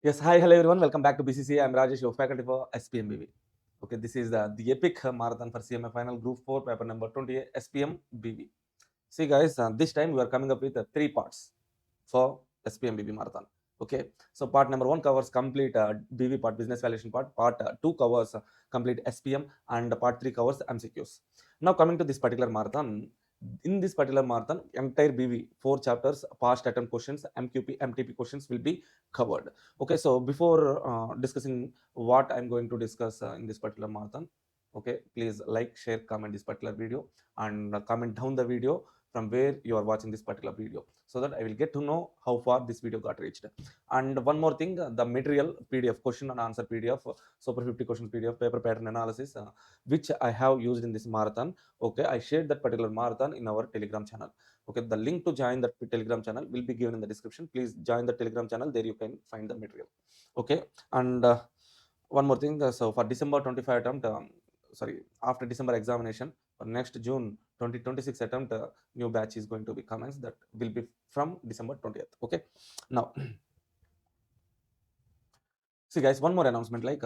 Yes, hi, hello everyone. Welcome back to BCCA. I'm Rajesh, your faculty for SPMBV. Okay, this is the epic marathon for CMA final group 4, paper number 20, SPMBV. See, guys, this time we are coming up with three parts for SPMBV marathon. Okay, so part number 1 covers complete BV part, business valuation part. Part 2 covers complete SPM, and part 3 covers MCQs. Now, coming to this particular marathon, in this particular marathon, entire BV 4 chapters, past attempt questions, MQP, MTP questions will be covered. Okay, so before discussing what I'm going to discuss in this particular marathon, okay, please like, share, comment this particular video, and comment down the video from where you are watching this particular video, so that I will get to know how far this video got reached. And one more thing, the material PDF, question and answer PDF, super 50 questions PDF, paper pattern analysis, which I have used in this marathon. Okay, I shared that particular marathon in our Telegram channel. Okay, the link to join that Telegram channel will be given in the description. Please join the Telegram channel, there you can find the material. Okay, and one more thing, so for December 25 attempt, after December examination, for next June 2026 attempt, new batch is going to be commenced, that will be from December 20th. Okay, now see guys, one more announcement, like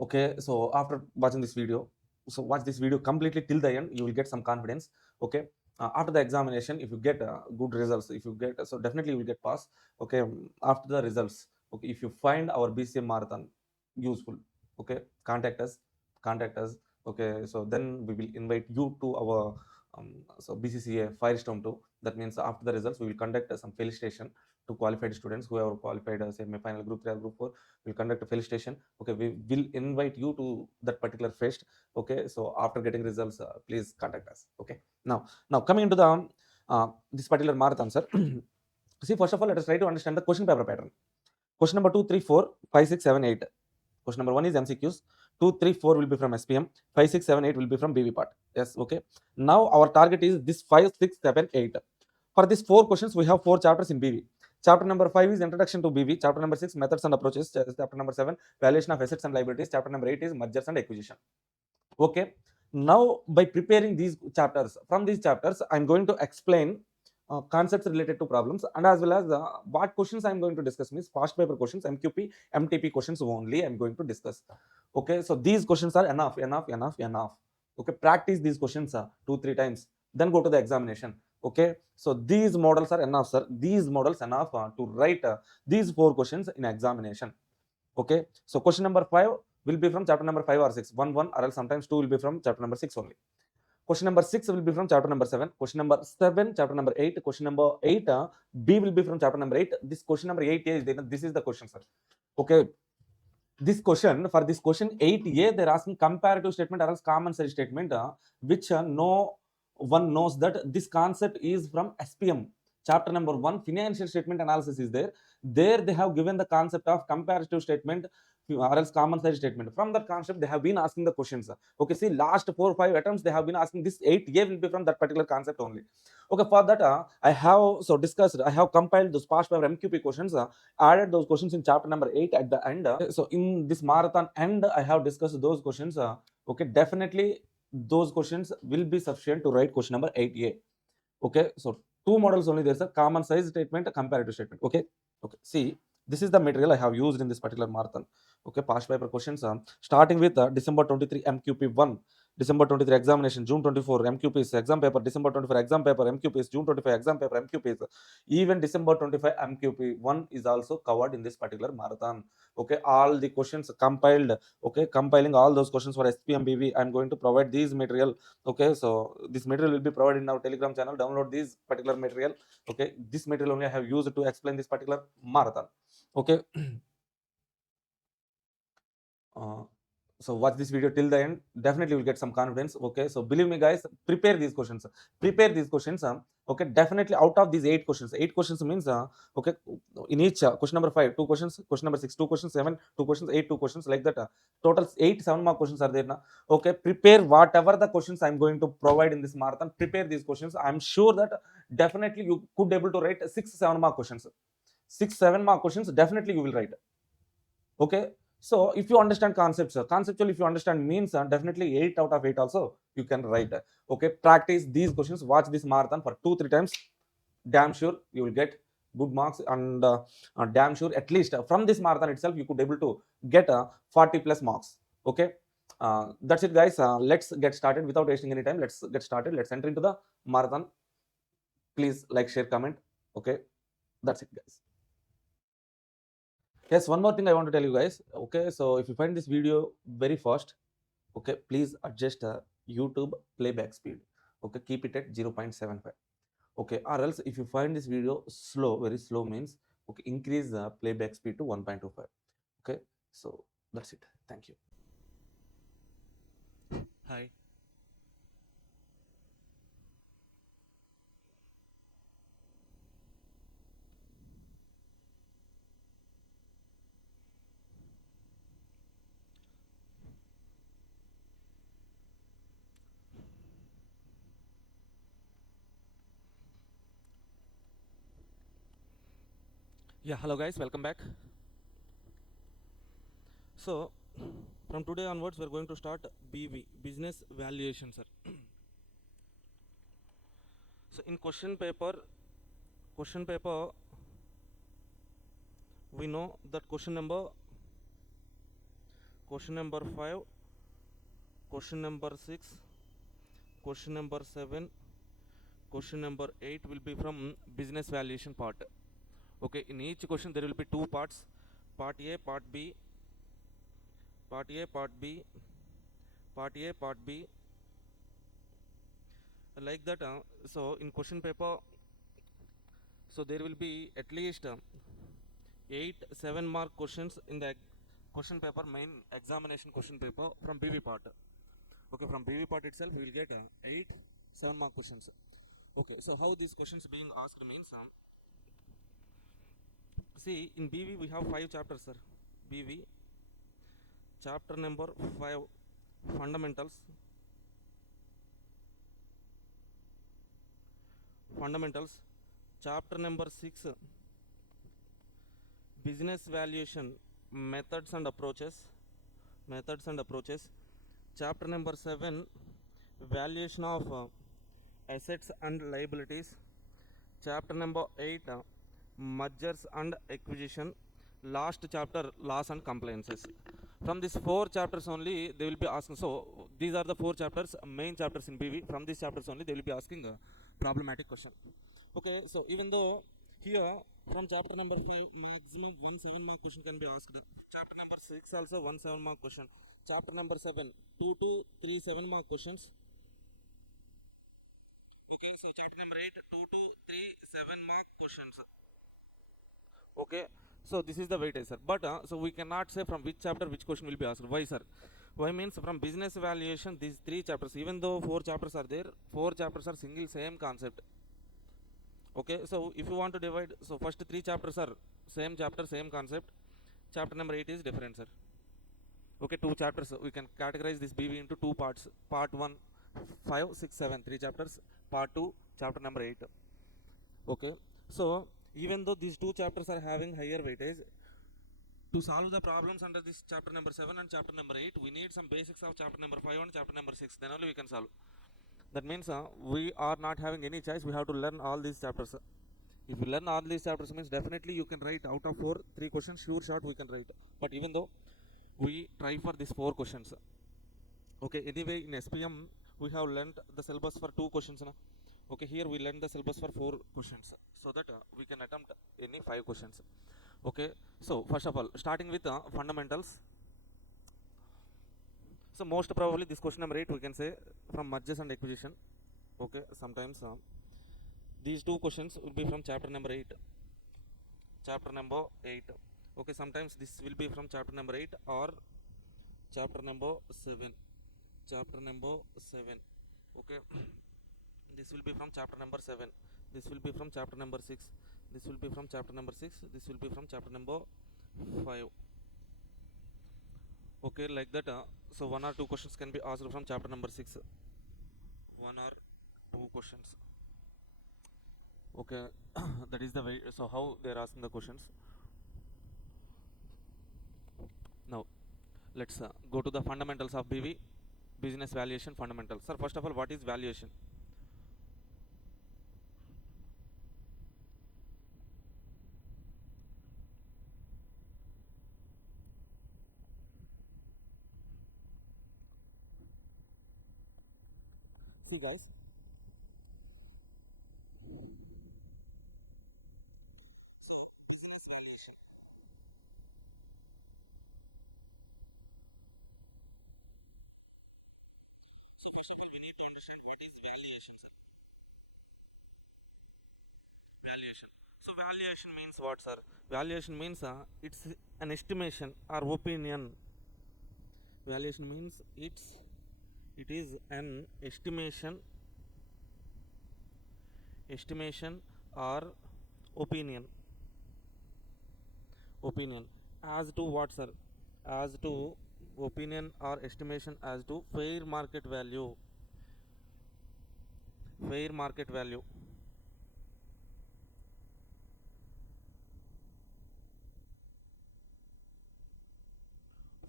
okay, so after watching this video, so watch this video completely till the end, you will get some confidence. Okay, after the examination, if you get good results, if you get, so definitely you will get pass. Okay, after the results, okay, if you find our BCM marathon useful, okay, contact us. Okay, so then we will invite you to our BCCA Firestone 2. That means after the results, we will conduct some felicitation to qualified students who have qualified as CMA final group 3 or group 4. We'll conduct a felicitation. Okay, we will invite you to that particular fest. Okay, so after getting results, please contact us. Okay, now coming into the this particular marathon, sir. See, first of all, let us try to understand the question paper pattern. Question number 2, 3, 4, 5, 6, 7, 8. Question number 1 is MCQs. 2, 3, 4 will be from SPM. 5, 6, 7, 8 will be from BV part. Yes, okay. Now our target is this 5, 6, 7, 8. For these 4 questions, we have 4 chapters in BV. Chapter number 5 is Introduction to BV. Chapter number 6, Methods and Approaches. Chapter number 7, Valuation of Assets and Liabilities. Chapter number 8 is Mergers and Acquisition. Okay. Now, by preparing these chapters, from these chapters, I'm going to explain concepts related to problems, and as well as what questions I'm going to discuss means past paper questions, MQP, MTP questions only I'm going to discuss. Okay, so these questions are enough. Okay, practice these questions 2-3 times, then go to the examination. Okay, so these models are enough, sir. These models enough to write these 4 questions in examination. Okay, so question number 5 will be from chapter number 5 or 6, 1, or else sometimes 2 will be from chapter number 6 only. Question number 6 will be from chapter number 7. Question number 7, chapter number 8. Question number 8, B will be from chapter number 8. This question number 8A is there. This is the question, sir. Okay. This question, for this question 8A, they're asking comparative statement or else common size statement, which no one knows that this concept is from SPM. Chapter number 1, financial statement analysis is there. There they have given the concept of comparative statement or else common size statement. From that concept, they have been asking the questions. Okay, see, last 4 or 5 attempts, they have been asking this 8A will be from that particular concept only. Okay, for that, I have compiled those past paper MQP questions, added those questions in chapter number 8 at the end. So in this marathon end, I have discussed those questions. Okay, definitely those questions will be sufficient to write question number 8A. Okay, so 2 models only. There's a common size statement, a comparative statement. Okay, see, this is the material I have used in this particular marathon. Okay, past paper questions, starting with December 23 MQP 1, December 23 examination, June 24 MQPs exam paper, December 24 exam paper MQPs, June 25 exam paper MQPs. Even December 25 MQP 1 is also covered in this particular marathon. Okay, all the questions compiled. Okay, compiling all those questions for SPMBV, I'm going to provide these material. Okay, so this material will be provided in our Telegram channel. Download this particular material. Okay, this material only I have used to explain this particular marathon. Okay. So watch this video till the end. Definitely will get some confidence. Okay, so believe me, guys, prepare these questions. Okay, definitely out of these 8 questions means okay, in each question number 5, 2 questions, question number 6, 2 questions, 7, 2 questions, 8, 2 questions, like that. Total 8 7-mark questions are there now. Okay, prepare whatever the questions I'm going to provide in this marathon. Prepare these questions. I'm sure that definitely you could able to write 6 7-mark questions. 6 7-mark questions definitely you will write. Okay, so if you understand concepts, conceptually if you understand means, definitely 8 out of 8 also you can write. Okay, practice these questions, watch this marathon for 2-3 times. Damn sure you will get good marks, and damn sure at least from this marathon itself you could able to get 40 plus marks. Okay, that's it guys. Let's get started without wasting any time. Let's get started. Let's enter into the marathon. Please like, share, comment. Okay, that's it guys. Yes, one more thing I want to tell you guys. Okay, so if you find this video very fast, okay, please adjust YouTube playback speed. Okay, keep it at 0.75. Okay, or else if you find this video slow, very slow means, okay, increase the playback speed to 1.25. Okay, so that's it. Thank you. Hi. Yeah, hello guys, welcome back. So, from today onwards, we're going to start BV, business valuation, sir. So, in question paper, we know that question number 5, question number 6, question number 7, question number 8 will be from business valuation part. Okay, in each question there will be two parts, part A, part B, part A, part B, part A, part B, like that. So, in question paper, so there will be at least 8 7-mark questions in the question paper, main examination question paper from BV part. Okay, from BV part itself we will get 8 7-mark questions. Okay, so how these questions being asked means, see, in BV we have 5 chapters, sir. BV chapter number 5, fundamentals. Chapter number 6, business valuation, methods and approaches. Chapter number 7, valuation of assets and liabilities. Chapter number 8, mergers and acquisition. Last chapter, laws and compliances. From these 4 chapters only they will be asking. So these are the 4 chapters, main chapters in BV. From these chapters only they will be asking a problematic question. Okay, so even though here from chapter number 5 maximum 1 7-mark question can be asked. Chapter number 6 also 1 7-mark question. Chapter number 7 2 to 3 7-mark questions. Okay, so chapter number 8 2 to 3 7-mark questions. Okay, so this is the weightage, sir. But so we cannot say from which chapter which question will be asked. Why, sir? Why means from business valuation these 3 chapters, even though 4 chapters are there, 4 chapters are single same concept. Okay, so if you want to divide, so first 3 chapters are same chapter, same concept. Chapter number 8 is different, sir. Okay, 2 chapters, we can categorize this BV into 2 parts. Part 1 5 6 7, 3 chapters. Part 2 chapter number 8. Okay, so even though these 2 chapters are having higher weightage, to solve the problems under this chapter number 7 and chapter number 8, we need some basics of chapter number 5 and chapter number 6, then only we can solve. That means we are not having any choice, we have to learn all these chapters. If you learn all these chapters means definitely you can write out of 4 3 questions, sure shot we can write. But even though we try for these 4 questions. Okay, anyway in SPM we have learned the syllabus for 2 questions. Okay, here we learn the syllabus for 4 questions, so that we can attempt any 5 questions. Okay, so first of all starting with fundamentals. So most probably this question number 8 we can say from mergers and acquisition. Okay, sometimes these 2 questions will be from chapter number 8. Okay, sometimes this will be from chapter number 8 or chapter number 7. Okay, this will be from chapter number 7, this will be from chapter number 6, this will be from chapter number 6, this will be from chapter number 5. Okay, like that. So 1 or 2 questions can be asked from chapter number 6. 1 or 2 questions. Okay, that is the way. So how they are asking the questions. Now let's go to the fundamentals of BV, business valuation fundamentals. Sir, first of all, what is valuation? See guys, business valuation. So first of all, we need to understand what is valuation, sir. Valuation. So valuation means what, sir? Valuation means it's an estimation or opinion. Valuation means it is an estimation or opinion as to what, sir? As to opinion or estimation as to fair market value. Fair market value.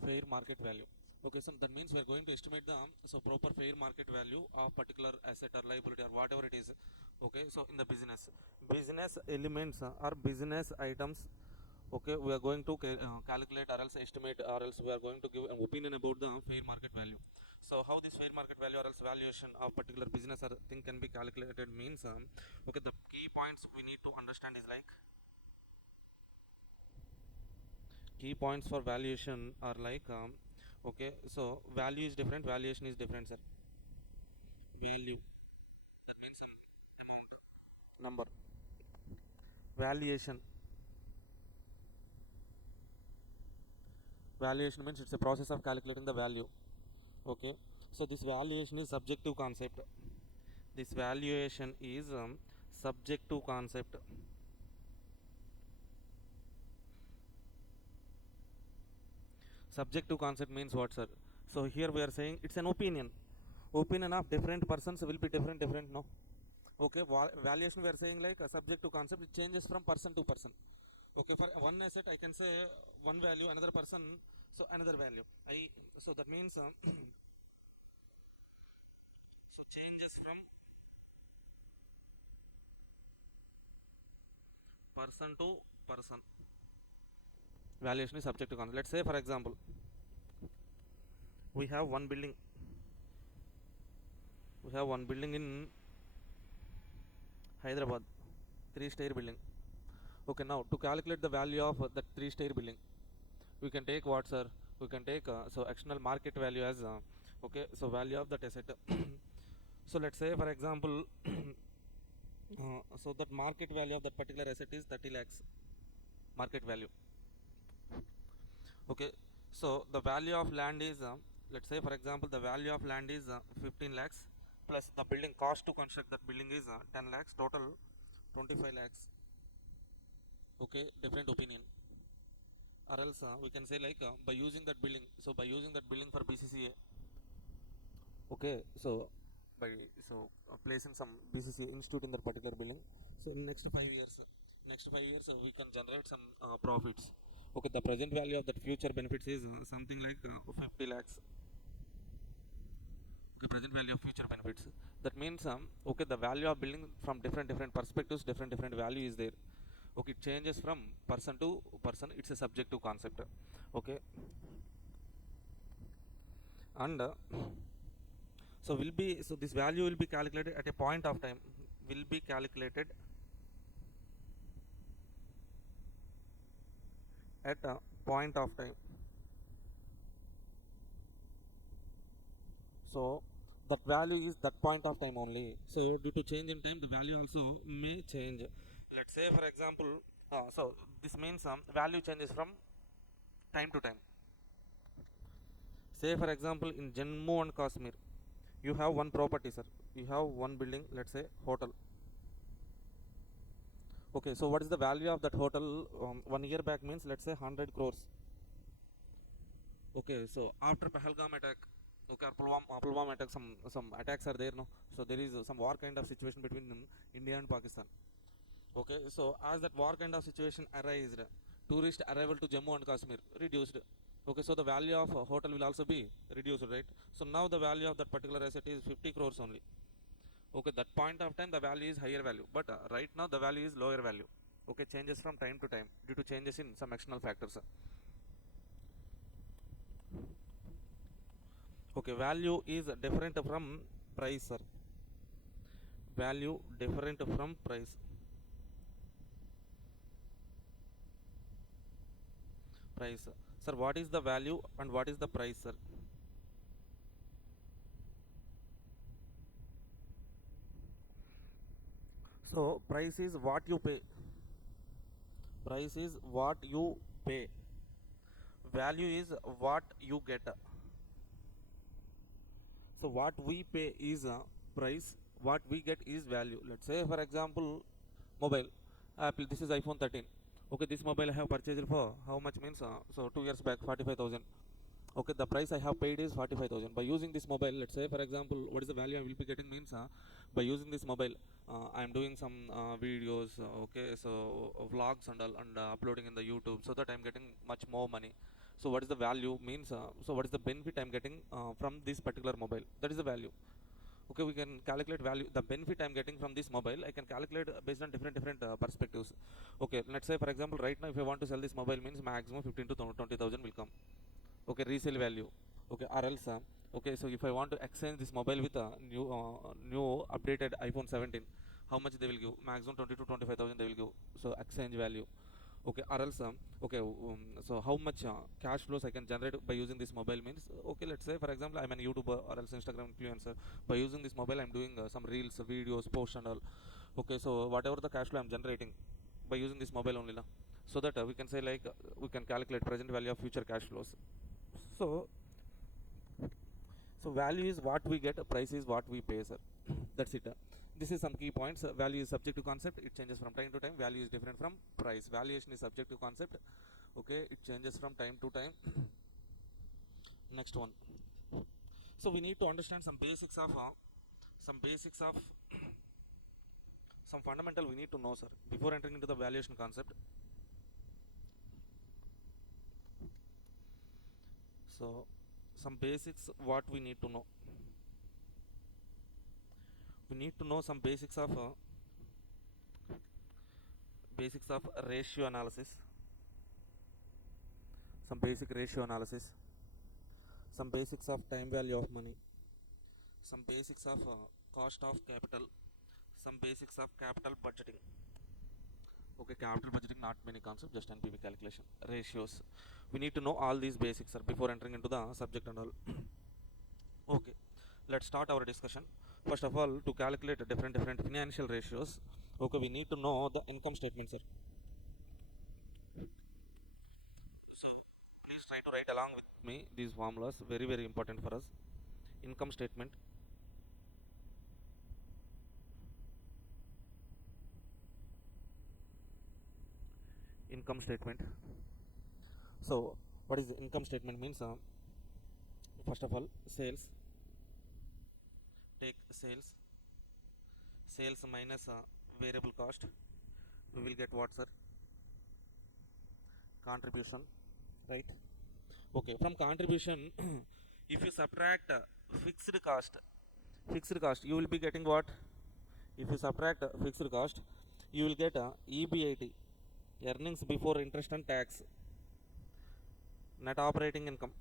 Fair market value. Okay, so that means we are going to estimate the proper fair market value of particular asset or liability or whatever it is. Okay, so in the business elements or business items, okay, we are going to calculate or else estimate or else we are going to give an opinion about the fair market value. So how this fair market value or else valuation of particular business or thing can be calculated means, okay, the key points we need to understand is like, key points for valuation are like, okay, so value is different, valuation is different, sir. Value, that means an amount, number. Valuation means it's a process of calculating the value. Okay, so this valuation is subjective concept. This valuation is subjective concept. Subjective concept means what, sir? So here we are saying it's an opinion of different persons will be different, no? Okay, valuation we are saying like a subjective concept, it changes from person to person. Okay, for one asset I can say one value, another person so another value. So that means so changes from person to person. Valuation is subjective concept. Let's say for example, we have one building. We have one building in Hyderabad, 3-story building. Okay, now to calculate the value of that 3-story building, we can take what, sir? We can take so external market value as okay, so value of that asset. So let's say for example, so that market value of that particular asset is 30 lakhs market value. Okay, so the value of land is let's say for example the value of land is 15 lakhs plus the building cost to construct that building is 10 lakhs, total 25 lakhs. Okay, different opinion. Or else we can say like by using that building, so by using that building for BCCA. Okay, so by placing some BCCA institute in that particular building, so in next 5 years, we can generate some profits. Okay, the present value of that future benefits is something like 50 lakhs. Okay, present value of future benefits. That means okay, the value of building from different perspectives, different value is there. Okay, it changes from person to person. It's a subjective concept. Okay, and so this value will be calculated at a point of time. Will be calculated at a point of time. So that value is that point of time only. So due to change in time, the value also may change. Let's say for example, so this means value changes from time to time. Say for example in Jammu and Kashmir, you have one property, sir. You have one building, let's say hotel. Okay, so what is the value of that hotel 1 year back means, let's say 100 crores. Okay, so after Pahalgam attack, okay, or Pulwama attack, some attacks are there, no? So there is some war kind of situation between India and Pakistan. Okay, so as that war kind of situation arised, tourist arrival to Jammu and Kashmir reduced. Okay, so the value of hotel will also be reduced, right? So now the value of that particular asset is 50 crores only. Okay, that point of time the value is higher value, but right now the value is lower value. Okay, changes from time to time due to changes in some external factors. Okay, value is different from price, sir. value different from price. Price, sir, what is the value and what is the price, sir? So price is what you pay. Price is what you pay. Value is what you get. So what we pay is price, what we get is value. Let's say for example, mobile, Apple, this is iPhone 13. Okay, this mobile I have purchased for how much means so 2 years back 45,000. Okay, the price I have paid is 45,000. By using this mobile, let's say for example, what is the value I will be getting means by using this mobile, I am doing some videos, okay, so vlogs and all, and uploading in the YouTube, so that I am getting much more money. So what is the value means so what is the benefit I am getting from this particular mobile? That is the value. Okay, we can calculate value, the benefit I'm getting from this mobile I can calculate based on different perspectives. Okay, let's say for example, right now if I want to sell this mobile means maximum 15 to 20,000 will come. Okay, resale value. Okay, or else okay, so if I want to exchange this mobile with a new updated iPhone 17, how much they will give? Maximum 20 to 25,000 they will give. So exchange value. Okay, or else okay, so how much cash flows I can generate by using this mobile means, okay, let's say for example I'm an YouTuber or else Instagram influencer. By using this mobile I'm doing some reels, videos, posts and all. Okay, so whatever the cash flow I'm generating by using this mobile only na, so that we can say like we can calculate present value of future cash flows. So value is what we get, price is what we pay, sir. That's it. This is some key points. Value is subjective concept, it changes from time to time. Value is different from price. Valuation is subjective concept, okay, it changes from time to time. Next one. So we need to understand some basics of some basics of some fundamental we need to know, sir, before entering into the valuation concept. So some basics what we need to know. We need to know some basics of ratio analysis, some basic ratio analysis, some basics of time value of money, some basics of cost of capital, some basics of capital budgeting. Okay, capital budgeting not many concepts, just NPV calculation, ratios. We need to know all these basics, sir, before entering into the subject and all. Okay, let's start our discussion. First of all, to calculate different financial ratios, okay, we need to know the income statement, sir. So please try to write along with me these formulas, very important for us. Income statement, income statement. So what is the income statement means? First of all, sales, take sales minus variable cost, we will get what, sir? Contribution, right? Okay, from contribution if you subtract fixed cost you will be getting what? If you subtract fixed cost you will get EBIT, earnings before interest and tax, net operating income.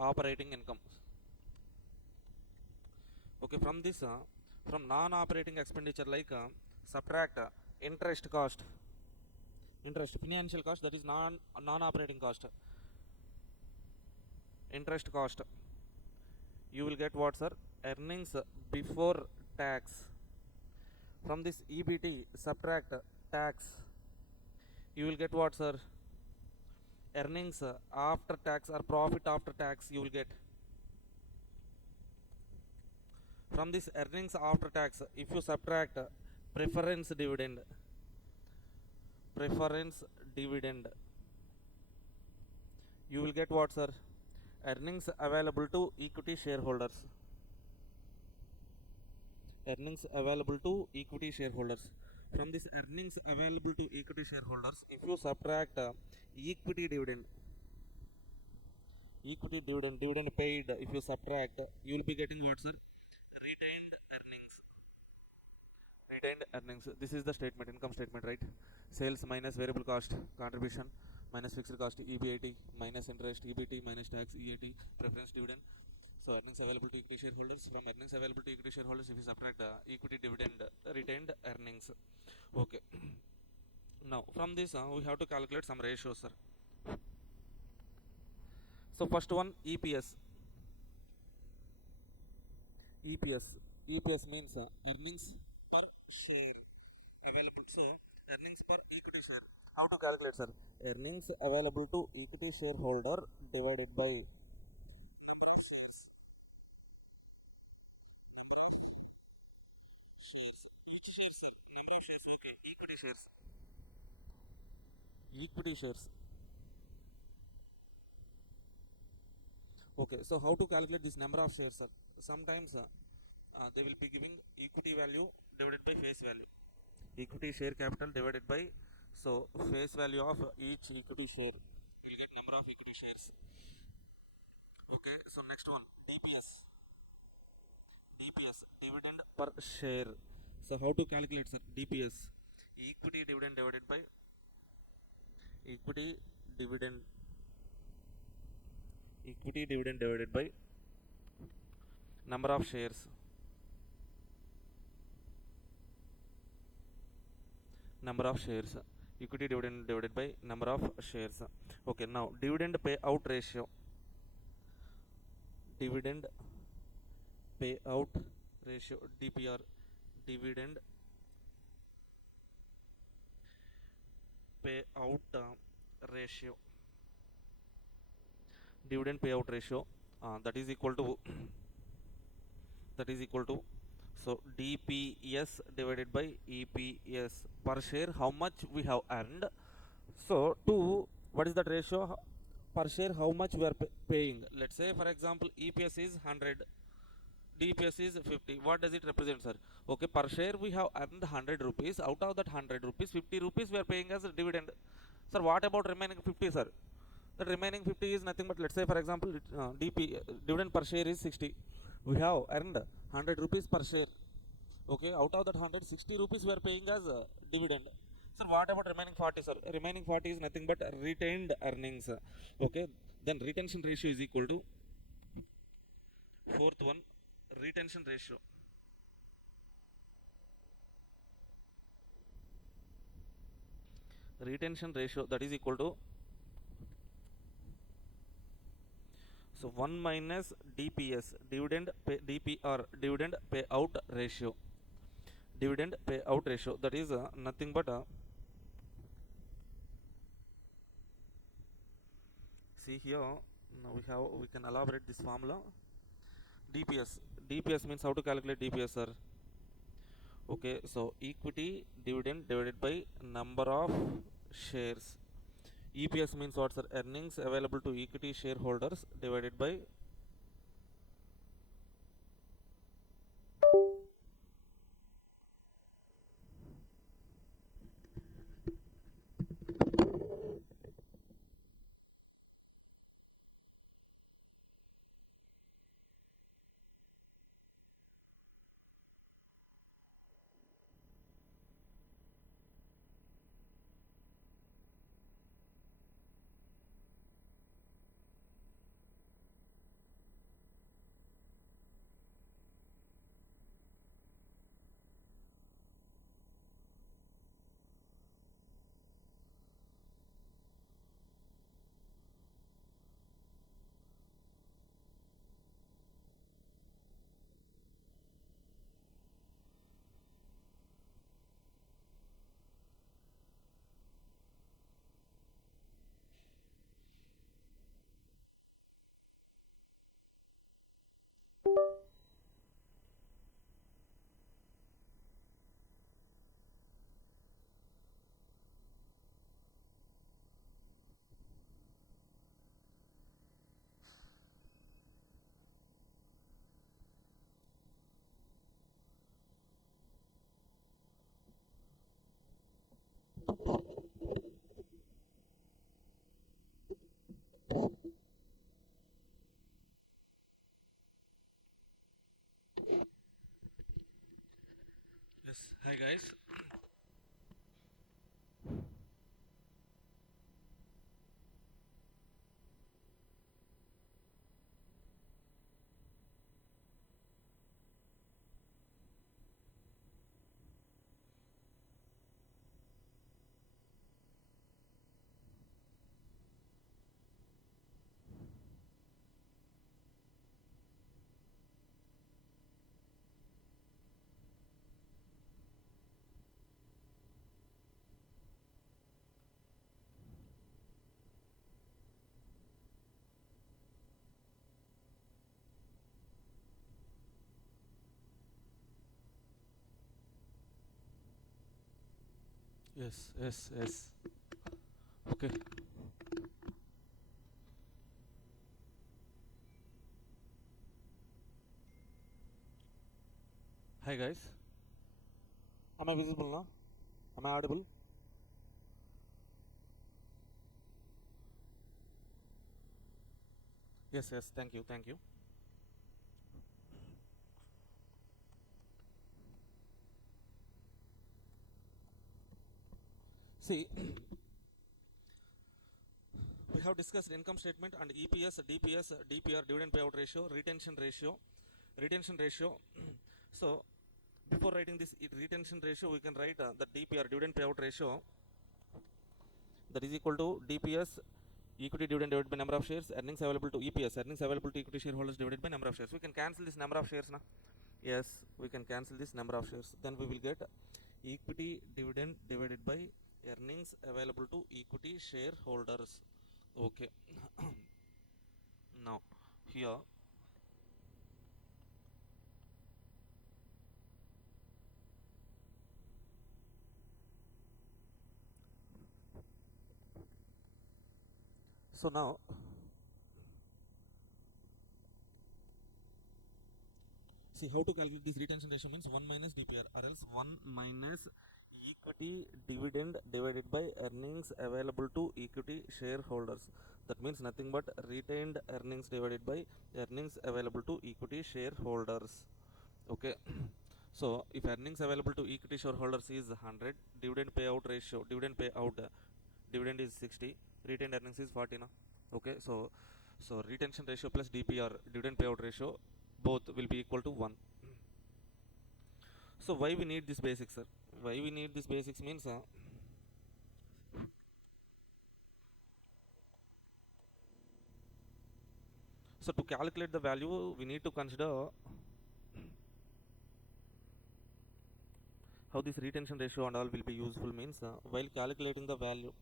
Operating income. Okay, from this from non-operating expenditure like subtract interest cost, interest financial cost, that is non-operating cost, interest cost, you will get what, sir? Earnings before tax. From this EBT subtract tax, you will get what, sir? Earnings after tax or profit after tax you will get. From this earnings after tax if you subtract preference dividend, you will get what, sir? Earnings available to equity shareholders, earnings available to equity shareholders. From this earnings available to equity shareholders if you subtract equity dividend, dividend paid, if you subtract you will be getting what, sir? Retained earnings, this is the statement, income statement, right? Sales minus variable cost, contribution, minus fixed cost EBIT minus interest EBT minus tax EAT preference dividend. So earnings available to equity shareholders. From earnings available to equity shareholders, if you subtract equity dividend retained earnings. Okay. Now from this we have to calculate some ratios, sir. So first one, EPS. EPS means earnings per share available. So earnings per equity share. How to calculate, sir? Earnings available to equity shareholder divided by number of shares. Shares. Which shares, sir? Number of shares. Okay. Equity shares. Equity shares. Okay. So how to calculate this number of shares, sir? Sometimes they will be giving equity value divided by face value. Equity share capital divided by face value of each equity share. We will get number of equity shares. Okay. So next one, DPS. DPS, dividend per share. So how to calculate, sir? DPS, equity dividend divided by equity dividend equity dividend divided by number of shares. Number of shares. Equity dividend divided by number of shares. Okay. Now dividend payout ratio. Dividend payout ratio, DPR. Dividend payout ratio. Dividend payout ratio. That is equal to that is equal to so DPS divided by EPS per share, how much we have earned. So to what is that ratio? Per share how much we are paying. Let's say for example EPS is 100, DPS is 50. What does it represent, sir? Okay, per share we have earned 100 rupees. Out of that 100 rupees, 50 rupees we are paying as a dividend. Sir, what about remaining 50, sir? The remaining 50 is nothing but, let's say for example dividend per share is 60. We have earned 100 rupees per share. Okay, out of that 100, 60 rupees we are paying as dividend. Sir, what about remaining 40, sir? Remaining 40 is nothing but retained earnings. Okay, then retention ratio is equal to fourth one, retention ratio. Retention ratio, that is equal to so 1 minus DPS, dividend pay, DPR, dividend payout ratio. Dividend payout ratio, that is nothing but see here. Now we can elaborate this formula. DPS means how to calculate DPS, sir? Okay, so equity dividend divided by number of shares. EPS means what, sir? Earnings available to equity shareholders divided by yes. Hi guys. Yes. Okay. Hi guys. Am I visible now? Am I audible? Yes. Thank you. See, we have discussed income statement and EPS, DPS, DPR, dividend payout ratio, retention ratio. So, before writing this retention ratio, we can write the DPR, dividend payout ratio, that is equal to DPS, equity dividend divided by number of shares, earnings available to EPS, earnings available to equity shareholders divided by number of shares. We can cancel this number of shares now. Yes, we can cancel this number of shares. Then we will get equity dividend divided by earnings available to equity shareholders. Okay. Now here, so now see how to calculate this retention ratio means 1 minus DPR or else 1 minus equity dividend divided by earnings available to equity shareholders. That means nothing but retained earnings divided by earnings available to equity shareholders. Okay. So if earnings available to equity shareholders is 100, dividend is 60, retained earnings is 40 now. Okay, so retention ratio plus DPR, dividend payout ratio, both will be equal to 1. So why we need this basics, sir? Why we need this basics means so to calculate the value we need to consider how this retention ratio and all will be useful means while calculating the value.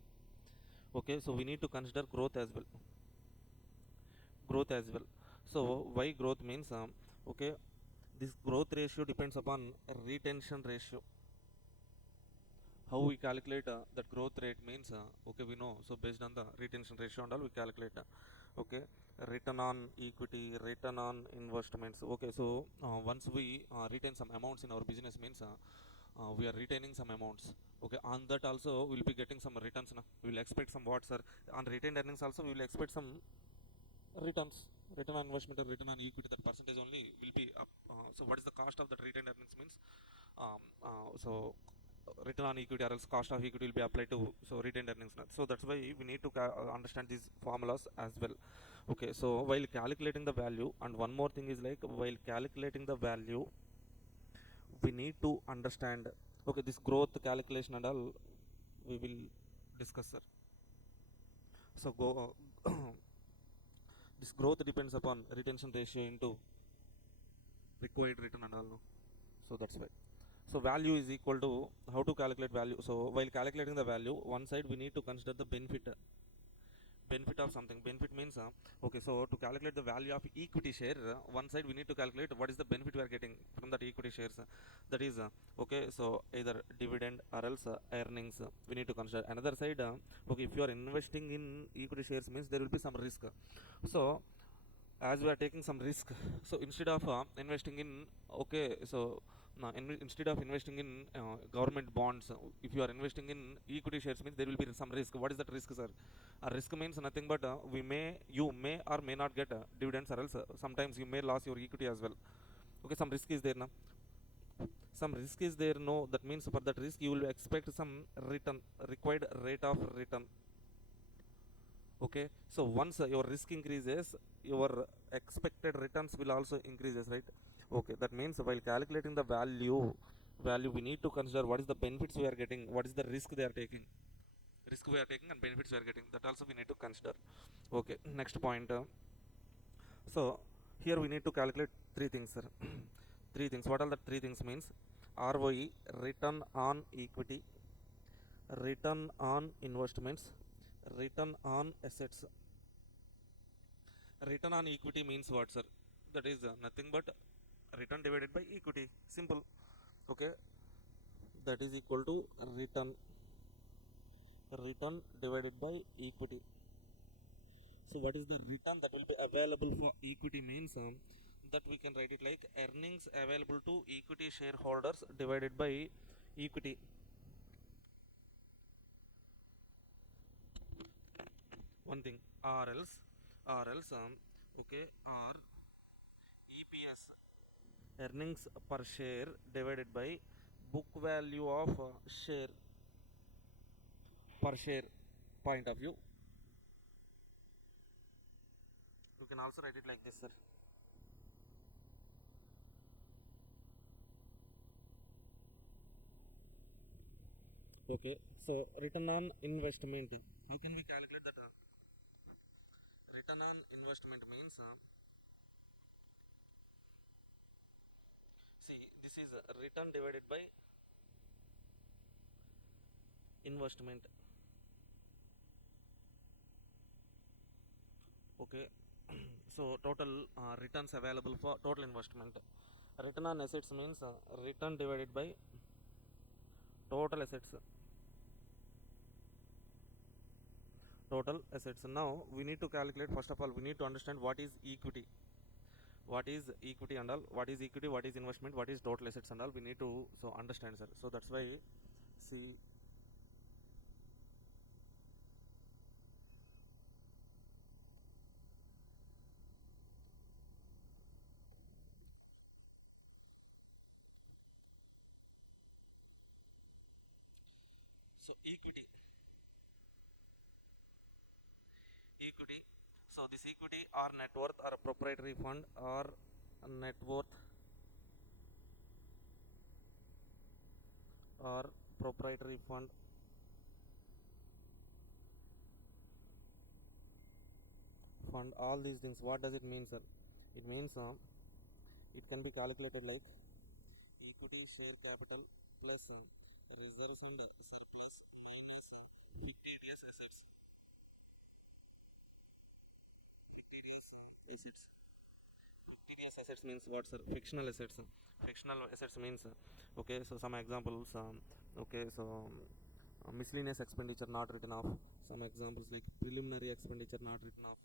Okay, so we need to consider growth as well. So why growth means okay, this growth ratio depends upon retention ratio. How we calculate that growth rate means okay, we know, so based on the retention ratio and all we calculate okay, return on equity, return on investments. Okay, so once we retain some amounts in our business means we are retaining some amounts. Okay, on that also we will be getting some returns now. We will expect some what, sir? On retained earnings also we will expect some returns. Return on investment or return on equity, that percentage only will be up. So what is the cost of that retained earnings means so return on equity or else cost of equity will be applied to so retained earnings now. So that's why we need to understand these formulas as well. Okay, so while calculating the value, and one more thing is like while calculating the value we need to understand, okay, this growth calculation and all we will discuss, sir. So go this growth depends upon retention ratio into required return and all, no? So that's why. So value is equal to, how to calculate value? So while calculating the value, one side we need to consider the benefit of something. Benefit means okay, so to calculate the value of equity share, one side we need to calculate what is the benefit we are getting from that equity shares. That is okay, so either dividend or else earnings we need to consider. Another side, okay, if you are investing in equity shares means there will be some risk. So as we are taking some risk, so instead of investing in, okay, so now instead of investing in government bonds, if you are investing in equity shares means there will be some risk. What is that risk, sir? A risk means nothing but you may or may not get dividends, or else sometimes you may lose your equity as well. Okay, some risk is there now. Some risk is there, no, that means for that risk you will expect some return, required rate of return. Okay, so once your risk increases, your expected returns will also increases, right? Okay, that means while calculating the value we need to consider what is the benefits we are getting, what is the risk we are taking and benefits we are getting, that also we need to consider. Okay, next point, so here we need to calculate three things, sir. Three things. What are the three things means? ROE, return on equity, return on investments, return on assets. Return on equity means what, sir? That is nothing but return divided by equity. Simple. Okay, that is equal to return. return divided by equity. So what is the return that will be available for equity means that we can write it like earnings available to equity shareholders divided by equity. One thing, or else okay, or EPS, earnings per share divided by book value of share per share point of view. You can also write it like this, sir. Okay, so return on investment, how can we calculate that? Return on investment means see, this is return divided by investment. Okay, so total returns available for total investment. Return on assets means return divided by total assets. Total assets. Now we need to calculate, first of all we need to understand what is equity. What is equity and all, what is equity, what is investment, what is total assets and all, we need to so understand, sir. So that's why see, so equity, so this equity or net worth or a proprietary fund or a net worth or proprietary fund, all these things, what does it mean, sir? It means it can be calculated like equity share capital plus reserves and surplus minus fictitious assets. Fictitious assets. Fictitious assets means what, sir? Fictional assets. Fictional assets means okay, so some examples okay, so miscellaneous expenditure not written off. Some examples like preliminary expenditure not written off.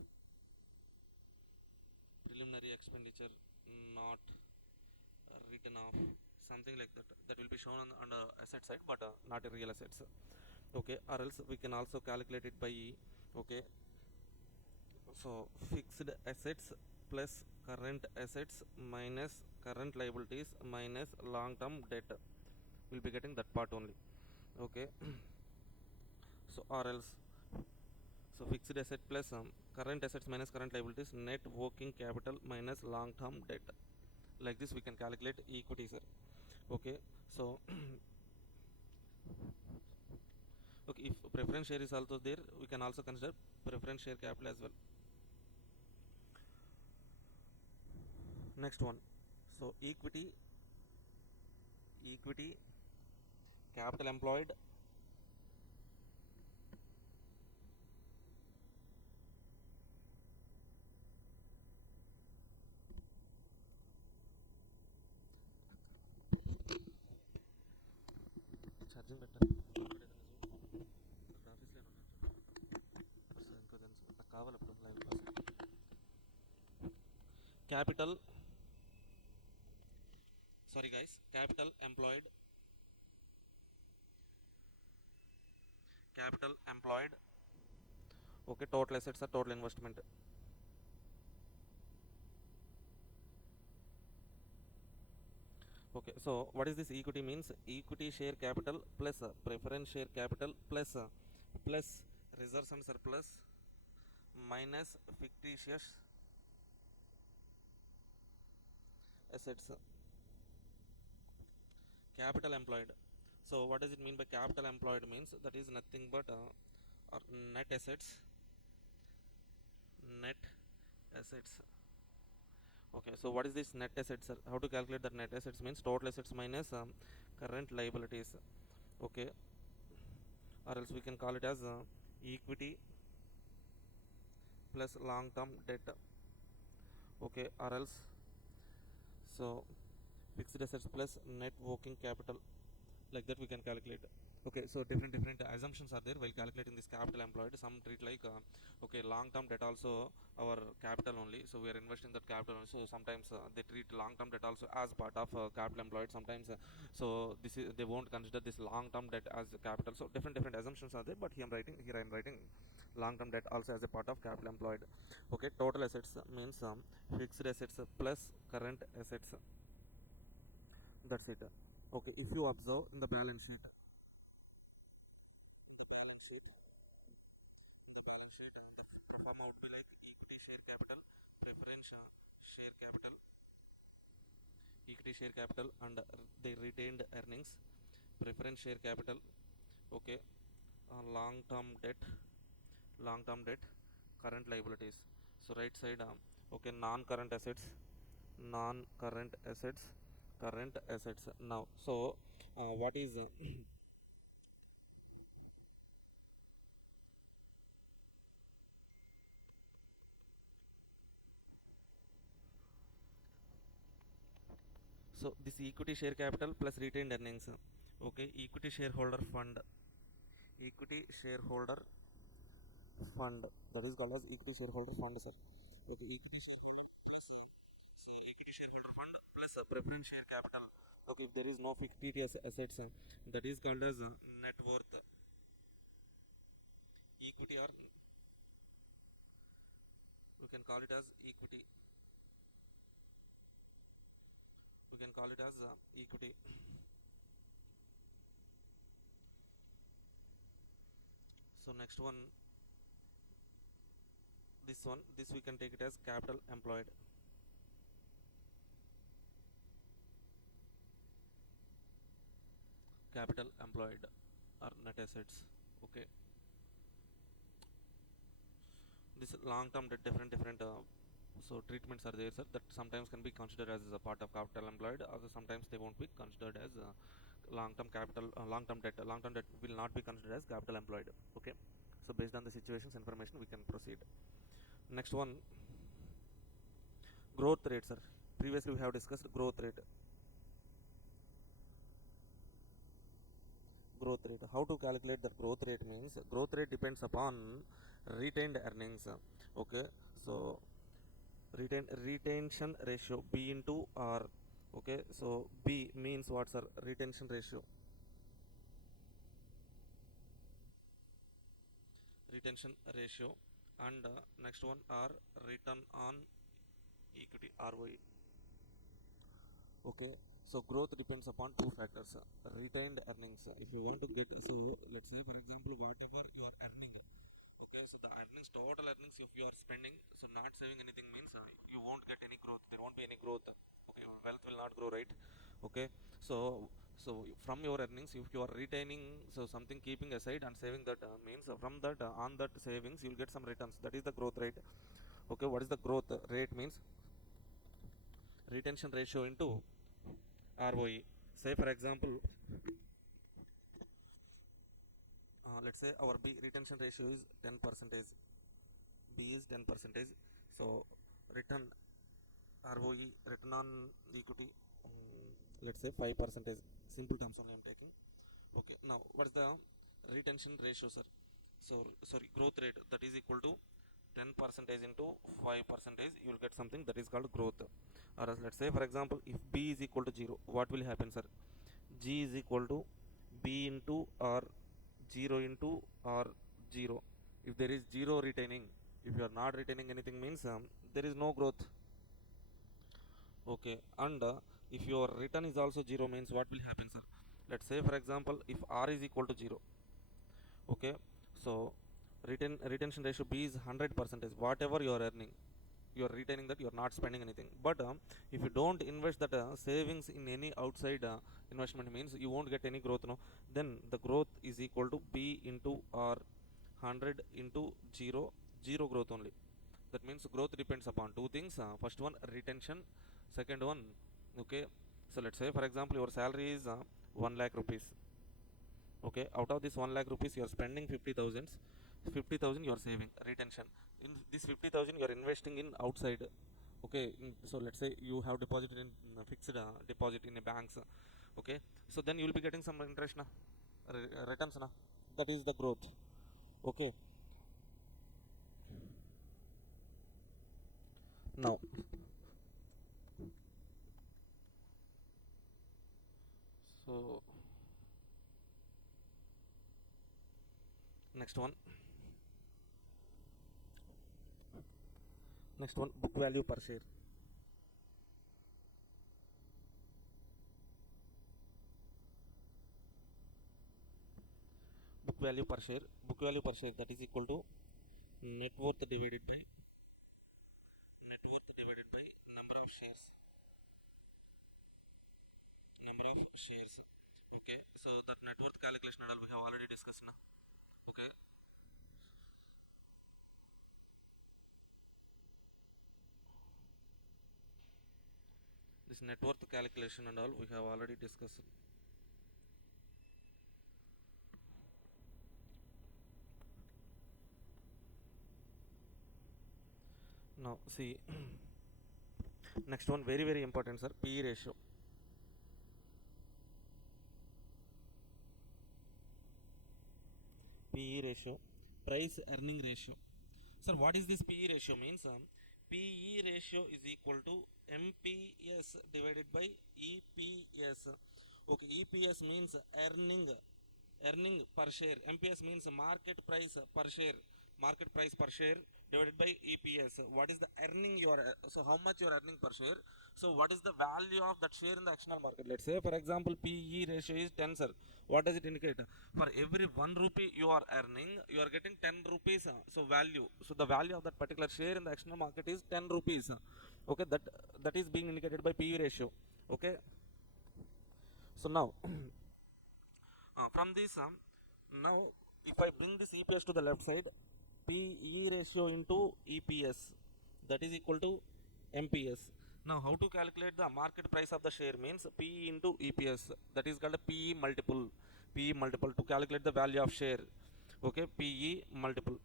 Preliminary expenditure not written off, something like that, that will be shown on the asset side but not a real assets. Okay, or else we can also calculate it by okay, so fixed assets plus current assets minus current liabilities minus long term debt, we'll be getting that part only. Okay, so or else, so fixed asset plus current assets minus current liabilities, net working capital minus long term debt. Like this we can calculate equity, sir. Okay, so okay, if preference share is also there, we can also consider preference share capital as well. Next one, so equity capital employed charging better capital, sorry guys, capital employed. Okay, total assets are total investment. Okay, so what is this equity means? Equity share capital plus preference share capital plus reserves and surplus minus fictitious assets. Capital employed, so what does it mean by capital employed means? That is nothing but or net assets. Okay, so what is this net assets, sir? How to calculate that? Net assets means total assets minus current liabilities. Okay, or else we can call it as equity plus long term debt. Okay, or else, so fixed assets plus net working capital, like that we can calculate. Okay, so different assumptions are there while calculating this capital employed. Some treat like okay, long term debt also our capital only, so we are investing that capital only. So sometimes they treat long term debt also as part of capital employed. Sometimes so this is, they won't consider this long term debt as capital. So different assumptions are there, but here I'm writing long term debt also as a part of capital employed. Okay, total assets means fixed assets plus current assets, that's it. Okay, if you observe in the balance sheet, the balance sheet and the pro forma would be like equity share capital, preference share capital, equity share capital and the retained earnings, preference share capital. Okay, long term debt, current liabilities. So right side okay, non current assets, current assets. Now so what is so this equity share capital plus retained earnings. Okay, equity shareholder fund, that is called as equity shareholder fund, sir. Okay, equity shareholder plus so equity shareholder fund plus preference share capital. Okay, if there is no fictitious assets, that is called as net worth equity, or we can call it as equity. We can call it as equity. So next one, this we can take it as capital employed. Capital employed or net assets. Okay, this long term debt, different so treatments are there, sir, that sometimes can be considered as a part of capital employed, or sometimes they won't be considered as long term capital, long term debt will not be considered as capital employed. Okay, so based on the situations information we can proceed. Next one, growth rate, sir. Previously we have discussed growth rate. How to calculate the growth rate means growth rate depends upon retained earnings. Okay, so retention ratio b into r. Okay, so b means what, sir? Retention ratio and next one are return on equity, ROE. Okay, so growth depends upon two factors, retained earnings. If you want to get, so let's say for example whatever you are earning, okay, so the earnings, total earnings, if you are spending, so not saving anything means you won't get any growth, there won't be any growth. Okay, your wealth will not grow, right? Okay, so from your earnings, if you are retaining, so something keeping aside and saving, that means from that on that savings you will get some returns, that is the growth rate. Okay, what is the growth rate means retention ratio into ROE. Say for example, let's say our B retention ratio is 10 percentage, B is 10 percentage. So return ROE, return on equity, let's say 5 percentage. Simple terms only I'm taking. Okay, now what is the retention ratio, sir? So sorry, growth rate, that is equal to 10 percentage into 5 percentage, you will get something that is called growth. Or else let's say for example, if B is equal to 0, what will happen, sir? G is equal to B into or 0 into or 0. If there is 0 retaining, if you are not retaining anything means there is no growth. Okay, and if your return is also 0 means what will happen, sir? Let's say for example, if R is equal to 0. Okay, so retention ratio B is 100 percentage. Whatever you are earning, you are retaining that, you are not spending anything. But if you don't invest that savings in any outside investment means you won't get any growth, no. Then the growth is equal to B into R, 100 into 0, 0 growth only. That means growth depends upon two things. First one, retention. Second one, okay, so let's say for example your salary is 1 lakh rupees. Okay, out of this 1 lakh rupees you are spending 50,000, 50,000 you are saving, retention. In this 50,000 you are investing in outside. Okay, so let's say you have deposited in fixed deposit in a banks. Okay, so then you will be getting some interest now, returns na, that is the growth. Okay, now so next one book value per share. Book value per share, that is equal to net worth divided by number of shares. Okay, so that net worth calculation and all we have already discussed now. Okay, this net worth calculation and all we have already discussed. Now see next one, very very important sir, PE ratio. PE ratio, price earning ratio. Sir, what is this PE ratio means? PE ratio is equal to MPS divided by EPS. Okay, EPS means earning per share. MPS means market price per share. Market price per share divided by EPS. What is the earning you are, so how much you are earning per share? So what is the value of that share in the external market? Let's say for example PE ratio is 10 sir. What does it indicate? For every 1 rupee you are earning, you are getting 10 rupees. So value. So the value of that particular share in the external market is 10 rupees. Okay, that is being indicated by PE ratio. Okay. So now from this now if I bring this EPS to the left side, PE ratio into EPS, that is equal to MPS. Now how to calculate the market price of the share means PE into EPS, that is called a PE multiple to calculate the value of share. Okay, PE multiple.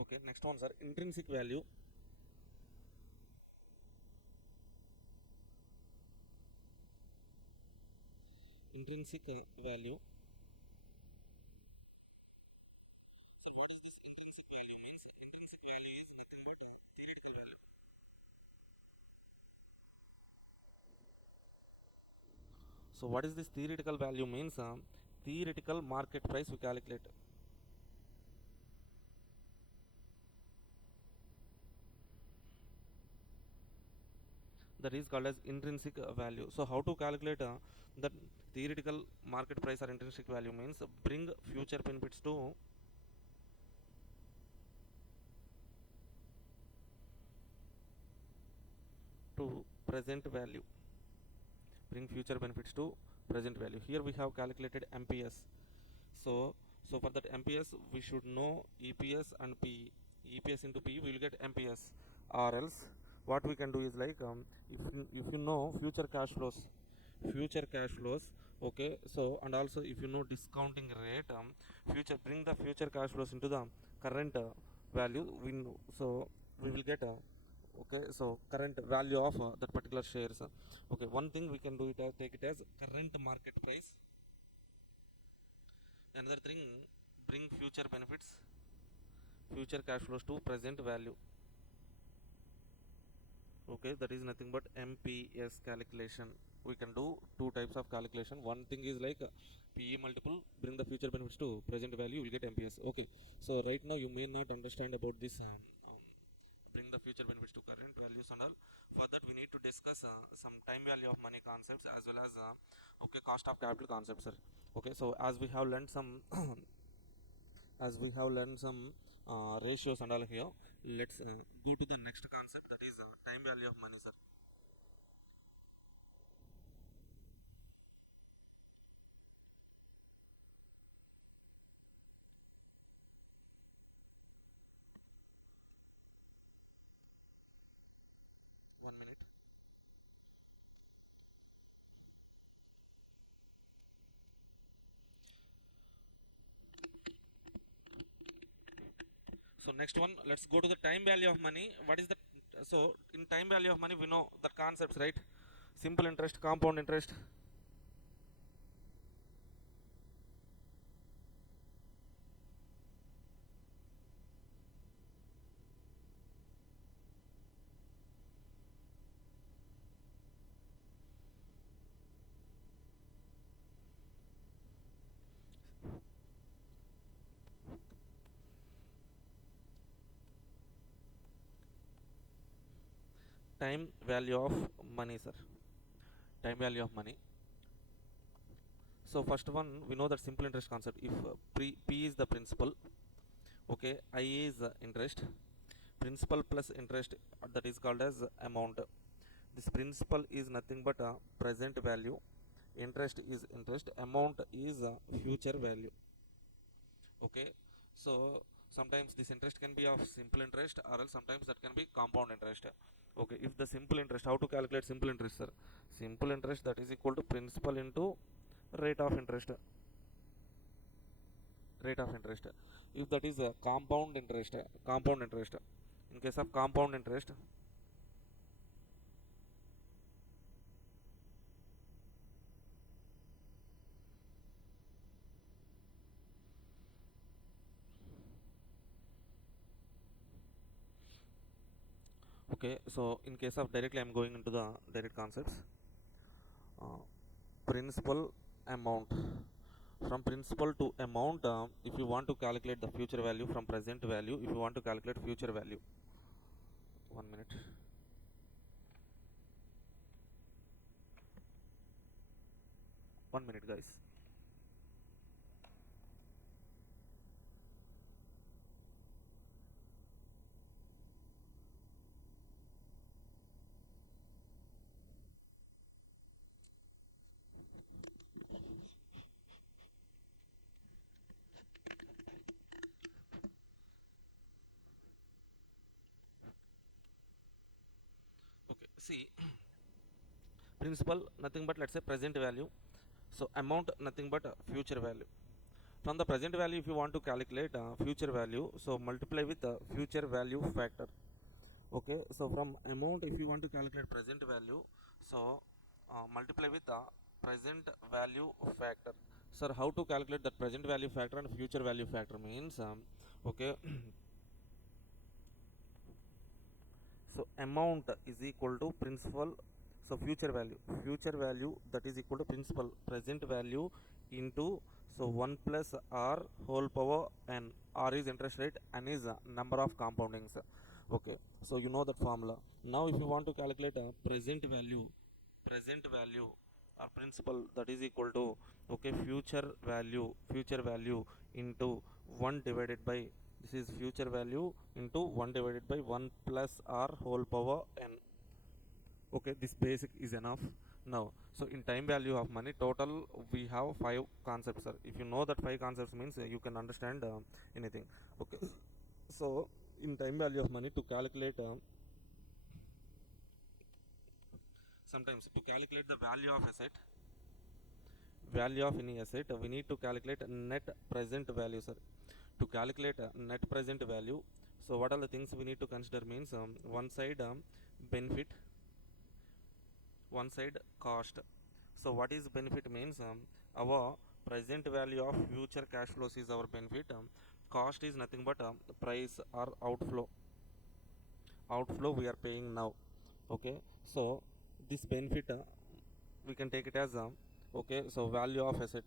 Okay, next ones are intrinsic value. Intrinsic value. So what is this intrinsic value means? Intrinsic value is nothing but theoretical value. So what is this theoretical value means? Theoretical market price we calculate. That is called as intrinsic value. So how to calculate the theoretical market price or intrinsic value means bring future benefits to present value. Bring future benefits to present value. Here we have calculated MPS. So for that MPS we should know EPS and PE. EPS into PE we will get MPS, or else what we can do is like if you know future cash flows. Okay, so and also if you know discounting rate, future bring the future cash flows into the current value we know, so we will get okay, so current value of that particular shares. Okay, one thing we can do it as take it as current market price. Another thing, bring future benefits, future cash flows to present value. Okay, that is nothing but MPS calculation. We can do two types of calculation. One thing is like PE multiple, bring the future benefits to present value, you will get MPS. Okay, so right now you may not understand about this bring the future benefits to current values and all. For that we need to discuss some time value of money concepts as well as okay, cost of capital concepts, sir. Okay, so as we have learned some ratios and all here, let's go to the next concept, that is time value of money, sir. So next one, let's go to the time value of money. What is the, so in time value of money we know the concepts, right? Simple interest, compound interest. Time value of money, sir. Time value of money. So first one, we know that simple interest concept. If P is the principal, okay, I is interest, principal plus interest, that is called as amount. This principal is nothing but a present value, interest is interest, amount is future value. Okay, so sometimes this interest can be of simple interest, or else sometimes that can be compound interest. Okay, if the simple interest, how to calculate simple interest, sir? Simple interest, that is equal to principal into rate of interest. Rate of interest. If that is a compound interest, in case of compound interest, okay, so in case of directly, I'm going into the direct concepts. Principal, amount. From principal to amount, if you want to calculate the future value from present value, if you want to calculate future value, 1 minute. One minute, guys. Okay, see, principal nothing but, let's say, present value. So amount nothing but future value. From the present value, if you want to calculate future value, so multiply with the future value factor. Okay, so from amount, if you want to calculate present value, so multiply with the present value factor. Sir, how to calculate that present value factor and future value factor means, okay, so amount is equal to principal, so future value, that is equal to principal present value into, so 1 plus r whole power n. R is interest rate, n is number of compoundings. Okay, so you know that formula. Now if you want to calculate a present value or principal, that is equal to, okay, future value into 1 divided by, this is future value into 1 divided by 1 plus r whole power n. Okay, this basic is enough. Now, so in time value of money, total we have 5 concepts, sir. If you know that 5 concepts means, you can understand anything. Okay, so in time value of money, to calculate sometimes to calculate the value of asset, value of any asset, we need to calculate net present value, sir. To calculate net present value, so what are the things we need to consider means, one side benefit, one side cost. So what is benefit means, our present value of future cash flows is our benefit. Cost is nothing but price or outflow we are paying now. Okay, so this benefit, we can take it as okay, so value of asset,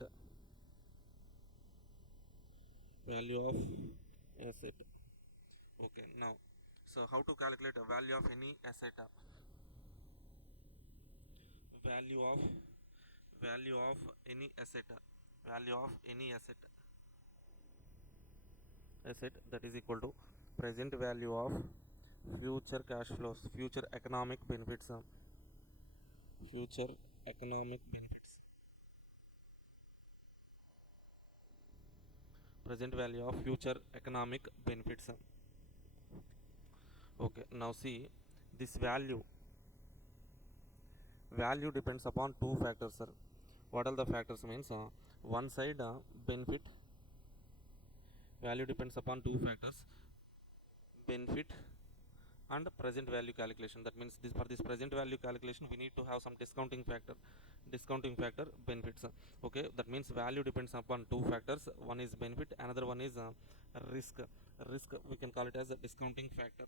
value of asset. Okay, now, so how to calculate a value of any asset? Value of any asset, value of any asset, that is equal to present value of future cash flows, future economic benefits, future economic benefits, present value of future economic benefits. Okay, now see, this value depends upon 2 factors, sir. What are the factors means, one side benefit, value depends upon 2 factors. benefit and present value calculation. That means this, for this present value calculation we need to have some discounting factor benefits. Okay, that means value depends upon two factors. One is benefit, another one is risk we can call it as a discounting factor.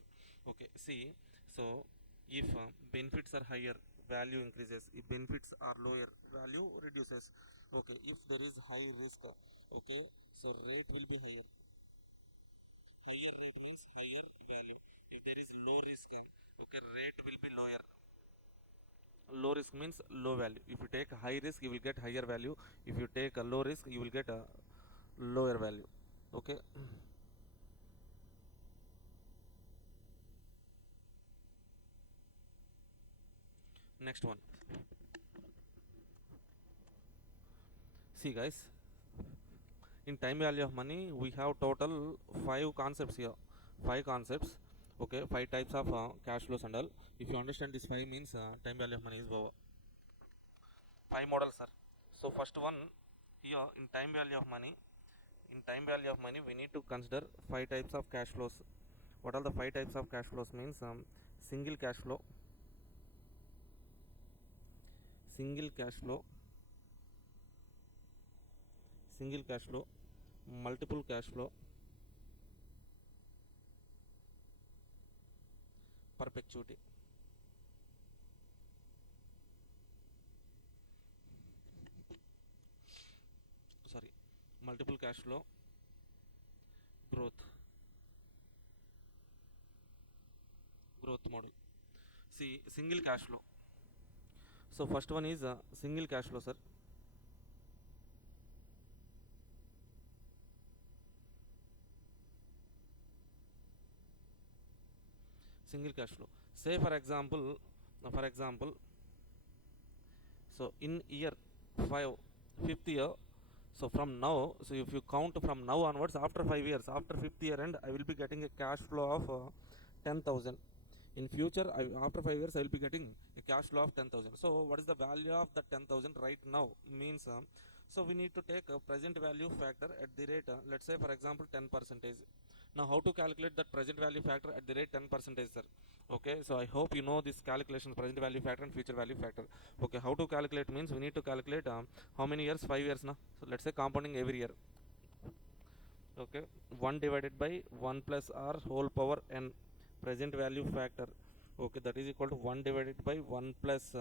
Okay, see, so if benefits are higher, value increases. If benefits are lower, value reduces. Okay, if there is high risk, okay, so rate will be higher. Higher rate means higher value. If there is low risk, okay, rate will be lower. Low risk means low value. If you take high risk, you will get higher value. If you take a low risk, you will get a lower value. Okay. Next one. See guys, in time value of money we have total 5 concepts here. 5 concepts. Okay, 5 types of cash flows and all. If you understand this 5 means time value of money is over. 5 models, sir. So first one here, in time value of money. In time value of money we need to consider 5 types of cash flows. What are the 5 types of cash flows means single cash flow, single cash flow, single cash flow, multiple cash flow, perpetuity. Sorry, multiple cash flow, growth model. See, single cash flow. So first one is single cash flow, sir. Single cash flow. Say for example, so in year 5, fifth year, so from now, so if you count from now onwards, after 5 years, after 5th year end, I will be getting a cash flow of 10,000. In future, after 5 years, I will be getting a cash flow of 10,000. So what is the value of the 10,000 right now? Means, so we need to take a present value factor at the rate, let's say for example 10%. Now how to calculate that present value factor at the rate 10%, sir? Okay, so I hope you know this calculation, present value factor and future value factor. Okay, how to calculate means we need to calculate how many years? 5 years now. So let's say compounding every year. Okay, 1 divided by 1 plus r whole power n, present value factor. Okay, that is equal to 1 divided by 1 plus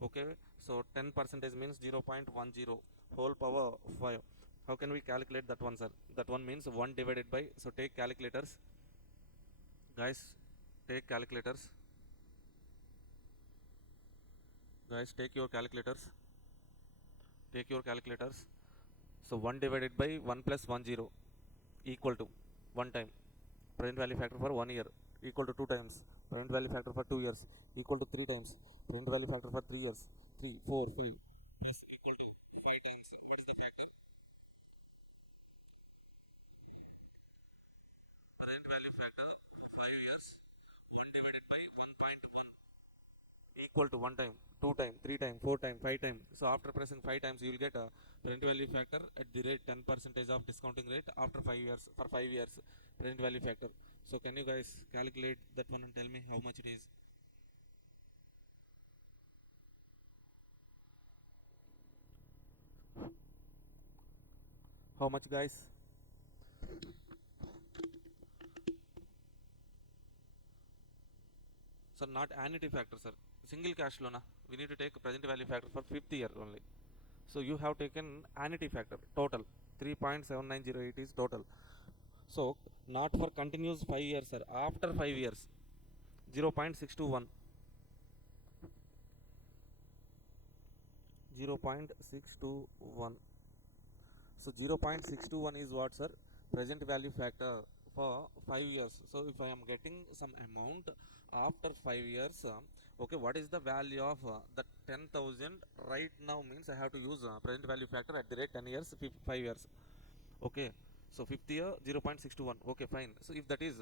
okay, so 10% means 0.10 whole power 5. How can we calculate that one, sir? That one means 1 divided by, so take calculators guys, take calculators guys, take your calculators, so 1 divided by 1 plus 10 equal to 1 time present value factor for 1 year, equal to 2 times present value factor for 2 years, equal to 3 times present value factor for 3 years, 3 4 5 plus equal to 5 times. What is the factor? Present value factor 5 years, 1 divided by 1.1 equal to 1 time, 2 time, 3 time, 4 time, 5 time. So after pressing 5 times you will get a present value factor at the rate 10% of discounting rate after 5 years, for 5 years present value factor. So can you guys calculate that one and tell me how much it is? How much, guys? Sir, not annuity factor, sir. Single cash flow, na. We need to take present value factor for 5th year only. So you have taken annuity factor total 3.7908 is total. So not for continuous 5 years, sir. After 5 years 0.621. 0.621. So 0.621 is what, sir? Present value factor for 5 years. So if I am getting some amount after 5 years, okay, what is the value of the 10,000 right now? Means I have to use present value factor at the rate 10 years, 5 years. Okay, so 5th year 0.621. Okay, fine. So if that is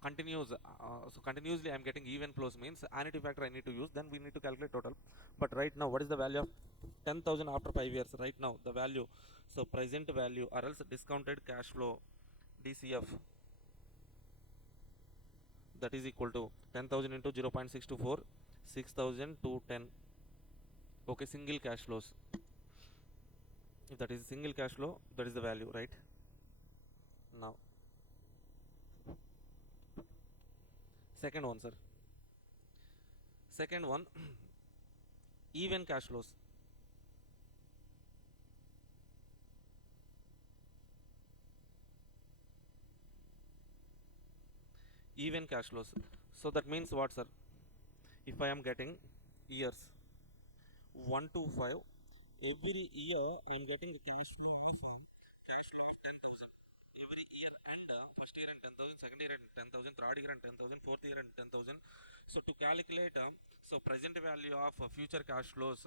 continuous, so continuously I am getting even flows, means annuity factor I need to use, then we need to calculate total. But right now what is the value of 10,000 after 5 years? Right now the value, so present value or else discounted cash flow, DCF. that is equal to 10,000 into 0.624, 6,210. Okay, single cash flows. If that is single cash flow, that is the value, right? Now, second one, sir. Second one, even cash flows. Even cash flows. So that means what, sir? If I am getting years 1 to 5, every year I am getting the cash flow of 10,000 every year, and first year and 10,000, second year and 10,000, third year and 10,000, fourth year and 10,000. So to calculate so present value of future cash flows,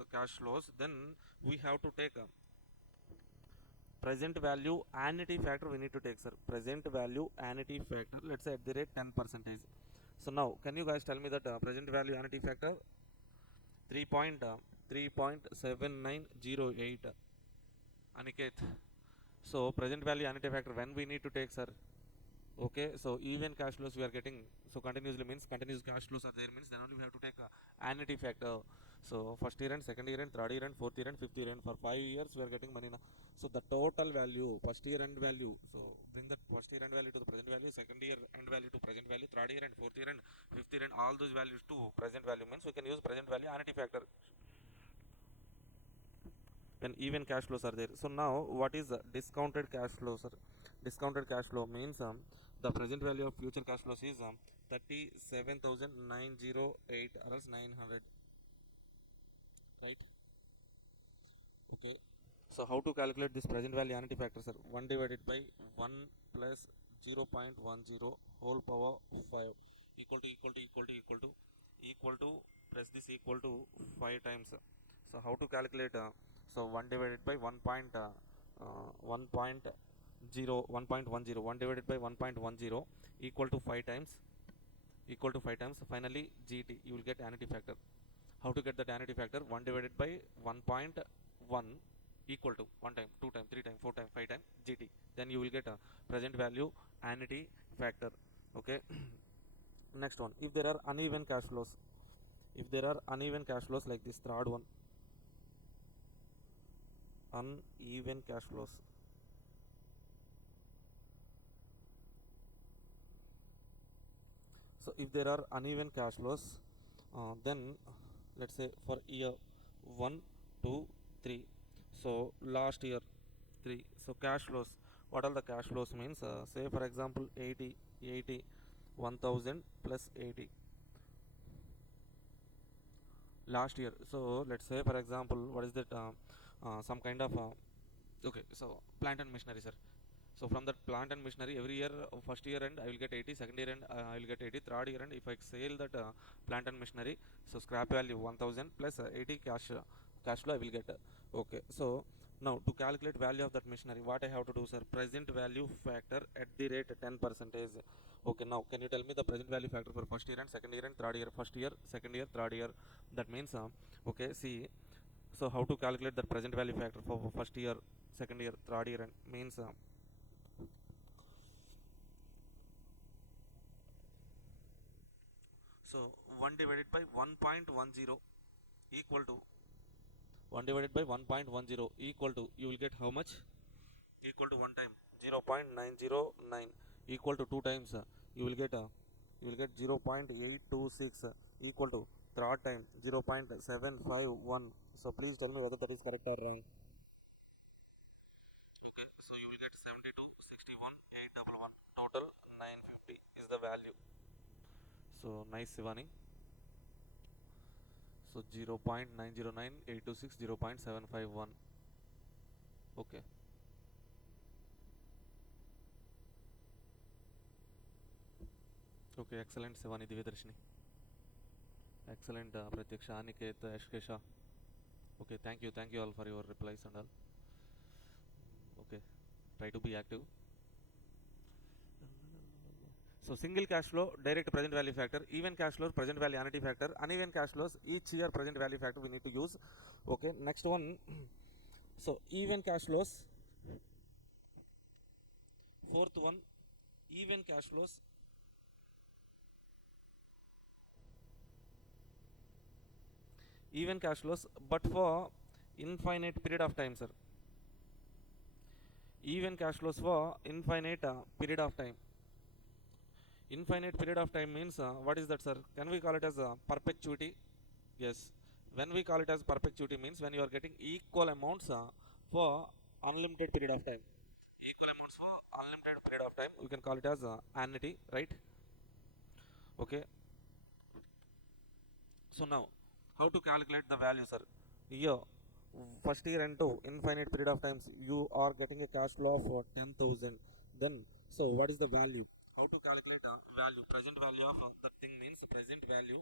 then we have to take present value annuity factor. We need to take, sir, present value annuity factor, let's say at the rate 10%. So now can you guys tell me that present value annuity factor 3.7908, Aniket. So present value annuity factor when we need to take, sir? Okay, so even cash flows we are getting, so continuously means continuous cash flows are there, means then only we have to take annuity factor. So first year and second year and third year and fourth year and fifth year, and for 5 years we are getting money now. So the total value, first year end value, so bring that first year end value to the present value, second year end value to present value, third year and fourth year and fifth year and all those values to present value, means we can use present value annuity factor when even cash flows are there. So now what is discounted cash flow, sir? Discounted cash flow means the present value of future cash flows is 37,908 or else 900, right? Okay, so how to calculate this present value annuity factor, sir? 1 divided by 1 plus 0.10 whole power 5 equal to press this equal to 5 times. So how to calculate? So 1 divided by 1 divided by 1.10 equal to 5 times, finally GT, you will get annuity factor. How to get that annuity factor? 1 divided by 1.1 equal to 1 time, 2 time, 3 time, 4 time, 5 time GT, then you will get a present value annuity factor. Okay. Next one, if there are uneven cash flows, like this third one, uneven cash flows. So if there are uneven cash flows, then let's say for year 1, 2, 3, so last year 3, so cash flows, what are the cash flows means, say for example 80 1000 plus 80 last year. So let's say for example what is that, some kind of okay, so plant and machinery, sir. So from that plant and machinery, every year, first year end I will get 80, second year end I will get 80, third year end if I sell that plant and machinery, so scrap value 1000 plus 80 cash flow I will get. Okay, so now to calculate value of that machinery, what I have to do, sir? Present value factor at the rate 10%. Okay, now can you tell me the present value factor for first year and second year and third year? First year, second year, third year. That means okay, see, so how to calculate that present value factor for first year, second year, third year, and means so 1 divided by 1.10 equal to 1 divided by 1.10 equal to, you will get how much? Equal to 1 time 0.909 equal to 2 times, you will get 0.826 equal to third time 0.751. So please tell me whether that is correct or wrong. Okay, so you will get 72, 61, 811, total 950 is the value. So nice, Sivani. So 0.909826, 0.751. Okay. Okay, excellent, Sivani Divyadarshini. Excellent, Pratyaksha, Aniket, Ashkesha. Okay, thank you all for your replies and all. Okay, try to be active. So single cash flow, direct present value factor, even cash flows, present value annuity factor, uneven cash flows, each year present value factor we need to use. Okay, next one. So even cash flows, fourth one, even cash flows. even cash flows, but for infinite period of time, sir. Even cash flows for infinite period of time. Infinite period of time means what is that, sir? Can we call it as perpetuity? Yes. When we call it as perpetuity means when you are getting equal amounts for unlimited period of time. Equal amounts for unlimited period of time. We can call it as annuity, right? Okay. So now, how to calculate the value, sir? Here, first year and two infinite period of times you are getting a cash flow of 10,000. Then, so what is the value? How to calculate value? Present value of that thing means present value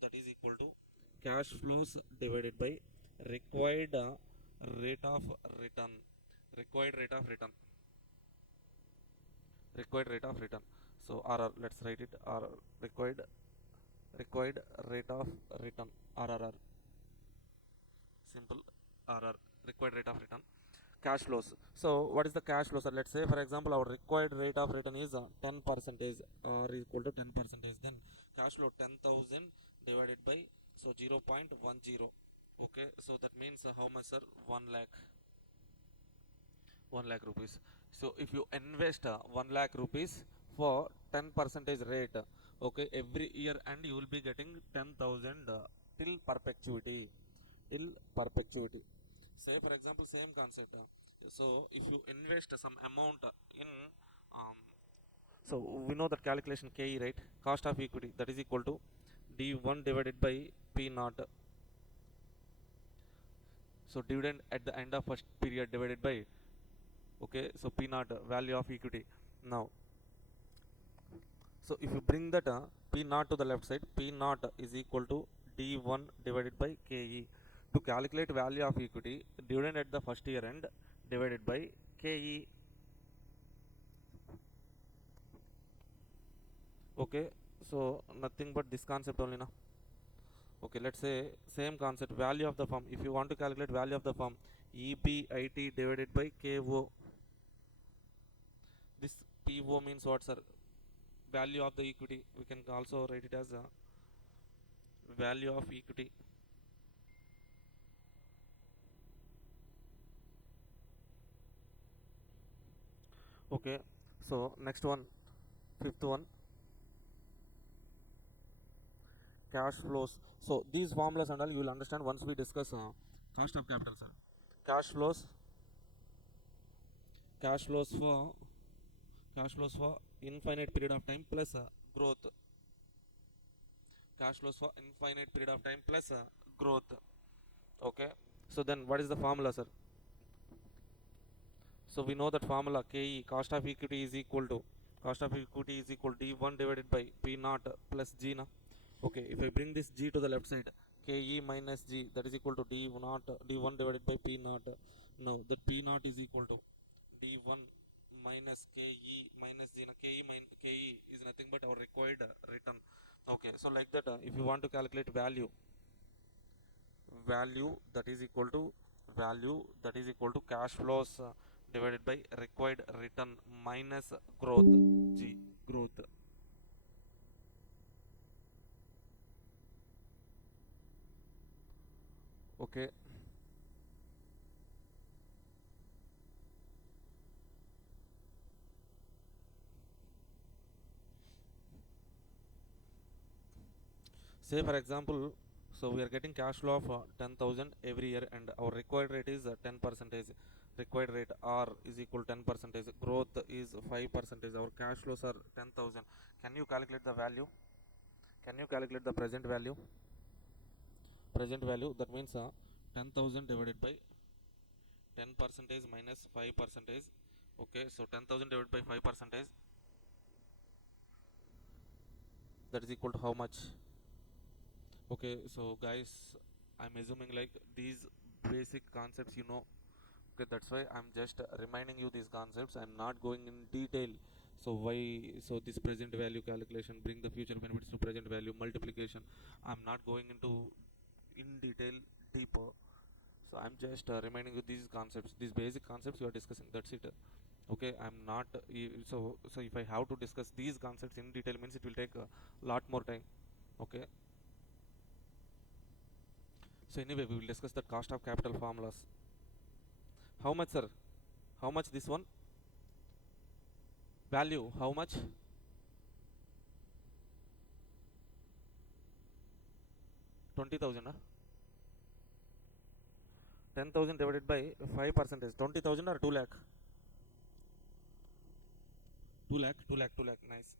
that is equal to cash flows divided by required rate of return. Required rate of return. Required rate of return. So RR, let's write it. R required rate of return, RRR. Simple. RR, required rate of return. Cash flows. So what is the cash flow, sir? Let's say for example our required rate of return is 10 percentage or equal to 10 percentage. Then cash flow 10,000 divided by so 0.10. Okay, so that means how much, sir? 1 lakh. 1 lakh rupees. So if you invest 1 lakh rupees for 10 percentage rate, okay, every year and you will be getting 10,000 till perpetuity. Till perpetuity. Say for example same concept. So if you invest some amount in um, so we know that calculation KE, right? Cost of equity, that is equal to D1 divided by P naught. So dividend at the end of first period divided by, okay, so P naught, value of equity. Now so if you bring that P naught to the left side, P naught is equal to D1 divided by KE. To calculate value of equity, dividend at the first year end divided by KE. Okay, so nothing but this concept only now. Okay, let's say same concept, value of the firm. If you want to calculate value of the firm, EBIT divided by KO. This PO means what, sir? Value of the equity. We can also write it as a value of equity. Okay, so next one, fifth one, cash flows. So these formulas and all you will understand once we discuss cost of capital, sir. Cash flows, cash flows for cash flows for infinite period of time plus growth. Cash flows for infinite period of time plus growth. Okay, so then what is the formula, sir? So we know that formula KE, cost of equity is equal to D1 divided by P naught plus G na. Okay, if I bring this G to the left side, KE minus G, that is equal to D1 divided by P naught. Now that P naught is equal to D1 minus KE minus G na. KE is nothing but our required return. Okay, so like that if you want to calculate value that is equal to cash flows divided by required return minus growth, G, growth. Okay, say for example, so we are getting cash flow of 10,000 every year and our required rate is 10 percentage. Required rate R is equal to 10 percentage, growth is 5 percentage, our cash flows are 10,000. Can you calculate the value? Can you calculate the present value? Present value, that means 10,000 divided by 10 percentage minus 5 percentage. Okay, so 10,000 divided by 5 percentage, that is equal to how much? Okay, so guys, I'm assuming like these basic concepts you know. Okay, that's why I'm just reminding you these concepts. I'm not going in detail. So why, so this present value calculation, bring the future benefits to present value, multiplication, I'm not going into in detail deeper. So I'm just reminding you these concepts, these basic concepts you are discussing, that's it. Okay, I'm not so if I have to discuss these concepts in detail means it will take a lot more time. Okay, So anyway, we will discuss the cost of capital formulas. How much, sir? How much this one? Value, how much? 20,000. 10,000 divided by 5%. 20,000 or 2 lakh? 2 lakh, 2 lakh, 2 lakh. Nice.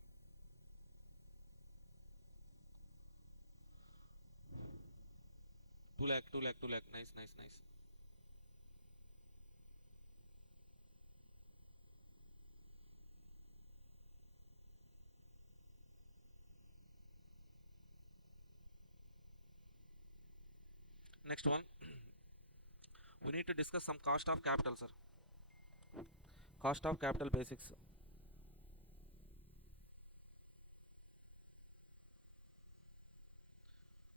2 lakh, 2 lakh, 2 lakh. Nice, nice, nice. Next one, we need to discuss some cost of capital, sir. Cost of capital basics.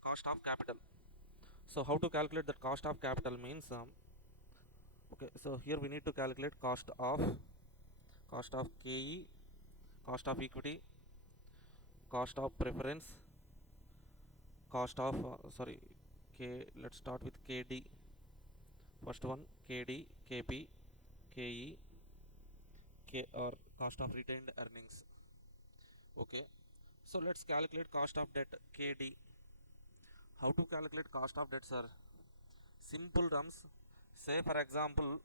Cost of capital. So how to calculate that cost of capital means, okay, so here we need to calculate cost of KE, cost of equity, cost of preference, cost of K. Let's start with KD. First one KD, KP, KE, K or cost of retained earnings. Okay, so let's calculate cost of debt KD. How to calculate cost of debt, sir? Simple terms. Say for example,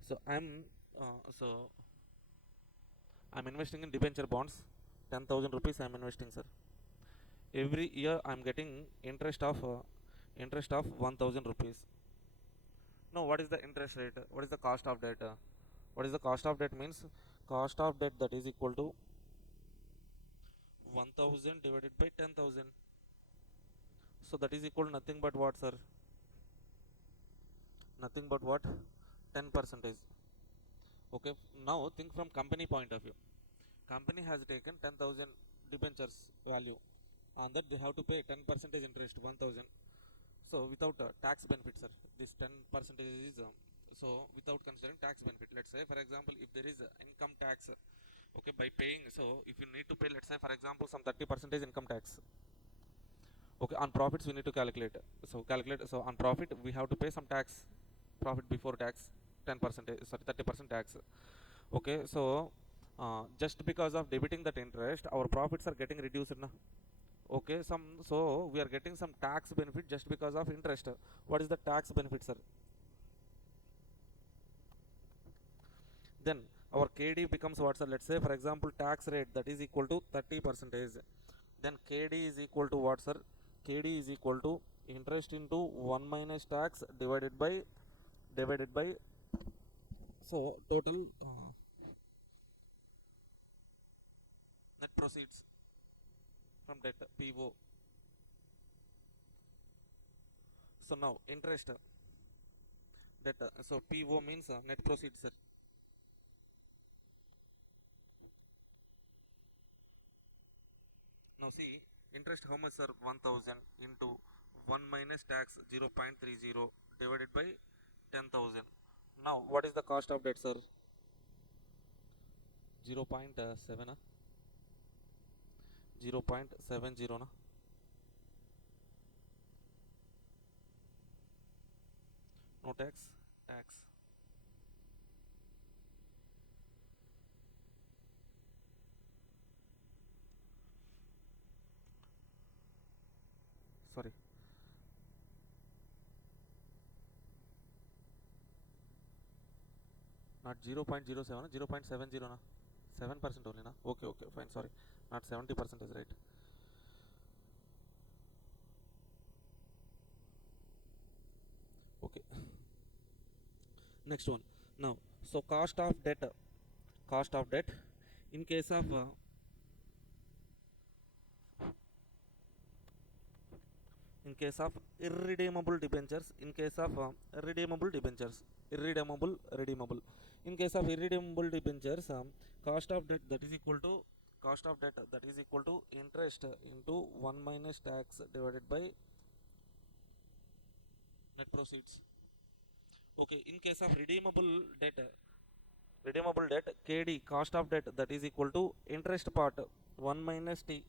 so so I'm investing in debenture bonds. 10,000 rupees I'm investing, sir. Every year I'm getting interest of 1,000 rupees. Now what is the interest rate? What is the cost of debt? What is the cost of debt means? Cost of debt, that is equal to 1,000 divided by 10,000. So that is equal to nothing but what, sir? Nothing but what? 10%. Okay, now think from company point of view. Company has taken 10,000 debentures value, and that they have to pay 10% interest, 1,000. So without tax benefit, sir, this 10% is so without considering tax benefit. Let's say for example, if there is income tax, okay, by paying, so if you need to pay, let's say for example, some 30% income tax. Okay, on profits we need to calculate. So on profit we have to pay some tax, profit before tax, 10%, sorry, 30% tax. Okay, so just because of debiting that interest, our profits are getting reduced now. Okay, so we are getting some tax benefit just because of interest. What is the tax benefit, sir? Then our KD becomes what, sir? Let's say for example, tax rate that is equal to 30%. Then KD is equal to what, sir? KD is equal to interest into 1 minus tax divided by so total net proceeds from debt, PO. So now interest debt, so PO means net proceeds, sir. Now see, interest how much, sir? 1,000 into 1 minus tax 0.30 divided by 10,000. Now what is the cost of debt, sir? 0.7, 0.70, na? No tax, tax. Sorry, not 0.07, 0.70, na? 7% only, na? Okay, okay, fine, sorry. Not 70% is right. Okay. Next one. Now, so cost of debt, in case of irredeemable debentures, in case of redeemable. In case of irredeemable debentures, cost of debt that is equal to interest into 1 minus tax divided by net proceeds. Okay, in case of redeemable debt, redeemable debt KD, cost of debt, that is equal to interest part 1 minus T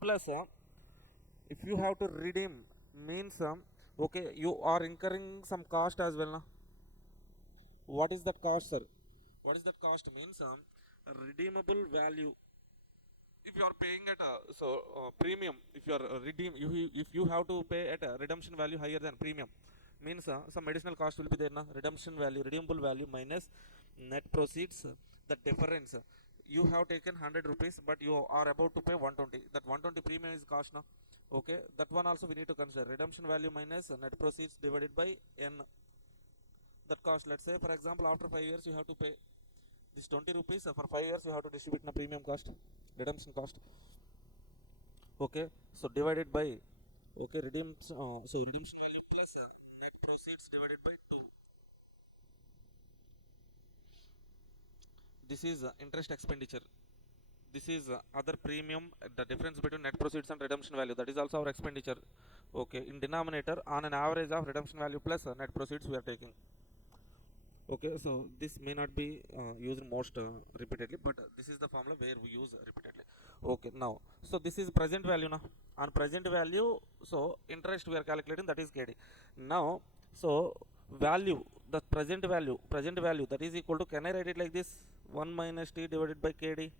plus if you have to redeem means okay, you are incurring some cost as well na? What is that cost, sir? What is that cost means redeemable value. If you are paying at a premium, if you are if you have to pay at a redemption value higher than premium means some additional cost will be there na. Redemption value, redeemable value minus net proceeds, the difference. You have taken 100 rupees but you are about to pay 120, that 120 premium is cost na. Okay, that one also we need to consider. Redemption value minus net proceeds divided by n, that cost. Let's say for example after 5 years you have to pay this 20 rupees, for 5 years you have to distribute in a premium cost, redemption cost. Okay, so divided by, okay, redemption value plus net proceeds divided by 2. This is interest expenditure. This is other premium, the difference between net proceeds and redemption value, that is also our expenditure. Okay, in denominator on an average of redemption value plus net proceeds we are taking. Okay, so this may not be used most repeatedly, but this is the formula where we use repeatedly. Okay, now so this is present value now. On present value, so interest we are calculating, that is KD. Now so value, the present value that is equal to, can I write it like this, 1 minus T divided by KD?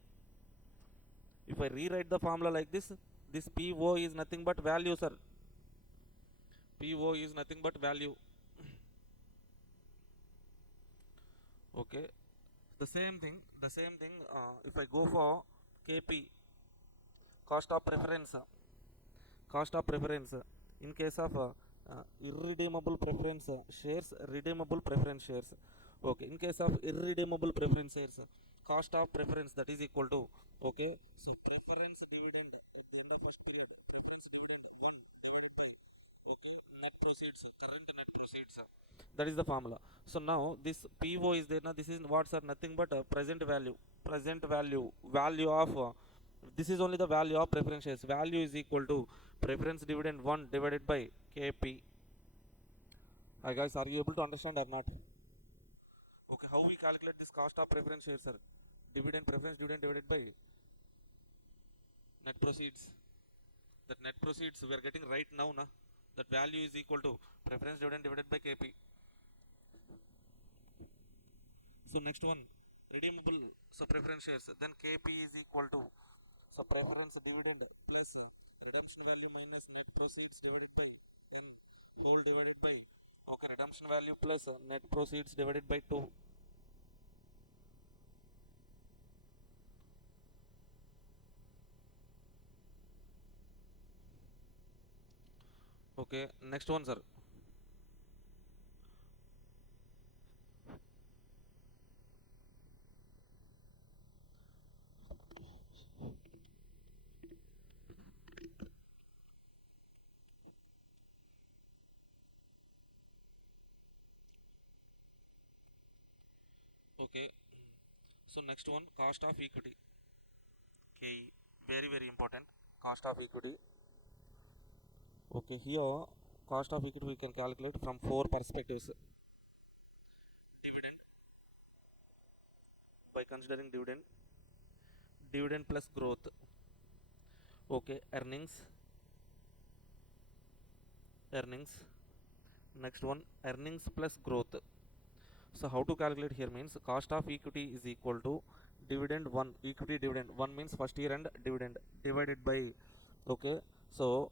If I rewrite the formula like this PO is nothing but value, sir. PO is nothing but value. Okay, the same thing if I go for KP, cost of preference, in case of irredeemable preference shares, redeemable preference shares. Okay, in case of irredeemable preference shares, cost of preference, that is equal to, okay, so preference dividend at the end of first period, preference dividend 1 divided by, okay, net proceeds, current net proceeds, that is the formula. So now this PO is there now, this is what's are nothing but present value, value of this is only the value of preference shares. Value is equal to preference dividend 1 divided by KP. Hi guys, are you able to understand or not? Okay, how we calculate this cost of preference shares, sir? Dividend, preference dividend divided by net proceeds. That net proceeds we are getting right now na, that value is equal to preference dividend divided by KP. So next one, redeemable, so preference shares, then KP is equal to, so preference dividend plus redemption value minus net proceeds divided by n whole divided by, okay, redemption value plus net proceeds divided by 2. Okay, next one, sir. Okay, so next one, cost of equity, KE, very important, cost of equity. Okay, here cost of equity we can calculate from 4 perspectives. Dividend, by considering dividend plus growth. Okay, earnings, next one, earnings plus growth. So how to calculate here means cost of equity is equal to dividend 1, equity dividend 1 means first year and dividend, divided by, okay, so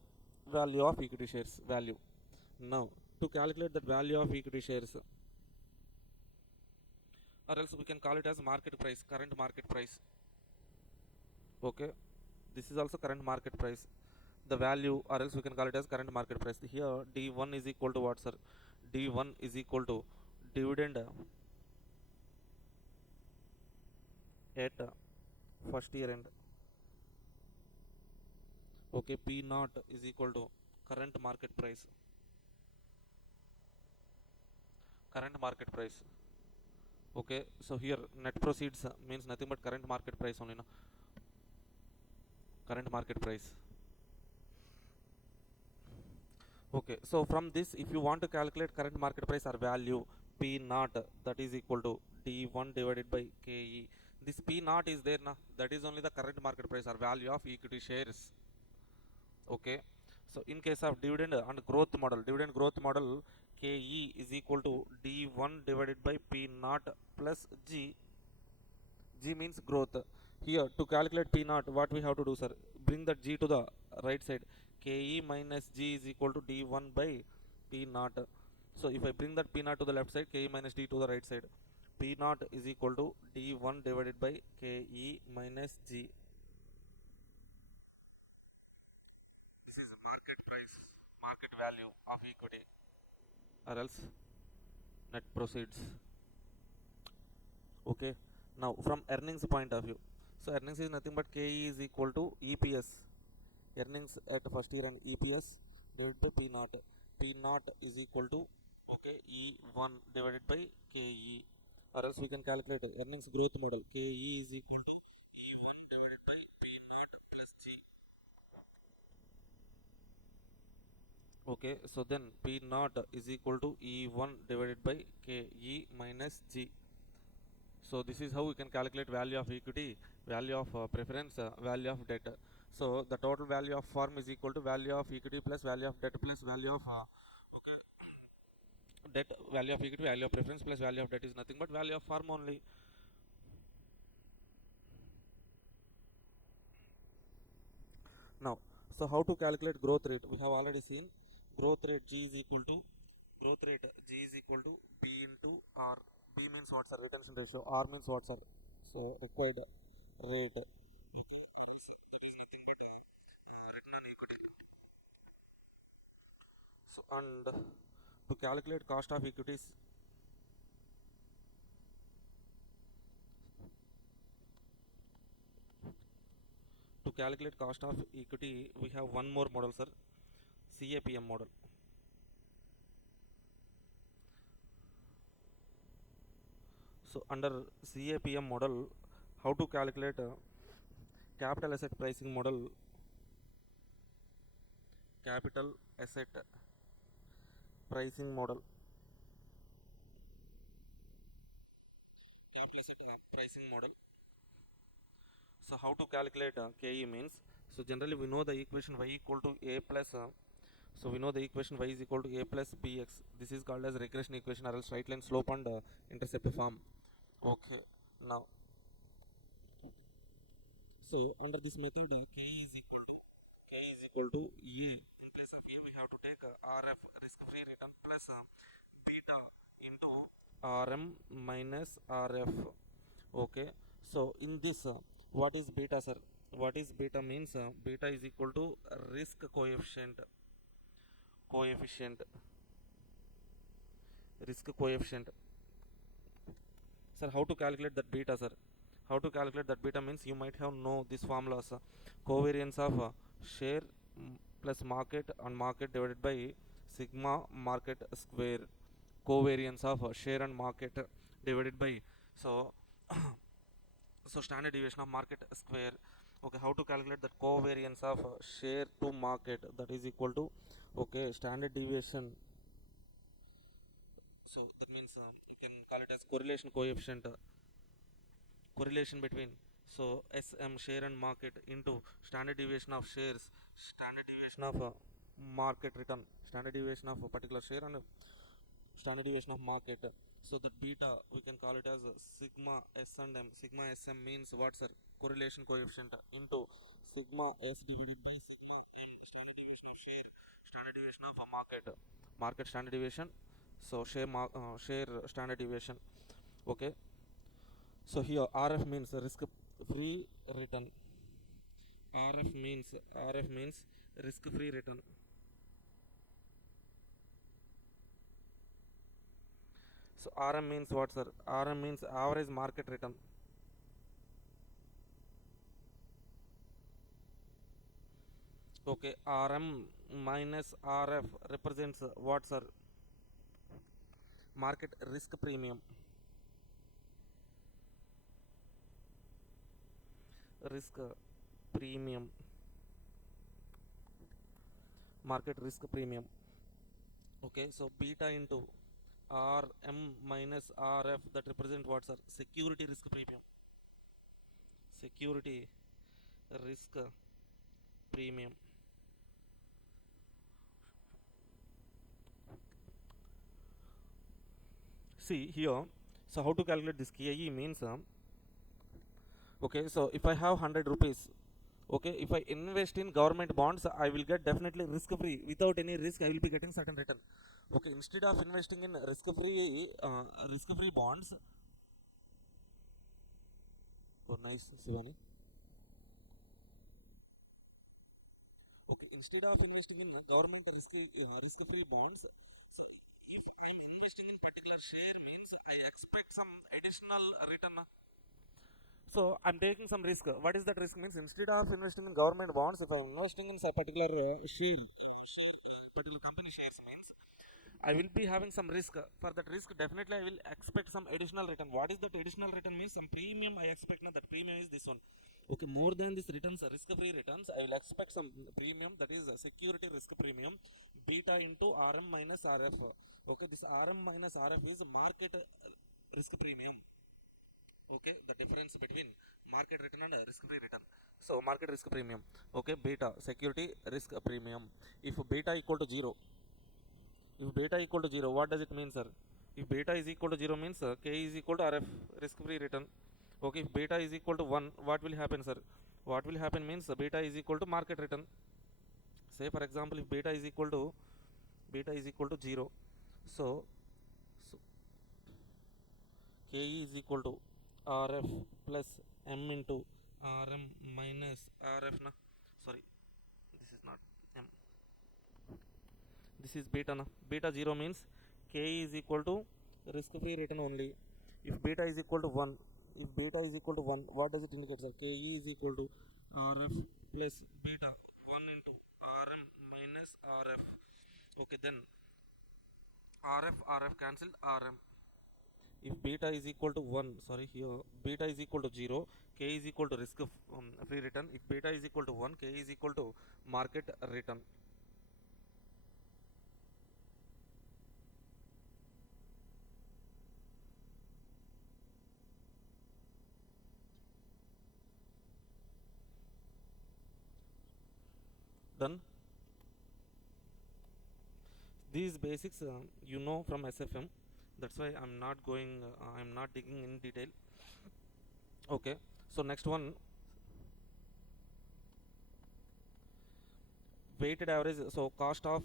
value of equity shares, value. Now to calculate that value of equity shares, or else we can call it as market price, current market price. Okay, this is also current market price, the value, or else we can call it as current market price. Here D1 is equal to what, sir? D1 is equal to dividend at first year end. Okay, P naught is equal to current market price, okay, so here net proceeds means nothing but current market price only, no? Current market price. Okay, so from this if you want to calculate current market price or value, P naught, that is equal to D1 divided by KE. This P naught is there now, that is only the current market price or value of equity shares. Okay, so in case of dividend and growth model, dividend growth model, KE is equal to D1 divided by P naught plus G. G means growth. Here to calculate P naught, what we have to do, sir? Bring that G to the right side. KE minus G is equal to D1 by P naught. So if I bring that P naught to the left side, KE minus D to the right side, P naught is equal to D1 divided by KE minus G. This is market price, market value of equity, or else net proceeds. Okay, now from earnings point of view, so earnings is nothing but KE is equal to EPS, earnings at first year, and EPS divided by P naught. P naught is equal to, okay, E1 divided by KE, or else we can calculate earnings growth model. KE is equal to E1 divided by P naught plus G. Okay, so then P naught is equal to E1 divided by KE minus G. So this is how we can calculate value of equity, value of preference, value of debt. So the total value of firm is equal to value of equity plus value of debt plus value of debt, value of equity, value of preference plus value of debt is nothing but value of firm only. Now, so how to calculate growth rate? We have already seen growth rate G is equal to B into R. B means what's a retention ratio, R means what's a so required rate. Okay, that is nothing but return on equity. So and to calculate cost of equities, we have one more model, sir, CAPM model. So under CAPM model, how to calculate capital asset pricing model, capital asset pricing model, capital asset pricing model. So how to calculate KE means, so generally we know the equation y equal to a plus so we know the equation y is equal to a plus bx. This is called as regression equation, or else right line slope and intercept form. Okay, now so under this method k is equal to a. In place of a we have to take rf, risk free return, plus beta into rm minus rf. Okay, so in this what is beta, sir? What is beta means? Beta is equal to risk coefficient risk coefficient. Sir, how to calculate that beta, sir? How to calculate that beta means you might have know this formulas, covariance of share plus market and market divided by sigma market square, covariance of share and market divided by so so standard deviation of market square. Okay, how to calculate that covariance of share to market, that is equal to, okay, standard deviation. So that means you can call it as correlation coefficient, correlation between so SM share and market into standard deviation of shares, standard deviation of market return, standard deviation of a particular share, and standard deviation of market. So the beta we can call it as sigma S and M. Sigma SM means what, sir? Correlation coefficient into sigma S divided by sigma M, standard deviation of share, standard deviation of a market standard deviation, so share standard deviation. Okay, so here RF means risk free return. RF means risk free return. So RM means what, sir? RM means average market return. Okay, RM minus RF represents what, sir? Market risk premium. Risk premium. Market risk premium. Okay, so beta into RM minus RF, that represent what, sir? Security risk premium. Security risk premium. See here, so how to calculate this KE means, okay, so if I have 100 rupees, okay, if I invest in government bonds, I will get definitely risk free. Without any risk, I will be getting certain return. Okay, instead of investing in risk free bonds. Oh, nice, Shivani. Okay, instead of investing in government risk free bonds, so if I'm investing in particular share means I expect some additional return. So I'm taking some risk. What is that risk means? Instead of investing in government bonds, if I'm investing in some particular particular company shares means I will be having some risk. For that risk, definitely I will expect some additional return. What is that additional return means? Some premium I expect. Now that premium is this one. Okay, more than this returns, risk-free returns, I will expect some premium, that is security risk premium, beta into RM minus RF. Okay, this RM minus RF is market risk premium. Okay, the difference between market return and risk-free return. So market risk premium. Okay, beta security risk premium. If beta equal to 0, if beta equal to 0, what does it mean, sir? If beta is equal to 0 means K is equal to RF, risk-free return. Okay, if beta is equal to 1, what will happen, sir? What will happen means beta is equal to market return. Say for example, if beta is equal to 0, so Ke is equal to Rf plus M into Rm minus Rf na. Sorry, this is not M. This is beta na. Beta 0 means K is equal to risk free return only. If beta is equal to 1, if beta is equal to 1, what does it indicate, sir? Ke is equal to Rf plus beta 1 into Rm minus Rf. Okay, then Rf cancelled, Rm. If beta is equal to 1, sorry, here beta is equal to 0, K is equal to risk free return. If beta is equal to 1, K is equal to market return. Done. These basics you know from SFM, that's why I'm not going I'm not digging in detail. Okay, so next one, weighted average. So cost of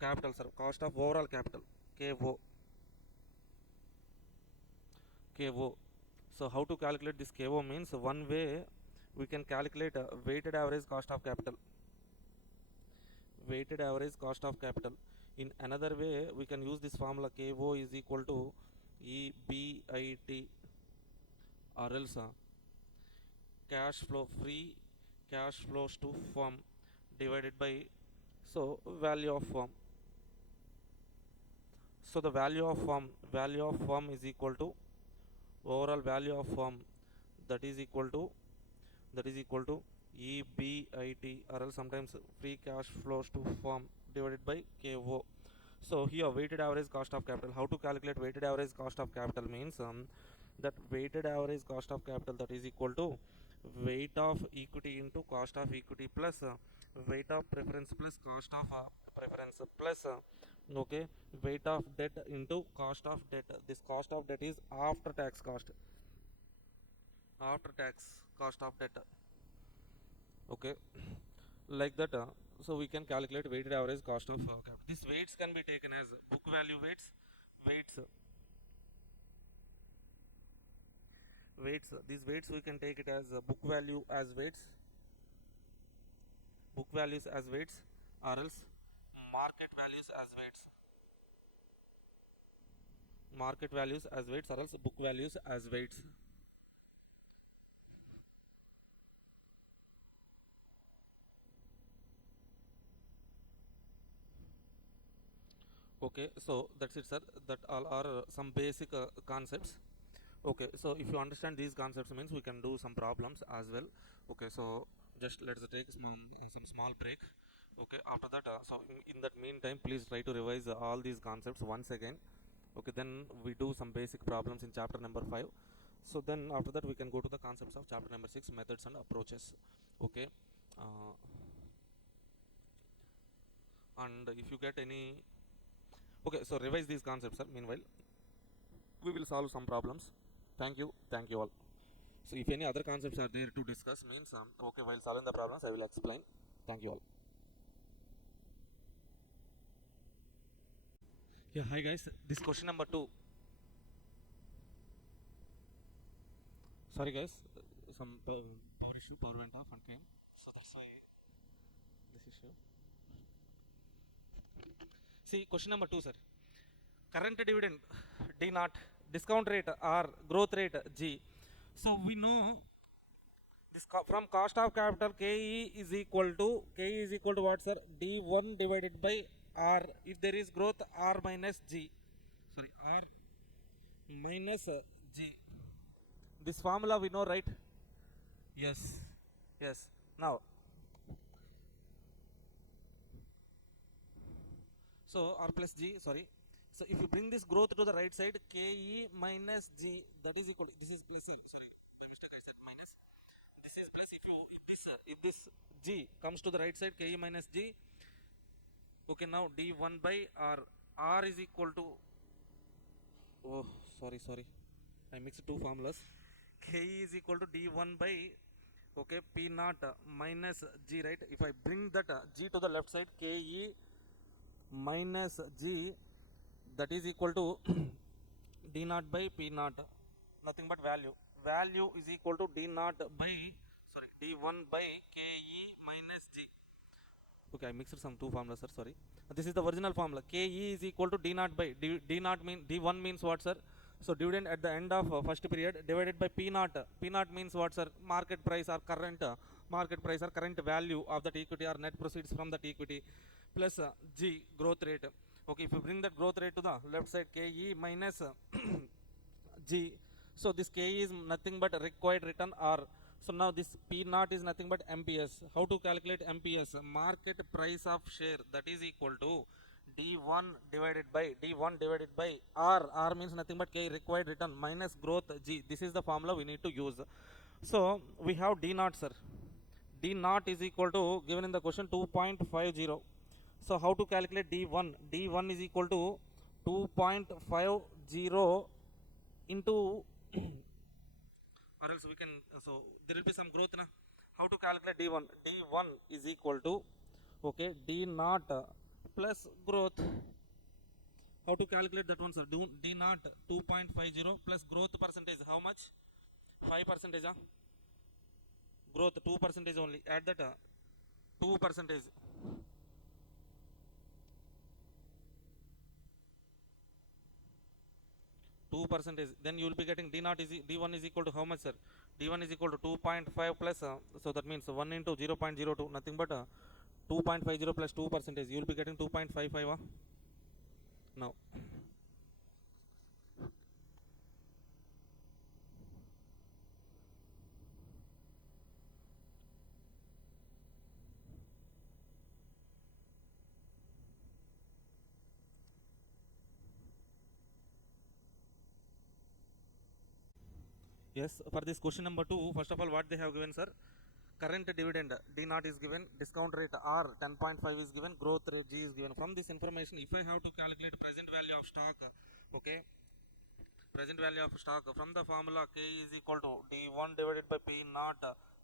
capital, sir, cost of overall capital, KO. So how to calculate this KO means, one way we can calculate weighted average cost of capital, weighted average cost of capital. In another way, we can use this formula, KO is equal to EBIT, or else cash flow, free cash flows to firm divided by, so value of firm. So the value of firm is equal to overall value of firm, that is equal to EBIT, or else sometimes free cash flows to firm divided by KO. So here weighted average cost of capital. How to calculate weighted average cost of capital means, that weighted average cost of capital, that is equal to weight of equity into cost of equity plus weight of preference plus cost of preference plus okay, weight of debt into cost of debt. This cost of debt is after tax cost, after tax cost of debt. Okay, like that. So we can calculate weighted average cost of capital. These weights can be taken as book value weights weights. These weights we can take it as book value as weights, book values as weights, or else market values as weights, market values as weights, or else book values as weights. Okay, so that's it, sir. That all are some basic concepts. Okay, so if you understand these concepts means we can do some problems as well. Okay, so just let's take some small break. Okay, after that, so in that meantime, please try to revise all these concepts once again. Okay, then we do some basic problems in chapter number 5. So then after that we can go to the concepts of chapter number 6, methods and approaches. Okay, and if you get any, okay, so revise these concepts, sir. Meanwhile we will solve some problems. Thank you all. So if any other concepts are there to discuss, means okay, while solving the problems I will explain. Thank you all. Yeah, hi guys, this question number 2. Sorry guys, some power issue, power went off and came, so that's why this issue. See, question number 2, sir. Current dividend D naught, discount rate R, growth rate G. So we know this from cost of capital KE is equal to what, sir? D1 divided by R. If there is growth, R minus G. Sorry, R minus G. This formula we know, right? Yes. Yes. Now, so R plus G, sorry. So if you bring this growth to the right side, KE minus G, that is equal to, this is plus, sorry, by mistake I said minus. This is plus. If this G comes to the right side, KE minus G. Okay, now D1 by R is equal to, oh, sorry, I mixed two formulas. KE is equal to D1 by, okay, P naught minus G, right? If I bring that G to the left side, KE minus G, that is equal to D naught by P naught, nothing but value. Value is equal to D naught by, sorry, D1 by KE minus G. Okay, I mixed some two formulas, sir. Sorry. This is the original formula. KE is equal to D naught by D naught mean D1 means what, sir? So dividend at the end of first period divided by P naught. P naught means what, sir? Market price or current value of that equity or net proceeds from that equity plus G, growth rate. Okay, if you bring that growth rate to the left side, KE minus G. So this KE is nothing but required return R. So now this P naught is nothing but MPS. How to calculate MPS? Market price of share, that is equal to D1 divided by R. R means nothing but K, required return, minus growth G. This is the formula we need to use. So we have D naught, sir. D naught is equal to, given in the question, 2.50. So how to calculate D1? D1 is equal to 2.50 into or else we can, so there will be some growth na. How to calculate D1? D1 is equal to, okay, D naught plus growth. How to calculate that one, sir? D naught 2.50 plus growth percentage, how much? 5%, growth 2% only. Add that 2%. 2%, then you will be getting D1 is equal to how much, sir? D1 is equal to 2.5 plus, so that means 1 into 0.02, nothing but 2.50 plus 2%, you will be getting 2.55. Now, yes, for this question number 2, first of all, what they have given, sir? Current dividend D naught is given, discount rate R 10.5 is given, growth rate G is given. From this information, if I have to calculate present value of stock, okay, present value of stock from the formula K is equal to D1 divided by P naught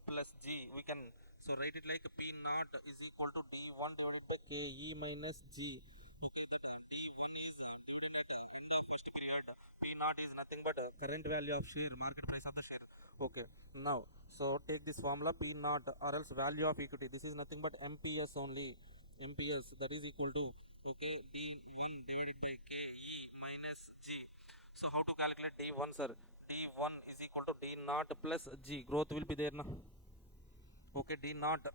plus G, we can so write it like P naught is equal to D1 divided by KE minus G. Okay, that D1 is divided at the end of first period. P naught is nothing but current value of share, market price of the share. Okay, now so take this formula P naught or else value of equity. This is nothing but MPS only. MPS, that is equal to, okay, D1 divided by KE minus G. So how to calculate D1, sir? D1 is equal to D naught plus G. Growth will be there now. Okay, D naught.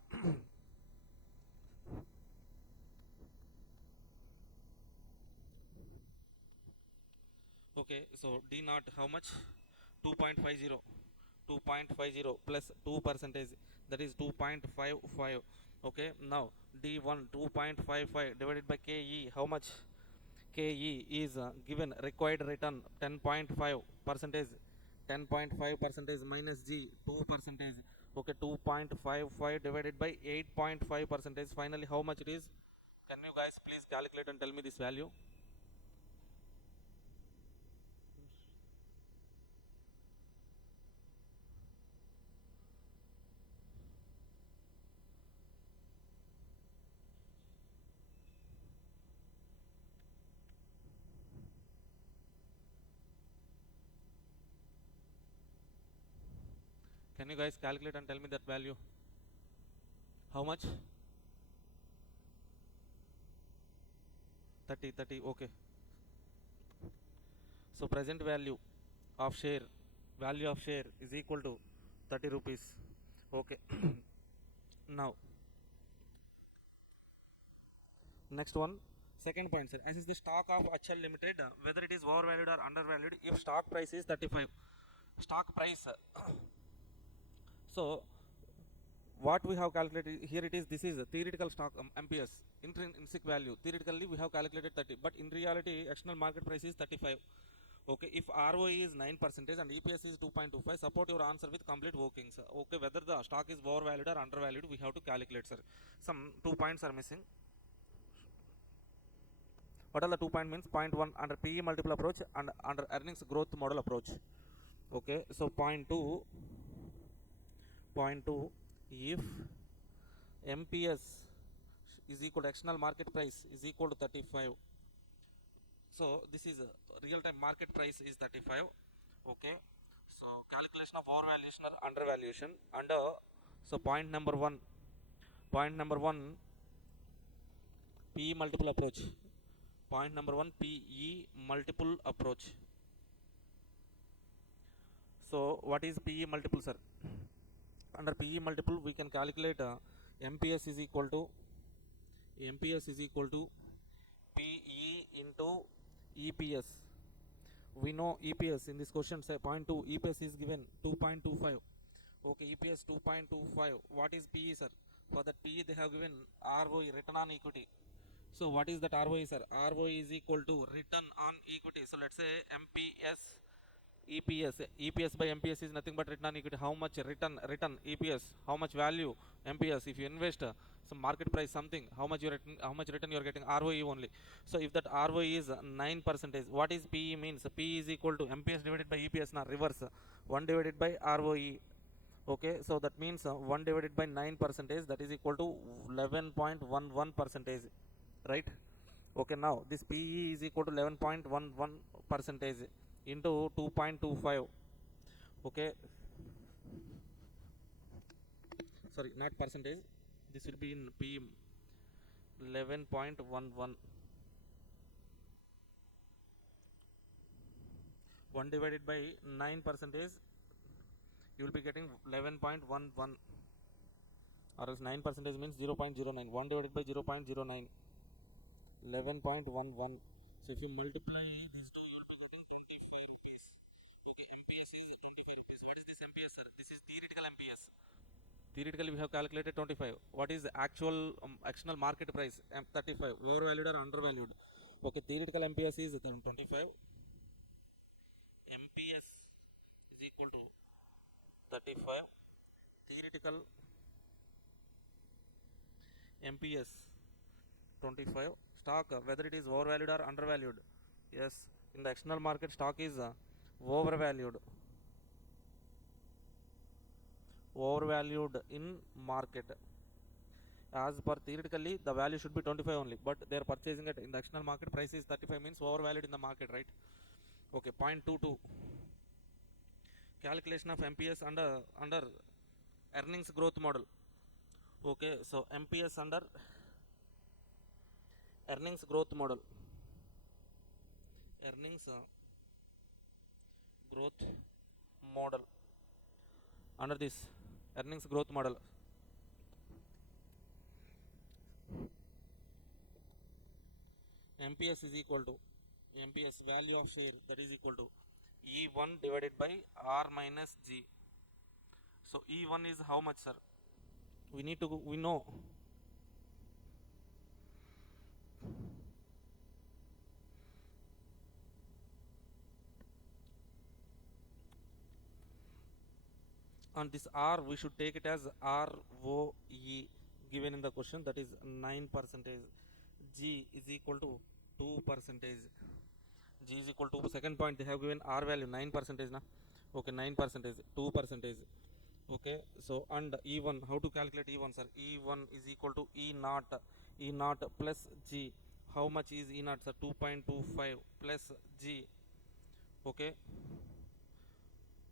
Okay, so D naught how much? 2.50. 2.50 plus 2%, that is 2.55. Okay, now D1 2.55 divided by KE, how much? KE is given required return 10.5 percentage, 10.5 percentage minus G 2 percentage. Okay, 2.55 divided by 8.5 percentage. Finally, how much it is? Can you guys please calculate and tell me this value? Can you guys calculate and tell me that value? How much? 30. Okay. So present value of share is equal to 30 rupees. Okay. Now next one, second point, sir. As is the stock of HL Limited, whether it is overvalued or undervalued, if stock price is 35. Stock price. So what we have calculated here, it is, this is a theoretical stock MPS, intrinsic value. Theoretically we have calculated 30, but in reality external market price is 35. Okay, if ROE is 9% and EPS is 2.25, support your answer with complete workings. Okay, whether the stock is overvalued or undervalued, we have to calculate, sir. Some 2 points are missing. What are the 2 point means? Point 1 under PE multiple approach and under earnings growth model approach. Okay, so point 2, if MPS is equal to external market price is equal to 35, so this is real time market price is 35. Okay, so calculation of overvaluation or undervaluation under, so point number 1, PE multiple approach. Point number 1, PE multiple approach. So what is PE multiple, sir? Under PE multiple we can calculate MPS is equal to PE into EPS. We know EPS in this question, say point 2, EPS is given 2.25. Okay, EPS 2.25. What is PE, sir? For that PE they have given ROE, return on equity. So what is that ROE, sir? ROE is equal to return on equity. So let's say MPS EPS by MPS is nothing but return on equity. How much return EPS? How much value MPS? If you invest some market price something, how much return you are getting? ROE only. So if that ROE is 9%, what is PE means? PE is equal to MPS divided by EPS, now reverse, 1 divided by ROE. Okay, so that means 1 divided by 9%, that is equal to 11.11%, right? Okay, now this PE is equal to 11.11% into 2.25. Okay, sorry, not percentage, this will be in PE. 11.11, 1 divided by 9%, you will be getting 11.11, or else 9% means 0.09. 1 divided by 0.09, 11.11. So if you multiply these two, you will be getting 25 rupees. Okay, MPS is 25 rupees. What is this MPS, sir? This is theoretical MPS. Theoretically we have calculated 25. What is the actual external market price? 35. Overvalued or undervalued? Okay, theoretical MPS is 25. MPS is equal to 35. Theoretical MPS 25. Stock, whether it is overvalued or undervalued? Yes, in the external market stock is overvalued in market. As per theoretically the value should be 25 only, but they are purchasing it in the external market price is 35, means overvalued in the market, right? Okay, point 22, calculation of MPS under earnings growth model. Okay, so MPS under earnings growth model, growth model. Under this earnings growth model, MPS is equal to MPS value of share, that is equal to E1 divided by R minus G. So E1 is how much, sir? We know, and this R we should take it as ROE given in the question, that is 9%. G is equal to 2%. G is equal to, second point they have given R value 9% na. Okay, 9%, 2%. Okay, so and E1, how to calculate E1 sir? E1 is equal to E naught plus G. How much is E naught sir? 2.25 plus G. Okay,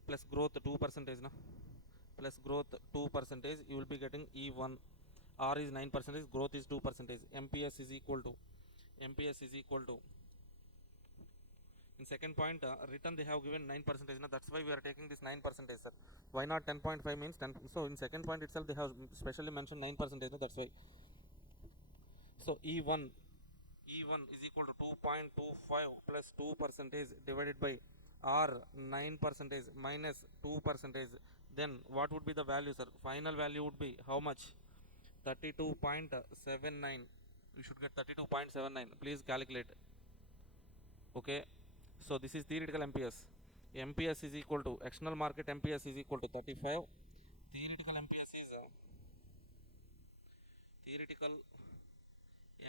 plus growth 2% na, plus growth 2%, you will be getting E1. R is 9%, growth is 2%. MPS is equal to, in second point written they have given 9%, na, that's why we are taking this 9%, sir. Why not 10.5 means 10? So in second point itself they have specially mentioned 9%, na, that's why. So E1 is equal to 2.25 plus 2% divided by R 9% minus 2%. Then what would be the value, sir? Final value would be how much? 32.79. We should get 32.79. Please calculate. Okay, so this is theoretical MPS. MPS is equal to external market MPS is equal to 35. Theoretical MPS is theoretical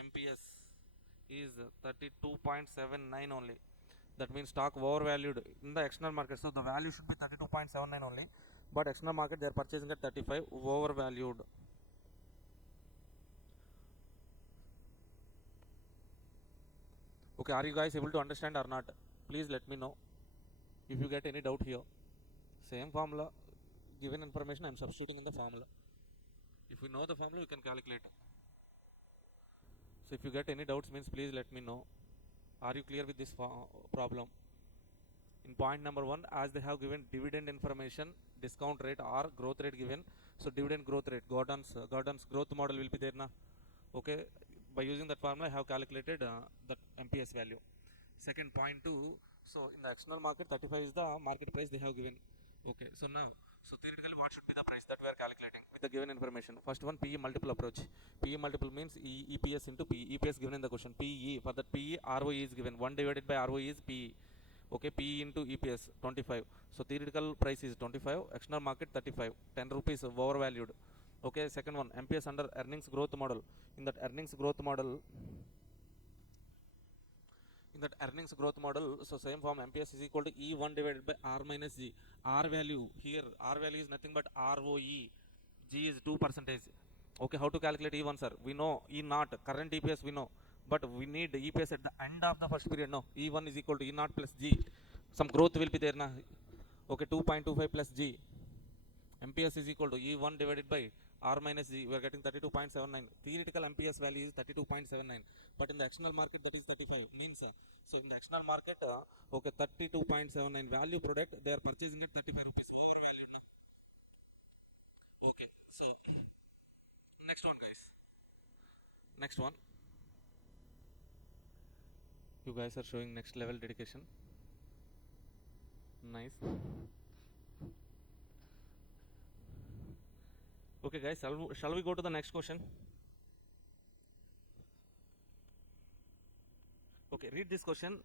MPS is 32.79 only. That means stock overvalued in the external market. So the value should be 32.79 only, but external market they are purchasing at 35, overvalued. Okay, are you guys able to understand or not? Please let me know if you get any doubt here. Same formula, given information I am substituting in the formula. If we know the formula, we can calculate. So if you get any doubts means please let me know. Are you clear with this problem? In point number 1, as they have given dividend information, discount rate or growth rate given. So dividend growth rate, Gordon's growth model will be there na. Okay, by using that formula I have calculated the MPS value. Second point 2, so in the external market 35 is the market price they have given. Okay, so now, so theoretically what should be the price that we are calculating with the given information? First one, PE multiple approach. PE multiple means EPS into PE. EPS given in the question. PE, for that PE ROE is given. 1 divided by ROE is PE. Okay, PE into EPS 25. So theoretical price is 25, external market 35, 10 rupees overvalued. Okay, second one, MPS under earnings growth model. In that earnings growth model, so same form, MPS is equal to E1 divided by R minus G. R value here, R value is nothing but ROE. G is 2%. Okay, how to calculate E1, sir? We know E naught, current EPS we know, but we need EPS at the end of the first period. No, E1 is equal to E naught plus G. Some growth will be there na. Okay, 2.25 plus G. MPS is equal to E1 divided by R minus G. We are getting 32.79. Theoretical MPS value is 32.79, but in the external market that is 35. Means so in the external market, okay, 32.79 value product they are purchasing at 35 rupees, overvalued na. Okay, so next one, guys. Next one. You guys are showing next level dedication. Nice. Okay, guys, shall we go to the next question? Okay, read this question.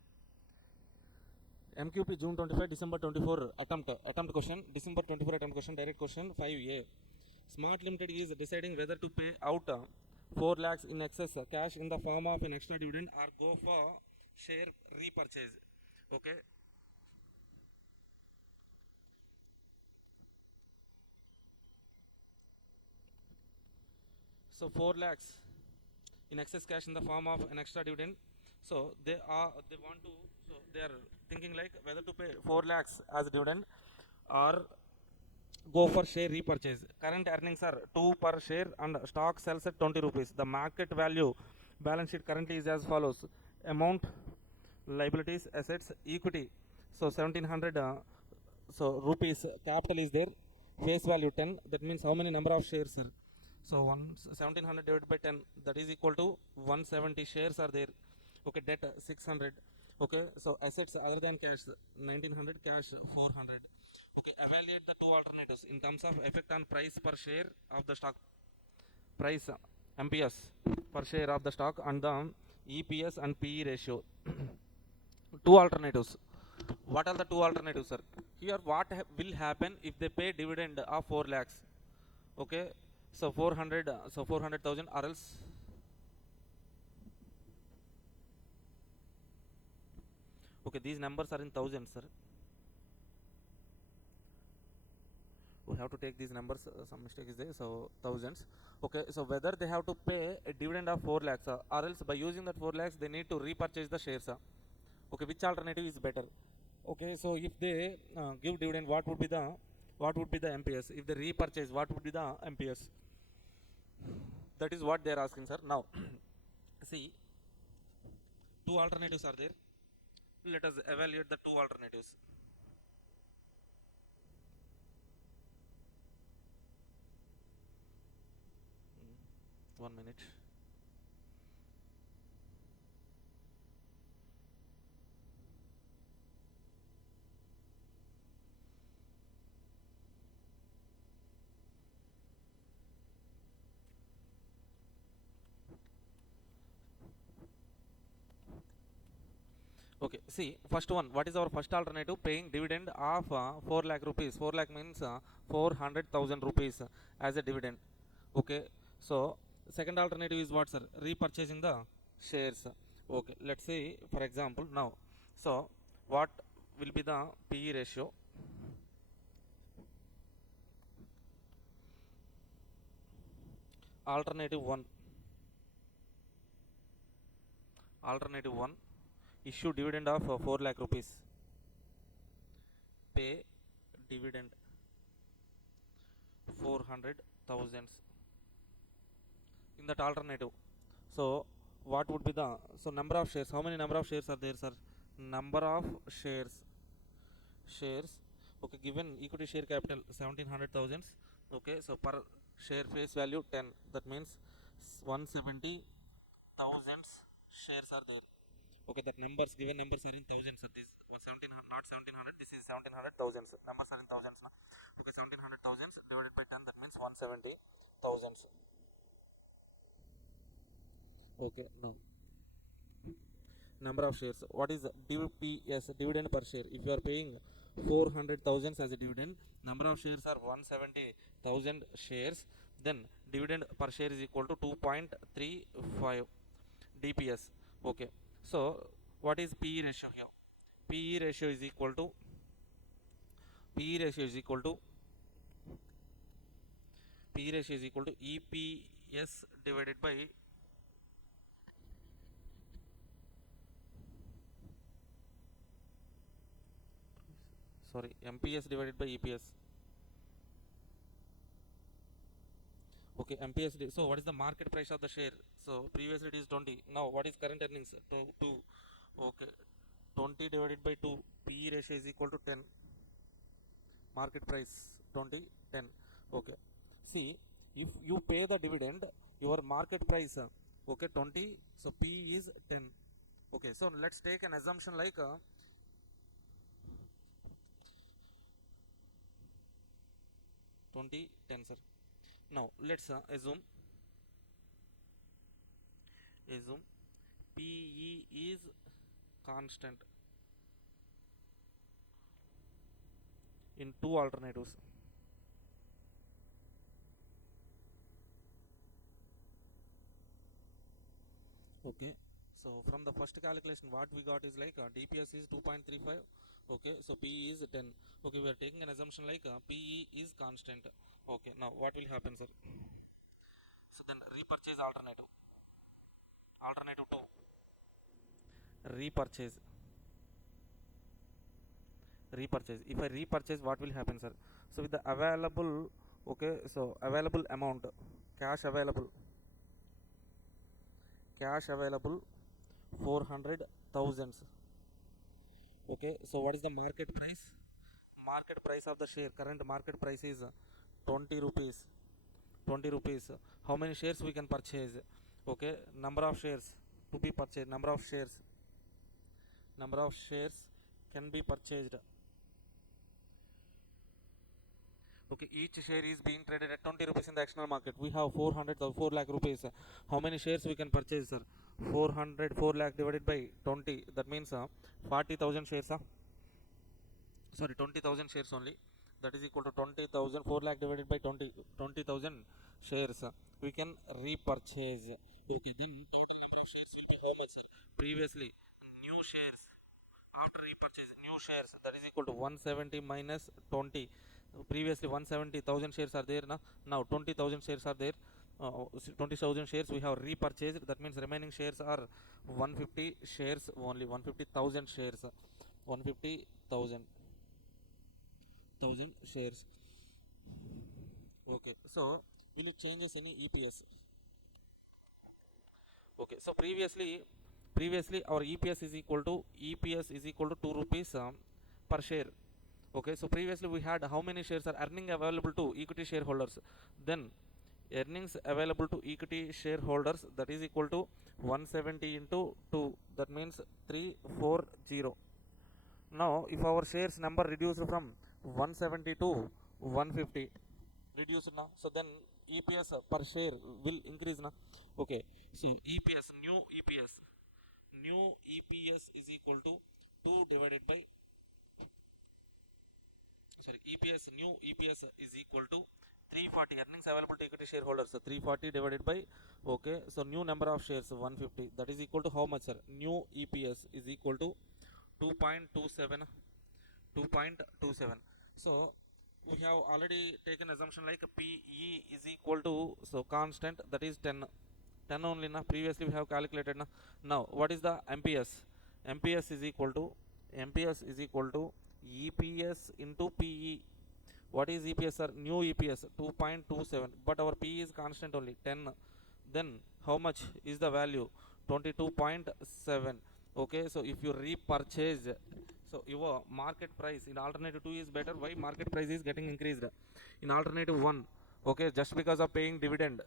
MQP June 25, December 24 attempt question, December 24 attempt question, direct question 5A. Smart Limited is deciding whether to pay out 4 lakhs in excess cash in the form of an extra dividend or go for share repurchase. Okay. So 4 lakhs in excess cash in the form of an extra dividend. So they want to, so they are thinking like whether to pay 4 lakhs as a dividend or go for share repurchase. Current earnings are 2 per share and stock sells at 20 rupees. The market value balance sheet currently is as follows: amount, liabilities, assets, equity. So 1700 so rupees capital is there. Face value 10. That means how many number of shares, sir? So 1700 divided by 10, that is equal to 170 shares are there. Okay, debt 600. Okay, so assets other than cash 1900, cash 400. Okay, evaluate the two alternatives in terms of effect on price per share of the stock, price MPS per share of the stock, and the EPS and PE ratio. Two alternatives. what are the two alternatives, sir? Here what will happen if they pay dividend of 4 lakhs? Okay, so 400, so 400,000, or else okay, these numbers are in thousands, sir. We have to take these numbers, some mistake is there, so thousands. Okay, so whether they have to pay a dividend of 4 lakhs or else by using that 4 lakhs they need to repurchase the shares. Okay, which alternative is better? Okay, so if they give dividend, what would be the MPS? If they repurchase, what would be the MPS? That is what they are asking, sir. Now see, two alternatives are there. Let us evaluate the two alternatives. One minute. Okay, see, first one, what is our first alternative? Paying dividend of 4 lakh rupees. 4 lakh means 400,000 rupees as a dividend. Okay, so second alternative is what, sir? Repurchasing the shares. Okay, let's say for example now, so what will be the PE ratio? Alternative 1, issue dividend of 4 lakh rupees, pay dividend 400,000 in that alternative. So what would be the, so number of shares, how many number of shares are there, sir? Number of shares, okay, given equity share capital 1700,000. Okay, so per share face value 10, that means 170,000 shares are there. Okay, that numbers, given numbers are in thousands, sir. This 1700, not 1700, this is 1700,000, numbers are in thousands now. Okay, 1700,000 divided by 10, that means 170,000. Okay, now number of shares, what is DPS, dividend per share? If you are paying 400,000 as a dividend, number of shares are 170,000 shares, then dividend per share is equal to 2.35 DPS. Okay, so what is PE ratio here? PE ratio is equal to EPS divided by, sorry, MPS divided by EPS. Okay, MPS. So what is the market price of the share? So previously it is 20. Now what is current earnings? 2. Okay, 20 divided by 2. PE ratio is equal to 10. Market price 20, 10. Okay. See, if you pay the dividend, your market price, okay, 20. So PE is 10. Okay, so let's take an assumption like 20, 10, sir. Now let's assume PE is constant in two alternatives. Okay, so from the first calculation what we got is like DPS is 2.35. Okay, so PE is 10. Okay, we are taking an assumption like PE is constant. Okay, now what will happen, sir? So then repurchase alternative 2, repurchase. If I repurchase, what will happen, sir? So with the available, okay, so available amount, cash available 400,000. Okay, so what is the market price? Market price of the share, current market price is 20 rupees. How many shares we can purchase? Okay, number of shares to be purchased, number of shares can be purchased. Okay, each share is being traded at 20 rupees in the external market. We have 4 lakh rupees. How many shares we can purchase, sir? 4 lakh divided by 20, that means 40,000 shares. sorry, 20,000 shares only. That is equal to 20,000, 4 lakh divided by 20,000 shares. We can repurchase. Okay, then total number of shares will be how much, sir? Previously, new shares after repurchase, new shares, that is equal to 170 minus 20. Previously 170,000 shares are there now 20,000 shares are there. 20,000 shares we have repurchased, that means remaining shares are 150 shares only, 150,000 shares, 150,000 shares. Okay, so will it changes any EPS? Okay, so previously our EPS is equal to 2 rupees per share. Okay, so previously we had how many shares are earning available to equity shareholders. Then earnings available to equity shareholders, that is equal to 170 into 2, that means 340. Now if our shares number reduced from 170 to 150 reduced now, so then EPS per share will increase now. Okay, so new EPS is equal to 2 divided by, sorry, new EPS is equal to 340, earnings available to equity shareholders, so 340 divided by, okay, so new number of shares 150, that is equal to how much, sir? New EPS is equal to 2.27, 2.27. So we have already taken assumption like PE is equal to, so constant, that is 10 only na. Previously we have calculated na. Now what is the MPS? MPS is equal to EPS into PE. What is EPS, sir? New EPS 2.27, but our PE is constant only 10. Then how much is the value? 22.7. Okay, so if you repurchase, so your market price in alternative 2 is better. Why market price is getting increased in alternative 1? Okay, just because of paying dividend.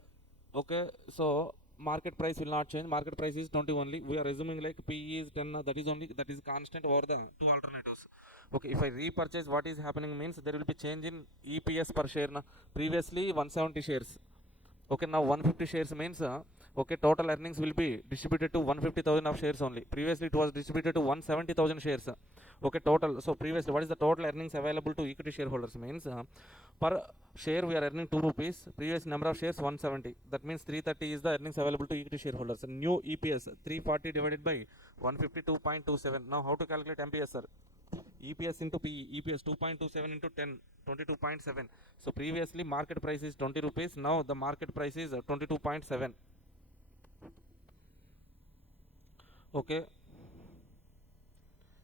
Okay, so market price will not change, market price is 20 only. We are assuming like PE is 10, that is only, that is constant over the two alternatives. Okay, if I repurchase, what is happening means there will be change in EPS per share na. Previously 170 shares, okay, now 150 shares means okay, total earnings will be distributed to 150,000 of shares only. Previously it was distributed to 170,000 shares. Okay, total, so previously what is the total earnings available to equity shareholders means per share we are earning 2 rupees, previous number of shares 170, that means 330 is the earnings available to equity shareholders. New EPS 340 divided by 152.27. Now how to calculate MPS, sir? EPS into PE, EPS 2.27 into 10, 22.7. So previously market price is 20 rupees, now the market price is 22.7. Okay,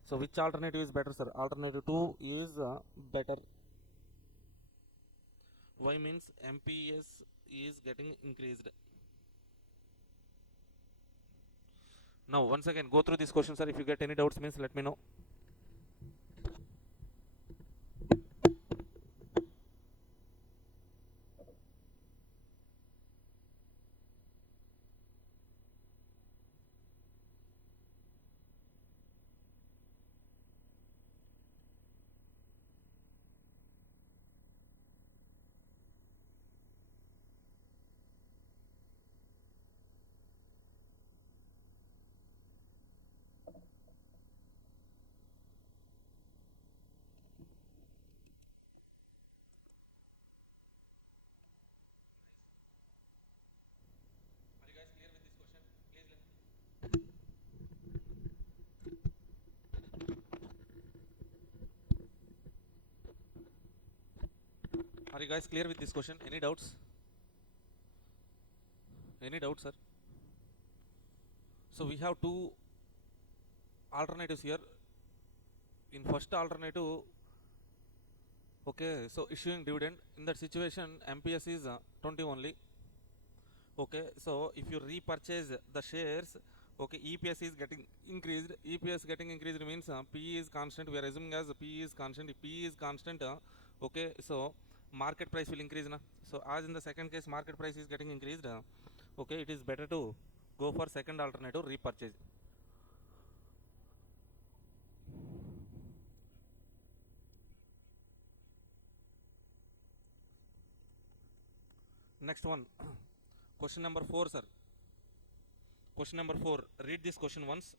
so which alternative is better, sir? Alternative 2 is better. Why means MPS is getting increased. Now once again go through this question, sir. If you get any doubts means let me know. Are you guys clear with this question? Please Are you guys clear with this question? Any doubts? Any doubts, sir? So we have two alternatives here. In first alternative, okay, so issuing dividend, in that situation MPS is 20 only. Okay, so if you repurchase the shares, okay, EPS is getting increased. EPS getting increased means PE is constant. We are assuming as PE is constant. If PE is constant, okay, so market price will increase na. So as in the second case market price is getting increased, okay, it is better to go for second alternative, repurchase. Next one, question number 4, sir. Question number 4, read this question once.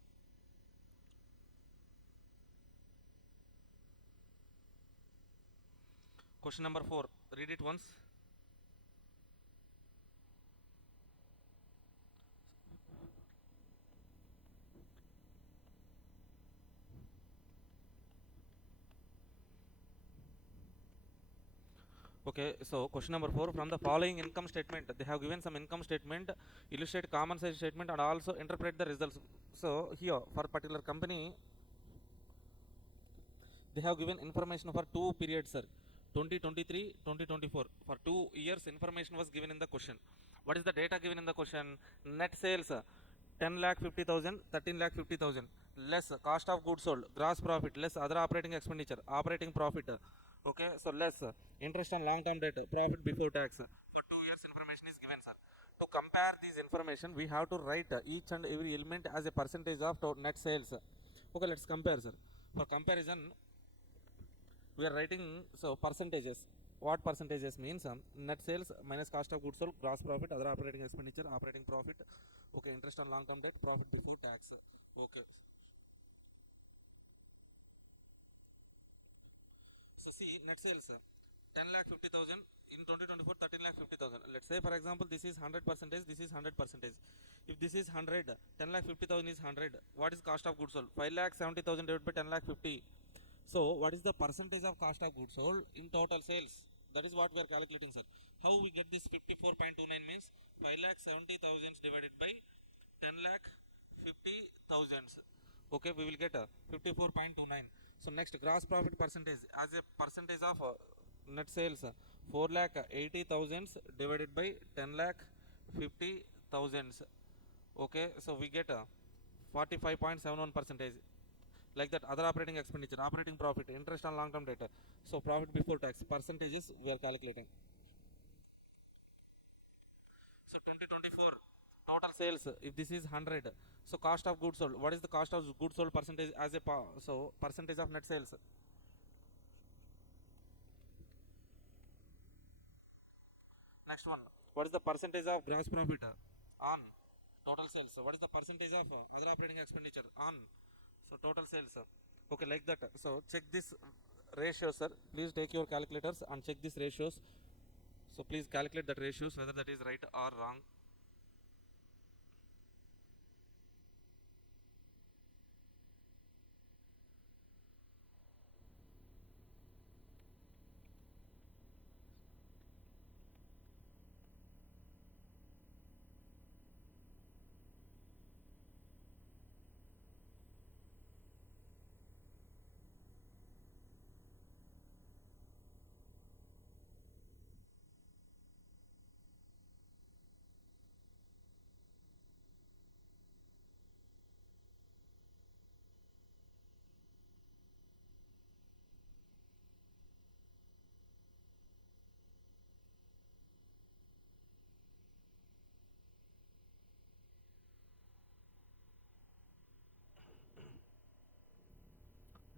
Question number 4. Read it once. Okay, so question number 4, from the following income statement, they have given some income statement, illustrate common size statement and also interpret the results. So here for particular company, they have given information for 2 periods, sir. 2023, 2024. For 2 years information was given in the question. What is the data given in the question? Net sales 10 lakh 50,000, 13 lakh 50,000, less cost of goods sold, gross profit, less other operating expenditure, operating profit. Okay, so less interest on long term debt, profit before tax. For 2 years information is given, sir. To compare this information, we have to write each and every element as a percentage of net sales. Okay, let's compare, sir. For comparison, we are writing so percentages. What percentages means? Net sales minus cost of goods sold, gross profit, other operating expenditure, operating profit, okay, interest on long term debt, profit before tax. Okay, so see, net sales 10 lakh 50,000 in 2024, 13 lakh 50,000. Let's say for example this is 100 percentage, this is 100 percentage. If this is 100, 10 lakh 50,000 is 100. What is cost of goods sold? 5 lakh 70,000 divided by 10 lakh 50. So what is the percentage of cost of goods sold in total sales? That is what we are calculating, sir. How we get this 54.29 means 5 lakh 70,000 divided by 10 lakh 50,000. Okay, we will get a 54.29. So next, gross profit percentage as a percentage of net sales 4 lakh 80,000 divided by 10 lakh 50,000. Okay, so we get a 45.71 percentage. Like that, other operating expenditure, operating profit, interest on long term debt, so profit before tax percentages we are calculating. So 2024 total sales, if this is 100, so cost of goods sold, what is the cost of goods sold percentage as a so percentage of net sales? Next one, what is the percentage of gross profit on total sales? What is the percentage of other operating expenditure on so total sales? Okay, like that. So check this ratio, sir. Please take your calculators and check these ratios. So please calculate that ratios whether that is right or wrong.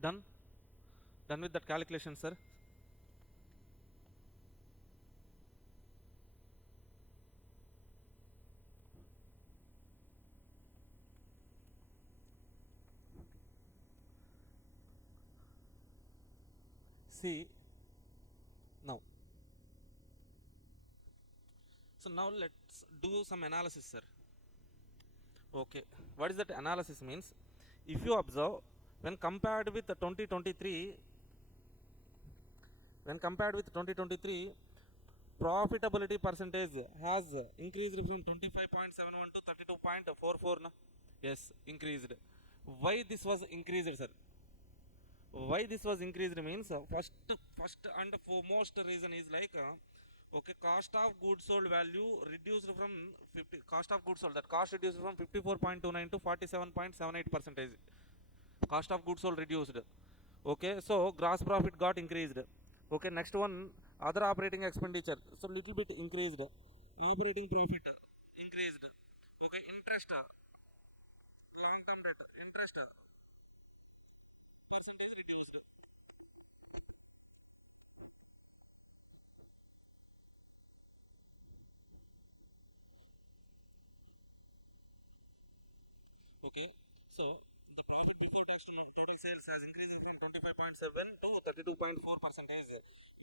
Done? Done with that calculation, sir? See, now. So now let's do some analysis, sir. Okay, what is that analysis means? If you observe, when compared with the 2023, when compared with 2023, profitability percentage has increased from 25.71 to 32.44. Yes, increased. Why this was increased, sir? Why this was increased means first and foremost reason is like okay, cost of goods sold value reduced from 50, cost of goods sold, that cost reduced from 54.29 to 47.78 percentage. Cost of goods sold reduced. Okay, so gross profit got increased. Okay, next one, other operating expenditure, so little bit increased. Operating profit increased. Okay, interest, long term debt, interest percentage reduced. Okay, so the profit before tax to total sales has increased from 25.7 to 32.4 percentage,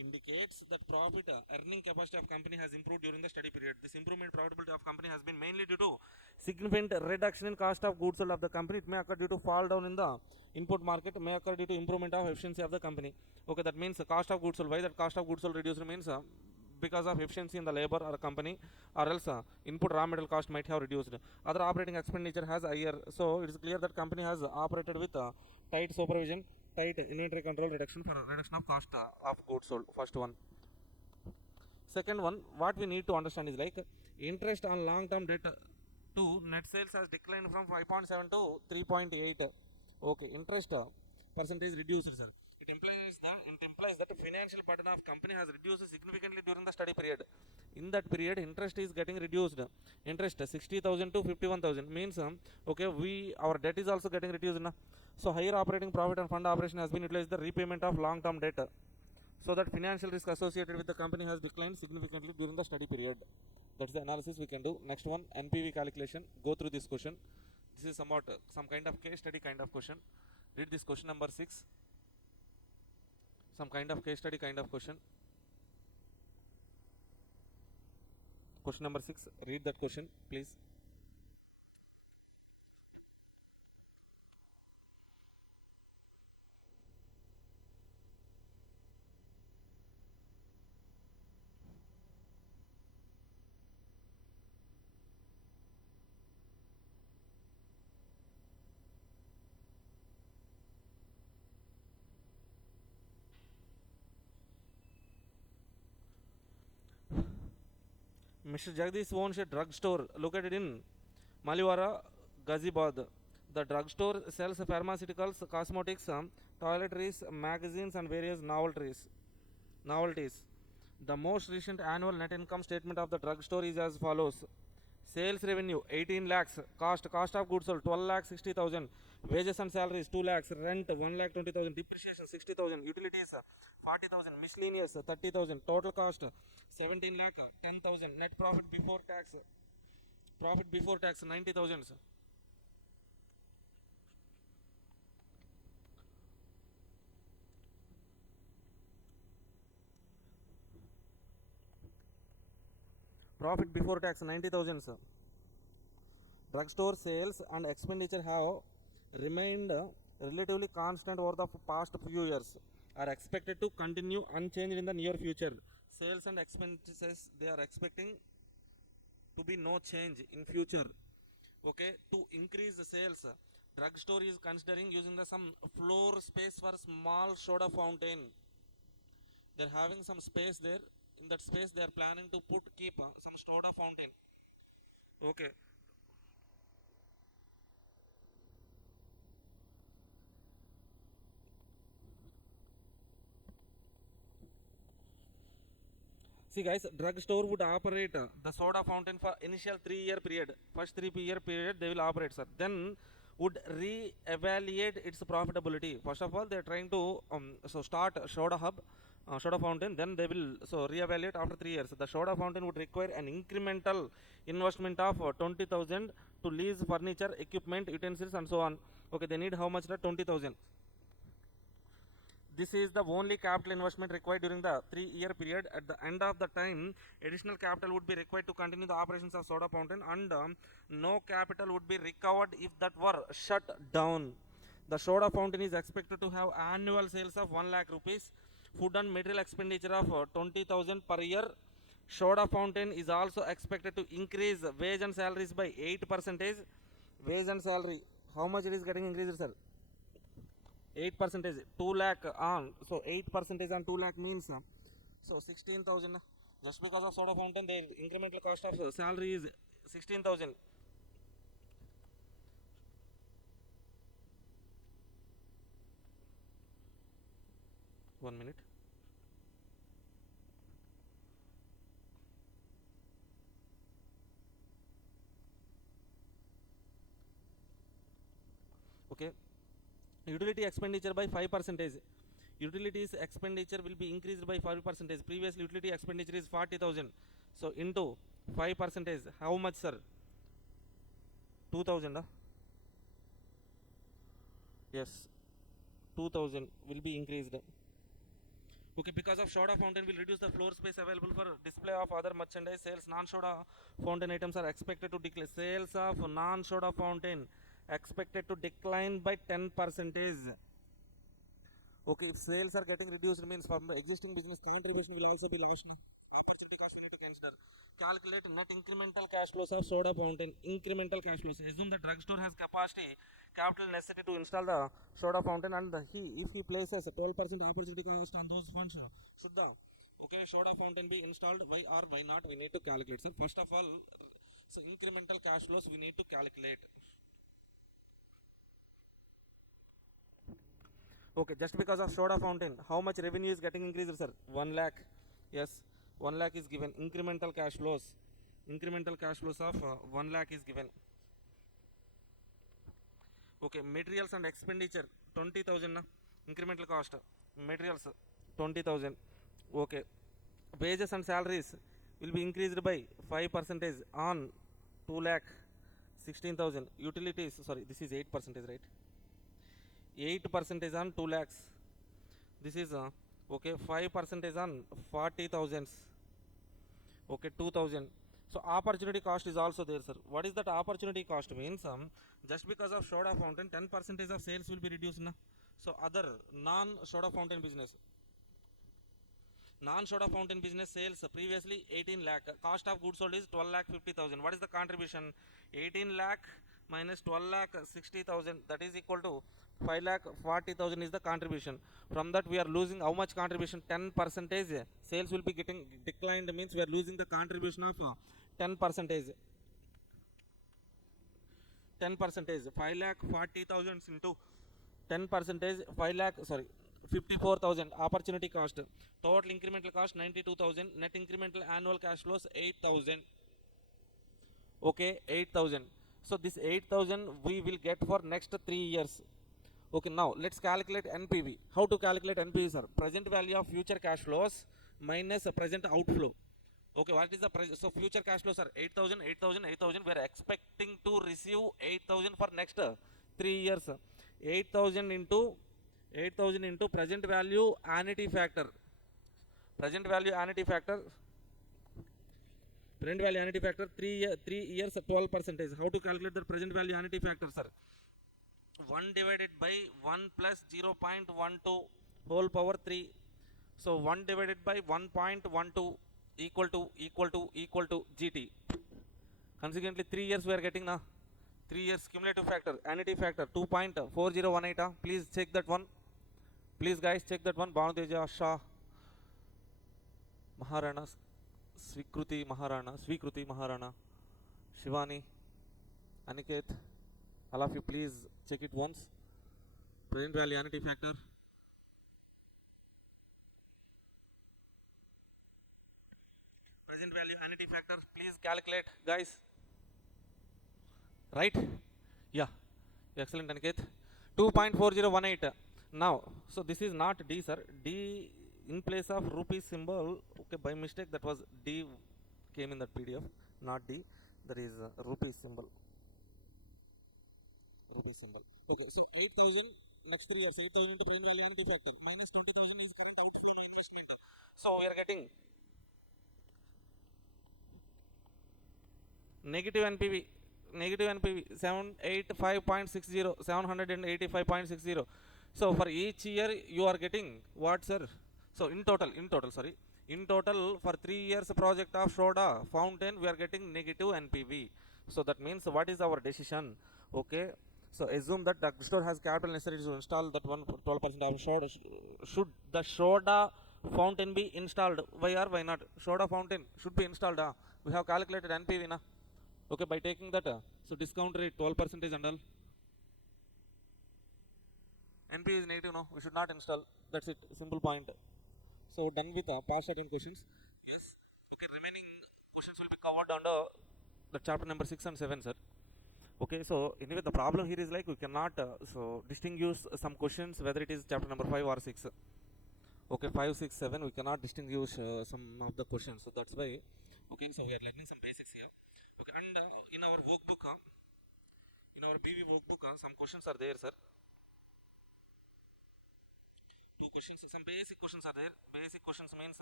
indicates that profit earning capacity of company has improved during the study period. This improvement profitability of company has been mainly due to significant reduction in cost of goods sold of the company. It may occur due to fall down in the input market, may occur due to improvement of efficiency of the company. Okay, that means the cost of goods sold. Why that cost of goods sold reduced means because of efficiency in the labor or company, or else input raw material cost might have reduced. Other operating expenditure has higher, so it is clear that company has operated with tight supervision, tight inventory control, reduction for reduction of cost of goods sold. First one. Second one, what we need to understand is like interest on long term debt to net sales has declined from 5.7 to 3.8. Okay, interest percentage reduced, sir. It implies that the financial burden of company has reduced significantly during the study period. In that period, interest is getting reduced. Interest 60,000 to 51,000 means okay, our debt is also getting reduced na? So higher operating profit and fund operation has been utilized the repayment of long term debt, so that financial risk associated with the company has declined significantly during the study period. That's the analysis we can do. Next one, NPV calculation. Go through this question. This is somewhat some kind of case study kind of question. Read this question number 6. Some kind of case study kind of question. Question number 6. Read that question, please. Mr. Jagdish owns a drugstore located in Maliwara, Gazibad. The drugstore sells pharmaceuticals, cosmetics, toiletries, magazines, and various novelties. The most recent annual net income statement of the drugstore is as follows: sales revenue 18 lakhs, cost of goods sold 12 lakhs 60,000, wages and salaries 2 lakhs, rent 1 lakh 20,000, depreciation 60,000, utilities 40,000, miscellaneous 30,000, total cost 17 lakh 10,000, net profit before tax 90,000. Profit before tax 90,000. Drugstore sales and expenditure have remained relatively constant over the past few years, are expected to continue unchanged in the near future. Sales and expenses, they are expecting to be no change in future. Okay, to increase the sales, drugstore is considering using the some floor space for small soda fountain. They're having some space there. In that space they are planning to keep some soda fountain. Okay, see guys, drugstore would operate the soda fountain for initial 3-year period. First 3-year period they will operate, sir. Then would re-evaluate its profitability. First of all, they are trying to start soda hub, soda fountain. Then they will re-evaluate after 3 years. The soda fountain would require an incremental investment of 20,000 to lease furniture, equipment, utensils, and so on. Okay, they need how much? 20,000. This is the only capital investment required during the 3-year period. At the end of the time, additional capital would be required to continue the operations of soda fountain, and no capital would be recovered if that were shut down. The soda fountain is expected to have annual sales of 1 lakh rupees, food and material expenditure of 20,000 per year. Soda fountain is also expected to increase wage and salaries by 8%. Wage and salary, how much it is getting increased, sir? 8%, 2 lakh on, so 8% on 2 lakh means so 16,000. Just because of soda fountain, the incremental cost of salary is 16,000. One minute. Okay, utility expenditure by 5%. Utilities expenditure will be increased by 5%. Previously utility expenditure is 40,000, so into 5%, how much, sir? 2,000. Yes, 2000 will be increased. Okay, because of soda fountain will reduce the floor space available for display of other merchandise sales. Non-soda fountain items are expected to decline. Sales of non-soda fountain expected to decline by 10%. Okay, if sales are getting reduced, means from the existing business contribution will also be lost. Opportunity cost we need to consider. Calculate net incremental cash flows of soda fountain. Incremental cash flows. Assume the drugstore has capacity, capital necessity to install the soda fountain, and if he places a 12% opportunity cost on those funds, should the soda fountain be installed? Why or why not? We need to calculate. So first of all, so incremental cash flows we need to calculate. Okay, just because of soda fountain, how much revenue is getting increased, sir? 1 lakh. Yes, 1 lakh is given. Incremental cash flows. Incremental cash flows of 1 lakh is given. Okay, materials and expenditure 20,000. Incremental cost. Materials 20,000. Okay, wages and salaries will be increased by 5% on 2 lakh 16,000. Utilities, sorry, this is 8%, right? 8% on 2 lakhs. This is 5% on 40,000. Okay, 2,000. So opportunity cost is also there, sir. What is that opportunity cost? Means just because of soda fountain 10% of sales will be reduced na? So other non-soda fountain business, non-soda fountain business sales previously 18 lakh, cost of goods sold is 12 lakh 50,000. What is the contribution? 18 lakh minus 12 lakh 60,000, that is equal to 5 lakh 40,000 is the contribution. From that we are losing how much contribution? 10%. Sales will be getting declined, means we are losing the contribution of 10%. 10%, 5 lakh 40,000 into 10%, 5 lakh, sorry, 54,000 opportunity cost. Total incremental cost 92,000. Net incremental annual cash flows 8,000. Okay, 8,000. So this 8,000 we will get for next 3 years. Okay, now let's calculate NPV. How to calculate NPV, sir? Present value of future cash flows minus present outflow. Okay, what is the present? So future cash flows are 8,000, 8,000, 8,000. We are expecting to receive 8,000 for next 3 years. 8,000 into present value annuity factor. Present value annuity factor. Present value annuity factor 3 years 12%. How to calculate the present value annuity factor, sir? 1 divided by 1 plus 0.12 whole power 3. So 1 divided by 1.12 equal to GT. Consequently 3 years we are getting now. 3 years cumulative factor, annuity factor 2.4018. Please check that one. Please guys check that one. Bhanuteja Shah Maharana, Swikruti Maharana, Shivani, Aniket. All of you please check it once. Present value annuity factor. Present value annuity factor. Please calculate, guys. Right? Yeah. Excellent, Aniket. 2.4018. Now, so this is not D, sir. D in place of rupee symbol. Okay, by mistake that was D came in that PDF, not D. That is rupee symbol. Rupee symbol. Okay, so 8,000 next 3 years. 8,000 into present value annuity factor minus 20,000 is current outflow. So we are getting negative NPV. Negative NPV 785.60. So for each year you are getting what, sir? So in total for 3 years project of soda fountain we are getting negative NPV. So that means what is our decision? Okay, so assume that the store has capital necessary to install that 12% of soda. Should the soda fountain be installed? Why or why not? Soda fountain should be installed. We have calculated NPV na. Okay, by taking that so discount rate 12% and all, NPV is negative, no, we should not install. That's it, simple point. So done with past certain questions. Yes, okay, remaining questions will be covered under the chapter number 6 and 7, sir. Okay, so anyway the problem here is like we cannot so distinguish some questions whether it is chapter number 5 or 6. Okay, 5, 6, 7 we cannot distinguish some of the questions, so that's why. Okay, so we are learning some basics here. Okay, and in our workbook, in our BV workbook, some questions are there, sir. Two questions. Some basic questions are there. Basic questions means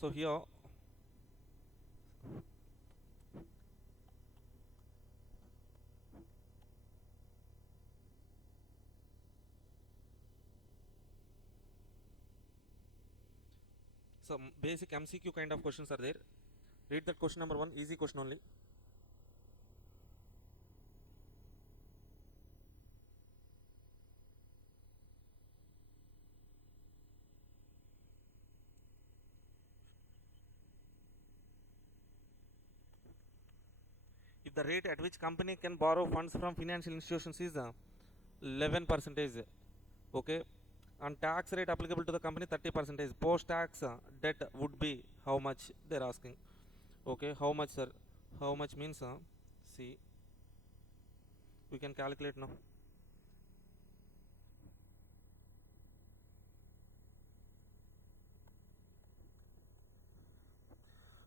so here some basic MCQ kind of questions are there. Read that question number 1, easy question only. If the rate at which company can borrow funds from financial institutions is 11 percentage, okay, and tax rate applicable to the company 30 percentage, post tax debt would be how much they're asking. Okay, how much, sir? How much means see, we can calculate now.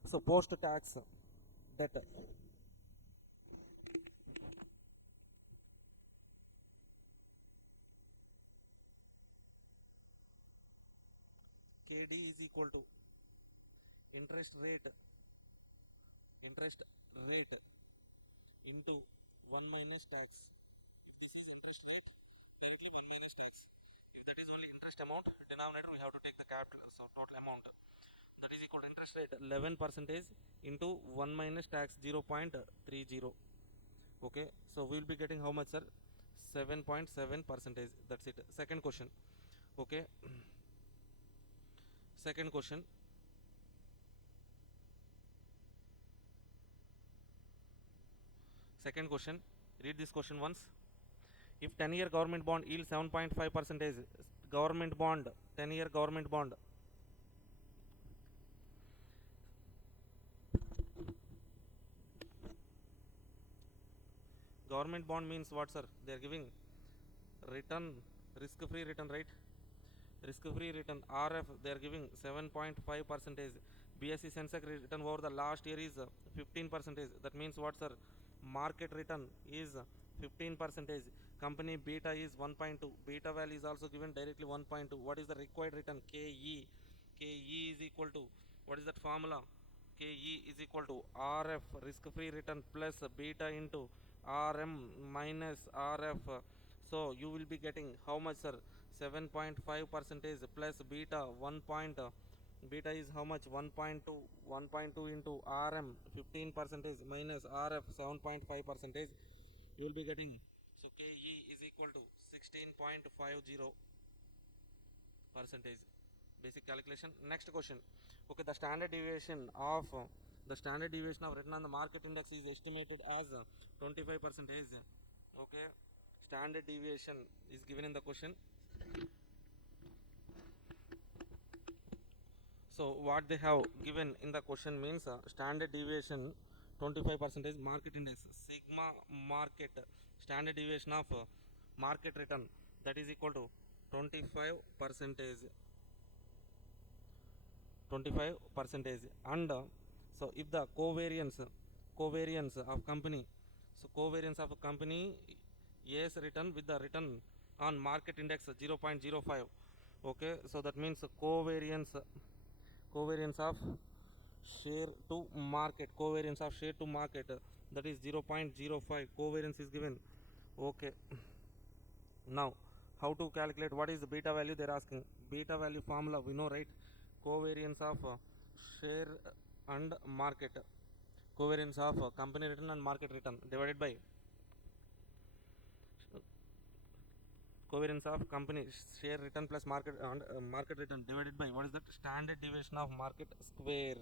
So post tax debt, KD is equal to interest rate into 1 minus tax. If this is interest rate, directly 1 minus tax. If that is only interest amount, denominator we have to take the capital, so total amount. That is equal to interest rate 11 percentage into 1 minus tax 0.30. Okay, so we will be getting how much, sir? 7.7 percentage. That's it. Second question. Okay, second question. Second question, read this question once. If 10-year government bond yields 7.5 percentage, government bond, 10-year government bond, government bond means what, sir? They are giving return, risk-free return, right? Risk-free return, RF, they are giving 7.5 percentage. BSE Sensex return over the last year is 15 percentage. That means what, sir? Market return is 15 percentage. Company beta is 1.2. Beta value is also given directly 1.2. What is the required return? KE. KE is equal to, what is that formula? KE is equal to RF, risk-free return, plus beta into RM minus RF. So you will be getting how much, sir? 7.5 percentage plus beta 1 point. Beta is how much? 1.2. 1.2 into RM 15 percentage minus RF 7.5 percentage. You will be getting, so KE is equal to 16.50 percentage. Basic calculation. Next question. Okay, the standard deviation of return on the market index is estimated as 25 percentage. Okay, standard deviation is given in the question. So what they have given in the question means standard deviation 25 percentage, market index sigma market, standard deviation of market return, that is equal to 25 percentage. 25 percentage. And so if the covariance of company, so covariance of a company A's return with the return on market index 0.05. Okay, so that means covariance of share to market, that is 0.05. Covariance is given. Okay, now how to calculate what is the beta value? They're asking beta value formula, we know, right? Covariance of share and market, covariance of company return and market return divided by covariance of company share return plus market and market return divided by what is that? Standard deviation of market square,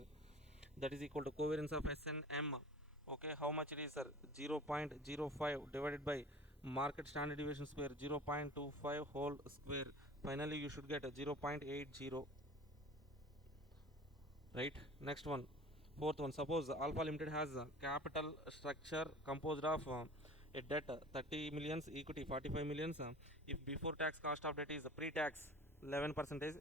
that is equal to covariance of SNM. Okay, how much it is, sir? 0.05 divided by market standard deviation square 0.25 whole square. Finally you should get a 0.80, right? Next one, fourth one. Suppose Alpha Limited has a capital structure composed of a debt 30 millions, equity 45 millions. If before tax cost of debt is pre-tax 11 percentage,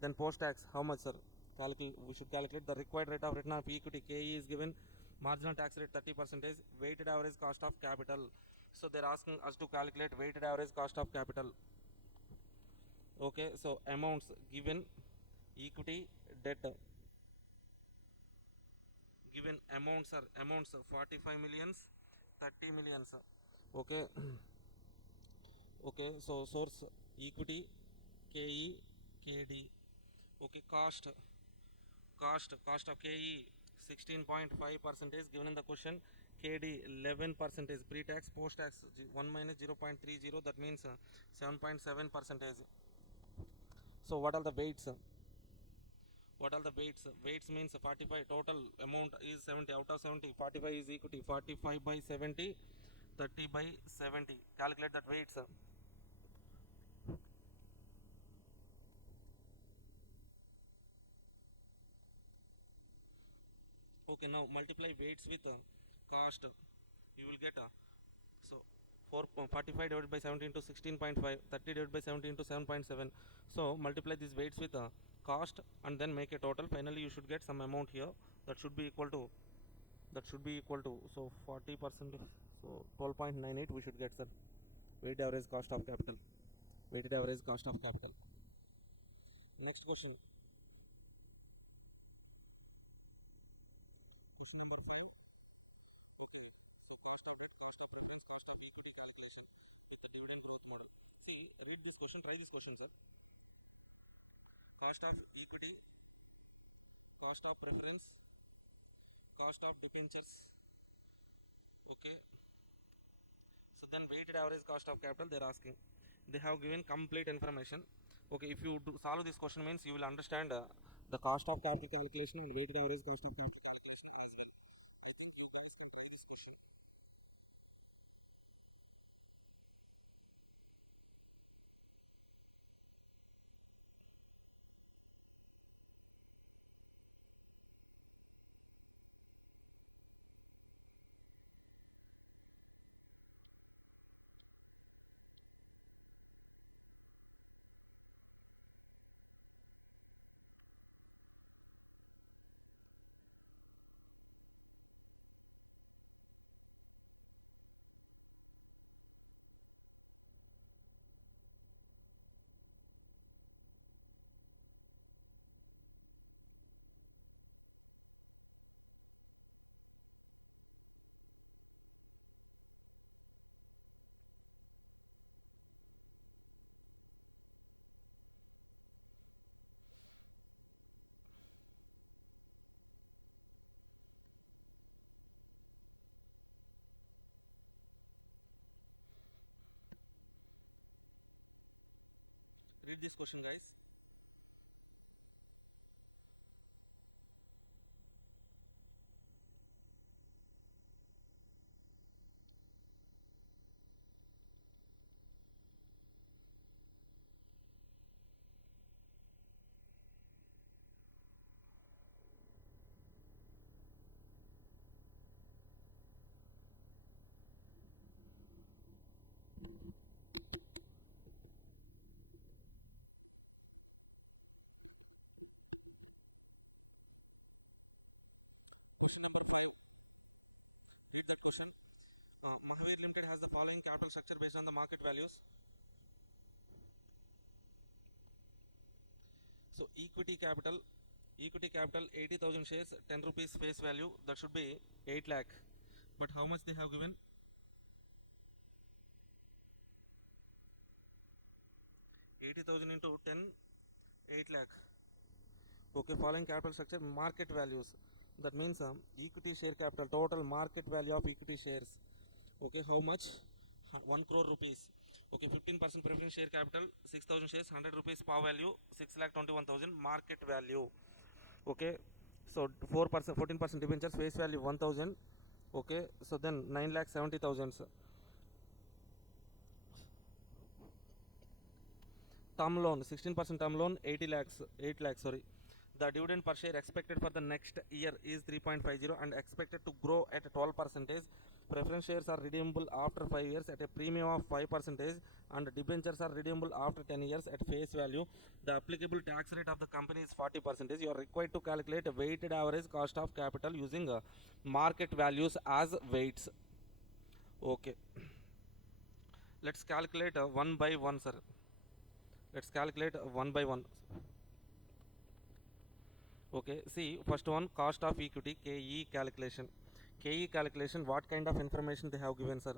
then post tax how much, sir? We should calculate the required rate of return of equity. KE is given, marginal tax rate 30 percentage, weighted average cost of capital. So they're asking us to calculate weighted average cost of capital. Okay, so amounts given, equity, debt. Given amounts are 45 millions, 30 millions. Okay. Okay, so source equity, KE, KD. Okay, cost of KE 16.5 percentage given in the question. KD 11 percentage, pre-tax, post-tax 1 minus 0.30, that means 7.7 percentage. So what are the weights? What are the weights? Weights means 45, total amount is 70. Out of 70, 45 is equity. 45 by 70, 30 by 70. Calculate that weights. Okay, now multiply weights with cost. You will get so 45 divided by 70 into 16.5, 30 divided by 70 into 7.7. So multiply these weights with cost and then make a total. Finally you should get some amount here that should be equal to, so 40%, so 12.98 we should get, sir. Weighted average cost of capital. Weighted average cost of capital. Next question. Question number 5. Okay. So cost of debt, cost of preference, cost of equity calculation with the dividend growth model. See, read this question, try this question, sir. Cost of equity, cost of preference, cost of debentures. Okay. So then weighted average cost of capital they are asking. They have given complete information. Okay, if you solve this question means you will understand the cost of capital calculation and weighted average cost of capital calculation as well. I think you guys can try this question. Read this question, guys. Question number 5. Read that question. Mahavir Limited has the following capital structure based on the market values. So equity capital 80,000 shares, 10 rupees face value, that should be 8 lakh. But how much they have given? 80,000 into 10, 8 lakh. Okay, following capital structure, market values. That means equity share capital, total market value of equity shares. Okay, how much? 1 crore rupees. Okay, 15% preference share capital, 6,000 shares, 100 rupees par value, 6,21,000 market value. Okay, so 4%, 14% debentures face value 1,000. Okay, so then 9,70,000. Term loan 16% term loan 80 lakhs 8 lakhs, sorry. The dividend per share expected for the next year is 3.50 and expected to grow at 12 percentage. Preference shares are redeemable after 5 years at a premium of 5 percentage and debentures are redeemable after 10 years at face value. The applicable tax rate of the company is 40 percentage. You are required to calculate a weighted average cost of capital using market values as weights. Okay, let's calculate one by one, sir. Let's calculate one by one. Okay, see, first one, cost of equity, KE calculation. KE calculation, what kind of information they have given, sir?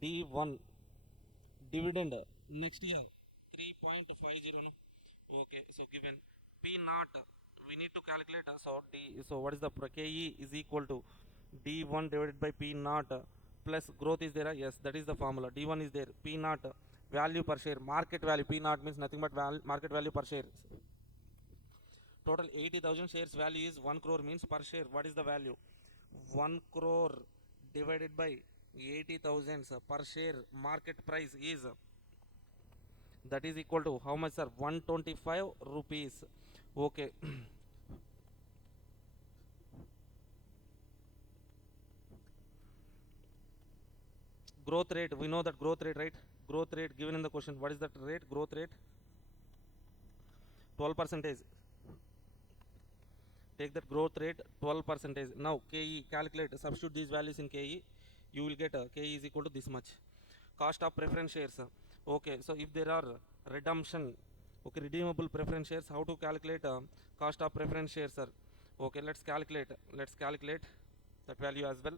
D1 dividend next year 3.50, no? Okay, so given P naught, we need to calculate, so what is the KE is equal to D1 divided by P naught plus growth is there, yes, that is the formula. D1 is there, P naught value per share, market value. P naught means nothing but market value per share. Total 80,000 shares value is 1 crore, means per share what is the value? 1 crore divided by 80,000 per share market price is, that is equal to how much, sir? 125 rupees. Okay. Growth rate, we know that growth rate, right? Growth rate given in the question, what is that rate? Growth rate 12 percentage. Take that growth rate 12 percentage. Now KE, calculate, substitute these values in KE, you will get KE is equal to this much. Cost of preference shares, okay, so if there are redemption, okay, redeemable preference shares, how to calculate cost of preference shares, sir? Okay, let's calculate that value as well.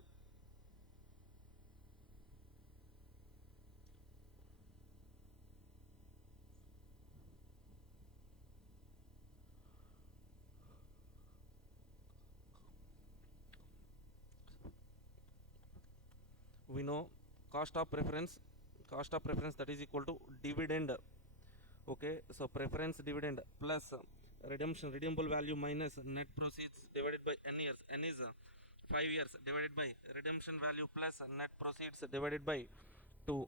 We know cost of preference, that is equal to dividend. Okay, so preference dividend plus redeemable value minus net proceeds divided by n years. N is 5 years, divided by redemption value plus net proceeds divided by 2.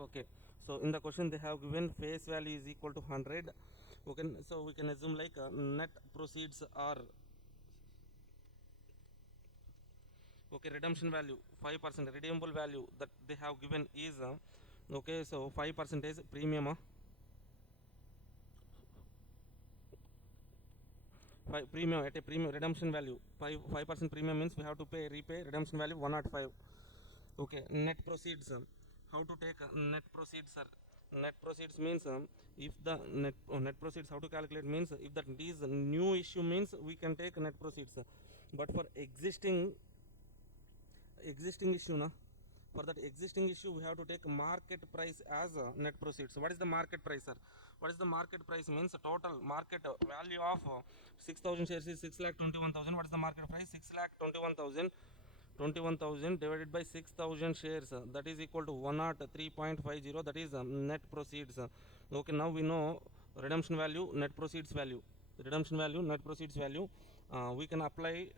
Okay, so in the question they have given face value is equal to 100. Okay, so we can assume like net proceeds are, okay, redemption value 5%, redeemable value that they have given is okay, so 5% premium, 5 premium at a premium redemption value, 5% premium means we have to repay redemption value 105. Okay, net proceeds, how to take net proceeds, sir? Net proceeds means if the net proceeds, how to calculate means, if that is new issue means we can take net proceeds, but for existing issue, na, for that existing issue we have to take market price as net proceeds. So what is the market price, sir? What is the market price means total market value of 6,000 shares is 6,21,000. What is the market price? 6,21,000. 21,000 divided by 6,000 shares, that is equal to 103.50, that is net proceeds. Okay, now we know redemption value, net proceeds value, redemption value, net proceeds value. We can apply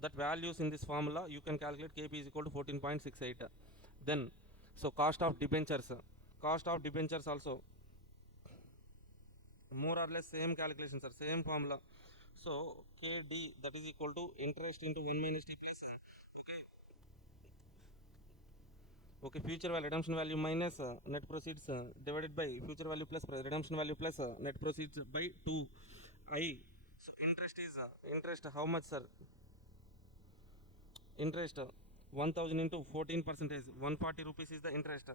that values in this formula. You can calculate KP is equal to 14.68. Then so cost of debentures, also more or less same calculations, sir, same formula. So KD, that is equal to interest into 1 minus T plus okay, okay, future value redemption value minus net proceeds divided by future value plus redemption value plus net proceeds by 2 I. So interest is interest how much, sir? Interest 1000 into 14 percentage, 140 rupees is the interest.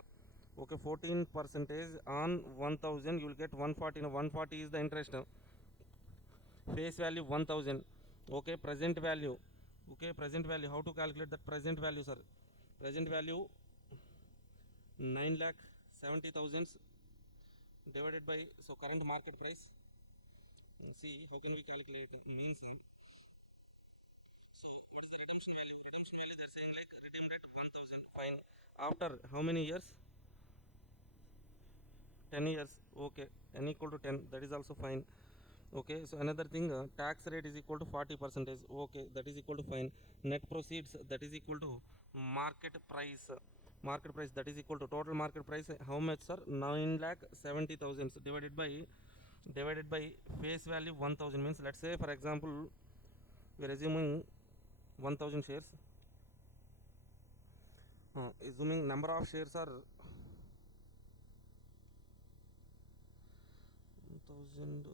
Okay, 14 percentage on 1000, you will get 140. 140 is the interest. Face value 1000. Okay, present value, okay, present value, how to calculate that present value, sir? Present value 9 lakh 70,000 divided by, so current market price. See how can we calculate it means, so what is the redemption value? Redemption value they're saying like redeemed at 1000. Fine. After how many years? 10 years. Okay, n equal to 10, that is also fine. Okay, so another thing, tax rate is equal to 40 percentage. Okay, that is equal to fine. Net proceeds, that is equal to market price. Market price, that is equal to total market price, how much, sir? 9 lakh 70,000 divided by face value 1000, means let's say for example we are assuming 1000 shares, assuming number of shares are 1000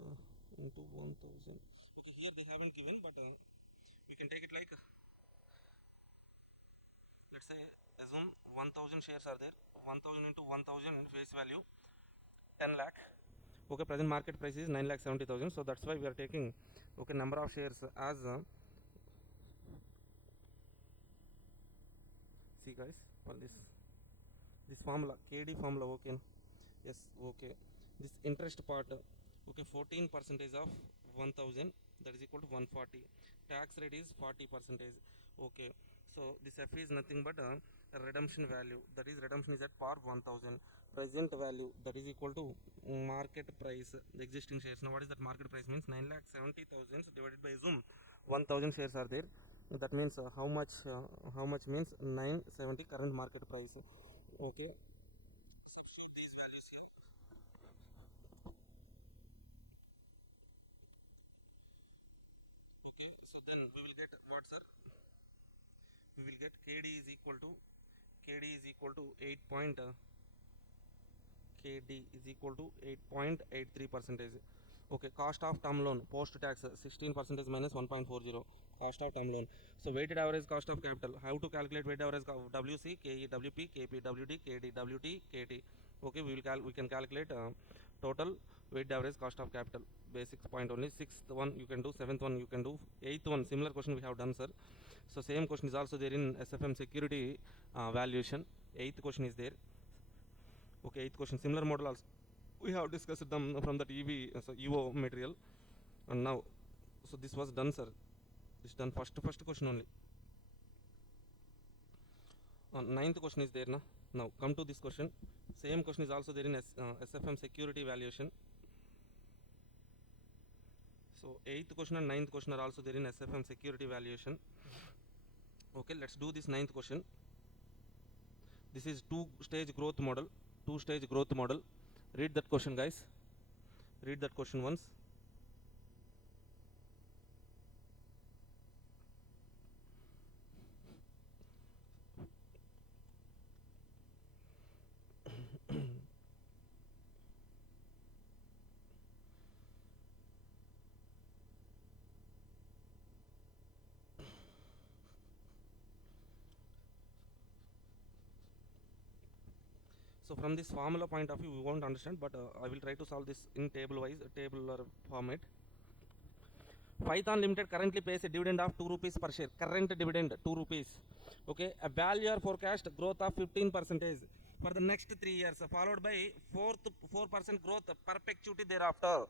into 1000. Okay, here they haven't given, but we can take it like, let's say assume 1000 shares are there, 1000 into 1000 face value 10 lakh. Okay, present market price is 9,70,000. So that's why we are taking, okay, number of shares as see guys, for this formula, KD formula, okay, yes, okay, this interest part, okay, 14 percentage of 1000, that is equal to 140. Tax rate is 40 percentage. Okay, so this F is nothing but a redemption value, that is redemption is at par 1000. Present value, that is equal to market price, the existing shares. Now what is that market price? Means 9,70,000 divided by zoom 1000 shares are there. That means how much means 970 current market price. Okay, substitute these values here. Okay, so then we will get what, sir? We will get KD is equal to 8.83 percentage. Okay, cost of term loan post tax 16 percentage minus 1.40 cost of term loan. So weighted average cost of capital, how to calculate weighted average WC, KE, WP, KP, WD, KD, WT, KT. Okay, we can calculate total weighted average cost of capital. Basics point only. Sixth one you can do, seventh one you can do, eighth one similar question we have done, sir. So same question is also there in SFM security valuation. Eighth question is there. Okay, eighth question similar model also we have discussed them from that so EO material. And now, so this was done, sir. It's done first question only. Ninth question is there na. Now come to this question. Same question is also there in SFM security valuation. So eighth question and ninth question are also there in SFM security valuation. Okay, let's do this ninth question. This is two-stage growth model. Two-stage growth model. Read that question, guys. Read that question once. So from this formula point of view, we won't understand, but I will try to solve this in table-wise, tabular format. Python Limited currently pays a dividend of 2 rupees per share. Current dividend 2 rupees. Okay, a value forecast growth of 15% for the next 3 years, followed by 4% growth perpetuity thereafter.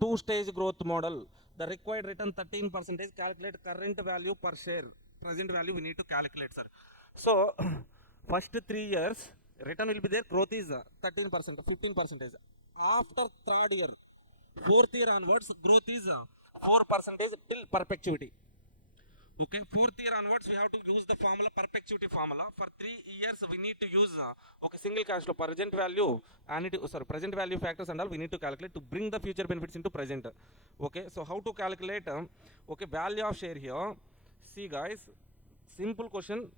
Two-stage growth model. The required return 13%. Calculate current value per share. Present value we need to calculate, sir. So first 3 years return will be there. Growth is 13%, 15%. After third year, fourth year onwards, growth is 4% till perpetuity. Okay, fourth year onwards we have to use the formula, perpetuity formula. For 3 years we need to use okay, single cash flow, present value, present value factors and all we need to calculate to bring the future benefits into present. Okay, so how to calculate okay, value of share here? See guys, simple question.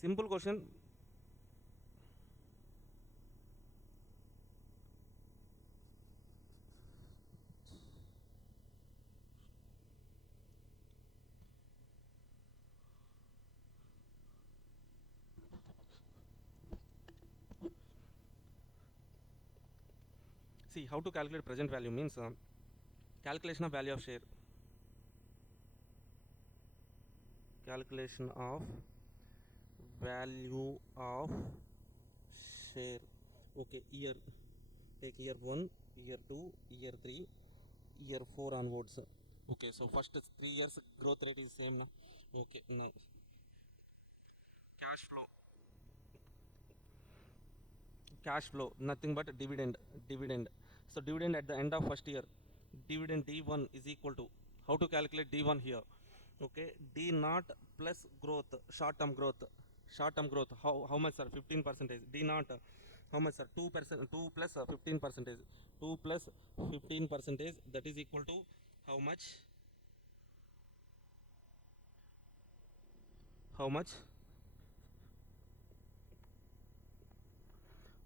Simple question. See how to calculate present value means calculation of value of share. Calculation of value of share. Okay, year, take year 1, year 2, year 3, year 4 onwards. Okay, so first 3 years growth rate is same na. Okay, now cash flow nothing but dividend. So dividend at the end of first year, dividend D1 is equal to, how to calculate D1 here? Okay, D naught plus growth, short term growth, how much, sir? 15%. D naught how much, sir? 2%, 2 plus 15%, 2 plus 15%, that is equal to how much? How much?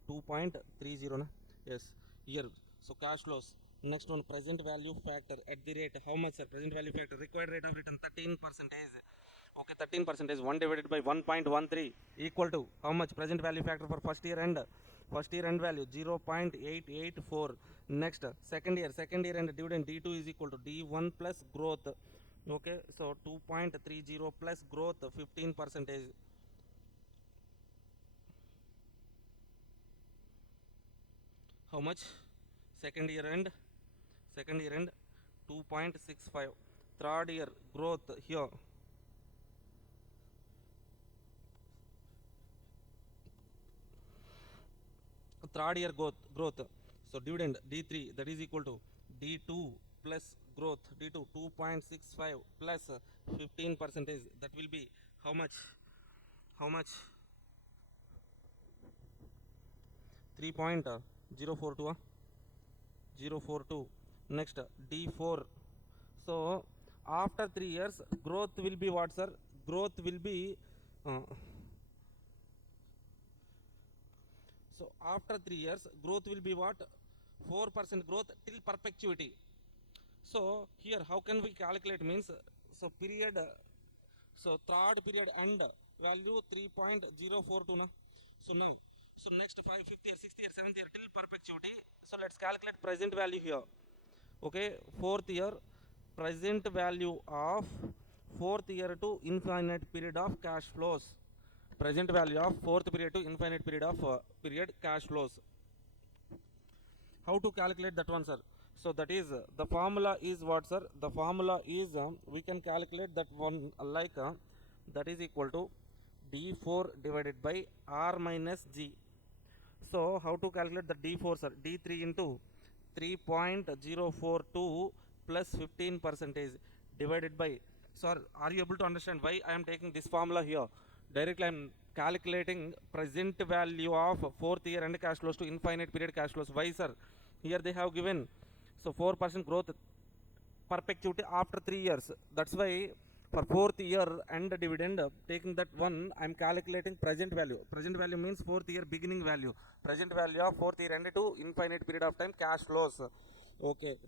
2.30 na. Yes, here. So cash flows. Next one, present value factor at the rate, how much, sir? Present value factor, required rate of return 13%. Okay, 13%, 1 divided by 1.13 equal to how much? Present value factor for first year end. First year end value 0.884. Next, second year end dividend D2 is equal to D1 plus growth. Okay, so 2.30 plus growth 15%. How much? Second year end 2.65. Third year growth here. Third year growth. So dividend D3 that is equal to D2 plus growth D2 2.65 plus 15%. That will be how much? How much? 3.042. 042. Next D4. So after 3 years growth will be what, sir? Growth will be so after 3 years growth will be what? 4% growth till perpetuity. So here how can we calculate means, so period, so third period end value 3.042 na. So now, so next 5, 5th year, 6th year, 7th year till perpetuity. So let's calculate present value here. Okay, fourth year present value of fourth year to infinite period of cash flows. Present value of fourth period to infinite period of period cash flows. How to calculate that one, sir? So that is the formula is what, sir? The formula is we can calculate that one like that is equal to D4 divided by R minus G. So how to calculate the D4, sir? D3 into 3.042 plus 15% divided by. Sir, are you able to understand why I am taking this formula here? Directly I am calculating present value of fourth year end cash flows to infinite period cash flows. Why, sir? Here they have given so 4% growth perpetuity after 3 years. That's why for fourth year end dividend taking that one, I am calculating present value. Present value means fourth year beginning value. Present value of fourth year end to infinite period of time cash flows. Okay.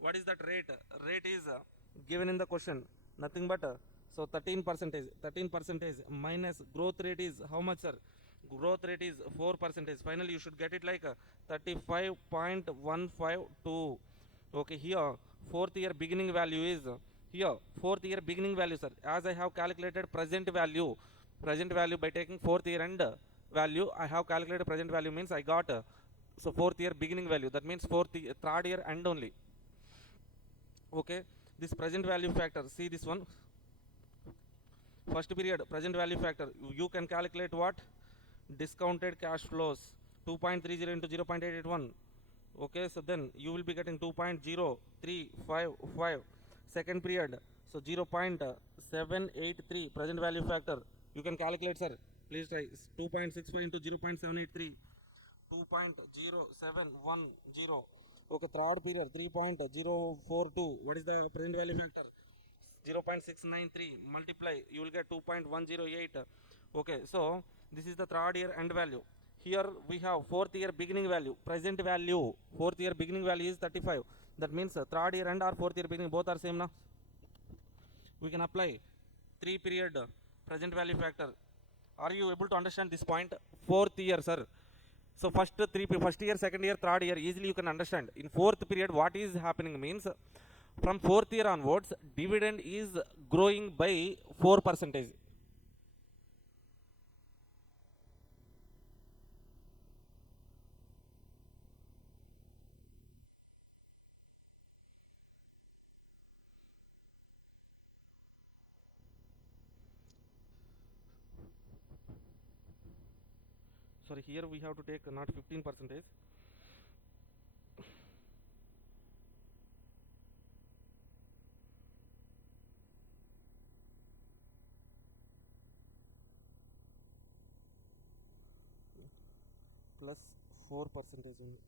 What is that rate? Rate is given in the question. Nothing but so 13% minus growth rate is how much, sir? Growth rate is 4%. Finally you should get it like 35.152. Okay, here fourth year beginning value is here fourth year beginning value, sir. As I have calculated present value by taking fourth year end value, I have calculated present value means I got so fourth year beginning value. That means third year end only. Okay, this present value factor, see this one, first period present value factor, you can calculate what? Discounted cash flows 2.30 into 0.881. Okay, so then you will be getting 2.0355. Second period, so 0.783 present value factor, you can calculate, sir. Please try 2.65 into 0.783, 2.0710. Okay, third period 3.042. What is the present value factor? 0.693 multiply, you will get 2.108. Okay, so this is the third year end value. Here we have fourth year beginning value, present value. Fourth year beginning value is 35. That means third year end or fourth year beginning both are same now. We can apply 3 period present value factor. Are you able to understand this point? Fourth year, sir. So first year, second year, third year, easily you can understand. In fourth period, what is happening means from fourth year onwards, dividend is growing by 4%. Sorry, here we have to take not 15%. Plus 4%. What is 4% only?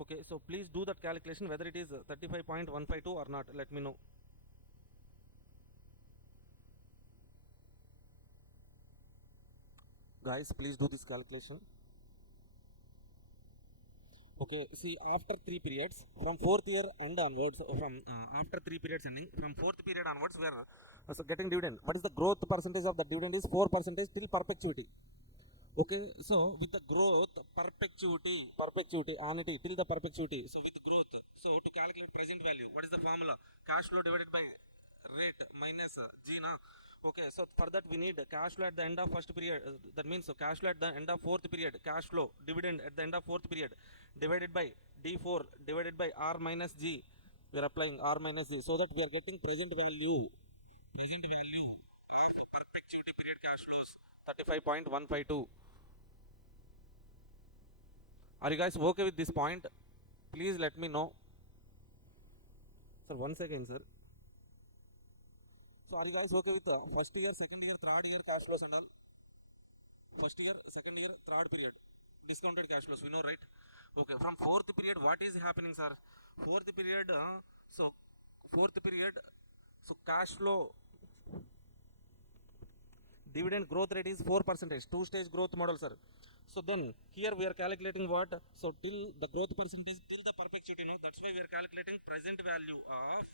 Okay, so please do that calculation whether it is 35.152 or not. Let me know. Guys, please do this calculation. Okay, see, after 3 periods, from fourth year end onwards, after 3 periods ending, from fourth period onwards, we are so getting dividend. What is the growth percentage of the dividend? Is 4% till perpetuity. Okay, so with the growth, perpetuity, annuity till the perpetuity. So with growth, so to calculate present value, what is the formula? Cash flow divided by rate minus G na. Okay, so for that we need cash flow at the end of first period. That means so cash flow at the end of fourth period, cash flow dividend at the end of fourth period divided by D4 divided by R minus G. We are applying R minus G so that we are getting present value of perpetuity period cash flows 35.152. Are you guys okay with this point? Please let me know. Sir, one second, sir. So, are you guys okay with first year, second year, third year cash flows and all? First year, second year, third period. Discounted cash flows, we know, right? Okay, from fourth period, what is happening, sir? Fourth period, fourth period, so cash flow, dividend growth rate is 4%, two-stage growth model, sir. So then here we are calculating what? So till the growth percentage till the perpetuity, no? That's why we are calculating present value of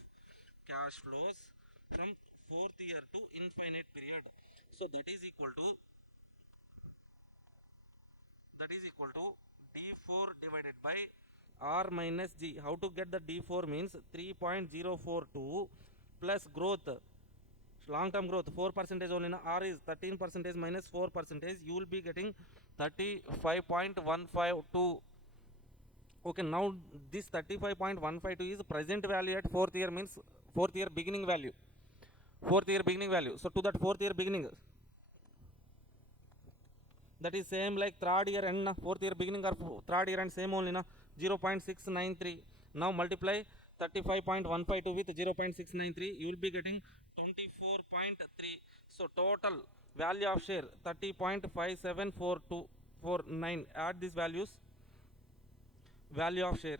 cash flows from fourth year to infinite period. So that is equal to D4 divided by R minus G. How to get the D4 means 3.042 plus growth, long term growth 4% only na. R is 13% minus 4%, you will be getting 35.152. Okay, now this 35.152 is present value at fourth year, means fourth year beginning value. So to that fourth year beginning, that is same like third year end na, fourth year beginning or third year end same only na, 0.693. Now multiply 35.152 with 0.693, you will be getting 24.3. So total value of share 30.574249. Add these values. Value of share.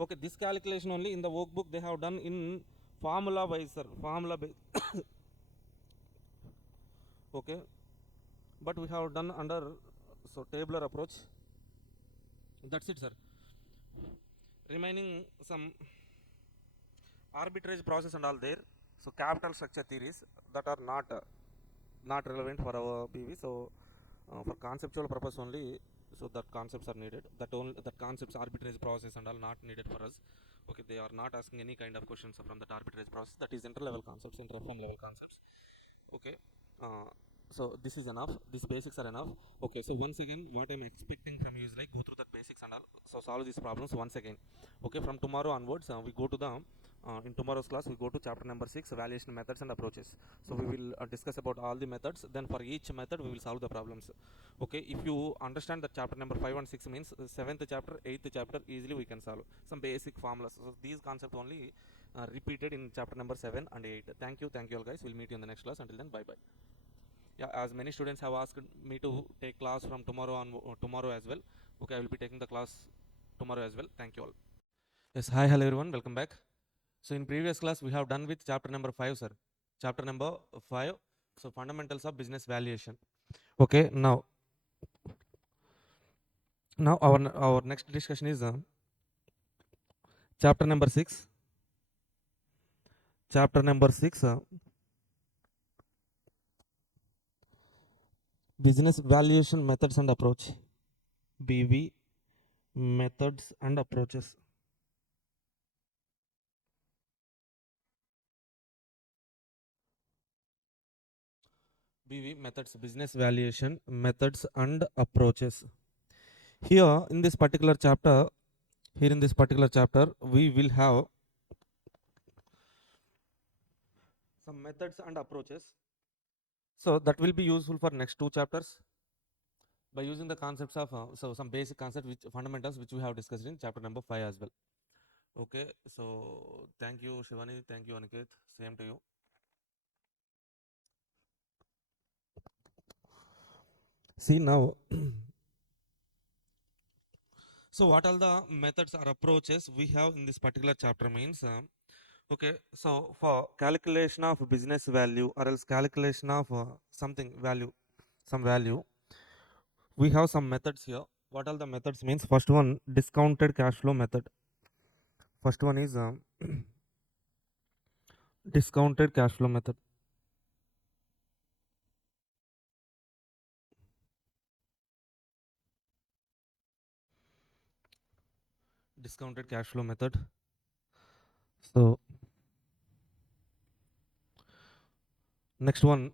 Okay, this calculation only in the workbook they have done in formula wise, sir. Formula base. Okay, but we have done under tabular approach. That's it, sir. Remaining some arbitrage process and all there. So capital structure theories that are not relevant for our PV. So for conceptual purpose only, so that concepts are needed. That concepts arbitrage process and all not needed for us. Okay, they are not asking any kind of questions from that arbitrage process. That is inter-level concepts, inter-firm level concepts. Okay, so this is enough. These basics are enough. Okay, so once again, what I'm expecting from you is like go through that basics and all. So solve these problems once again. Okay, from tomorrow onwards, we go to the in tomorrow's class we go to chapter number 6, valuation methods and approaches. So we will discuss about all the methods. Then for each method we will solve the problems. Okay, if you understand that chapter number 5 and 6 means 7th chapter, 8th chapter, easily we can solve some basic formulas. So these concepts only repeated in chapter number 7 and 8. Thank you all guys. We'll meet you in the next class. Until then, bye bye. Yeah, as many students have asked me to take class from tomorrow as well. Okay, I will be taking the class tomorrow as well. Thank you all. Yes, hi, hello everyone, welcome back. So in previous class we have done with chapter number 5, sir. Chapter number 5, so fundamentals of business valuation. Okay, now our next discussion is chapter number 6. Chapter number 6, business valuation methods and approach. BV methods and approaches. BV methods, business valuation methods and approaches. Here in this particular chapter, we will have some methods and approaches. So that will be useful for next 2 chapters by using the concepts of some basic concepts, which fundamentals which we have discussed in chapter number 5 as well. Okay, so thank you Shivani, thank you Aniket, same to you. See now, so what all the methods or approaches we have in this particular chapter means, okay, so for calculation of business value or else calculation of something value, some value, we have some methods here. What all the methods means? First one, discounted cash flow method. First one is discounted cash flow method. Discounted cash flow method. So next one,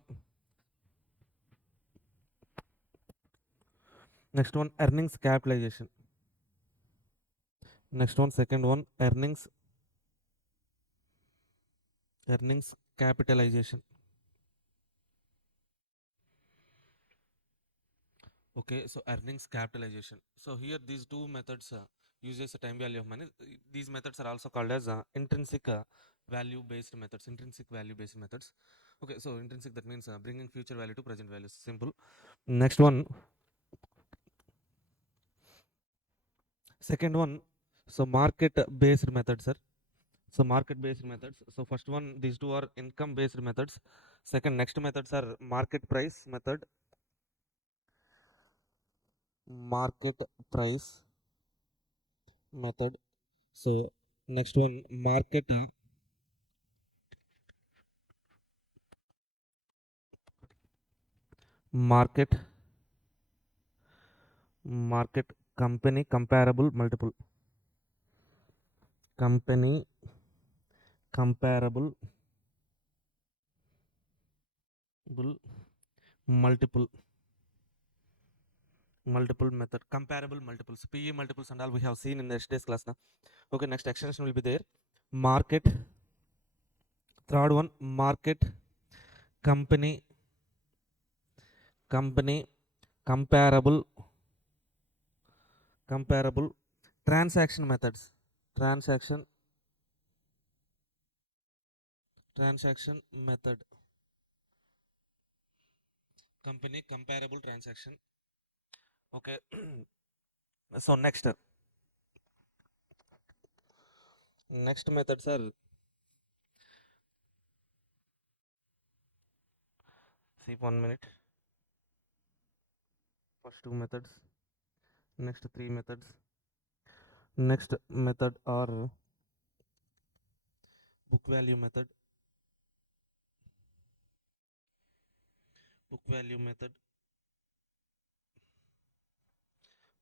earnings capitalization. Next one, second one, earnings capitalization. Okay, so earnings capitalization. So here these two methods uses a time value of money. These methods are also called as intrinsic value based methods. Intrinsic value based methods. Okay, so intrinsic, that means bringing future value to present value. Simple. Next one, second one, so market based methods, sir. So market based methods. So first one, these two are income based methods. Second, next methods are market price method. Market price method. So next one, market market company comparable multiple. Company comparable multiple method, comparable multiples, PE multiples and all we have seen in the yesterday's class now. Okay, next extension will be there. Market, third one, market company comparable transaction methods. Transaction method. Company comparable transaction. Okay. So next methods are, see 1 minute. First two methods, next three methods. Next method are book value method, book value method,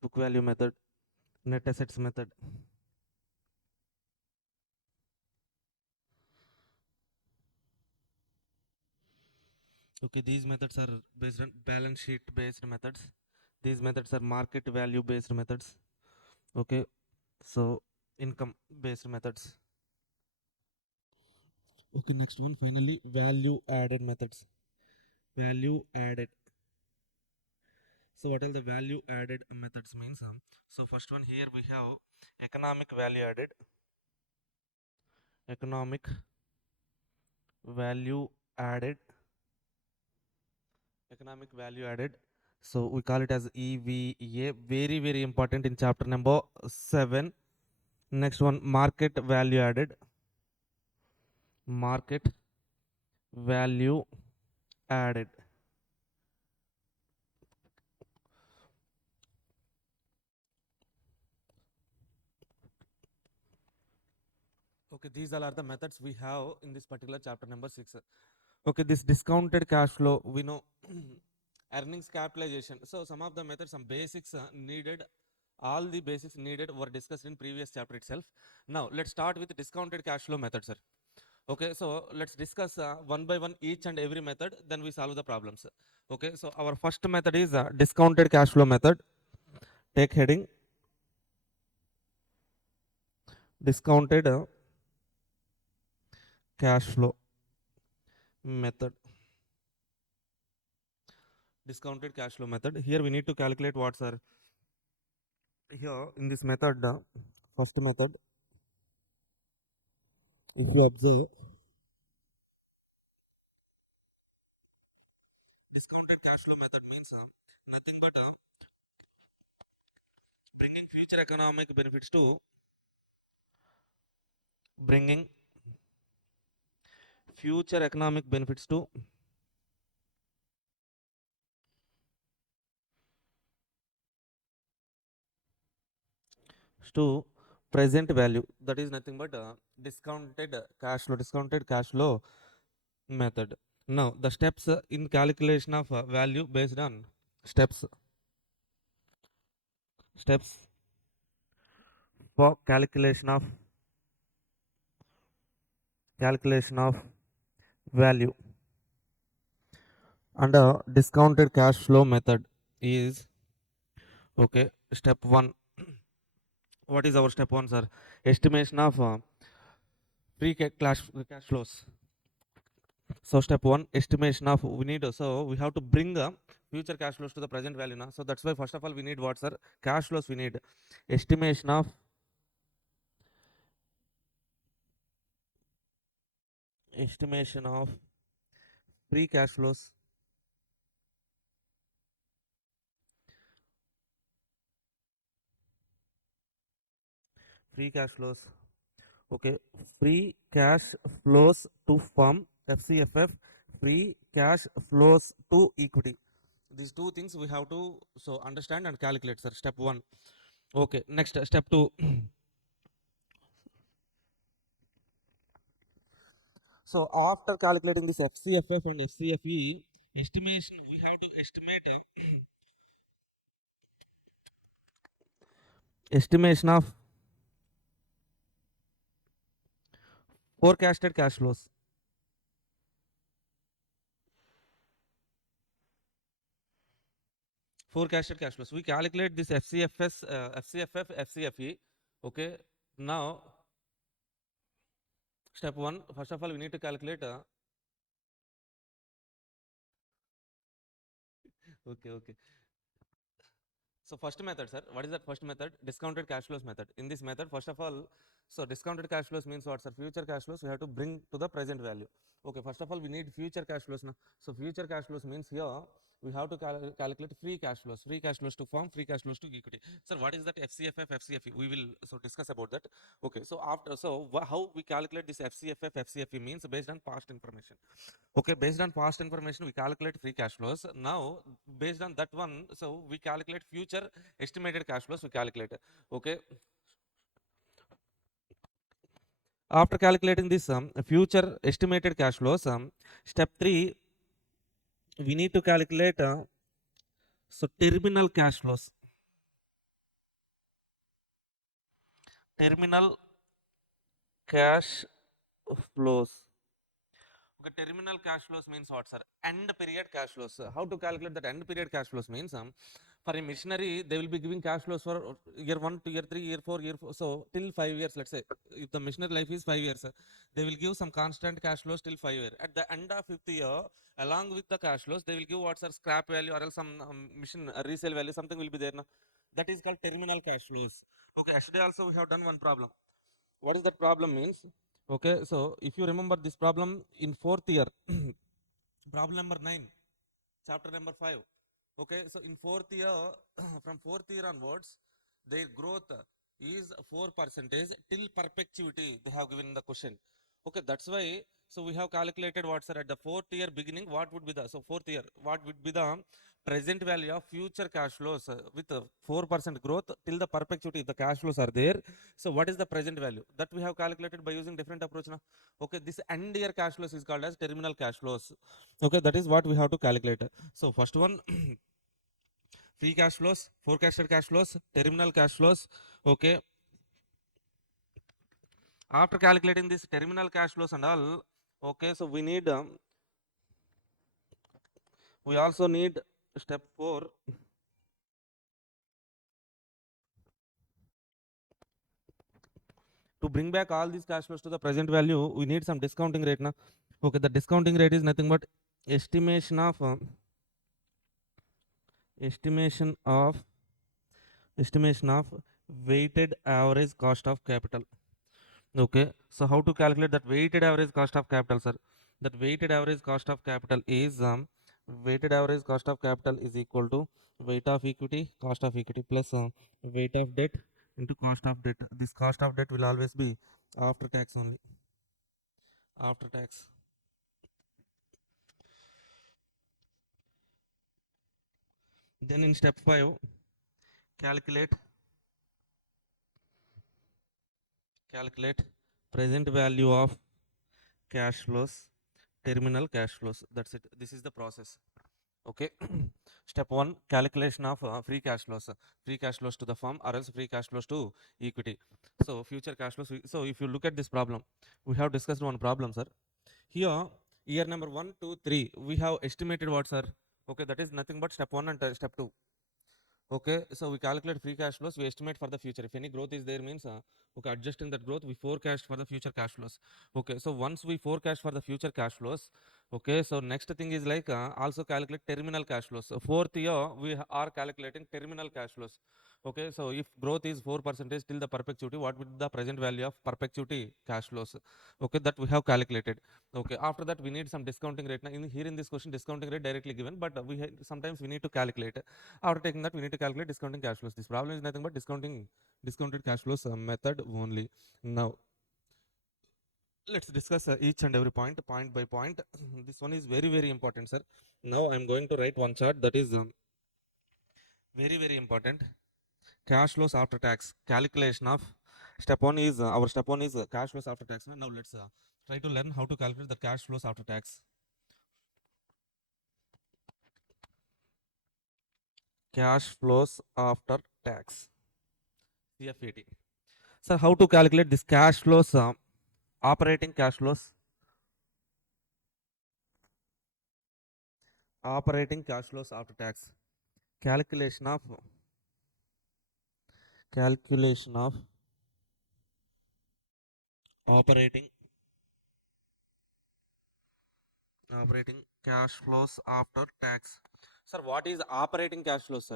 book value method, net assets method. Okay, these methods are based on balance sheet based methods. These methods are market value based methods. Okay, so income based methods. Okay, next one, finally, value added methods. Value added. So what are the value added methods means? So first one, here we have economic value added. Economic value added. Economic value added. So we call it as EVA. Very, very important in chapter number 7. Next one, market value added. Market value added. Okay, these all are the methods we have in this particular chapter number 6. Okay, this discounted cash flow, we know earnings capitalization. So some of the methods, some basics needed, all the basics needed were discussed in previous chapter itself. Now let's start with discounted cash flow method, sir. Okay, so let's discuss one by one each and every method, then we solve the problems. Okay, so our first method is discounted cash flow method. Take heading discounted cash flow method. Discounted cash flow method. Here we need to calculate what's our, here in this method, first method, if you observe, discounted cash flow method means nothing future economic benefits to bringing future economic benefits to present value, that is nothing but discounted cash flow method. Now the steps in calculation of value based on steps for calculation of value under discounted cash flow method is, okay, step 1. What is our step 1, sir? Estimation of cash flows. So step 1, estimation of, we need, so we have to bring future cash flows to the present value now. So that's why first of all we need what, sir? Cash flows. We need estimation of free cash flows, okay, free cash flows to firm, FCFF, free cash flows to equity. These two things we have to so understand and calculate, sir. Step 1. Okay, next step 2. So after calculating this FCFF and FCFE estimation, we have to estimate estimation of forecasted cash flows. Forecasted cash flows. We calculate this FCFF, FCFE. Okay. Now, step 1. First of all, we need to calculate. Okay. So first method, sir. What is that first method? Discounted cash flows method. In this method, first of all, so discounted cash flows means what, sir? Future cash flows we have to bring to the present value. Okay, first of all, we need future cash flows now. So future cash flows means here we have to calculate free cash flows to firm, free cash flows to equity. Sir, what is that FCFF, FCFE? We will so discuss about that. Okay, so after, so how we calculate this FCFF, FCFE means based on past information. Okay, based on past information, we calculate free cash flows. Now, based on that one, so we calculate future estimated cash flows. We calculate. Okay. After calculating this future estimated cash flows, step 3, we need to calculate so terminal cash flows. Terminal cash flows. Okay, terminal cash flows means what, sir? End period cash flows. How to calculate that end period cash flows means for a machinery, they will be giving cash flows for year 1 to year 3, year 4, year 4. So till 5 years, let's say, if the machinery life is 5 years, they will give some constant cash flows till 5 years. At the end of 5th year, along with the cash flows, they will give what's our scrap value or else some machine resale value, something will be there now. That is called terminal cash flows. Okay, actually also we have done one problem. What is that problem means? Okay, so if you remember this problem in 4th year, problem number 9, chapter number 5. Okay, so in 4th year, from 4th year onwards, their growth is 4% till perpetuity. They have given the question. Okay, that's why. So we have calculated what, sir, at the 4th year beginning, what would be the, so 4th year, what would be the present value of future cash flows with 4% growth till the perpetuity. The cash flows are there. So what is the present value that we have calculated by using different approach now? Okay, this end year cash flows is called as terminal cash flows. Okay, that is what we have to calculate. So first one, free cash flows, forecasted cash flows, terminal cash flows. Okay, after calculating this terminal cash flows and all, okay, so we need we also need step 4. To bring back all these cash flows to the present value, we need some discounting rate now. Okay, the discounting rate is nothing but estimation of estimation of weighted average cost of capital. Okay, so how to calculate that weighted average cost of capital, sir? That weighted average cost of capital is weighted average cost of capital is equal to weight of equity, cost of equity plus weight of debt into cost of debt. This cost of debt will always be after tax only. After tax. Then in step 5, calculate present value of cash flows, terminal cash flows. That's it. This is the process. Okay. Step 1, calculation of free cash flows. Free cash flows to the firm or else free cash flows to equity. So future cash flows. So if you look at this problem, we have discussed one problem, sir. Here, year number 1, 2, 3, we have estimated what, sir? Okay, that is nothing but step 1 and step 2. Okay, so we calculate free cash flows, we estimate for the future. If any growth is there means, okay, adjusting that growth, we forecast for the future cash flows. Okay, so once we forecast for the future cash flows, okay, so next thing is like also calculate terminal cash flows. So fourth year, we are calculating terminal cash flows. Okay, so if growth is 4% till the perpetuity, what would be the present value of perpetuity cash flows? Okay, that we have calculated. Okay, after that we need some discounting rate. Now here in this question, discounting rate directly given, but sometimes we need to calculate. After taking that, we need to calculate discounting cash flows. This problem is nothing but discounted cash flows method only. Now, let's discuss each and every point by point. This one is very important, sir. Now, I'm going to write one chart that is very important. Cash flows after tax. Calculation of step 1 is our step 1 is cash flows after tax. Now, let's try to learn how to calculate the cash flows after tax. Cash flows after tax. CFET. Sir, how to calculate this cash flows? Operating cash flows. Operating cash flows after tax. Calculation of operating cash flows after tax. Sir, what is operating cash flows, sir?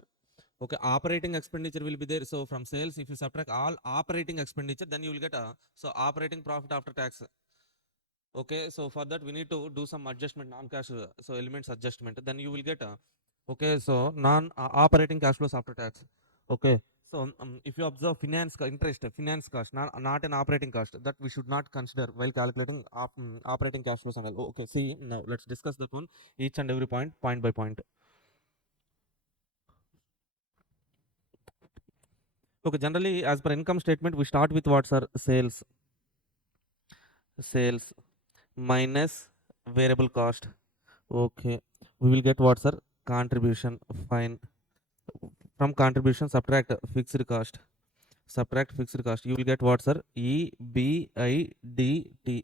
Okay, operating expenditure will be there. So from sales, if you subtract all operating expenditure, then you will get a operating profit after tax. Okay, so for that we need to do some adjustment, non-cash so elements adjustment. Then you will get a okay, so non operating cash flows after tax. Okay, so if you observe finance cost, not an operating cost, that we should not consider while calculating operating cash flows and all. Okay, see, now let's discuss that one each and every point by point. Okay, generally as per income statement, we start with what, sir? Sales minus variable cost. Okay, we will get what, sir? Contribution. Fine. From contribution, subtract fixed cost. You will get what, sir? EBITDA,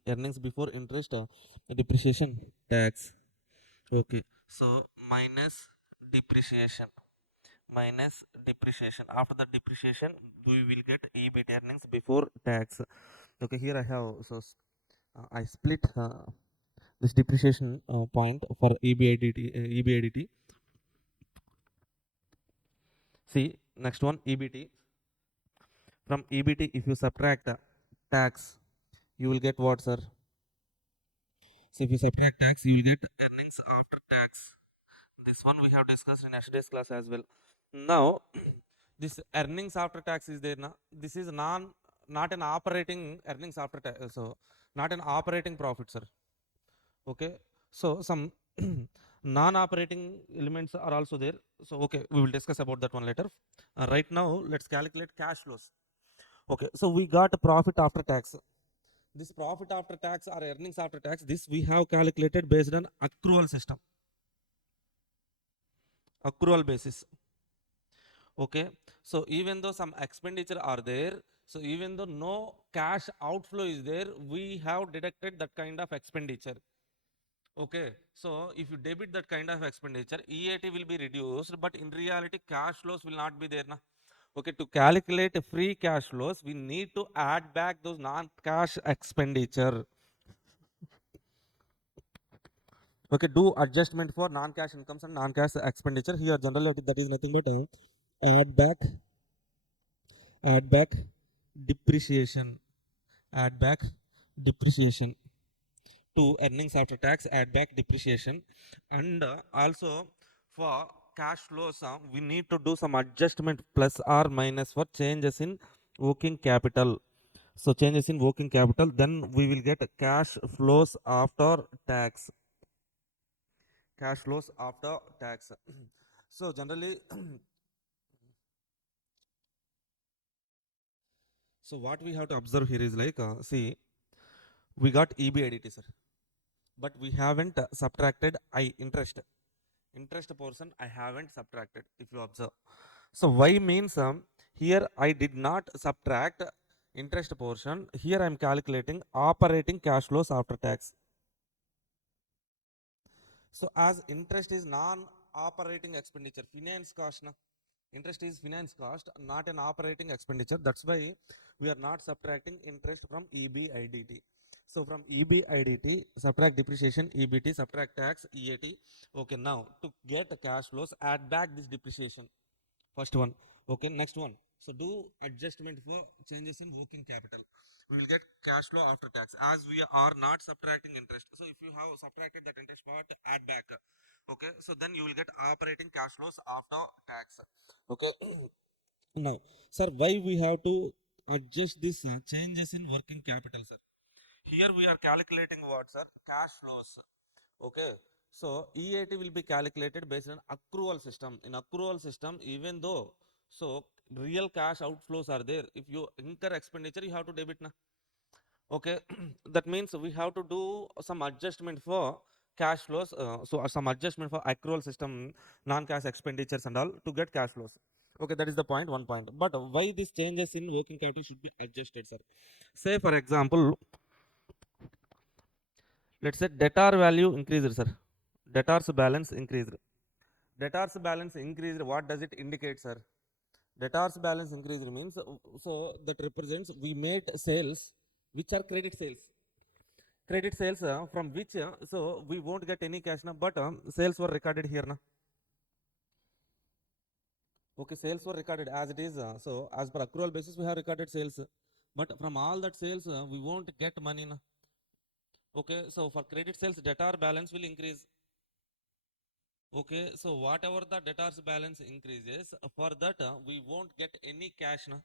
earnings before interest, depreciation, tax. Okay, so depreciation minus depreciation. After the depreciation, we will get EBIT, earnings before tax. Okay, here I have I split this depreciation point for EBIDT. See, next one, EBT. From EBT, if you subtract tax, you will get what, sir? So if you subtract tax, you will get earnings after tax. This one we have discussed in yesterday's class as well. Now, this earnings after tax is there now. This is not an operating earnings after tax, so not an operating profit, sir. Okay, so some non-operating elements are also there. So okay, we will discuss about that one later. Right now, let's calculate cash flows. Okay, so we got a profit after tax. This profit after tax or earnings after tax, this we have calculated based on accrual system, accrual basis. Okay, so even though some expenditure are there, so even though no cash outflow is there, we have deducted that kind of expenditure. Okay, so if you debit that kind of expenditure, EAT will be reduced, but in reality, cash flows will not be there. Na? Okay, to calculate free cash flows, we need to add back those non-cash expenditure. Okay, do adjustment for non-cash incomes and non-cash expenditure. Here, generally, that is nothing but add back depreciation, add back depreciation to earnings after tax, add back depreciation, and also for cash flows, we need to do some adjustment plus or minus for changes in working capital. So changes in working capital, then we will get cash flows after tax. Cash flows after tax. So generally, so what we have to observe here is like, see, we got EBIDT, sir, but we haven't subtracted interest portion. I haven't subtracted, if you observe. So why means here I did not subtract interest portion. Here I am calculating operating cash flows after tax. So as interest is non-operating expenditure, finance cost, na? Interest is finance cost, not an operating expenditure. That's why we are not subtracting interest from EBIDT. So from EBIDT, subtract depreciation, EBT, subtract tax, EAT. Okay, now to get the cash flows, add back this depreciation. First one. Okay, next one. So do adjustment for changes in working capital. We will get cash flow after tax as we are not subtracting interest. So if you have subtracted that interest part, add back. Okay, so then you will get operating cash flows after tax. Okay. Now, sir, why we have to adjust this changes in working capital, sir? Here we are calculating what, sir? Cash flows. Okay. So EAT will be calculated based on accrual system. In accrual system, even though so real cash outflows are there, if you incur expenditure, you have to debit na. Okay, that means we have to do some adjustment for cash flows. Some adjustment for accrual system, non-cash expenditures and all to get cash flows. Okay, that is the point. One point. But why these changes in working capital should be adjusted, sir? Say for example, let's say debtor value increased, sir. Debtors balance increased. Debtors balance increased. What does it indicate, sir? Debtors balance increased means so that represents we made sales which are credit sales. Credit sales from which so we won't get any cash now, but sales were recorded here now. Okay, sales were recorded as it is. So as per accrual basis, we have recorded sales, but from all that sales, we won't get money now. Okay, so for credit sales, debtor balance will increase. Okay, so whatever the debtors balance increases, for that we won't get any cash now.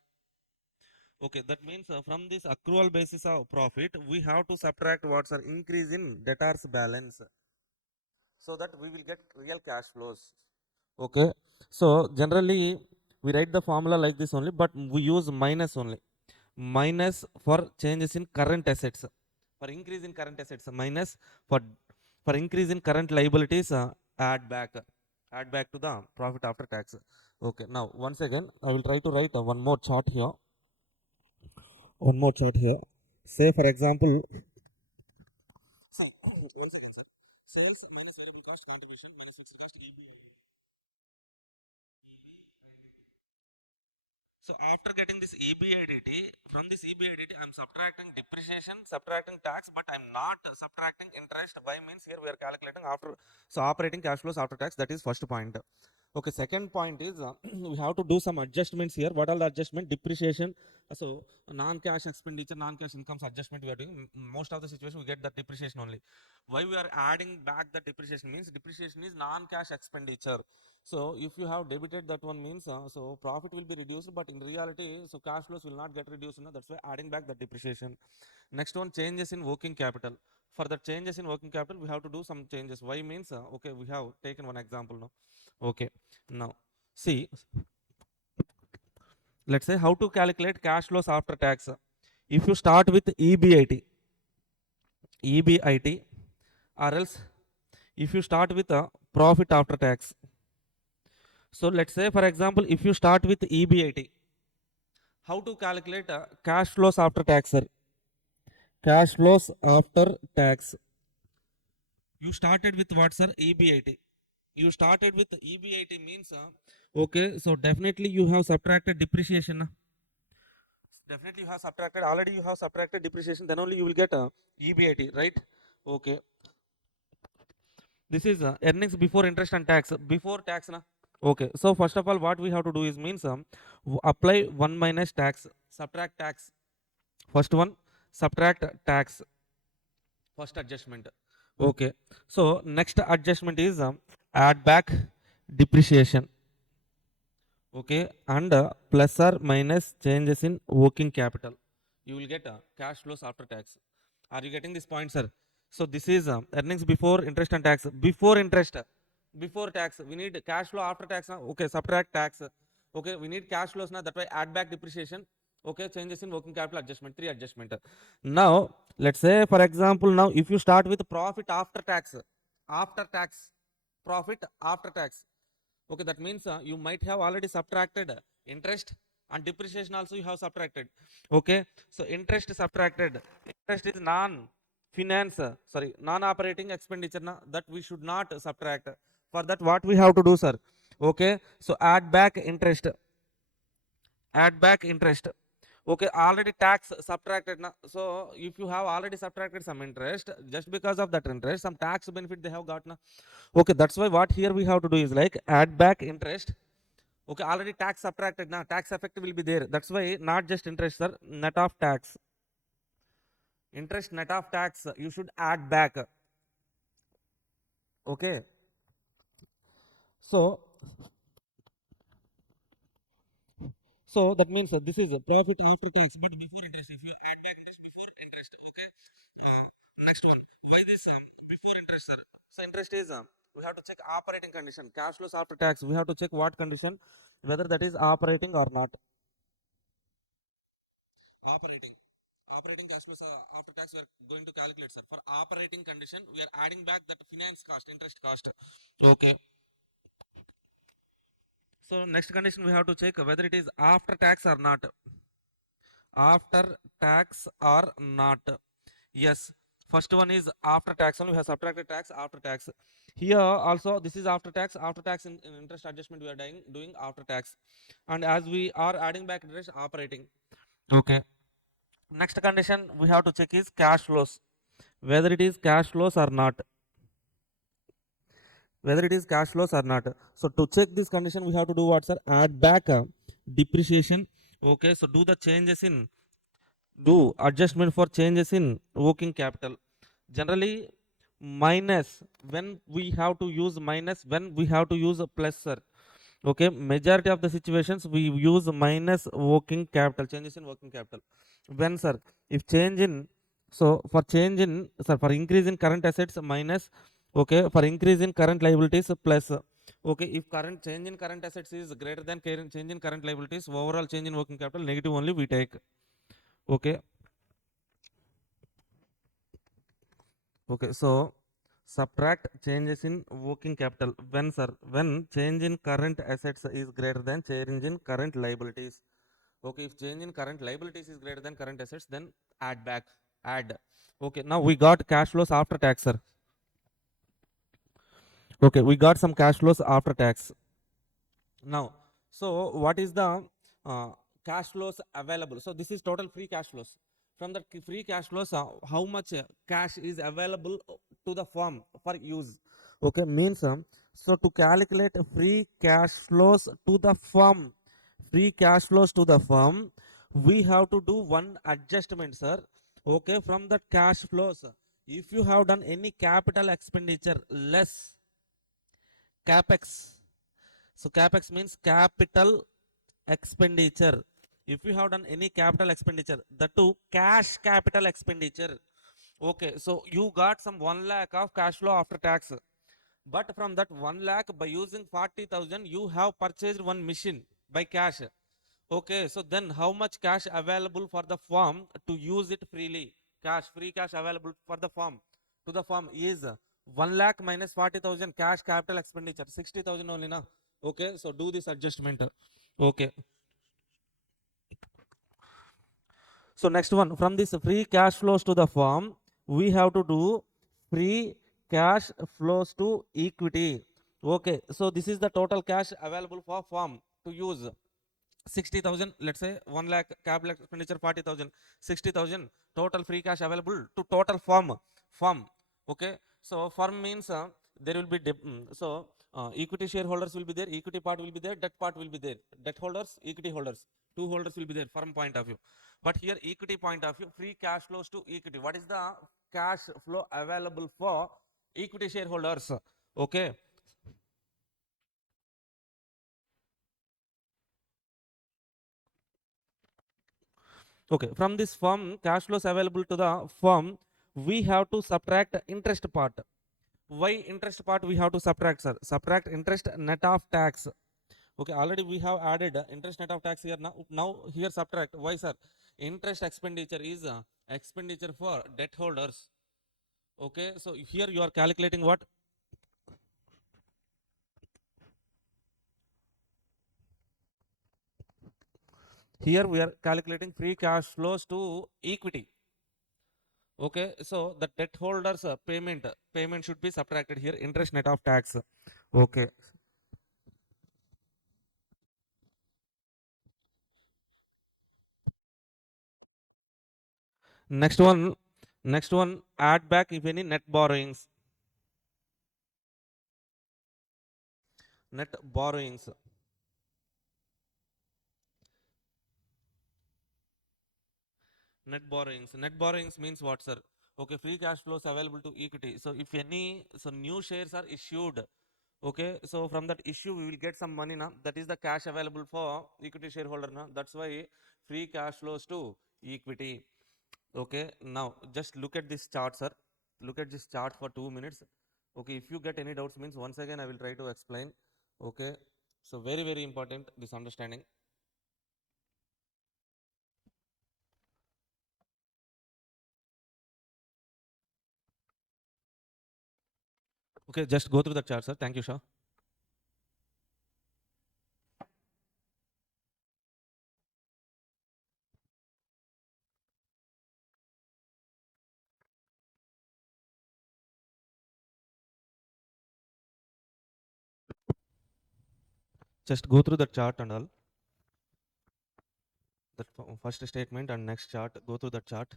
Okay, that means from this accrual basis of profit, we have to subtract what's our increase in debtors balance so that we will get real cash flows. Okay, so generally we write the formula like this only, but we use minus only. Minus for changes in current assets. For increase in current assets, minus for increase in current liabilities, add back. Add back to the profit after tax. Okay, now once again, I will try to write one more chart here. One more chart here. Say for example, say once again, sir. Sales minus variable cost contribution minus fixed cost EBIT. So after getting this EBIDT, from this EBIDT, I'm subtracting depreciation, subtracting tax, but I'm not subtracting interest. Why means here we are calculating after, so operating cash flows after tax. That is first point. Okay, second point is we have to do some adjustments here. What are the adjustment? Depreciation. So non-cash expenditure, non-cash incomes adjustment we are doing. Most of the situation we get the depreciation only. Why we are adding back the depreciation means depreciation is non-cash expenditure. So if you have debited that one means so profit will be reduced, but in reality, so cash flows will not get reduced. That's why adding back the depreciation. Next one, changes in working capital. For the changes in working capital, we have to do some changes. Why means okay, we have taken one example now. Okay, now see, let's say how to calculate cash flows after tax. If you start with EBIT, or else if you start with a profit after tax. So let's say for example, if you start with EBIT, how to calculate cash flows after tax, sir? Cash flows after tax. You started with what, sir? EBIT. You started with EBIT means okay, so definitely you have subtracted depreciation. Definitely you have subtracted, already you have subtracted depreciation, then only you will get EBIT, right? Okay, this is earnings before interest and tax, before tax na. Okay, so first of all what we have to do is means apply 1 minus tax, subtract tax. First one, subtract tax, first adjustment. Okay, so next adjustment is add back depreciation. okay, and plus or minus changes in working capital, you will get cash flows after tax. Are you getting this point, sir? So this is earnings before interest and tax. Before interest, before tax, we need cash flow after tax. Okay, subtract tax. Okay, we need cash flows now. That way, add back depreciation. Okay, changes in working capital adjustment, three adjustment. Now, let's say, for example, now if you start with profit after tax, profit after tax. Okay, that means you might have already subtracted interest and depreciation also you have subtracted. Okay, so interest subtracted. Interest is non-finance, sorry, non-operating expenditure that we should not subtract. For that, what we have to do, sir? Okay, so add back interest. Add back interest. Okay, already tax subtracted now. So if you have already subtracted some interest, just because of that interest, some tax benefit they have got now. Okay, that's why what here we have to do is like add back interest. Okay, already tax subtracted now, tax effect will be there. That's why not just interest, sir, net of tax. Interest net of tax, you should add back. Okay, so that means this is a profit after tax, but before interest. If you add back interest before interest, okay. Uh, Next one, why this before interest, sir? So interest is we have to check operating condition, cash flows after tax. We have to check what condition, whether that is operating or not. Operating. Operating cash flows after tax we are going to calculate, sir. For operating condition, we are adding back that finance cost, interest cost. Okay. So next condition we have to check whether it is after tax or not. After tax or not. Yes. First one is after tax only. We have subtracted tax after tax. Here also this is after tax. After tax in interest adjustment we are doing after tax. And as we are adding back interest operating. Okay. Next condition we have to check is cash flows. Whether it is cash flows or not. Whether it is cash flows or not. So to check this condition, we have to do what, sir? Add back depreciation. Okay, so do adjustment for changes in working capital. Generally, minus when we have to use minus, when we have to use a plus, sir. Okay, majority of the situations we use minus working capital, changes in working capital. When, sir, if change in, so for change in, sir, for increase in current assets minus, okay, for increase in current liabilities plus. Okay, if current change in current assets is greater than change in current liabilities, overall change in working capital negative only we take. Okay, okay, so subtract changes in working capital when, sir, when change in current assets is greater than change in current liabilities. Okay, if change in current liabilities is greater than current assets, then add back, add. Okay, now we got cash flows after tax, sir. Okay, we got some cash flows after tax. Now, so what is the uh, cash flows available? So this is total free cash flows. From the free cash flows, how much cash is available to the firm for use? Okay, means so to calculate free cash flows to the firm, we have to do one adjustment, sir. Okay, from the cash flows, if you have done any capital expenditure less capex, so capex means capital expenditure. If you have done any capital expenditure, that too cash capital expenditure. Okay, so you got some 1 lakh of cash flow after tax. But from that 1 lakh, by using 40,000, you have purchased one machine by cash. Okay, so then how much cash available for the firm to use it freely? Free cash available for the firm to the firm is 1 lakh minus 40,000 cash capital expenditure, 60,000 only now. Okay, so do this adjustment. Okay, so next one, from this free cash flows to the firm, we have to do free cash flows to equity. Okay, so this is the total cash available for firm to use. 60,000, let's say 1 lakh capital expenditure 40,000, 60,000 total free cash available to total firm. Okay, so firm means there will be equity shareholders will be there, equity part will be there, debt part will be there, debt holders, equity holders, two holders will be there firm point of view. But here equity point of view, free cash flows to equity, what is the cash flow available for equity shareholders? Okay, Okay, from this firm cash flows available to the firm, we have to subtract interest part. Why interest part we have to subtract, sir? Subtract interest net of tax. Okay, already we have added interest net of tax here. Now here subtract. Why, sir? Interest expenditure is expenditure for debt holders. Okay, so here you are calculating what? Here we are calculating free cash flows to equity. Okay, so the debt holders payment should be subtracted here. Interest net of tax. Okay, next one, add back if any net borrowings. Net borrowings. Net borrowings means what, sir? Okay, free cash flows available to equity. So if any, so new shares are issued. Okay, so from that issue we will get some money now. That is the cash available for equity shareholder now. That's why free cash flows to equity. Okay, now just look at this chart, sir. Look at this chart for 2 minutes. Okay, if you get any doubts, means once again I will try to explain. Okay, so very important this understanding. Okay, just go through the chart, sir. Thank you, sir. Just go through the chart and all. That first statement and next chart. Go through the chart.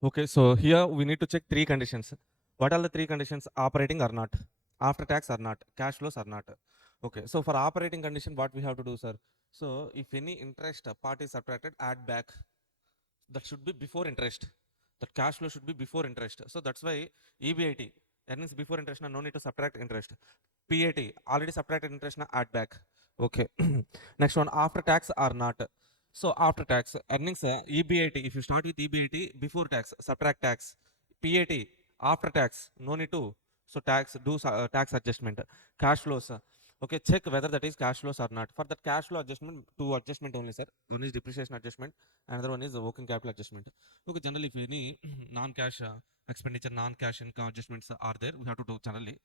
Okay, so here we need to check three conditions. What are the three conditions? Operating or not, after tax or not, cash flows or not. Okay, so for operating condition, what we have to do, sir? So if any interest part is subtracted, add back. That should be before interest. That cash flow should be before interest. So that's why EBIT, earnings before interest, no need to subtract interest. PAT, already subtracted interest, add back. Okay. Next one, after tax or not. So after tax, earnings, EBIT, if you start with EBIT before tax, subtract tax. PAT, after tax, no need to. So tax, do tax adjustment. Cash flows, okay, check whether that is cash flows or not. For that cash flow adjustment, two adjustment only, sir. One is depreciation adjustment, another one is the working capital adjustment. Okay, generally, if any non-cash expenditure, non-cash income adjustments are there, we have to do generally.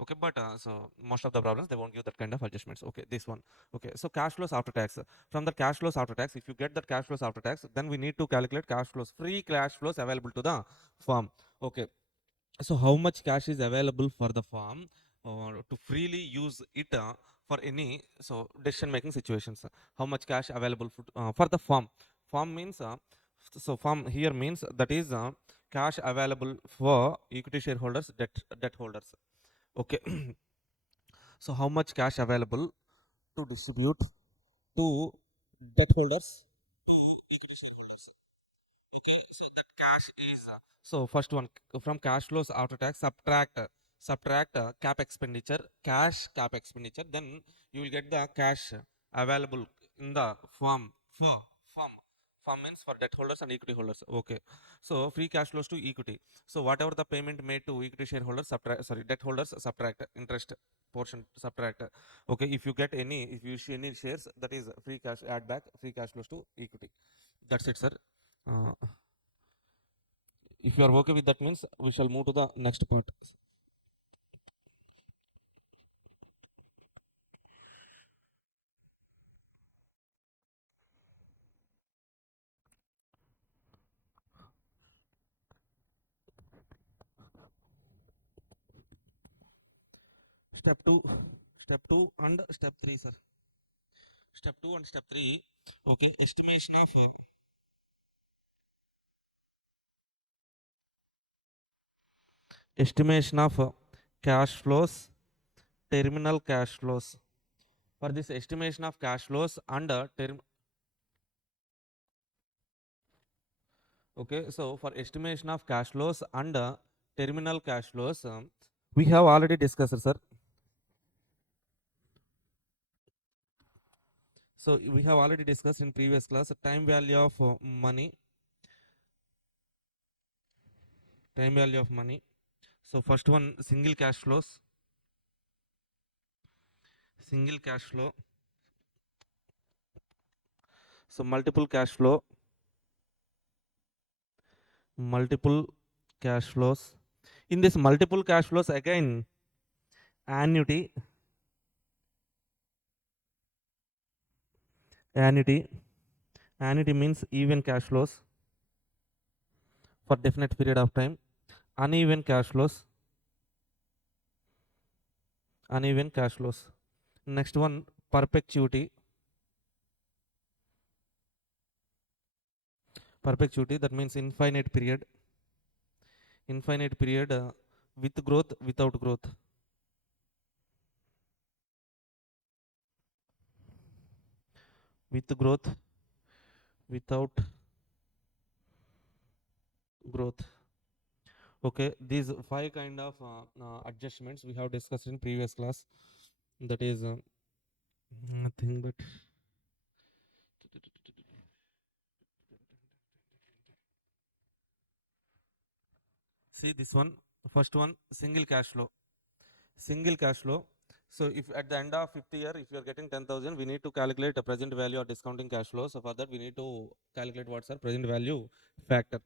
Okay, but so most of the problems they won't give that kind of adjustments. Okay, this one. Okay, so cash flows after tax. From the cash flows after tax, if you get that cash flows after tax, then we need to calculate cash flows, free cash flows available to the firm. Okay, so how much cash is available for the firm to freely use it for any so decision making situations? How much cash available for the firm? Firm means so firm here means that is cash available for equity shareholders, debt holders. Okay, so how much cash available to distribute to debt holders? Okay, so that cash is so first one from cash flows after tax, subtract cap expenditure, cash cap expenditure, then you will get the cash available in the for firm. Firm means for debt holders and equity holders. Okay, so free cash flows to equity. So whatever the payment made to equity shareholders, subtract, sorry, debt holders, subtract interest portion, subtract. Okay, if you get any, if you issue any shares, that is free cash, add back free cash flows to equity. That's it, sir. uh, if you are okay with that, means we shall move to the next part. Step 2, step 2 and step 3, sir. Step 2 and step 3. Okay, estimation of estimation of cash flows, terminal cash flows. For this estimation of cash flows and okay, so for estimation of cash flows and terminal cash flows, we have already discussed, sir. So we have already discussed in previous class time value of money, time value of money. So first one, single cash flows, single cash flow. So multiple cash flow, multiple cash flows. In this multiple cash flows, again annuity, annuity, annuity means even cash flows for definite period of time. Uneven cash flows, uneven cash flows. Next one, perpetuity, perpetuity, that means infinite period, infinite period with growth, without growth, with growth, without growth. Okay, these five kind of adjustments we have discussed in previous class. That is nothing but see this one. First one, single cash flow, single cash flow. So if at the end of fifth year, if you are getting 10,000, we need to calculate a present value or discounting cash flow. So for that, we need to calculate what's our present value factor.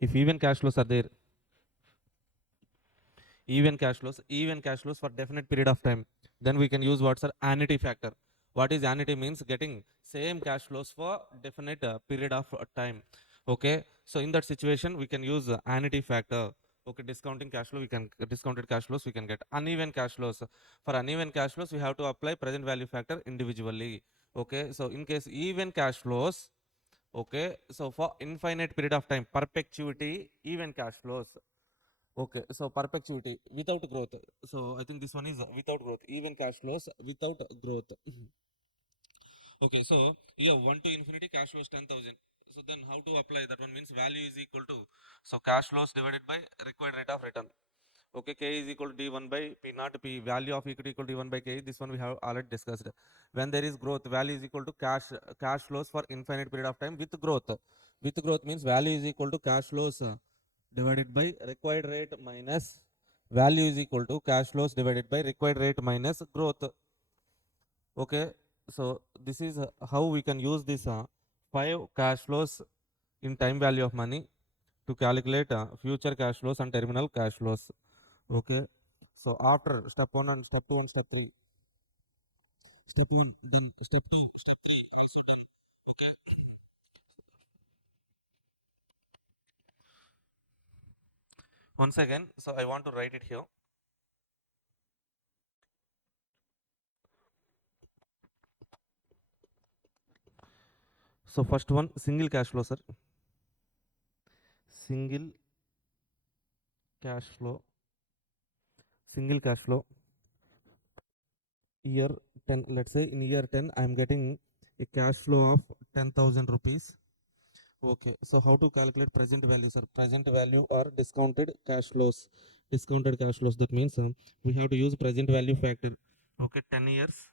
If even cash flows are there, even cash flows for definite period of time, then we can use what's our annuity factor. What is annuity means? Getting same cash flows for definite period of time. Okay, so in that situation, we can use annuity factor. Okay, discounting cash flow, we can discounted cash flows we can get. Uneven cash flows, for uneven cash flows we have to apply present value factor individually. Okay, so in case even cash flows, okay, so for infinite period of time, perpetuity, even cash flows. Okay, so perpetuity without growth. So I think this one is without growth, even cash flows without growth. Okay, so yeah, 1 to infinity cash flows 10,000. So then how to apply that one means value is equal to, so cash flows divided by required rate of return. Okay, K is equal to D1 by P naught P, value of equity equal to D1 by K. This one we have already discussed. When there is growth, value is equal to cash flows for infinite period of time with growth. With growth means value is equal to cash flows divided by required rate minus value is equal to cash flows divided by required rate minus growth. Okay, so this is how we can use this five cash flows in time value of money to calculate future cash flows and terminal cash flows. Okay, so after step 1 and step 2 and step 3, step 1 done, step 2, step 3 also done. Okay, once again, so I want to write it here. So first one, single cash flow, sir. Single cash flow, single cash flow, year 10, let's say in year 10 I am getting a cash flow of 10,000 rupees. Okay, so how to calculate present value, sir? Present value or discounted cash flows, discounted cash flows, that means we have to use present value factor. Okay, 10 years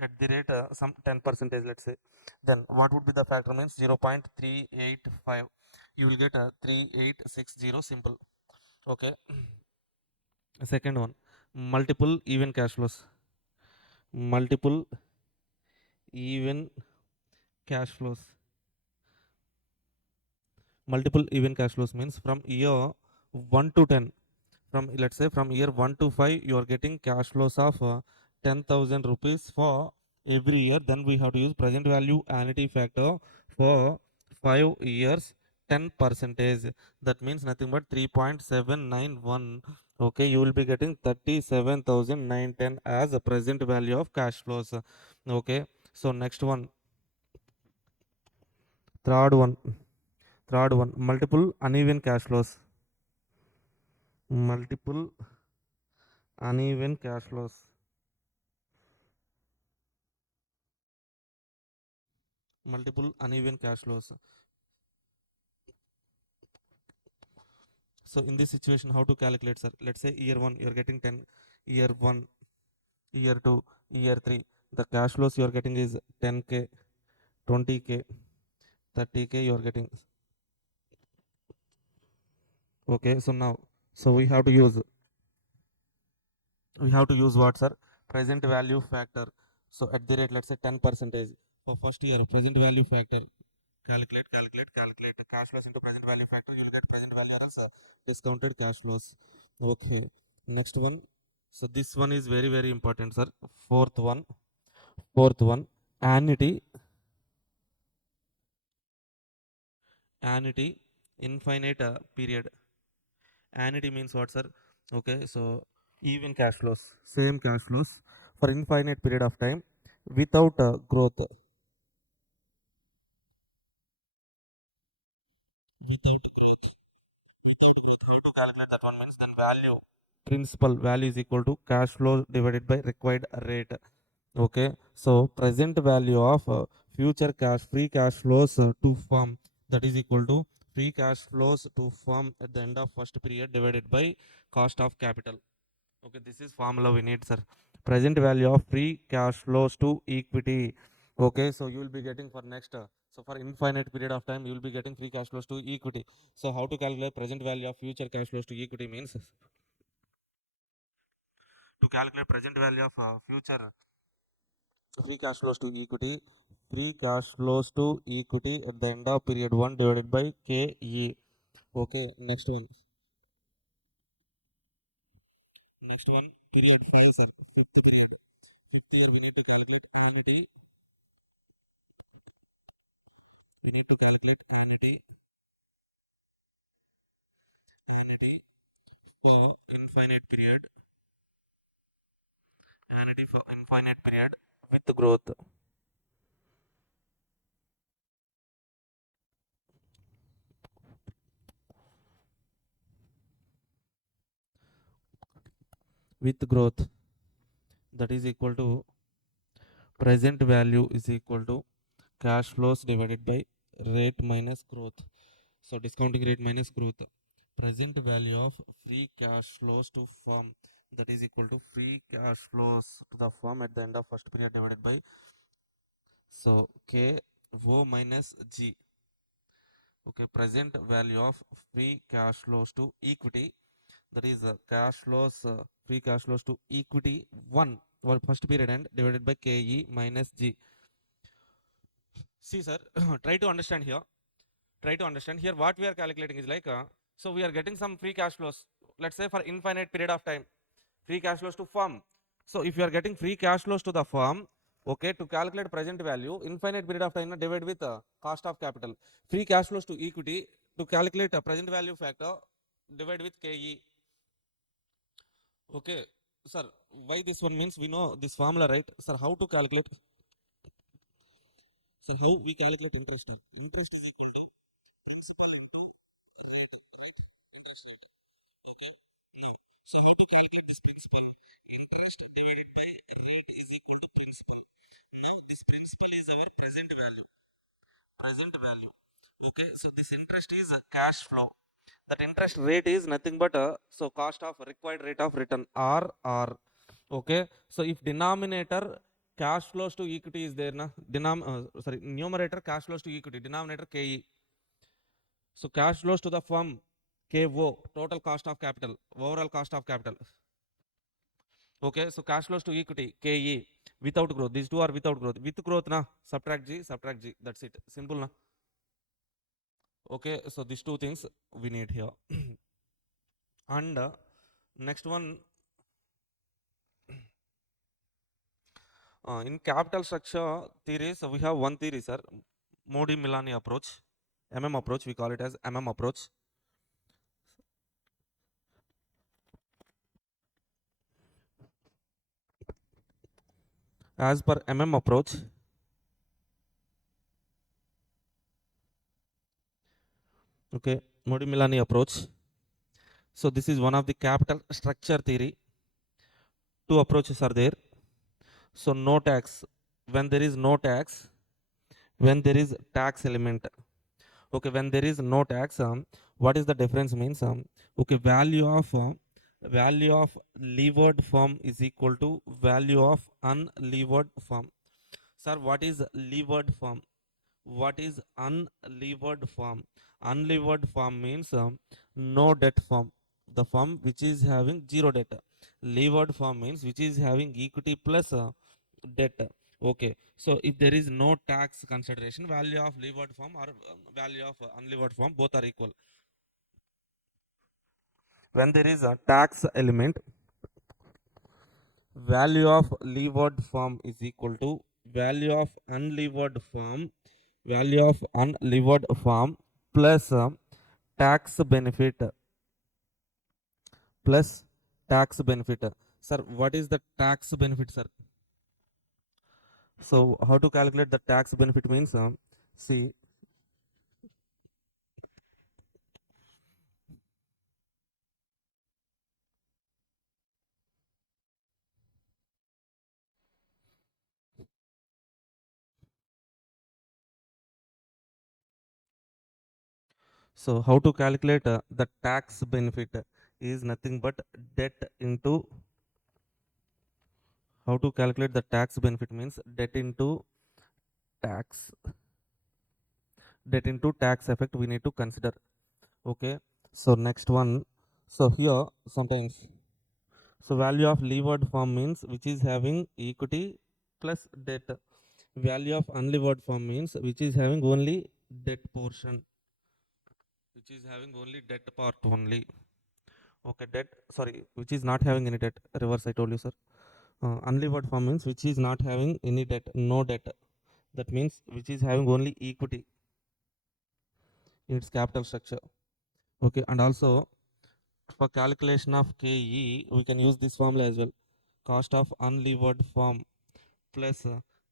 at the rate some 10 percentage, let's say. Then what would be the factor means? 0.385, you will get a 3860 simple. Okay, second one, multiple even cash flows, multiple even cash flows, multiple even cash flows means from year 1 to 10, from let's say from year 1 to 5 you are getting cash flows of 10,000 rupees for every year. Then we have to use present value annuity factor for 5 years, 10 percentage, that means nothing but 3.791. Okay, you will be getting 37,910 as a present value of cash flows. Okay, so next one, third one, multiple uneven cash flows, multiple uneven cash flows. Multiple uneven cash flows. So in this situation, how to calculate, sir? Let's say year 1 you're getting 10, year 1, year 2, year 3. The cash flows you're getting is 10k, 20k, 30k you're getting. Okay, so now, so we have to use what, sir? Present value factor. So at the rate, let's say 10 percentage for first year, present value factor. Calculate the cash flows into present value factor. You'll get present value or else discounted cash flows. Okay, next one. So this one is very, very important, sir. Fourth one, annuity, infinite period. Annuity means what, sir? Okay, so even cash flows, same cash flows for infinite period of time without growth. Without growth. Without growth. How to calculate that one means then value. Principal value is equal to cash flow divided by required rate. Okay, so present value of future free cash flows to firm, that is equal to free cash flows to firm at the end of first period divided by cost of capital. Okay, this is formula we need, sir. Present value of free cash flows to equity. Okay, so you will be getting for next, so for infinite period of time, you will be getting free cash flows to equity. So how to calculate present value of future cash flows to equity means to calculate present value of future free cash flows to equity. Free cash flows to equity at the end of period 1 divided by KE. Okay, next one. Next one, period 5, sir. Fifth period. Fifth year, we need to calculate annuity. We need to calculate annuity for infinite period. Annuity for infinite period with growth. With growth, that is equal to present value is equal to cash flows divided by rate minus growth. So discounting rate minus growth. Present value of free cash flows to firm, that is equal to free cash flows to the firm at the end of first period divided by, so K O minus G. Okay, present value of free cash flows to equity, that is free cash flows to equity 1 or first period end divided by KE minus G. See, sir, try to understand here. What we are calculating is like, so we are getting some free cash flows, let's say for infinite period of time, free cash flows to firm. So if you are getting free cash flows to the firm, okay, to calculate present value, infinite period of time divide with cost of capital. Free cash flows to equity, to calculate a present value factor, divide with KE. Okay, sir, why this one means we know this formula, right? Sir, how to calculate? So how we calculate interest? Interest is equal to principal into rate, right? Interest rate. Okay. Now, so how to calculate this principal? Interest divided by rate is equal to principal. Now this principal is our present value. Present value. Okay. So this interest is a cash flow. That interest rate is nothing but so cost of required rate of return, R. Okay, so if denominator cash flows to equity is there na, numerator cash flows to equity, denominator KE. So cash flows to the firm, KO, total cost of capital, overall cost of capital. Okay, so cash flows to equity, KE, without growth. These two are without growth. With growth na, subtract G. That's it. Simple na. Okay, so these two things we need here. And next one, in capital structure theories, we have one theory, sir. Modi-Milani approach, approach, we call it as approach. As per approach, okay, Modi-Milani approach. So this is one of the capital structure theory. Two approaches are there. So no tax, when there is no tax, when there is tax element. Okay, when there is no tax, what is the difference means? Okay, value of levered firm is equal to value of unlevered firm. Sir, what is levered firm? What is unlevered firm? Unlevered firm means no debt firm, the firm which is having zero debt. Levered firm means which is having equity plus debt. Okay, so if there is no tax consideration, value of levered firm or value of unlevered firm both are equal. When there is a tax element, value of levered firm is equal to value of unlevered firm, value of unlevered firm plus tax benefit, plus tax benefit. Sir, what is the tax benefit, sir? So how to calculate the tax benefit means, see, so how to calculate the tax benefit is nothing but debt into, how to calculate the tax benefit means debt into tax, debt into tax effect we need to consider. Okay, so next one, so here sometimes, so value of levered firm means which is having equity plus debt. Value of unlevered firm means which is having only debt portion, which is having only debt part only. Okay, debt, sorry, which is not having any debt, reverse I told you, sir. Unlevered firm means which is not having any debt, no debt, that means which is having only equity in its capital structure. Okay, and also for calculation of KE we can use this formula as well. Cost of unlevered firm plus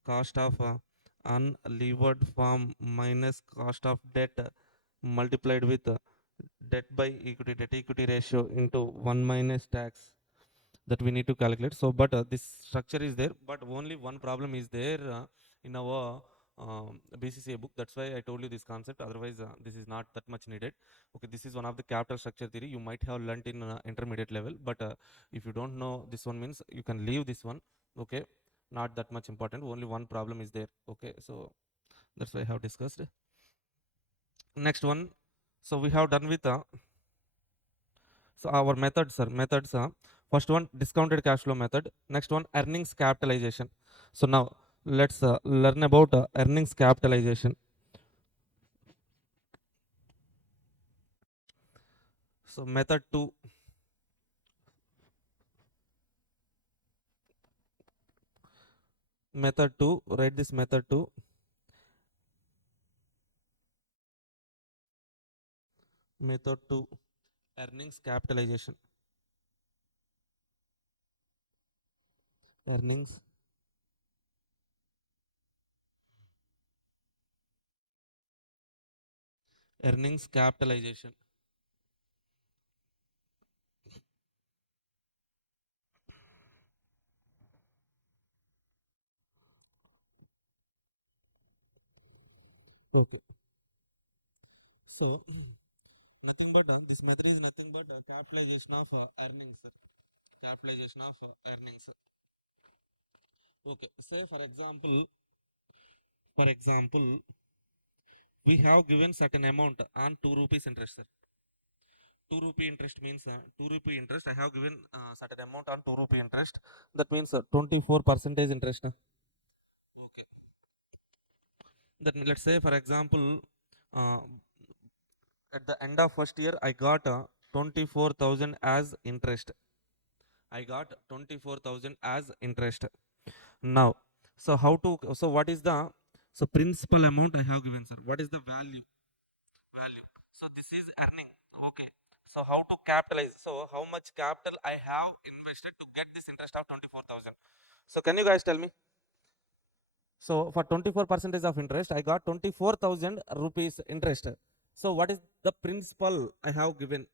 cost of unlevered firm minus cost of debt multiplied with debt by equity, debt equity ratio into 1 minus tax, that we need to calculate. So but this structure is there, but only one problem is there in our BCCA book. That's why I told you this concept, otherwise this is not that much needed. Okay, this is one of the capital structure theory you might have learnt in intermediate level, but if you don't know this one means you can leave this one. Okay, not that much important, only one problem is there. Okay, so that's why I have discussed. Next one, so we have done with so our methods, sir, methods, first one discounted cash flow method, next one earnings capitalization. So now let's learn about earnings capitalization. So method 2, method 2, write this method 2, method 2, earnings capitalization, earnings earnings capitalization. Okay, so nothing but this method is nothing but capitalization of earnings, sir. Capitalization of earnings. Okay, say for example, we have given certain amount on 2 rupees interest, sir. 2 rupee interest means 2 rupee interest. I have given certain amount on 2 rupee interest. That means 24 percentage interest. Okay. That means, let's say for example, uh, at the end of first year, I got 24,000 as interest. I got 24,000 as interest. Now, so how to, so what is the, so principal amount I have given, sir? What is the value? Value. So this is earning. Okay. So how to capitalize? So how much capital I have invested to get this interest of 24,000? So can you guys tell me? So for 24% of interest, I got 24,000 rupees interest. So what is the principal I have given?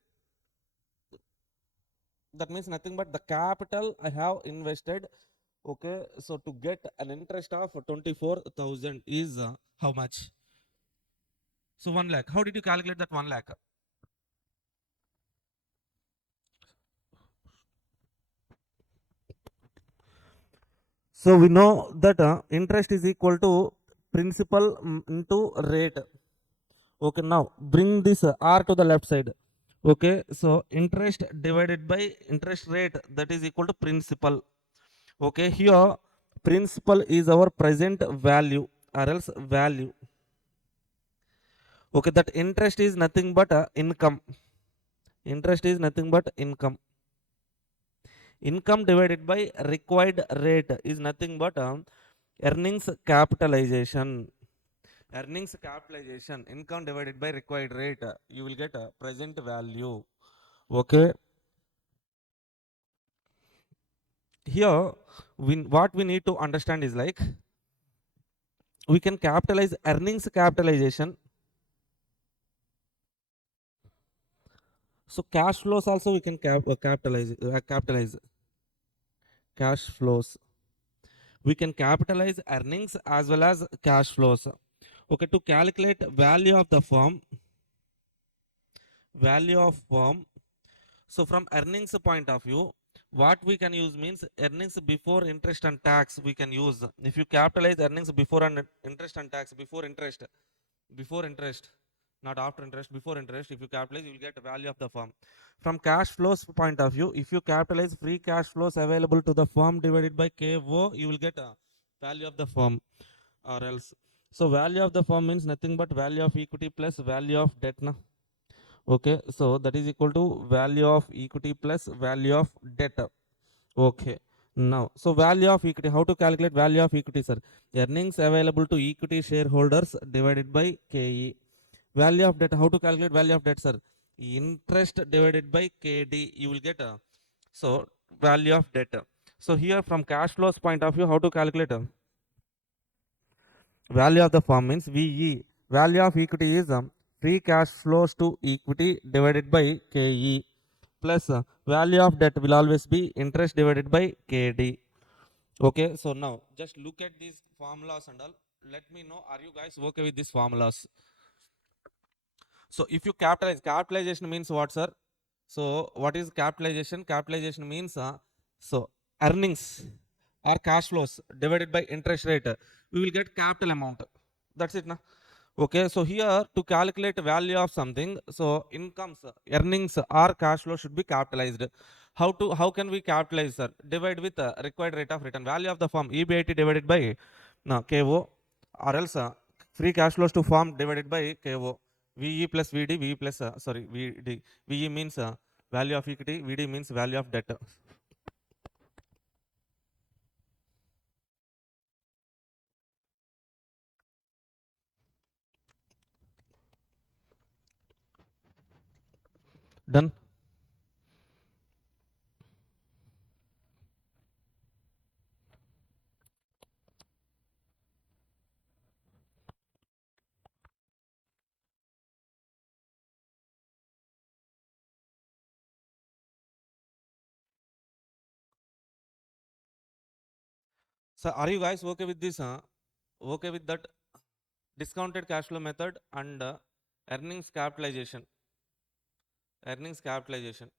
that means nothing but the capital I have invested. Okay, so to get an interest of 24,000 is how much? So 1 lakh. How did you calculate that 1 lakh? So we know that interest is equal to principal into rate. Okay, now bring this r to the left side. Okay, so interest divided by interest rate, that is equal to principal. Okay, here principal is our present value or else value. Okay, that interest is nothing but income. Interest is nothing but income. Income divided by required rate is nothing but earnings capitalization. Earnings capitalization, income divided by required rate, you will get a present value. Okay, here what we need to understand is like we can capitalize earnings capitalization. So cash flows also we can capitalize cash flows. We can capitalize earnings as well as cash flows. Okay, to calculate value of the firm, value of firm. So from earnings point of view, what we can use means earnings before interest and tax we can use. If you capitalize earnings before and interest and tax, before interest, not after interest, before interest, if you capitalize, you will get value of the firm. From cash flows point of view, if you capitalize free cash flows available to the firm divided by KO, you will get a value of the firm or else. So value of the firm means nothing but value of equity plus value of debt. Na? Okay, so that is equal to value of equity plus value of debt. Okay, now so value of equity, how to calculate value of equity, sir? Earnings available to equity shareholders divided by KE. Value of debt, how to calculate value of debt, sir? Interest divided by KD, you will get so value of debt. So here from cash flows point of view, how to calculate value of the firm means VE. Value of equity is free cash flows to equity divided by KE plus value of debt will always be interest divided by KD. Okay, so now just look at these formulas and all. Let me know, are you guys okay with these formulas? So if you capitalize, capitalization means what, sir? So what is capitalization? Capitalization means so earnings or cash flows divided by interest rate. We will get capital amount. That's it, na? Okay, so here to calculate value of something, so incomes, earnings or cash flow should be capitalized. How can we capitalize, sir? Divide with required rate of return. Value of the firm EBIT divided by KO or else free cash flows to firm divided by KO. VE plus VD, VE plus sorry VD. VE means value of equity, VD means value of debt. Done. So are you guys okay with this? Okay with that discounted cash flow method and earnings capitalization? Earnings capitalization.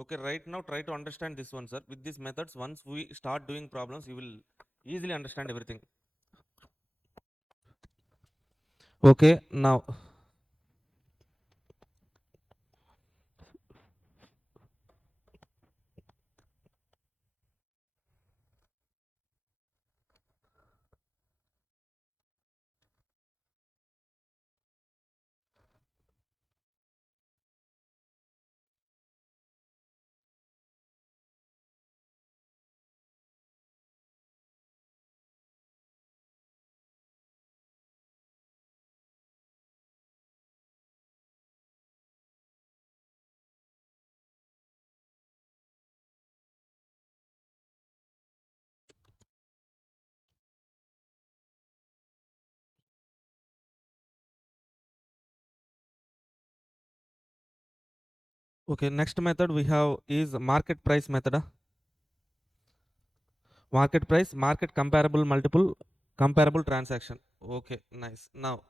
Okay, right now try to understand this one, sir. With these methods, once we start doing problems, you will easily understand everything. Okay, now Okay, next method we have is market price method. Market price, market comparable multiple, comparable transaction. Okay, nice. Now,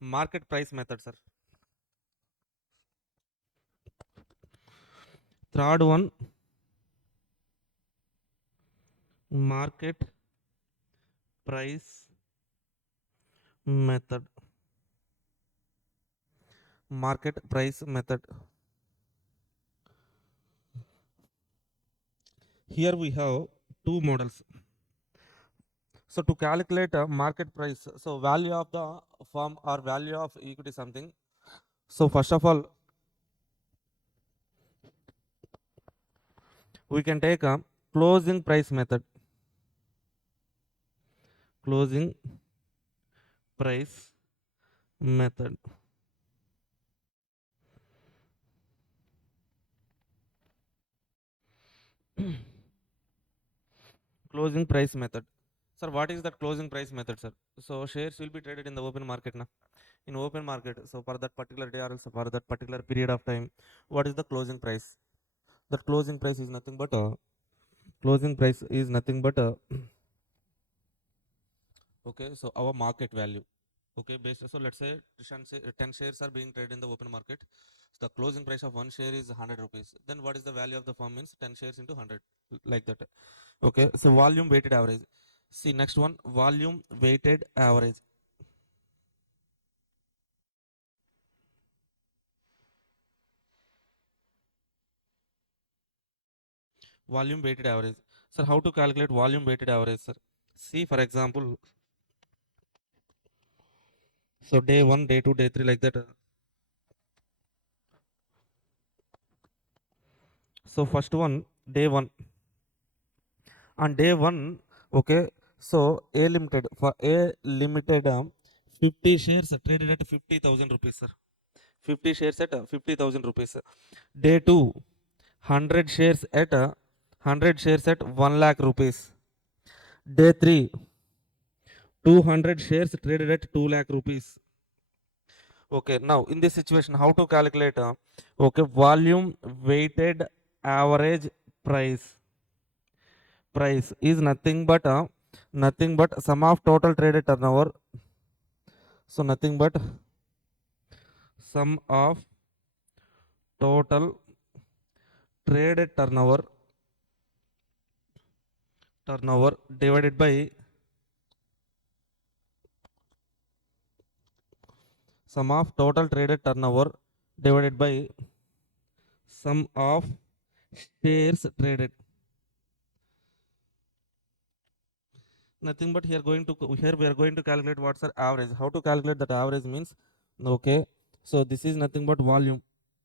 market price method, sir. Third one, market price method. Market price method. Here we have two models. So to calculate a market price, so value of the firm or value of equity something. So first of all, we can take a closing price method. Closing price method. Closing price method. Sir, what is that closing price method, sir? So shares will be traded in the open market now. In open market, so for that particular day or else for that particular period of time, what is the closing price? That closing price is nothing but a closing price is nothing but a okay. So our market value. Okay, based so let's say 10 shares are being traded in the open market. So the closing price of one share is 100 rupees. Then what is the value of the firm means 10 shares into 100 like that. Okay, so volume weighted average. See next one, volume weighted average. Volume weighted average. Sir, how to calculate volume weighted average, sir? See, for example, so day 1, day 2, day 3, like that. So first one, day 1. On day 1, okay, so A limited, for A limited, 50 shares traded at 50,000 rupees, sir. 50 shares at 50,000 rupees. Day 2, 100 shares at 100 shares at 1 lakh rupees. Day 3, 200 shares traded at 2 lakh rupees. Okay, now in this situation, how to calculate? Okay, volume weighted average price. Price is nothing but sum of total traded turnover. So nothing but sum of total traded turnover divided by sum of total traded turnover divided by sum of shares traded. Nothing but here we are going to calculate what's our average. How to calculate that average means okay. So this is nothing but volume.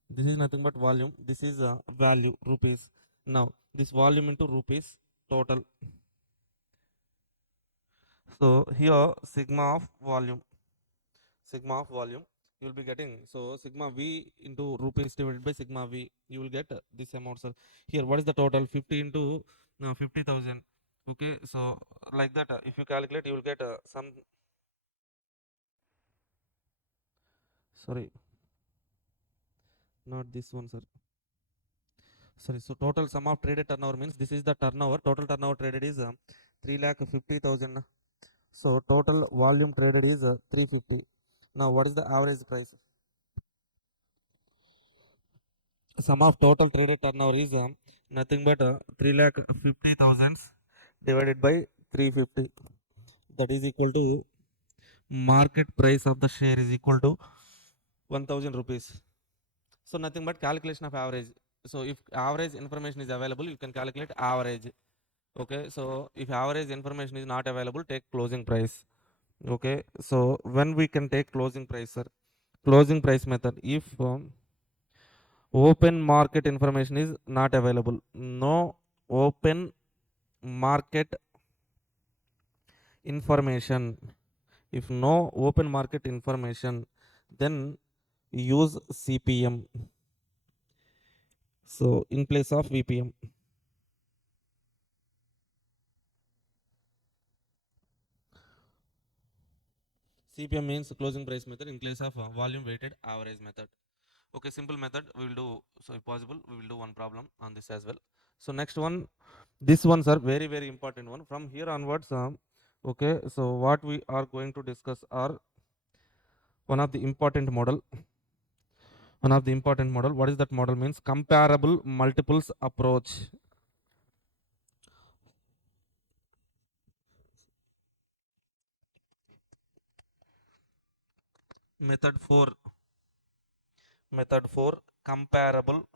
This is nothing but volume. This is value rupees. Now this volume into rupees total. So here sigma of volume you will be getting, so sigma v into rupees divided by sigma v, you will get this amount, sir. Here what is the total? 50 into 50,000. Okay, so like that, if you calculate you will get some, sorry, not this one, sir. Sorry, so total sum of traded turnover means this is the turnover. Total turnover traded is 3,50,000. So total volume traded is 350. Now what is the average price? Sum of total traded turnover is nothing but 3,50,000 divided by 350. That is equal to market price of the share is equal to 1,000 rupees. So nothing but calculation of average. So if average information is available, you can calculate average. Okay, so if average information is not available, take closing price. Okay, so when we can take closing price, sir? Closing price method. If open market information is not available, no open market information. If no open market information, then use CPM. So in place of VPM. CPM means closing price method in place of volume weighted average method. Okay, simple method we will do. So if possible, we will do one problem on this as well. So next one, this ones are very very important one. From here onwards, okay, so what we are going to discuss are one of the important model. One of the important model. What is that model means? Comparable multiples approach. Method 4. Method 4. Comparable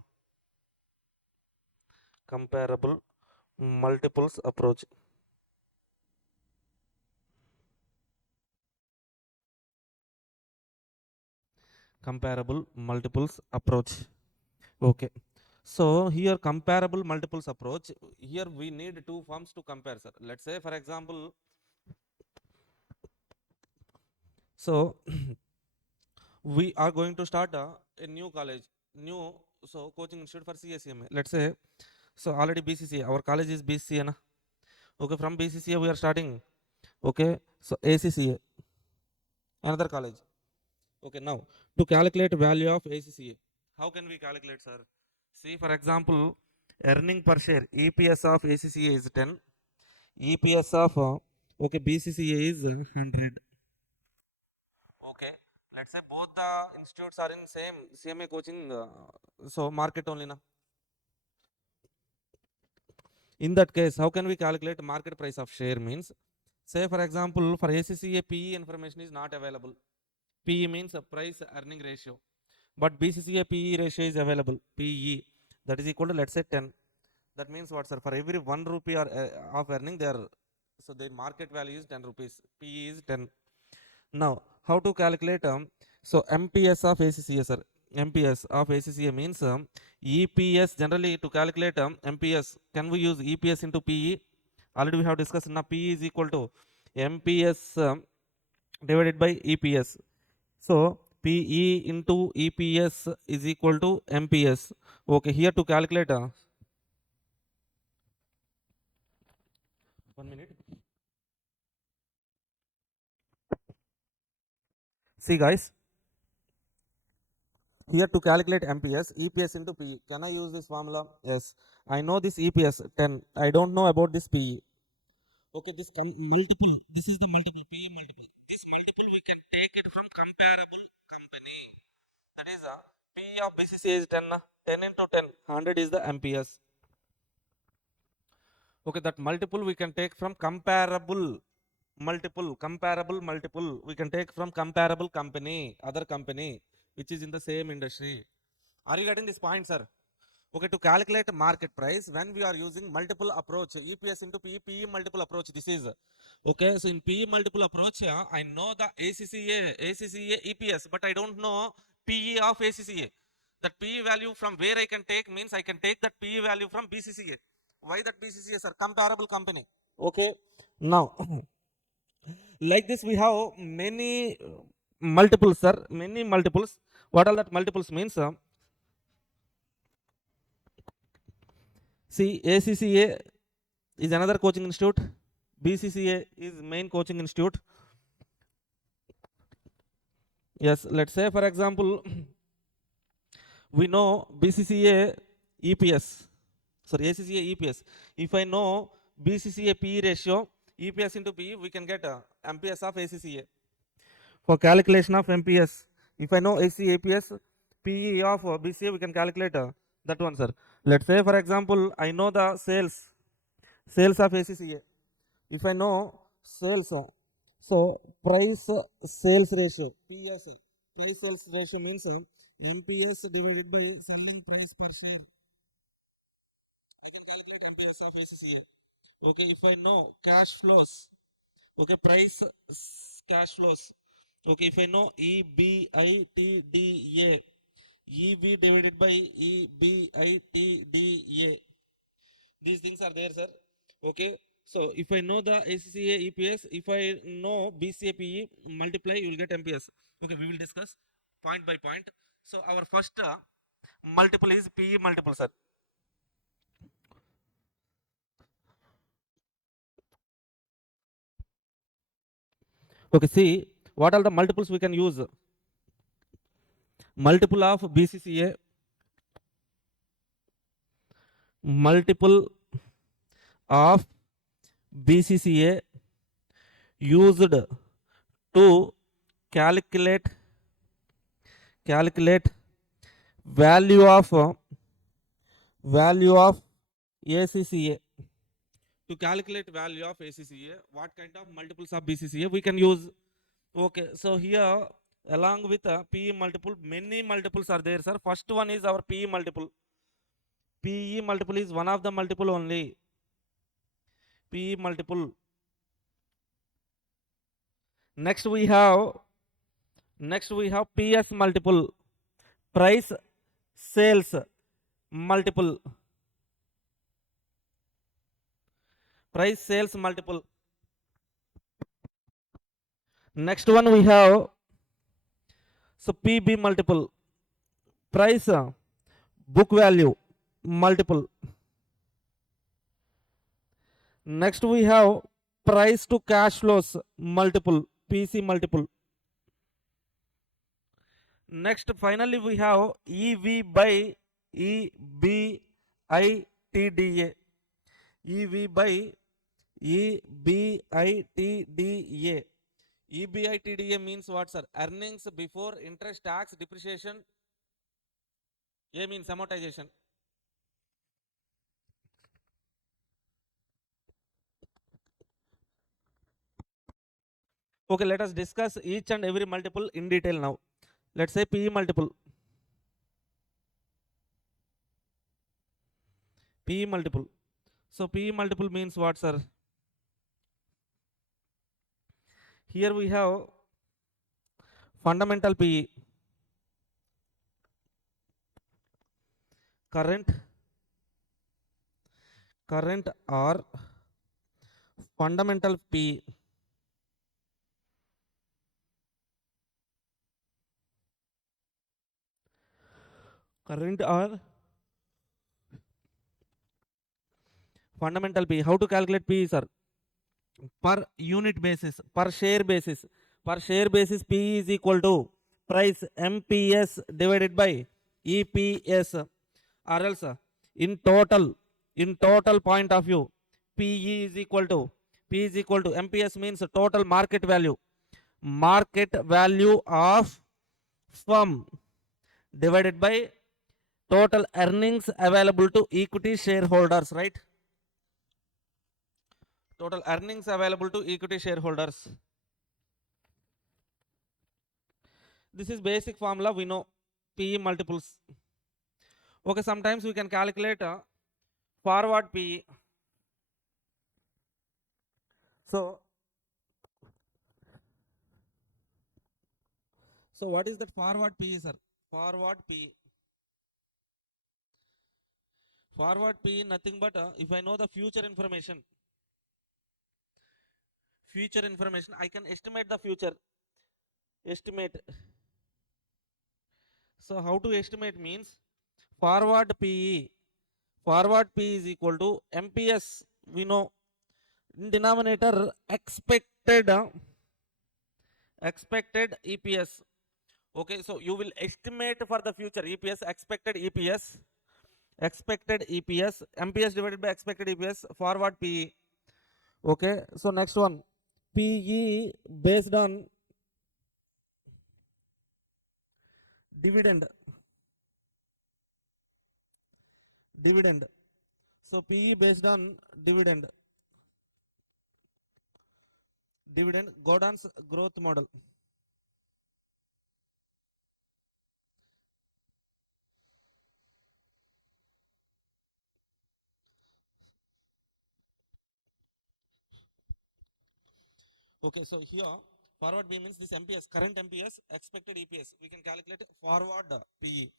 multiples approach. Comparable multiples approach. Okay. So here comparable multiples approach. Here we need two forms to compare, sir. Let's say for example, so we are going to start a new college, new so coaching institute for CMA. Let's say so already BCCA. Our college is BCCA, na? Okay, from BCCA we are starting. Okay, so ACCA, another college. Okay, now to calculate value of ACCA, how can we calculate, sir? See, for example, earning per share EPS of ACCA is 10, EPS of okay BCCA is 100. Okay, let's say both the institutes are in same CMA coaching, so market only na. In that case, how can we calculate market price of share means? Say for example, for ACCA PE information is not available. PE means a price earning ratio, but BCCA PE ratio is available. PE that is equal to, let's say, 10. That means what, sir? For every 1 rupee or, of earning, their so their market value is 10 rupees. PE is 10. Now, how to calculate so MPS of ACCA, sir? MPS of ACCA means EPS. Generally, to calculate MPS, can we use EPS into PE? Already we have discussed. Now, PE is equal to MPS divided by EPS. So PE into EPS is equal to MPS. Okay, here to calculate. 1 minute. See, guys, here to calculate MPS, EPS into PE. Can I use this formula? Yes. I know this EPS 10. I don't know about this PE. Okay, this multiple. This is the multiple, PE multiple. This multiple we can take it from comparable company. That is PE of BCCA is 10. 10 into 10. 100 is the MPS. Okay, that multiple we can take from comparable multiple we can take from comparable company, other company which is in the same industry. Are you getting this point, sir? Okay, to calculate market price when we are using multiple approach, EPS into PE multiple approach, this is okay. So in PE multiple approach, I know the ACCA EPS, but I don't know PE of ACCA. That PE value from where I can take means I can take that PE value from BCCA. Why that BCCA, sir? Comparable company. Okay, now like this we have many multiples, sir. Many multiples. What all that multiples means? See, ACCA is another coaching institute. BCCA is main coaching institute. Yes, let's say for example, we know BCCA EPS. Sorry, ACCA EPS. If I know BCCA PE ratio, EPS into PE, we can get MPS of ACCA. For calculation of MPS, if I know ACCA EPS, PE of BCA, we can calculate that one, sir. Let's say for example, I know the sales of ACCA. If I know sales, so price sales ratio, PS, price sales ratio means MPS divided by selling price per share. I can calculate MPS of ACCA. Okay, if I know cash flows, okay, price cash flows. Okay, if I know EBITDA, EV divided by EBITDA, these things are there, sir. Okay, so if I know the ACCA EPS, if I know BCAPE multiply, you will get MPS. Okay, we will discuss point by point. So our first multiple is PE multiple, sir. Okay, see what are the multiples we can use? multiple of BCCA, multiple of BCCA used to calculate value of ACCA. To calculate value of ACCA, what kind of multiples of BCCA we can use? Okay, so here along with PE multiple, many multiples are there, sir. First one is our PE multiple. PE multiple is one of the multiple only. PE multiple. Next we have PS multiple, price sales multiple, price sales multiple. Next one we have PB multiple, price book value multiple. Next we have price to cash flows multiple, PC multiple. Next finally we have EV by EBITDA. EV by EBITDA. EBITDA means what, sir? Earnings before interest, tax, depreciation. A means amortization. Okay, let us discuss each and every multiple in detail now. Let's say PE multiple. PE multiple. So PE multiple means what, sir? Here we have fundamental PE, current or fundamental PE. Current or fundamental PE. How to calculate PE, sir? Per unit basis, per share basis. Per share basis, PE is equal to price MPS divided by EPS, or else in total point of view, PE is equal to MPS means total market value of firm divided by total earnings available to equity shareholders, right? Total earnings available to equity shareholders. This is basic formula, we know PE multiples. Okay, sometimes we can calculate forward PE. So what is that forward PE, sir? Forward PE. Forward PE nothing but if I know the future information, I can estimate the future. Estimate. So how to estimate means forward PE. Forward PE is equal to MPS. We know in denominator expected EPS. Okay, so you will estimate for the future EPS, expected EPS, MPS divided by expected EPS, forward PE. Okay, so next one, PE based on dividend. So PE based on dividend. Gordon's growth model. Okay, so here forward PE means this MPS, current MPS, expected EPS. We can calculate forward PE.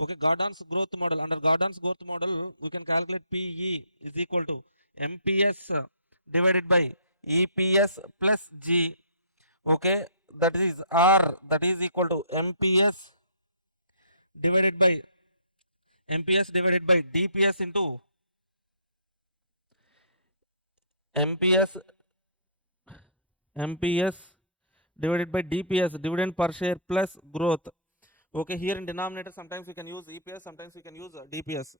Okay, Gordon's growth model. Under Gordon's growth model, we can calculate PE is equal to MPS divided by EPS plus G. Okay, that is R, that is equal to MPS divided by DPS into MPS divided by DPS, dividend per share plus growth. Okay, here in denominator sometimes we can use EPS, sometimes we can use DPS.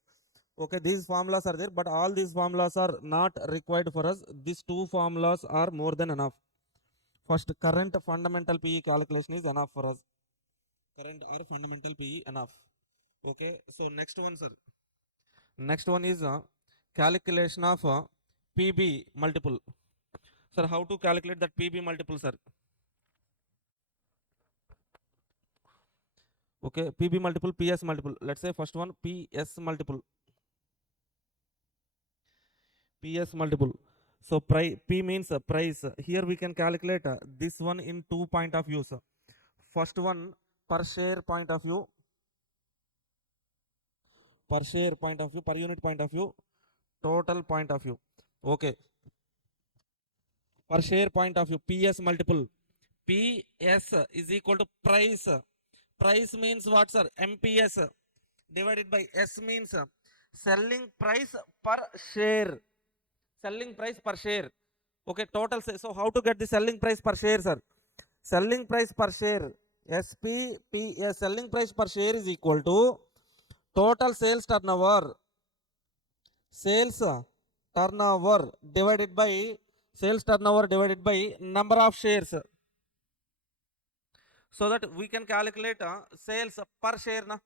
Okay, these formulas are there, but all these formulas are not required for us. These two formulas are more than enough. First, current fundamental PE calculation is enough for us. Current or fundamental PE enough. Okay, so next one, sir. Next one is calculation of PB multiple. Sir, how to calculate that PB multiple, sir? Okay, PB multiple, PS multiple. Let's say first one PS multiple. PS multiple. So P means price. Here we can calculate this one in 2 point of views. First one, per share point of view, per share point of view, per unit point of view, total point of view. Okay, per share point of view, PS multiple. PS is equal to price. Price means what, sir? MPS divided by S means selling price per share. Selling price per share. Okay, total. So how to get the selling price per share, sir? Selling price per share, SPPS, selling price per share is equal to total sales turnover. Sales turnover divided by sales turnover divided by number of shares. So that we can calculate sales per share, na?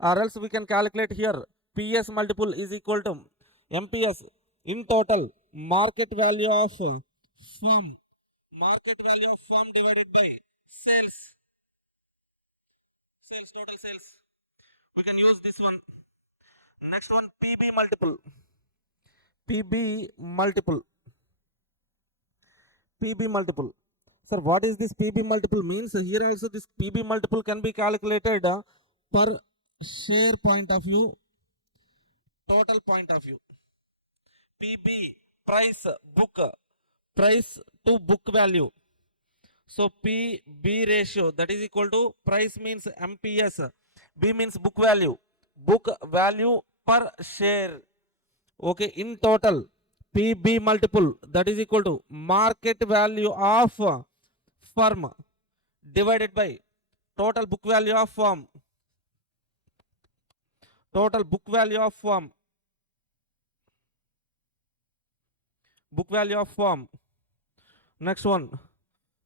Or else we can calculate here PS multiple is equal to MPS in total market value of firm. Market value of firm divided by sales. Sales, total sales. We can use this one. Next one, PB multiple. PB multiple. PB multiple. Sir, what is this PB multiple means? Here also this PB multiple can be calculated per share point of view, total point of view. PB, price to book value. So PB ratio, that is equal to price means MPS, B means book value per share. Okay, in total PB multiple, that is equal to market value of firm divided by total book value of firm. Total book value of firm. Book value of firm. Next one.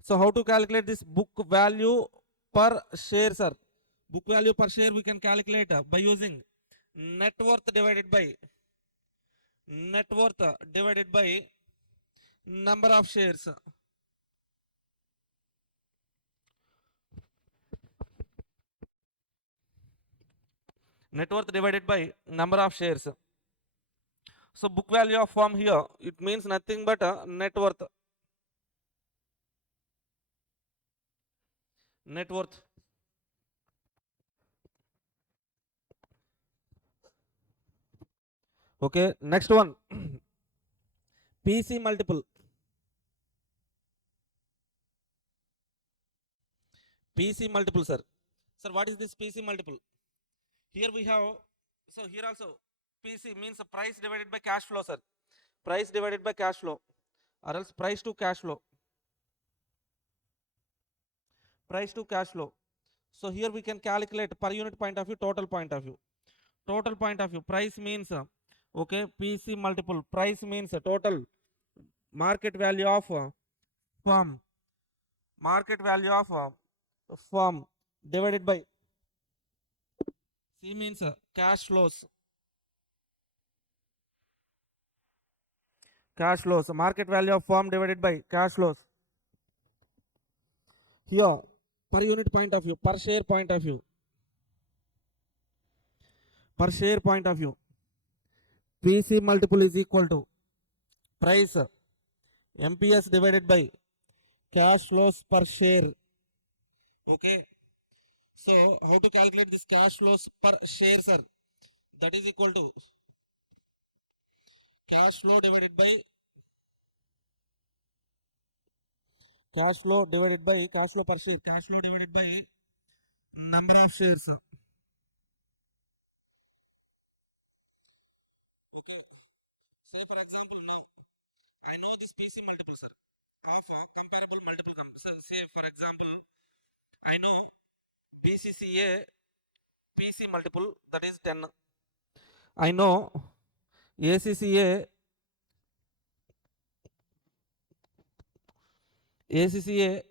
So how to calculate this book value per share, sir? Book value per share we can calculate by using net worth divided by number of shares. Net worth divided by number of shares. So book value of firm here, it means nothing but net worth. Net worth. Okay, next one. PC multiple. PC multiple, sir. Sir, what is this PC multiple? Here we have, so here also PC means price divided by cash flow, sir. Price divided by cash flow, or else price to cash flow. Price to cash flow. So here we can calculate per unit point of view, total point of view. Total point of view, price means okay, PC multiple. Price means total market value of firm. Market value of firm divided by C means cash flows. Cash flows. Market value of firm divided by cash flows. Here, per unit point of view, per share point of view. Per share point of view. PC multiple is equal to price MPS divided by cash flows per share. Okay. So, how to calculate this cash flows per share, sir? That is equal to cash flow divided by cash flow divided by cash flow per share. Cash flow divided by number of shares. Okay. Say for example, now I know this PC multiple, sir, of comparable multiple companies. So say for example, I know BCCA PC multiple, that is 10. I know ACCA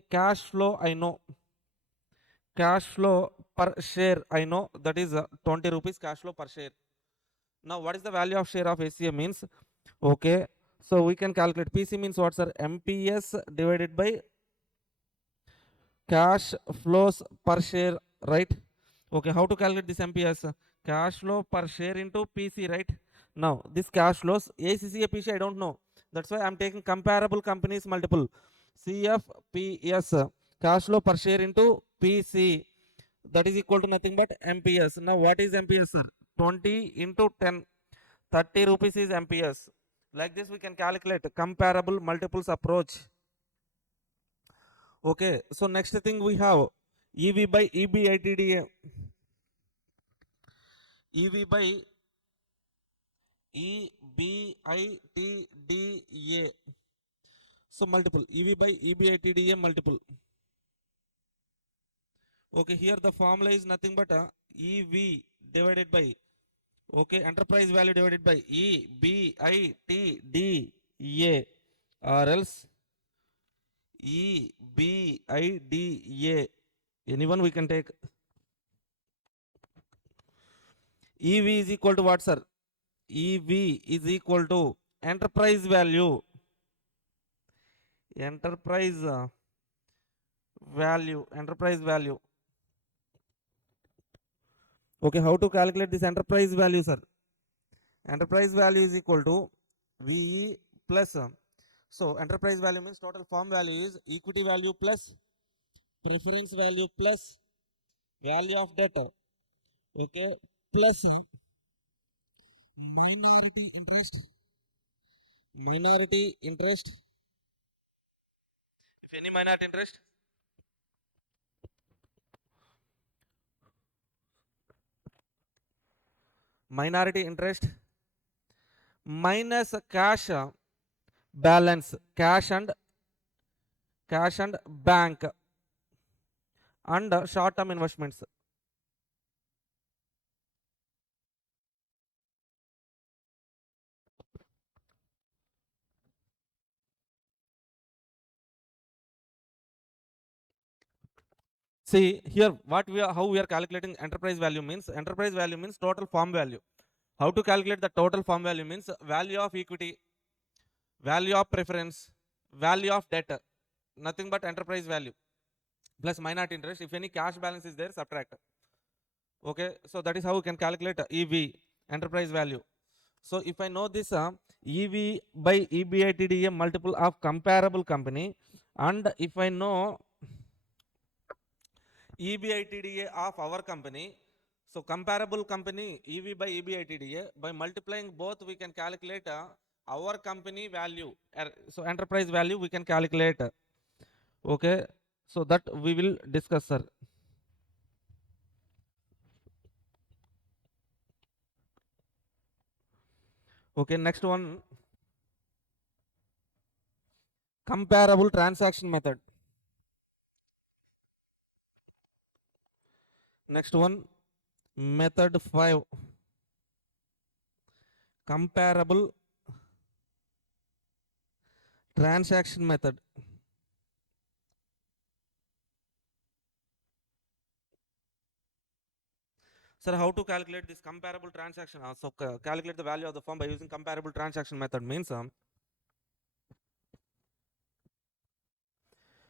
cash flow, I know cash flow per share, I know that is 20 rupees cash flow per share. Now what is the value of share of ACA means? Okay, so we can calculate PC means what, sir? MPS divided by cash flows per share, right? Okay, how to calculate this MPS? Cash flow per share into PC, right? Now this cash flows ACCA PC I don't know, that's why I'm taking comparable companies multiple. CFPS cash flow per share into PC, that is equal to nothing but MPS. Now what is MPS, sir? 20 into 10, 30 rupees is MPS. Like this we can calculate comparable multiples approach. Okay, so next thing we have EV by EBITDA. EV by EBITDA. So multiple EV by EBITDA multiple. Okay, here the formula is nothing but EV divided by, okay, enterprise value divided by EBITDA, or else EBITDA. Anyone we can take. EV is equal to what, sir? EV is equal to enterprise value. Enterprise value. Okay, how to calculate this enterprise value, sir? Enterprise value is equal to VE plus. So enterprise value means total firm value is equity value plus preference value plus value of debt. Okay, plus minority interest. Minority interest. If any minority interest, minus cash balance, cash and bank and short term investments. See here what we are, how we are calculating enterprise value means total firm value. How to calculate the total firm value means value of equity, value of preference, value of debt, nothing but enterprise value plus minority interest. If any cash balance is there, subtract. Okay, so that is how we can calculate EV, enterprise value. So if I know this EV by EBITDA multiple of comparable company, and if I know EBITDA of our company, so comparable company EV by EBITDA, by multiplying both we can calculate our company value. So enterprise value we can calculate. Okay, so that we will discuss, sir. Okay, next one, comparable transaction method. Next one, method 5, comparable transaction method. Sir, how to calculate this comparable transaction? So calculate the value of the firm by using comparable transaction method means,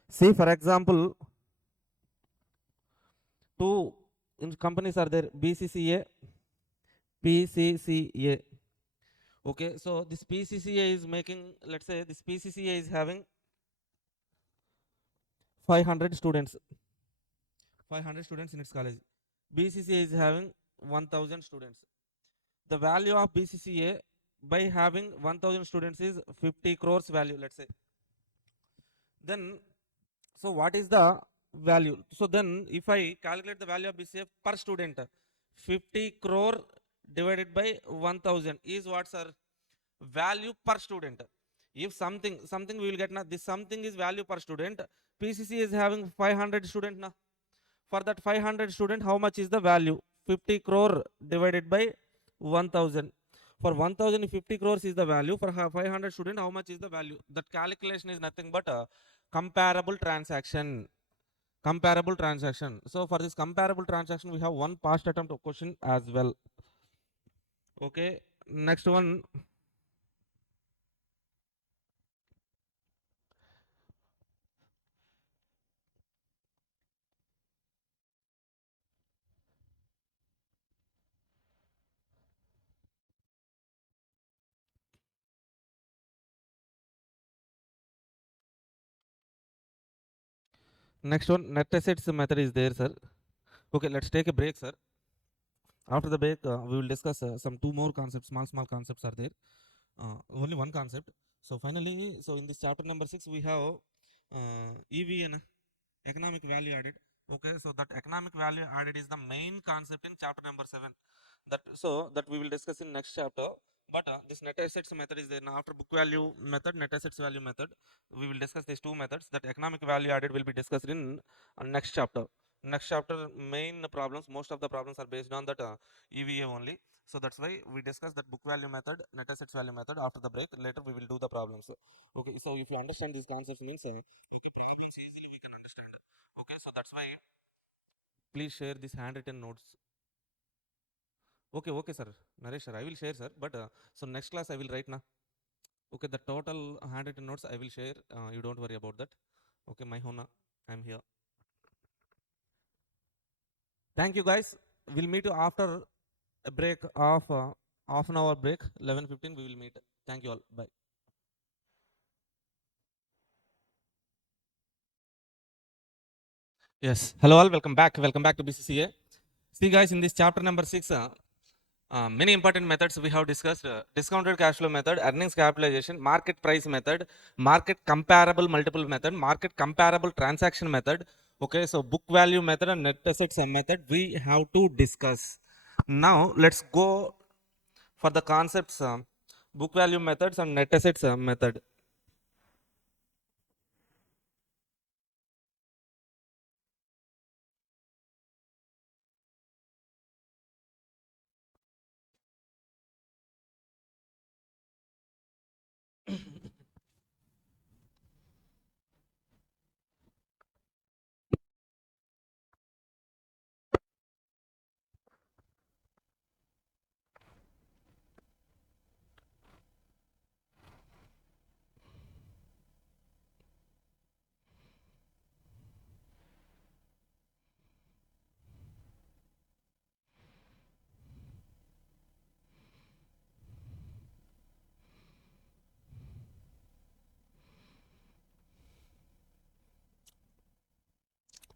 see for example, two companies are there, BCCA, PCCA. Okay, so this PCCA is making, let's say this PCCA is having 500 students, 500 students in its college. BCCA is having 1000 students. The value of BCCA by having 1000 students is 50 crores value, let's say. Then, so what is the value? So then if I calculate the value of BCA per student, 50 crore divided by 1000 is what, sir? Value per student. If something we will get now, this something is value per student. PCC is having 500 student now. For that 500 student, how much is the value? 50 crore divided by 1000. For 1000, if 50 crores is the value, for 500 student, how much is the value? That calculation is nothing but a comparable transaction. Comparable transaction. So for this comparable transaction, we have one past attempt question as well. Okay, next one. Next one, net assets method is there, sir. Okay, let's take a break, sir. After the break, we will discuss some two more concepts. Small concepts are there. Only one concept. So finally, so in this chapter number 6, we have EV and economic value added. Okay, so that economic value added is the main concept in chapter number 7. That we will discuss in next chapter. But this net assets method is there. Now after book value method, net assets value method, we will discuss these two methods. That economic value added will be discussed in next chapter. Next chapter main problems, most of the problems are based on that EVA only. So that's why we discuss that book value method, net assets value method after the break. Later we will do the problems. Okay, so if you understand these concepts means okay, problems easily we can understand. Okay, so that's why please share this handwritten notes. Okay, sir. Naresh sir, I will share, sir. But so next class I will write now. Okay, the total handwritten notes I will share. You don't worry about that. Okay, my hona, I'm here. Thank you, guys. We'll meet you after a break of half an hour break. 11:15 we will meet. Thank you all. Bye. Yes. Hello all. Welcome back. Welcome back to BCCA. See, guys, in this chapter number 6. Many important methods we have discussed: discounted cash flow method, earnings capitalization, market price method, market comparable multiple method, market comparable transaction method. Okay, so book value method and net assets method we have to discuss. Now let's go for the concepts: book value methods and net assets method.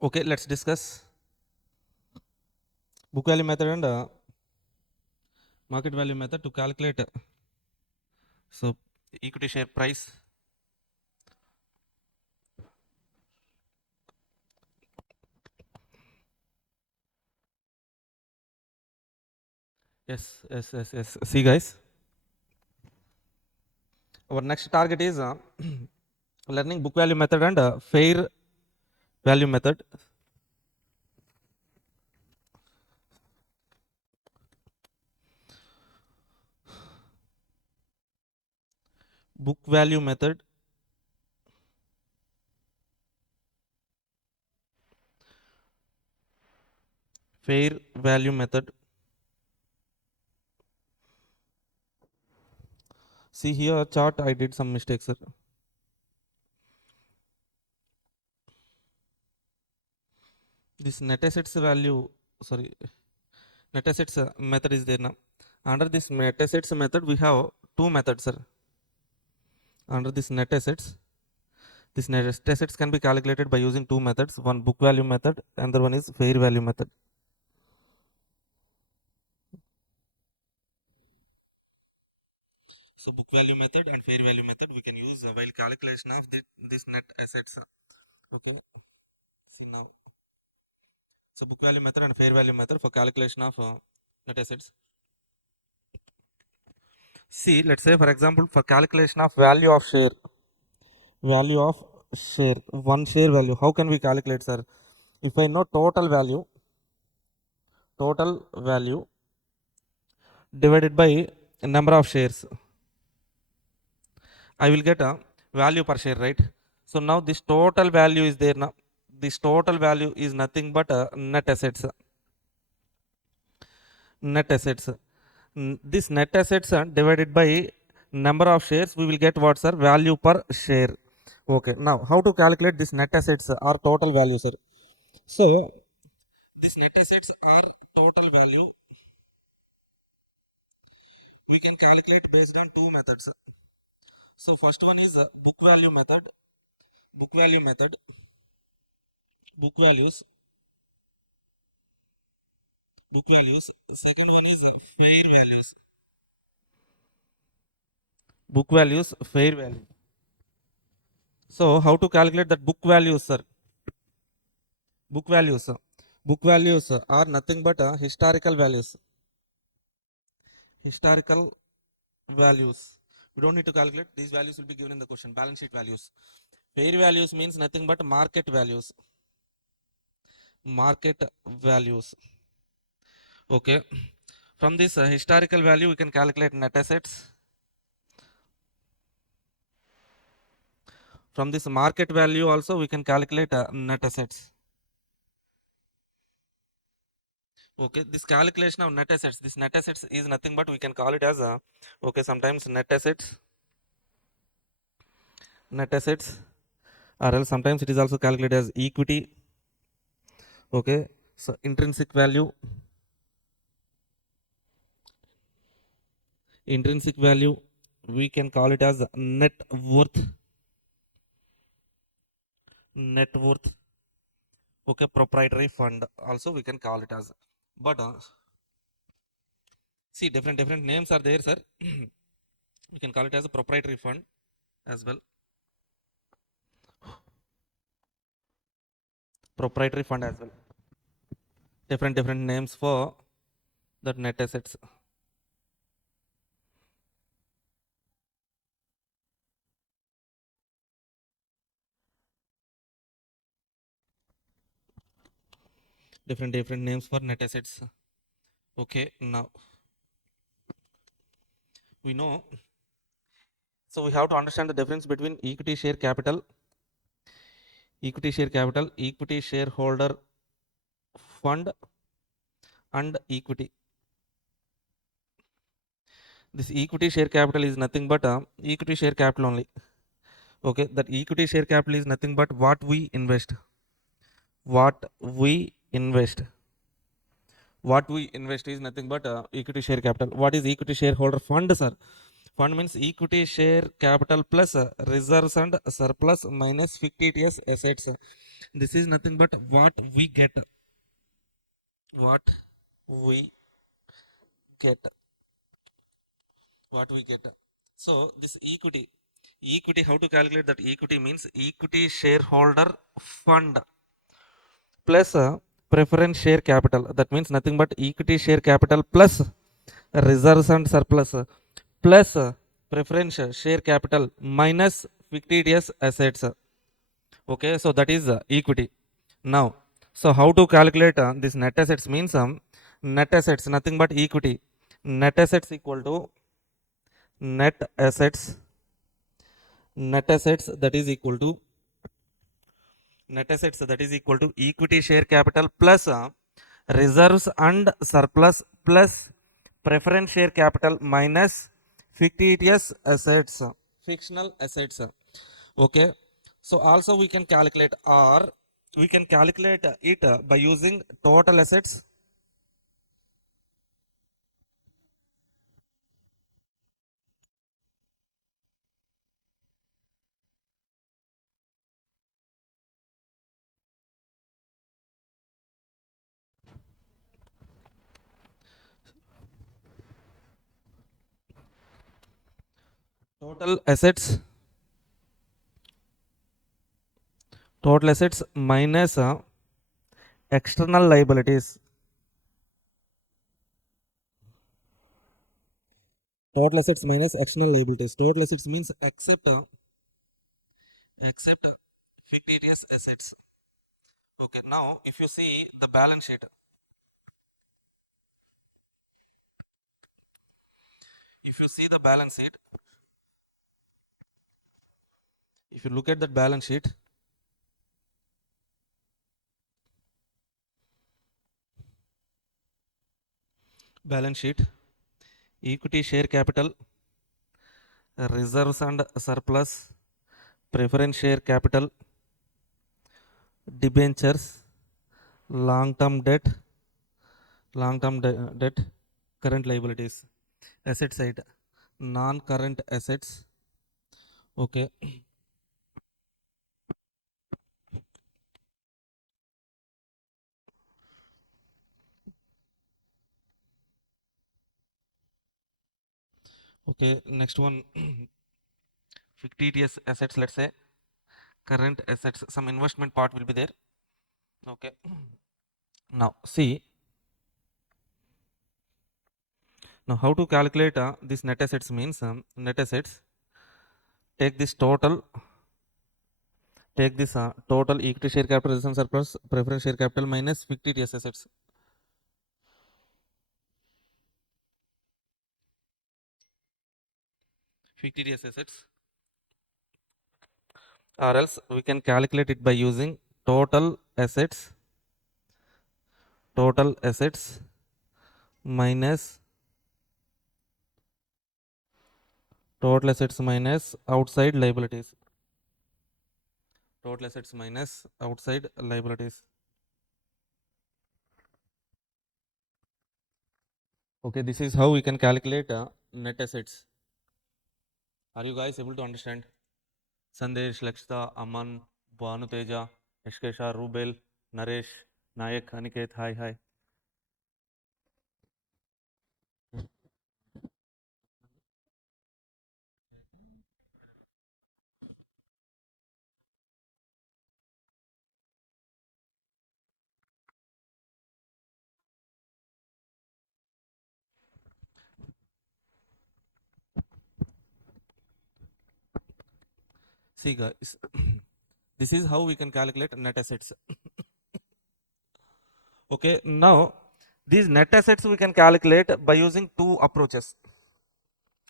Okay, let's discuss book value method and market value method to calculate so equity share price. Yes. See, guys, our next target is learning book value method and fair value method. Book value method, fair value method. See here chart, I did some mistakes, sir. This net assets value, sorry, net assets method is there now. Under this net assets method, we have two methods, sir. Under this net assets, this net assets can be calculated by using two methods. One book value method, another one is fair value method. So book value method and fair value method we can use while calculation of this net assets. Okay. See now. So book value method and fair value method for calculation of net assets. See, let's say for example, for calculation of value of share, one share value, how can we calculate, sir? if I know total value divided by number of shares, I will get a value per share, right? So now this total value is there now. This total value is nothing but net assets. Net assets. This net assets divided by number of shares, we will get what, sir? Value per share. Okay. Now, how to calculate this net assets or total value, sir? So, this net assets or total value, we can calculate based on two methods. So, first one is book value method. Book value method. Book values. Book values. Second one is fair values. Book values, fair value. So, how to calculate that book values, sir? Book values. Book values are nothing but historical values. Historical values. We don't need to calculate. These values will be given in the question. Balance sheet values. Fair values means nothing but market values. Market values. Okay. From this historical value, we can calculate net assets. From this market value also, we can calculate net assets. Okay, this calculation of net assets, this net assets is nothing but we can call it as a, okay, sometimes net assets, or else sometimes it is also calculated as equity. Okay, so intrinsic value, we can call it as net worth. Okay, proprietary fund also we can call it as, but see, different names are there, sir. We can call it as a proprietary fund as well. Proprietary fund as well. Different names for that net assets. Different names for net assets. Okay, now we know. So we have to understand the difference between equity share capital, equity shareholder fund, and equity. This equity share capital is nothing but equity share capital only. Okay, that equity share capital is nothing but what we invest. What we invest is nothing but equity share capital. What is equity shareholder fund, sir? Fund means equity share capital plus reserves and surplus minus fictitious assets. This is nothing but what we get. What we get. What we get. So this equity, how to calculate that? Equity means equity shareholder fund plus preference share capital. That means nothing but equity share capital plus reserves and surplus plus preference share capital minus fictitious assets. Okay, so that is equity. Now, so how to calculate this net assets means net assets nothing but equity. Net assets equal to net assets that is equal to equity share capital plus reserves and surplus plus preference share capital minus fictitious assets, fictional assets. Okay, so also we can calculate, or we can calculate it by using total assets. Total assets minus external liabilities. Total assets minus external liabilities. Total assets means except fictitious assets. Okay, now if you see the balance sheet, if you see the balance sheet, if you look at that balance sheet, equity share capital, reserves and surplus, preference share capital, debentures, long-term debt, debt, current liabilities, asset side, non-current assets. Okay, okay, next one, fictitious assets, let's say, current assets, some investment part will be there. Okay, now see, now how to calculate this net assets means net assets, take this total, total equity share capital, reserves and surplus, preference share capital minus fictitious assets. Fictitious assets, or else we can calculate it by using total assets, minus outside liabilities, Okay, this is how we can calculate net assets. Are you guys able to understand? Sandesh, Lakshita, Aman, Bhanu Teja, Eshkesha, Rubel, Naresh, Nayak, Aniket, hi. See guys, this is how we can calculate net assets. Okay, now these net assets we can calculate by using two approaches.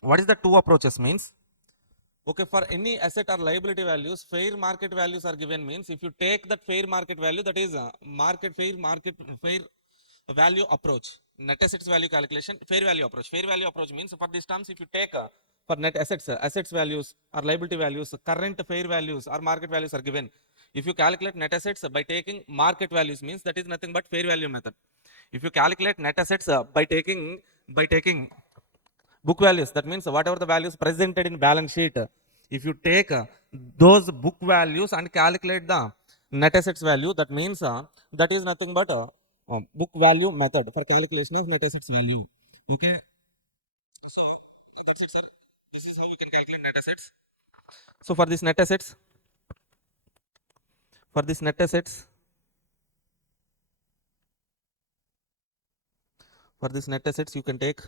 What is the two approaches means? Okay, for any asset or liability values, fair market values are given means if you take that fair market value, that is fair value approach, net assets value calculation, fair value approach. Fair value approach means for these terms, if you take for net assets, assets values or liability values, current fair values or market values are given. If you calculate net assets by taking market values means that is nothing but fair value method. If you calculate net assets by taking book values, that means whatever the values presented in balance sheet, if you take those book values and calculate the net assets value, that means that is nothing but book value method for calculation of net assets value. Okay, so that's it, sir. This is how we can calculate net assets. So for this net assets, for this net assets for this net assets you can take,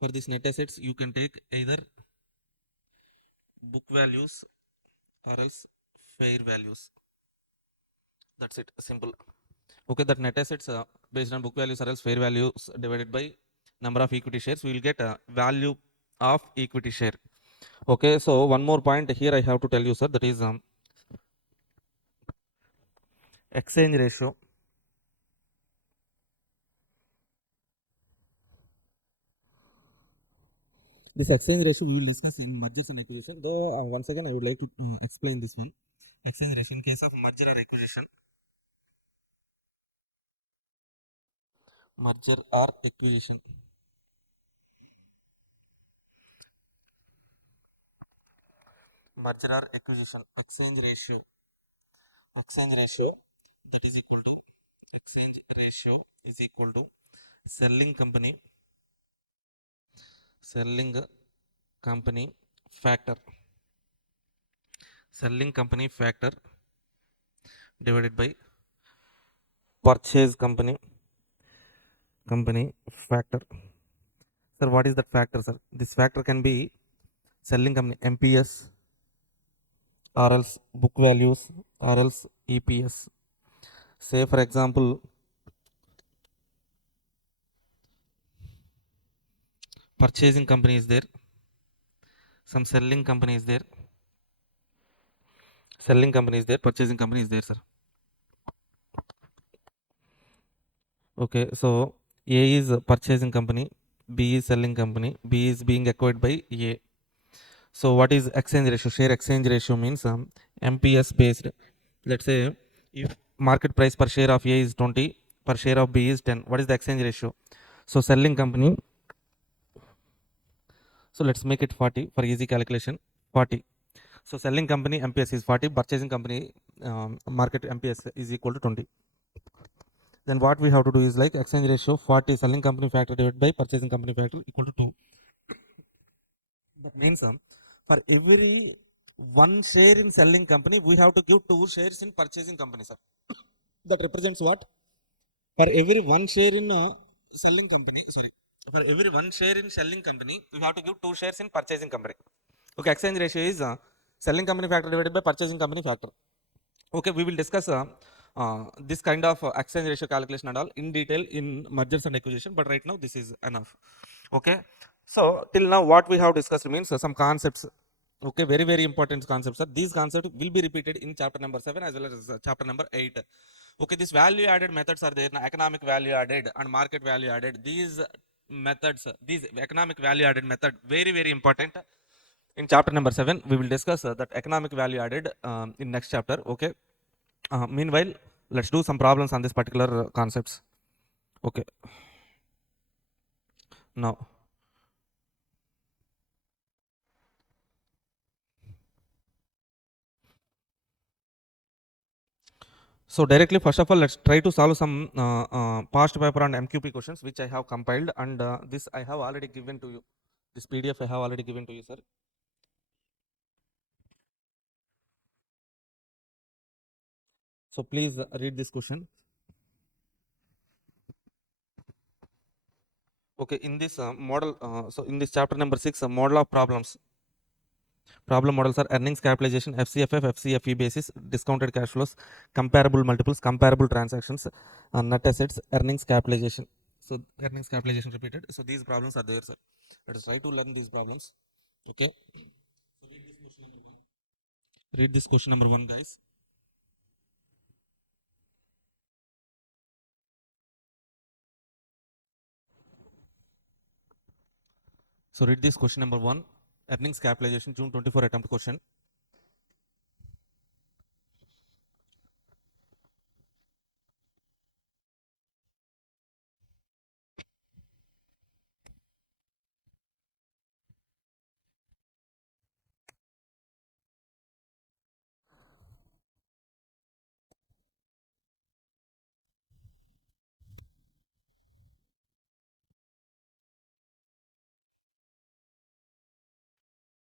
for this net assets you can take either book values or else fair values. That's it, simple. Okay, that net assets based on book values or else fair values divided by number of equity shares, we will get a value of equity share. Okay, so one more point here I have to tell you, sir, that is exchange ratio. This exchange ratio we will discuss in mergers and acquisition. Though once again I would like to explain this one. Exchange ratio in case of merger or acquisition. Merger or acquisition. Merger or acquisition. Exchange ratio. Exchange ratio that is equal to exchange ratio is equal to selling company factor, selling company factor divided by purchase company factor. Sir, what is that factor, sir? This factor can be selling company MPS, or else book values, or else EPS. Say for example, purchasing company is there, some selling company is there, purchasing company is there, sir. Okay, so A is a purchasing company, B is selling company, B is being acquired by A. So what is exchange ratio? Share exchange ratio means MPS based. Let's say if market price per share of A is 20, per share of B is 10, what is the exchange ratio? So selling company, so let's make it 40 for easy calculation. 40. So selling company MPS is 40, purchasing company market MPS is equal to 20. Then what we have to do is like exchange ratio 40 selling company factor divided by purchasing company factor equal to 2. That means for every one share in selling company, we have to give 2 shares in purchasing company, sir. That represents what? For every one share in selling company, for every one share in selling company, we have to give 2 shares in purchasing company. Okay, exchange ratio is selling company factor divided by purchasing company factor. Okay, we will discuss this kind of exchange ratio calculation and all in detail in mergers and acquisition, but right now this is enough. Okay, so till now what we have discussed means some concepts. Okay, very very important concepts, sir. These concepts will be repeated in chapter number 7 as well as chapter number 8. Okay, these value added methods are there. Economic value added and market value added, these methods, these economic value added method, very very important. In chapter number 7 we will discuss that economic value added in next chapter. Okay, meanwhile let's do some problems on this particular concepts. Okay, now so directly first of all let's try to solve some past paper and MQP questions which I have compiled, and this I have already given to you. This PDF I have already given to you, sir. So please read this question. Okay, in this model, so in this chapter number 6, model of problems. Problem models are earnings capitalization, FCFF, FCFE basis, discounted cash flows, comparable multiples, comparable transactions, net assets, earnings capitalization. So earnings capitalization repeated. So these problems are there, sir. Let us try to learn these problems. Okay. So read this question number 1, guys. So read this question number 1, earnings capitalization, June 24 attempt question.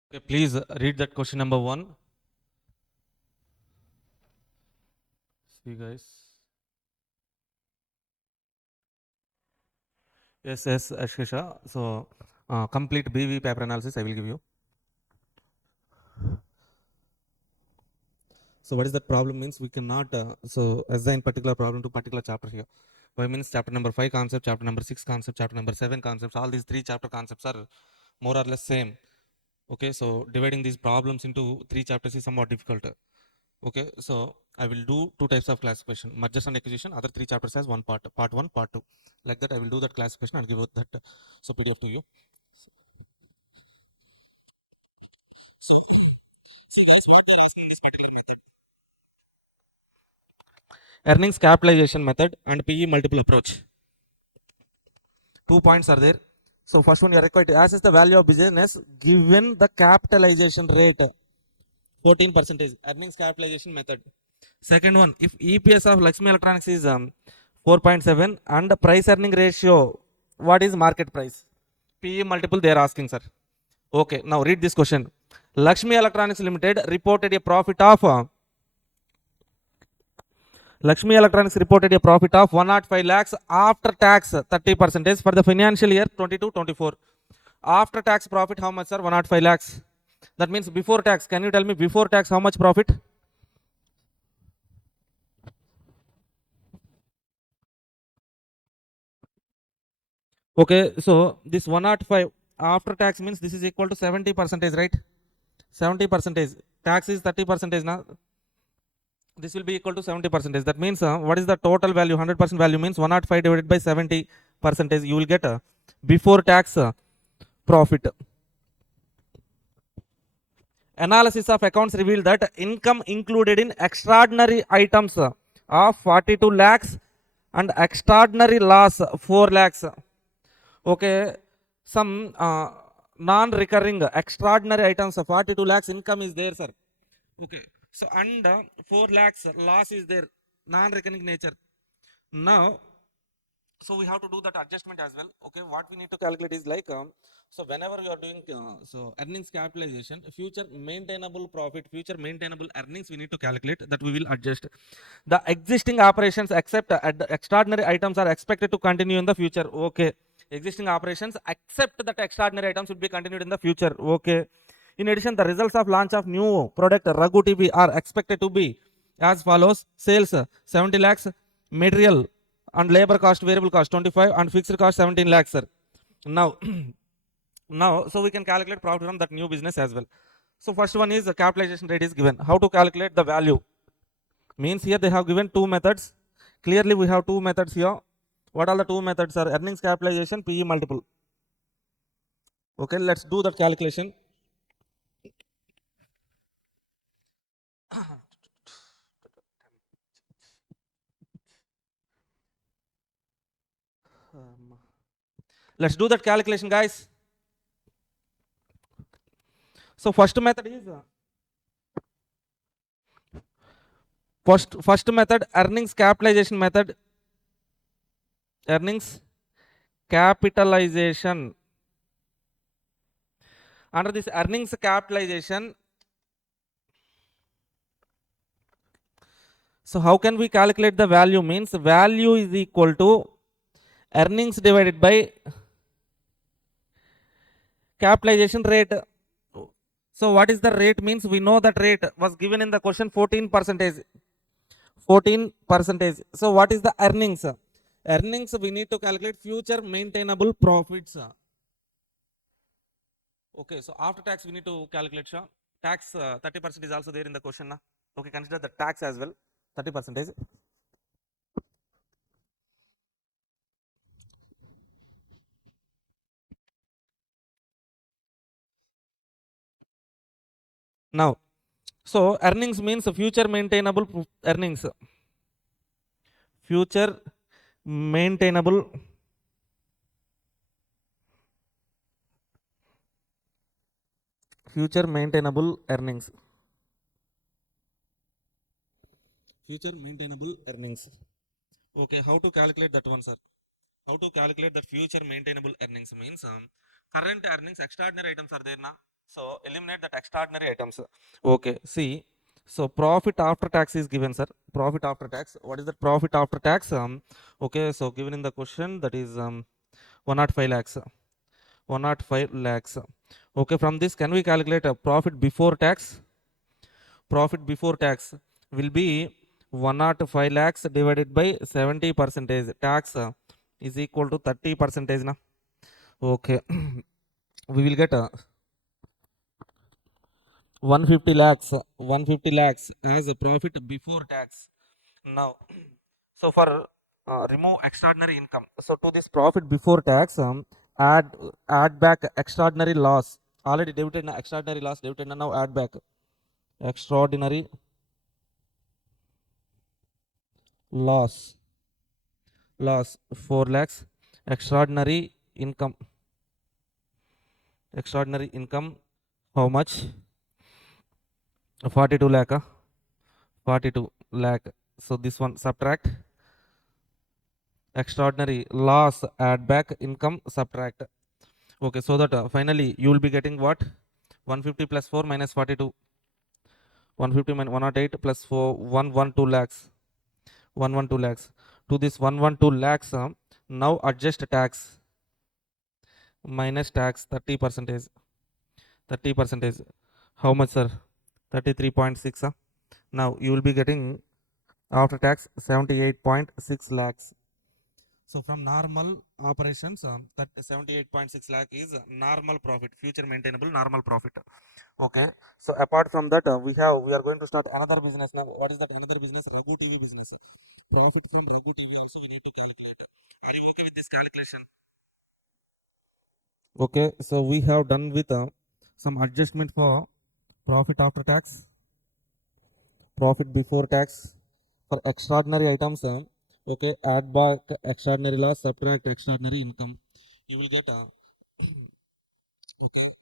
Okay, please read that question number 1. See, guys. Yes, Ashkisha. So complete BV paper analysis I will give you. So what is that problem means? We cannot so assign particular problem to particular chapter here. Why means chapter number 5 concept, chapter number 6 concept, chapter number 7 concepts. All these 3 chapter concepts are more or less same. Okay, so dividing these problems into 3 chapters is somewhat difficult. Okay, so I will do 2 types of classification: mergers and acquisition. Other 3 chapters as one part, part 1, part 2. Like that, I will do that classification and give out that so PDF to you. Earnings capitalization method and PE multiple approach. 2 points are there. So first one, you are required to assess the value of business given the capitalization rate 14%, earnings capitalization method. Second one, if EPS of Lakshmi Electronics is 4.7 and the price earning ratio, what is market price? PE multiple they are asking, sir. Okay, now read this question. Lakshmi Electronics Limited reported a profit of Lakshmi Electronics reported a profit of 105 lakhs after tax 30% for the financial year 22-24. After tax profit, how much, sir? 105 lakhs. That means before tax. Can you tell me before tax how much profit? Okay, so this 105 after tax means this is equal to 70%, right? 70%. Tax is 30% now. This will be equal to 70%. That means what is the total value? 100% value means 105 divided by 70%. You will get before tax profit. Analysis of accounts revealed that income included in extraordinary items of 42 lakhs and extraordinary loss 4 lakhs. Okay, some non-recurring extraordinary items of 42 lakhs income is there, sir. Okay, so and 4 lakhs loss is there, non-recurring nature. Now, so we have to do that adjustment as well. Okay, what we need to calculate is like so whenever you are doing so earnings capitalization, future maintainable profit, future maintainable earnings we need to calculate, that we will adjust. The existing operations except extraordinary items are expected to continue in the future. Okay, existing operations except that extraordinary items will be continued in the future. Okay, in addition, the results of launch of new product Raghu TV are expected to be as follows: sales 70 lakhs, material and labor cost, variable cost 25, and fixed cost 17 lakhs, sir. Now, now, so we can calculate profit from that new business as well. So first one is the capitalization rate is given. How to calculate the value? Means here they have given two methods. Clearly, we have two methods here. What are the two methods? Are earnings capitalization, PE multiple. Okay, let's do that calculation. Let's do that calculation, guys. So first method is first method, earnings capitalization method. Earnings capitalization. Under this earnings capitalization, so how can we calculate the value? Means value is equal to earnings divided by capitalization rate. So what is the rate? Means we know that rate was given in the question 14%. 14%. So what is the earnings? Earnings we need to calculate future maintainable profits. Okay, so after tax we need to calculate tax 30% is also there in the question. Okay, consider the tax as well, 30%. Now, so earnings means future maintainable earnings. Future maintainable earnings. Future maintainable earnings. Okay, how to calculate that one, sir? How to calculate that future maintainable earnings? Means current earnings, extraordinary items are there now. So eliminate that extraordinary items. Okay, see. So profit after tax is given, sir. Profit after tax. What is the profit after tax? Okay, so given in the question, that is 105 lakhs. 105 lakhs. Okay, from this can we calculate a profit before tax? Profit before tax will be 105 lakhs divided by 70%. Tax is equal to 30% na. Okay, we will get 150 lakhs. 150 lakhs as a profit before tax. Now, so for remove extraordinary income. So to this profit before tax, add back extraordinary loss. Already debited na extraordinary loss debited na, now add back extraordinary loss 4 lakhs. Extraordinary income how much? 42 lakh. 42 lakh. So this one subtract extraordinary loss, add back income, subtract. Okay, so that finally you will be getting what? 150 plus 4 minus 42. 150 minus 108 plus 4, 112 lakhs. 112 lakhs. To this 112 lakhs, now adjust tax. minus tax 30 percentage. 30 percentage. How much, sir? 33.6. Now you will be getting after tax 78.6 lakhs. So from normal operations, that 78.6 lakh is normal profit, future maintainable normal profit. Okay. So apart from that, we are going to start another business now. What is that another business? Raghu TV business. Profit from Raghu TV also we need to calculate. Are you okay with this calculation? Okay. So we have done with some adjustment for profit after tax, profit before tax, for extraordinary items. Okay, add back extraordinary loss, subtract extraordinary income. You will get okay,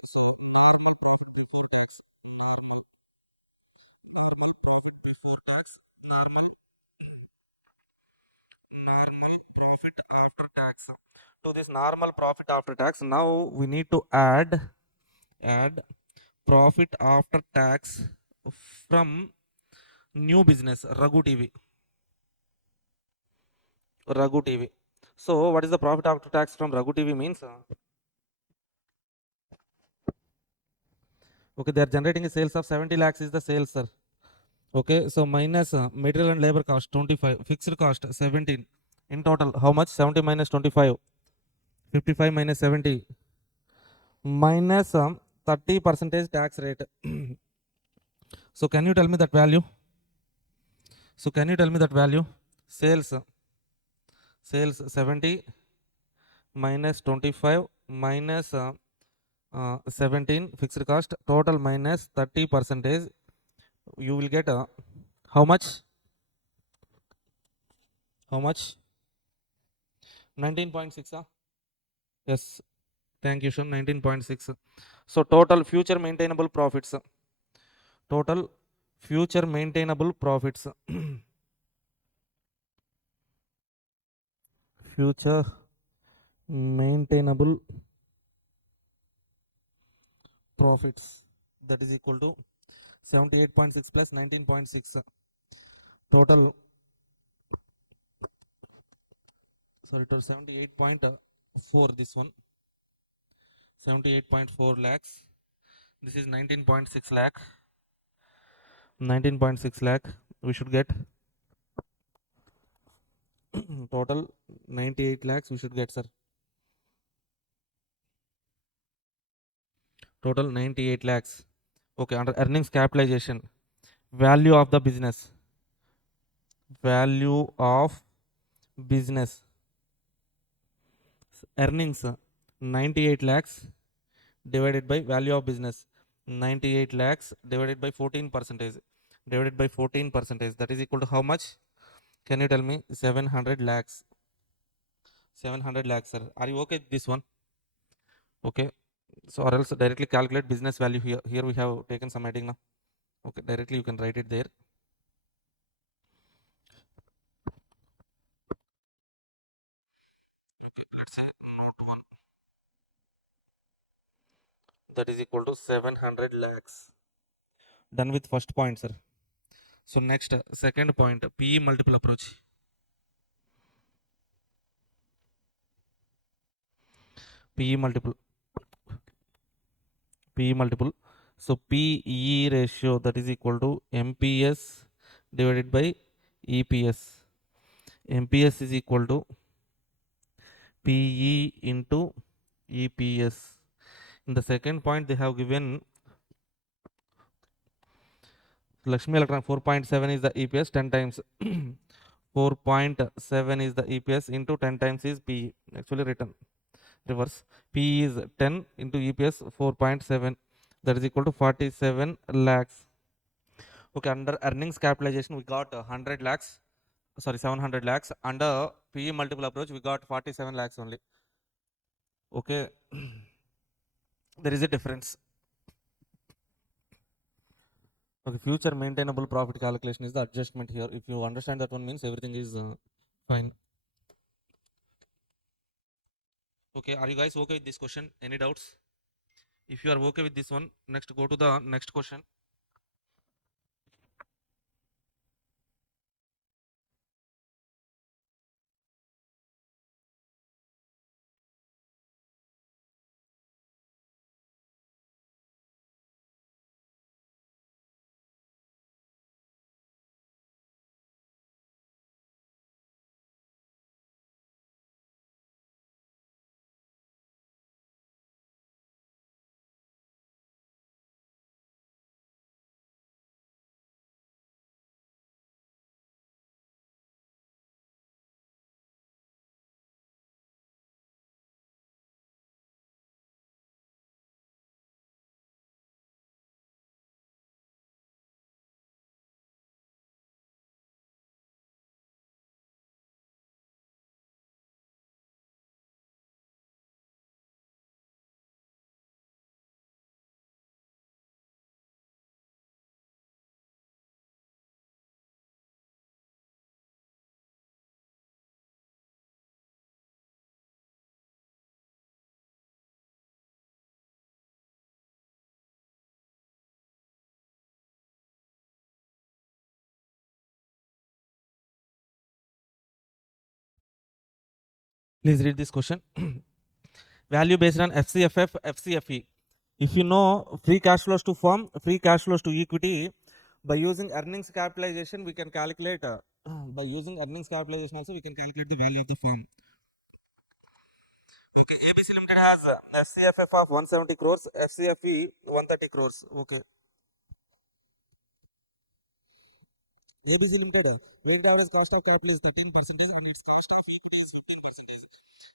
so normal profit before tax, normal profit before tax, normal profit after tax. To this normal profit after tax, now we need to add profit after tax from new business Raghu TV. Raghu TV. So what is the profit after tax from Raghu TV means? Okay, they are generating a sales of 70 lakhs is the sales, sir. Okay, so minus material and labor cost 25, fixed cost 17. In total, how much? 70 minus 25, 55 minus 70, minus 30 percentage tax rate. So can you tell me that value? So can you tell me that value? Sales 70 minus 25 minus 17 fixed cost, total minus 30 percentage. You will get how much? How much? 19.6. Yes, thank you, Sean. 19.6. So total future maintainable profits. Total future maintainable profits. Future maintainable profits. That is equal to 78.6 plus 19.6. Total, sorry, to 78.4. This one 78.4 lakhs. This is 19.6 lakh. 19.6 lakh. We should get total 98 lakhs. We should get, sir. Total 98 lakhs. Okay, under earnings capitalization, value of the business. Value of business. Earnings 98 lakhs divided by value of business. 98 lakhs divided by 14 percentage. Divided by 14 percentage. That is equal to how much? Can you tell me? 700 lakhs. 700 lakhs, sir. Are you okay with this one? Okay. So or else directly calculate business value here. Here we have taken some heading now. Okay, directly you can write it there. Let's say note 1. That is equal to 700 lakhs. Done with first point, sir. So next, second point, PE multiple approach. PE multiple. PE multiple. So PE ratio, that is equal to MPS divided by EPS. MPS is equal to PE into EPS. In the second point, they have given Lakshmi Electron 4.7 is the EPS 10 times. 4.7 is the EPS into 10 times is PE. Actually written reverse. PE is 10 into EPS 4.7. That is equal to 47 lakhs. Okay, under earnings capitalization, we got 100 lakhs. Sorry, 700 lakhs. Under PE multiple approach, we got 47 lakhs only. Okay, there is a difference. Okay, future maintainable profit calculation is the adjustment here. If you understand that one, means everything is fine. Okay, are you guys okay with this question? Any doubts? If you are okay with this one, next go to the next question. Please read this question. Value based on FCFF, FCFE. If you know free cash flows to firm, free cash flows to equity, by using earnings capitalization, we can calculate. By using earnings capitalization also, we can calculate the value of the firm. Okay, ABC Limited has FCFF of 170 crores, FCFE 130 crores. Okay. ABC Limited, weighted average cost of capital is 13% and its cost of equity is 15%.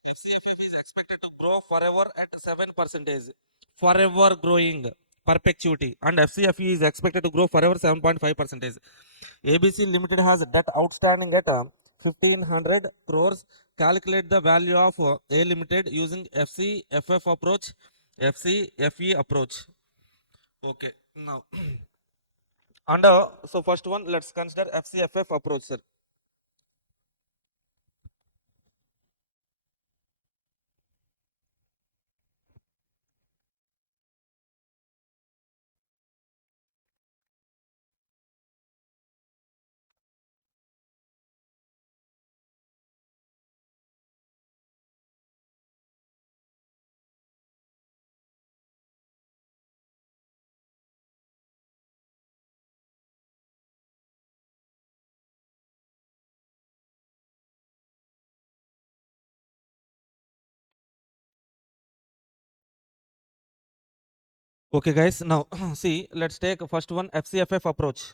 FCFF is expected to grow forever at 7%. Forever growing, perpetuity. And FCFE is expected to grow forever 7.5%. ABC Limited has debt outstanding at 1500 crores. Calculate the value of A Limited using FCFF approach, FCFE approach. Okay, now. And so first one, let's consider FCFF approach, sir. Okay, guys, now see, let's take first one FCFF approach.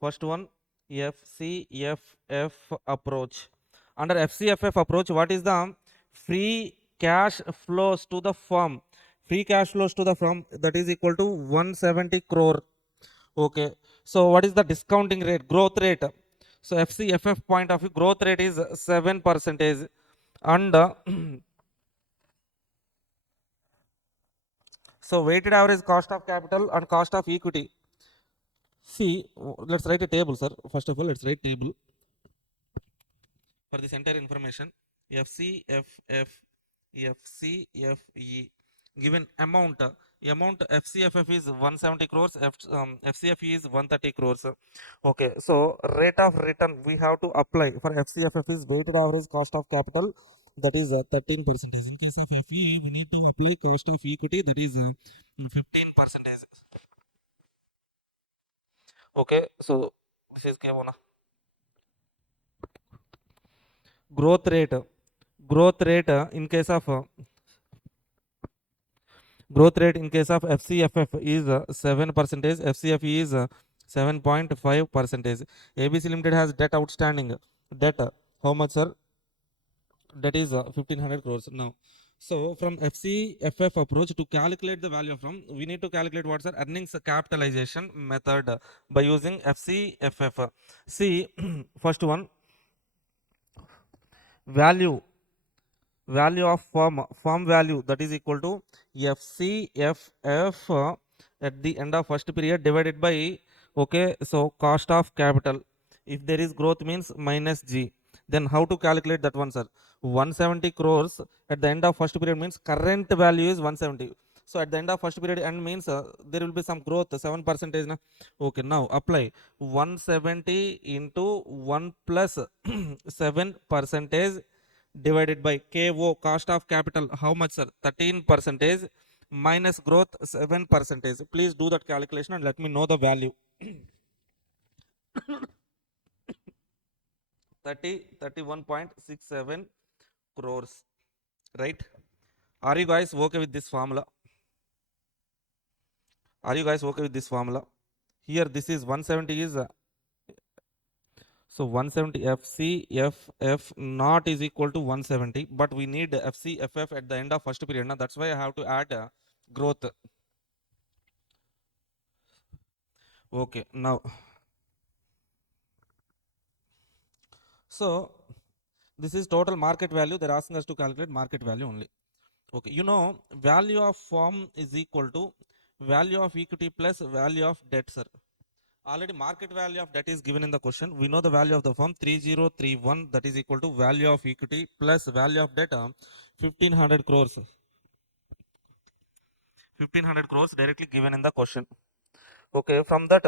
First one FCFF approach. Under FCFF approach, what is the free cash flows to the firm? Free cash flows to the firm, that is equal to 170 crore. Okay, so what is the discounting rate, growth rate? So FCFF point of view, growth rate is 7%. And so weighted average cost of capital and cost of equity. See, let's write a table, sir. First of all, let's write table for this entire information. FCFF, FCFE, given amount. Amount FCFF is 170 crores, FCFE is 130 crores. Okay, so rate of return we have to apply for FCFF is weighted average cost of capital, that is 13%. In case of FE, we need to apply cost of equity, that is 15%. Okay, so this is given. Growth rate in case of growth rate in case of FCFF is 7%, FCFE is 7.5%. ABC Limited has debt outstanding. Debt, how much, sir? That is 1500 crores. Now, so from FCFF approach, to calculate the value from, we need to calculate what's the earnings capitalization method by using FCFF. See, first one, value of firm value, that is equal to FCFF at the end of first period divided by, okay, so cost of capital. If there is growth means minus G. Then how to calculate that one, sir? 170 crores at the end of first period means current value is 170. So at the end of first period end means there will be some growth, 7%. Na? Okay, now apply 170 into 1 plus 7% divided by KO, cost of capital, how much, sir? 13%, minus growth 7%. Please do that calculation and let me know the value. 31.67 crores, right? Are you guys okay with this formula? Are you guys okay with this formula? Here this is 170 is so 170 FCFF not is equal to 170, but we need FCFF at the end of first period. Now that's why I have to add growth. Okay, now so this is total market value. They're asking us to calculate market value only. Okay, you know, value of firm is equal to value of equity plus value of debt, sir. Already market value of debt is given in the question. We know the value of the firm 3031, that is equal to value of equity plus value of debt 1500 crores. 1500 crores directly given in the question. Okay, from that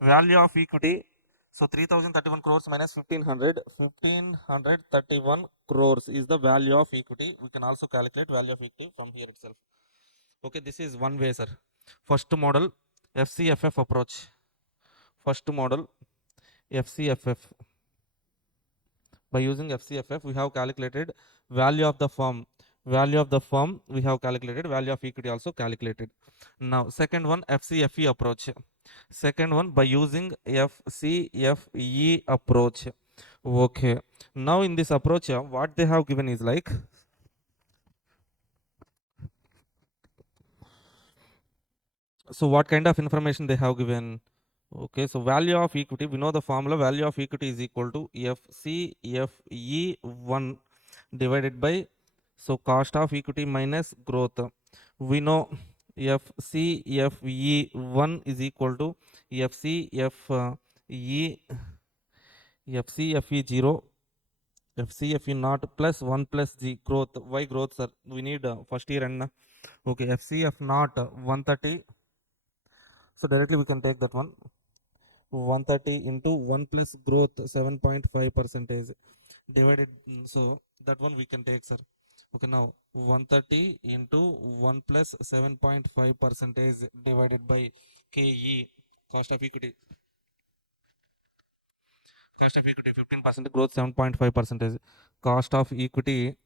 value of equity So 3031 crores minus 1531 crores is the value of equity. We can also calculate value of equity from here itself. Okay, this is one way, sir. First model, FCFF approach. First model, FCFF. By using FCFF, we have calculated value of the firm. Value of the firm, we have calculated. Value of equity also calculated. Now, second one, FCFE approach. Second one, by using FCFE approach. Okay. Now, in this approach, what they have given is like, so what kind of information they have given? Okay, so value of equity, we know the formula, value of equity is equal to FCFE1 divided by, so cost of equity minus growth. We know FCFE1 is equal to FCFE0, FCFE not plus 1 plus G growth. Why growth, sir? We need first year and okay, FCF not 130. So directly we can take that one. 130 into 1 plus growth 7.5 percentage divided, so that one we can take, sir. Okay, now 130 into 1 plus 7.5 percentage divided by KE, cost of equity. Cost of equity 15%, growth 7.5 percentage. Cost of equity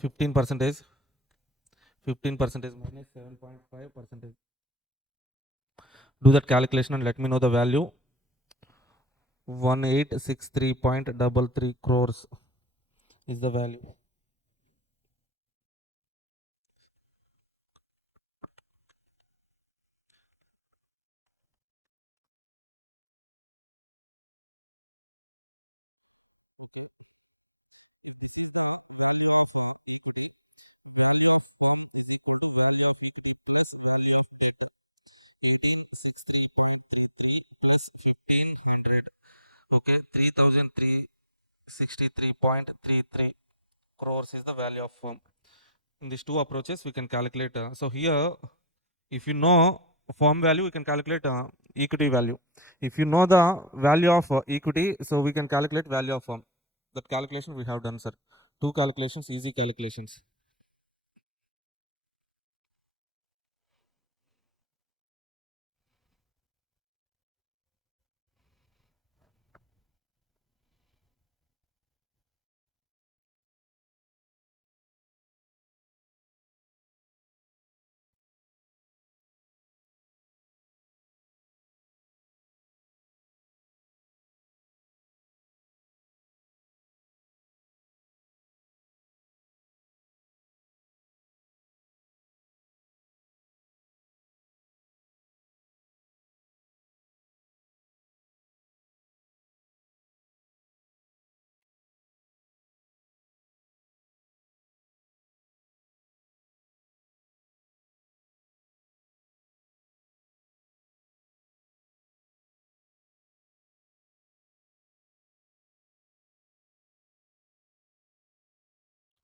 15 percentage, 15 percentage minus 7.5 percentage. Do that calculation and let me know the value. 1863.33 crores is the value. Value of equity, value of firm is equal to value of equity plus value of debt. 1863.33 plus 1500. Okay, 3363.33 crores is the value of firm. In these two approaches, we can calculate. So here, if you know firm value, we can calculate equity value. If you know the value of equity, so we can calculate value of firm. That calculation we have done, sir. Two calculations, easy calculations.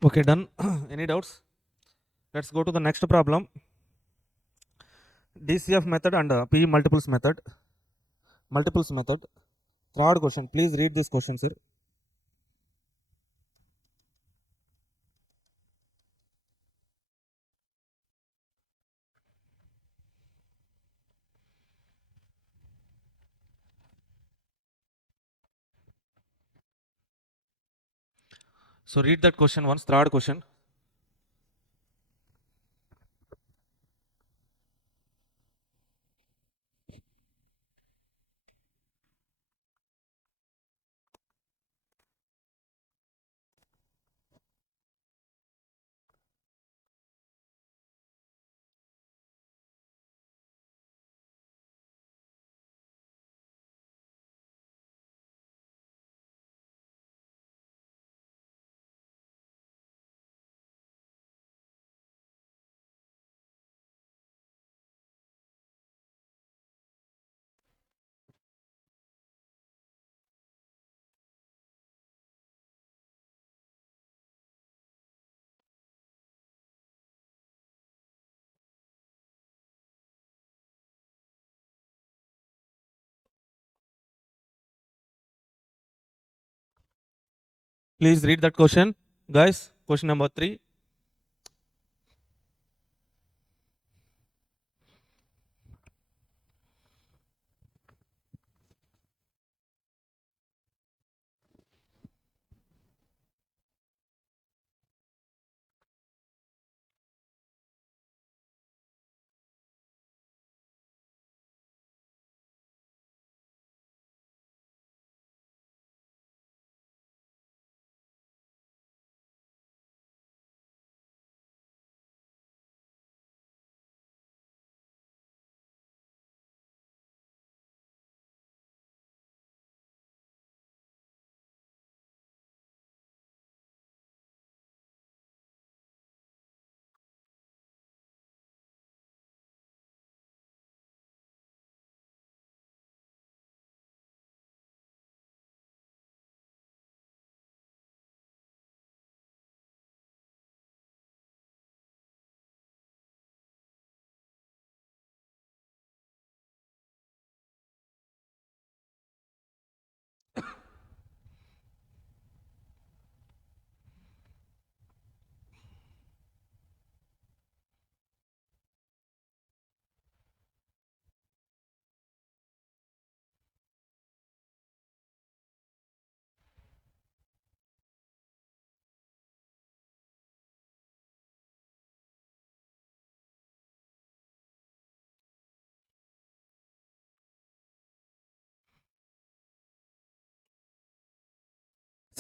Okay, done. Any doubts? Let's go to the next problem. DCF method and P multiples method. Multiples method. Third question. Please read this question, sir. So read that question once. Third question. Please read that question, guys. Question number 3.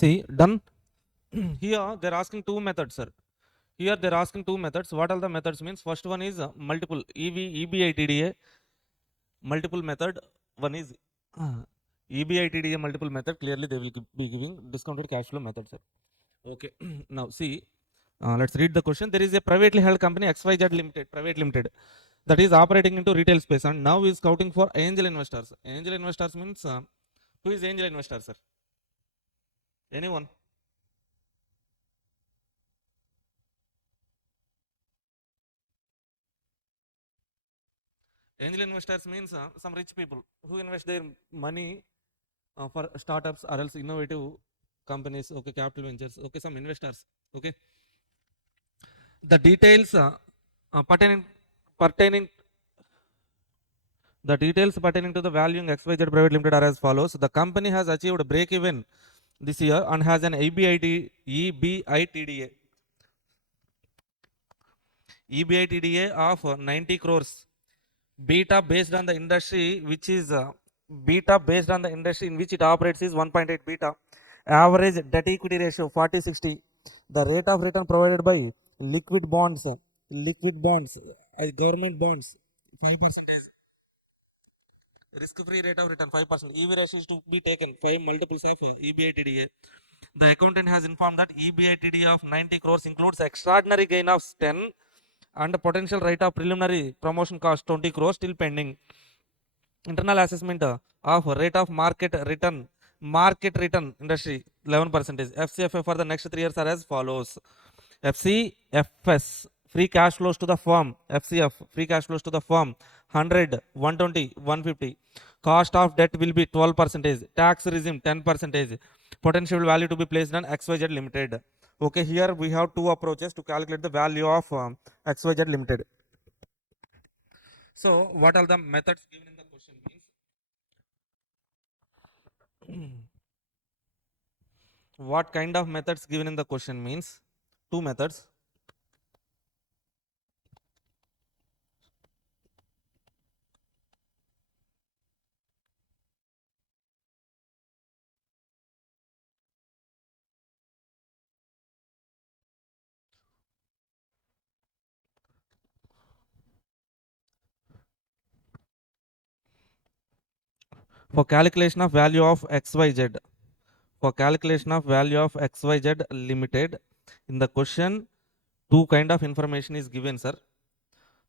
See, done. Here they're asking two methods, sir. Here they're asking two methods. What are the methods means? First one is multiple EBITDA multiple method. One is EBITDA multiple method. Clearly they will be giving discounted cash flow method, sir. Okay. Now see, let's read the question. There is a privately held company XYZ Limited, private limited, that is operating into retail space and now is scouting for angel investors. Angel investors means who is angel investor, sir? Anyone? Angel investors means some rich people who invest their money for startups or else innovative companies. Okay, capital ventures. Okay, some investors. Okay, the details pertaining the details pertaining to the valuing XYZ Private Limited are as follows. The company has achieved break even this year and has an EBITDA of 90 crores. Beta based on the industry, which is beta based on the industry in which it operates is 1.8 beta. Average debt equity ratio 40/60. The rate of return provided by liquid bonds, government bonds 5%. Risk free rate of return 5%. EV ratio is to be taken 5 multiples of EBITDA. The accountant has informed that EBITDA of 90 crores includes extraordinary gain of 10 and potential rate of preliminary promotion cost 20 crores still pending. Internal assessment of rate of market return industry 11%. FCFF for the next 3 years are as follows. FCFS free cash flows to the firm, FCF free cash flows to the firm 100, 120, 150. Cost of debt will be 12%. Tax regime 10%. Potential value to be placed on XYZ Limited. Okay, here we have two approaches to calculate the value of XYZ Limited. So, what are the methods given in the question means? What kind of methods given in the question means? Two methods. For calculation of value of XYZ. For calculation of value of XYZ Limited, in the question, two kind of information is given, sir.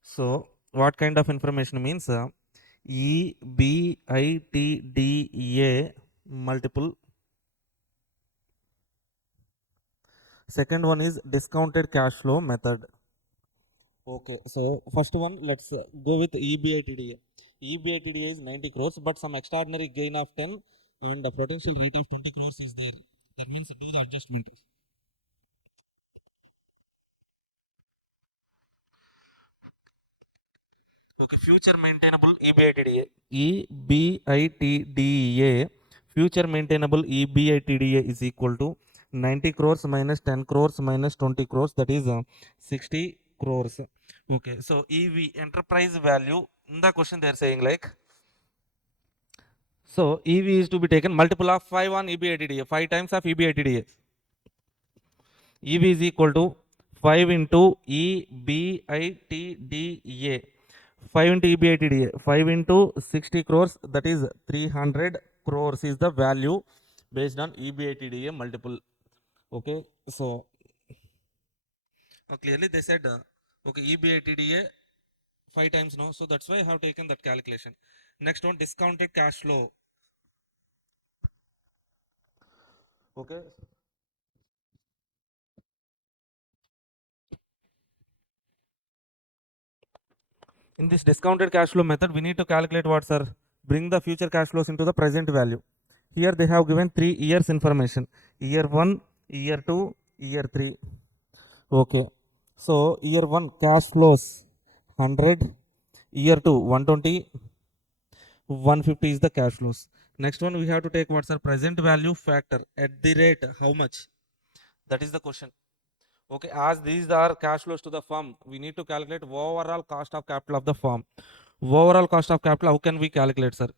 So, what kind of information means? EBITDA multiple. Second one is discounted cash flow method. Okay, so first one, let's go with EBITDA. EBITDA is 90 crores, but some extraordinary gain of 10 and a potential rate of 20 crores is there. That means do the adjustment. Okay, future maintainable EBITDA. EBITDA. Future maintainable EBITDA is equal to 90 crores minus 10 crores minus 20 crores, that is 60 crores. Okay, so EV, enterprise value, in the question they are saying like, so EV is to be taken multiple of 5 on EBITDA, 5 times of EBITDA. EV is equal to 5 into EBITDA. 5 into EBITDA, 5 into 60 crores, that is 300 crores is the value based on EBITDA multiple. Okay, so clearly they said, okay, EBITDA 5 times, no, so that's why I have taken that calculation. Next one, discounted cash flow. Okay, in this discounted cash flow method, we need to calculate what, sir? Bring the future cash flows into the present value. Here they have given 3 years information: year 1, year 2, year 3. Okay, so year 1 cash flows 100, year 2 120, 150 is the cash flows. Next one we have to take what's our present value factor at the rate how much? That is the question. Okay, as these are cash flows to the firm, we need to calculate overall cost of capital of the firm. Overall cost of capital, how can we calculate, sir?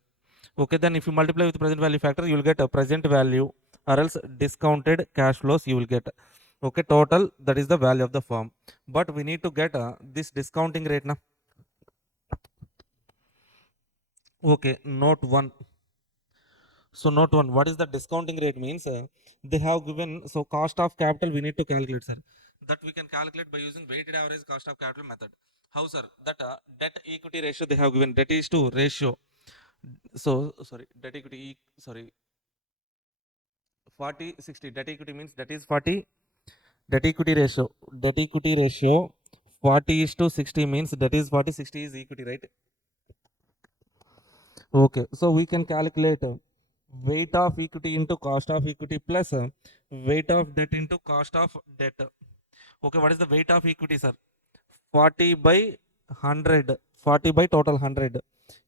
Okay, then if you multiply with present value factor, you will get a present value, or else discounted cash flows you will get. Okay, total, that is the value of the firm. But we need to get this discounting rate now. Okay, note 1. So note 1, what is the discounting rate means? They have given, so cost of capital we need to calculate, sir. That we can calculate by using weighted average cost of capital method. How, sir? That debt equity ratio they have given, debt is to ratio. So sorry, debt equity, sorry, 40 60, debt equity means that is 40. Debt equity ratio 40 is to 60 means that is 40, 60 is equity, right? Okay, so we can calculate weight of equity into cost of equity plus weight of debt into cost of debt. Okay, what is the weight of equity, sir? 40 by 100, 40 by total 100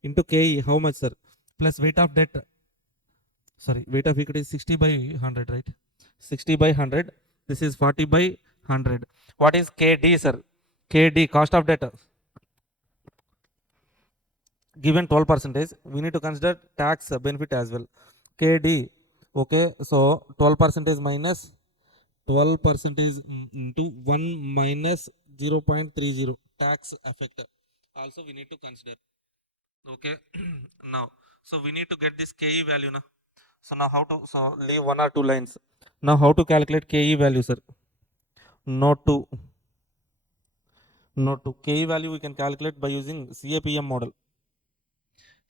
into KE, how much, sir? Plus weight of debt, sorry, weight of equity is 60 by 100, right? 60 by 100, this is 40 by 100. What is KD, sir? KD, cost of debt, given 12 percentage, we need to consider tax benefit as well. KD, okay, so 12 percentage minus 12 percentage into 1 minus 0.30 tax effect also we need to consider. Okay, now, so we need to get this KE value now. So now how to, so leave 1 or 2 lines. Now how to calculate KE value, sir? Note 2. Note 2, KE value we can calculate by using CAPM model.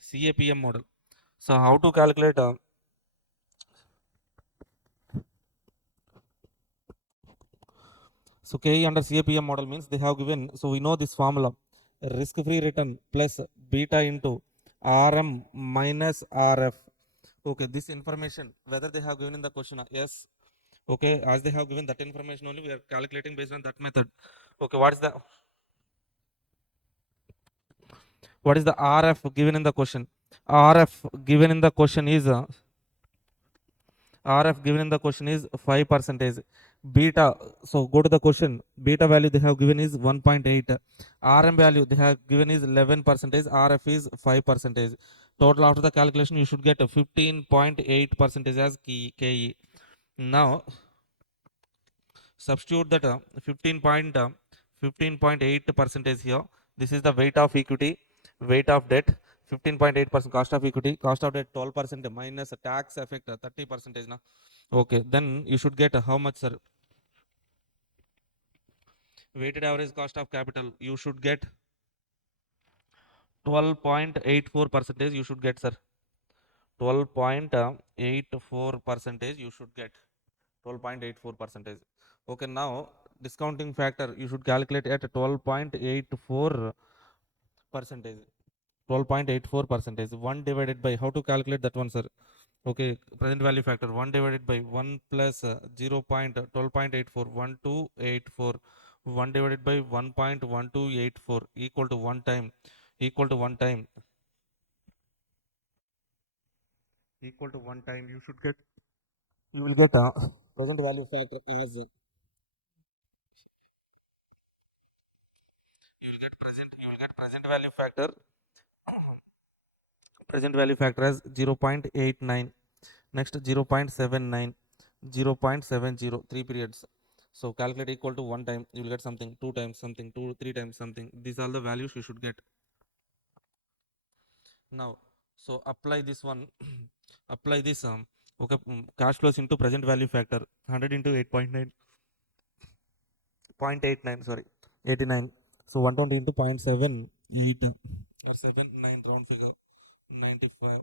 CAPM model. So how to calculate? So KE under CAPM model means they have given. So we know this formula: risk-free return plus beta into RM minus RF. Okay, this information whether they have given in the question, yes. Okay, as they have given that information only, we are calculating based on that method. Okay, what is the RF given in the question? RF given in the question is RF given in the question is 5 percentage. Beta, so go to the question. Beta value they have given is 1.8. RM value they have given is 11 percentage. RF is 5 percentage. Total after the calculation you should get 15.8 percentage as KE. Now substitute that 15.8 percentage here. This is the weight of equity, weight of debt, 15.8% cost of equity, cost of debt 12% minus tax effect 30 percentage now. Okay, then you should get how much, sir? Weighted average cost of capital you should get 12.84 percentage you should get, sir. 12.84 percentage you should get. 12.84 percentage. Okay, now discounting factor you should calculate at 12.84 percentage. 12.84 percentage. 1 divided by, how to calculate that one, sir? Okay, present value factor 1 divided by 1 plus 0.12.84, 1284, 1 divided by 1.1284 equal to 1 time, equal to 1 time, equal to 1 time. You will get a present value factor as you will get present value factor as 0.89, next 0.79, 0.70, 3 periods. So calculate equal to 1 time, you will get something, 2 times something, 2 3 times something. These are the values you should get. Now, so apply this one, apply this okay, cash flows into present value factor 100 into 8.9, 0.89, sorry, 89. So 120 into 0.78 or 79 round figure 95,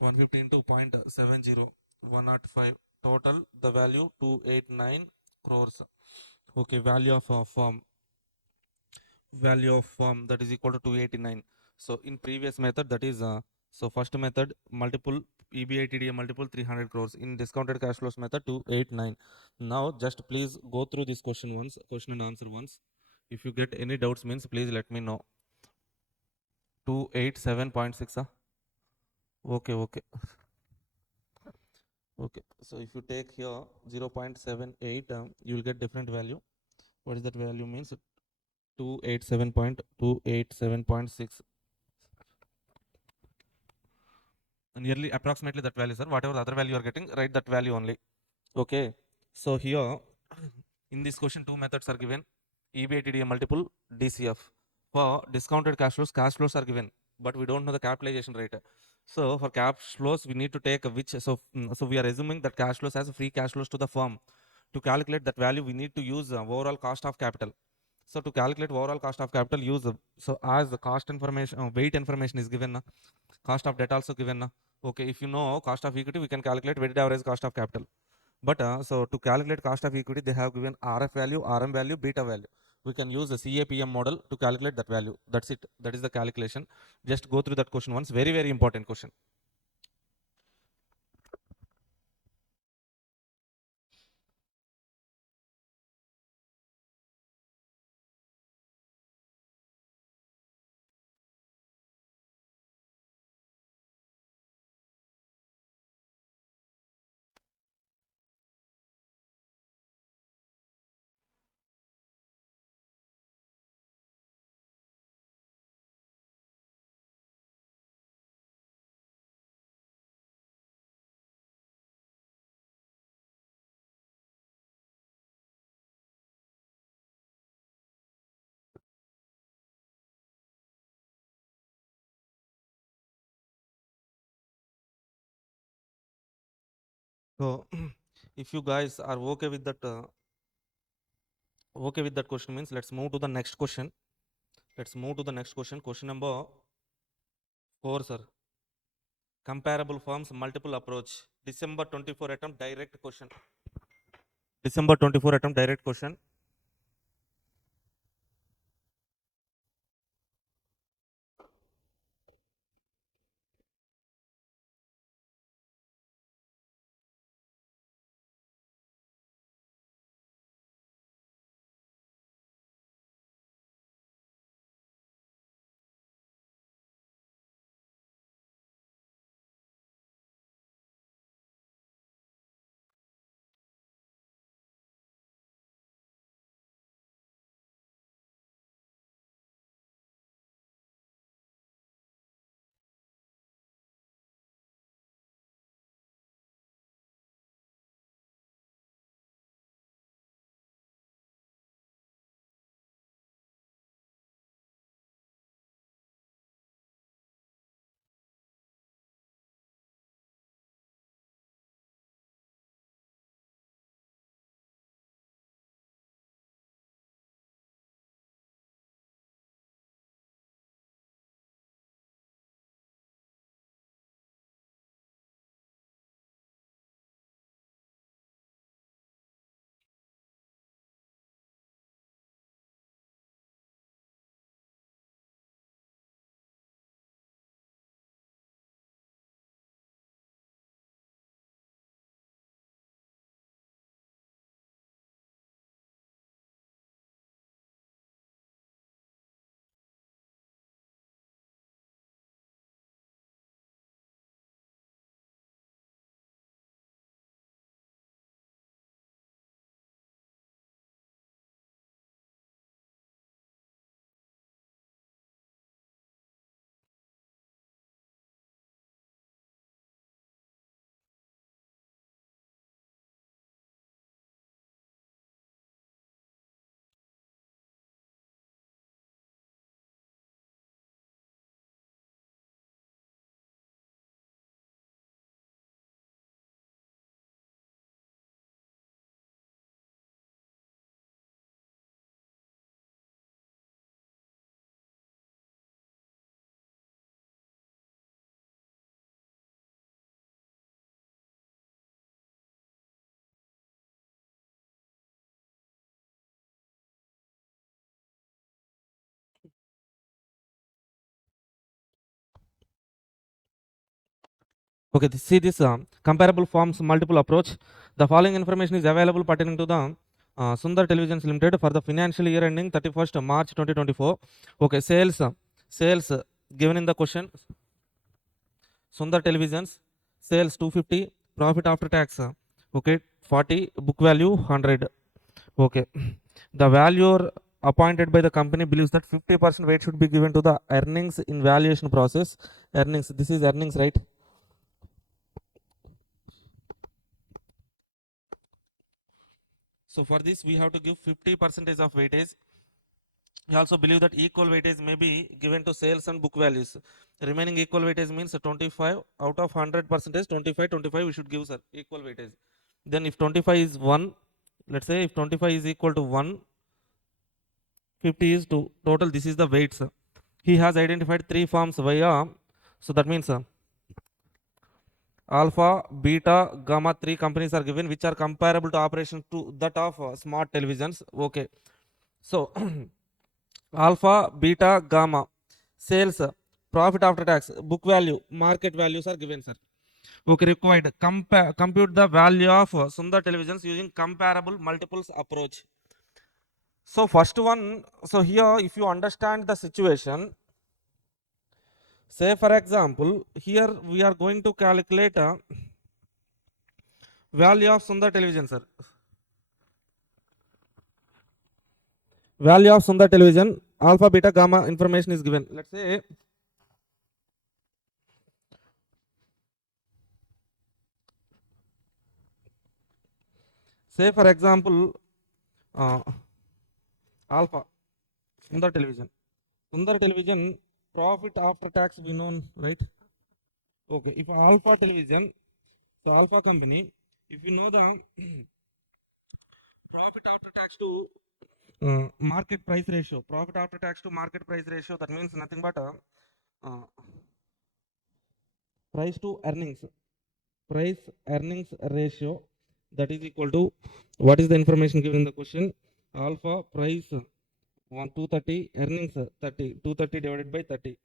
150 into 0.70, 105. Total the value 289 crores. Okay, value of firm that is equal to 289. So in previous method, that is so first method multiple EBITDA multiple 300 crores, in discounted cash flows method 289. Now just please go through this question once, question and answer once. If you get any doubts means please let me know. 287.6. Okay, okay, okay. So if you take here 0.78, you will get different value. What is that value means? 287.6, nearly approximately that value, sir. Whatever the other value you are getting, write that value only. Okay, so here in this question two methods are given: EBITDA multiple, DCF. For discounted cash flows are given, but we don't know the capitalization rate. So for cash flows we need to take which, so we are assuming that cash flows as free cash flows to the firm. To calculate that value we need to use overall cost of capital. So to calculate overall cost of capital, use so as the cost information, weight information is given, cost of debt also given. Okay, if you know cost of equity, we can calculate weighted average cost of capital. But so to calculate cost of equity, they have given RF value, RM value, beta value. We can use a CAPM model to calculate that value. That's it. That is the calculation. Just go through that question once. Very, very important question. So if you guys are okay with that question means let's move to the next question. Let's move to the next question. Question number 4, sir. Comparable firms, multiple approach. December 24 attempt, direct question. December 24 attempt, direct question. Okay, see this comparable forms multiple approach. The following information is available pertaining to the Sundar Televisions Limited for the financial year ending 31st March 2024. Okay, sales given in the question. Sundar Televisions sales 250, profit after tax okay 40, book value 100. Okay, the valuer appointed by the company believes that 50% weight should be given to the earnings in valuation process. Earnings, this is earnings, right? So for this we have to give 50% of weightage. We also believe that equal weightage may be given to sales and book values. Remaining equal weightage means 25 out of 100%, 25 we should give, sir, equal weightage. Then if 25 is 1, let's say if 25 is equal to 1, 50 is 2, total this is the weights. He has identified 3 forms via, so that means alpha, beta, gamma, 3 companies are given which are comparable to operation to that of smart televisions. Okay, so alpha, beta, gamma, sales, profit after tax, book value, market values are given, sir. Okay, required compute the value of Sundar Televisions using comparable multiples approach. So first one, so here if you understand the situation, say for example, here we are going to calculate value of Sundar Television, sir. Value of Sundar Television, alpha, beta, gamma information is given. Let's say for example, alpha, Sundar Television. Sundar Television profit after tax we know, right? Okay, if alpha television, so alpha company, if you know the profit after tax to market price ratio, profit after tax to market price ratio, that means nothing but uh, price to earnings, price earnings ratio, that is equal to, what is the information given in the question? Alpha price 230, earnings 30, 230 divided by 30,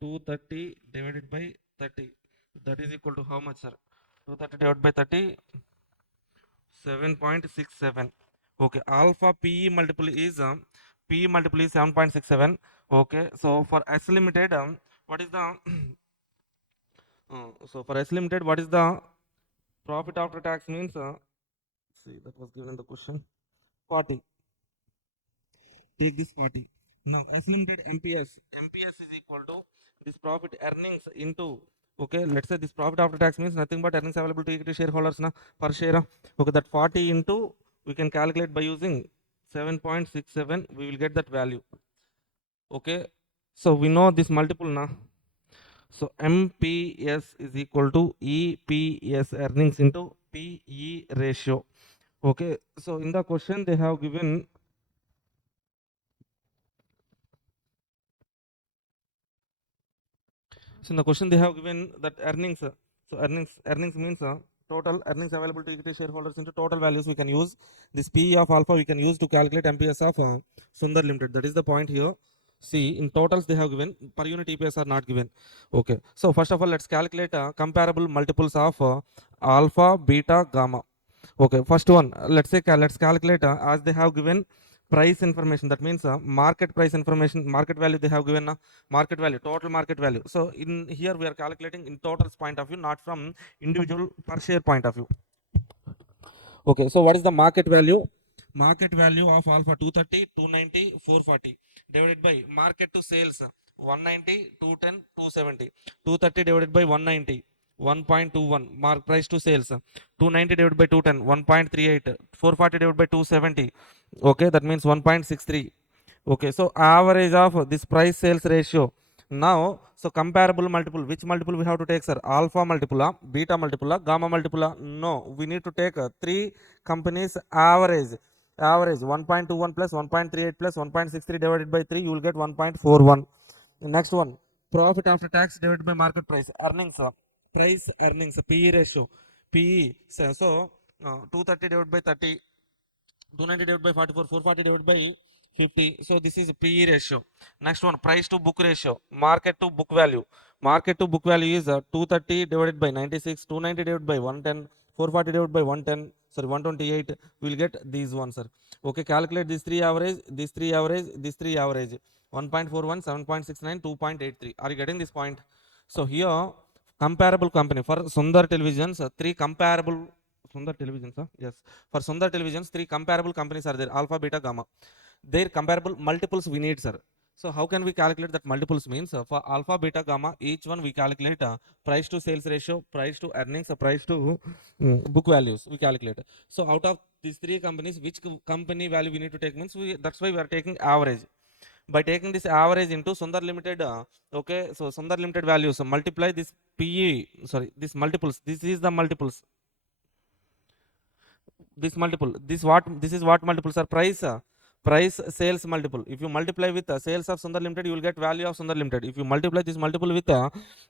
230 divided by 30, that is equal to how much, sir? 230 divided by 30, 7.67. Okay, alpha PE multiple is 7.67. Okay, so for S limited, what is the so for S limited, what is the profit after tax means? See, that was given in the question. 40. Take this 40. Now S limited MPS is equal to this profit earnings into, okay, let's say this profit after tax means nothing but earnings available to equity shareholders na per share. Okay, that 40 into, we can calculate by using 7.67, we will get that value. Okay, so we know this multiple na. So MPS is equal to EPS, earnings into PE ratio. Okay, so in the question they have given, so in the question they have given that earnings. So earnings means total earnings available to equity shareholders into total values. We can use this PE of alpha. We can use to calculate MPS of Sundar Limited. That is the point here. See, in totals they have given, per unit EPS are not given. Okay. So first of all, let's calculate comparable multiples of alpha, beta, gamma. Okay. First one, let's say let's calculate as they have given price information. That means market price information, market value they have given market value, total market value. So in here we are calculating in totals point of view, not from individual per share point of view. Okay, so what is the market value? Market value of alpha 230, 290, 440 divided by market to sales 190, 210, 270. 230 divided by 190, 1.21. Mark price to sales 290 divided by 210, 1.38. 440 divided by 270. Okay, that means 1.63. Okay, so average of this price sales ratio. Now, so comparable multiple, which multiple we have to take, sir? Alpha multiple, beta multiple, gamma multiple? No, we need to take 3 companies average. Average 1.21 plus 1.38 plus 1.63 divided by 3, you will get 1.41. Next one, profit after tax divided by market price. Earnings, price earnings, PE ratio. PE, so 230 divided by 30, 290 divided by 44, 440 divided by 50. So this is PE ratio. Next one, price to book ratio, market to book value. Market to book value is 230 divided by 96, 290 divided by 110, 440 divided by 110, sorry 128. We will get these ones, sir. Okay, calculate these three average, these three average, these three average. 1.41, 7.69, 2.83. Are you getting this point? So here, comparable company for Sundar Televisions, three comparable Sundar Televisions, yes. For Sundar Televisions, three comparable companies are there: Alpha, Beta, Gamma. Their comparable multiples we need, sir. So how can we calculate that multiples means? For alpha, beta, gamma, each one we calculate price to sales ratio, price to earnings, price to book values we calculate. So out of these three companies, which company value we need to take means that's why we are taking average. By taking this average into Sundar Limited, okay, so Sundar Limited values, so multiply this PE, sorry, this multiples, this is the multiples, this multiple, this is what multiples are: price, price sales multiple. If you multiply with sales of Sundar Limited, you will get value of Sundar Limited. If you multiply this multiple with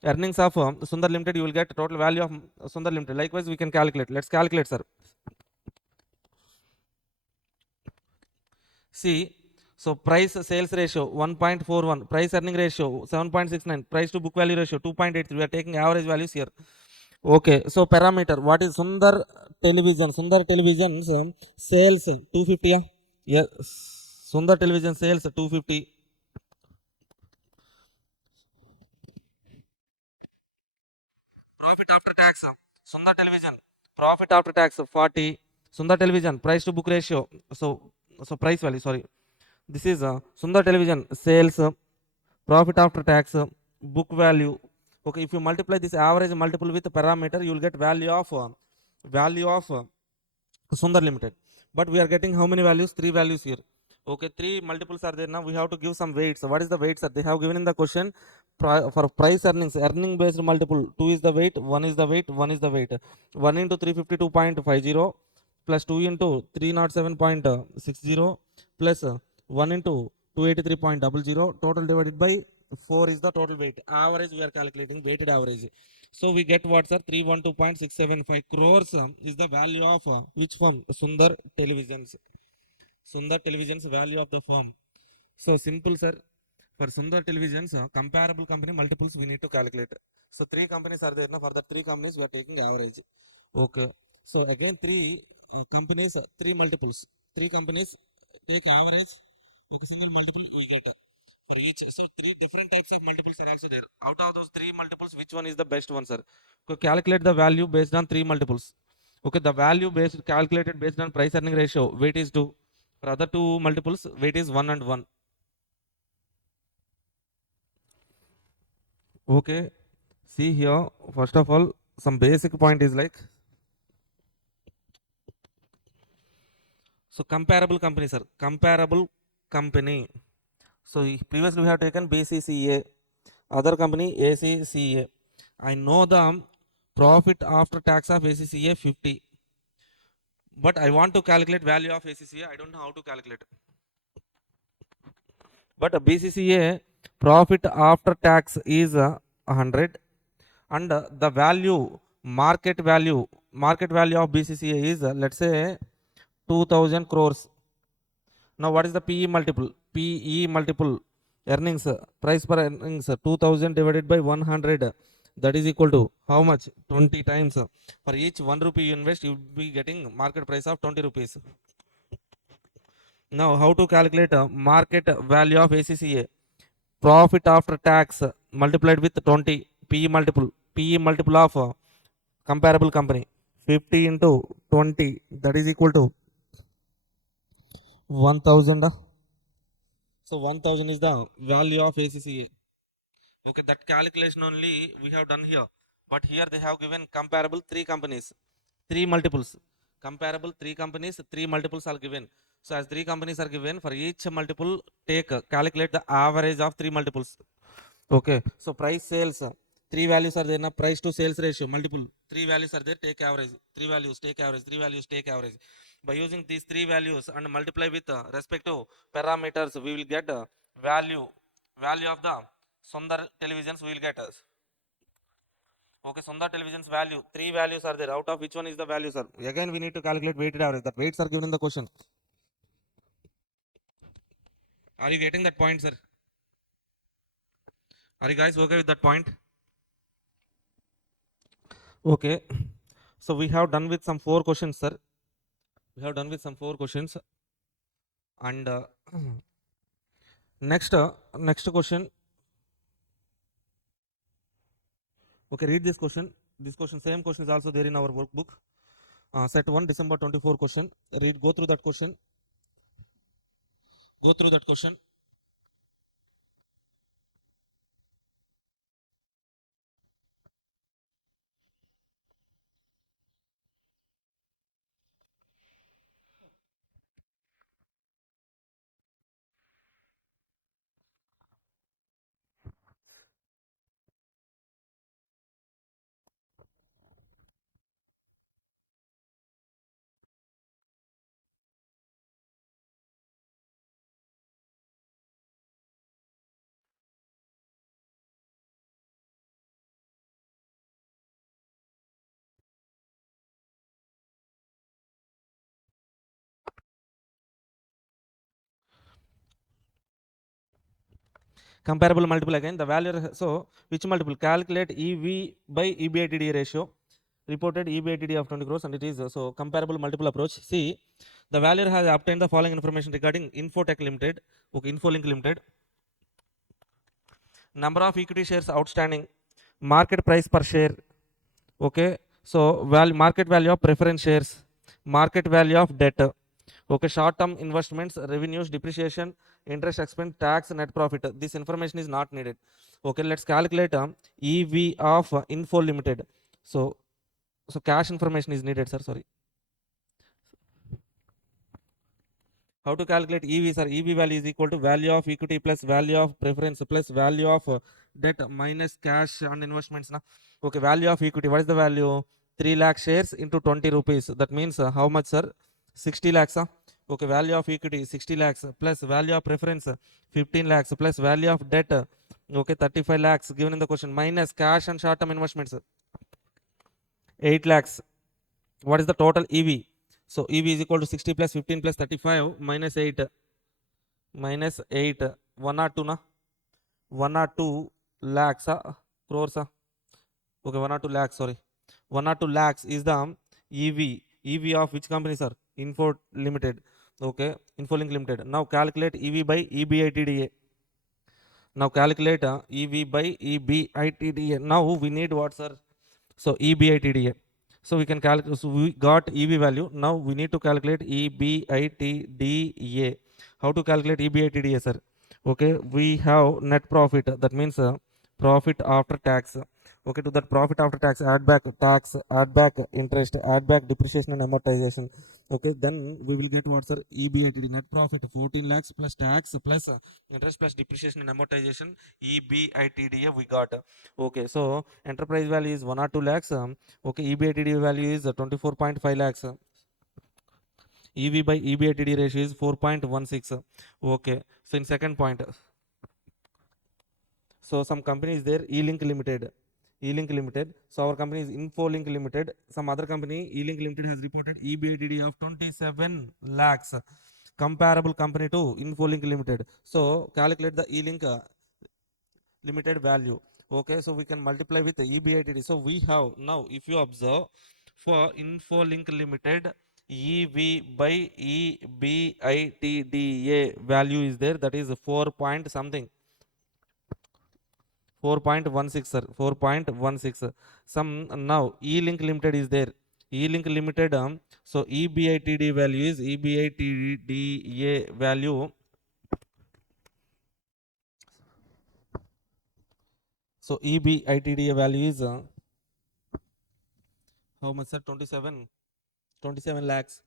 earnings of Sundar Limited, you will get total value of Sundar Limited. Likewise we can calculate. Let's calculate, sir. See, so price sales ratio 1.41, price earning ratio 7.69, price to book value ratio 2.83. We are taking average values here. Okay, so parameter, what is Sundar Television? Sundar Television's sales 250. Yes, Sundar Television sales 250. Profit after tax, Sundar Television profit after tax 40. Sundar Television price to book ratio, so price value, sorry, this is Sundar Television sales, profit after tax, book value. Okay, if you multiply this average multiple with parameter, you will get value of Sundar Limited. But we are getting how many values? Three values here. Okay, three multiples are there. Now we have to give some weights. So what is the weights that they have given in the question? For price earnings, earning based multiple, 2 is the weight, 1 is the weight, 1 is the weight. 1 into 352.50 plus 2 into 307.60 plus 1 into 283.00, total divided by 4 is the total weight. Average we are calculating, weighted average. So we get what, sir? 312.675 crores is the value of which firm? Sundar Televisions. Sundar Televisions value of the firm. So simple, sir. For Sundar Televisions, comparable company multiples we need to calculate. So three companies are there. Now for the three companies we are taking average. Okay. So again three companies, three multiples. Three companies take average. Okay, single multiple we get for each. So three different types of multiples are also there. Out of those three multiples, which one is the best one, sir? So calculate the value based on three multiples. Okay, the value based calculated based on price earning ratio, weight is 2. For other two multiples, weight is 1 and 1. Okay, see here, first of all, some basic point is like, so comparable company, sir. Comparable company. So previously we have taken BCCA, other company ACCA. I know the profit after tax of ACCA 50, but I want to calculate value of ACCA. I don't know how to calculate. But BCCA profit after tax is 100, and the value, market value of BCCA is let's say 2000 crores. Now what is the PE multiple? PE multiple, earnings, price per earnings 2000 divided by 100, that is equal to how much? 20 times. For each 1 rupee you invest, you will be getting market price of 20 rupees. Now how to calculate market value of ACCA? Profit after tax multiplied with 20, PE multiple of comparable company, 50 into 20, that is equal to 1000. So 1000 is the value of ACCA. Okay, that calculation only we have done here. But here they have given comparable three companies, three multiples. Comparable three companies, three multiples are given. So as three companies are given, for each multiple, calculate the average of three multiples. Okay, so price sales, three values are there. Now price to sales ratio multiple, three values are there, take average, three values take average, three values take average. By using these three values and multiply with respective parameters, we will get value of the Sundar Televisions we will get us. Okay, Sundar Televisions value, three values are there. Out of which one is the value, sir? Again we need to calculate weighted average. That weights are given in the question. Are you getting that point, sir? Are you guys okay with that point? Okay. So we have done with some 4 questions, sir. We have done with some 4 questions. And next question. Okay, read this question. This question, same question is also there in our workbook. Set 1 December 24 question. Go through that question. Go through that question. Comparable multiple again. The value, so which multiple? Calculate EV by EBITDA ratio. Reported EBITDA of 20 crores and it is so comparable multiple approach. See, the valuer has obtained the following information regarding Infotech Limited. Okay, Infolink Limited. Number of equity shares outstanding, market price per share. Okay, so market value of preference shares, market value of debt. Okay, short term investments, revenues, depreciation, interest expense, tax, net profit. This information is not needed. Okay, let's calculate EV of Info Limited. So cash information is needed, sir. Sorry. How to calculate EV, sir? EV value is equal to value of equity plus value of preference plus value of debt minus cash and investments. Na? Okay, value of equity. What is the value? 3 lakh shares into 20 rupees. That means how much, sir? 60 lakhs. Okay, value of equity 60 lakhs plus value of preference 15 lakhs plus value of debt. Okay, 35 lakhs given in the question minus cash and short term investments 8 lakhs. What is the total EV? So EV is equal to 60 plus 15 plus 35 minus 8. Minus 8. 1 or 2 na? 1 or 2 lakhs crores. Okay, 1 or 2 lakhs, sorry. 1 or 2 lakhs is the EV. EV of which company, sir? Info Limited. Okay, Infolink Limited. Now calculate EV by EBITDA. Now calculate EV by EBITDA. Now we need what, sir? So EBITDA. So we can calculate. So we got EV value. Now we need to calculate EBITDA. How to calculate EBITDA, sir? Okay, we have net profit. That means profit after tax. Okay, to that profit after tax, add back tax, add back interest, add back depreciation and amortization. Okay, then we will get what, sir? EBITDA, net profit 14 lakhs plus tax plus interest plus depreciation and amortization. EBITDA we got. Okay, so enterprise value is 1 or 2 lakhs. Okay, EBITDA value is 24.5 lakhs. EV by EBITDA ratio is 4.16. Okay, so in second point, so some company is there, E-Link Limited. E-Link Limited. So our company is Infolink Limited. Some other company, E-Link Limited, has reported EBITDA of 27 lakhs. Comparable company to Infolink Limited. So calculate the E-Link Limited value. Okay, so we can multiply with the EBITDA. So we have now, if you observe, for Infolink Limited, EV by EBITDA value is there, that is 4 point something. 4.16, sir. 4.16. Some now E-Link Limited is there. E-Link Limited, so EBITDA value is EBITDA value. So EBITDA value is how much, sir? 27 lakhs.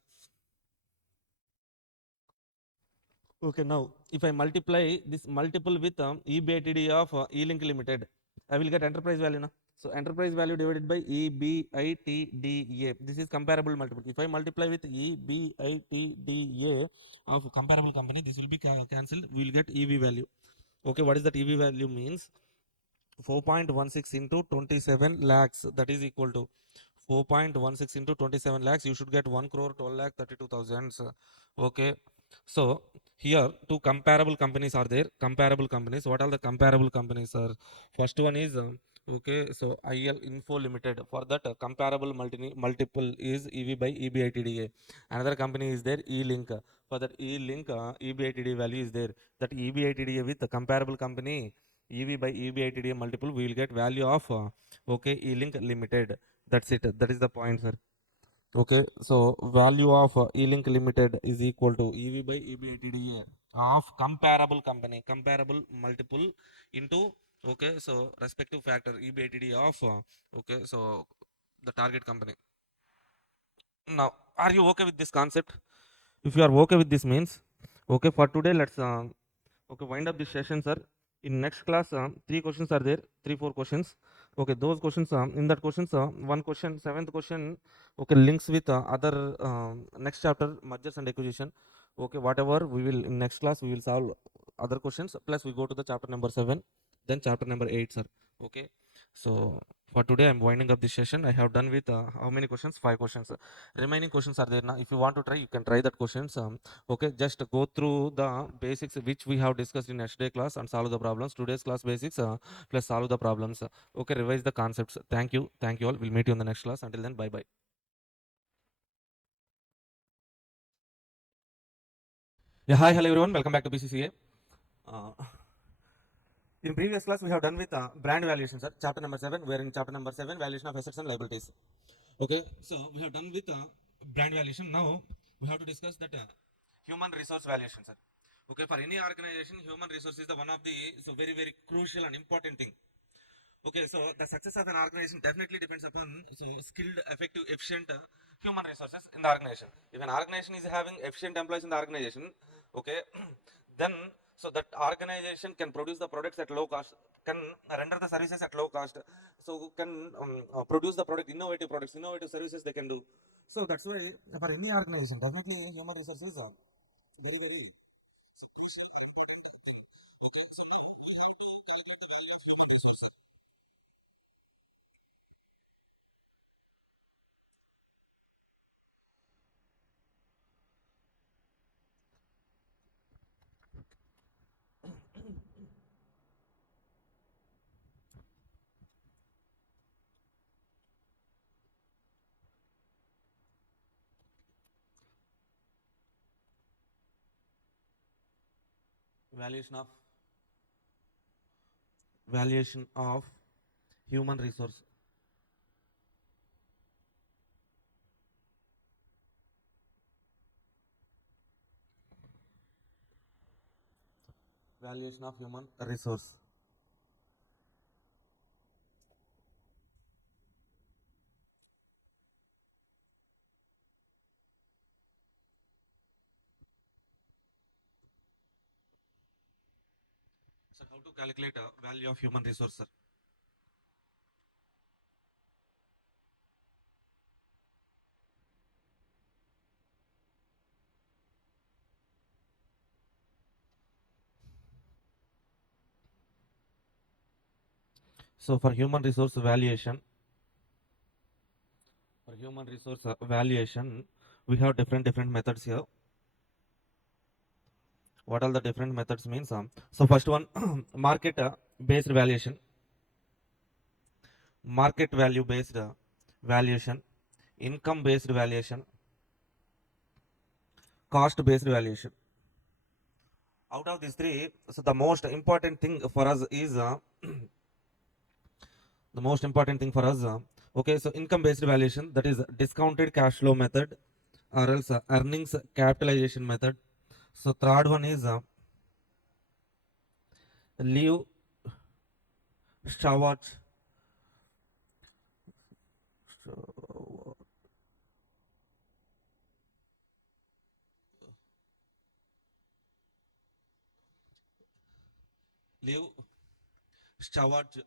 Okay, now if I multiply this multiple with EBITDA of E-Link Limited, I will get enterprise value now. So enterprise value divided by EBITDA. This is comparable multiple. If I multiply with EBITDA of comparable company, this will be cancelled. We will get EV value. Okay, what is that EV value means? 4.16 into 27 lakhs. That is equal to 4.16 into 27 lakhs. You should get 1 crore 12 lakh 32,000. Okay. So here two comparable companies are there. Comparable companies, what are the comparable companies, sir? First one is okay, so IL Info Limited. For that comparable multiple is EV by EBITDA. Another company is there, E-Link. For that E-Link EBITDA value is there. That EBITDA with the comparable company EV by EBITDA multiple, we will get value of okay, E-Link Limited. That's it. That is the point, sir. Okay, so value of E-Link Limited is equal to EV by EBITDA of comparable company, comparable multiple into okay, so respective factor EBITDA of okay, so the target company. Now, are you okay with this concept? If you are okay with this means, okay, for today let's okay, wind up this session, sir. In next class, three questions are there, four questions. Okay, those questions, in that questions, one question, seventh question, okay, links with other next chapter, mergers and acquisition. Okay, whatever we will in next class, we will solve other questions. Plus, we go to the chapter number 7, then chapter number 8, sir. Okay, so for today, I'm winding up this session. I have done with how many questions? 5 questions. Remaining questions are there now. If you want to try, you can try that questions. Okay, just go through the basics which we have discussed in yesterday class and solve the problems. Today's class basics plus solve the problems. Okay, revise the concepts. Thank you all. We'll meet you in the next class. Until then, bye bye. Yeah, hi, hello everyone. Welcome back to BCCA. uh, in previous class we have done with brand valuation, sir. Chapter number 7. We are in chapter number 7, valuation of assets and liabilities. Okay, so we have done with brand valuation. Now we have to discuss that human resource valuation, sir. Okay, for any organization, human resource is the one of the so very crucial and important thing. Okay, so the success of an organization definitely depends upon so skilled, effective, efficient human resources in the organization. If an organization is having efficient employees in the organization, okay, then so that organization can produce the products at low cost, can render the services at low cost, so can produce the product, innovative products, innovative services they can do. So that's why for any organization, definitely human resources are very valuation of valuation of human resource. Valuation of human resource. So how to calculate a value of human resource, sir? So for human resource valuation, we have different methods here. What are the different methods means? So first one, market based valuation, market value based valuation, income based valuation, cost based valuation. Out of these three, so the most important thing for us is the most important thing for us. Okay, so income based valuation, that is discounted cash flow method or else earnings capitalization method. So third one is leave Stewart leave Stewart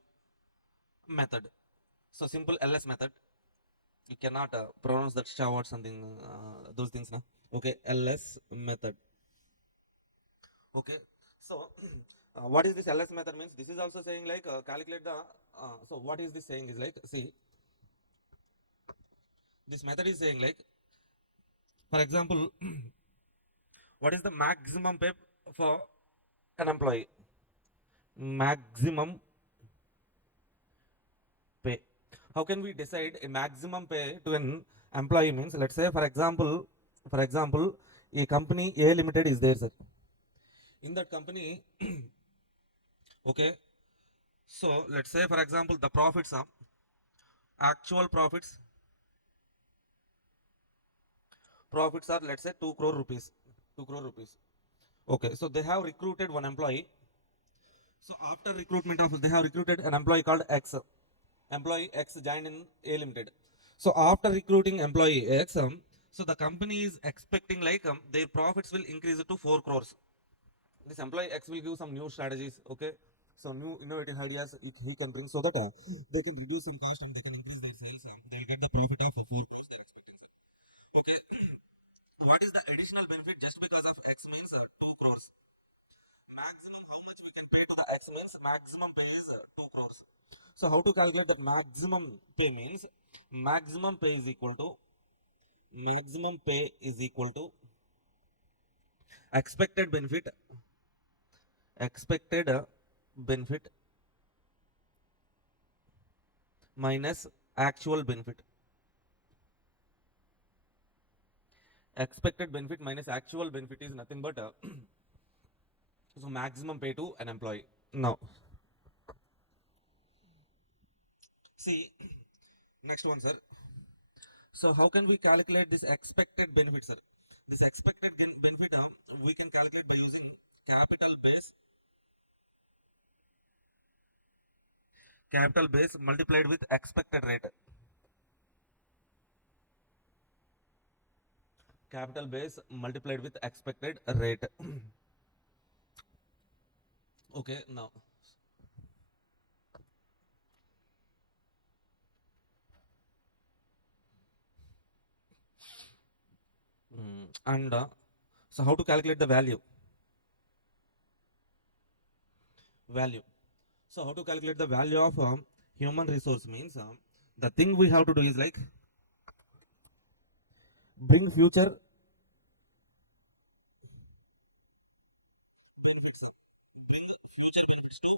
method. So simple LS method. You cannot pronounce that Stewart something those things now. Okay, LS method. Okay, so what is this LS method means? This is also saying like calculate the. So what is this saying is like, see, this method is saying like, for example, What is the maximum pay for an employee? Maximum pay. How can we decide a maximum pay to an employee? Means, let's say for example, a company A Limited is there, sir. In that company, okay. So let's say for example, the profits are actual profits. Profits are, let's say, 2 crore rupees. 2 crore rupees. Okay. So they have recruited one employee. So after recruitment of, they have recruited an employee called X. Employee X joined in A Limited. So after recruiting employee X, so the company is expecting like their profits will increase to 4 crores. This employee X will give some new strategies, okay? So new innovative ideas he can bring so that they can reduce some cost and they can increase their sales. They'll get the profit of 4 crores they're expecting. Okay. What is the additional benefit just because of X means 2 crores? Maximum how much we can pay to the X means maximum pay is 2 crores. So how to calculate that maximum pay means maximum pay is equal to expected benefit minus actual benefit. Expected benefit minus actual benefit is nothing but so maximum pay to an employee. Now see next one, sir. So how can we calculate this expected benefit, sir? This expected benefit we can calculate by using capital base multiplied with expected rate. Capital base multiplied with expected rate. Okay, now and so how to calculate the value? So how to calculate the value of human resource means the thing we have to do is like bring future benefits, bring future benefits to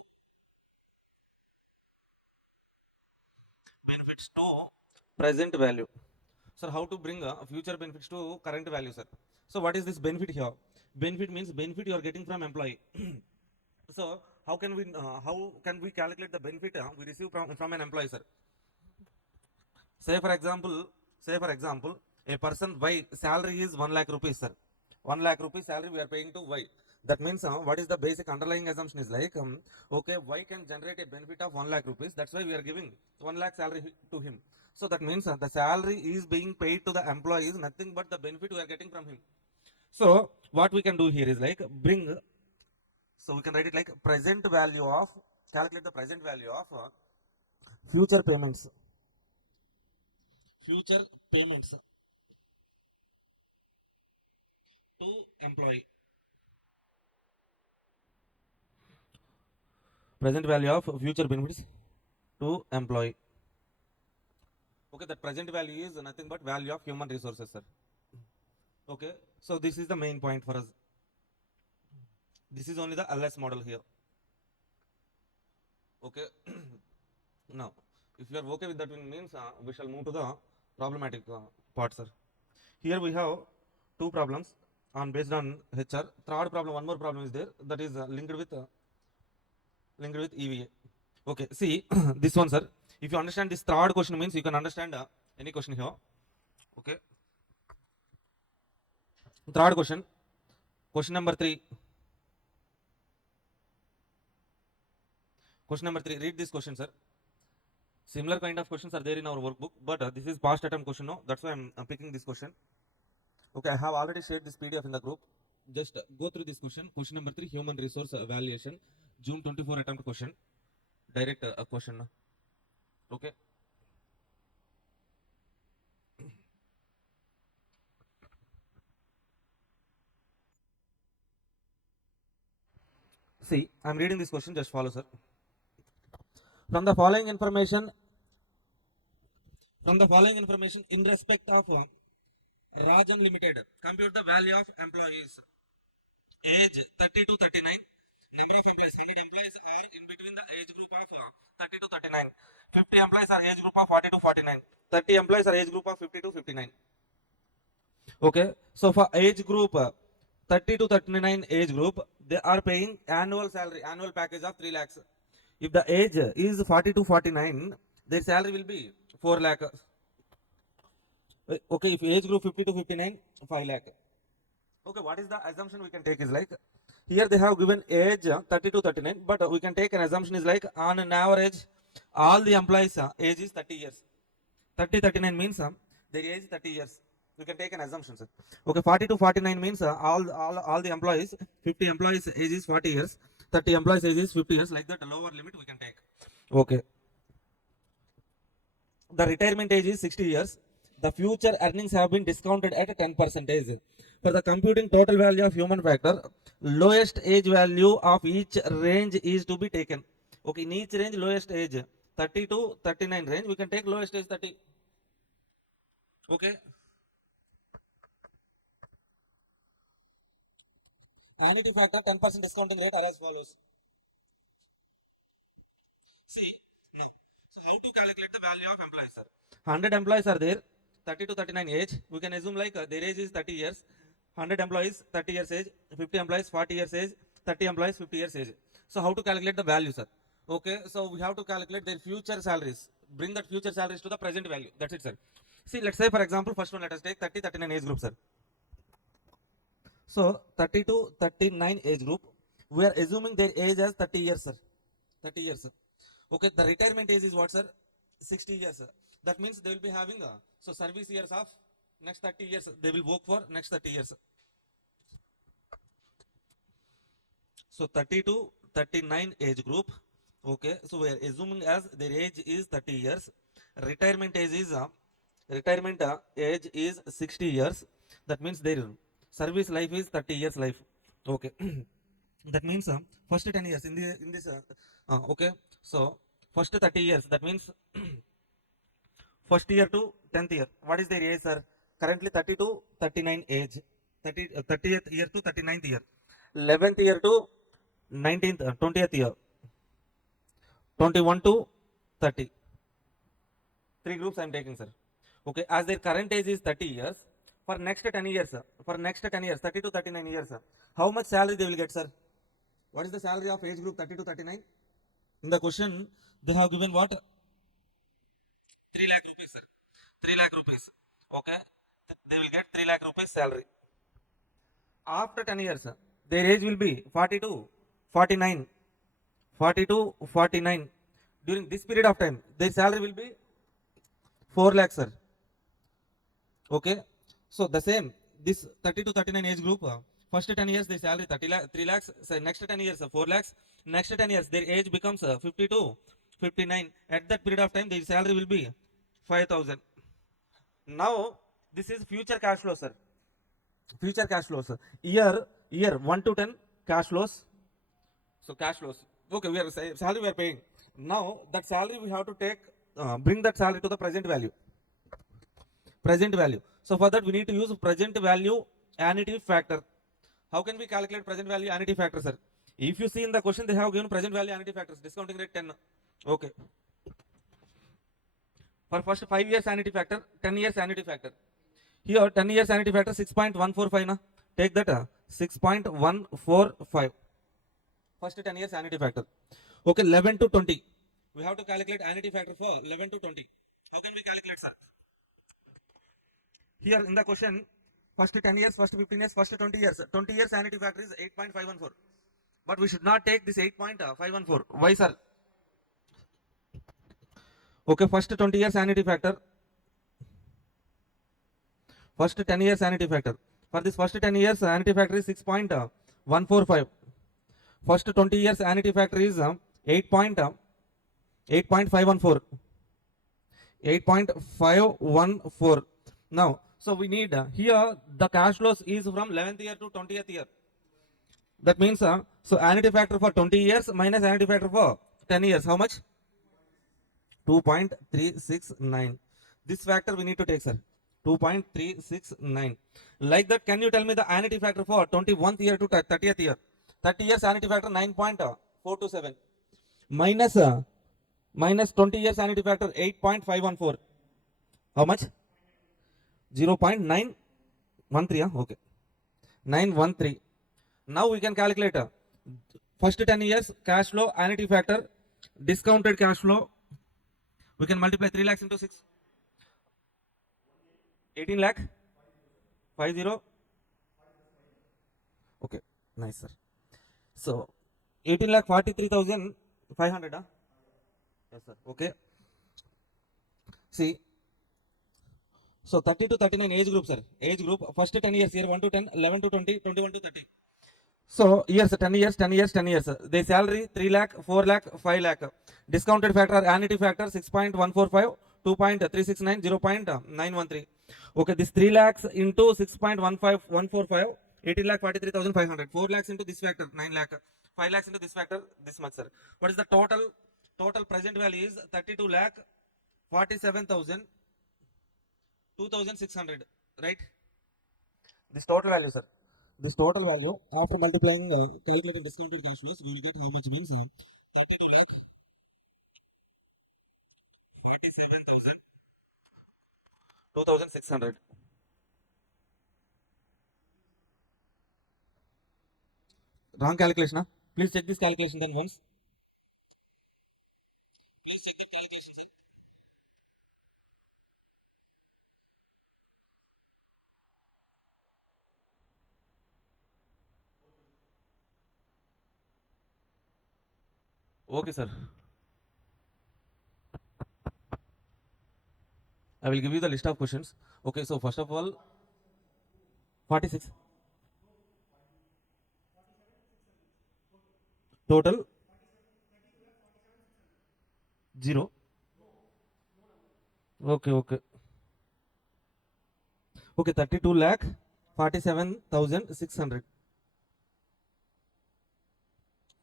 present value. Sir, how to bring future benefits to current value, sir? So what is this benefit here? Benefit means benefit you are getting from employee. So how can we calculate the benefit we receive from an employee, sir? Say for example, a person Y salary is 1 lakh rupees, sir. 1 lakh rupees salary we are paying to Y. That means what is the basic underlying assumption is like, okay, Y can generate a benefit of 1 lakh rupees. That's why we are giving 1 lakh salary to him. So that means the salary is being paid to the employee is nothing but the benefit we are getting from him. So what we can do here is like so we can write it like calculate the present value of future payments. Future payments to employee. Present value of future benefits to employee. Okay, that present value is nothing but value of human resources, sir. Okay, so this is the main point for us. This is only the LS model here. Okay, now if you are okay with that, means we shall move to the problematic part, sir. Here we have two problems based on HR. Third problem, one more problem is there, that is linked with EVA. Okay, see this one, sir. If you understand this third question means you can understand any question here. Okay. Third question. Question number 3. Question number 3. Read this question, sir. Similar kind of questions are there in our workbook, but this is past attempt question. No, that's why I'm picking this question. Okay, I have already shared this PDF in the group. Just go through this question. Question number 3, human resource evaluation, June 24 attempt question. Direct question. Okay. See, I'm reading this question. Just follow, sir. From the following information in respect of Rajan Limited, compute the value of employees. age 30 to 39, number of employees 100 employees are in between the age group of 30 to 39, 50 employees are age group of 40 to 49, 30 employees are age group of 50 to 59. Okay, so for age group 30 to 39 age group, they are paying annual salary, annual package of 3 lakhs. If the age is 40 to 49, their salary will be 4 lakh. Okay, if age group 50 to 59, 5 lakh. Okay, what is the assumption we can take is like, here they have given age 30 to 39, but we can take an assumption is like on an average, all the employees age is 30 years. 30 39 means their age 30 years. You can take an assumption, sir. Okay, 40 to 49 means all the employees, 50 employees age is 40 years, 30 employees age is 50 years, like that lower limit we can take. Okay. The retirement age is 60 years. The future earnings have been discounted at 10%. For the computing total value of human factor, lowest age value of each range is to be taken. Okay, in each range, lowest age 30 to 39 range, we can take lowest age 30. Okay. Annuity factor 10% discounting rate are as follows. See, now, so how to calculate the value of employees, sir? 100 employees are there, 30 to 39 age. We can assume like their age is 30 years. 100 employees, 30 years age. 50 employees, 40 years age. 30 employees, 50 years age. So how to calculate the value, sir? Okay, so we have to calculate their future salaries. Bring that future salaries to the present value. That's it, sir. See, let's say for example, first one let us take 30, 39 age group, sir. So 30 to 39 age group, we are assuming their age as 30 years, sir. 30 years, sir. Okay, the retirement age is what, sir? 60 years, sir. That means they will be having so service years of next 30 years. They will work for next 30 years. So 30 to 39 age group. Okay, so we are assuming as their age is 30 years. Retirement age is 60 years. That means their service life is 30 years life. Okay. That means first 10 years in this okay, so first 30 years, that means first year to 10th year, what is their age, sir? Currently 30 to 39 age, 30th year to 39th year, 11th year to 19th 20th year, 21 to 30. Three groups I am taking, sir. Okay, as their current age is 30 years, for next 10 years, sir, for next 10 years, 30 to 39 years, sir, how much salary they will get, sir? What is the salary of age group 30 to 39? In the question, they have given what? 3 lakh rupees, sir. 3 lakh rupees. Okay. They will get 3 lakh rupees salary. After 10 years, their age will be 42, 49, 42, 49. During this period of time, their salary will be 4 lakhs, sir. Okay. So the same, this 30 to 39 age group, first 10 years, their salary 3 lakhs. So next 10 years, 4 lakhs. Next 10 years, their age becomes 52, 59. At that period of time, their salary will be 5,000. Now, this is future cash flow, sir. Future cash flows. Year 1 to 10 cash flows. So cash flows. Okay, we are salary we are paying. Now that salary we have to take, bring that salary to the present value. Present value. So for that we need to use present value annuity factor. How can we calculate present value annuity factor, sir? If you see in the question, they have given present value annuity factors. Discounting rate 10. Okay. For first 5 years annuity factor, 10 years annuity factor. Here 10 years annuity factor 6.145 na. Take that 6.145. First 10 years annuity factor. Okay, 11 to 20. We have to calculate annuity factor for 11 to 20. How can we calculate, sir? Here in the question, first 10 years, first 15 years, first 20 years. 20 years annuity factor is 8.514. But we should not take this 8.514. Why, sir? Okay, first 20 years annuity factor. First 10 years annuity factor. For this first 10 years, annuity factor is 6.145. First 20 years annuity factor is 8.514. 8.514. Now, so we need here the cash flows is from 11th year to 20th year. That means so annuity factor for 20 years minus annuity factor for 10 years. How much? 2.369. This factor we need to take, sir. 2.369. Like that, can you tell me the annuity factor for 21th year to 30th year? 30 years annuity factor 9.427 minus 20 years annuity factor 8.514. How much? 0.913. Okay, 913. Now we can calculate first 10 years cash flow annuity factor, discounted cash flow. We can multiply 3 lakhs into 6, 18 lakh 50. Okay, nice, sir. So 18 lakh 43,500. Yes, sir. Okay. See, so 30 to 39 age group, sir. Age group first 10 years here 1 to 10, 11 to 20, 21 to 30. So years 10 years 10 years 10 years. They salary 3 lakh 4 lakh 5 lakh. Discounted factor annuity factor 6.145, 2.369, 0.913. Okay, this 3 lakhs into 6.15145, 18 lakh 43,500. 4 lakhs into this factor 9 lakh. 5 lakhs into this factor this much, sir. What is the total? Total present value is 32 lakh 47,000 2,600, right? This total value, sir. This total value after multiplying calculating discounted cash flows, we will get how much means 32 lakh 47,000 2,600. Wrong calculation, huh? Please check this calculation then once. Please check the calculation, sir. Okay, sir. I will give you the list of questions. Okay, so first of all, 46 total 0. Okay, okay. Okay, 32 lakh 47,600.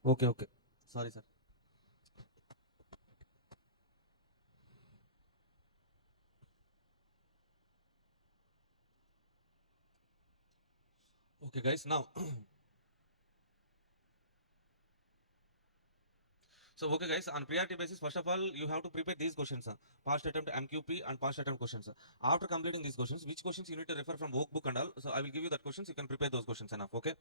Okay, okay. Sorry, sir. Okay, guys, now. So, okay, guys, on priority basis, first of all, you have to prepare these questions, past attempt MQP and past attempt questions. After completing these questions, which questions you need to refer from workbook and all. So, I will give you that questions. You can prepare those questions enough. Okay.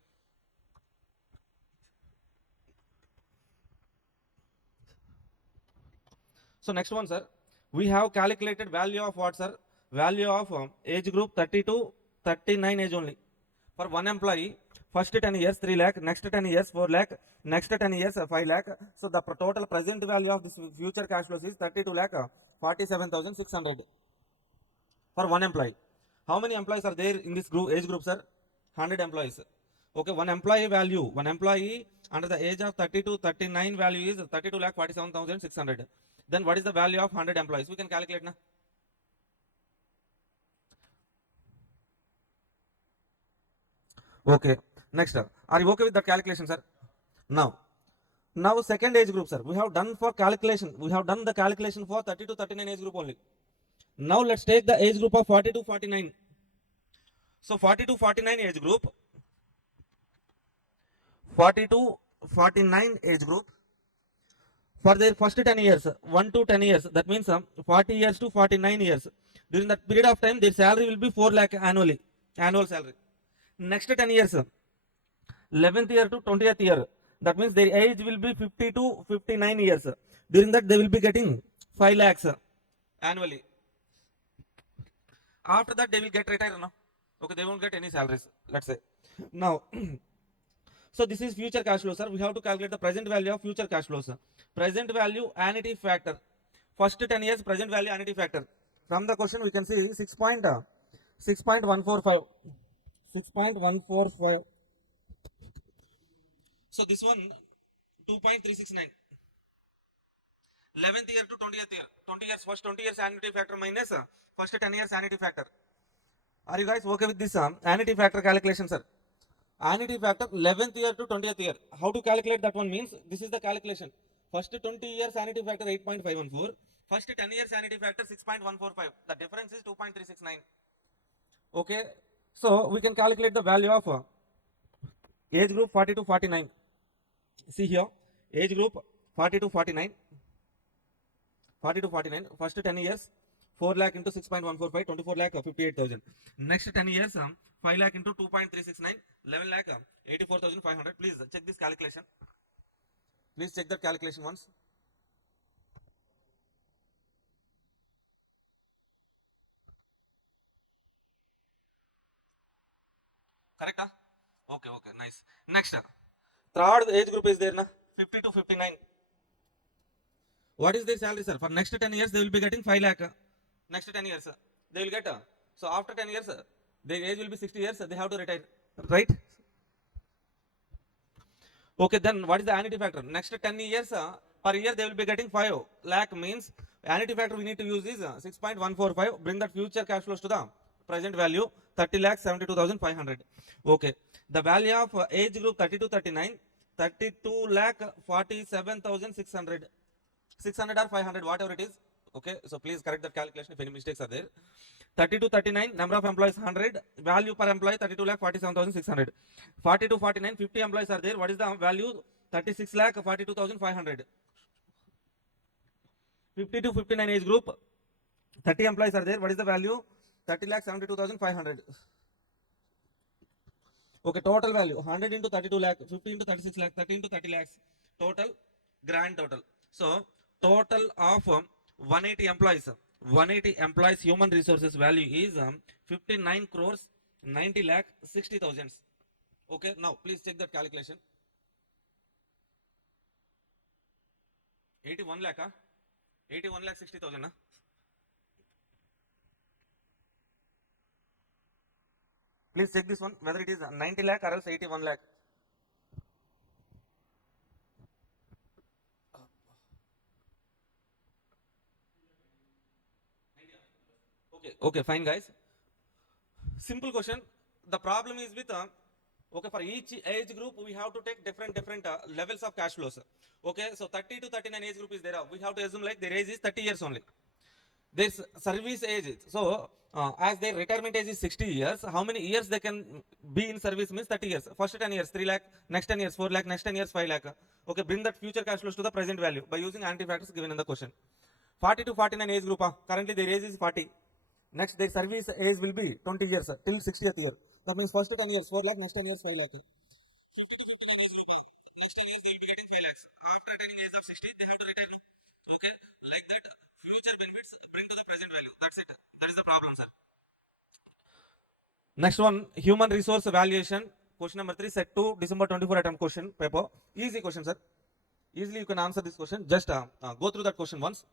So, next one, sir, we have calculated value of what, sir? Value of age group 30 to 39 age only. For one employee, first 10 years 3 lakh, next 10 years 4 lakh, next 10 years 5 lakh. So the total present value of this future cash flows is 32 lakh 47,600 for one employee. How many employees are there in this group, age group, sir? 100 employees. Okay, one employee value, one employee under the age of 30 to 39 value is 32 lakh 47,600. Then what is the value of 100 employees? We can calculate now. Okay, next, are you okay with that calculation, sir? Now second age group, sir, we have done for calculation, we have done the calculation for 30 to 39 age group only. Now let's take the age group of 40 to 49. So 40 to 49 age group, 40 to 49 age group, for their first 10 years, 1 to 10 years, that means 40 years to 49 years. During that period of time, their salary will be 4 lakh annually, annual salary. Next 10 years, 11th year to 20th year, that means their age will be 50 to 59 years. During that, they will be getting 5 lakhs annually. After that, they will get retired now. Okay, they won't get any salaries, let's say. Now, so this is future cash flow, sir. We have to calculate the present value of future cash flows. Present value annuity factor. First 10 years present value annuity factor. From the question, we can see 6.145. 6.145. So this one 2.369. 11th year to 20th year. 20 years, first 20 years annuity factor minus first 10 years annuity factor. Are you guys okay with this annuity factor calculation, sir? Annuity factor 11th year to 20th year. How to calculate that one means this is the calculation. First 20 years annuity factor 8.514. First 10 years annuity factor 6.145. The difference is 2.369. Okay, so we can calculate the value of age group 40 to 49. See here, age group 40 to 49, 40 to 49, first 10 years, 4 lakh into 6.145, 24 lakh 58,000. Next 10 years, 5 lakh into 2.369, 11 lakh 84,500. Please check this calculation. Please check the calculation once. Correct? Okay, okay, nice. Next, third age group is there, na? 50 to 59. What is their salary, sir? For next 10 years, they will be getting 5 lakh. Next 10 years, they will get. So after 10 years, their age will be 60 years, they have to retire. Right? Okay, then what is the annuity factor? Next 10 years, per year, they will be getting 5 lakh means annuity factor we need to use is 6.145. Bring that future cash flows to the present value 30 lakh 72,500. Okay, the value of age group 30 to 39, 32 lakh 47,600. 600 or 500, whatever it is. Okay, so please correct that calculation if any mistakes are there. 30 to 39, number of employees 100, value per employee 32 lakh 47,600. 40 to 49, 50 employees are there. What is the value? 36 lakh 42,500. 50 to 59 age group, 30 employees are there. What is the value? 30 lakh 72,500. Okay, total value 100 into 32 lakh, 50 into 36 lakh, 30 into 30 lakhs. Total, grand total. So, total of 180 employees. 180 employees human resources value is 59 crores 90 lakh 60,000. Okay, now please check that calculation. 81 lakh, 81 lakh 60,000. Please check this one whether it is 90 lakh or else 81 lakh. Okay, fine, guys. Simple question. The problem is with okay, for each age group we have to take different levels of cash flows. Okay, so 30 to 39 age group is there. We have to assume like their age is 30 years only. This service age is so as their retirement age is 60 years, how many years they can be in service means 30 years. First 10 years 3 lakh, next 10 years 4 lakh, next 10 years 5 lakh. Okay, bring that future cash flows to the present value by using anti factors given in the question. 40 to 49 age group, currently their age is 40. Next, their service age will be 20 years till 60th year. That means first 10 years 4 lakh, next 10 years 5 lakh. 50 to 59 age group, next 10 years they will be getting 5 lakhs. After attaining age of 60, they have to retire. Okay, like that, future benefits bring to the present value. That's it. That is the problem, sir. Next one, human resource valuation. Question number 3, set to December 24 attempt question paper. Easy question, sir. Easily you can answer this question. Just go through that question once.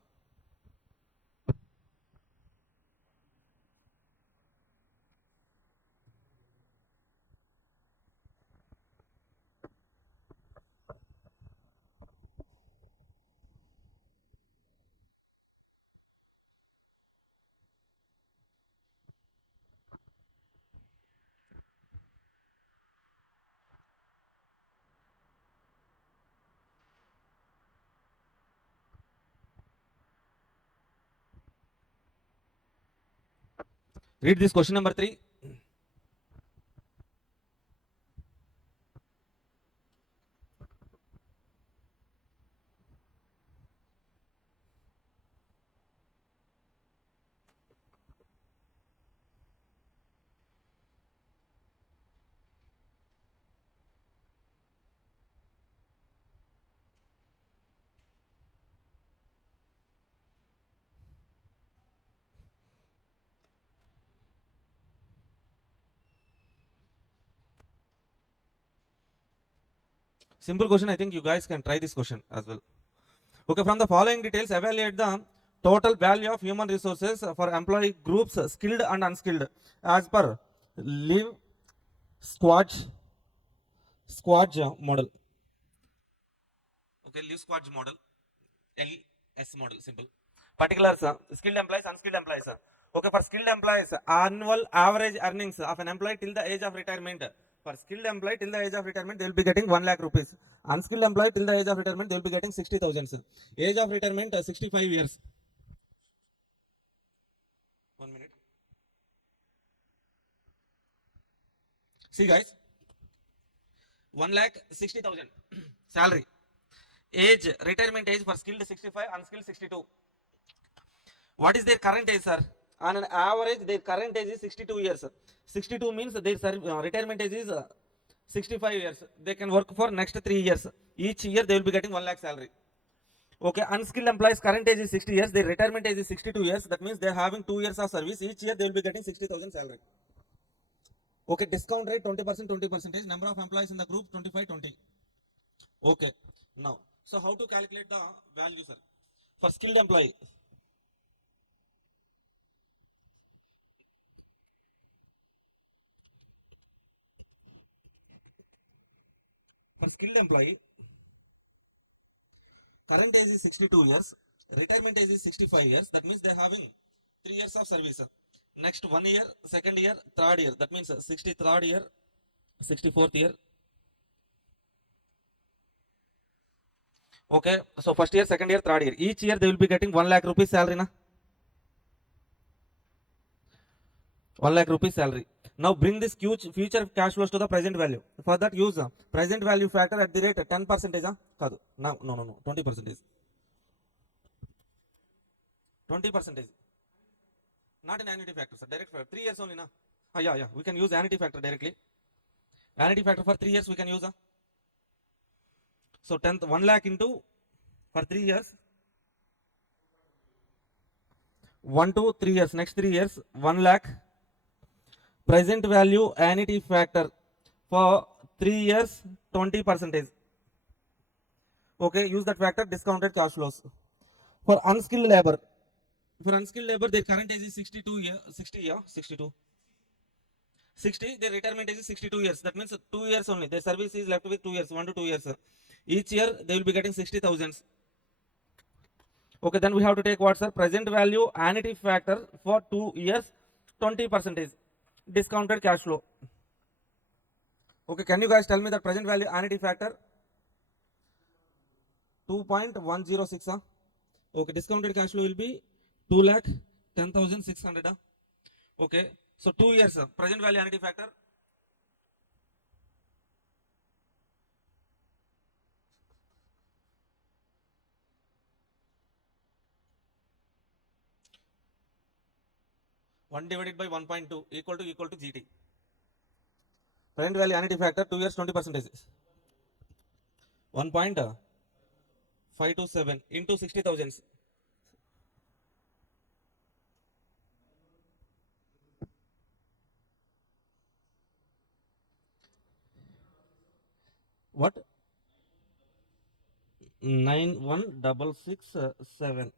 Read this question number 3. Simple question. I think you guys can try this question as well. Okay, from the following details, evaluate the total value of human resources for employee groups skilled and unskilled as per live squad model. Okay, live squad model, LS model, simple. Particulars, skilled employees, unskilled employees. Okay, for skilled employees, annual average earnings of an employee till the age of retirement. For skilled employee till the age of retirement, they will be getting 1 lakh rupees. Unskilled employee till the age of retirement, they will be getting 60,000. Age of retirement, 65 years. 1 minute. See guys, 1,60,000 salary. Age, retirement age for skilled 65, unskilled 62. What is their current age, sir? On an average, their current age is 62 years. 62 means their retirement age is 65 years. They can work for next 3 years. Each year they will be getting 1 lakh salary. Okay, unskilled employees current age is 60 years. Their retirement age is 62 years. That means they are having 2 years of service. Each year they will be getting 60,000 salary. Okay, discount rate 20%, 20%. Number of employees in the group 25, 20. Okay, now, so how to calculate the value, sir? For skilled employee, current age is 62 years, retirement age is 65 years. That means they are having 3 years of service. Next 1 year, second year, third year. That means 63rd year, 64th year. Okay, so first year, second year, third year. Each year they will be getting 1 lakh rupees salary. Na? 1 lakh rupees salary. Now bring this huge future cash flows to the present value. For that use present value factor at the rate 10%. No, 20%. 20%. Not an annuity factor, sir. Direct factor. 3 years only. Na? Yeah. We can use annuity factor directly. Annuity factor for 3 years we can use. So 1 lakh into for 3 years. 1 to 3 years. Next 3 years, 1 lakh. Present value annuity factor for 3 years, 20%. Okay, use that factor, discounted cash flows. For unskilled labor, their current age is 62 year, 60 year, 62. 60, their retirement age is 62 years. That means 2 years only. Their service is left with 2 years, 1 to 2 years. Each year they will be getting 60,000. Okay, then we have to take what's the present value annuity factor for 2 years, 20%. Discounted cash flow. Okay, can you guys tell me the present value annuity factor? 2.106. Okay, discounted cash flow will be 2,10,600. Okay, so 2 years present value annuity factor. One divided by 1.2 equal to GT. Present value annuity factor 2 years 20%. 1.527 into 60,000. What? 91667.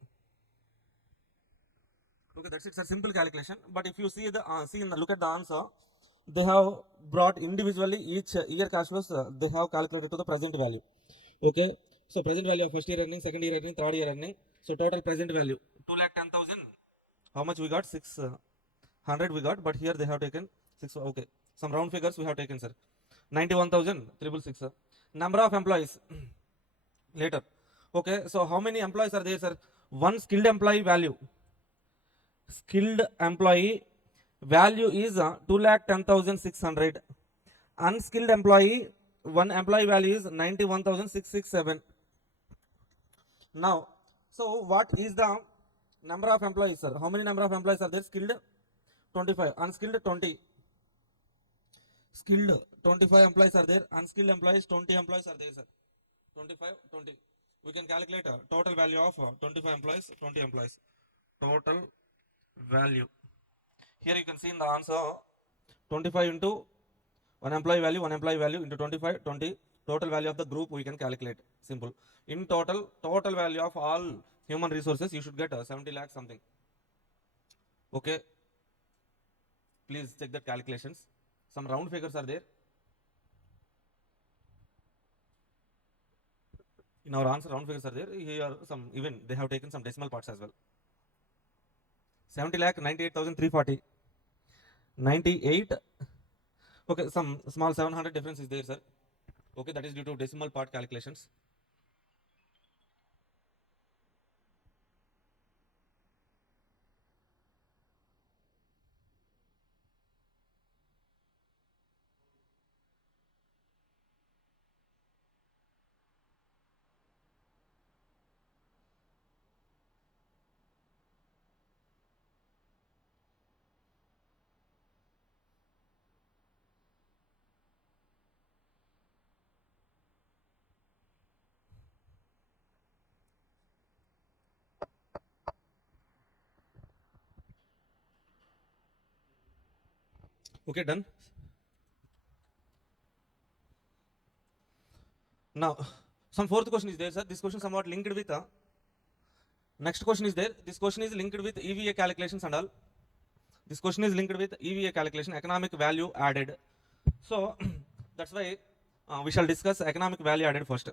Okay, that's it. It's a simple calculation. But if you see look at the answer, they have brought individually each year cash flows. They have calculated to the present value. Okay, so present value of first year earning, second year earning, third year earning. So total present value 2,10,000. How much we got? 600 we got. But here they have taken 6. Okay, some round figures we have taken, sir. 91,666. Number of employees later. Okay, so how many employees are there, sir? One skilled employee value. Skilled employee value is 2,10,600. Unskilled employee, one employee value is 91,667. Now, so what is the number of employees, sir? How many number of employees are there? Skilled 25, unskilled 20. Skilled 25 employees are there, unskilled employees 20 employees are there, sir. 25, 20. We can calculate total value of 25 employees, 20 employees. Total value. Here you can see in the answer 25 into one employee value into 25, 20. Total value of the group we can calculate. Simple. In total value of all human resources, you should get 70 lakhs something. Okay. Please check the calculations. Some round figures are there. In our answer, round figures are there. Here some, even they have taken some decimal parts as well. 70 lakh 98,340. 98. Okay, some small 700 difference is there, sir. Okay, that is due to decimal part calculations. Okay, done. Now, some fourth question is there, sir. This question somewhat linked with next question is there. This question is linked with EVA calculations and all. This question is linked with EVA calculation, economic value added. So that's why we shall discuss economic value added first.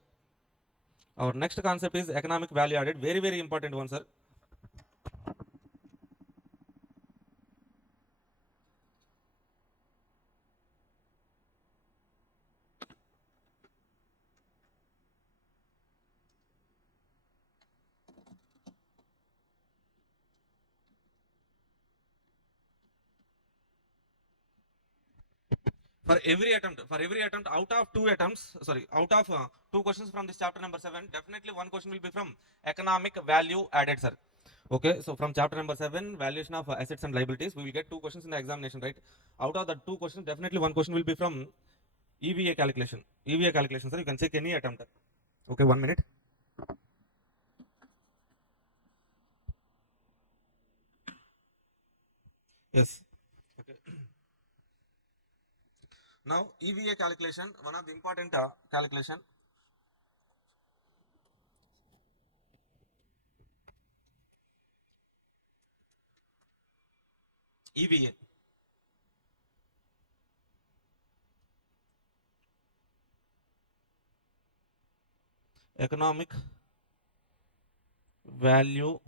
Our next concept is economic value added. Very, very important one, sir. For every attempt, out of two attempts, out of two questions from this chapter number 7, definitely one question will be from economic value added, sir. Okay, so from chapter number 7, valuation of assets and liabilities, we will get two questions in the examination, right? Out of the two questions, definitely one question will be from EVA calculation. EVA calculation, sir, you can check any attempt. Okay, 1 minute. Yes. Okay. Now, EVA calculation, one of the important calculation. EVA. Economic value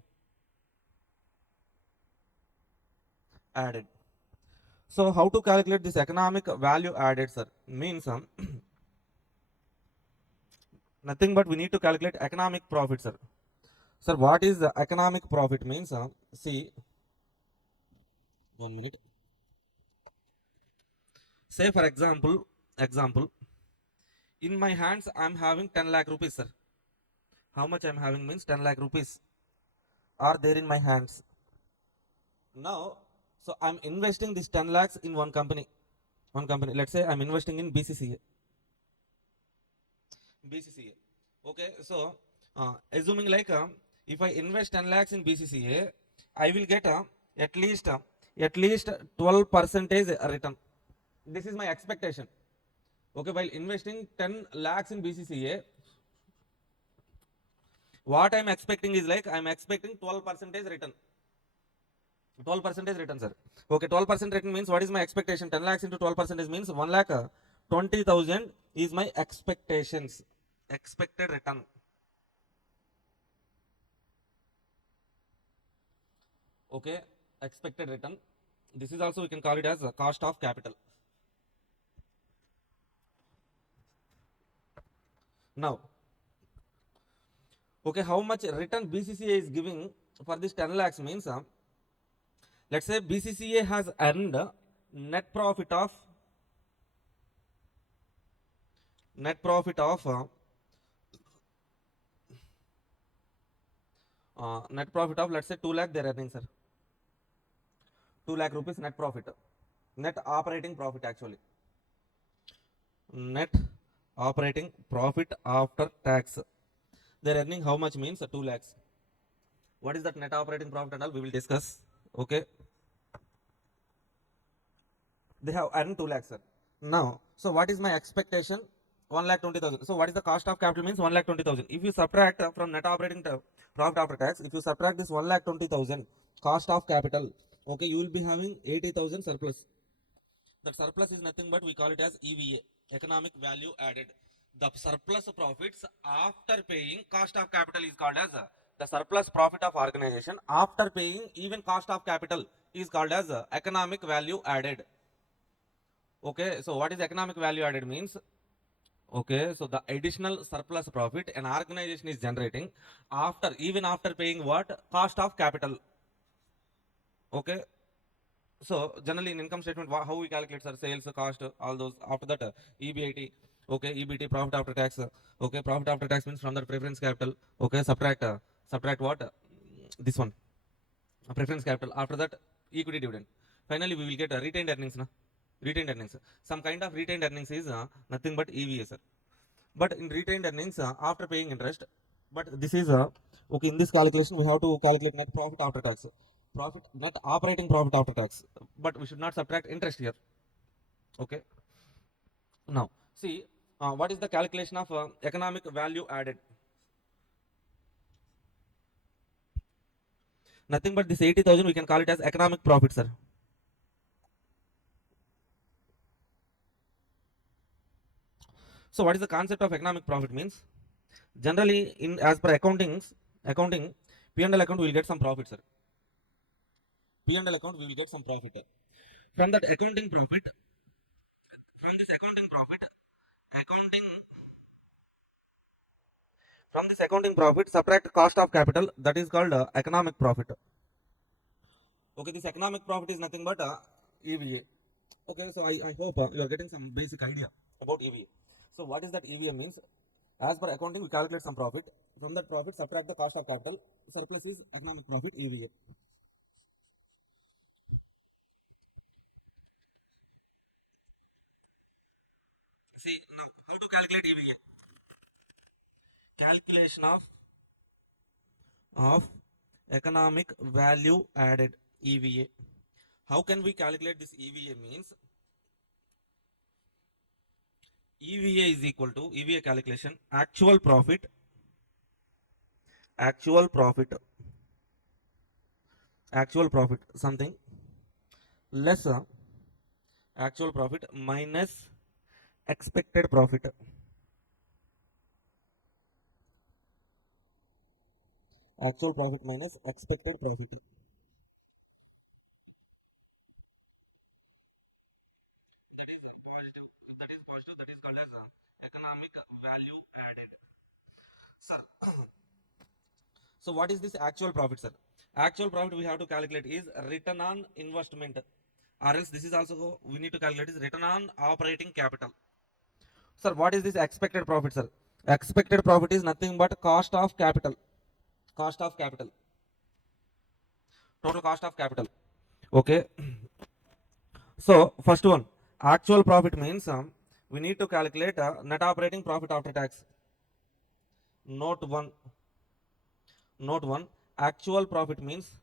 added. So how to calculate this economic value added, sir? Means nothing but we need to calculate economic profit, sir. Sir, what is the economic profit? Means see, 1 minute. Say for example, in my hands I am having 10 lakh rupees, sir. How much I am having means 10 lakh rupees are there in my hands. Now, so I am investing this 10 lakhs in one company. Let's say I am investing in BCCA. Okay, so assuming like if I invest 10 lakhs in BCCA, I will get at least 12% return. This is my expectation. Okay, while investing 10 lakhs in BCCA, what I am expecting is like I am expecting 12% return. 12% return, sir. Okay, 12% return means what is my expectation? 10 lakhs into 12% means 1 lakh 20,000 is my expectations. Expected return. Okay, expected return. This is also we can call it as a cost of capital. Now, okay, how much return BCCA is giving for this 10 lakhs means let's say BCCA has earned net profit of let's say 2 lakh they're earning, sir. 2 lakh rupees net profit. Net operating profit actually. Net operating profit after tax. They're earning how much means 2 lakhs. What is that net operating profit and all we will discuss. Okay. They have earned 2 lakhs, sir. Now, so what is my expectation? 1,20,000. So what is the cost of capital means 1,20,000. If you subtract from net operating profit after tax, if you subtract this 1,20,000 cost of capital, okay, you will be having 80,000 surplus. That surplus is nothing but we call it as EVA, economic value added. The surplus profits after paying cost of capital is called as the surplus profit of organization after paying even cost of capital is called as economic value added. Okay, so what is economic value added means? Okay, so the additional surplus profit an organization is generating even after paying what? Cost of capital. Okay, so generally in income statement how we calculate, sir? Sales, cost, all those. After that EBIT. Okay, EBT, profit after tax. Okay, profit after tax means from the preference capital. Okay, subtract what? This one, preference capital. After that equity dividend. Finally we will get retained earnings. Retained earnings. Some kind of retained earnings is nothing but EVA, sir. But in retained earnings after paying interest, but this is okay, in this calculation we have to calculate net profit after tax. Net operating profit after tax, but we should not subtract interest here. Okay. Now, see, what is the calculation of economic value added? Nothing but this 80,000 we can call it as economic profit, sir. So what is the concept of economic profit means? Generally, in as per accounting, P&L account we will get some profit, sir. P&L account we will get some profit. From that accounting profit, from this accounting profit, accounting from this accounting profit subtract cost of capital, that is called economic profit. Okay, this economic profit is nothing but EVA. Okay, so I hope you are getting some basic idea about EVA. So what is that EVA means? As per accounting, we calculate some profit. From that profit, subtract the cost of capital. Surplus is economic profit, EVA. See now, how to calculate EVA? Calculation of economic value added, EVA. How can we calculate this EVA means? EVA is equal to EVA calculation actual profit something less actual profit minus expected profit. Actual profit minus expected profit. That is positive. That is positive. That is called as economic value added. Sir, so what is this actual profit, sir? Actual profit we have to calculate is return on investment, or else this is also we need to calculate is return on operating capital. Sir, what is this expected profit, sir? Expected profit is nothing but cost of capital. Cost of capital. Total cost of capital. Okay. So first one, actual profit means we need to calculate net operating profit after tax. Note one. Note one. Actual profit means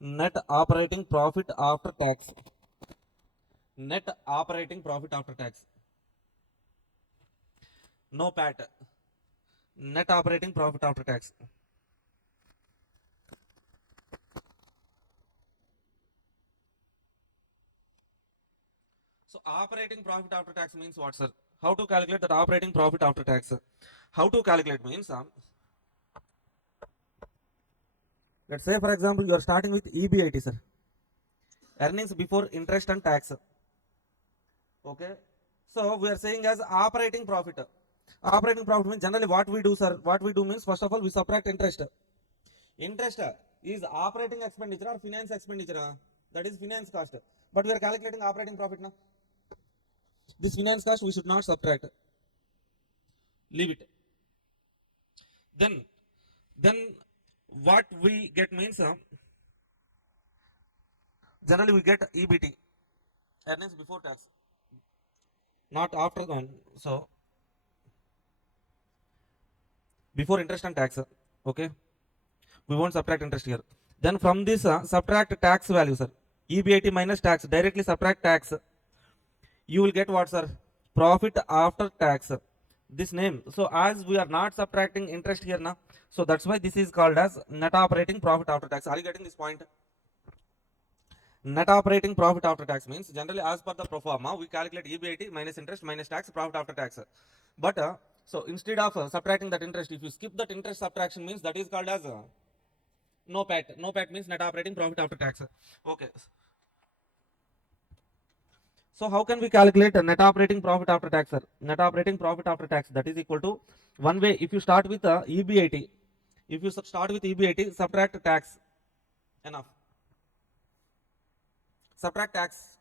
net operating profit after tax. Net operating profit after tax. No PAT. Net operating profit after tax. So operating profit after tax means what, sir? How to calculate that operating profit after tax? How to calculate means let's say for example you are starting with EBIT, sir. Earnings before interest and tax. Okay. So we are saying as operating profit. Operating profit means generally what we do, sir. What we do means first of all we subtract interest. Interest is operating expenditure or finance expenditure. That is finance cost. But we are calculating operating profit now. This finance cost we should not subtract. Leave it. Then what we get means generally we get EBT, earnings before tax, not after one. So before interest and tax. Okay, we won't subtract interest here. Then from this subtract tax value, sir. EBIT minus tax, directly subtract tax. You will get what, sir? Profit after tax. This name. So as we are not subtracting interest here now, so that's why this is called as net operating profit after tax. Are you getting this point? Net operating profit after tax means generally as per the pro forma we calculate EBIT minus interest minus tax, profit after tax. But so instead of subtracting that interest, if you skip that interest subtraction means that is called as no PAT. No PAT means net operating profit after tax. Okay. So how can we calculate net operating profit after tax, sir? Net operating profit after tax, that is equal to one way. If you start with EBIT, subtract tax. Enough. Subtract tax.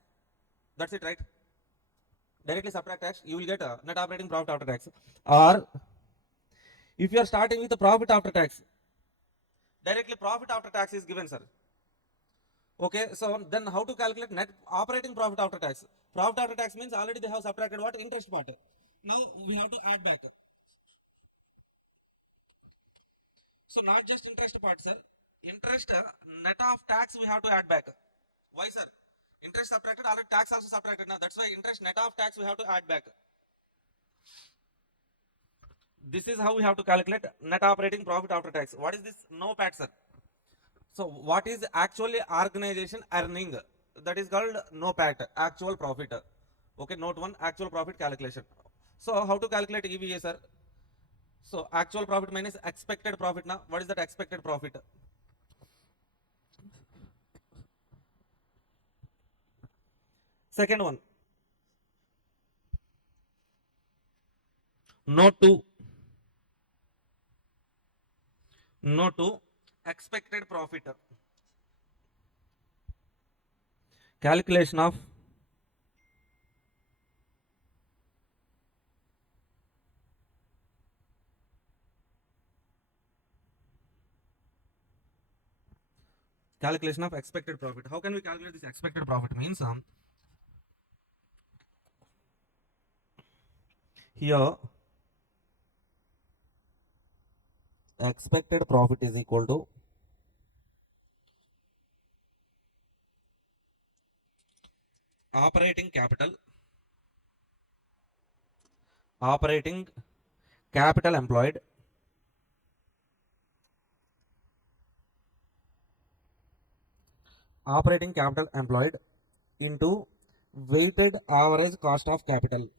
That's it, right? Directly subtract tax, you will get net operating profit after tax. Or if you are starting with the profit after tax, directly profit after tax is given, sir. Okay, so then how to calculate net operating profit after tax? Profit after tax means already they have subtracted what? Interest part. Now we have to add back. So not just interest part, sir. interest net of tax we have to add back. Why, sir? Interest subtracted, already tax also subtracted. Now that's why interest net of tax we have to add back. This is how we have to calculate net operating profit after tax. What is this? No PAT, sir. So what is actually organization earning? That is called no PAT, actual profit. Okay, note 1, actual profit calculation. So how to calculate EVA, sir? So actual profit minus expected profit. Now what is that expected profit? Second one, note 2, note 2, expected profit. Calculation of expected profit. How can we calculate this expected profit? Means here expected profit is equal to operating capital employed into weighted average cost of capital.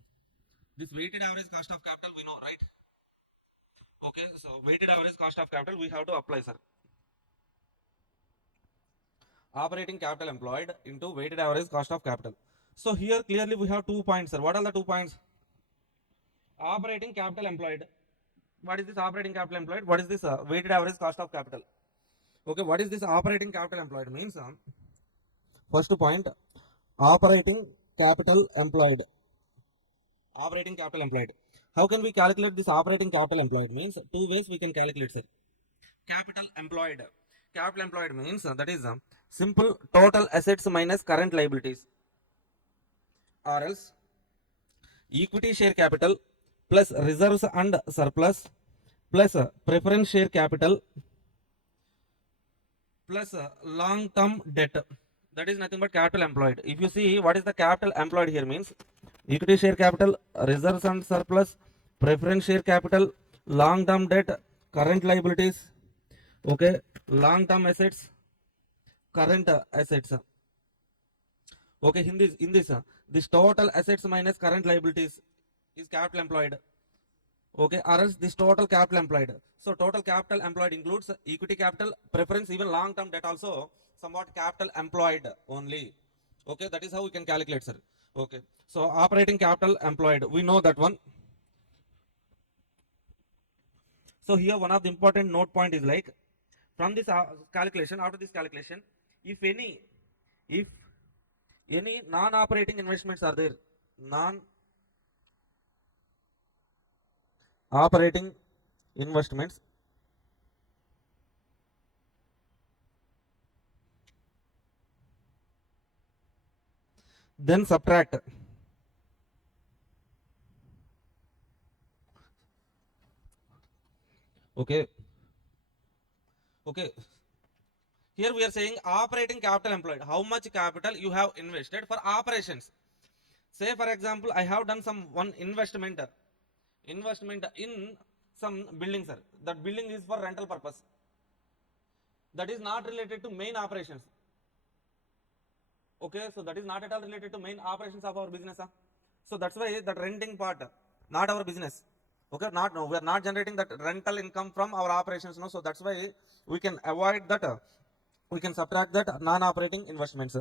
This weighted average cost of capital we know, right? Okay, so weighted average cost of capital we have to apply, sir. Operating capital employed into weighted average cost of capital. So here clearly we have 2 points, sir. What are the 2 points? Operating capital employed. What is this operating capital employed? What is this weighted average cost of capital? Okay, what is this operating capital employed? Means first point, operating capital employed. Operating capital employed. How can we calculate this operating capital employed? Means 2 ways we can calculate, sir. Capital employed. Capital employed means that is simple total assets minus current liabilities, or else equity share capital plus reserves and surplus plus preference share capital plus long term debt. That is nothing but capital employed. If you see what is the capital employed here, means equity share capital, reserves and surplus, preference share capital, long term debt, current liabilities, okay, long term assets, current assets. Okay, in this this total assets minus current liabilities is capital employed. Okay, or else this total capital employed. So total capital employed includes equity capital, preference, even long term debt also somewhat capital employed only. Okay, that is how we can calculate, sir. Okay, so operating capital employed, we know that one. So here one of the important note point is like, from this calculation, after this calculation, if any non-operating investments are there, non-operating investments, then subtract. Okay, okay. Here we are saying operating capital employed. How much capital you have invested for operations? Say for example, I have done some one investment in some building, sir. That building is for rental purpose. That is not related to main operations. Okay, so that is not at all related to main operations of our business. So that's why that renting part, not our business. Okay, not no, we are not generating that rental income from our operations. No, so that's why we can avoid that. We can subtract that non-operating investments.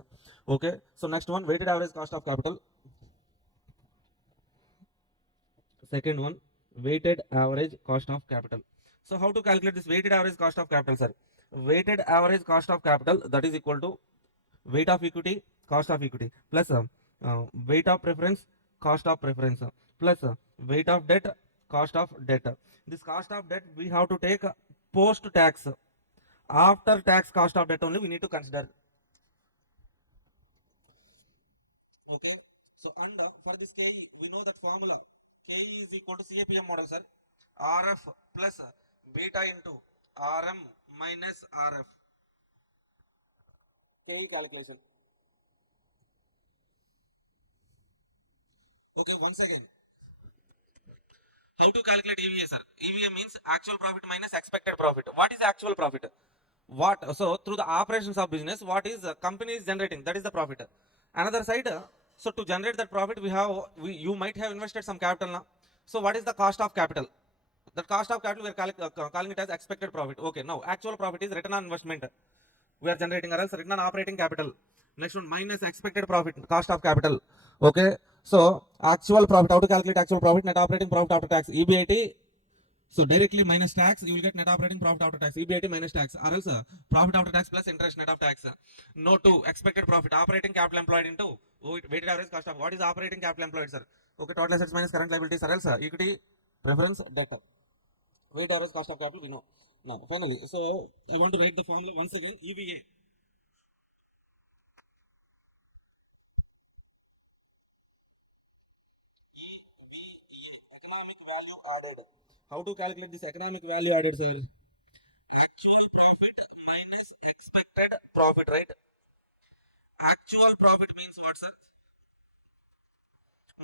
Okay, so next one, weighted average cost of capital. Second one, weighted average cost of capital. So how to calculate this weighted average cost of capital, sir? Weighted average cost of capital, that is equal to weight of equity, cost of equity, plus weight of preference, cost of preference, plus weight of debt, cost of debt. This cost of debt we have to take post tax. After tax cost of debt only we need to consider. Okay, so and for this KE we know that formula. KE is equal to CAPM model, sir. RF plus beta into RM minus RF. KE calculation. Okay, once again, how to calculate EVA, sir? EVA means actual profit minus expected profit. What is actual profit? What, so through the operations of business, what is company is generating, that is the profit. Another side, so to generate that profit, you might have invested some capital now. So what is the cost of capital? The cost of capital we are calling it as expected profit. Okay, now actual profit is return on investment we are generating, or else return on operating capital. Next one, minus expected profit, cost of capital. Okay, so actual profit, how to calculate actual profit? Net operating profit after tax, EBIT. So directly minus tax, you will get net operating profit after tax, EBIT minus tax, or else profit after tax plus interest net of tax. No, to expected profit, operating capital employed into weighted average cost of, what is operating capital employed, sir? Okay, total assets minus current liabilities, or else equity, preference, debt. Weighted average cost of capital we know. Now finally, so I want to write the formula once again. EVA, economic value added. How to calculate this economic value added, sir? Actual profit minus expected profit, right? Actual profit means what, sir?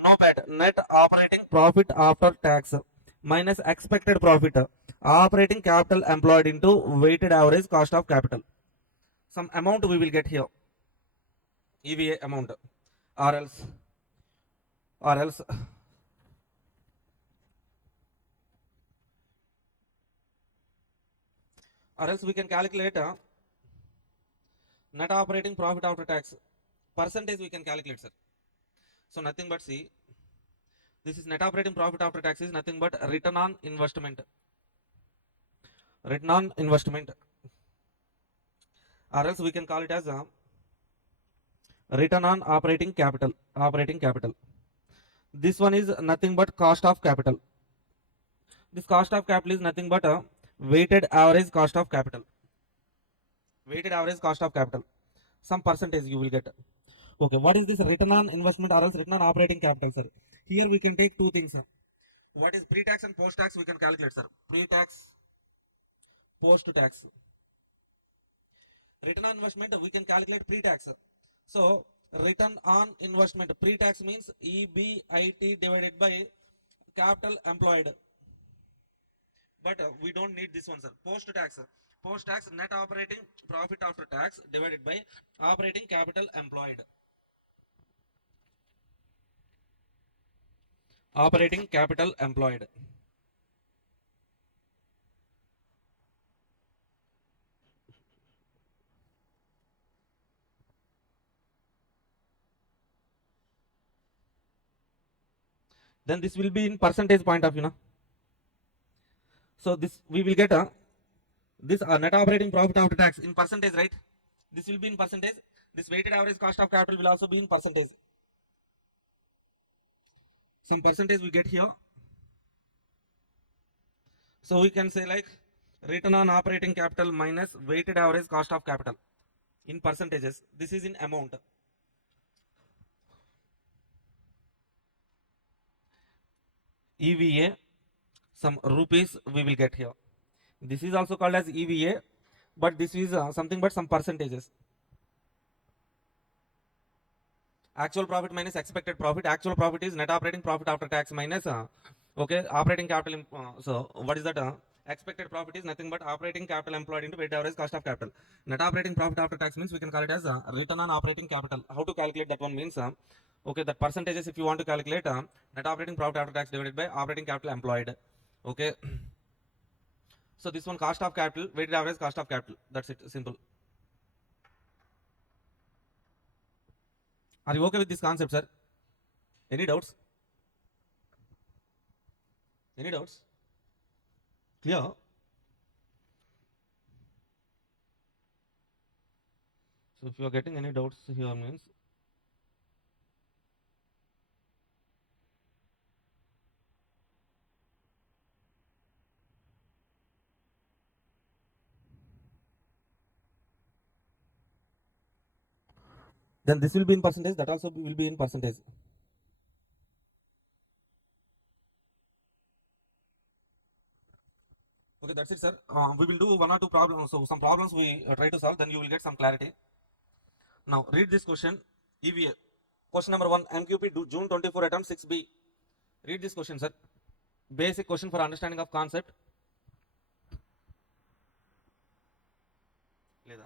No bad. Net operating profit after tax minus expected profit. Operating capital employed into weighted average cost of capital. Some amount we will get here. EVA amount. Or else, or else, or else we can calculate net operating profit after tax. Percentage we can calculate, sir. So nothing but see. This is net operating profit after tax is nothing but return on investment. Return on investment. Or else we can call it as a return on operating capital. Operating capital. This one is nothing but cost of capital. This cost of capital is nothing but a weighted average cost of capital. Weighted average cost of capital. Some percentage you will get. Okay, what is this return on investment or else return on operating capital, sir? Here we can take two things, sir. What is pre-tax and post-tax we can calculate, sir. Pre-tax, post-tax. Return on investment we can calculate pre-tax. So return on investment pre-tax means EBIT divided by capital employed. But we don't need this one, sir. Post-tax. Post-tax net operating profit after tax divided by operating capital employed. Operating capital employed. Then this will be in percentage point of view, na? So this we will get this net operating profit after tax in percentage, right? This will be in percentage. This weighted average cost of capital will also be in percentage. Some percentage we get here. So we can say like return on operating capital minus weighted average cost of capital in percentages. This is in amount. EVA, some rupees we will get here. This is also called as EVA, but this is something but some percentages. Actual profit minus expected profit. Actual profit is net operating profit after tax minus okay, operating capital. So what is that? Expected profit is nothing but operating capital employed into weighted average cost of capital. Net operating profit after tax means we can call it as return on operating capital. How to calculate that one means okay, that percentages if you want to calculate net operating profit after tax divided by operating capital employed. Okay. So this one cost of capital, weighted average cost of capital. That's it, simple. Are you okay with this concept, sir? Any doubts? Any doubts? Clear? So if you are getting any doubts here means then this will be in percentage, that also will be in percentage. Okay, that's it, sir. We will do one or two problems. So some problems we try to solve, then you will get some clarity. Now read this question. EVA. Question number 1, MQP June 24 attempt 6B. Read this question, sir. Basic question for understanding of concept. Leda.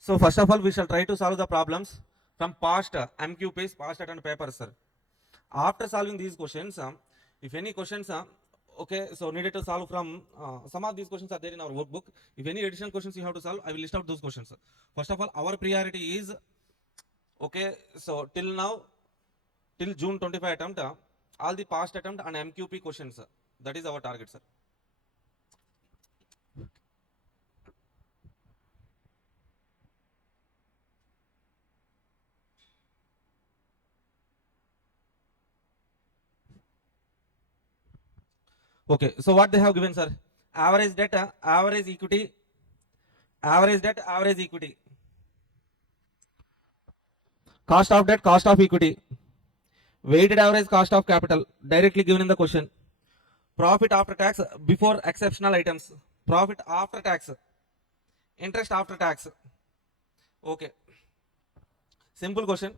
So first of all, we shall try to solve the problems from past MQPs, past attempt papers, sir. After solving these questions, if any questions, okay, so needed to solve from some of these questions are there in our workbook. If any additional questions you have to solve, I will list out those questions. First of all, our priority is, okay, so till now, till June 25 attempt, all the past attempt and MQP questions. That is our target, sir. Okay, so what they have given, sir? Average debt, average equity, average debt, average equity. Cost of debt, cost of equity. Weighted average cost of capital, directly given in the question. Profit after tax before exceptional items. Profit after tax. Interest after tax. Okay. Simple question.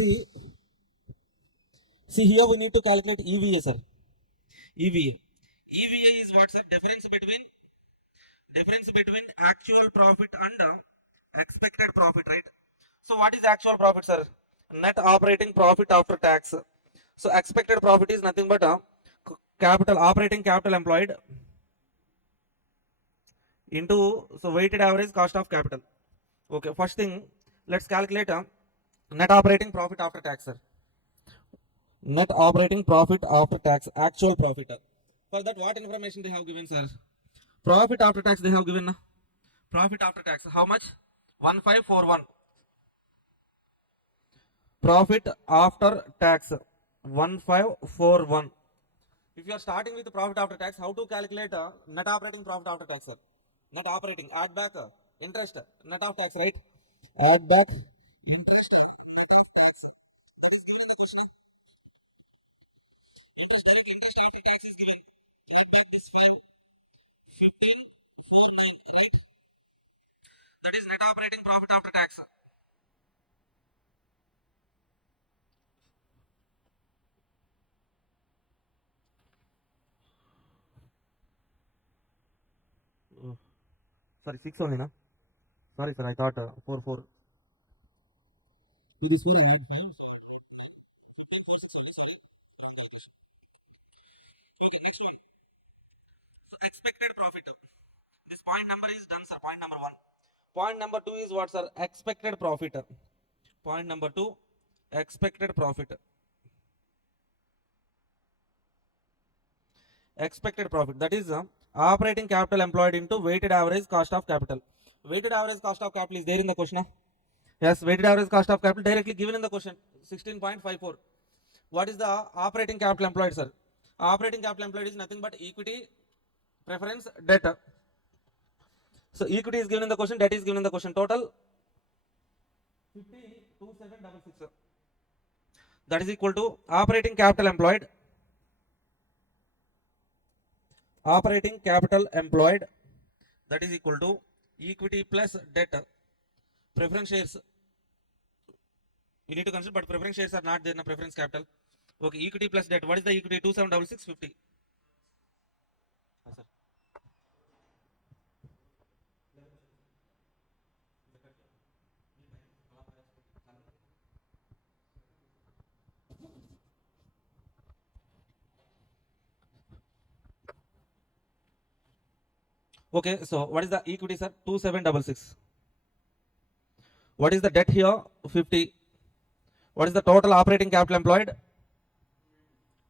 See here we need to calculate EVA, sir. EVA. EVA is what, sir? Difference between actual profit and expected profit, right? So what is actual profit, sir? Net operating profit after tax. So expected profit is nothing but operating capital employed into weighted average cost of capital. Okay, first thing, let's calculate net operating profit after tax, sir. Net operating profit after tax, actual profit. For that, what information they have given, sir? Profit after tax they have given. Profit after tax, how much? 1541. Profit after tax, 1541. If you are starting with profit after tax, how to calculate net operating profit after tax, sir? Net operating, add back interest, net of tax, right? Add back interest, net of tax. That is given in the question. Direct interest after tax is given. Add back this 1549, right? That is net operating profit after tax. Sorry, 6 only, na? Sorry, sir, I thought 4. It is 4, I had 5. 15, 4, 6 only, sorry. Okay, next one. So expected profit. This point number is done, sir. Point number 1. Point number 2 is what, sir? Expected profit. Point number 2, expected profit. Expected profit, that is operating capital employed into weighted average cost of capital. Weighted average cost of capital is there in the question. Yes, weighted average cost of capital directly given in the question, 16.54. What is the operating capital employed, sir? Operating capital employed is nothing but equity, preference, debt. So equity is given in the question, debt is given in the question. Total 50,2766. That is equal to operating capital employed. Operating capital employed, that is equal to equity plus debt. Preference shares you need to consider, but preference shares are not there in the preference capital. Okay, equity plus debt. What is the equity? 276650. Sir. Okay, so what is the equity, sir? 2766. What is the debt here? 50. What is the total operating capital employed?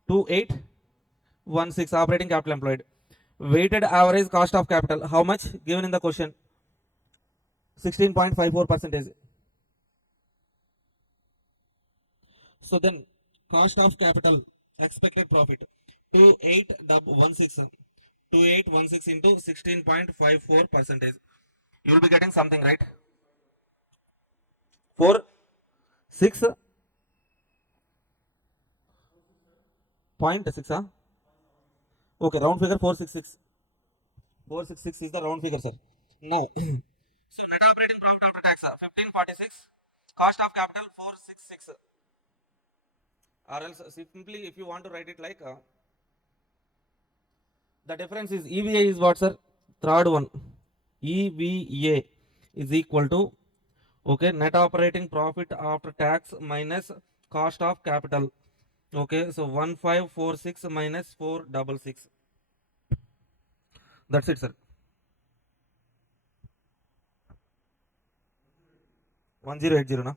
2816 operating capital employed. Weighted average cost of capital, how much given in the question? 16.54%. So then cost of capital, expected profit, 2816, 2816 into 16.54 percentage. You will be getting something, right? 4 6.6, huh? Okay, round figure 466. 466 is the round figure, sir. Now, so net operating profit after tax 1546, cost of capital 466. Or else simply if you want to write it like the difference is EVA is what, sir? Third one. EVA is equal to, okay, net operating profit after tax minus cost of capital. Okay, so 1546 minus 466. That's it, sir. 1080 na.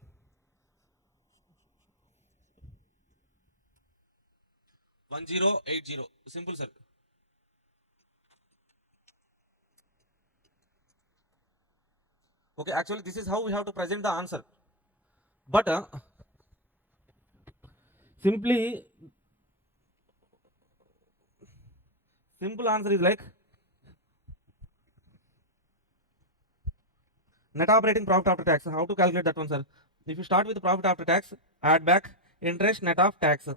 1080. Simple, sir. Okay, actually this is how we have to present the answer. But simply simple answer is like net operating profit after tax. How to calculate that one, sir? If you start with the profit after tax, add back interest net of tax.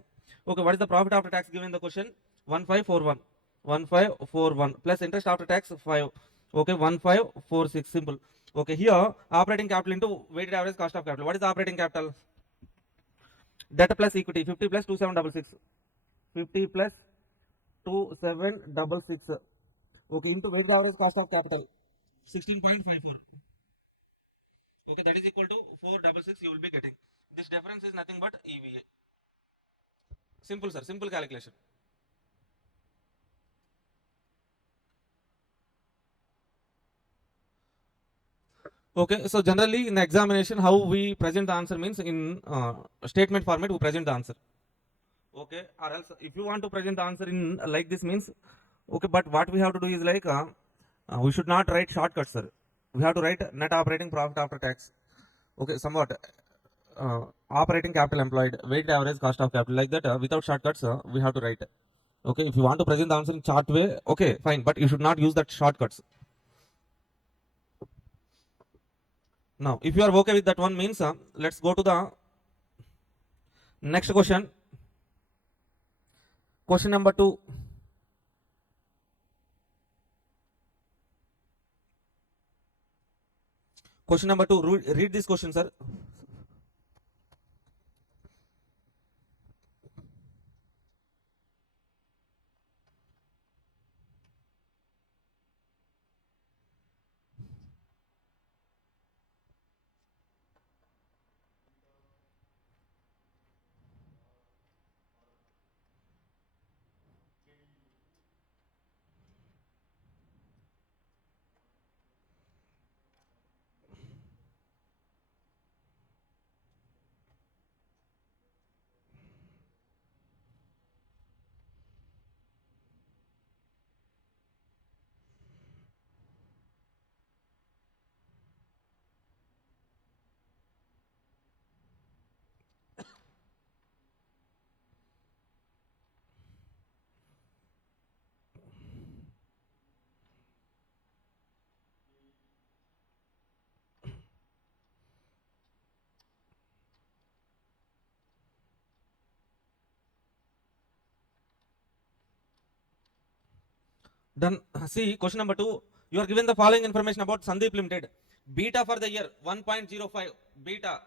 Okay, what is the profit after tax given in the question? 1541. 1541 plus interest after tax 5. Okay, 1546. Simple. Okay, here operating capital into weighted average cost of capital. What is the operating capital? Debt plus equity 50 plus 2766. 50 plus 2766. Okay, into weighted average cost of capital 16.54. Okay, that is equal to 466 you will be getting. This difference is nothing but EVA. Simple, sir. Simple calculation. Okay, so generally in the examination, how we present the answer means in statement format we present the answer. Okay, or else if you want to present the answer in like this means, okay, but what we have to do is like we should not write shortcuts, sir. We have to write net operating profit after tax. Okay, somewhat operating capital employed, weighted average cost of capital, like that without shortcuts we have to write. Okay, if you want to present the answer in chart way, okay, fine, but you should not use that shortcuts. Now, if you are okay with that one means, let's go to the next question. Question number 2. Question number 2. Read this question, sir. Then see question number 2. You are given the following information about Sandeep Limited. Beta for the year 1.05 beta.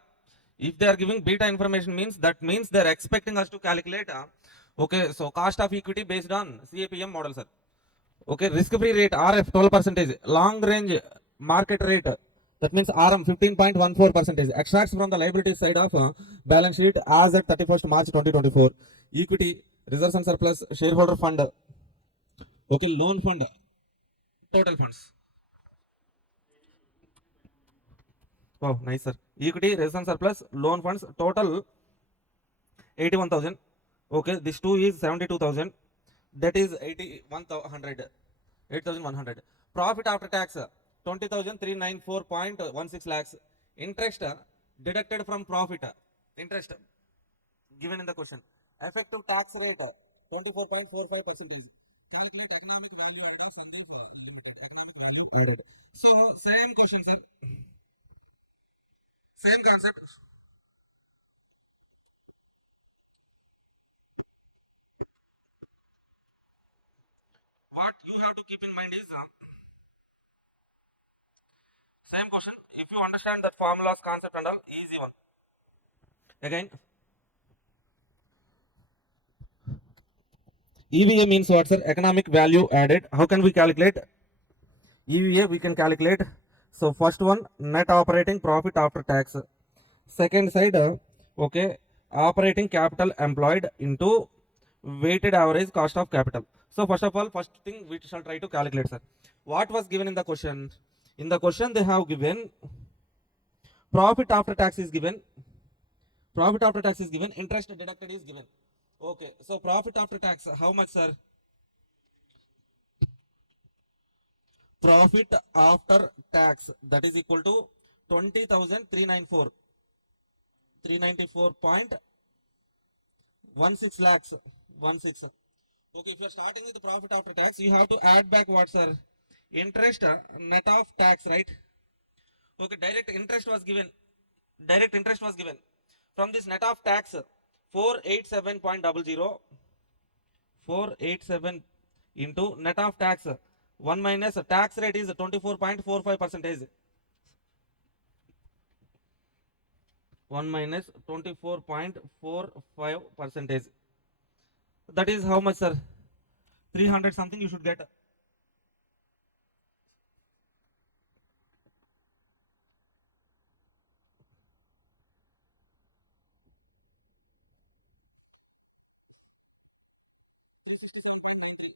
If they are giving beta information means that means they are expecting us to calculate. Okay, so cost of equity based on CAPM model, sir. Okay, risk-free rate RF 12%, long range market rate, that means RM 15.14%, extracts from the liability side of balance sheet as at 31st March 2024. Equity, reserves and surplus, shareholder fund, okay, loan fund, total funds. Wow, nice, sir. Equity, reserves and surplus, loan funds, total 81,000. Okay, this 2 is 72,000. That is 81,100. 8,100. Profit after tax 20,394.16 lakhs. Interest deducted from profit. Interest given in the question. Effective tax rate 24.45%. Calculate economic value added of Sandeep Limited. Economic value added. So same question, sir. Same concept. What you have to keep in mind is same question. If you understand that formulas, concept and all, easy one. Again, EVA means what, sir? Economic value added. How can we calculate EVA? We can calculate. So first one, net operating profit after tax. Second side, okay, operating capital employed into weighted average cost of capital. So first of all, first thing we shall try to calculate, sir. What was given in the question? In the question they have given profit after tax is given. Profit after tax is given. Interest deducted is given. Okay, so profit after tax, how much, sir? Profit after tax, that is equal to 20,394. 394.16 lakhs. 16. Okay, if you are starting with the profit after tax, you have to add back what, sir? Interest net of tax, right? Okay, direct interest was given. Direct interest was given. From this net of tax, 487.00. 487 into net of tax 1 minus tax rate is 24.45 percentage. 1 minus 24.45 percentage. That is how much, sir? 300 something you should get. 367.93.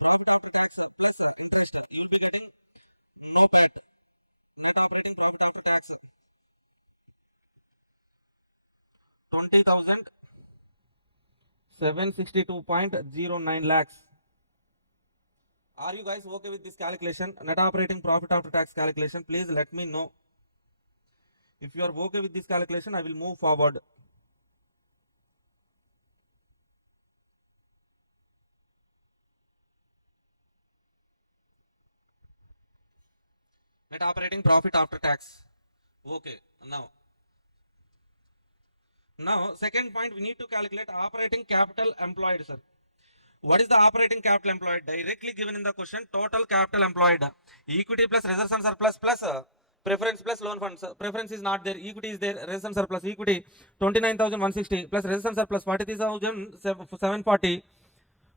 Profit after tax plus interest. You will be getting no PAT. Net operating profit after tax 20,762.09 lakhs. Are you guys okay with this calculation? Net operating profit after tax calculation. Please let me know. If you are okay with this calculation, I will move forward. Net operating profit after tax. Okay, now second point, we need to calculate operating capital employed, sir. What is the operating capital employed? Directly given in the question, total capital employed. Equity plus reserves and surplus plus preference plus loan funds. Preference is not there. Equity is there. Reserves and surplus. Equity 29,160 plus reserves and surplus 40,740.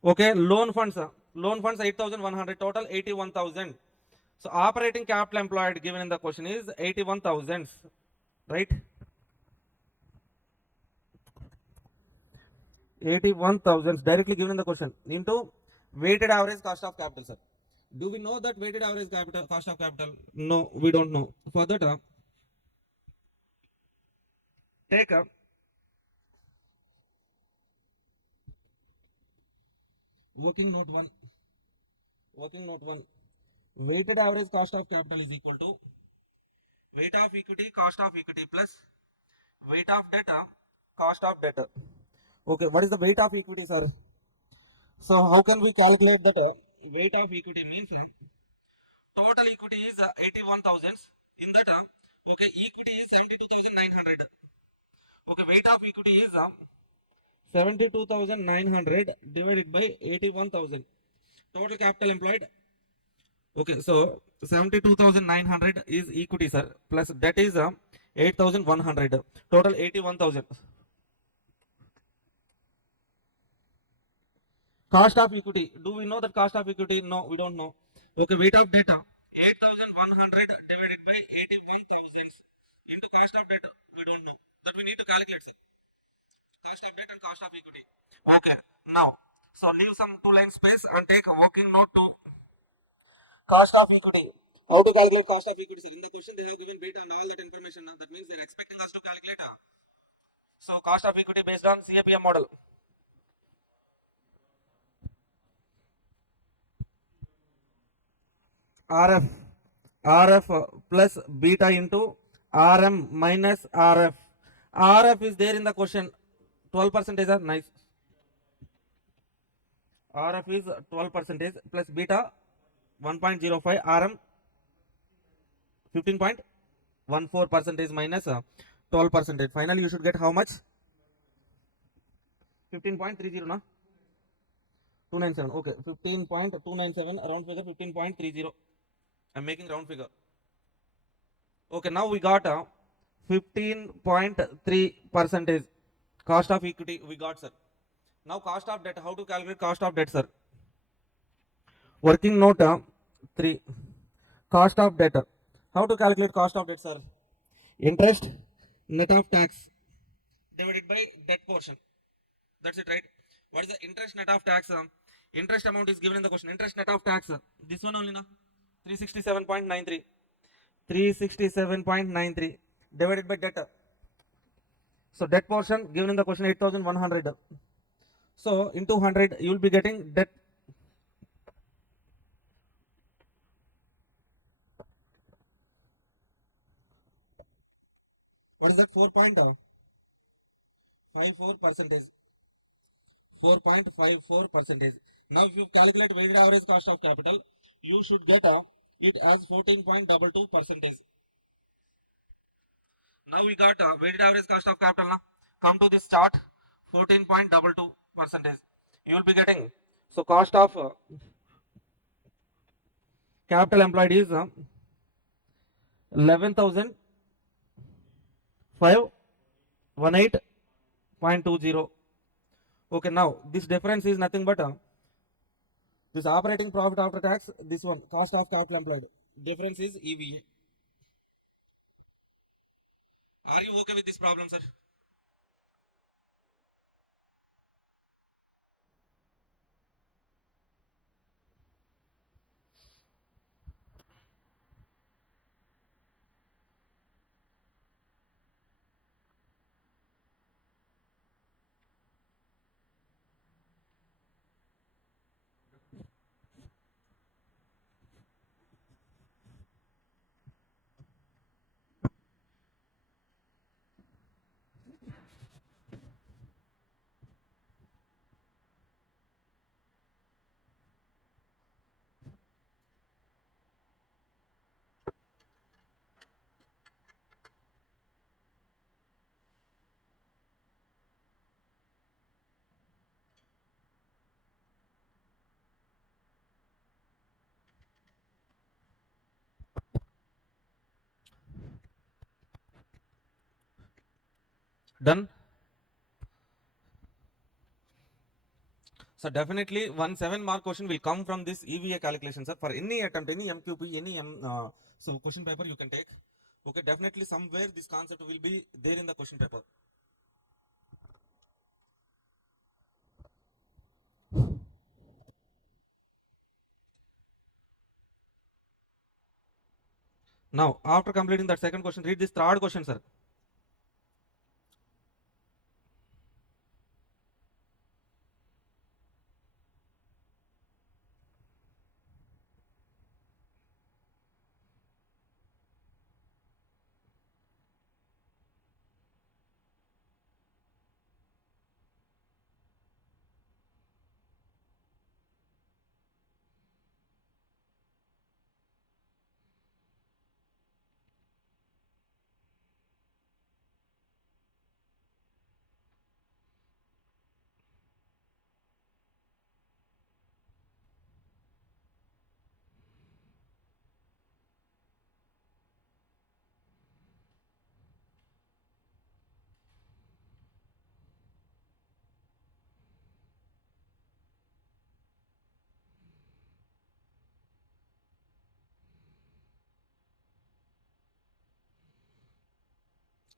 Okay, loan funds. Loan funds 8,100. Total 81,000. So operating capital employed given in the question is 81,000. Right? 81,000 directly given in the question into weighted average cost of capital, sir. Do we know that weighted average capital cost of capital? No, we don't know. For that, take a working note one. Working note one. Weighted average cost of capital is equal to weight of equity, cost of equity plus weight of debt, cost of debt. Okay, what is the weight of equity, sir? So how can we calculate that? Weight of equity means total equity is 81,000. In that, okay, equity is 72,900. Okay, weight of equity is 72,900 divided by 81,000. Total capital employed. Okay, so 72,900 is equity, sir. Plus debt is 8,100. Total 81,000. Cost of equity. Do we know that cost of equity? No, we don't know. Okay, weight of debt 8,100 divided by 81,000 into cost of debt. We don't know. That we need to calculate, sir. Cost of debt and cost of equity. Okay, now, so leave some two line space and take a working note to cost of equity. How to calculate cost of equity, sir? In the question, they have given beta and all that information. That means they are expecting us to calculate. So, cost of equity based on CAPM model. RF plus beta into RM minus RF. RF is there in the question. 12% are nice. RF is 12% plus beta 1.05, RM 15.14% minus 12%. Finally, you should get how much? 15.30 na? 297. Okay, 15.297, round figure 15.30. I'm making round figure. Okay, now we got 15.3% cost of equity. We got, sir. Now cost of debt. How to calculate cost of debt, sir? Working note 3. Cost of debt. How to calculate cost of debt, sir? Interest net of tax divided by debt portion. That's it, right? What is the interest net of tax? Interest amount is given in the question. Interest net of tax. This one only, na? 367.93. 367.93 divided by debt. So debt portion given in the question 8,100. So into 100 you will be getting debt. What is that? 4.54%. 4.54%. Now if you calculate weighted average cost of capital, you should get it as 14.22%. Now we got weighted average cost of capital. Now come to this chart, 14.22%. You will be getting. So cost of capital employed is 11,518.20. Okay, now this difference is nothing but this operating profit after tax, this one, cost of capital employed. Difference is EVA. Are you okay with this problem, sir? Done. So definitely 1 7 mark question will come from this EVA calculation, sir. For any attempt, any MQP, any so question paper you can take. Okay, definitely somewhere this concept will be there in the question paper. Now, after completing that second question, read this third question, sir.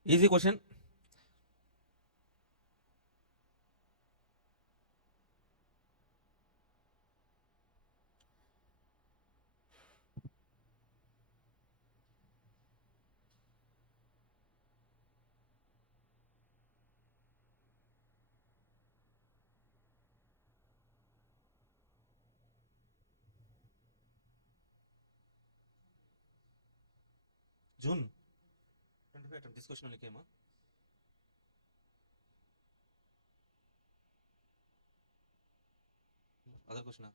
Easy question. June. attempt. This question only came. Other question.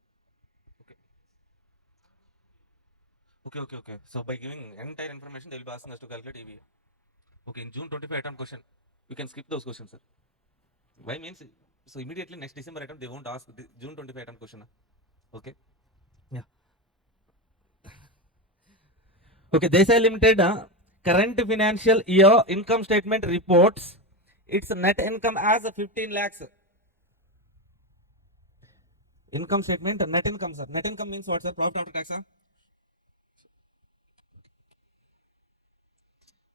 Okay. Okay. So by giving entire information, they will be asking us to calculate EVA. Okay, in June 25 attempt question, you can skip those questions, sir. Why means, so immediately next December attempt, they won't ask the June 25 attempt question. Okay. Yeah. Okay, they say limited current financial year income statement reports its net income as 15 lakhs. Income statement, net income, sir. Net income means what, sir? Profit after tax, sir?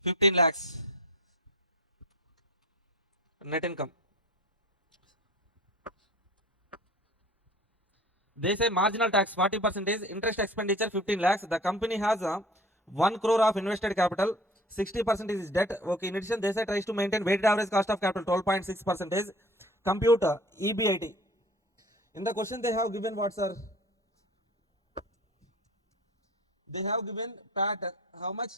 15 lakhs. Net income. They say marginal tax 40%, interest expenditure 15 lakhs. The company has 1 crore of invested capital, 60% is debt. Okay, in addition, they say tries to maintain weighted average cost of capital 12.6%. Compute EBIT. In the question, they have given what, sir? They have given PAT how much?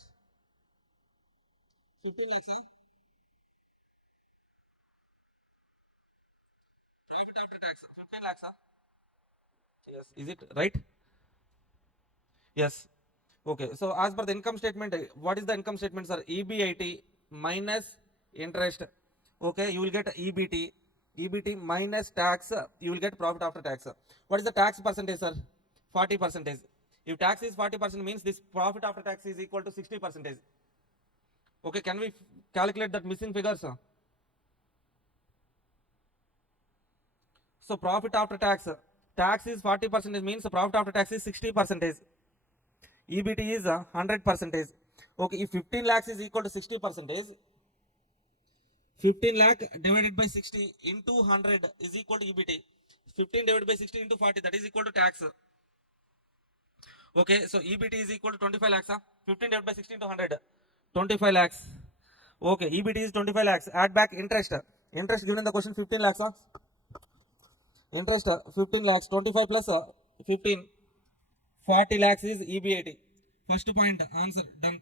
15 lakhs. Profit after tax 15 lakhs. Yes. Is it right? Yes. Okay. So as per the income statement, what is the income statement, sir? EBIT minus interest. Okay, you will get EBT. EBT minus tax, you will get profit after tax. What is the tax percentage, sir? 40%. If tax is 40%, means this profit after tax is equal to 60%. Okay, can we calculate that missing figure, sir? So profit after tax, tax is 40%, means the profit after tax is 60%. EBT is 100%. Okay, if 15 lakhs is equal to 60%, 15 lakh divided by 60 into 100 is equal to EBT. 15 divided by 60 into 40, that is equal to tax. Okay, so EBT is equal to 25 lakhs. 15 divided by 60 into 100, 25 lakhs. Okay, EBT is 25 lakhs. Add back interest. Interest given in the question 15 lakhs. Interest 15 lakhs. 25 plus 15. 40 lakhs is EBIT. First point answer done.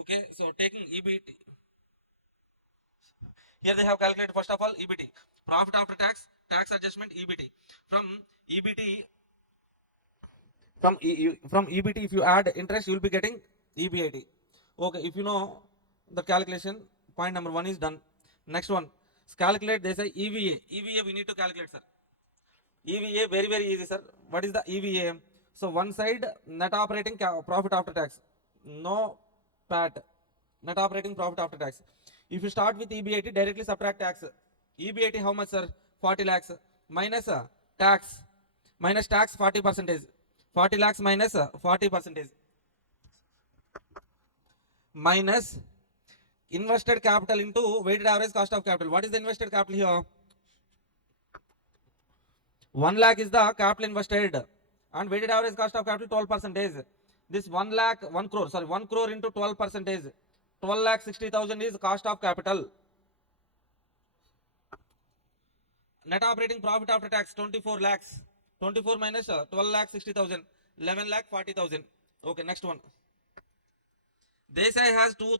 Okay, so taking EBIT. Here they have calculated first of all EBT. Profit after tax, tax adjustment EBT. From EBT, from EBT, if you add interest, you will be getting EBIT. Okay, if you know the calculation, point number 1 is done. Next one, calculate, they say EVA. EVA we need to calculate, sir. EVA very easy, sir. What is the EVA? So one side net operating profit after tax, no PAT, net operating profit after tax. If you start with EBIT, directly subtract tax. EBIT how much, sir? 40 lakhs minus tax, minus tax 40%. 40 lakhs minus 40%, minus invested capital into weighted average cost of capital. What is the invested capital here? 1 lakh is the capital invested and weighted average cost of capital 12%. This 1 crore into 12%, 12 lakh 60,000 is cost of capital. Net operating profit after tax 24 lakhs. 24 minus 12 lakh 60,000, 11 lakh 40,000. Okay, next one. Desai has 2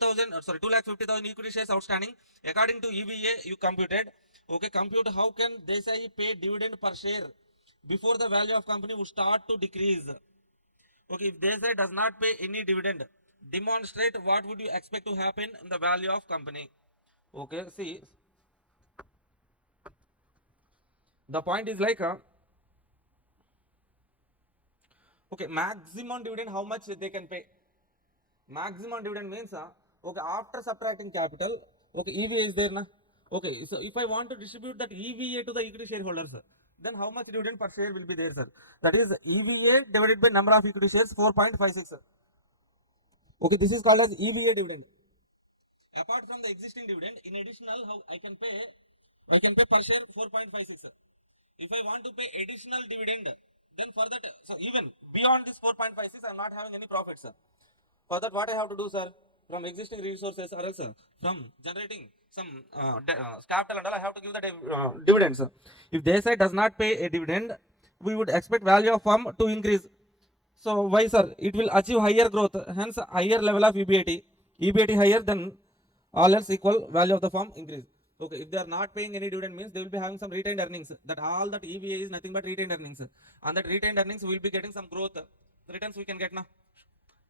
lakh 50,000 equity shares outstanding. According to EVA, you computed. Okay, compute how can Desai pay dividend per share before the value of company would start to decrease. Okay, if Desai does not pay any dividend, demonstrate what would you expect to happen in the value of company. Okay, see, the point is like okay, maximum dividend how much they can pay. Maximum dividend means okay, after subtracting capital, okay, EVA is there na. Okay, so if I want to distribute that EVA to the equity shareholders, then how much dividend per share will be there, sir? That is EVA divided by number of equity shares 4.56. Okay, this is called as EVA dividend. Apart from the existing dividend, in additional, how I can pay per share 4.56. If I want to pay additional dividend, then for that, so even beyond this 4.56, I am not having any profits, sir. For that, what I have to do, sir, from existing resources or else from generating some capital and all, I have to give the dividends. If they say does not pay a dividend, we would expect value of firm to increase. So why, sir? It will achieve higher growth, hence higher level of EBIT. EBIT higher, then all else equal, value of the firm increase. Okay, if they are not paying any dividend means they will be having some retained earnings. That all that EVA is nothing but retained earnings. And that retained earnings will be getting some growth. Returns we can get now.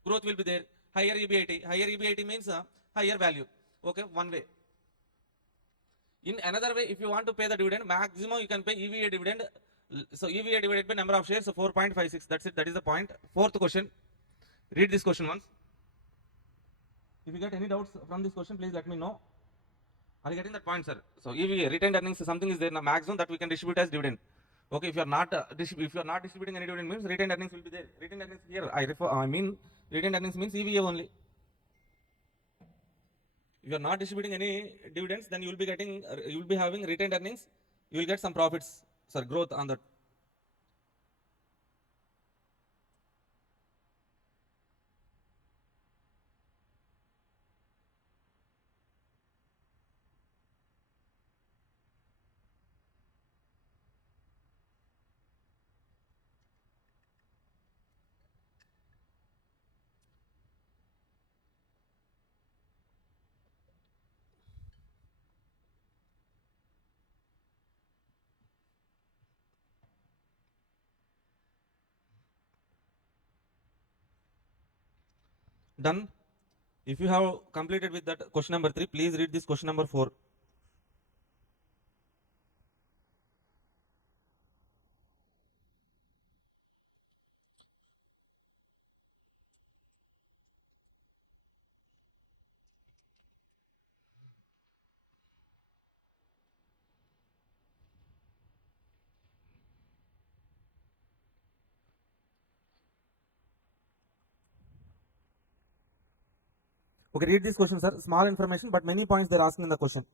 Growth will be there. Higher EBIT. Higher EBIT means higher value. Okay, one way. In another way, if you want to pay the dividend, maximum you can pay EVA dividend. So EVA divided by number of shares, so 4.56. That's it. That is the point. Fourth question. Read this question once. If you get any doubts from this question, please let me know. Are you getting that point, sir? So EVA, retained earnings, something is there in the maximum that we can distribute as dividend. Okay, if you are not distributing any dividend means retained earnings will be there. Retained earnings here, I mean retained earnings means EVA only. If you are not distributing any dividends, then you will be having retained earnings. You will get some profits, sir, growth on that. Done. If you have completed with that question number 3, please read this question number 4. Okay, read this question, sir. Small information, but many points they're asking in the question.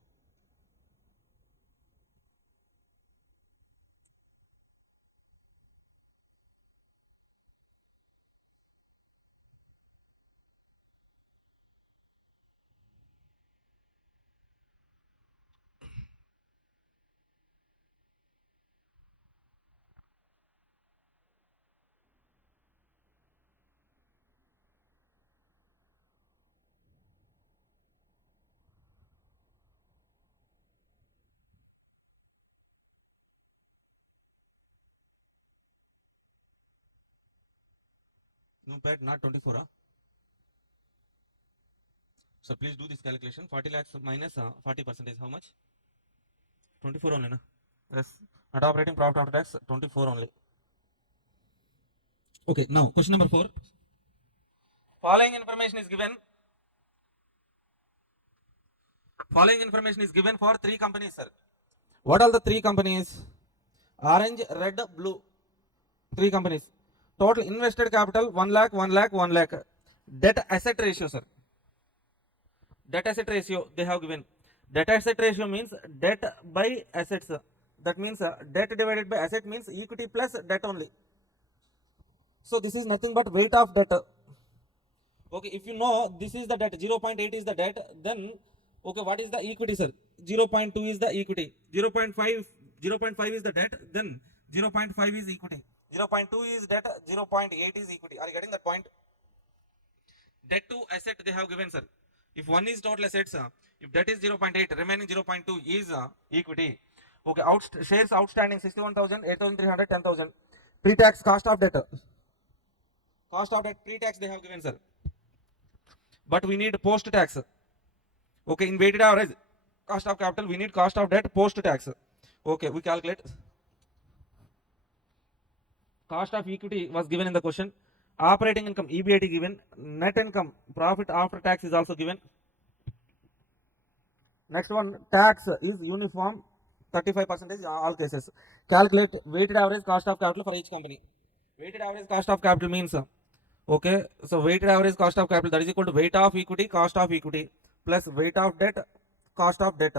No pad, not 24. So please do this calculation. 40 lakhs minus 40%, how much? 24 only, na? Yes. Net operating profit after tax, 24 only. Okay, now question number 4. Following information is given. Following information is given for 3 companies, sir. What are the 3 companies? Orange, red, blue. 3 companies. Total invested capital 1 lakh, 1 lakh, 1 lakh. Debt asset ratio, sir. Debt asset ratio they have given. Debt asset ratio means debt by assets. That means debt divided by asset means equity plus debt only. So this is nothing but weight of debt. Okay, if you know this is the debt, 0.8 is the debt, then okay, what is the equity, sir? 0.2 is the equity. 0.5 is the debt, then 0.5 is equity. 0.2 is debt, 0.8 is equity. Are you getting that point? Debt to asset they have given, sir. If one is total assets, if debt is 0.8, remaining 0.2 is equity. Okay, shares outstanding 61,000, 8,300, 10,000. Pre-tax cost of debt. Cost of debt pre-tax they have given, sir. But we need post-tax. Okay, in weighted average cost of capital, we need cost of debt post-tax. Okay, we calculate. Cost of equity was given in the question. Operating income, EBIT given. Net income, profit after tax is also given. Next one, tax is uniform, 35% in all cases. Calculate weighted average cost of capital for each company. Weighted average cost of capital means, okay, so weighted average cost of capital, that is equal to weight of equity, cost of equity, plus weight of debt, cost of debt.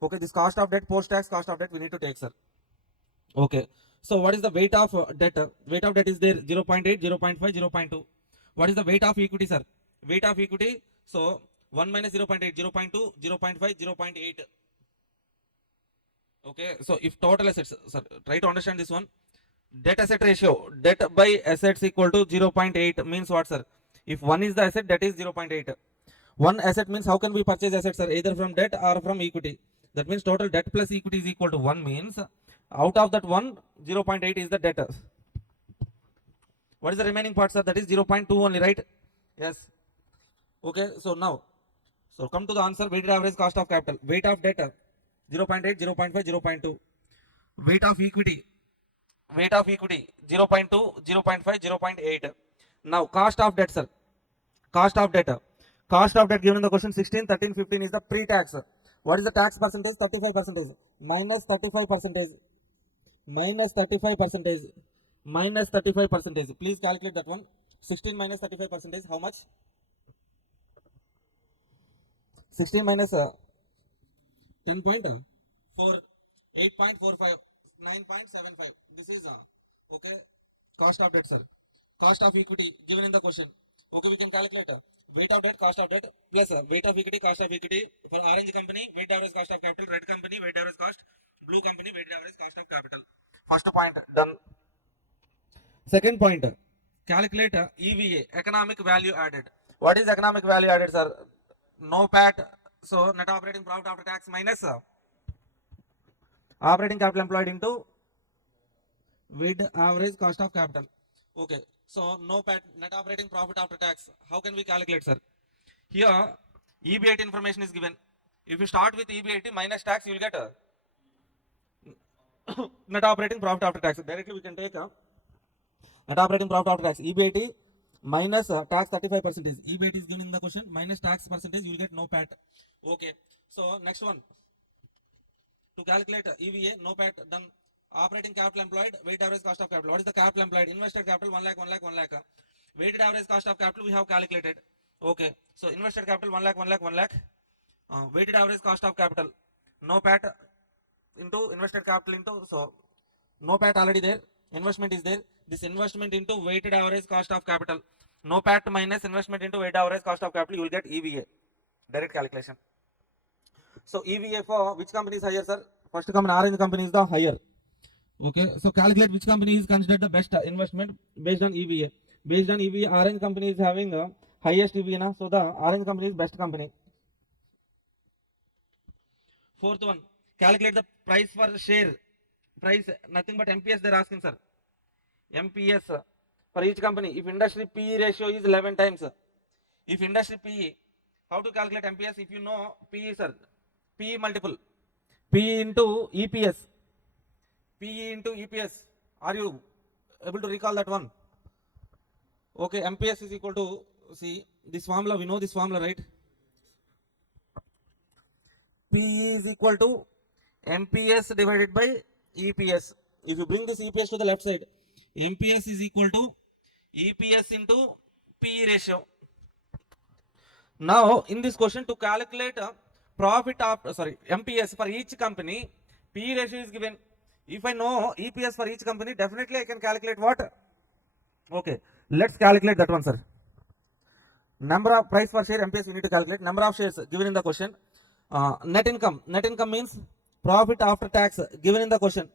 Okay, this cost of debt, post-tax cost of debt we need to take, sir. Okay, so what is the weight of debt? Weight of debt is there 0.8, 0.5, 0.2. What is the weight of equity, sir? Weight of equity, so 1 minus 0.8, 0.2, 0.5, 0.8. Okay, so if total assets, sir, try to understand this one. Debt asset ratio, debt by assets equal to 0.8 means what, sir? If one is the asset, that is 0.8. One asset means how can we purchase assets, sir? Either from debt or from equity. That means total debt plus equity is equal to 1 means out of that 1, 0.8 is the debt. What is the remaining part, sir? That is 0.2 only, right? Yes. Okay, so now, so come to the answer. Weighted average cost of capital. Weight of debt 0.8, 0.5, 0.2. Weight of equity. Weight of equity 0.2, 0.5, 0.8. Now cost of debt, sir. Cost of debt. Cost of debt given in the question 16, 13, 15 is the pre-tax. What is the tax percentage? 35%. Minus 35%. Minus 35%. Minus 35%. Please calculate that one. 16 minus 35%. How much? 16 minus 10.4, 8.45, 9.75. This is okay. Cost of debt, sir. Cost of equity given in the question. Okay, we can calculate weight of debt, cost of debt plus weight of equity, cost of equity. For orange company, weighted average cost of capital. Red company, weighted average cost. Blue company, weighted average cost of capital. First point done. Second point, calculate EVA, economic value added. What is economic value added, sir? No PAT. So net operating profit after tax minus operating capital employed into weighted average cost of capital. Okay, so no PAT, net operating profit after tax. How can we calculate, sir? Here, EBIT information is given. If you start with EBIT minus tax, you will get net operating profit after tax. Directly we can take net operating profit after tax. EBIT minus tax 35%. EBIT is given in the question. Minus tax percentage, you will get no PAT. Okay, so next one. To calculate EVA, no PAT done. Operating capital employed, weighted average cost of capital. What is the capital employed? Invested capital 1 lakh, 1 lakh, 1 lakh. Weighted average cost of capital we have calculated. Okay, so invested capital 1 lakh, 1 lakh, 1 lakh. Weighted average cost of capital. No PAT into invested capital into, so no PAT already there. Investment is there. This investment into weighted average cost of capital. No PAT minus investment into weighted average cost of capital, you will get EVA. Direct calculation. So EVA for which company is higher, sir? First company, orange company is the higher. Okay, so calculate which company is considered the best investment based on EVA. Based on EVA, orange company is having highest EVA, so the orange company is best company. Fourth one, calculate the price for share. Price, nothing but MPS they're asking, sir. MPS for each company. If industry PE ratio is 11 times, if industry PE, how to calculate MPS? If you know PE, sir, PE multiple, PE into EPS, PE into EPS. Are you able to recall that one? Okay, MPS is equal to, see this formula, we know this formula, right? PE is equal to MPS divided by EPS. If you bring this EPS to the left side, MPS is equal to EPS into PE ratio. Now, in this question, to calculate profit after, MPS for each company, PE ratio is given. If I know EPS for each company, definitely I can calculate what? Okay, let's calculate that one, sir. Number of price per share, MPS we need to calculate. Number of shares given in the question. Net income. Net income means profit after tax given in the question.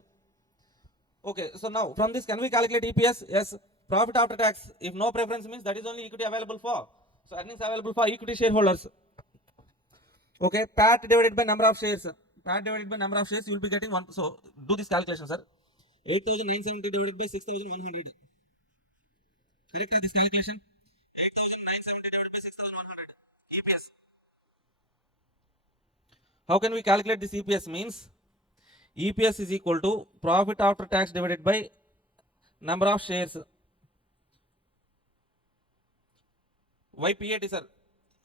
Okay, so now from this, can we calculate EPS? Yes. Profit after tax, if no preference means that is only equity available for. So earnings available for equity shareholders. Okay, PAT divided by number of shares. PAT divided by number of shares, you will be getting one. So do this calculation, sir. 8,970 divided by 6,100. Correct this calculation? 8,970 divided by 6,100. EPS. How can we calculate this EPS? Means EPS is equal to profit after tax divided by number of shares. Why PAT, sir?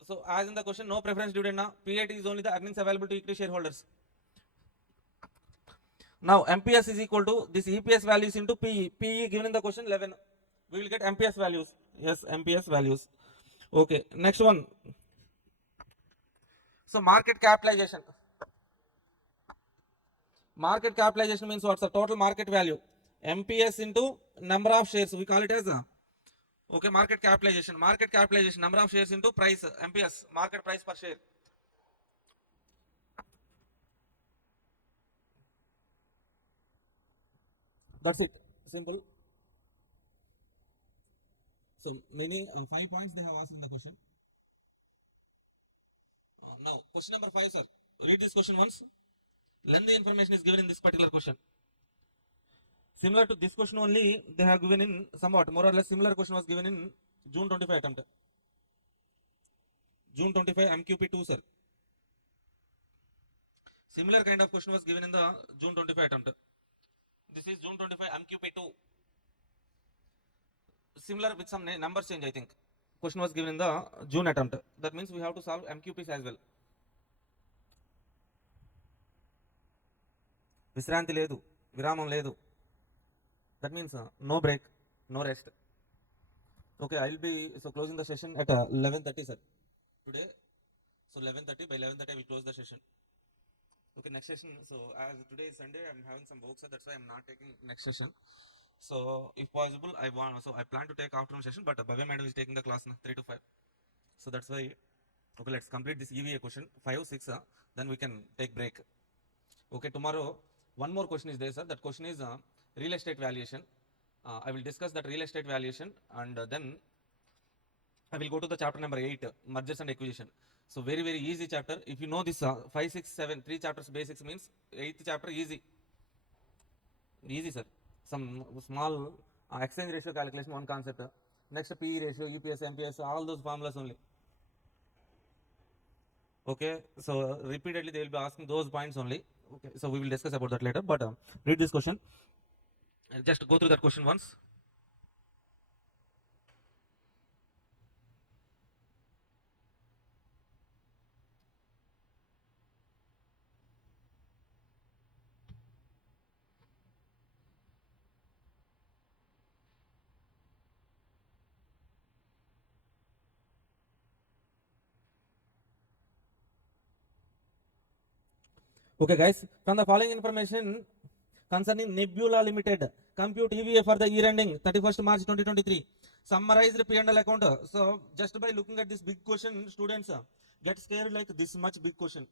So as in the question, no preference dividend now. PAT is only the earnings available to equity shareholders. Now MPS is equal to this EPS values into PE. PE given in the question 11. We will get MPS values. Yes, MPS values. Okay, next one. So market capitalization. Market capitalization means what's the total market value? MPS into number of shares. We call it as okay, market capitalization. Market capitalization, number of shares into price, MPS, market price per share. That's it. Simple. So many 5 points they have asked in the question. Now, question number 5, sir. Read this question once. Lengthy information is given in this particular question. Similar to this question only, they have given in somewhat more or less similar question was given in June 25 attempt. June 25 MQP2, sir. Similar kind of question was given in the June 25 attempt. This is June 25 MQP2. Similar with some numbers change, I think. Question was given in the June attempt. That means we have to solve MQPs as well. Visranti ledu, viramam ledu. That means no break, no rest. Okay, I will be closing the session at 11:30, sir. Today, so 11:30. By 11:30, I will close the session. Okay, next session. So as today is Sunday, I'm having some work, so that's why I'm not taking next session. So if possible, I plan to take afternoon session, but Bhavya madam is taking the class 3 to 5. So that's why. Okay, let's complete this EVA question 5, 6. Then we can take break. Okay, tomorrow one more question is there, sir. That question is real estate valuation. I will discuss that real estate valuation, and then I will go to the chapter number 8, mergers and acquisition. So very easy chapter. If you know this 5, 6, 7, 3 chapters basics means 8th chapter easy, sir. Some small exchange ratio calculation, one concept. Next PE ratio, EPS, MPS, all those formulas only. Okay, so repeatedly they will be asking those points only. Okay, so we will discuss about that later, but read this question and just go through that question once. Okay guys, from the following information concerning Nebula Limited, compute EVA for the year ending 31st March 2023. Summarized P&L account. So just by looking at this big question, students get scared like this much big question.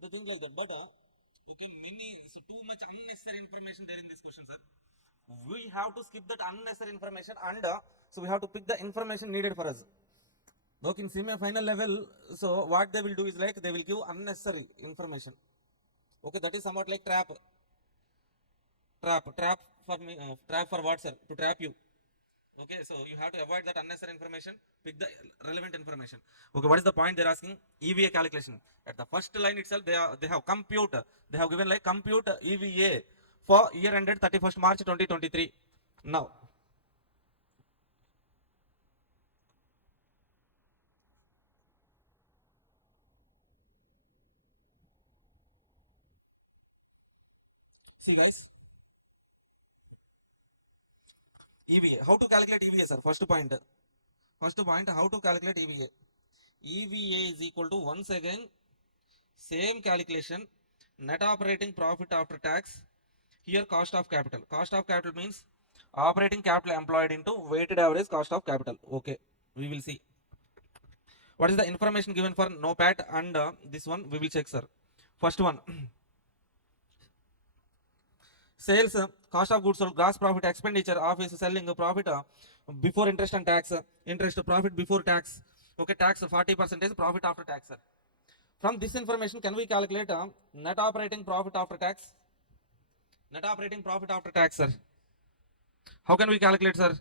They think like that, but okay, so too much unnecessary information there in this question, sir. We have to skip that unnecessary information, and so we have to pick the information needed for us. Okay, in CMA final level, so what they will do is like they will give unnecessary information. Okay, that is somewhat like trap for me, trap for what, sir? To trap you. Okay, so you have to avoid that unnecessary information, pick the relevant information. Okay, what is the point they're asking? EVA calculation. At the first line itself, they have compute. They have given like compute EVA for year ended 31st March 2023. Now, see guys, EVA. How to calculate EVA, sir? First point, how to calculate EVA? EVA is equal to, once again, same calculation, net operating profit after tax. Here cost of capital. Cost of capital means operating capital employed into weighted average cost of capital. Okay, we will see. What is the information given for NOPAT and this one we will check, sir. First one, sales, cost of goods sold, gross profit, expenditure, office, selling, profit before interest and tax, interest, profit before tax. Okay, tax 40%, profit after tax, sir. From this information, can we calculate net operating profit after tax? Net operating profit after tax, sir. How can we calculate, sir?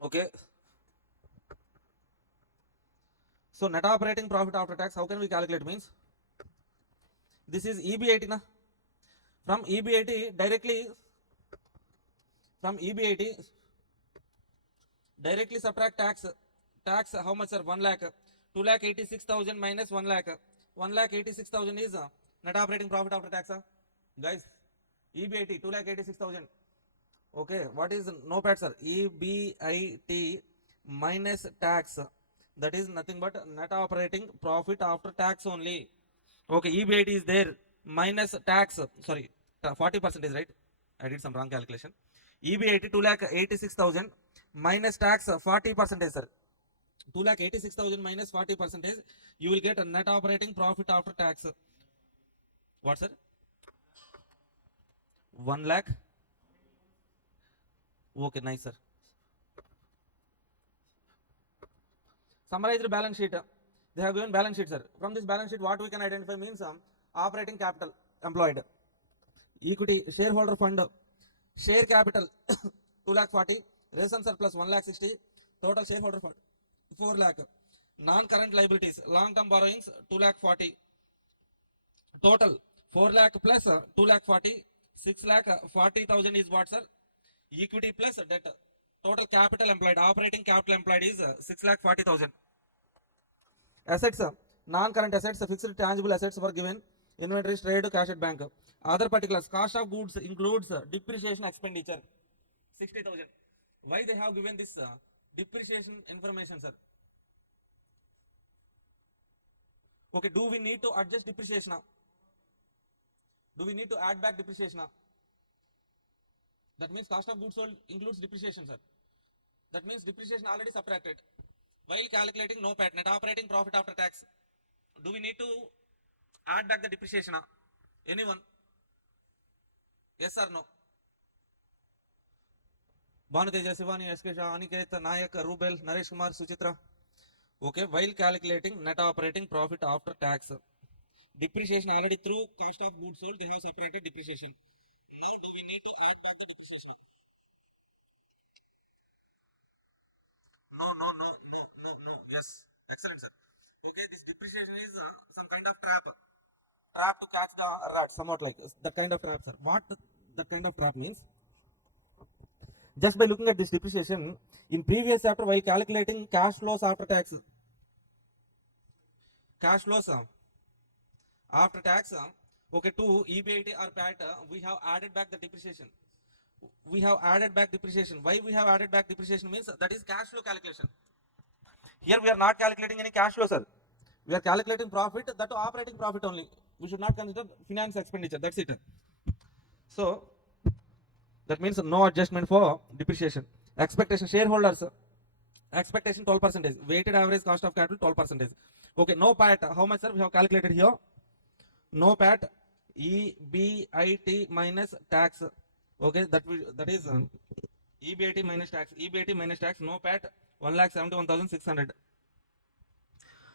Okay. So net operating profit after tax, how can we calculate? Means this is EBIT, na? From EBIT directly subtract tax. Tax how much, sir? 1 lakh. 2,86,000 minus 1 lakh. 1,86,000 is net operating profit after tax. Guys, EBIT 2,86,000. Okay, what is NOPAT, sir? EBIT minus tax. That is nothing but net operating profit after tax only. Okay, EBIT is there minus tax. Sorry, 40% is right. I did some wrong calculation. EBIT 2,86,000 minus tax 40%, sir. 2,86,000 minus 40%, you will get a net operating profit after tax. What, sir? 1 lakh. Okay, nice, sir. Summarized balance sheet. They have given balance sheet, sir. From this balance sheet, what we can identify means operating capital employed, equity, shareholder fund, share capital 2 lakh 40, reserve surplus 1 lakh 60, total shareholder fund 4 lakh, non-current liabilities, long-term borrowings 2 lakh 40, total 4 lakh plus 2 lakh 40, 6 lakh 40,000 is what, sir? Equity plus debt. Total capital employed, operating capital employed is 6 lakh 40,000. Assets, non-current assets, fixed tangible assets were given, inventories, trade, cash at bank. Other particulars, cost of goods includes depreciation expenditure 60,000. Why they have given this depreciation information, sir? Okay, do we need to adjust depreciation now? Do we need to add back depreciation now? That means cost of goods sold includes depreciation, sir. That means depreciation already subtracted. While calculating no PAT, net operating profit after tax, do we need to add back the depreciation now? Anyone? Yes or no? Bhanuteja, Shivani, SK Shah, Aniket, Nayak, Rubel, Naresh Kumar, Suchitra. Okay, while calculating net operating profit after tax, depreciation already through cost of goods sold, they have separated depreciation. Now, do we need to add back the depreciation? No. Yes, excellent, sir. Okay, this depreciation is some kind of trap to catch the rat, somewhat like that kind of trap, sir. What that kind of trap means? Just by looking at this depreciation, in previous chapter, while calculating cash flows after tax, after tax, okay, to EBITDA or PAT, we have added back the depreciation. Why we have added back depreciation means that is cash flow calculation. Here we are not calculating any cash flow, sir. We are calculating profit, that operating profit only. We should not consider finance expenditure. That's it. So that means no adjustment for depreciation. Expectation, shareholders, expectation 12%. Weighted average cost of capital 12%. Okay, no PAT. How much, sir? We have calculated here. No PAT, EBIT minus tax. Okay, that is EBIT minus tax. No PAT 1,71,600.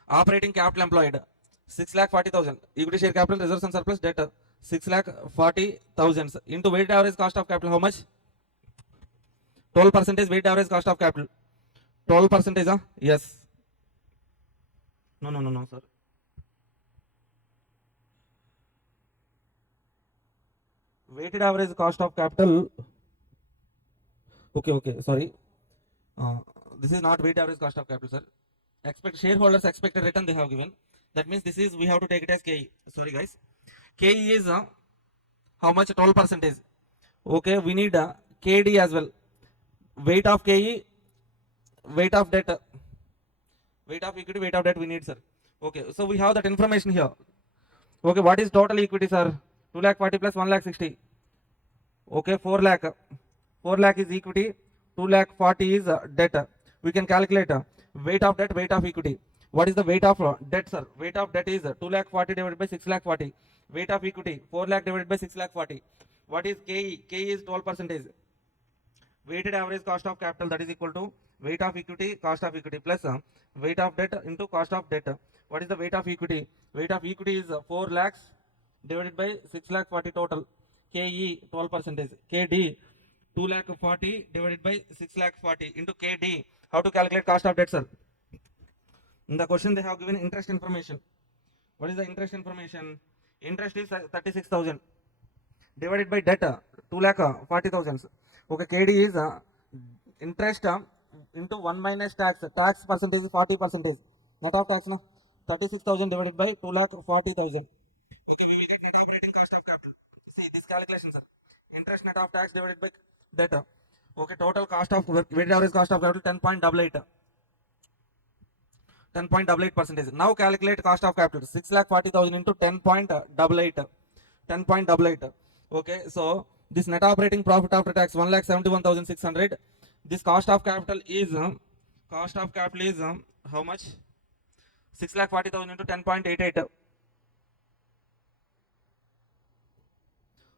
Operating capital employed 6,40,000. Equity, share capital, reserves and surplus, debt 6,40,000 into weighted average cost of capital. How much? 12% weighted average cost of capital. 12%, yes. No, sir. Weighted average cost of capital. Okay, sorry. This is not weighted average cost of capital, sir. Shareholders expected return they have given. That means this is, we have to take it as KE. Sorry, guys. KE is how much? 12%. Okay, we need KD as well. Weight of KE, weight of debt, weight of equity, weight of debt we need, sir. Okay, so we have that information here. Okay, what is total equity, sir? 2 lakh 40 plus 1 lakh 60. Okay, 4 lakh. 4 lakh is equity, 2 lakh 40 is debt. We can calculate weight of debt, weight of equity. What is the weight of debt, sir? Weight of debt is 2 lakh 40 divided by 6 lakh 40. Weight of equity 4 lakh divided by 6 lakh 40. What is KE? KE is 12%. Weighted average cost of capital, that is equal to weight of equity, cost of equity plus weight of debt into cost of debt. What is the weight of equity? Weight of equity is 4 lakhs divided by 6 lakh 40 total. KE 12%. KD 2 lakh 40 divided by 6 lakh 40 into KD. How to calculate cost of debt, sir? In the question they have given interest information. What is the interest information? Interest is 36,000 divided by debt 2 lakh 40,000. Okay, KD is interest into 1 minus tax. Tax percentage is 40%. Net of tax, no? 36,000 divided by 2 lakh 40,000. Okay, we will get net operating cost of capital. See this calculation, sir. Interest net of tax divided by debt. Okay, total cost of weighted average cost of capital 10.88. 10.88%. Now calculate cost of capital. 6,40,000 into 10.88. 10.88. Okay, so this net operating profit after tax 1,71,600. This cost of capital is how much? 6,40,000 into 10.88.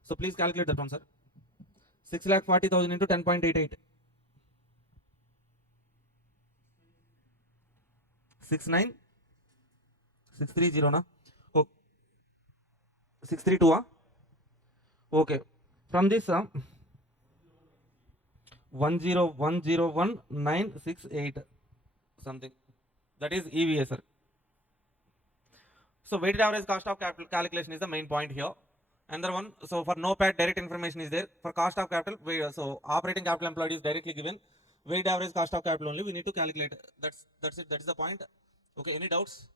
So please calculate that one, sir. 6,40,000 into 10.88. 69630 na? Oh, 632 okay. From this 10101,968 something. That is EVA, sir. So weighted average cost of capital calculation is the main point here. Another one, so for no PAT direct information is there. For cost of capital, so operating capital employed is directly given. Weighted average cost of capital only we need to calculate. That's it. That is the point. Okay. Any doubts?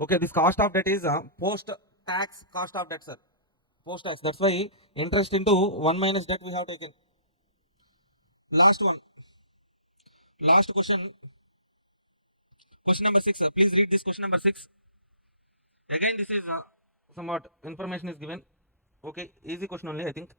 Okay. This cost of debt is post tax cost of debt, sir. Post tax. That's why interest into 1 minus debt we have taken. Last one. Last question. Question number 6. Please read this question number 6. Again, this is somewhat information is given. Okay, easy question only, I think.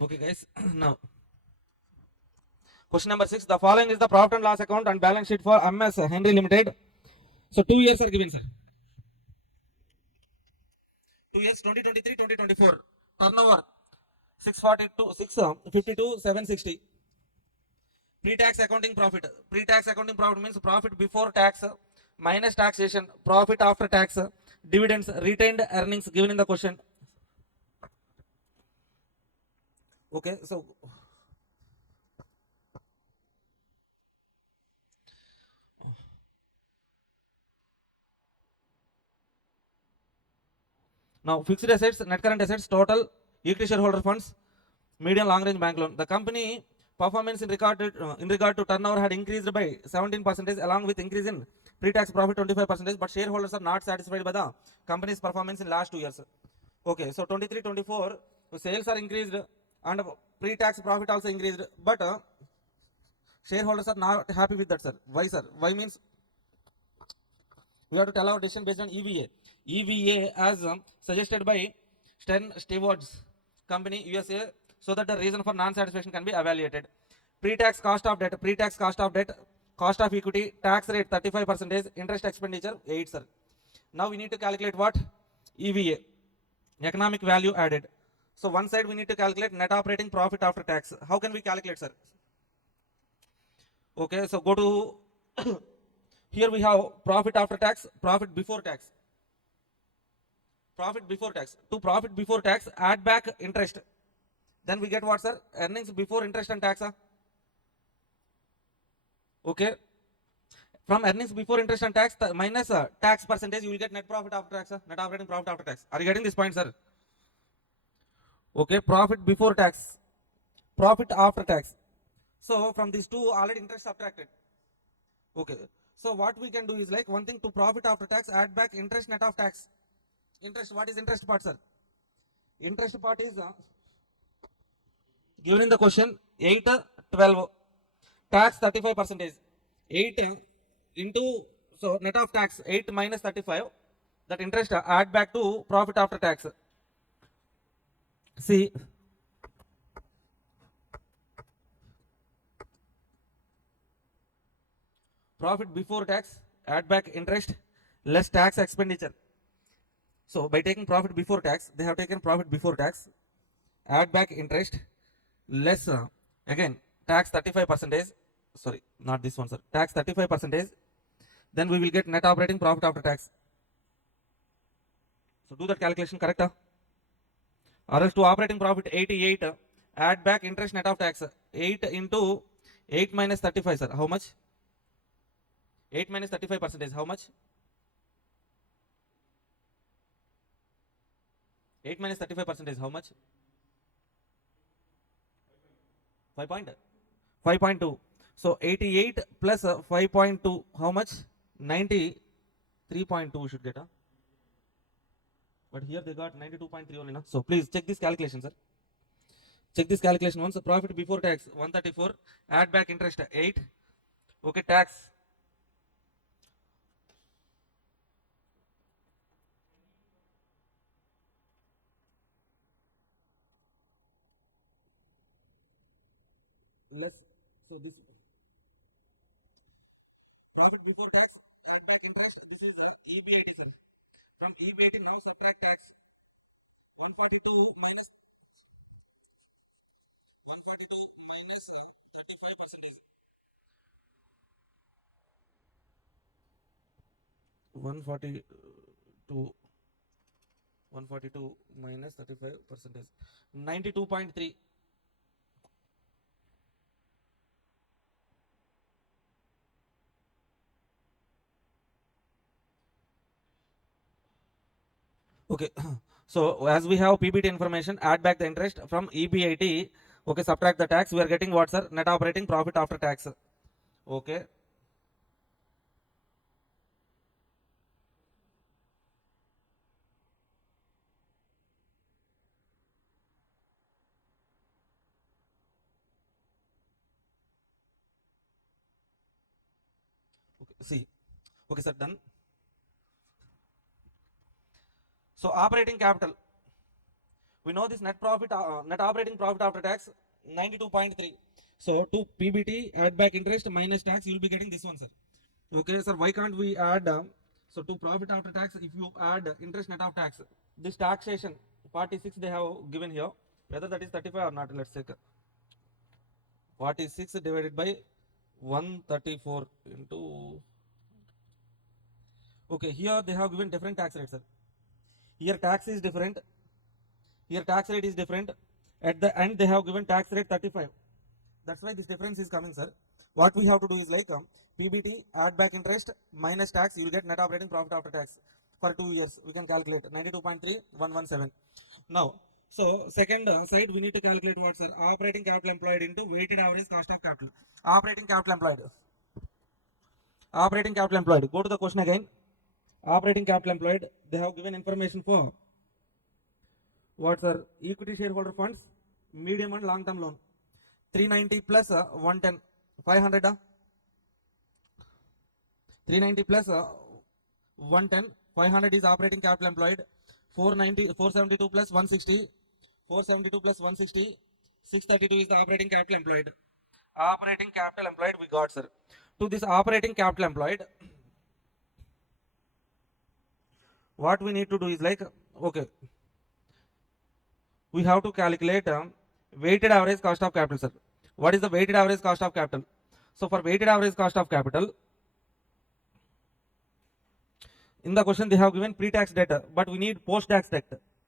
Okay, guys. Now, question number 6. The following is the profit and loss account and balance sheet for MS Henry Limited. So 2 years are given, sir. 2 years 2023, 2024. Turnover 652, 760. Pre-tax accounting profit. Pre-tax accounting profit means profit before tax minus taxation, profit after tax, dividends, retained earnings given in the question. Okay, so now fixed assets, net current assets, total equity shareholder funds, medium long range bank loan. The company performance in regard to turnover had increased by 17% along with increase in pre-tax profit 25%, but shareholders are not satisfied by the company's performance in last 2 years. Okay, so 23-24 sales are increased and pre-tax profit also increased, but shareholders are not happy with that, sir. Why, sir? Why means we have to tell our decision based on EVA. EVA as suggested by Stern Stewards Company USA, so that the reason for non-satisfaction can be evaluated. Pre-tax cost of debt, pre-tax cost of debt, cost of equity, tax rate 35%, interest expenditure 8, sir. Now we need to calculate what? EVA, economic value added. So one side we need to calculate net operating profit after tax. How can we calculate, sir? Okay, so go to here we have profit after tax, profit before tax. Profit before tax. To profit before tax, add back interest. Then we get what, sir? Earnings before interest and tax. Okay. From earnings before interest and tax minus tax percentage, you will get net profit after tax, net operating profit after tax. Are you getting this point, sir? Okay. Profit before tax, profit after tax. So from these two, already interest subtracted. Okay. So what we can do is like one thing, to profit after tax, add back interest net of tax. Interest, what is interest part, sir? Interest part is given in the question 8, 12. Tax 35%. 8 into, so net of tax 8 minus 35. That interest add back to profit after tax. See, profit before tax, add back interest, less tax expenditure. So by taking profit before tax, they have taken profit before tax, add back interest, less again tax 35%. Sorry, not this one, sir. Tax 35%. Then we will get net operating profit after tax. So do that calculation, correct? Or else to operating profit 88, add back interest net of tax 8 into 8 minus 35, sir. How much? 8 minus 35%. How much? 8 minus 35% how much? 5.2. So 88 plus 5.2, how much? 93.2 we should get. But here they got 92.3 only. So please check this calculation, sir. Check this calculation once. Profit before tax 134, add back interest 8. Okay, tax. Less. So this profit before tax, add back interest. This is EBIT, sir. From EBIT now subtract tax. 142 minus 35%. 142 minus 35%. 92.3. Okay, so as we have PBT information, add back the interest from EBIT. Okay, subtract the tax. We are getting what, sir? Net operating profit after tax. Okay. See. Okay, sir, done. So operating capital. We know this net profit, net operating profit after tax 92.3. So to PBT, add back interest minus tax, you will be getting this one, sir. Okay, sir, why can't we add, so to profit after tax, if you add interest net of tax, this taxation 46 they have given here, whether that is 35 or not, let's take 46 divided by 134 into, okay, here they have given different tax rates, sir. Here tax is different, here tax rate is different, at the end they have given tax rate 35. That's why this difference is coming, sir. What we have to do is like PBT, add back interest minus tax, you will get net operating profit after tax for 2 years. We can calculate 92.3117. Now, so second side we need to calculate what, sir? Operating capital employed into weighted average cost of capital. Operating capital employed. Operating capital employed. Go to the question again. Operating capital employed. They have given information for what, sir? Equity shareholder funds, medium and long term loan. 390 plus 110, 500. 390 plus 110, 500 is operating capital employed. 472 plus 160, 472 plus 160, 632 is the operating capital employed. Operating capital employed we got, sir. To this operating capital employed, what we need to do is like, okay, we have to calculate weighted average cost of capital, sir. What is the weighted average cost of capital? So for weighted average cost of capital, in the question they have given pre-tax debt, but we need post-tax debt.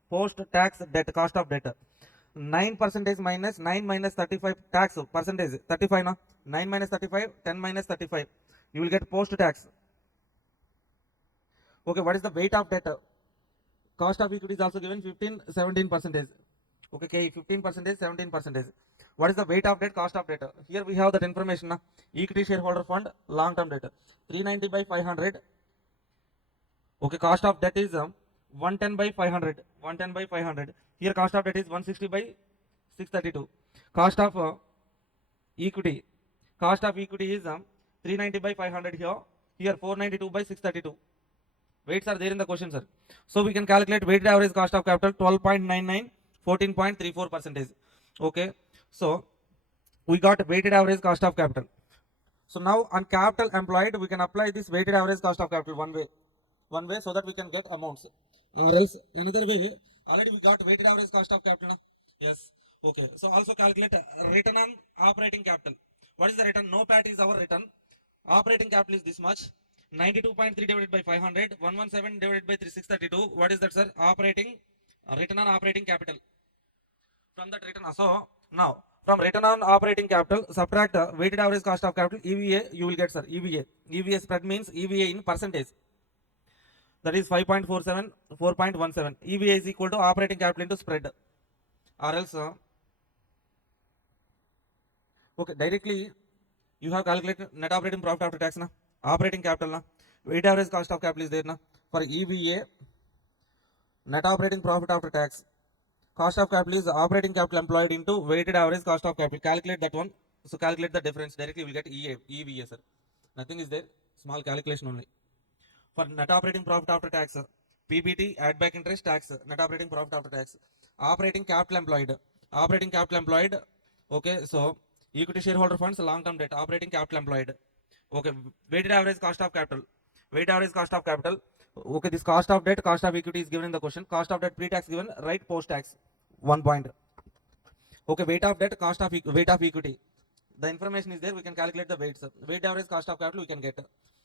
Post-tax debt, cost of debt. 9% minus 9 minus 35 tax percentage, 35 na? 9 minus 35, 10 minus 35. You will get post-tax. Okay, what is the weight of debt? Cost of equity is also given 15, 17%. Okay, 15%, 17%. What is the weight of debt, cost of debt? Here we have that information. Na? Equity shareholder fund, long term debt. 390 by 500. Okay, cost of debt is 110 by 500. 110 by 500. Here cost of debt is 160 by 632. Cost of equity. Cost of equity is 390 by 500 here. Here 492 by 632. Weights are there in the question, sir. So we can calculate weighted average cost of capital 12.99, 14.34 percentage. Okay. So we got weighted average cost of capital. So now on capital employed, we can apply this weighted average cost of capital one way so that we can get amounts. Or else another way, already we got weighted average cost of capital. Yes. Okay. So also calculate return on operating capital. What is the return? No PAT is our return. Operating capital is this much. 92.3 divided by 500. 117 divided by 632. What is that, sir? Operating return on operating capital. From that return. So now from return on operating capital, subtract weighted average cost of capital, EVA, you will get, sir, EVA. EVA spread means EVA in percentage. That is 5.47, 4.17. EVA is equal to operating capital into spread. Or else, okay, directly you have calculated net operating profit after tax, na? Operating capital, na? Weighted average cost of capital is there, na? For EVA, net operating profit after tax. Cost of capital is operating capital employed into weighted average cost of capital. Calculate that one. So calculate the difference. Directly we will get EVA, sir. Nothing is there. Small calculation only. For net operating profit after tax, PBT, add back interest, tax, net operating profit after tax. Operating capital employed. Operating capital employed. Okay, so equity shareholder funds, long-term debt. Operating capital employed. Okay, weighted average cost of capital. Weighted average cost of capital. Okay, this cost of debt, cost of equity is given in the question. Cost of debt pre-tax given, right, post-tax. 1 point. Okay, weight of debt, cost of weight of equity. The information is there. We can calculate the weights. Weight average cost of capital we can get.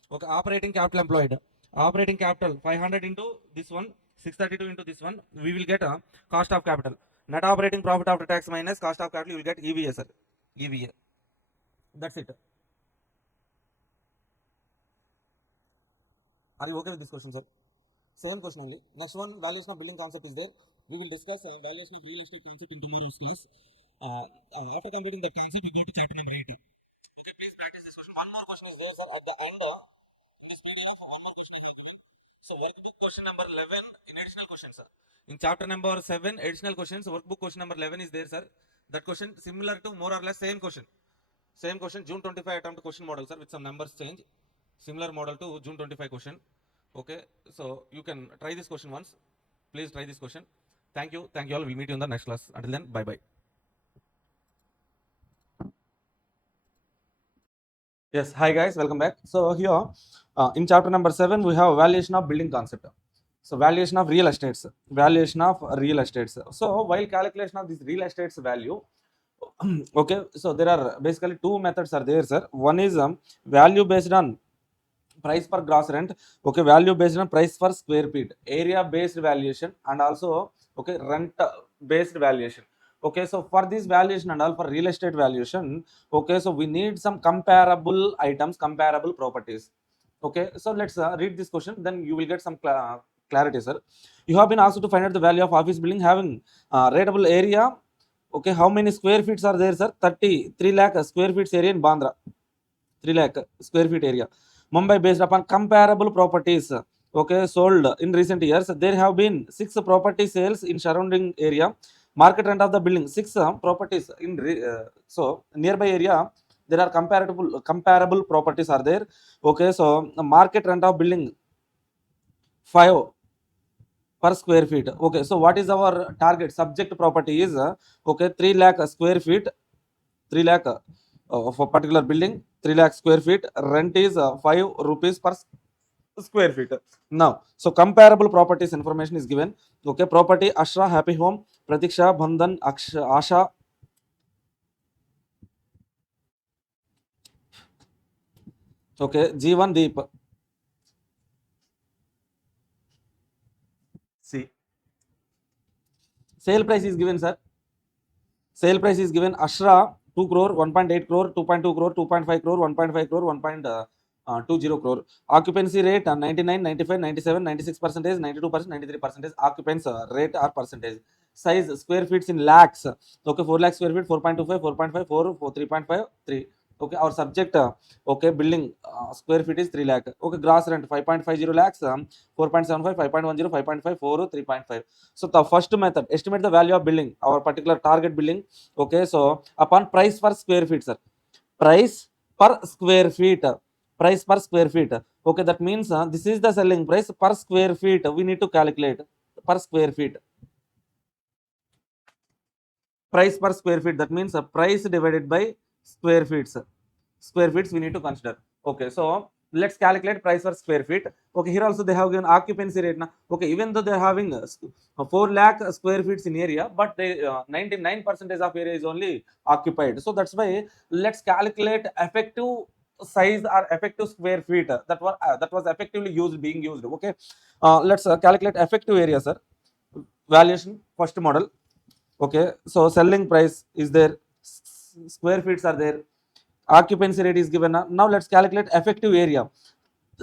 Okay, operating capital employed. Operating capital 500 into this one, 632 into this one. We will get a cost of capital. Net operating profit after tax minus cost of capital. You will get EVA, sir. EVA. That's it. Are you okay with this question, sir? Same question only. Next one, valuation of building concept is there. We will discuss valuation of real estate concept in tomorrow's class. After completing the concept, we go to chapter number 80. Okay, please practice this question. One more question is there, sir. At the end, in this PDF, one more question is given. So workbook question number 11 in additional questions, sir. In chapter number 7, additional questions, workbook question number 11 is there, sir. That question similar to more or less same question. Same question, June 25 attempt question model, sir, with some numbers change. Similar model to June 25 question. Okay, so you can try this question once. Please try this question. Thank you. Thank you all. We'll meet you in the next class. Until then, bye-bye. Yes, hi guys, welcome back. So here, in chapter number 7, we have valuation of building concept. So valuation of real estates. Valuation of real estates. So while calculation of this real estates value, okay, so there are basically two methods are there, sir. One is value based on price per gross rent, okay, value based on price per square feet, area based valuation, and also okay, rent based valuation. Okay, so for this valuation and all, for real estate valuation, okay, so we need some comparable items, comparable properties. Okay, so let's read this question, then you will get some clarity, sir. You have been asked to find out the value of office building having rateable area. Okay, how many square feet are there, sir? 33 lakh square feet area in Bandra. 3 lakh square feet area. Mumbai, based upon comparable properties, okay, sold in recent years, there have been 6 property sales in surrounding area. Market rent of the building, 6 properties in so nearby area, there are comparable properties are there. Okay, so the market rent of building 5 per square feet. Okay, so what is our target? Subject property is okay, 3 lakh square feet, 3 lakh of a particular building, 3 lakh square feet. Rent is 5 rupees per square feet. Now, so comparable properties information is given. Okay, property Ashra, Happy Home, Pratiksha, Bandhan, Asha, okay, Jeevan, Deep. See, sale price is given, sir. Sale price is given. Ashra 2 crore, 1.8 crore, 2.2 crore, 2.5 crore, 1.5 crore, 1.20 crore. Occupancy rate 99, 95, 97, 96%, 92%, 93% occupancy rate or percentage. Size square feet in lakhs. Okay, 4 lakh square feet, 4.25, 4.5, 4, 3.5, 3. Okay, our subject okay, building square feet is 3 lakh. Okay, gross rent 5.50 lakhs, 4.75, 5.10, 5.54, 3.5. So the first method, estimate the value of building, our particular target building. Okay, so upon price per square feet, sir. Price per square feet. Price per square feet. Okay, that means this is the selling price per square feet. We need to calculate per square feet. Price per square feet, that means price divided by square feet. Square feet we need to consider. Okay, so let's calculate price per square feet. Okay, here also they have given occupancy rate. Okay, even though they're having 4 lakh square feet in area, but they 99% of area is only occupied. So that's why let's calculate effective size or effective square feet that was effectively being used. Okay, let's calculate effective area, sir. Valuation, first model. Okay, so selling price is there, square feet are there, occupancy rate is given. Now let's calculate effective area.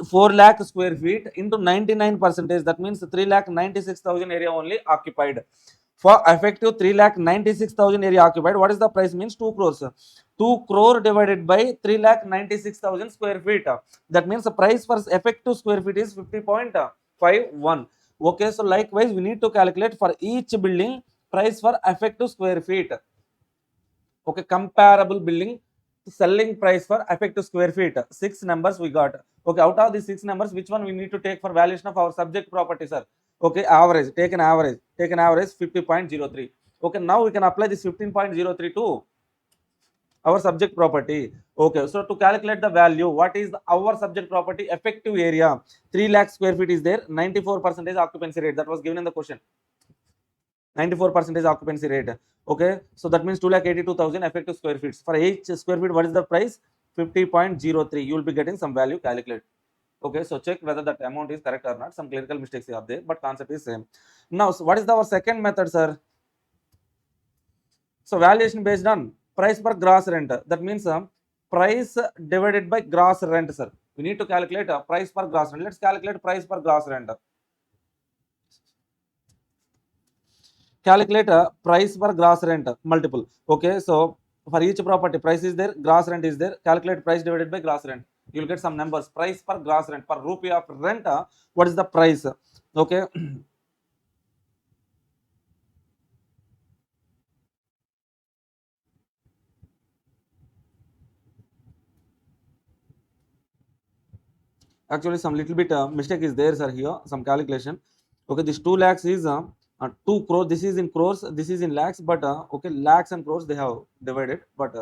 4 lakh square feet into 99 percentage, that means 3 lakh 96,000 area only occupied. For effective 3 lakh 96,000 area occupied, what is the price? Means 2 crores. 2 crore divided by 3 lakh 96,000 square feet, that means the price for effective square feet is 50.51. Okay, so likewise we need to calculate for each building price for effective square feet. Okay, comparable building selling price for effective square feet. 6 numbers we got. Okay, out of these 6 numbers, which one we need to take for valuation of our subject property, sir? Okay, average, take an average, 50.03. Okay, now we can apply this 15.03 to our subject property. Okay, so to calculate the value, what is our subject property effective area? 3 lakh square feet is there, 94% occupancy rate, that was given in the question. 94% occupancy rate. Okay, so that means 2,82,000 effective square feet. For each square feet, what is the price? 50.03. You will be getting some value calculated. Okay, so check whether that amount is correct or not. Some clerical mistakes are there, but concept is same. Now, so what is our second method, sir? So valuation based on price per gross rent. That means price divided by gross rent, sir. We need to calculate price per gross rent. Let's calculate price per gross rent. Calculate price per gross rent multiple. Okay, so for each property, price is there, gross rent is there, calculate price divided by gross rent. You will get some numbers. Price per gross rent, per rupee of rent, what is the price? Okay. Actually some little bit mistake is there, sir. Here some calculation. Okay, this 2 lakhs is 2 crore. This is in crores, this is in lakhs, but okay, lakhs and crores they have divided, but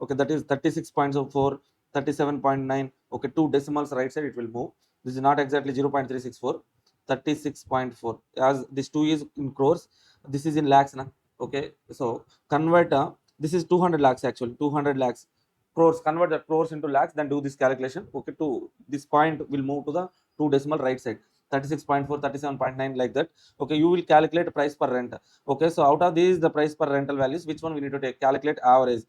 okay, that is 36.04, 37.9. Okay, 2 decimals right side it will move. This is not exactly 0.364, 36.4, as this 2 is in crores, this is in lakhs na. Okay, so convert this is 200 lakhs, actually 200 lakhs. Crores, convert the crores into lakhs, then do this calculation. Okay, to this point will move to the 2 decimal right side, 36.4, 37.9, like that. Okay, you will calculate price per rent. Okay, so out of these the price per rental values, which one we need to take? Calculate average.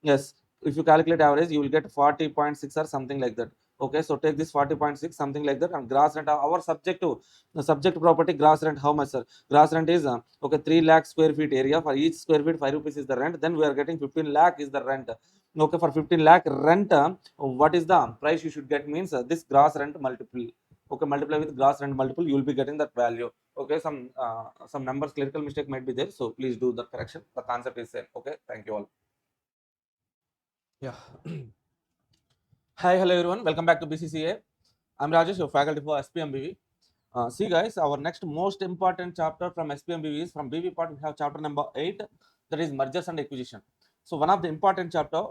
Yes, if you calculate average, you will get 40.6 or something like that. Okay, so take this 40.6, something like that. And gross rent, our subject to the subject property gross rent, how much, sir? Gross rent is okay, 3 lakh square feet area. For each square feet 5 rupees is the rent, then we are getting 15 lakh is the rent. Okay, for 15 lakh rent, what is the price you should get? Means this gross rent multiple. Okay, multiply with gross rent multiple, you will be getting that value. Okay, some numbers clerical mistake might be there, so please do the correction. The concept is same. Okay, thank you all. Yeah. Hi, hello everyone. Welcome back to BCCA. I'm Rajesh, your faculty for SPMBV. See guys, our next most important chapter from SPMBV is from BV part. We have chapter number 8, that is mergers and acquisition. So one of the important chapter.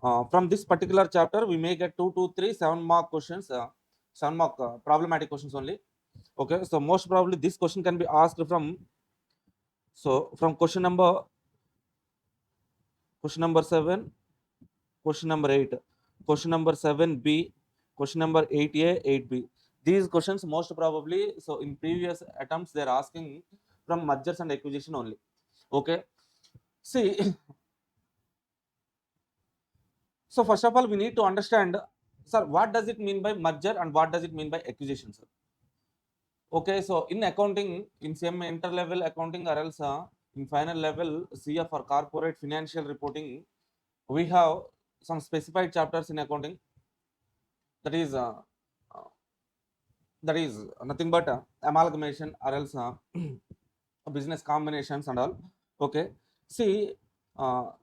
From this particular chapter, we may get 2 to 3 7-mark questions, 7-mark problematic questions only. Okay, so most probably this question can be asked from. So from question number 7, question number 8, question number 7B, question number 8A, 8B. These questions most probably, so in previous attempts they are asking from mergers and acquisition only. Okay, see. So first of all, we need to understand, sir, what does it mean by merger and what does it mean by acquisition, sir? Okay, so in accounting, in CMA inter-level accounting or else in final level CF for corporate financial reporting, we have some specified chapters in accounting, that is nothing but amalgamation or else business combinations and all. Okay, see,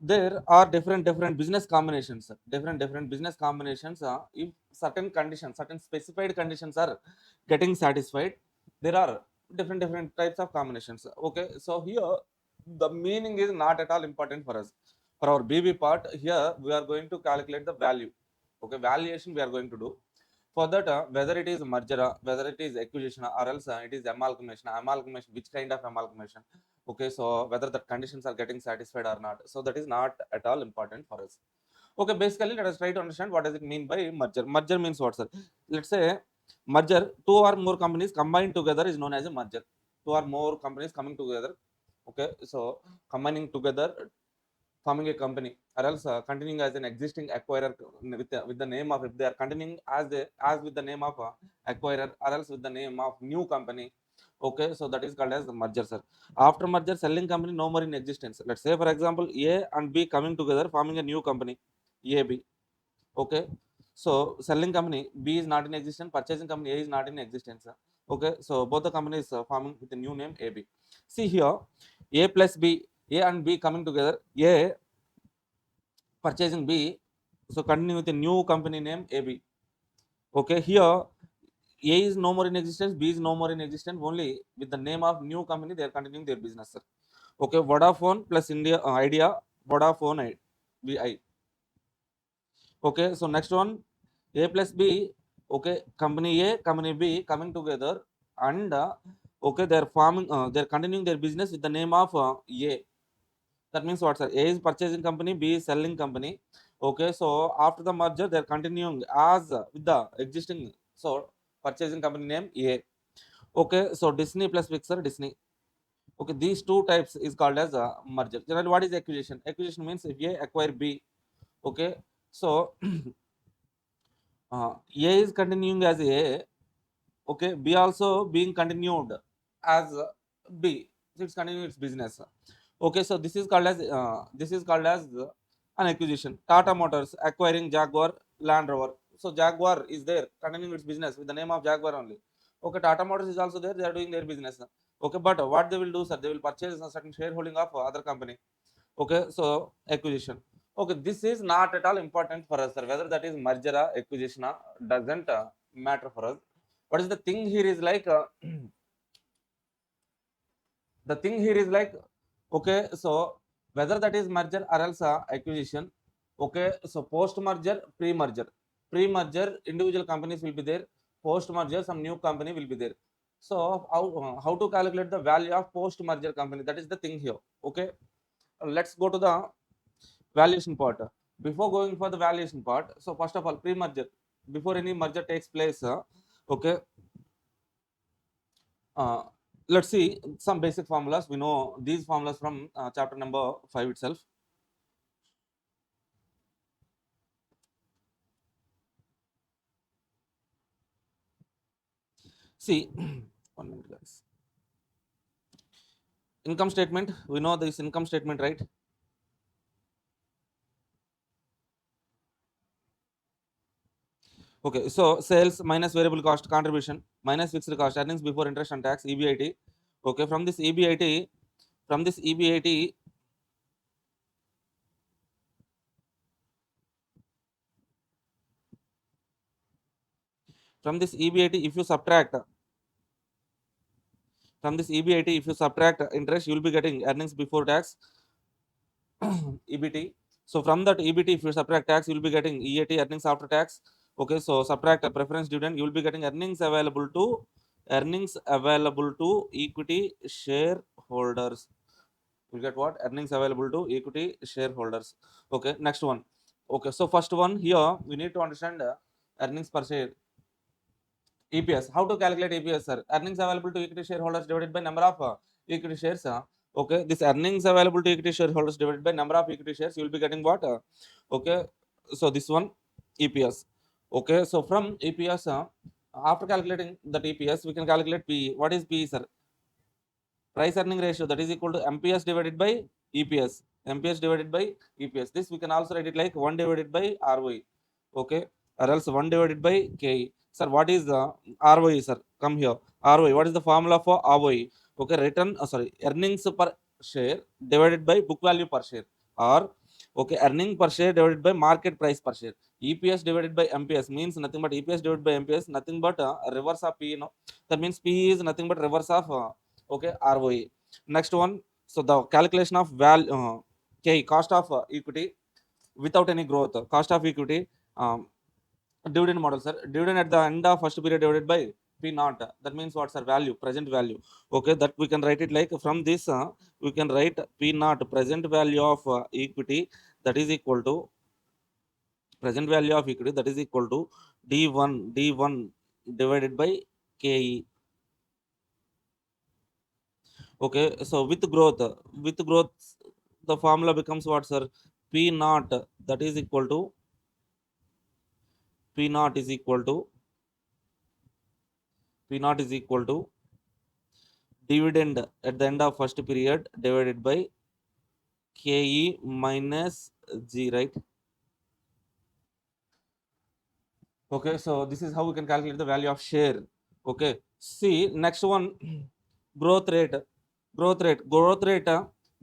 there are different business combinations, different business combinations. If certain conditions, certain specified conditions are getting satisfied, there are different types of combinations. Okay, so here the meaning is not at all important for us. For our BB part, here we are going to calculate the value. Okay, valuation we are going to do. For that, whether it is merger, whether it is acquisition, or else it is amalgamation. Amalgamation, which kind of amalgamation? Okay, so whether the conditions are getting satisfied or not. So that is not at all important for us. Okay, basically let us try to understand what does it mean by merger. Merger means what, sir? Let's say merger, two or more companies combined together is known as a merger. Two or more companies coming together. Okay, so combining together, forming a company, or else continuing as an existing acquirer with the name of, if they are continuing as with the name of acquirer, or else with the name of new company. Okay, so that is called as the merger, sir. After merger, selling company no more in existence. Let's say for example, A and B coming together forming a new company, AB. Okay, so selling company B is not in existence, purchasing company A is not in existence. Okay, so both the companies forming with the new name AB. See here, A plus B, A and B coming together, A purchasing B, so continue with a new company name AB. Okay, here A is no more in existence, B is no more in existence, only with the name of new company they are continuing their business, sir. Okay, Vodafone plus India Idea, Vodafone VI. Okay, so next one, A plus B. Okay, company A, company B coming together, and okay, they are forming, they are continuing their business with the name of A. That means what, sir? A is purchasing company, B is selling company. Okay, so after the merger, they are continuing as with the existing, so purchasing company name A. Okay, so Disney plus Pixar, Disney. Okay, these two types is called as a merger. Generally, what is acquisition? Acquisition means if A acquire B. Okay, so A is continuing as A. Okay, B also being continued as B. So it's continuing its business. Okay, so this is called as an acquisition. Tata Motors acquiring Jaguar Land Rover. So Jaguar is there continuing its business with the name of Jaguar only. Okay, Tata Motors is also there, they are doing their business. Okay, but what they will do, sir? They will purchase a certain shareholding of other company. Okay, so acquisition. Okay, this is not at all important for us, sir. Whether that is merger or acquisition doesn't matter for us. What is the thing here is like the thing here is like, okay, so whether that is merger or else acquisition. Okay, so post merger, pre merger individual companies will be there, post merger some new company will be there. So how to calculate the value of post merger company, that is the thing here. Okay, let's go to the valuation part. Before going for the valuation part, so first of all, pre merger, before any merger takes place, okay, uh, let's see some basic formulas. We know these formulas from chapter number 5 itself. See, 1 minute, guys. Income statement, we know this income statement, right? Okay, so sales minus variable cost contribution minus fixed cost, earnings before interest and tax, EBIT. Okay, from this EBIT, from this EBIT, from this EBIT, if you subtract from this EBIT, if you subtract interest, you will be getting earnings before tax, EBT. So from that EBT, if you subtract tax, you will be getting EAT, earnings after tax. Okay, so subtract a preference dividend, you will be getting earnings available to equity shareholders. You get what? Earnings available to equity shareholders. Okay, next one. Okay, so first one here we need to understand earnings per share, EPS. How to calculate EPS, sir? Earnings available to equity shareholders divided by number of equity shares. Okay, this earnings available to equity shareholders divided by number of equity shares, you will be getting what? Okay, so this one EPS. Okay, so from EPS, after calculating that EPS, we can calculate PE. What is PE, sir? Price earning ratio, that is equal to MPS divided by EPS. MPS divided by EPS. This we can also write it like 1 divided by ROE. Okay, or else 1 divided by KE. Sir, what is the ROE, sir? Come here. ROE, what is the formula for ROE? Okay, earnings per share divided by book value per share, or okay, earning per share divided by market price per share. EPS divided by MPS means nothing but EPS divided by MPS, nothing but reverse of P, you know. That means P is nothing but reverse of okay, ROE. Next one, so the calculation of value, cost of equity without any growth. Cost of equity, dividend model, sir. Dividend at the end of first period divided by P naught. That means what, sir? Value, present value. Okay, that we can write it like from this, we can write P naught, present value of equity, that is equal to present value of equity, that is equal to D1 divided by KE. Okay, so with growth, the formula becomes what, sir? P naught, that is equal to P naught is equal to P naught is equal to dividend at the end of first period divided by KE minus G, right? Okay, so this is how we can calculate the value of share. Okay, see next one, growth rate. Growth rate,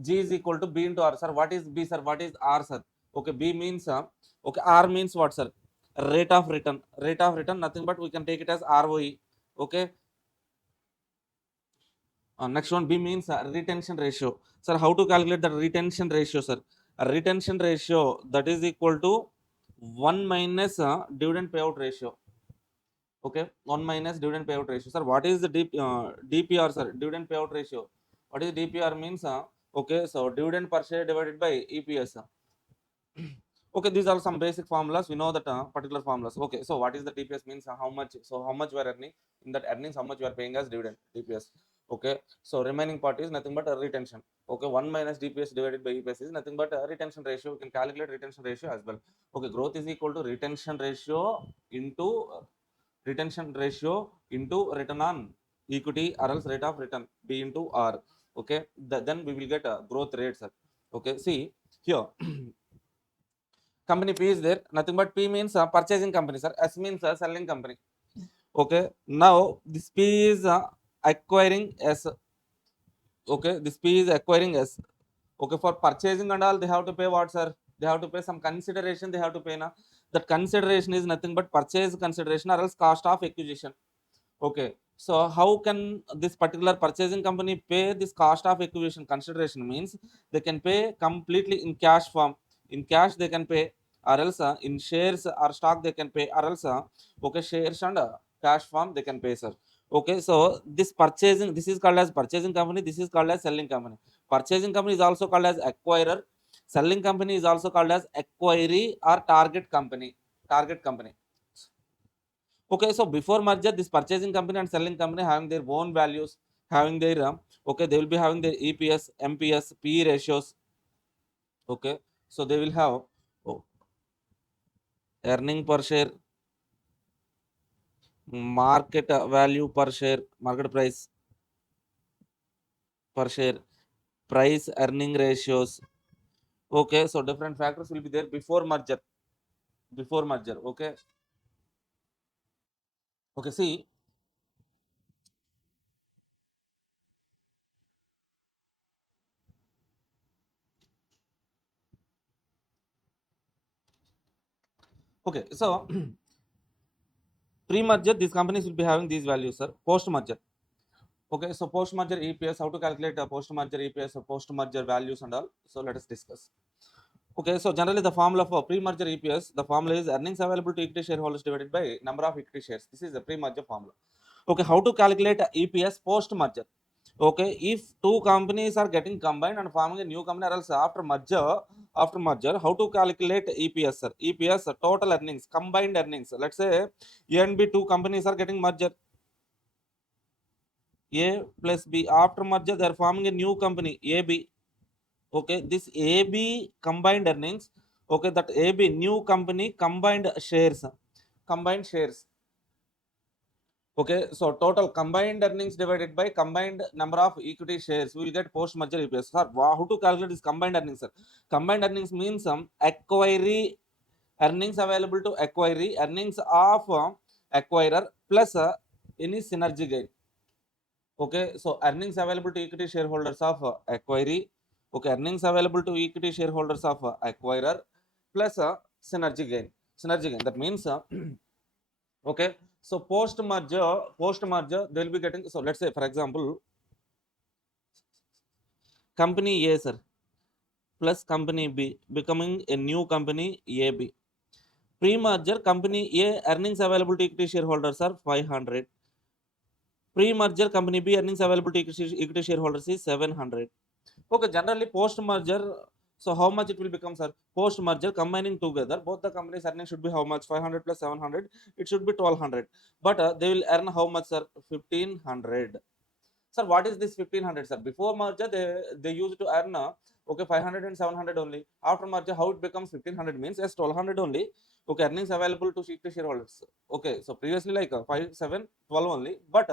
G is equal to B into R. Sir, what is B, sir? What is R, sir? Okay, B means okay, R means what, sir? Rate of return. Rate of return, nothing but we can take it as ROE. Okay, next one, B means retention ratio. Sir, how to calculate the retention ratio, sir? Retention ratio, that is equal to 1 minus dividend payout ratio. Okay, 1 minus dividend payout ratio. Sir, what is the DPR, sir? Dividend payout ratio. What is DPR means? Okay, so dividend per share divided by EPS. Okay, these are some basic formulas. We know that particular formulas. Okay, so what is the DPS means? How much? So how much we are earning? In that earnings, how much we are paying as dividend? DPS. Okay, so remaining part is nothing but a retention. Okay, 1 minus DPS divided by EPS is nothing but a retention ratio. We can calculate retention ratio as well. Okay, growth is equal to retention ratio into return on equity, or else rate of return, B into R. Okay, then we will get a growth rate, sir. Okay, see here. Company P is there, nothing but P means purchasing company, sir. S means selling company. Okay, now this P is acquiring S. Okay, this P is acquiring S. Okay, for purchasing and all, they have to pay what, sir? They have to pay some consideration, they have to pay now. That consideration is nothing but purchase consideration, or else cost of acquisition. Okay, so how can this particular purchasing company pay this cost of acquisition consideration? Means they can pay completely in cash form. In cash they can pay, or else in shares or stock they can pay, or else okay, shares and cash form they can pay, sir. Okay, so this purchasing, this is called as purchasing company, this is called as selling company. Purchasing company is also called as acquirer. Selling company is also called as acquiree or target company. Target company. Okay, so before merger, this purchasing company and selling company having their own values, having their okay, they will be having their EPS, MPS, PE ratios. Okay, so they will have oh, earning per share, market value per share, market price per share, price earning ratios. Okay, so different factors will be there before merger. Before merger, okay. Okay, see. Okay, so pre-merger, these companies will be having these values, sir. Post-merger. Okay, so post-merger EPS, how to calculate post-merger EPS or post-merger values and all. So let us discuss. Okay, so generally the formula for pre-merger EPS, the formula is earnings available to equity shareholders divided by number of equity shares. This is the pre-merger formula. Okay, how to calculate EPS post-merger? Okay, if two companies are getting combined and forming a new company, or else after merger, how to calculate EPS, sir? EPS, total earnings, combined earnings. Let's say A and B, two companies are getting merger. A plus B. After merger, they are forming a new company, AB. Okay, this AB combined earnings. Okay, that AB new company combined shares. Combined shares. Okay, so total combined earnings divided by combined number of equity shares, we will get post merger EPS. Sir, how to calculate this combined earnings, sir? Combined earnings means acquiree earnings available to acquiree, earnings of acquirer plus any synergy gain. Okay, so earnings available to equity shareholders of acquiree. Okay, earnings available to equity shareholders of acquirer plus synergy gain. Synergy gain. That means okay. So post merger, they will be getting. So let's say, for example, company A, sir, plus company B becoming a new company AB. Pre-merger, company A earnings available to equity shareholders are 500. Pre-merger, company B earnings available to equity shareholders is 700. Okay, generally post-merger, so how much it will become, sir? Post-merger, combining together, both the companies' earnings should be how much? 500 plus 700, it should be 1200. But they will earn how much, sir? 1500. Sir, what is this 1500, sir? Before merger, they used to earn okay 500 and 700 only. After merger, how it becomes 1500 means as 1200 only. Okay, earnings available to shareholders. Okay, so previously like 5, 7, 12 only. But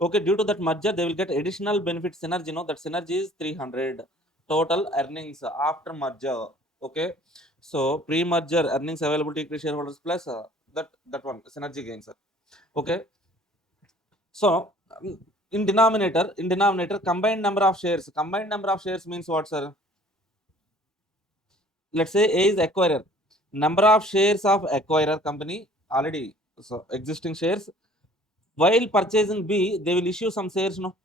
okay, due to that merger, they will get additional benefit synergy. That synergy is 300 total earnings after merger. Okay, so pre-merger earnings available to equity shareholders plus that one synergy gains, sir. Okay, so in denominator, combined number of shares. Combined number of shares means what, sir? Let's say A is acquirer. Number of shares of acquirer company already, so existing shares. While purchasing B, they will issue some shares, no?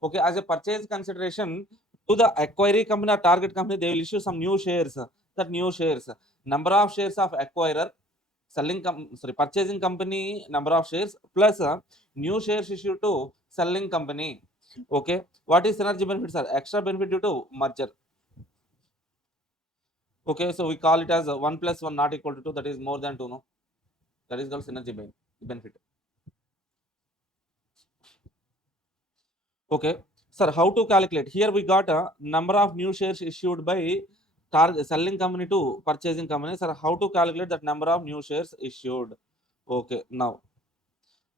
Okay, as a purchase consideration to the acquiring company or target company, they will issue some new shares. That new shares, number of shares of acquirer, purchasing company number of shares plus new shares issued to selling company. Okay, what is synergy benefits, are extra benefit due to merger. Okay, so we call it as 1 plus 1 not equal to 2, that is more than 2, no? That is called synergy benefit. Okay, sir, how to calculate? Here we got a number of new shares issued by target selling company to purchasing company. Sir, how to calculate that number of new shares issued? Okay, now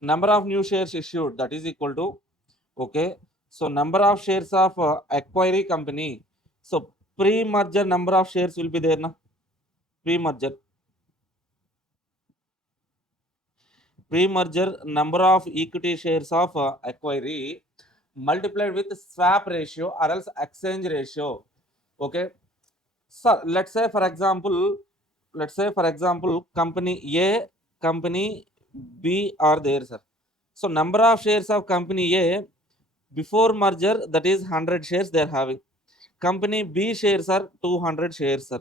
number of new shares issued, that is equal to, okay, so number of shares of acquiring company. So pre-merger number of shares will be there, na? Pre-merger number of equity shares of acquiree multiplied with swap ratio or else exchange ratio. Okay, so let's say for example company A, company B are there, sir. So number of shares of company A before merger, that is 100 shares they are having. Company B shares are 200 shares, sir.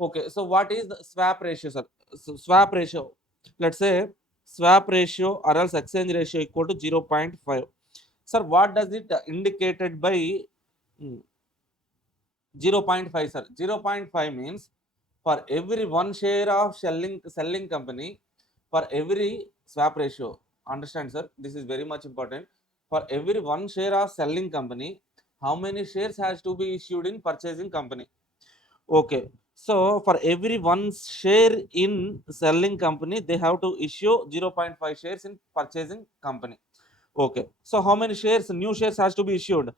Okay, so what is the swap ratio, sir? So swap ratio, let's say swap ratio or else exchange ratio equal to 0.5. Sir, what does it indicated by 0.5, sir? 0.5 means for every one share of selling company, for every swap ratio. Understand, sir? This is very much important. For every one share of selling company, how many shares has to be issued in purchasing company? Okay, so for every one share in selling company, they have to issue 0.5 shares in purchasing company. Okay, so how many shares, new shares has to be issued?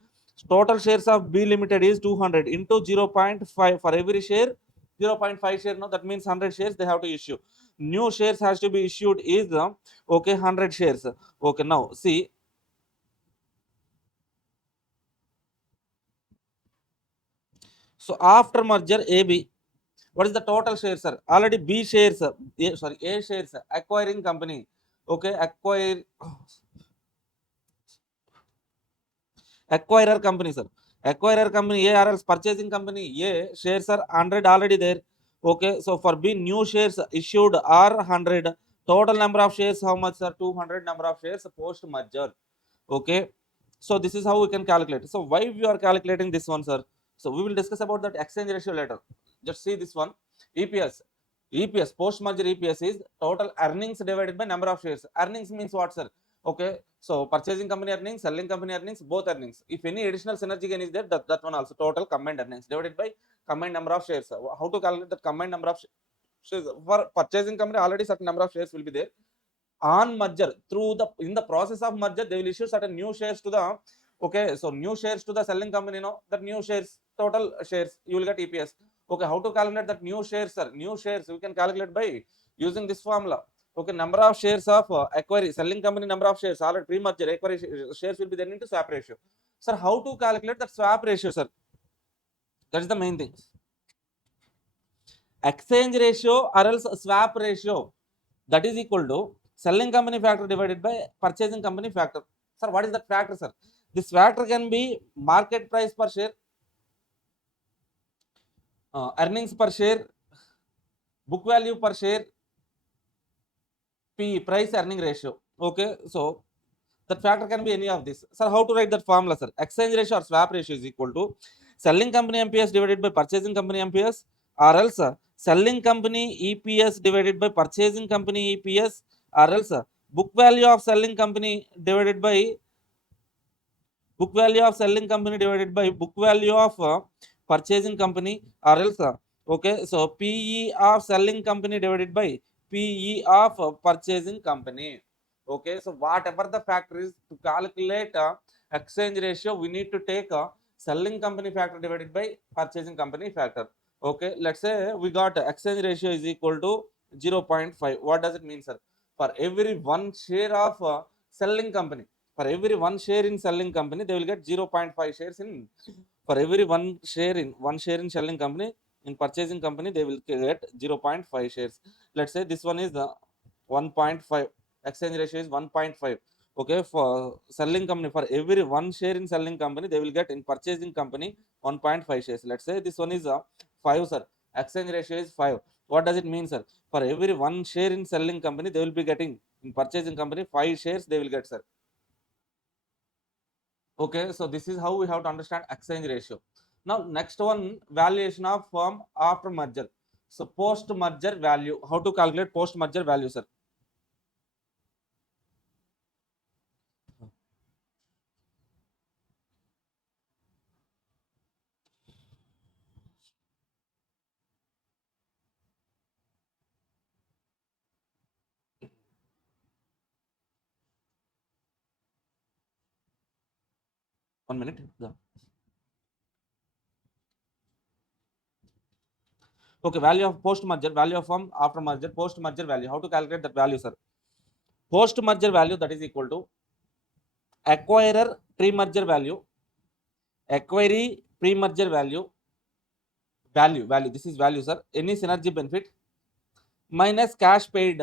Total shares of B Limited is 200 into 0.5 for every share, 0.5 share, no, that means 100 shares they have to issue. New shares has to be issued is okay 100 shares. Okay, now see, so after merger AB, what is the total shares, sir? Already B shares, A shares, acquiring company. Okay, acquirer company, sir. Acquirer company A or else purchasing company A shares are 100 already there. Okay, so for B new shares issued are 100. Total number of shares how much, sir? 200 number of shares post merger. Okay, so this is how we can calculate. So why we are calculating this one, sir? So we will discuss about that exchange ratio later. Just see this one. EPS post merger EPS is total earnings divided by number of shares. Earnings means what, sir? Okay, so purchasing company earnings, selling company earnings, both earnings. If any additional synergy gain is there, that one also total combined earnings divided by combined number of shares. How to calculate that combined number of shares? For purchasing company, already certain number of shares will be there. on merger, in the process of merger, they will issue certain new shares to the, okay, so new shares to the selling company, that new shares, total shares, you will get EPS. Okay, how to calculate that new shares, sir? New shares we can calculate by using this formula. Okay, number of shares of acquiry, selling company number of shares, already pre-merger acquiry shares will be then into swap ratio. Sir, how to calculate that swap ratio, sir? That is the main thing. Exchange ratio or else swap ratio, that is equal to selling company factor divided by purchasing company factor. Sir, what is that factor, sir? This factor can be market price per share, earnings per share, book value per share, P, price earning ratio. Okay, so that factor can be any of this. Sir, how to write that formula, sir? Exchange ratio or swap ratio is equal to selling company MPS divided by purchasing company MPS, or else selling company EPS divided by purchasing company EPS, or else book value of selling company divided by book value of selling company divided by book value of purchasing company, or else okay, so PE of selling company divided by PE of purchasing company. Okay, so whatever the factor is, to calculate exchange ratio, we need to take selling company factor divided by purchasing company factor. Okay, let's say we got exchange ratio is equal to 0.5. What does it mean, sir? For every one share of selling company, for every one share in selling company, they will get 0.5 shares in, for every one share in selling company, in purchasing company they will get 0.5 shares. Let's say this one is the 1.5, exchange ratio is 1.5. Okay, for selling company, for every one share in selling company, they will get in purchasing company 1.5 shares. Let's say this one is 5, sir. Exchange ratio is 5. What does it mean, sir? For every one share in selling company, they will be getting in purchasing company 5 shares they will get, sir. Okay, so this is how we have to understand exchange ratio. Now, next one, valuation of firm after merger. So, post merger value. How to calculate post merger value, sir? One minute. Yeah. Okay, value of post merger, value of firm after merger, post merger value. How to calculate that value, sir? Post merger value, that is equal to acquirer pre merger value, acquiree pre merger value, value. This is value, sir. Any synergy benefit minus cash paid.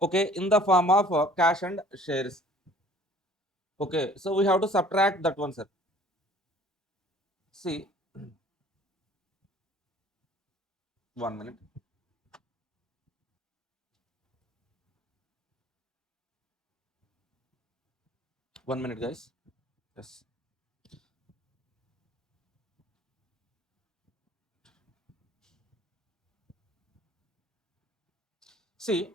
Okay, in the form of cash and shares. Okay, so we have to subtract that one, sir. See, 1 minute. 1 minute, guys. Yes. See,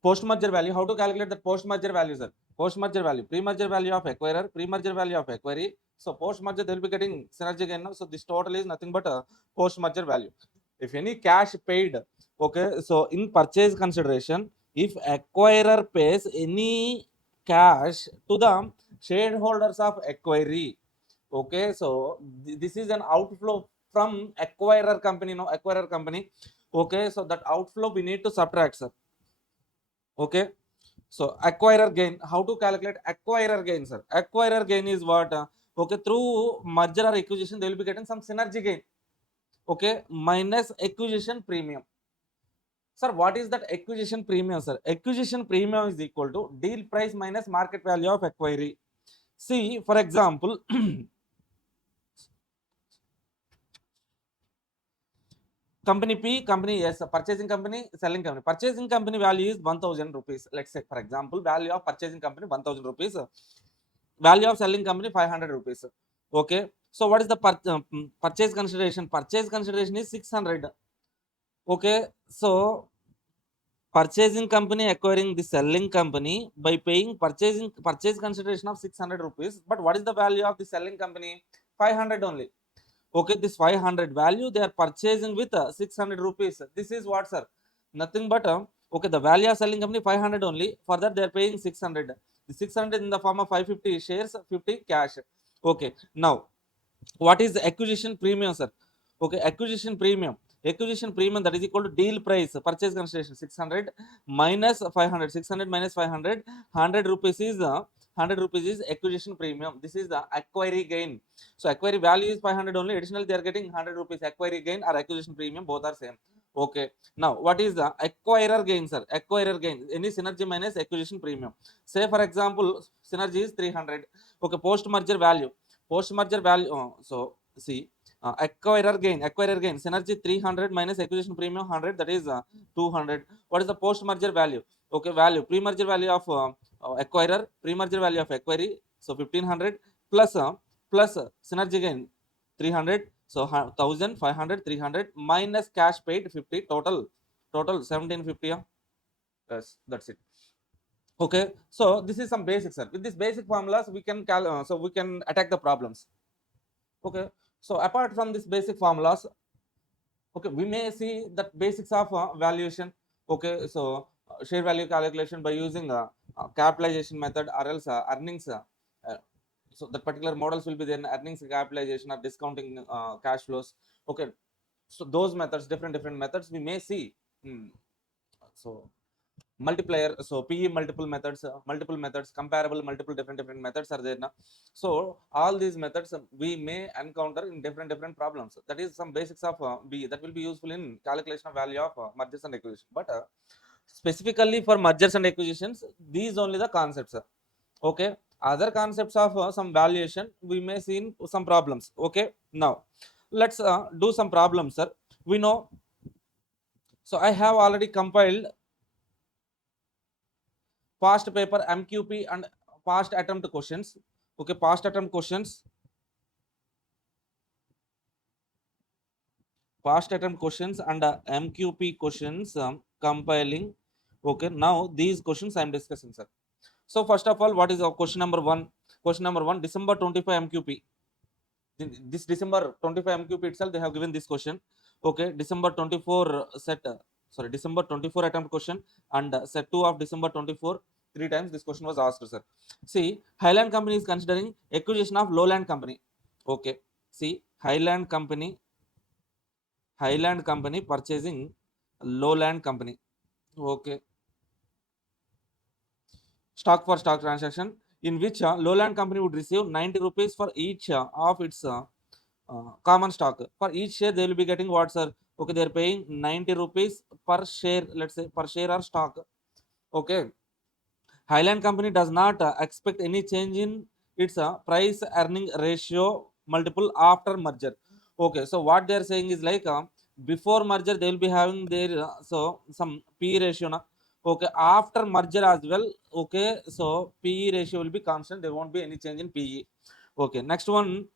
post merger value. How to calculate the post merger value, sir? Post merger value, pre merger value of acquirer, pre merger value of acquiree. So post merger they will be getting synergy gain now. So this total is nothing but a post merger value. If any cash paid, okay, so in purchase consideration, if acquirer pays any cash to the shareholders of acquiree, okay, so this is an outflow from acquirer company, acquirer company. Okay, so that outflow we need to subtract, sir. Okay, so acquirer gain, how to calculate acquirer gain, sir? Acquirer gain is what? Okay, through merger or acquisition, they will be getting some synergy gain. Okay, minus acquisition premium. Sir, what is that acquisition premium, sir? Acquisition premium is equal to deal price minus market value of acquiree. See, for example, company P, company S, purchasing company, selling company. Purchasing company value is 1000 rupees. Let's say, for example, value of purchasing company 1000 rupees. Value of selling company 500 rupees. Okay, so what is the purchase consideration? Purchase consideration is 600. Okay, so purchasing company acquiring the selling company by paying purchase consideration of 600 rupees. But what is the value of the selling company? 500 only. Okay, this 500 value they are purchasing with 600 rupees. This is what, sir? Nothing but Okay, the value of selling company 500 only. For that they are paying 600. The 600 in the form of 550 shares, 50 cash. Okay, now what is the acquisition premium, sir? Okay, acquisition premium. Acquisition premium, that is equal to deal price, purchase consideration 600 minus 500. 600 minus 500, 100 rupees is 100 rupees is acquisition premium. This is the acquiry gain. So acquiry value is 500 only. Additional they are getting 100 rupees acquiry gain or acquisition premium. Both are same. Okay. Now what is the acquirer gain, sir? Acquirer gain, any synergy minus acquisition premium. Say for example, synergy is 300. Okay, post merger value. Post merger value. So see, acquirer gain, synergy 300 minus acquisition premium 100, that is 200. What is the post merger value? Okay, value, pre merger value of acquirer, pre merger value of acquiry, so 1500 plus synergy gain 300, so 1500, 300 minus cash paid 50, total 1750. Yes, that's it. Okay, so this is some basics, sir. With this basic formulas we can so we can attack the problems. Okay, so apart from this basic formulas, okay, we may see that basics of valuation. Okay, so share value calculation by using capitalization method, or else earnings, uh, so that particular models will be then earnings capitalization or discounting cash flows. Okay, so those methods, different methods we may see. So multiplier, so PE multiple methods, comparable multiple different methods are there now. So all these methods we may encounter in different problems. That is some basics of B that will be useful in calculation of value of mergers and acquisition. But specifically for mergers and acquisitions, these only the concepts. Okay, other concepts of some valuation we may see in some problems. Okay, now let's do some problems, sir. We know, so I have already compiled past paper MQP and past attempt questions. Okay, past attempt questions, and MQP questions, compiling. Okay, now these questions I am discussing, sir. So first of all, what is our question number one? Question number one, December 25 MQP. This December 25 MQP itself they have given this question. Okay, December 24 December 24 attempt question, and set 2 of December 24. 3 times this question was asked, sir. See, Highland Company is considering acquisition of Lowland Company. Okay, see, Highland Company purchasing Lowland Company. Okay, stock for stock transaction, in which Lowland Company would receive 90 rupees for each of its common stock. For each share they will be getting what, sir? Okay, they are paying 90 rupees per share, let's say, per share or stock. Okay, Highland Company does not expect any change in its price earning ratio multiple after merger. Okay, so what they are saying is like, before merger they will be having their so some P ratio na. Okay, after merger as well. Okay, so PE ratio will be constant, there won't be any change in PE. Okay, next one.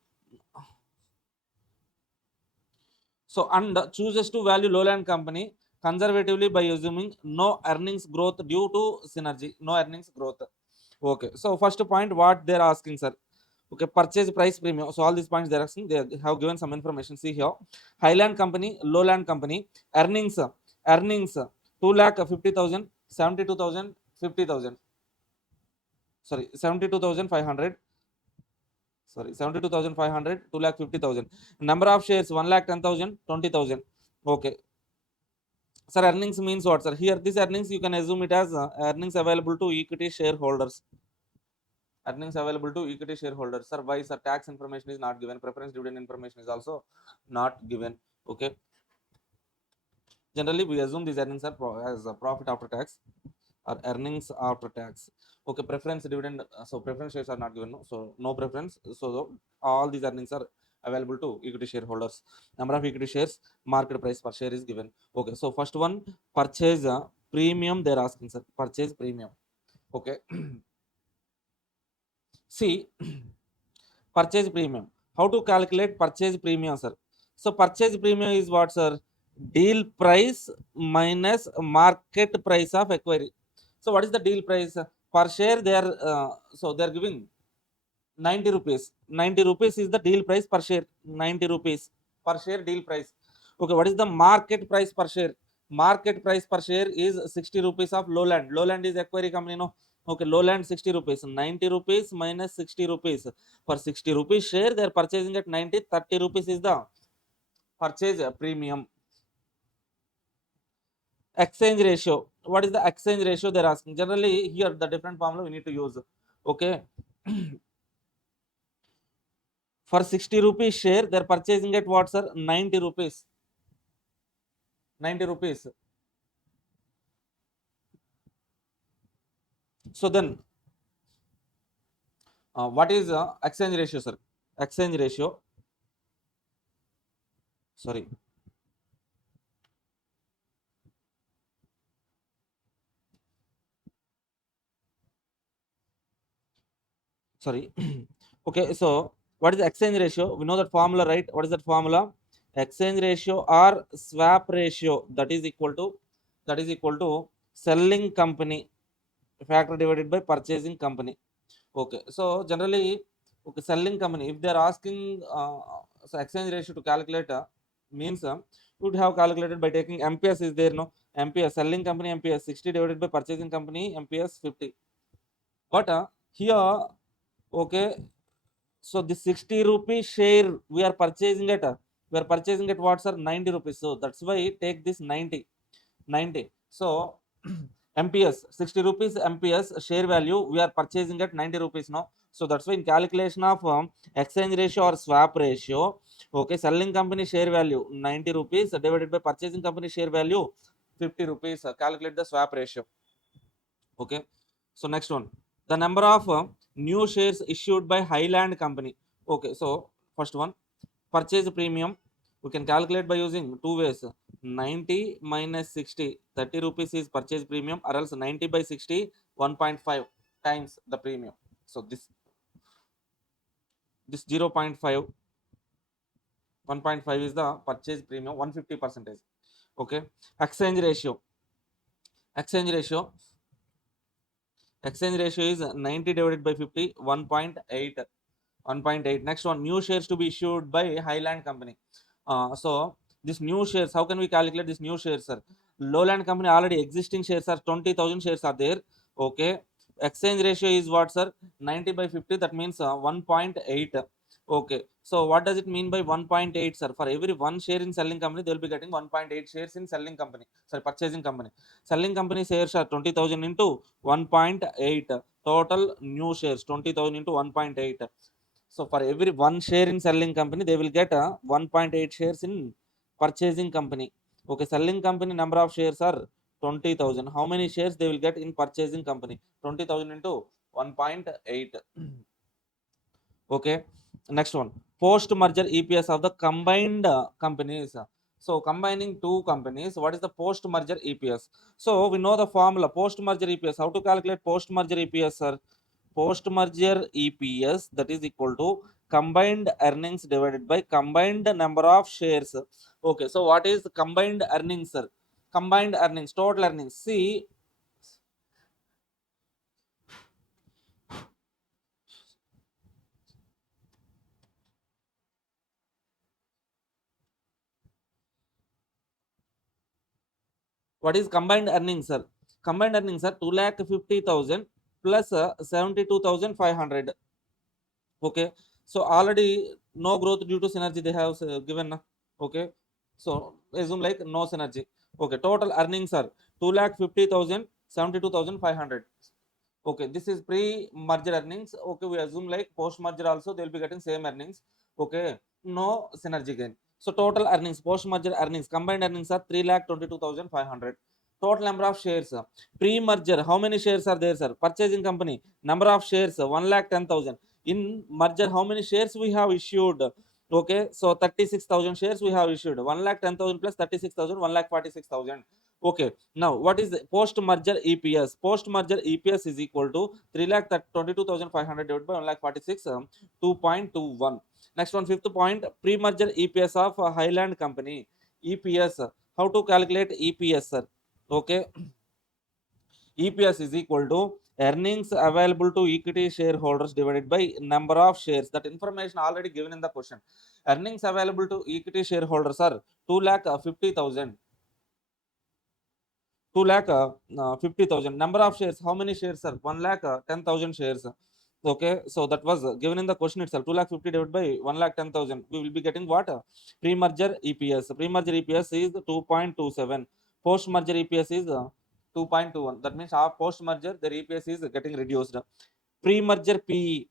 So and chooses to value Lowland Company conservatively by assuming no earnings growth due to synergy. No earnings growth. Okay. So first point, what they're asking, sir. Okay, purchase price premium. So all these points they're asking, they have given some information. See here, Highland Company, Lowland Company, earnings 2,50,000, 72,000, 50,000. Sorry, 72,500. Sorry, 72,500, 2,50,000. Number of shares 1,10,000, 20,000. Okay, sir, earnings means what, sir? Here this earnings you can assume it as earnings available to equity shareholders. Earnings available to equity shareholders. Sir, why, sir? Tax information is not given, preference dividend information is also not given. Okay, generally we assume these earnings are as a profit after tax or earnings after tax. Okay, preference dividend, so preference shares are not given, no? So no preference, so all these earnings are available to equity shareholders. Number of equity shares, market price per share is given. Okay, so first one, purchase premium they're asking, sir. Purchase premium. Okay, see, purchase premium, how to calculate purchase premium, sir? So purchase premium is what, sir? Deal price minus market price of acquiry. So what is the deal price? Per share they are so they are giving 90 rupees. 90 rupees is the deal price per share. 90 rupees per share deal price. Okay, what is the market price per share? Market price per share is 60 rupees of Lowland. Lowland is equity company, no? Okay, Lowland 60 rupees. 90 rupees minus 60 rupees. For 60 rupees share, they are purchasing at 90. 30 rupees is the purchase premium. Exchange ratio. What is the exchange ratio they're asking? Generally, here the different formula we need to use. Okay. For 60 rupees share, they're purchasing at what, sir? 90 rupees. 90 rupees. So then, what is exchange ratio, sir? Exchange ratio. Sorry. Sorry. Okay, so what is the exchange ratio? We know that formula, right? What is that formula? Exchange ratio or swap ratio, that is equal to selling company factor divided by purchasing company. Okay, so generally, okay, selling company, if they are asking so exchange ratio to calculate, means you would have calculated by taking MPS is there, no? MPS, selling company MPS 60 divided by purchasing company MPS 50. But here, okay, so the 60 rupees share we are purchasing at what, sir? 90 rupees. So that's why take this 90. So MPS 60 rupees MPS share value we are purchasing at 90 rupees now. So that's why in calculation of exchange ratio or swap ratio, okay, selling company share value 90 rupees divided by purchasing company share value 50 rupees. Calculate the swap ratio. Okay, so next one, the number of new shares issued by Highland company. Okay, so first one, purchase premium, we can calculate by using two ways. 90 minus 60, 30 rupees is purchase premium, or else 90 by 60, 1.5 times the premium. So this 0.5, 1.5 is the purchase premium, 150 percentage. Okay, exchange ratio, exchange ratio exchange ratio is 90 divided by 50, 1.8. 1.8. Next one, new shares to be issued by Highland company. So this new shares, how can we calculate this new shares, sir? Lowland company already existing shares are 20,000 shares are there. Okay, exchange ratio is what, sir? 90 by 50, that means 1.8. Okay, so what does it mean by 1.8, sir? For every one share in selling company, they will be getting 1.8 shares in selling company, sorry, purchasing company. Selling company shares are 20,000 into 1.8. Total new shares 20,000 into 1.8. So for every one share in selling company, they will get 1.8 shares in purchasing company. Okay, selling company number of shares are 20,000. How many shares they will get in purchasing company? 20,000 into 1.8. Okay, next one, post merger EPS of the combined companies. So combining two companies, what is the post merger EPS? So we know the formula post merger EPS. How to calculate post merger EPS, sir? Post merger EPS, that is equal to combined earnings divided by combined number of shares. Okay, so what is combined earnings, sir? Combined earnings, total earnings. See, what is combined earnings, sir? Combined earnings are 2,50,000 plus 72,500. Okay, so already no growth due to synergy they have given. Okay, so assume like no synergy. Okay, total earnings are 2,50,000, 72,500. Okay, this is pre-merger earnings. Okay, we assume like post-merger also they will be getting same earnings. Okay, no synergy gain. So total earnings, post-merger earnings, combined earnings are 3,22,500. Total number of shares. Pre-merger, how many shares are there, sir? Purchasing company, number of shares, 1,10,000. In merger, how many shares we have issued? Okay, so 36,000 shares we have issued. 1,10,000 plus 36,000, 1,46,000. Okay, now what is the post merger EPS? Post merger EPS is equal to 3,22,500 divided by 1,46, 2.21. Next one, fifth point, pre merger EPS of Highland company. EPS, how to calculate EPS, sir? Okay, EPS is equal to earnings available to equity shareholders divided by number of shares. That information already given in the question. Earnings available to equity shareholders are 2,50,000. 2,50,000. Number of shares, how many shares, sir? 1,10,000 shares. Okay, so that was given in the question itself. 2,50,000 divided by 1,10,000. We will be getting what? Pre-merger EPS. Pre-merger EPS is 2.27. Post-merger EPS is 2.21. That means our post-merger, their EPS is getting reduced. Pre-merger PE.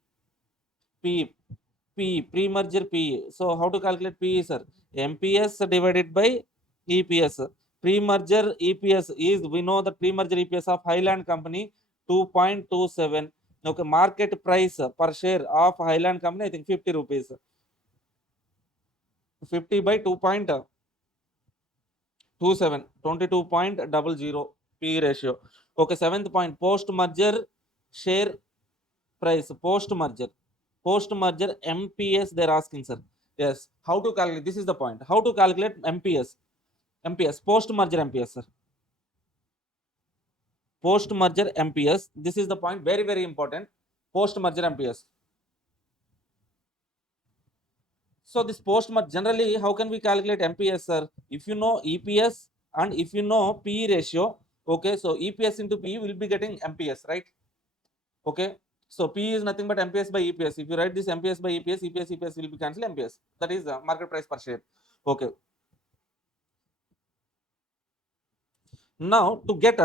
Pre-merger PE. So how to calculate PE, sir? MPS divided by EPS. Pre-merger EPS is, we know the pre-merger EPS of Highland Company 2.27. Okay, market price per share of Highland Company, I think 50 rupees. 50 by 2.27, 22.00 P ratio. Okay, seventh point, post-merger share price, post-merger MPS they're asking, sir. Yes, how to calculate? This is the point. How to calculate MPS? Post-merger MPS, sir. Post-merger MPS. This is the point, very, very important. Post-merger MPS. So this post-merger, generally, how can we calculate MPS, sir? If you know EPS and if you know PE ratio, okay, so EPS into PE will be getting MPS, right? Okay, so P is nothing but MPS by EPS. If you write this MPS by EPS, EPS will be cancelled, MPS. That is the market price per share. Okay. Now to get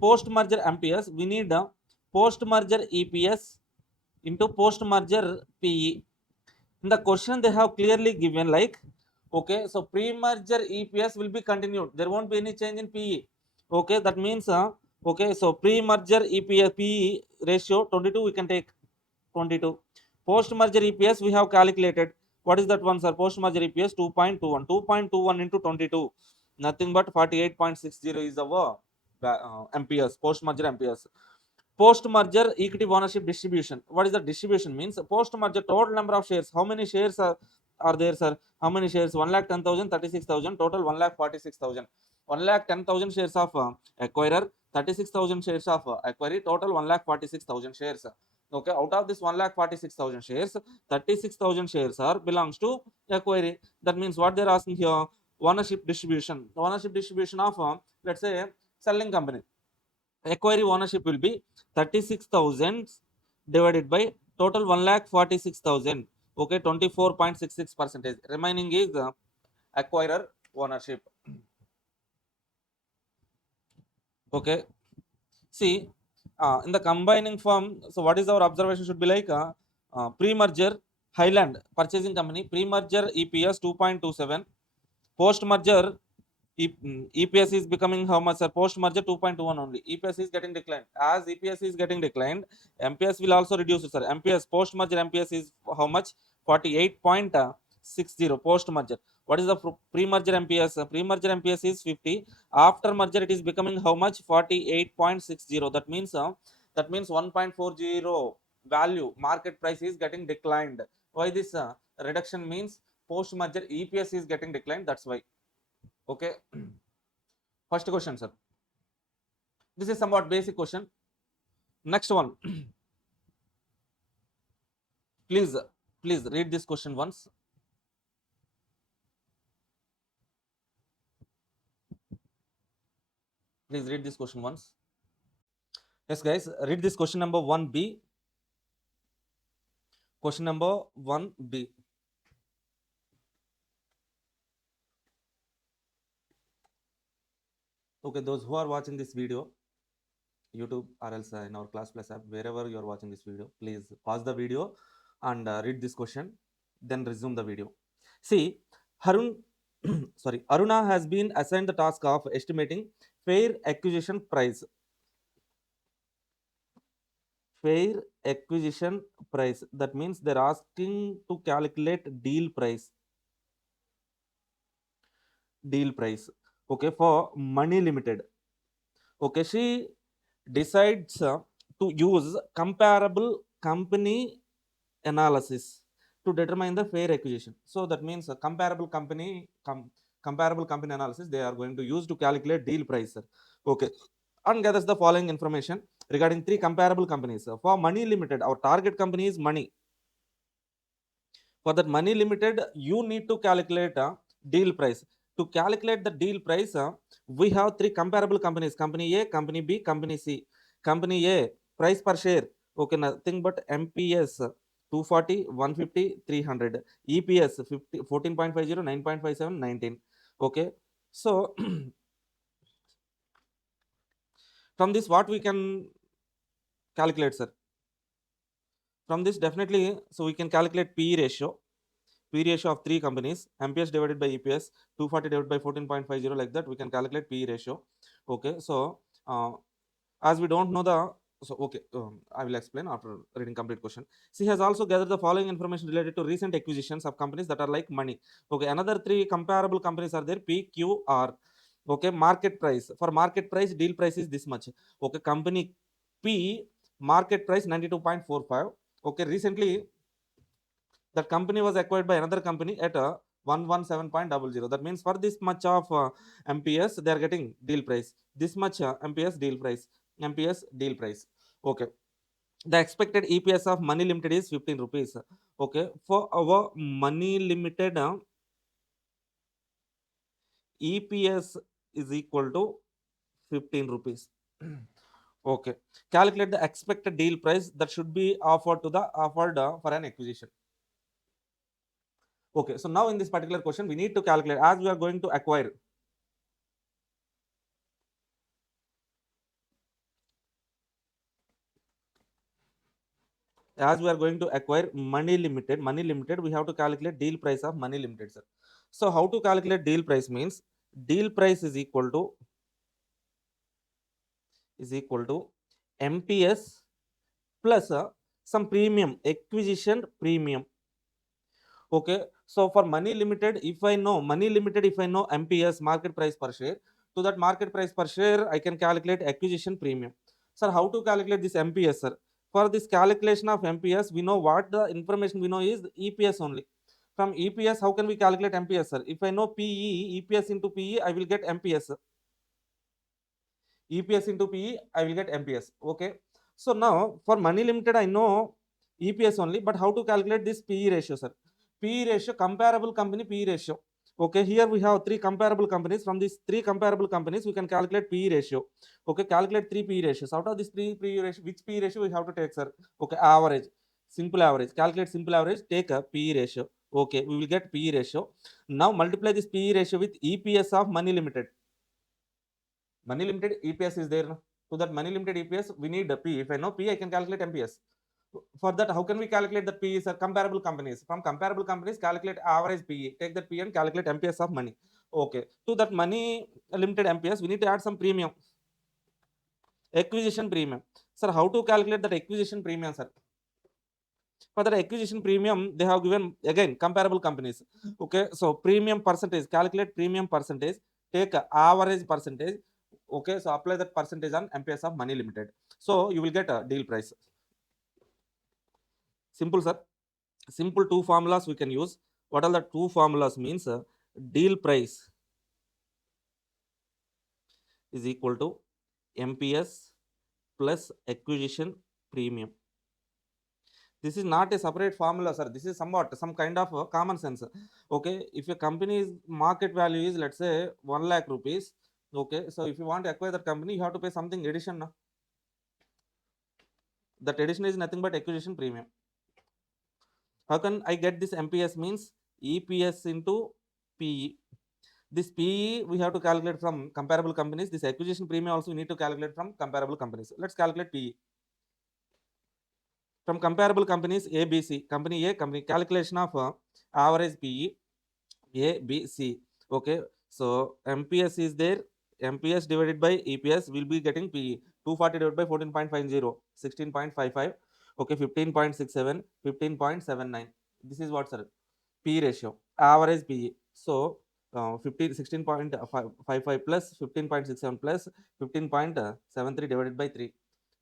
post-merger MPS, we need a post-merger EPS into post-merger PE. In the question they have clearly given like, okay, so pre-merger EPS will be continued. There won't be any change in PE. Okay, that means okay, so pre-merger EPS PE ratio 22 we can take 22. Post-merger EPS we have calculated. What is that one, sir? Post-merger EPS 2.21. 2.21 into 22. Nothing but 48.60 is our MPS, post-merger MPS. Post-merger equity ownership distribution. What is the distribution means? Post-merger total number of shares. How many shares are there, sir? How many shares? 1,10,000, 36,000, total 1,46,000. 1,10,000 shares of acquirer, 36,000 shares of acquiry, total 1,46,000 shares. Okay, out of this 1,46,000 shares, 36,000 shares are belongs to acquiry. That means what they're asking here, ownership distribution. The ownership distribution of let's say selling company. Acquiry ownership will be 36,000 divided by total 1,46,000. Okay, 24.66%. Remaining is the acquirer ownership. Okay, see, in the combining form, so what is our observation should be like pre-merger Highland purchasing company, pre-merger EPS 2.27, post-merger EPS is becoming how much, sir? Post-merger 2.21 only. EPS is getting declined. As EPS is getting declined, MPS will also reduce, sir. MPS, post-merger MPS is how much? 48.60 post-merger. What is the pre-merger MPS? Pre-merger MPS is 50. After merger, it is becoming how much? 48.60. That means 1.40 value market price is getting declined. Why this reduction means? Post-merger EPS is getting declined. That's why. Okay. First question, sir. This is somewhat basic question. Next one. Please read this question once. Please read this question once. Yes, guys, read this question number 1B. Question number 1B. Okay, those who are watching this video, YouTube or else in our Class Plus app, wherever you are watching this video, please pause the video and read this question, then resume the video. See, Aruna has been assigned the task of estimating fair acquisition price. Fair acquisition price. That means they're asking to calculate deal price. Deal price. Okay, for Money Limited. Okay, she decides to use comparable company analysis to determine the fair acquisition. So that means a comparable company analysis they are going to use to calculate deal price. Okay, and gathers the following information regarding three comparable companies. For Money Limited, our target company is Money. For that Money Limited, you need to calculate a deal price. To calculate the deal price, we have three comparable companies: company A, company B, company C. Company A, price per share, okay, nothing but MPS 240, 150, 300. EPS 50, 14.50, 9.57, 19. Okay, so from this, what we can calculate, sir? From this, definitely, so we can calculate PE ratio. P ratio of three companies, MPS divided by EPS, 240 divided by 14.50, like that, we can calculate P ratio. Okay, so as we don't know the, so okay, I will explain after reading complete question. She has also gathered the following information related to recent acquisitions of companies that are like money. Okay, another three comparable companies are there: P, Q, R. Okay, market price. For market price, deal price is this much. Okay, company P, market price 92.45. Okay, recently that company was acquired by another company at 117.00. That means for this much of MPS, they are getting deal price. This much MPS deal price. MPS deal price. Okay. The expected EPS of money limited is 15 rupees. Okay. For our money limited, EPS is equal to 15 rupees. Okay. Calculate the expected deal price that should be offered to the offered for an acquisition. Okay, so now in this particular question, we need to calculate, as we are going to acquire. As we are going to acquire money limited, we have to calculate deal price of money limited, sir. So how to calculate deal price means, deal price is equal to MPS plus some premium, acquisition premium. Okay, so for money limited, if I know MPS, market price per share, to that market price per share, I can calculate acquisition premium. Sir, how to calculate this MPS, sir? For this calculation of MPS, we know what the information we know is EPS only. From EPS, how can we calculate MPS, sir? If I know PE, EPS into PE, I will get MPS. EPS into PE, I will get MPS. Okay. So now for money limited, I know EPS only, but how to calculate this PE ratio, sir? PE ratio, comparable company PE ratio. Okay, here we have three comparable companies. From these three comparable companies, we can calculate PE ratio. Okay, calculate three PE ratios. Out of these three PE ratio, which PE ratio we have to take, sir? Okay, average, simple average. Calculate simple average, take a PE ratio. Okay, we will get PE ratio. Now multiply this PE ratio with EPS of money limited. Money limited EPS is there. To that money limited EPS, we need a P. If I know P, I can calculate MPS. For that, how can we calculate the P? Sir, comparable companies. From comparable companies, calculate average PE. Take that P and calculate MPS of money. Okay. To that money limited MPS, we need to add some premium. Acquisition premium. Sir, how to calculate that acquisition premium, sir? For that acquisition premium, they have given again comparable companies. Okay. So premium percentage, calculate premium percentage. Take average percentage. Okay, so apply that percentage on MPS of money limited. So you will get a deal price. Simple, sir. Simple two formulas we can use. What are the two formulas means? Deal price is equal to MPS plus acquisition premium. This is not a separate formula, sir. This is somewhat some kind of common sense. Okay, if your company's market value is, let's say, 1 lakh rupees. Okay, so if you want to acquire that company, you have to pay something addition. No? That addition is nothing but acquisition premium. How can I get this MPS means EPS into PE. This PE we have to calculate from comparable companies. This acquisition premium also we need to calculate from comparable companies. Let's calculate PE. From comparable companies ABC, company A, company calculation of average PE A, B, C. Okay, so MPS is there. MPS divided by EPS will be getting PE. 240 divided by 14.50, 16.55. Okay, 15.67, 15.79. This is what, sir? P ratio, average PE. So 16.55 plus 15.67 plus 15.73 divided by 3.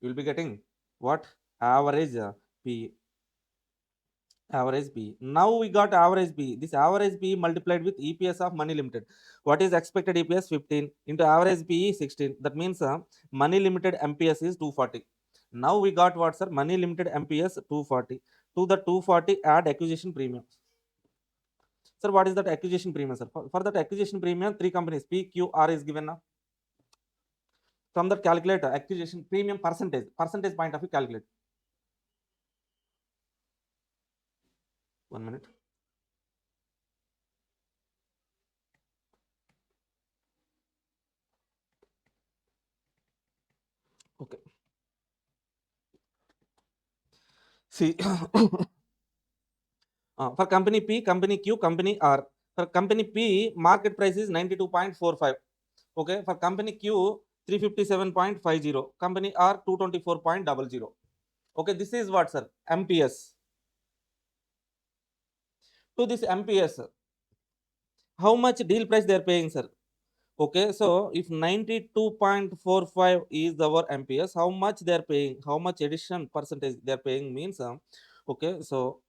You will be getting what? Average PE. Average P. Now we got average P. This average P multiplied with EPS of money limited. What is expected EPS? 15 into average PE 16. That means money limited MPS is 240. Now we got what, sir? Money limited MPS 240. To the 240 add acquisition premium. Sir, what is that acquisition premium, sir? For that acquisition premium, three companies P, Q, R is given now. From that calculate acquisition premium percentage point of view calculate. 1 minute. Okay. See, for company P, company Q, company R. For company P, market price is 92.45. Okay. For company Q, 357.50. Company R, 224.00. Okay. This is what, sir? MPS. To this MPS, how much deal price they are paying, sir? Okay, so if 92.45 is our MPS, how much they are paying? How much addition percentage they are paying means, okay, so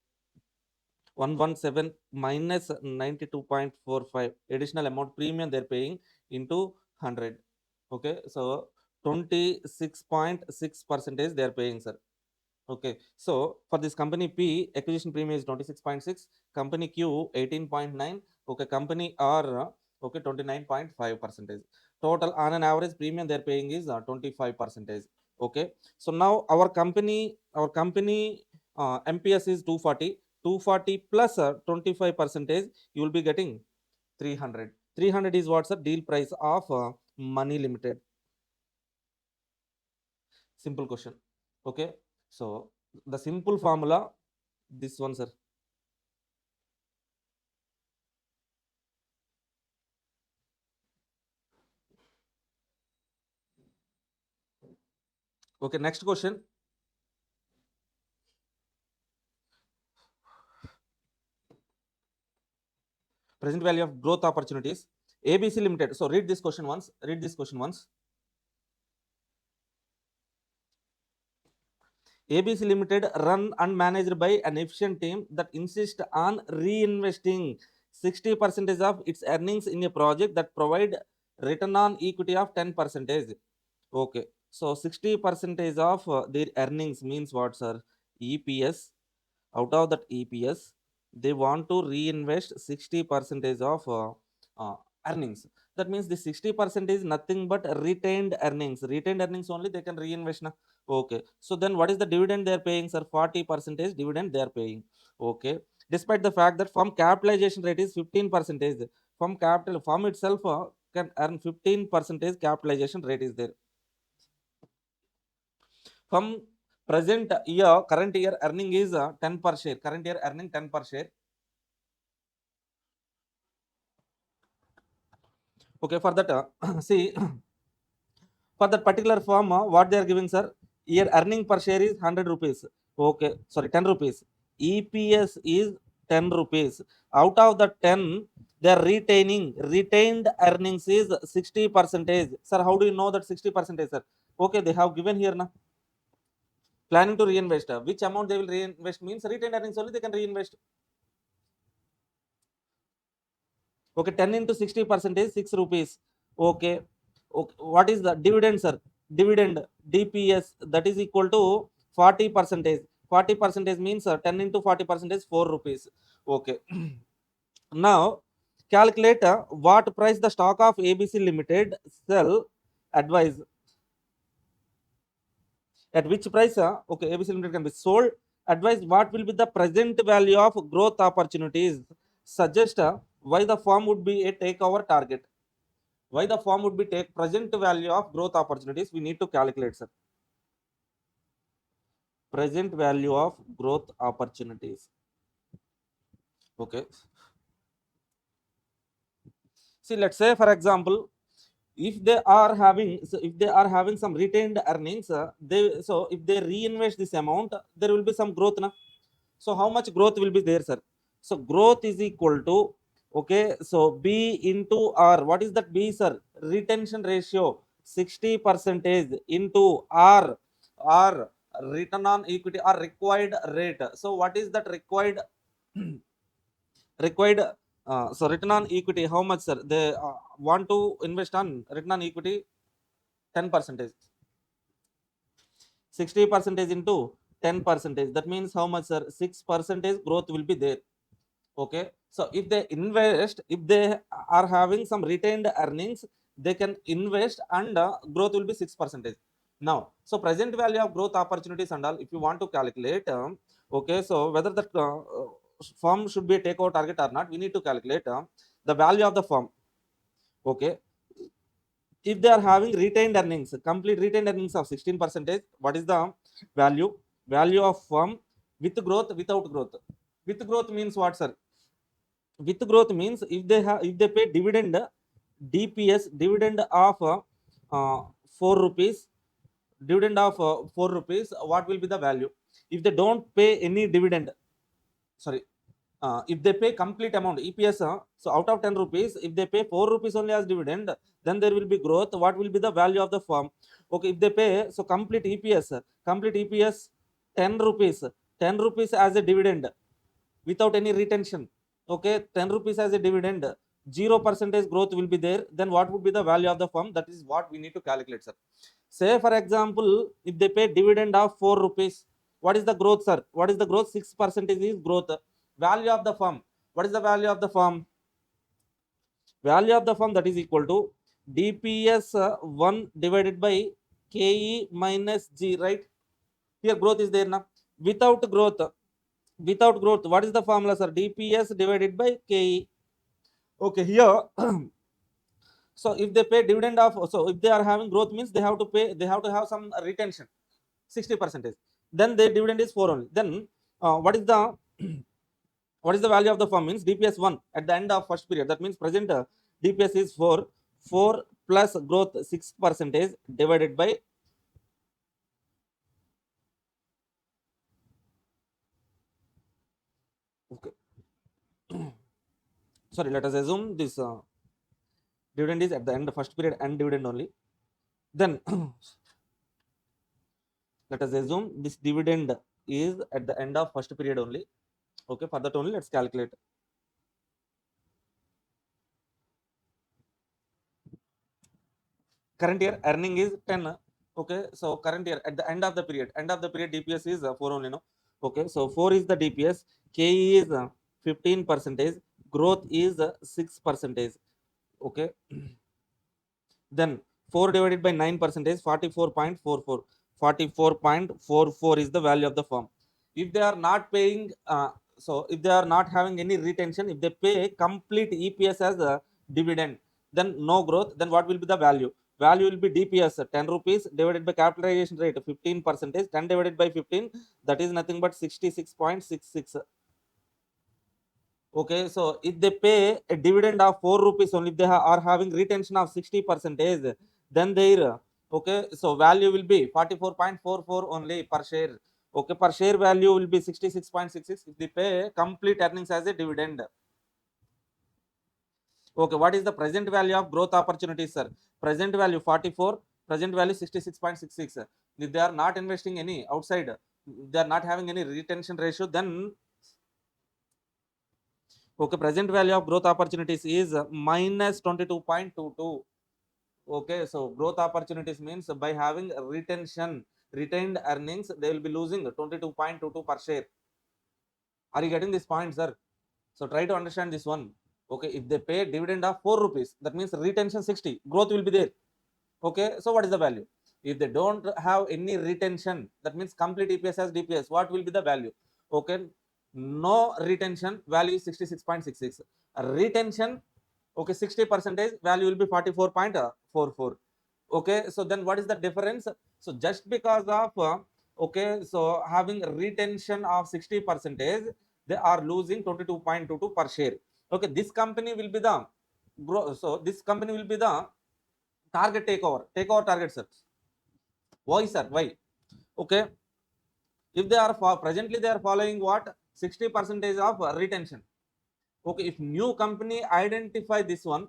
117 minus 92.45 additional amount premium they are paying into 100. Okay, so 26.6 percentage they are paying, sir. Okay, so for this company P, acquisition premium is 26.6, company Q 18.9, okay, company R, okay, 29.5 percentage. Total on an average premium they're paying is 25 percentage. Okay, so now our company MPS is 240 plus 25 percentage, you will be getting 300. 300 is what's the deal price of money limited. Simple question. Okay, so the simple formula, this one, sir. Okay, next question. Present value of growth opportunities. ABC Limited. So read this question once. Read this question once. ABC Limited run and managed by an efficient team that insists on reinvesting 60% of its earnings in a project that provide return on equity of 10%. Okay, so 60% of their earnings means what, sir? EPS. Out of that EPS, they want to reinvest 60% of earnings. That means the 60% is nothing but retained earnings. Retained earnings only they can reinvest now. Okay, so then what is the dividend they are paying, sir? 40% dividend they are paying. Okay, despite the fact that firm capitalization rate is 15%, firm itself can earn 15% capitalization rate is there. From present year, current year earning is 10 per share. Current year earning 10 per share. Okay, for that, see, for that particular firm, what they are giving, sir? Year earning per share is 100 rupees. Okay, sorry, 10 rupees. EPS is 10 rupees. Out of the 10, they are retained earnings is 60%. Sir, how do you know that 60%, sir? Okay, they have given here now. Planning to reinvest. Which amount they will reinvest means retained earnings only they can reinvest. Okay, 10 into 60% is 6 rupees. Okay. Okay, what is the dividend, sir? Dividend DPS that is equal to 40%. 40% means 10 into 40% is 4 rupees. Okay. Now calculate what price the stock of ABC Limited sell advise. At which price okay, ABC Limited can be sold. Advise what will be the present value of growth opportunities. Suggest why the firm would be a takeover target. Why the firm would be take present value of growth opportunities, we need to calculate, sir. Present value of growth opportunities. Okay, see, let's say for example, if they are having, so if they are having some retained earnings, they, so if they reinvest this amount, there will be some growth na. So how much growth will be there, sir? So growth is equal to, okay, so B into R. What is that B, sir? Retention ratio 60% into R return on equity or required rate. So what is that required required so return on equity, how much, sir? They want to invest on return on equity 10%. 60% into 10%, that means how much, sir? 6% growth will be there. Okay, so if they invest, if they are having some retained earnings, they can invest, and growth will be 6%. Now, so present value of growth opportunities and all, if you want to calculate, okay, so whether the firm should be a takeover target or not, we need to calculate the value of the firm. Okay, if they are having retained earnings, complete retained earnings of 16%, what is the value? Value of firm with growth, without growth. With growth means what, sir? With growth means if they pay dividend, DPS, dividend of 4 rupees, dividend of 4 rupees, what will be the value? If they don't pay any dividend, sorry, if they pay complete amount EPS, so out of 10 rupees, if they pay 4 rupees only as dividend, then there will be growth. What will be the value of the firm? Okay, if they pay so complete EPS 10 rupees, 10 rupees as a dividend without any retention. Okay, 10 rupees as a dividend, 0% growth will be there. Then what would be the value of the firm? That is what we need to calculate, sir. Say for example, if they pay dividend of 4 rupees, what is the growth, sir? What is the growth? 6% is growth. Value of the firm, what is the value of the firm? Value of the firm, that is equal to DPS 1 divided by KE minus G, right? Here growth is there now. Without growth, what is the formula, sir? DPS divided by KE. Okay, here so if they pay dividend of, so if they are having growth means they have to pay, they have to have some retention 60%, then the dividend is 4 only. Then what is the what is the value of the firm? Means DPS 1 at the end of first period, that means present DPS is 4 plus growth 6% divided by, okay, sorry, let us assume this dividend is at the end of first period and dividend only. Then let us assume this dividend is at the end of first period only. Okay, for that only let's calculate. Current year earning is 10. Okay, so current year at the end of the period DPS is 4 only, no? Okay, so 4 is the DPS, KE is 15%, growth is 6%. Okay, then 4 divided by 9%, 44.44. 44.44 is the value of the firm. If they are not paying, so if they are not having any retention, if they pay complete EPS as a dividend, then no growth. Then what will be the value? Value will be DPS 10 rupees divided by capitalization rate 15%, 10 divided by 15, that is nothing but 66.66. Okay, so if they pay a dividend of 4 rupees only, if they are having retention of 60%, then their, okay, so value will be 44.44 only per share. Okay, per share value will be 66.66 if they pay complete earnings as a dividend. Okay, what is the present value of growth opportunities, sir? Present value 44, present value 66.66. If they are not investing any outside, they are not having any retention ratio, then okay, present value of growth opportunities is minus 22.22. Okay, so growth opportunities means by having retention, retained earnings, they will be losing 22.22 per share. Are you getting this point, sir? So try to understand this one. Okay, if they pay dividend of 4 rupees, that means retention 60, growth will be there. Okay, so what is the value? If they don't have any retention, that means complete EPS as DPS, what will be the value? Okay, no retention, value is 66.66. Retention, okay, 60%, value will be 44.44. Okay, so then what is the difference? So just because of okay, so having retention of 60%, they are losing 22.22 per share. Okay, this company will be the grow, so this company will be the target takeover target, sir. Why, sir? Why? Okay, if they are presently they are following what? 60% of retention. Okay, if new company identify this one,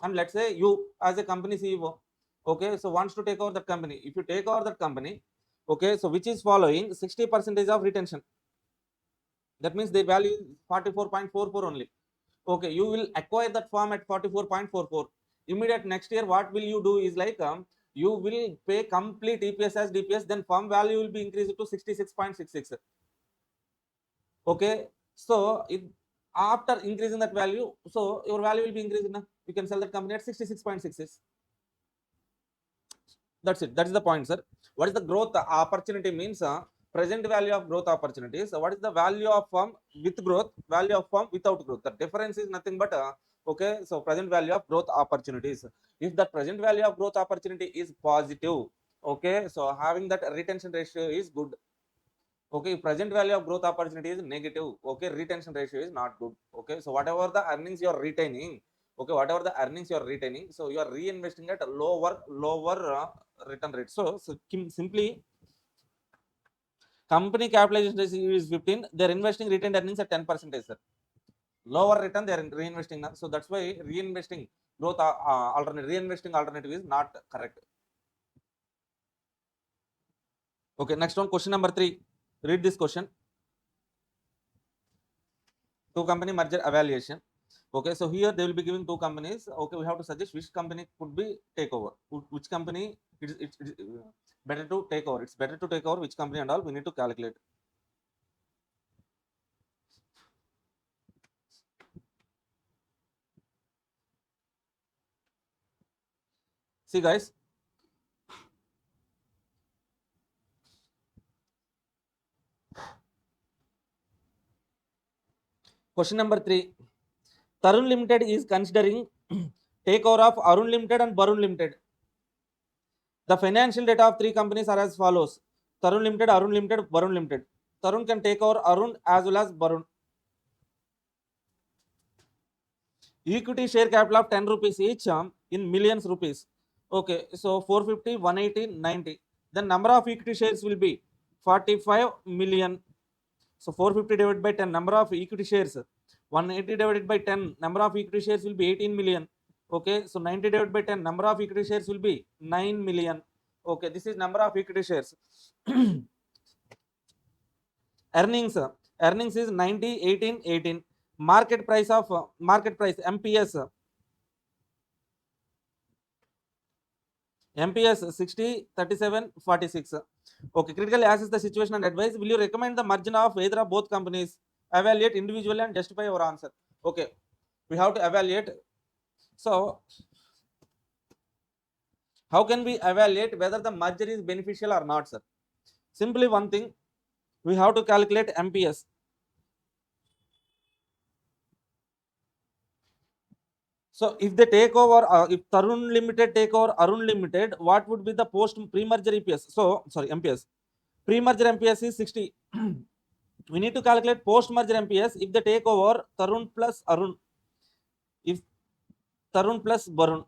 and let's say you as a company CEO, okay, so wants to take over that company. If you take over that company, okay, so which is following 60% of retention, that means the value is 44.44 only. Okay, you will acquire that firm at 44.44. Immediate next year what will you do is like, you will pay complete EPS as DPS, then firm value will be increased to 66.66. Okay, so After increasing that value, so your value will be increasing. You can sell that company at 66.66. That's it. That is the point, sir. What is the growth opportunity means? Present value of growth opportunities. What is the value of firm with growth, value of firm without growth? The difference is nothing but okay. So present value of growth opportunities. If the present value of growth opportunity is positive, okay, so having that retention ratio is good. Okay, if present value of growth opportunity is negative, okay, retention ratio is not good. Okay, so whatever the earnings you are retaining, okay, whatever the earnings you are retaining, so you are reinvesting at a lower return rate. So simply company capitalization is 15, they're investing retained earnings at 10%, sir. Lower return they are reinvesting now. So that's why reinvesting growth reinvesting alternative is not correct. Okay, next one, question number 3. Read this question. Two company merger evaluation. Okay, so here they will be giving two companies. Okay, we have to suggest which company could be takeover, which company it's better to take over. It's better to take over which company and all we need to calculate. See guys, question number 3. Tarun Limited is considering takeover of Arun Limited and Barun Limited. The financial data of three companies are as follows: Tarun Limited, Arun Limited, Barun Limited. Tarun can take over Arun as well as Barun. Equity share capital of 10 rupees each in millions rupees. Okay, so 450, 180, 90. The number of equity shares will be 45 million. So 450 divided by 10, number of equity shares. 180 divided by 10, number of equity shares will be 18 million. Okay, so 90 divided by 10, number of equity shares will be 9 million. Okay, this is number of equity shares. Earnings is 90, 18, 18. Market price MPS. MPS 60, 37, 46. Okay, critically assess the situation and advise. Will you recommend the merger of either of both companies? Evaluate individually and justify your answer. Okay, we have to evaluate. So, how can we evaluate whether the merger is beneficial or not, sir? Simply one thing, we have to calculate MPS. So, if they take over, if Tarun Limited take over Arun Limited, what would be the post pre-merger EPS? So, sorry, MPS. Pre-merger MPS is 60. We need to calculate post-merger MPS if they take over Tarun plus Arun. If Tarun plus Barun.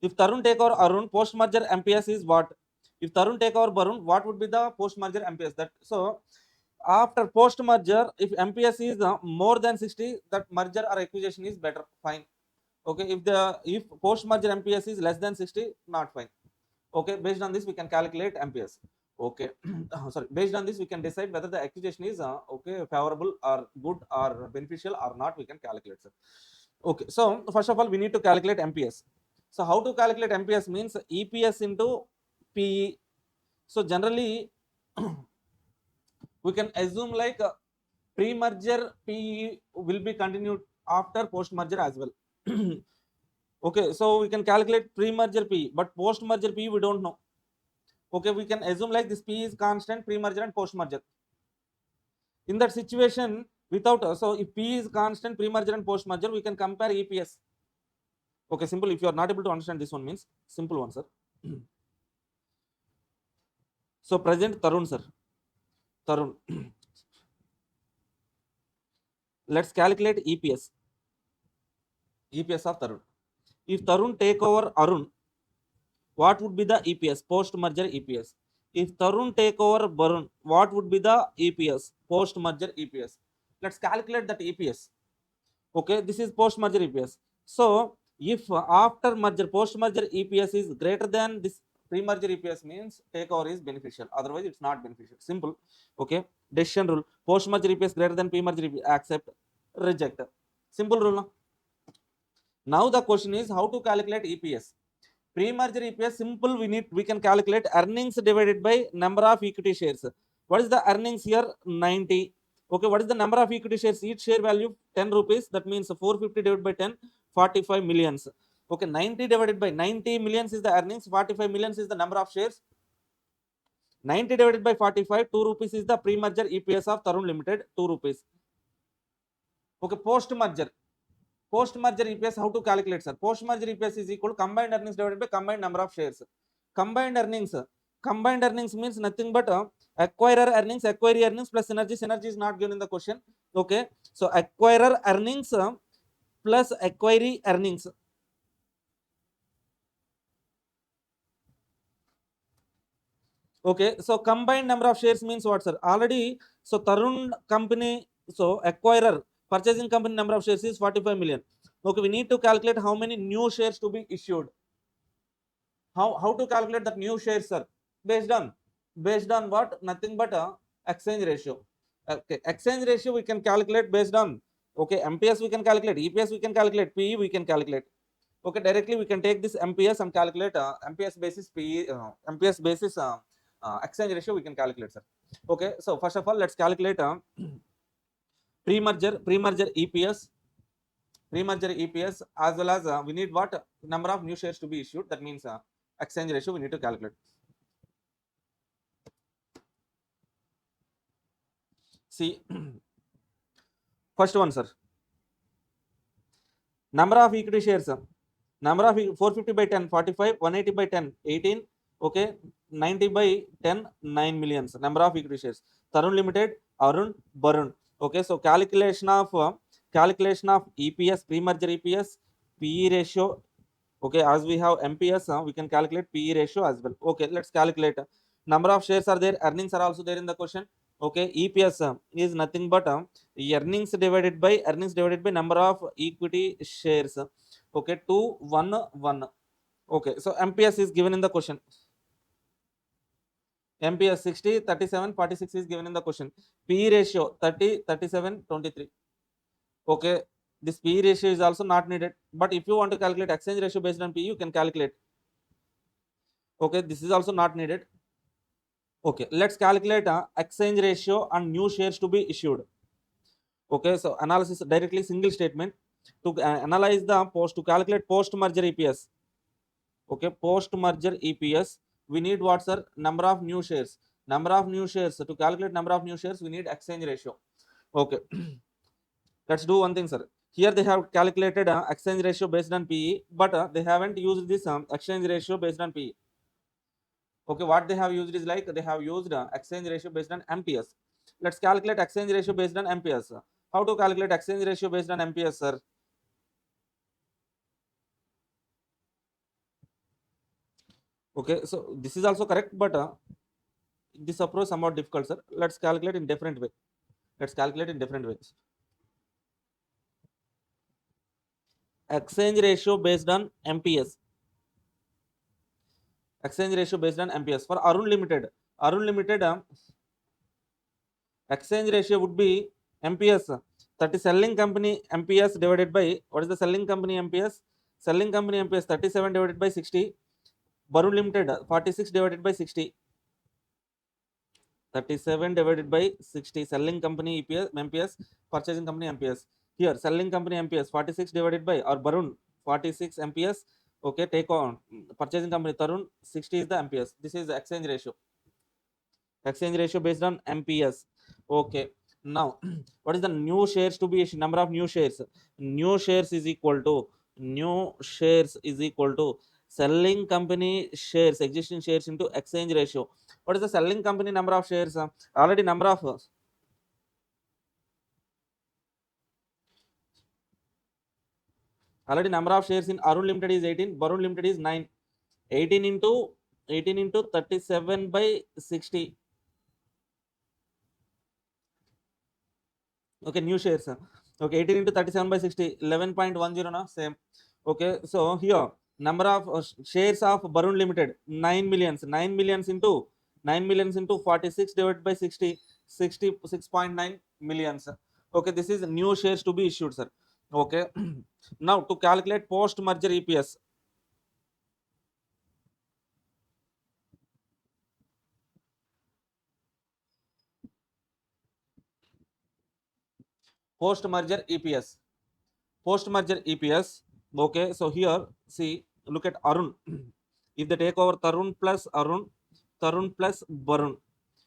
If Tarun take over Arun, post-merger MPS is what? If Tarun take over Barun, what would be the post-merger MPS? That so after post-merger, if MPS is more than 60, that merger or acquisition is better. Fine. Okay. If post-merger MPS is less than 60, not fine. Okay. Based on this, we can calculate MPS. Okay. Sorry. Based on this, we can decide whether the acquisition is okay, favorable or good or beneficial or not. We can calculate, sir. Okay. So first of all, we need to calculate MPS. So how to calculate MPS means EPS into PE. So generally, we can assume like pre-merger PE will be continued after post-merger as well. Okay, so we can calculate pre-merger PE, but post-merger PE we don't know. Okay, we can assume like this PE is constant pre-merger and post-merger. In that situation, without so if PE is constant pre-merger and post-merger, we can compare EPS. Okay, simple. If you are not able to understand this one, means simple one, sir. So present Tarun, sir. Tarun. Let's calculate EPS. EPS of Tarun. If Tarun take over Arun, what would be the EPS? Post-merger EPS. If Tarun take over Barun, what would be the EPS? Post-merger EPS. Let's calculate that EPS. Okay, this is post-merger EPS. So, if after merger, post-merger EPS is greater than this pre-merger EPS, means takeover is beneficial. Otherwise, it's not beneficial. Simple. Okay, decision rule. Post-merger EPS greater than pre-merger EPS. Accept, reject. Simple rule. No? Now the question is how to calculate EPS. Pre-merger EPS, simple. We can calculate earnings divided by number of equity shares. What is the earnings here? 90. Okay, what is the number of equity shares? Each share value 10 rupees. That means 450 divided by 10, 45 millions. Okay, 90 divided by 90 millions is the earnings, 45 millions is the number of shares. 90 divided by 45, 2 rupees is the pre-merger EPS of Tarun Limited, 2 rupees. Okay, post-merger EPS, how to calculate, sir? Post-merger EPS is equal to combined earnings divided by combined number of shares. Combined earnings means nothing but acquirer earnings, acquiree earnings plus synergy. Synergy is not given in the question. Okay, so acquirer earnings plus acquiree earnings. Okay, so combined number of shares means what, sir? Already, so Tarun company, so acquirer, purchasing company number of shares is 45 million. Okay, we need to calculate how many new shares to be issued. How to calculate that new shares, sir? Based on what? Nothing but exchange ratio. Okay, exchange ratio we can calculate based on, okay, MPS we can calculate, EPS we can calculate, PE we can calculate. Okay, directly we can take this MPS and calculate MPS basis PE, MPS basis exchange ratio we can calculate, sir. Okay, so first of all, let's calculate pre-merger EPS, as well as we need what? Number of new shares to be issued. That means exchange ratio we need to calculate. See, first one, sir. Number of equity shares. Number of 450 by 10, 45, 180 by 10, 18. Okay, 90 by 10, 9 millions. Number of equity shares. Tarun Limited, Arun, Barun. Okay, so calculation of EPS, pre-merger EPS, PE ratio. Okay, as we have MPS, we can calculate PE ratio as well. Okay, let's calculate. Number of shares are there, earnings are also there in the question. Okay, EPS is nothing but earnings divided by number of equity shares. Okay, 2, 1, 1. Okay, so MPS is given in the question. MPS 60, 37, 46 is given in the question. PE ratio 30, 37, 23. Okay, this PE ratio is also not needed. But if you want to calculate exchange ratio based on PE, you can calculate. Okay, this is also not needed. Okay, let's calculate exchange ratio and new shares to be issued. Okay, so analysis directly single statement to analyze the to calculate post-merger EPS. Okay, post-merger EPS, we need what, sir? Number of new shares. Number of new shares. So to calculate number of new shares, we need exchange ratio. Okay, let's do one thing, sir. Here they have calculated exchange ratio based on PE, but they haven't used this exchange ratio based on PE. Okay, what they have used is like they have used exchange ratio based on MPS. Let's calculate exchange ratio based on MPS. How to calculate exchange ratio based on MPS, sir? Okay, so this is also correct, but this approach somewhat difficult, sir. Let's calculate in different way. Let's calculate in different ways. Exchange ratio based on MPS. Exchange ratio based on MPS for Arun Limited. Arun Limited exchange ratio would be MPS. That is selling company MPS divided by, what is the selling company MPS? Selling company MPS 37 divided by 60. Barun Limited 46 divided by 60. 37 divided by 60. Selling company EPS, MPS, purchasing company MPS. Here selling company MPS 46 divided by, or Barun 46 MPS. Okay, take on purchasing company Tarun 60 is the MPS. This is the exchange ratio. Exchange ratio based on MPS. Okay, now what is the new shares to be issued? Number of new shares. New shares is equal to selling company shares, existing shares into exchange ratio. What is the selling company number of shares? Already number of shares in Arun Limited is 18, Barun Limited is 9. 18 into 37 by 60. Okay, new shares. Okay, 18 into 37 by 60, 11.10 now, same. Okay, so here number of shares of Barun Limited 9 millions. 9 millions into 46 divided by 60, 66.9 millions. Okay, this is new shares to be issued, sir. Okay, now to calculate post merger EPS. post merger EPS. Post merger EPS. Okay, so here see, look at Arun. If they take over Tarun plus Arun, Tarun plus Barun.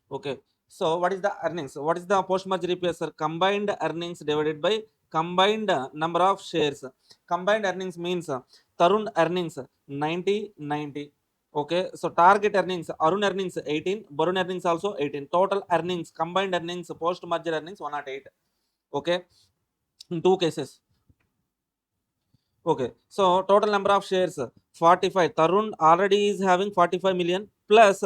Okay, so what is the earnings? What is the post merger EPS, sir? Combined earnings divided by combined number of shares. Combined earnings means Tarun earnings 90. Okay, so target earnings, Arun earnings 18, Barun earnings also 18. Total earnings, combined earnings, post merger earnings 108. Okay, in two cases. Okay, so total number of shares 45. Tarun already is having 45 million plus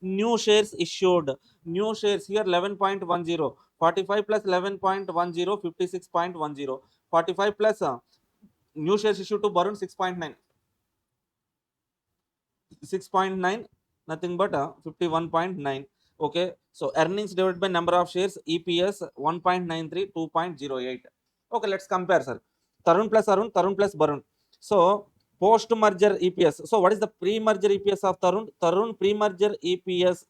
new shares issued. New shares here 11.10. 45 plus 11.10, 56.10. 45 plus new shares issued to Barun 6.9. 6.9, nothing but 51.9. Okay, so earnings divided by number of shares, EPS 1.93, 2.08. Okay, let's compare, sir. Tarun plus Arun, Tarun plus Barun. So post merger EPS. So what is the pre-merger EPS of Tarun? Tarun pre-merger EPS,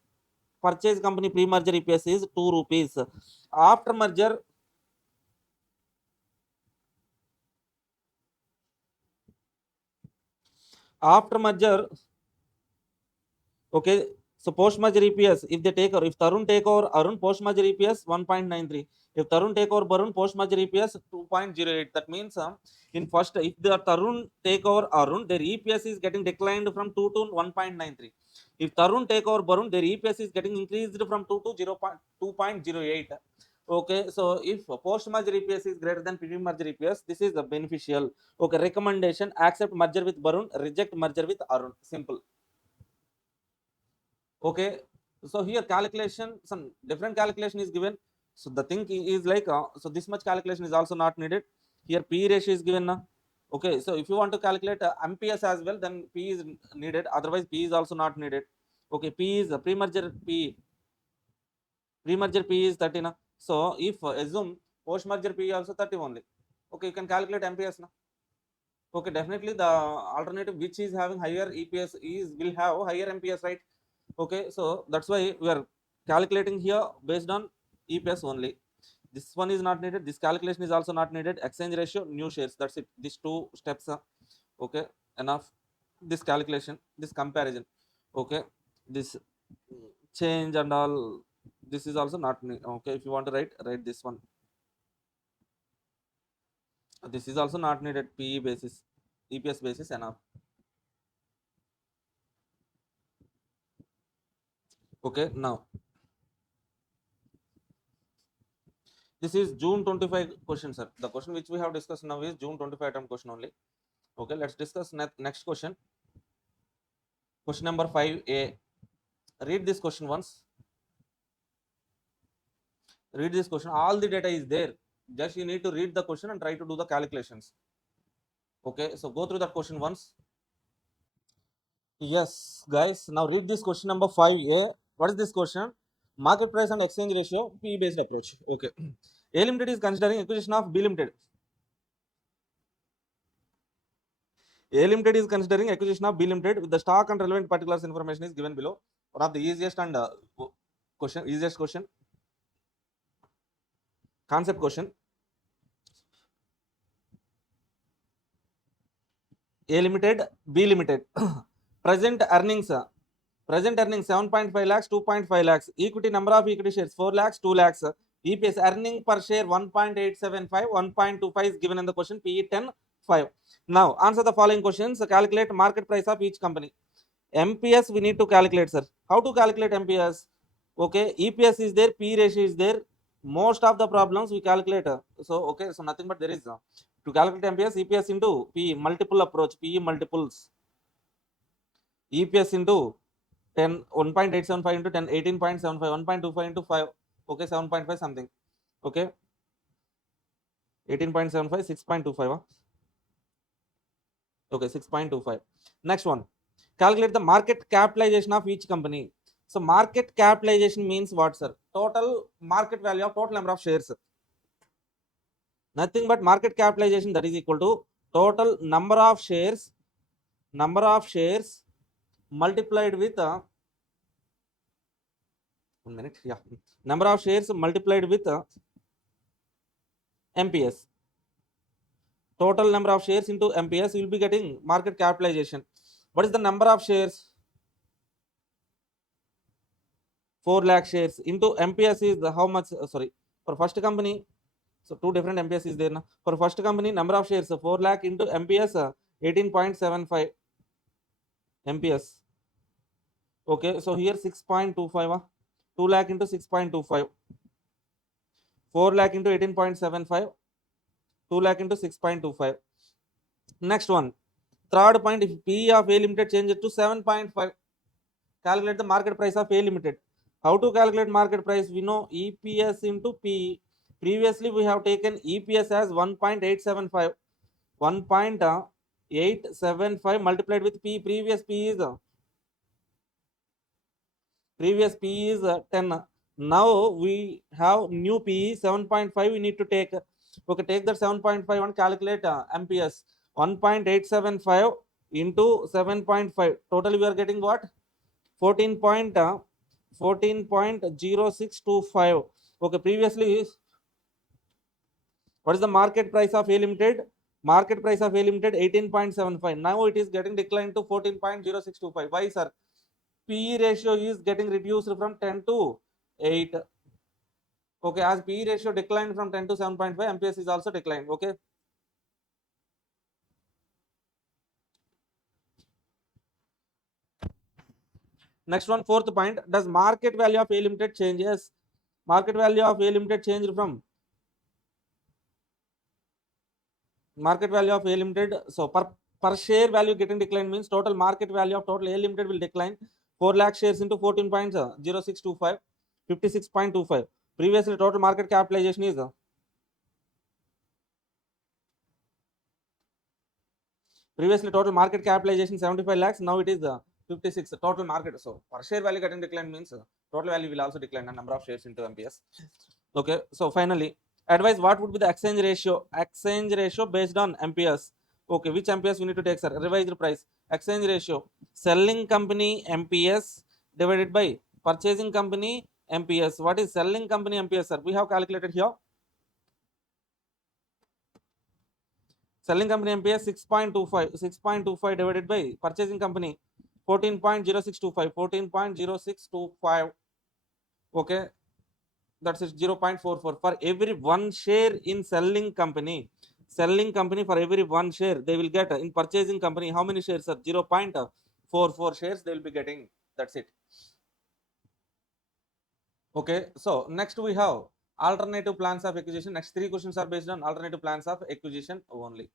purchase company pre-merger EPS is 2 rupees. After merger, after merger, okay, so post merger EPS, if they take over, if Tarun take over Arun, post merger EPS 1.93. If Tarun take over Barun, post merger EPS 2.08. That means in first, if the Tarun take over Arun, their EPS is getting declined from 2 to 1.93. If Tarun take over Barun, their EPS is getting increased from 2 to 2.08. Okay, so if post merger EPS is greater than pre merger EPS, this is the beneficial. Okay, recommendation: accept merger with Barun, reject merger with Arun. Simple. Okay, so here calculation, some different calculation is given. So the thing is like so this much calculation is also not needed. Here P ratio is given now. Okay, so if you want to calculate MPS as well, then P is needed, otherwise P is also not needed. Okay, P is pre-merger P, pre-merger P is 30 now. So if assume post-merger P also 30 only. Okay, you can calculate MPS now. Okay, definitely the alternative which is having higher EPS is will have higher MPS, right? Okay, so that's why we are calculating here based on EPS only. This one is not needed. This calculation is also not needed. Exchange ratio, new shares. That's it. These two steps are okay enough. This calculation, this comparison. Okay, this change and all. This is also not okay. If you want to write this one. This is also not needed. PE basis, EPS basis enough. Okay, now this is June 25 question, sir. The question which we have discussed now is June 25 attempt question only. Okay, let's discuss next question. Question number 5A. Read this question once. Read this question. All the data is there. Just you need to read the question and try to do the calculations. Okay, so go through that question once. Yes, guys. Now read this question number 5A. What is this question? Market price and exchange ratio, P based approach. Okay. A Limited is considering acquisition of B Limited. A Limited is considering acquisition of B Limited with the stock and relevant particulars information is given below. One of the easiest and easiest question, concept question. A Limited, B Limited. Present earnings 7.5 lakhs, 2.5 lakhs. Equity, number of equity shares 4 lakhs, 2 lakhs. EPS, earning per share 1.875, 1.25 is given in the question. PE 10, 5. Now answer the following questions. Calculate market price of each company. MPS we need to calculate, sir. How to calculate MPS? Okay, EPS is there, P ratio is there. Most of the problems we calculate. So okay, so nothing but there is to calculate MPS, EPS into P, multiple approach, PE multiples. EPS into 10, 1.875 into 10, 18.75, 1.25 into 5. Okay, 7.5 something. Okay, 18.75, 6.25. Okay, 6.25. Next one. Calculate the market capitalization of each company. So market capitalization means what, sir? Total market value of total number of shares. Nothing but market capitalization, that is equal to total number of shares multiplied with 1 minute. Yeah, number of shares multiplied with MPS. Total number of shares into MPS, you will be getting market capitalization. What is the number of shares? 4 lakh shares into MPS is how much? Sorry, for first company. So two different MPS is there now. For first company, number of shares 4 lakh into MPS 18.75 MPS. Okay, so here 6.25, 2 lakh into 6.25, 4 lakh into 18.75, 2 lakh into 6.25. Next one, third point, if P of A limited changes to 7.5, calculate the market price of A limited. How to calculate market price? We know EPS into P. Previously, we have taken EPS as 1.875. 1.875 multiplied with P. Previous P is 10. Now we have new P 7.5. We need to take. Okay, take that 7.5 and calculate MPS. 1.875 into 7.5. Totally we are getting what? 14.0625. Okay, previously, what is the market price of A limited? Market price of A limited 18.75. Now it is getting declined to 14.0625. Why, sir? PE ratio is getting reduced from 10 to 8. Okay, as PE ratio declined from 10 to 7.5, MPS is also declined. Okay. Next one, fourth point. Does market value of A limited changes? Market value of A limited changed from market value of A limited. So per share value getting declined means total market value of total A limited will decline. 4 lakh shares into 14.0625, 56.25. Previously total market capitalization is previously total market capitalization 75 lakhs. Now it is 56 total market. So per share value getting declined means total value will also decline, the number of shares into MPS. Okay, so finally, advise what would be the exchange ratio? Exchange ratio based on MPS. Okay, which MPS we need to take, sir? Revised price. Exchange ratio. Selling company MPS divided by purchasing company MPS. What is selling company MPS, sir? We have calculated here. Selling company MPS 6.25. 6.25 divided by purchasing company 14.0625. 14.0625. Okay, that's 0.44. For every one share in selling company, for every one share they will get. In purchasing company, how many shares, sir? 0.44 shares they will be getting. That's it. Okay, so next we have alternative plans of acquisition. Next three questions are based on alternative plans of acquisition only.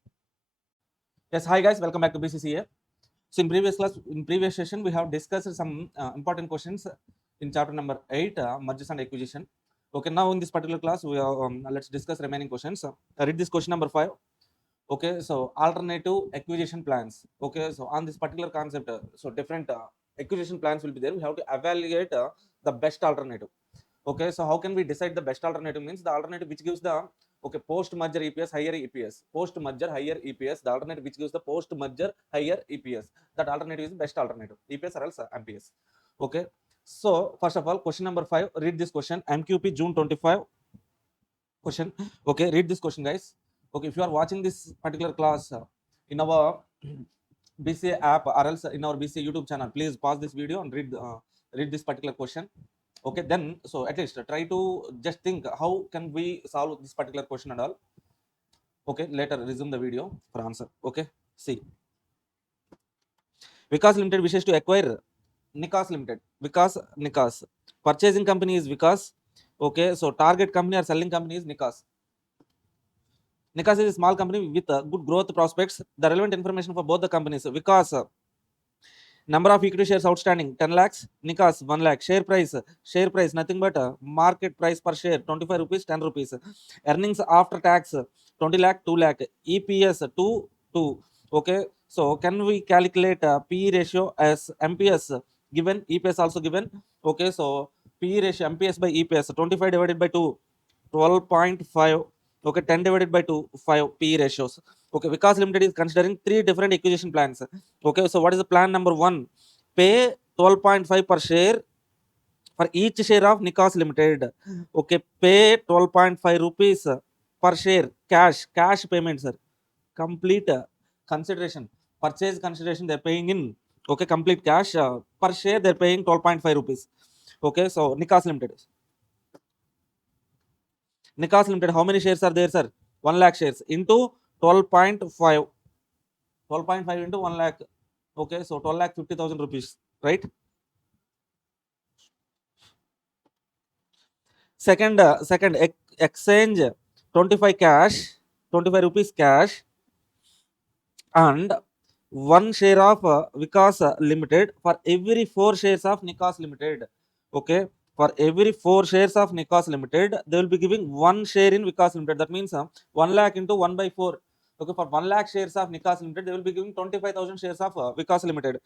Yes, hi guys, welcome back to BCCA. So in previous session we have discussed some important questions in chapter number 8, mergers and acquisition. Okay, now in this particular class we are let's discuss remaining questions. Read this question number 5. Okay, so alternative acquisition plans. Okay, so on this particular concept, so different acquisition plans will be there. We have to evaluate the best alternative. Okay, so how can we decide the best alternative? Means the alternative which gives the post merger EPS higher EPS, post merger higher EPS, the alternative which gives the post merger higher EPS, that alternative is best alternative, EPS or else MPS. Okay, so first of all, question number 5, read this question. MQP June 25 question. Okay, read this question, guys. Okay, if you are watching this particular class in our BCA app or else in our BCA YouTube channel, please pause this video and read this particular question. Okay, then so at least try to just think how can we solve this particular question and all. Okay, later resume the video for answer. Okay, see, Vikas Limited wishes to acquire Nikas Limited. Nikas. Purchasing company is Vikas. Okay, so target company or selling company is Nikas. Nikas is a small company with good growth prospects. The relevant information for both the companies. Vikas, number of equity shares outstanding 10 lakhs. Nikas 1 lakh. Share price nothing but market price per share 25 rupees, 10 rupees. Earnings after tax 20 lakh, 2 lakh. EPS 2. Okay, so can we calculate PE ratio as MPS given, EPS also given. Okay, so PE ratio MPS by EPS 25 divided by 2, 12.5. Okay, 10 divided by 2, 5 PE ratios. Okay, Vikas Limited is considering 3 different acquisition plans. Okay, so what is the plan number 1? Pay 12.5 per share for each share of Nikas Limited. Okay, pay 12.5 rupees per share, cash payment, sir. Complete consideration, purchase consideration they're paying in, okay, complete cash, per share they're paying 12.5 rupees. Okay, so Nikas Limited, how many shares are there, sir? 1 lakh shares into 12.5 into 1 lakh. Okay, so 12 lakh 50,000 rupees, right? Second exchange 25 cash, 25 rupees cash, and 1 share of Vikas Limited for every 4 shares of Nikas Limited. Okay, for every 4 shares of Nikas Limited, they will be giving 1 share in Vikas Limited. That means 1 lakh into 1 by 4. Okay, for 1 lakh shares of Nikas Limited, they will be giving 25,000 shares of Vikas Limited.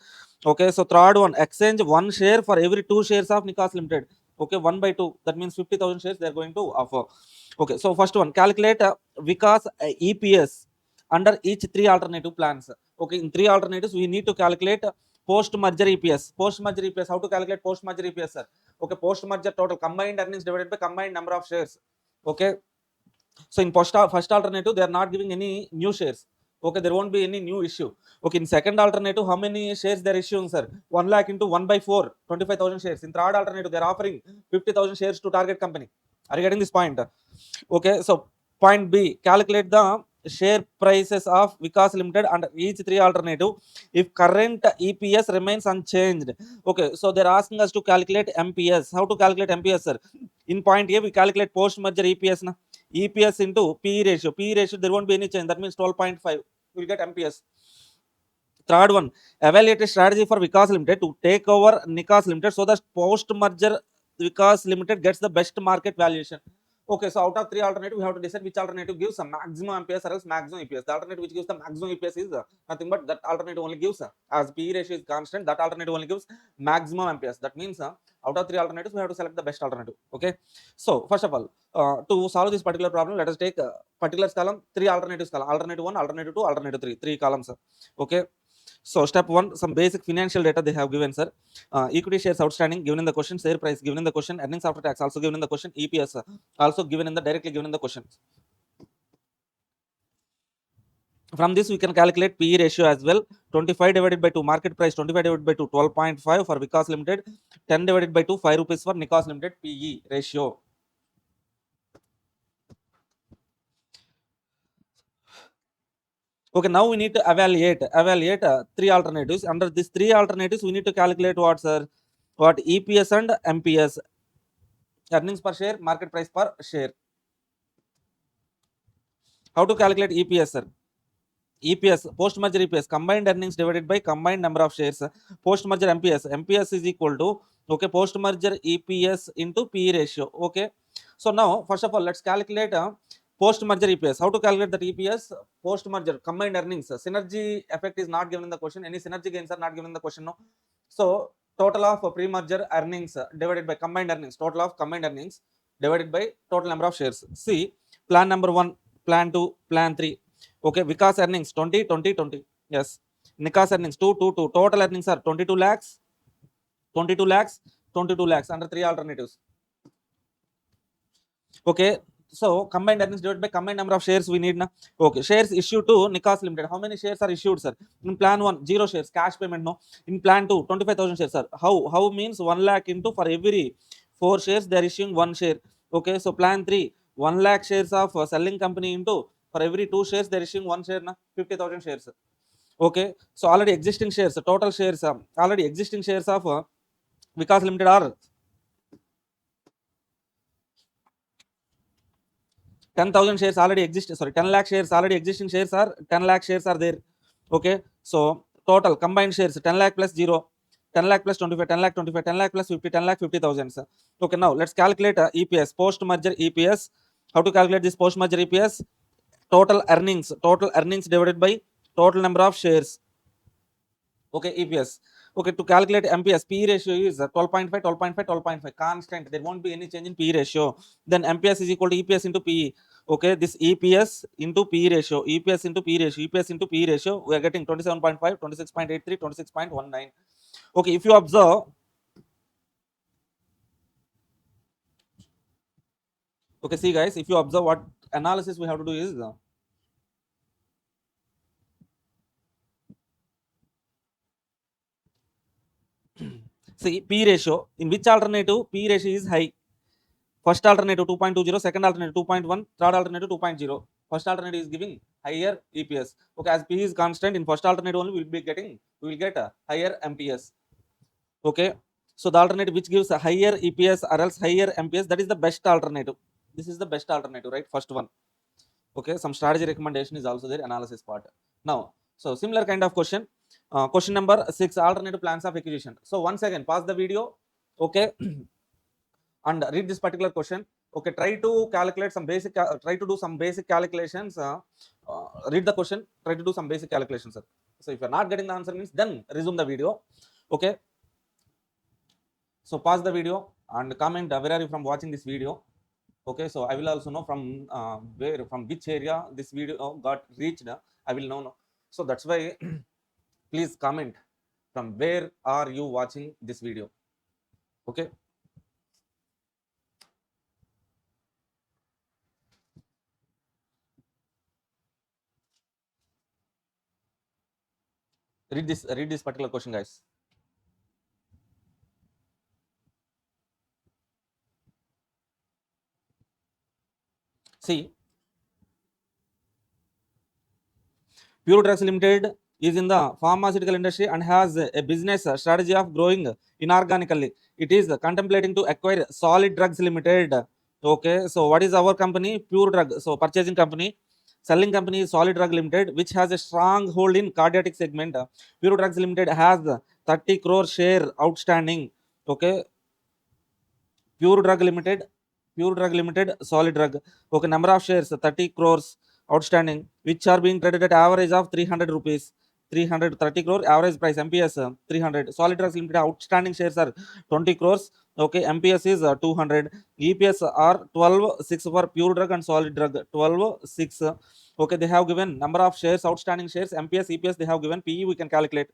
Okay, so third one, exchange 1 share for every 2 shares of Nikas Limited. Okay, 1 by 2. That means 50,000 shares they are going to offer. Okay, so first one, calculate Vikas EPS under each 3 alternative plans. Okay, in 3 alternatives, we need to calculate post-merger EPS. Post-merger EPS, how to calculate post-merger EPS, sir? Okay, post-merger total combined earnings divided by combined number of shares. Okay, so in first alternative, they are not giving any new shares. Okay, there won't be any new issue. Okay, in second alternative, how many shares they are issuing, sir? 1 lakh into 1 by 4, 25,000 shares. In third alternative, they are offering 50,000 shares to target company. Are you getting this point? Okay, so point B, calculate the share prices of Vikas Limited under each 3 alternative if current EPS remains unchanged. Okay, so they're asking us to calculate MPS. How to calculate MPS, sir? In point A, we calculate post-merger EPS. EPS into PE ratio. PE ratio, there won't be any change. That means 12.5. We'll get MPS. Third one, evaluate a strategy for Vikas Limited to take over Nikas Limited so that post-merger Vikas Limited gets the best market valuation. Okay, so out of 3 alternatives, we have to decide which alternative gives a maximum MPS or else maximum EPS. The alternative which gives the maximum EPS is nothing but that alternative only gives, as PE ratio is constant, that alternative only gives maximum MPS. That means out of 3 alternatives, we have to select the best alternative. Okay, so first of all, to solve this particular problem, let us take particulars column, 3 alternatives column, alternative 1, alternative 2, alternative 3, 3 columns. Okay. So step 1, some basic financial data they have given, sir. Equity shares outstanding given in the question, share price given in the question, earnings after tax also given in the question, EPS also given in the directly given in the question. From this we can calculate PE ratio as well. 25 divided by 2 market price, 25 divided by 2 12.5 for Vikas Limited, 10 divided by 2 5 rupees for Nikas Limited PE ratio. Okay, now we need to evaluate 3 alternatives. Under these 3 alternatives, we need to calculate what, sir? What EPS and MPS, earnings per share, market price per share. How to calculate EPS, sir? EPS, post-merger EPS, combined earnings divided by combined number of shares. Post-merger MPS is equal to, okay, post-merger EPS into PE ratio. Okay, so now first of all, let's calculate post-merger EPS. How to calculate that EPS? Post-merger combined earnings. Synergy effect is not given in the question. Any synergy gains are not given in the question. No. So total of pre-merger earnings divided by combined earnings. Total of combined earnings divided by total number of shares. See, plan number 1, plan 2, plan 3. Okay, Vikas earnings 20, 20, 20. Yes. Nikas earnings 2, 2, 2. Total earnings are 22 lakhs, 22 lakhs, 22 lakhs under 3 alternatives. Okay, so combined earnings divided by combined number of shares we need. Okay, shares issued to Nikas Limited. How many shares are issued, sir? In plan 1, 0 shares, cash payment, no. In plan 2, 25,000 shares, sir. How means 1 lakh into for every 4 shares they are issuing 1 share. Okay, so plan 3, 1 lakh shares of selling company into for every 2 shares they are issuing 1 share, 50,000 shares. Okay, so already existing shares, total shares, already existing shares of Vikas Limited are 10,000 shares already exist. Sorry, 10 lakh shares already existing shares are 10 lakh shares are there. Okay, so total combined shares 10 lakh plus 0, 10 lakh plus 25, 10 lakh 25, 10 lakh plus 50, 10 lakh 50,000. Okay, now let's calculate EPS, post merger EPS. How to calculate this post merger EPS? Total earnings divided by total number of shares. Okay, EPS. Okay, to calculate MPS, P ratio is 12.5, 12.5, 12.5, constant. There won't be any change in P ratio. Then MPS is equal to EPS into PE. Okay, this EPS into P ratio, EPS into P ratio, EPS into P ratio, we are getting 27.5, 26.83, 26.19. Okay, if you observe, okay, see guys, if you observe what analysis we have to do is see P ratio. In which alternative P ratio is high? First alternative 2.20, second alternative 2.1, third alternative 2.0. First alternative is giving higher EPS. Okay, as P is constant, in first alternative only we will get a higher MPS. Okay, so the alternative which gives a higher EPS or else higher MPS, that is the best alternative. This is the best alternative, right? First one. Okay, some strategy recommendation is also there, analysis part. Now, so similar kind of question. Question number 6, alternative plans of acquisition. So once again, pause the video. Okay. And read this particular question. Okay, try to calculate some basic, try to do some basic calculations. Read the question, try to do some basic calculations, sir. So if you're not getting the answer means then resume the video. Okay, so pause the video and comment where are you from watching this video. Okay, so I will also know from where, from which area this video got reached. I will know. So that's why please comment from where are you watching this video. Okay. Read this particular question, guys. See, Pure Drugs Limited is in the pharmaceutical industry and has a business strategy of growing inorganically. It is contemplating to acquire Solid Drugs Limited. Okay, so what is our company? Pure Drug. So purchasing company. Selling company is Solid Drug Limited, which has a strong hold in cardiac segment. Pure Drugs Limited has 30 crore share outstanding. Okay, Pure Drug Limited, Solid Drug. Okay, number of shares 30 crores outstanding, which are being traded at average of 300 rupees. 330 crore average price, MPS 300. Solid Drugs Limited outstanding shares are 20 crores. Okay, MPS is 200. EPS are 12.6 for Pure Drug and Solid Drug, 12.6. Okay, they have given number of shares, outstanding shares, MPS, EPS, they have given. PE we can calculate.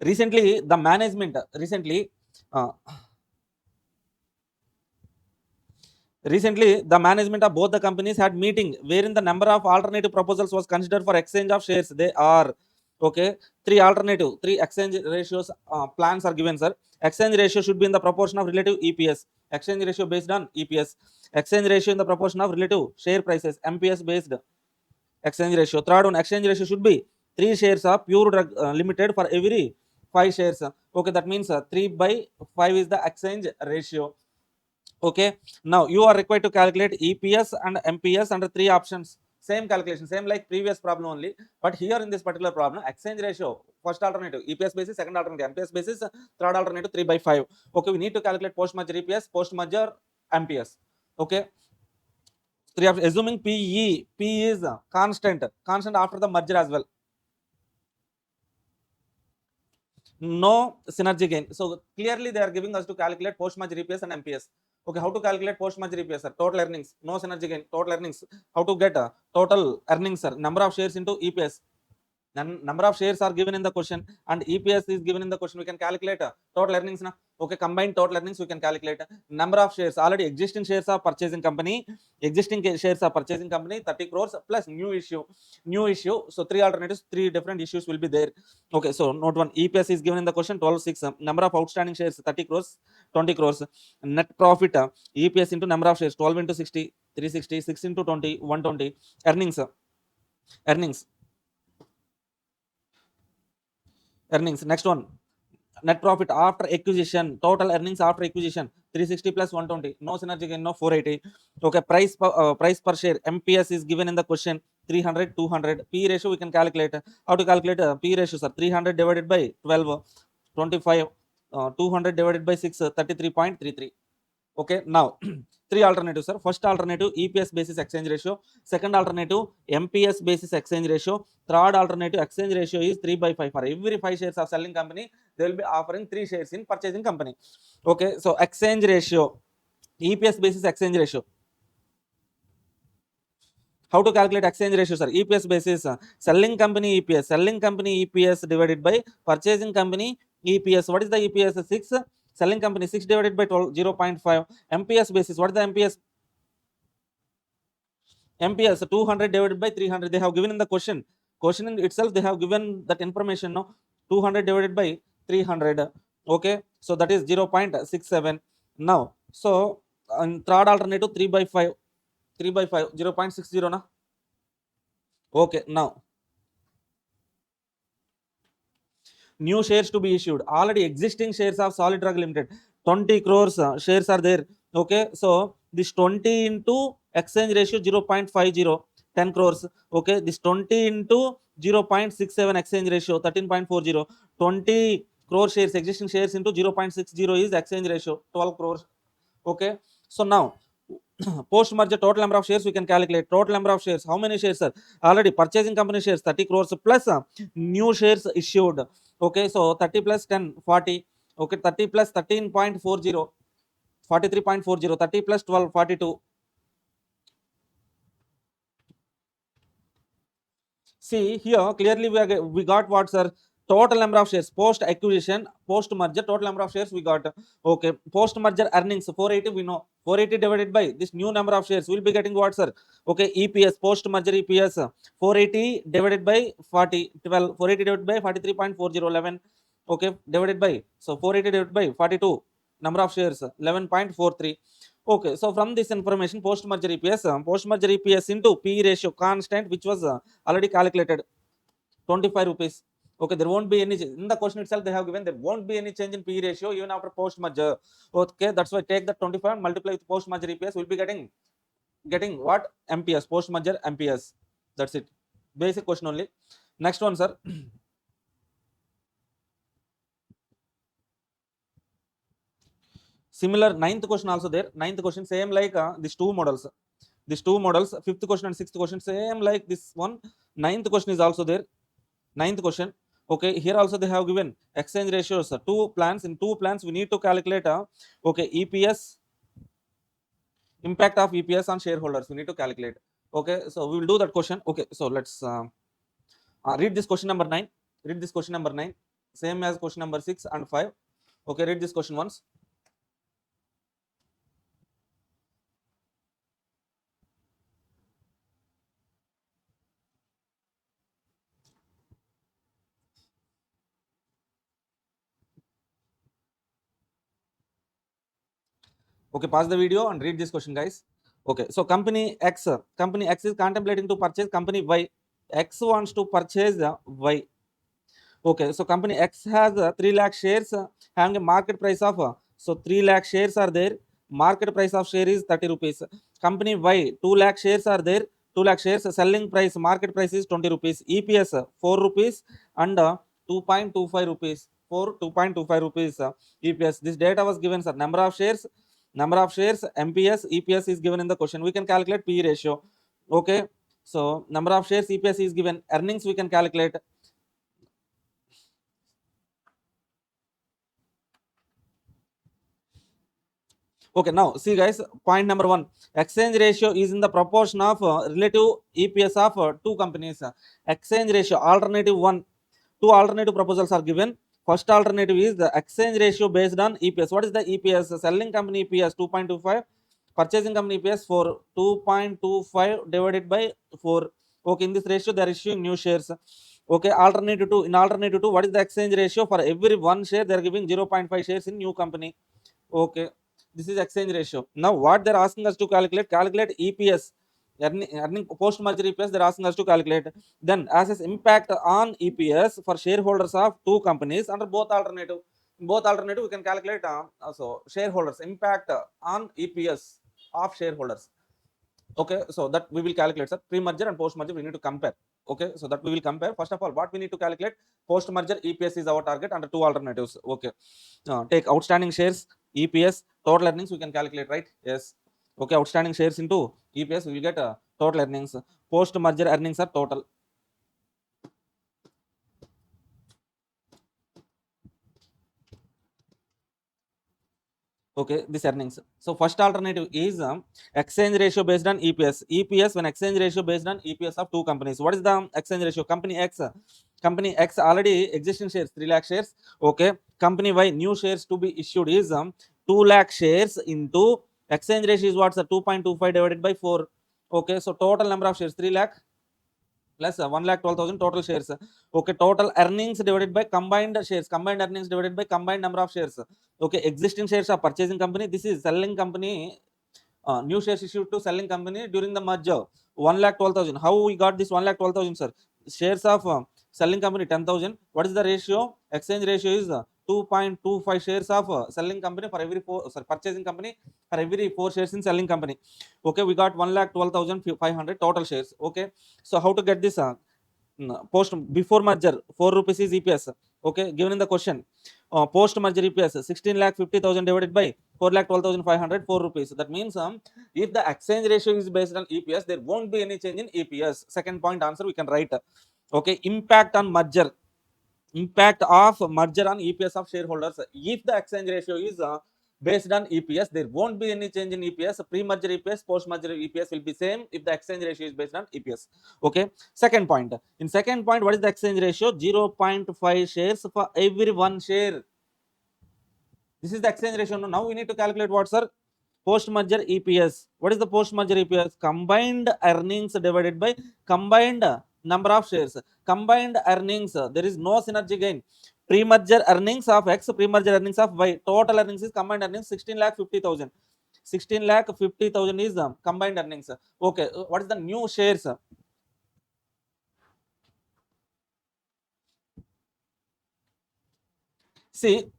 Recently, the management, Recently, the management of both the companies had meeting wherein the number of alternative proposals was considered for exchange of shares. They are, okay, three exchange ratios plans are given, sir. Exchange ratio should be in the proportion of relative EPS. Exchange ratio based on EPS. Exchange ratio in the proportion of relative share prices. MPS based exchange ratio. Third one, exchange ratio should be 3 shares of Pure Drug Limited for every 5 shares. Okay, that means 3/5 is the exchange ratio. Okay, now you are required to calculate EPS and MPS under 3 options. Same calculation, same like previous problem only, but here in this particular problem, exchange ratio, first alternative EPS basis, second alternative MPS basis, third alternative 3/5. Okay, we need to calculate post merger EPS, post merger MPS. Okay, 3 options. Assuming P is constant after the merger as well. No synergy gain. So clearly they are giving us to calculate post merger EPS and MPS. Okay, how to calculate post merger EPS, sir? Total earnings, no synergy gain, total earnings. How to get total earnings, sir? Number of shares into EPS. Number of shares are given in the question and EPS is given in the question. We can calculate total earnings. Okay, combined total earnings we can calculate. Number of shares, already existing shares of purchasing company, 30 crores plus new issue. So 3 alternatives, 3 different issues will be there. Okay, so note 1, EPS is given in the question 12.6. Number of outstanding shares 30 crores, 20 crores. Net profit EPS into number of shares 12 into 60, 360, 6 into 20, 120. Earnings. Next one, net profit after acquisition, total earnings after acquisition 360 plus 120, no synergy gain, no 480. Okay, price per share, MPS is given in the question 300, 200. P ratio we can calculate. How to calculate P ratio, sir? 300 divided by 12, 25. 200 divided by 6, 33.33. Okay, now 3 alternatives, sir. First alternative EPS basis exchange ratio, second alternative MPS basis exchange ratio, third alternative exchange ratio is 3/5. For every 5 shares of selling company, they will be offering 3 shares in purchasing company. Okay, so exchange ratio, EPS basis exchange ratio. How to calculate exchange ratio, sir? EPS basis selling company EPS divided by purchasing company EPS. What is the EPS? selling company 6 divided by 12, 0.5. MPS basis, what is the MPS? MPS 200 divided by 300. They have given in the question in itself, they have given that information. No, 200 divided by 300. Okay, so that is 0.67. Now, so third alternative 3 by 5, 3 by 5, 0.60 na. Okay, now new shares to be issued. Already existing shares of Solid Drug Limited, 20 crores shares are there. Okay, so this 20 into exchange ratio 0.50, 10 crores. Okay, this 20 into 0.67 exchange ratio 13.40, 20 crore shares, existing shares into 0.60 is exchange ratio 12 crores. Okay, so now post merger total number of shares we can calculate. Total number of shares, how many shares are already purchasing company shares 30 crores plus new shares issued. Okay, so 30 plus 10, 40. Okay, 30 plus 13.40, 43.40, 30 plus 12, 42. See here clearly we got what, sir? Total number of shares post acquisition, post merger, total number of shares we got. Okay, post merger earnings 480, we know 480 divided by this new number of shares, we'll be getting what, sir? Okay, EPS, post merger EPS 480 divided by 40, 12, 480 divided by 43.40, 11. Okay, divided by, so 480 divided by 42, number of shares 11.43. Okay, so from this information, post merger EPS into P ratio constant, which was already calculated, 25 rupees. Okay, there won't be any in the question itself, they have given there won't be any change in P ratio even after post merger. Okay, that's why take the 25 and multiply with post merger EPS, we'll be getting what? MPS, post merger MPS. That's it, basic question only. Next one, sir. Similar ninth question also there. Ninth question same like these two models. Fifth question and sixth question same like this one. Ninth question is also there. Ninth question. Okay, here also they have given exchange ratios. Two plans. In two plans we need to calculate okay, EPS, impact of EPS on shareholders. We need to calculate. Okay, so we will do that question. Okay, so let's read this question number 9. Read this question number 9. Same as question number 6 and 5. Okay, read this question once. Okay, pause the video and read this question, guys. Okay, so company X is contemplating to purchase company Y. X wants to purchase Y. Okay, so company X has 3 lakh shares having a market price of so 3 lakh shares are there. Market price of share is 30 rupees. Company Y, 2 lakh shares are there. 2 lakh shares, selling price, market price is 20 rupees. EPS 4 rupees and 2.25 rupees. 2.25 rupees EPS. This data was given, sir. Number of shares, MPS, EPS is given in the question. We can calculate P ratio. Okay, so number of shares, EPS is given. Earnings we can calculate. Okay, now see guys, point number 1, exchange ratio is in the proportion of relative EPS of two companies. Exchange ratio, alternative 1, two alternative proposals are given. First alternative is the exchange ratio based on EPS. What is the EPS? Selling company EPS 2.25, purchasing company EPS 4, 2.25 divided by 4. Okay, in this ratio they are issuing new shares. Okay, alternative 2, in alternative 2, what is the exchange ratio? For every one share they are giving 0.5 shares in new company. Okay, this is exchange ratio. Now what they're asking us to calculate EPS, earning post merger EPS, they're asking us to calculate. Then as impact on EPS for shareholders of two companies under both alternative. In both alternative we can calculate so shareholders impact on EPS of shareholders. Okay, so that we will calculate, sir. Pre-merger and post-merger we need to compare. Okay, so that we will compare. First of all, what we need to calculate? Post-merger EPS is our target under two alternatives. Okay, take outstanding shares, EPS, total earnings we can calculate, right? Yes. Okay, outstanding shares into EPS, we will get total earnings. Post-merger earnings are total. Okay, this earnings. So first alternative is exchange ratio based on EPS. EPS when exchange ratio based on EPS of two companies. What is the exchange ratio? Company X already existing shares 3 lakh shares. Okay, company Y new shares to be issued is 2 lakh shares into exchange ratio is what, sir? 2.25 divided by 4. Okay, so total number of shares 3 lakh plus 1,12,000 total shares. Okay, total earnings divided by combined shares, combined earnings divided by combined number of shares. Okay, existing shares are purchasing company, this is selling company. New shares issued to selling company during the merger, 1,12,000. How we got this 1,12,000, sir? Shares of selling company 10,000. What is the ratio? Exchange ratio is 2.25 shares of selling company for every 4, sorry, purchasing company for every 4 shares in selling company. Okay, we got 1,12,500 total shares. Okay, so how to get this post before merger? 4 rupees is EPS. Okay, given in the question. Post merger EPS 16,50,000 divided by 4,12,500, 4 rupees. That means if the exchange ratio is based on EPS, there won't be any change in EPS. Second point answer we can write. Okay, impact on merger, impact of merger on EPS of shareholders. If the exchange ratio is based on EPS, there won't be any change in EPS. Pre-merger EPS, post-merger EPS will be same if the exchange ratio is based on EPS. Okay, second point. In second point, what is the exchange ratio? 0.5 shares for every 1 share. This is the exchange ratio. Now we need to calculate what, sir? Post-merger EPS. What is the post-merger EPS? Combined earnings divided by combined number of shares. Combined earnings, there is no synergy gain. Pre-merger earnings of X, pre-merger earnings of Y. Total earnings is combined earnings 16,50,000. 16,50,000 is combined earnings. Okay, what is the new shares? See,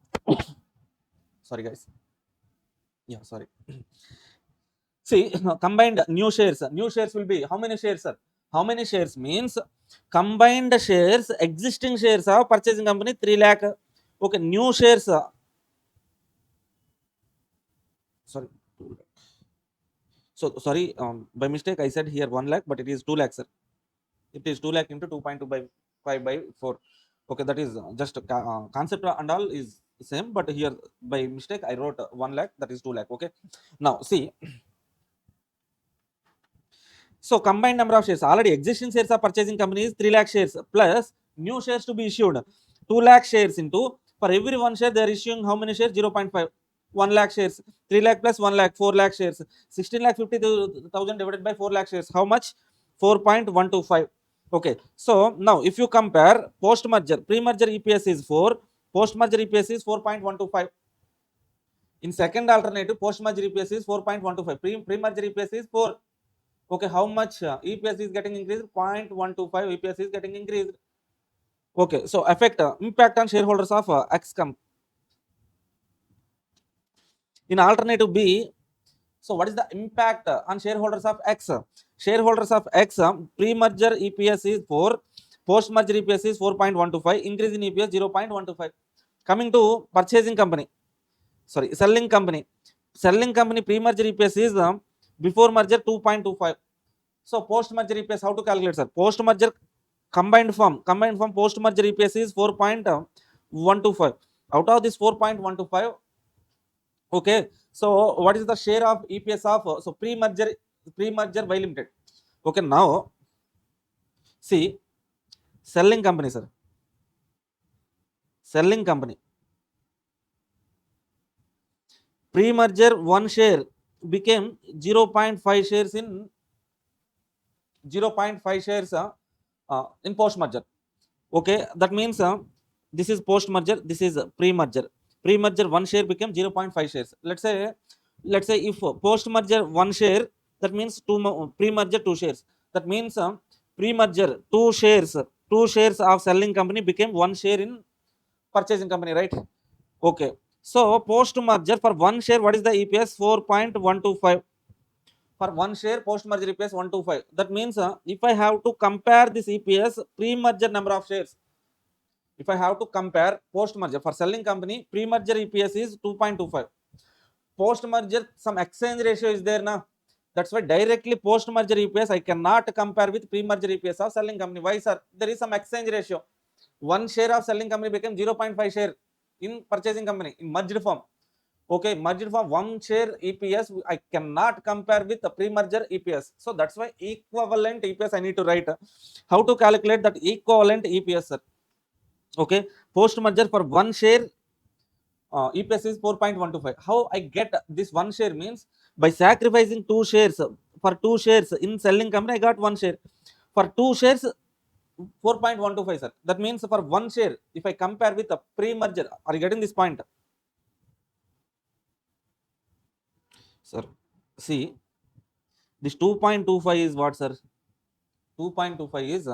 sorry guys. Yeah, sorry. See, combined new shares. New shares will be how many shares, sir? How many shares means combined shares, existing shares of purchasing company 3 lakh. Okay, new shares. Sorry. So sorry, by mistake I said here 1 lakh, but it is 2 lakh, sir. It is 2 lakh into 2.25 by 4. Okay, that is just concept and all is same, but here by mistake I wrote 1 lakh, that is 2 lakh. Okay, now see. So combined number of shares, already existing shares of purchasing company is 3 lakh shares plus new shares to be issued 2 lakh shares into, for every 1 share they are issuing how many shares? 0.5. 1 lakh shares, 3 lakh plus 1 lakh, 4 lakh shares. 16,50,000 divided by 4 lakh shares, how much? 4.125. Okay, so now if you compare post merger, pre-merger EPS is 4, post merger EPS is 4.125. In second alternative, post merger EPS is 4.125, pre-merger EPS is 4. Okay, how much EPS is getting increased? 0.125 EPS is getting increased. Okay, so effect, impact on shareholders of X comp. In alternative B, so what is the impact on shareholders of X? Shareholders of X, pre-merger EPS is 4, post-merger EPS is 4.125, increase in EPS 0.125. Coming to purchasing company, sorry, selling company. Selling company pre-merger EPS is before merger 2.25. So post-merger EPS, how to calculate, sir? Post-merger combined form post-merger EPS is 4.125. Out of this 4.125, okay, so what is the share of EPS of so pre-merger Y Limited? Okay, now see, selling company, sir. Selling company. Pre-merger 1 share became 0.5 shares in 0.5 shares in post-merger. Okay, that means this is post-merger, this is pre-merger. Pre-merger 1 share became 0.5 shares. Let's say if post-merger 1 share, that means pre-merger 2 shares. That means pre-merger 2 shares of selling company became 1 share in purchasing company, right? Okay, so post-merger for 1 share, what is the EPS? 4.125. For 1 share, post-merger EPS 125. That means if I have to compare this EPS, pre-merger number of shares, if I have to compare post-merger for selling company, pre-merger EPS is 2.25. Post-merger, some exchange ratio is there now. That's why directly post-merger EPS I cannot compare with pre-merger EPS of selling company. Why, sir? There is some exchange ratio. 1 share of selling company became 0.5 share in purchasing company in merged form. Okay, merged form 1 share EPS I cannot compare with the pre-merger EPS. So that's why equivalent EPS I need to write. How to calculate that equivalent EPS, sir? Okay, post merger for 1 share EPS is 4.125. How I get this one share means by sacrificing 2 shares. For 2 shares in selling company, I got 1 share. For 2 shares, 4.125, sir. That means for 1 share, if I compare with a pre-merger, are you getting this point? Sir, see, this 2.25 is what, sir? 2.25 is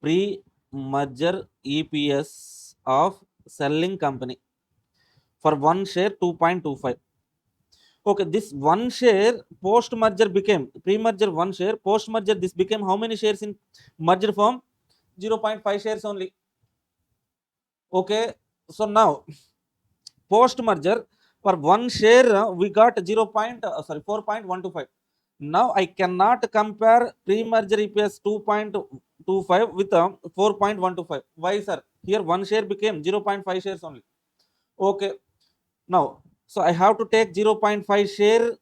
pre-merger EPS of selling company. For 1 share, 2.25. Okay, this 1 share post-merger became, pre-merger 1 share, post-merger this became how many shares in merger form? 0.5 shares only. Okay, so now post-merger for 1 share we got 4.125. Now I cannot compare pre-merger EPS 2.25 with 4.125. Why, sir? Here 1 share became 0.5 shares only. Okay, now so I have to take 0.5 share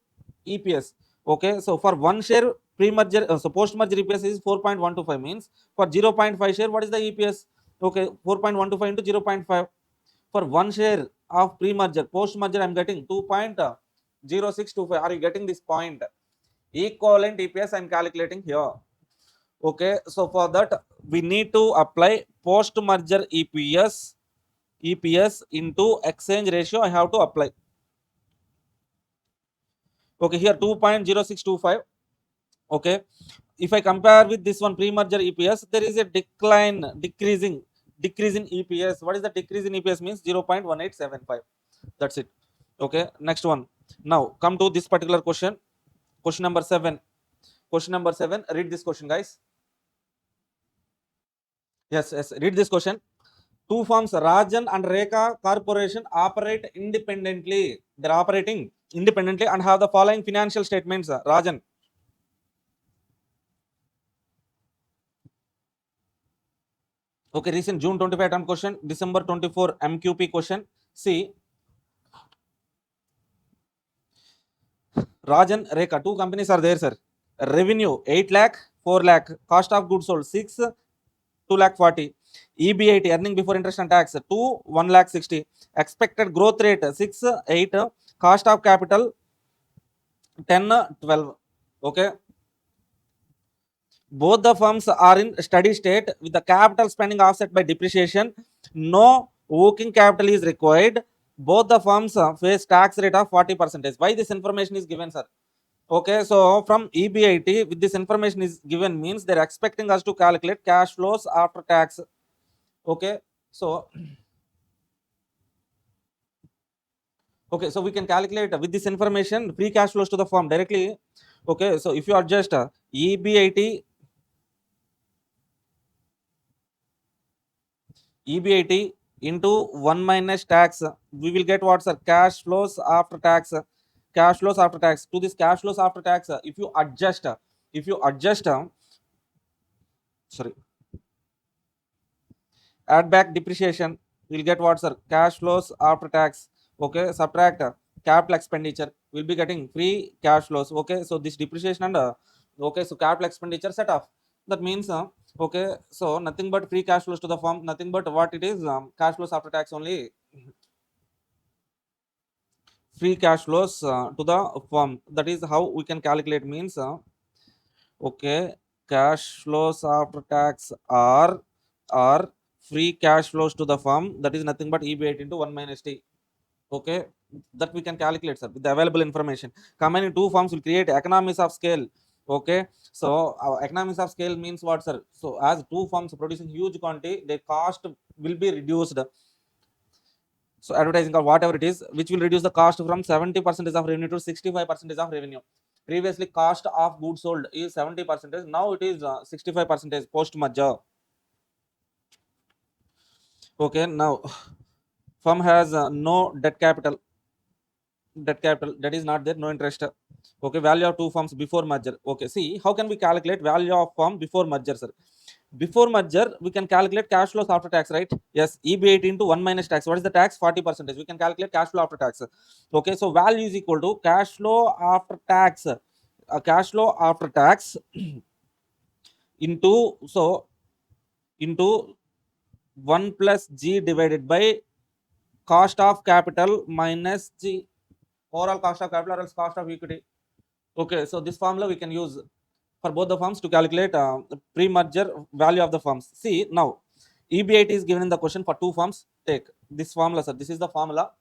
EPS. Okay, so for 1 share pre-merger, so post-merger EPS is 4.125, means for 0.5 share, what is the EPS? Okay, 4.125 into 0.5. For 1 share of pre-merger, post-merger, I'm getting 2.0625. Are you getting this point? Equivalent EPS I'm calculating here. Okay, so for that we need to apply post-merger EPS into exchange ratio. I have to apply. Okay, here 2.0625. Okay, if I compare with this one pre-merger EPS, there is a decreasing in EPS. What is the decrease in EPS means? 0.1875. That's it. Okay, next one. Now come to this particular question. Question number 7. Question number 7. Read this question, guys. Yes, read this question. Two firms, Rajan and Rekha Corporation, operate independently. They're operating independently and have the following financial statements. Rajan. Okay, recent June 25 attempt question, December 24 MQP question. See, Rajan, Rekha, two companies are there, sir. Revenue 8 lakh, 4 lakh. Cost of goods sold 6, 2 lakh 40. EBIT, earning before interest and tax 2, 1 lakh 60. Expected growth rate 6, 8. Cost of capital 10, 12. Okay. Both the firms are in steady state with the capital spending offset by depreciation. No working capital is required. Both the firms face tax rate of 40%. Why this information is given, sir? Okay, so from EBIT, with this information is given means they're expecting us to calculate cash flows after tax. Okay, so we can calculate with this information free cash flows to the firm directly. Okay, so if you adjust EBIT into 1 minus tax, we will get what, sir? Cash flows after tax. Cash flows after tax. To this cash flows after tax, if you adjust sorry, add back depreciation, we'll get what, sir? Cash flows after tax. Okay, subtract capital expenditure, we'll be getting free cash flows. Okay, so this depreciation and okay, so capital expenditure set off. That means okay, so nothing but free cash flows to the firm, nothing but what it is, cash flows after tax only. Free cash flows to the firm. That is how we can calculate means okay, cash flows after tax are free cash flows to the firm. That is nothing but EBIT into 1 minus T. Okay, that we can calculate, sir, with the available information. Combining two firms will create economies of scale. Okay, so economies of scale means what, sir? So as two firms producing huge quantity, their cost will be reduced. So advertising or whatever it is, which will reduce the cost from 70% of revenue to 65% of revenue. Previously cost of goods sold is 70%, now it is 65% post merger. Okay, now firm has no debt capital, that is not there, no interest. Okay, value of two firms before merger. Okay, see how can we calculate value of firm before merger, sir? Before merger, we can calculate cash flows after tax, right? Yes, EBIT into 1 minus tax. What is the tax? 40%. We can calculate cash flow after tax. Okay, so value is equal to cash flow after tax. Cash flow after tax into 1 plus G divided by cost of capital minus the overall cost of capital or else cost of equity. Okay, so this formula we can use for both the firms to calculate the pre-merger value of the firms. See now, EBIT is given in the question for two firms. Take this formula, sir. This is the formula.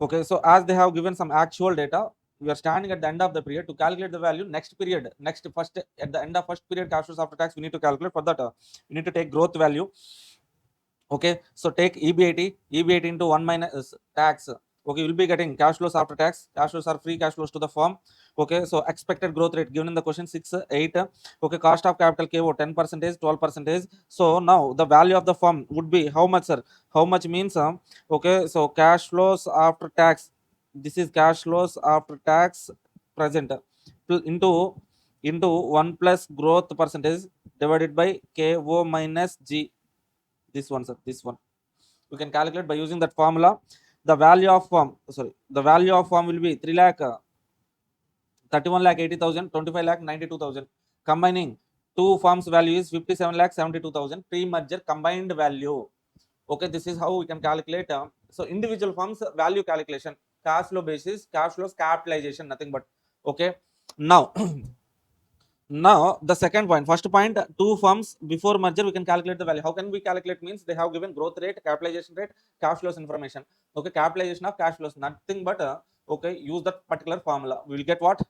Okay, so as they have given some actual data, we are standing at the end of the period to calculate the value next period. Next first at the end of first period cash flows after tax, we need to calculate. For that, we need to take growth value. Okay, so take EBIT into 1 minus tax. Okay, you'll be getting cash flows after tax. Cash flows are free cash flows to the firm. Okay, so expected growth rate given in the question 6, 8. Okay, cost of capital KO 10%, 12%. So now the value of the firm would be how much, sir? How much means okay, so cash flows after tax. This is cash flows after tax present into 1 plus growth percentage divided by KO minus G. This one, sir, this one we can calculate by using that formula. The value of firm will be 3 lakh 31 lakh 80,000, 25 lakh 92,000. Combining two firms value is 57 lakh 72,000 pre-merger combined value. Okay, this is how we can calculate. So individual firms value calculation, cash flow basis, cash flows capitalization, nothing but. Okay, now now the second point, first point, two firms before merger we can calculate the value. How can we calculate? Means they have given growth rate, capitalization rate, cash flows information. Okay, capitalization of cash flows, nothing but okay, use that particular formula. We will get what?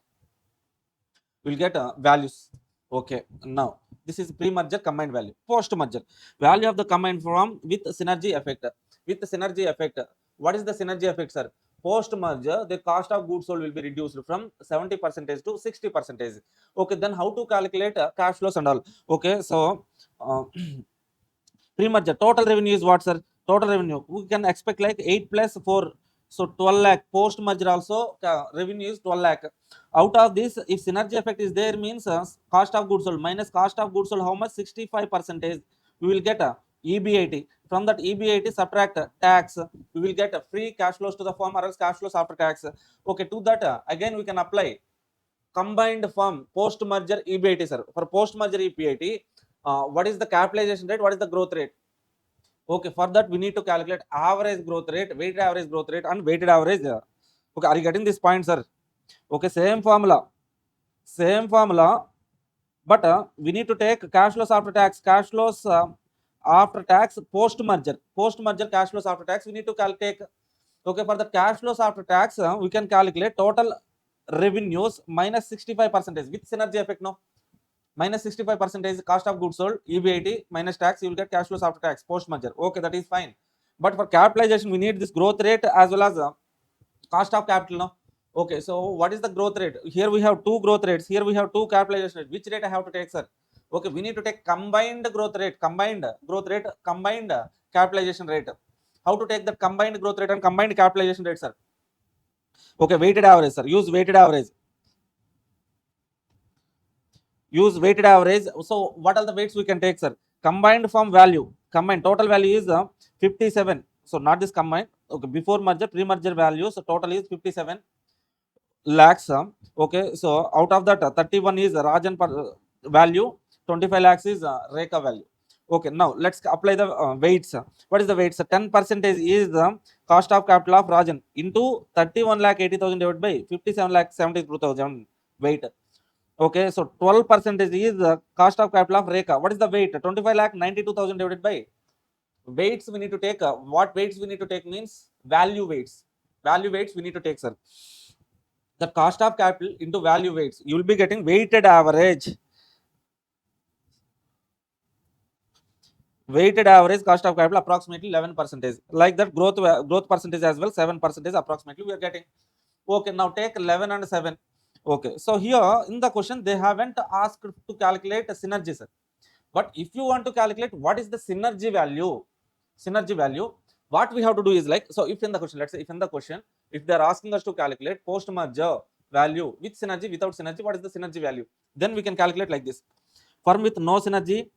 We will get values. Okay, now this is pre-merger combined value. Post-merger value of the combined firm with synergy effect. With synergy effect, what is the synergy effect, sir? Post-merger, the cost of goods sold will be reduced from 70% to 60%. Okay, then how to calculate cash flows and all? Okay, so pre-merger total revenue is what, sir? Total revenue we can expect like 8 plus 4, so 12 lakh. Post-merger also revenue is 12 lakh. Out of this, if synergy effect is there, means cost of goods sold minus cost of goods sold, how much? 65%. We will get a EBIT. From that EBIT subtract tax, we will get a free cash flows to the firm or else cash flows after tax. Okay, to that again we can apply combined firm post-merger EBIT, sir. For post-merger EBIT, what is the capitalization rate? What is the growth rate? Okay, for that we need to calculate average growth rate, weighted average growth rate, and weighted average. Okay, are you getting this point, sir? Okay, same formula, but we need to take cash flows after tax, after tax post-merger cash flows after tax. We need to calculate. Okay, for the cash flows after tax, we can calculate total revenues minus 65% with synergy effect. No, minus 65% cost of goods sold, EBIT minus tax, you will get cash flows after tax post merger. Okay, that is fine. But for capitalization, we need this growth rate as well as cost of capital. No, okay, so what is the growth rate? Here we have two growth rates, here we have two capitalization rates. Which rate I have to take, sir? Okay, we need to take combined growth rate, combined capitalization rate. How to take the combined growth rate and combined capitalization rate, sir? Okay, weighted average, sir. Use weighted average. Use weighted average. So what are the weights we can take, sir? Combined firm value, combined total value is 57. So not this combined. Okay, before merger, pre-merger value, so total is 57 lakhs. Okay, so out of that 31 is Rajan value, 25 lakhs is Reka value. Okay, now let's apply the weights. What is the weights? 10% is the cost of capital of Rajan into 31 lakh 80,000 divided by 57 lakh 72,000 weight. Okay, so 12% is the cost of capital of Reka. What is the weight? 25 lakh 92,000 divided by weights. We need to take what weights we need to take means value weights. Value weights we need to take, sir. The cost of capital into value weights. You will be getting weighted average. Weighted average cost of capital approximately 11%. Like that growth percentage as well, 7% approximately we are getting. Okay, now take 11 and 7. Okay, so here in the question they haven't asked to calculate a synergy, sir. But if you want to calculate what is the synergy value, what we have to do is like, so if in the question, let's say if in the question, if they are asking us to calculate post merger value with synergy, without synergy, what is the synergy value? Then we can calculate like this. Firm with no synergy,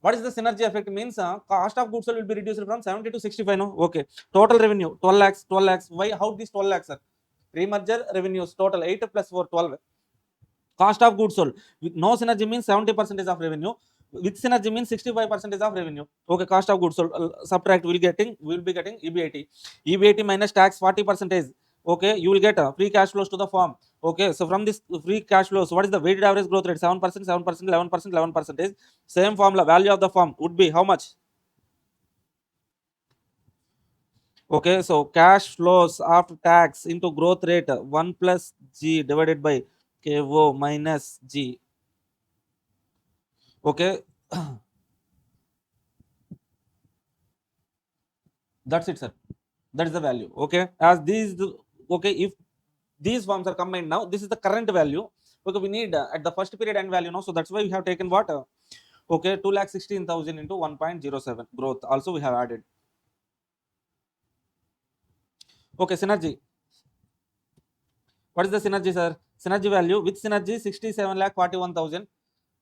What is the synergy effect? Means cost of goods sold will be reduced from 70 to 65. No, okay. Total revenue 12 lakhs, 12 lakhs. Why? How these 12 lakhs, sir? Pre-merger revenues total 8 plus 4, 12. Cost of goods sold with no synergy means 70% of revenue. With synergy means 65% of revenue. Okay, cost of goods sold subtract we will be getting EBIT. EBIT minus tax 40%. Okay, you will get free cash flows to the firm. Okay, so from this free cash flows, what is the weighted average growth rate? 7%, 7%, 11%, 11%. Same formula, value of the firm would be how much? Okay, so cash flows after tax into growth rate 1 plus G divided by KO minus G. Okay, that's it, sir. That is the value. Okay, as these, okay, if these forms are combined now, this is the current value. Okay, we need at the first period end value now, so that's why we have taken what? Okay, 2,16,000 into 1.07 growth. Also, we have added. Okay, synergy. What is the synergy, sir? Synergy value with synergy 67,41,000.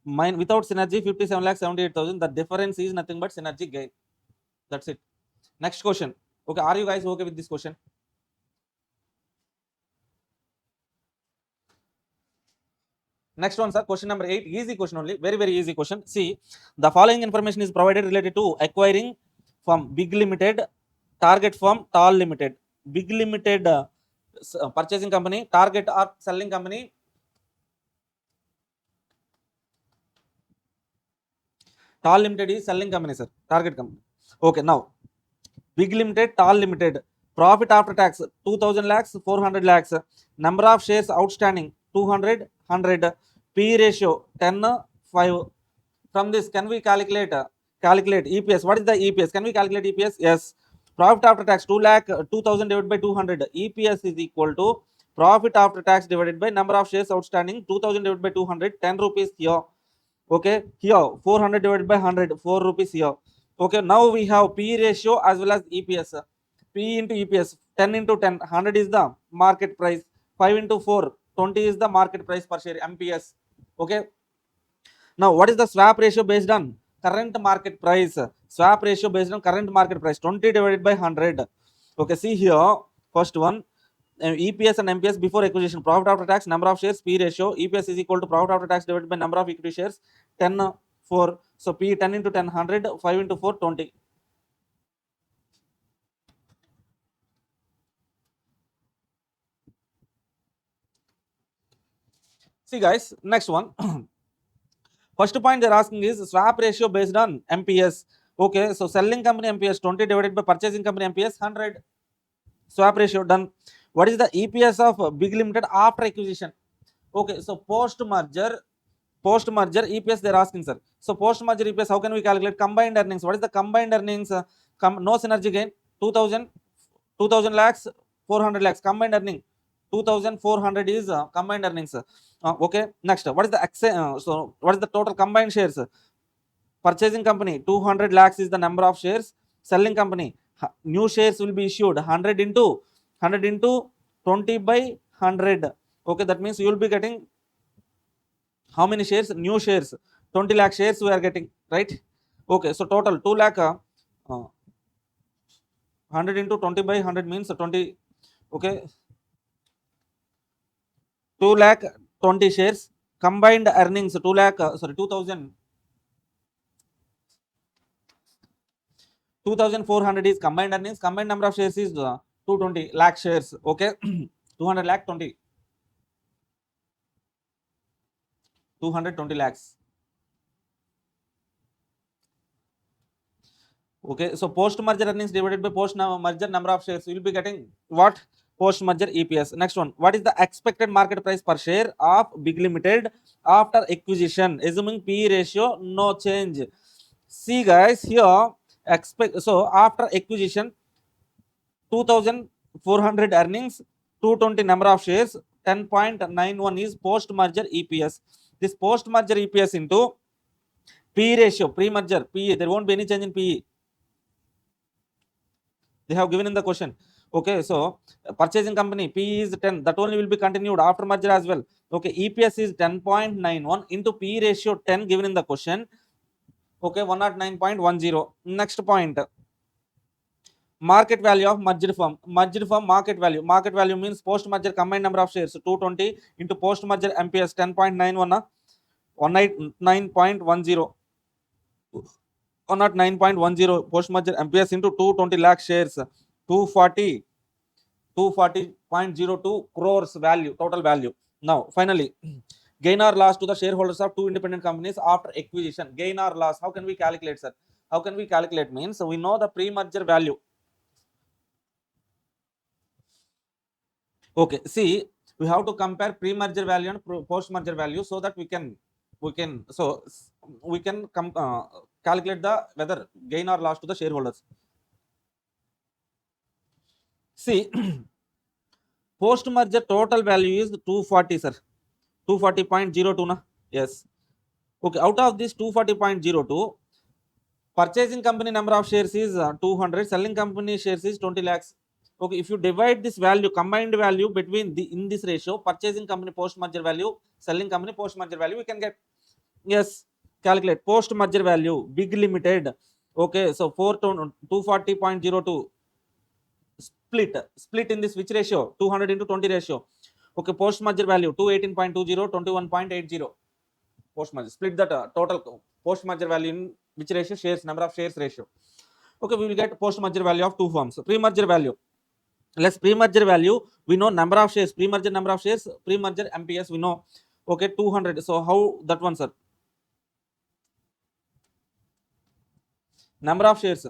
Mine without synergy 57,78,000. The difference is nothing but synergy gain. That's it. Next question. Okay, are you guys okay with this question? Next one, sir. Question number 8. Easy question only. Very, very easy question. See, the following information is provided related to acquiring from Big Limited, target firm, Tall Limited. Big Limited purchasing company, target or selling company. Tall Limited is selling company, sir. Target company. Okay, now Big Limited, Tall Limited. Profit after tax 2,000 lakhs, 400 lakhs. Number of shares outstanding 200, 100. P ratio 10, 5. From this, can we calculate EPS? What is the EPS? Can we calculate EPS? Yes. Profit after tax 2 lakh, 2,000 divided by 200. EPS is equal to profit after tax divided by number of shares outstanding 2,000 divided by 200. 10 rupees here. Okay, here 400 divided by 100, 4 rupees here. Okay, now we have P ratio as well as EPS. P into EPS 10 into 10, 100 is the market price. 5 into 4, 20 is the market price per share, MPS. Okay, now what is the swap ratio based on current market price? Swap ratio based on current market price 20 divided by 100. Okay, see here, first one, EPS and MPS before acquisition, profit after tax, number of shares, P ratio. EPS is equal to profit after tax divided by number of equity shares, 10, 4. So P 10 into 10, 100, 5 into 4, 20. See guys, next one. First point they're asking is swap ratio based on MPS. Okay, so selling company MPS 20 divided by purchasing company MPS 100. Swap ratio done. What is the EPS of Big Limited after acquisition? Okay, so post merger EPS they're asking, sir. So post merger EPS, how can we calculate combined earnings? What is the combined earnings? No synergy gain 2,000 lakhs, 400 lakhs combined earning. 2,400 is combined earnings. Okay, next, what is the so what is the total combined shares? Purchasing company 200 lakhs is the number of shares. Selling company, new shares will be issued 100 into 20 by 100. Okay, that means you will be getting how many shares? New shares 20 lakh shares we are getting, right? Okay, so total 2 lakh 100 into 20 by 100 means 20. Okay, 2 lakh 20 shares. Combined earnings 2 lakh 2,000 2,400 is combined earnings. Combined number of shares is 220 lakh shares. Okay, 200 lakh 20, 220 lakhs. Okay, so post merger earnings divided by post merger number of shares, you will be getting what? Post merger EPS. Next one, what is the expected market price per share of Big Limited after acquisition, assuming P ratio no change? See guys, here so after acquisition 2,400 earnings, 220 number of shares, 10.91 is post merger EPS. This post merger EPS into P ratio, pre merger PE, there won't be any change in PE. They have given in the question. Okay, so purchasing company P is 10, that only will be continued after merger as well. Okay, EPS is 10.91 into P ratio 10 given in the question. Okay, 109.10. Next point, market value of merged firm. Merged firm market value. Market value means post merger combined number of shares 220 into post merger MPS 10.91, 199.10. 109.10 post merger MPS into 220 lakh shares, 240 240.02 crores value, total value. Now, finally, gain or loss to the shareholders of two independent companies after acquisition. Gain or loss, how can we calculate, sir? How can we calculate means we know the pre-merger value. Okay, see, we have to compare pre-merger value and post-merger value so that we can calculate the whether gain or loss to the shareholders. See, post-merger total value is 240, sir. 240.02 na? Yes. Okay, out of this 240.02, purchasing company number of shares is 200, selling company shares is 20 lakhs. Okay, if you divide this value, combined value between in this ratio, purchasing company post-merger value, selling company post-merger value, we can get, yes, calculate post-merger value, big limited. Okay, so 240.02 split in this which ratio? 200 into 20 ratio. Okay, post-merger value 218.20, 21.80. Post-merger, split that total post-merger value in which ratio? Shares, number of shares ratio. Okay, we will get post-merger value of two firms. Pre-merger value, less pre-merger value, we know number of shares, pre-merger number of shares, pre-merger MPS we know. Okay, 200. So how that one, sir? Number of shares,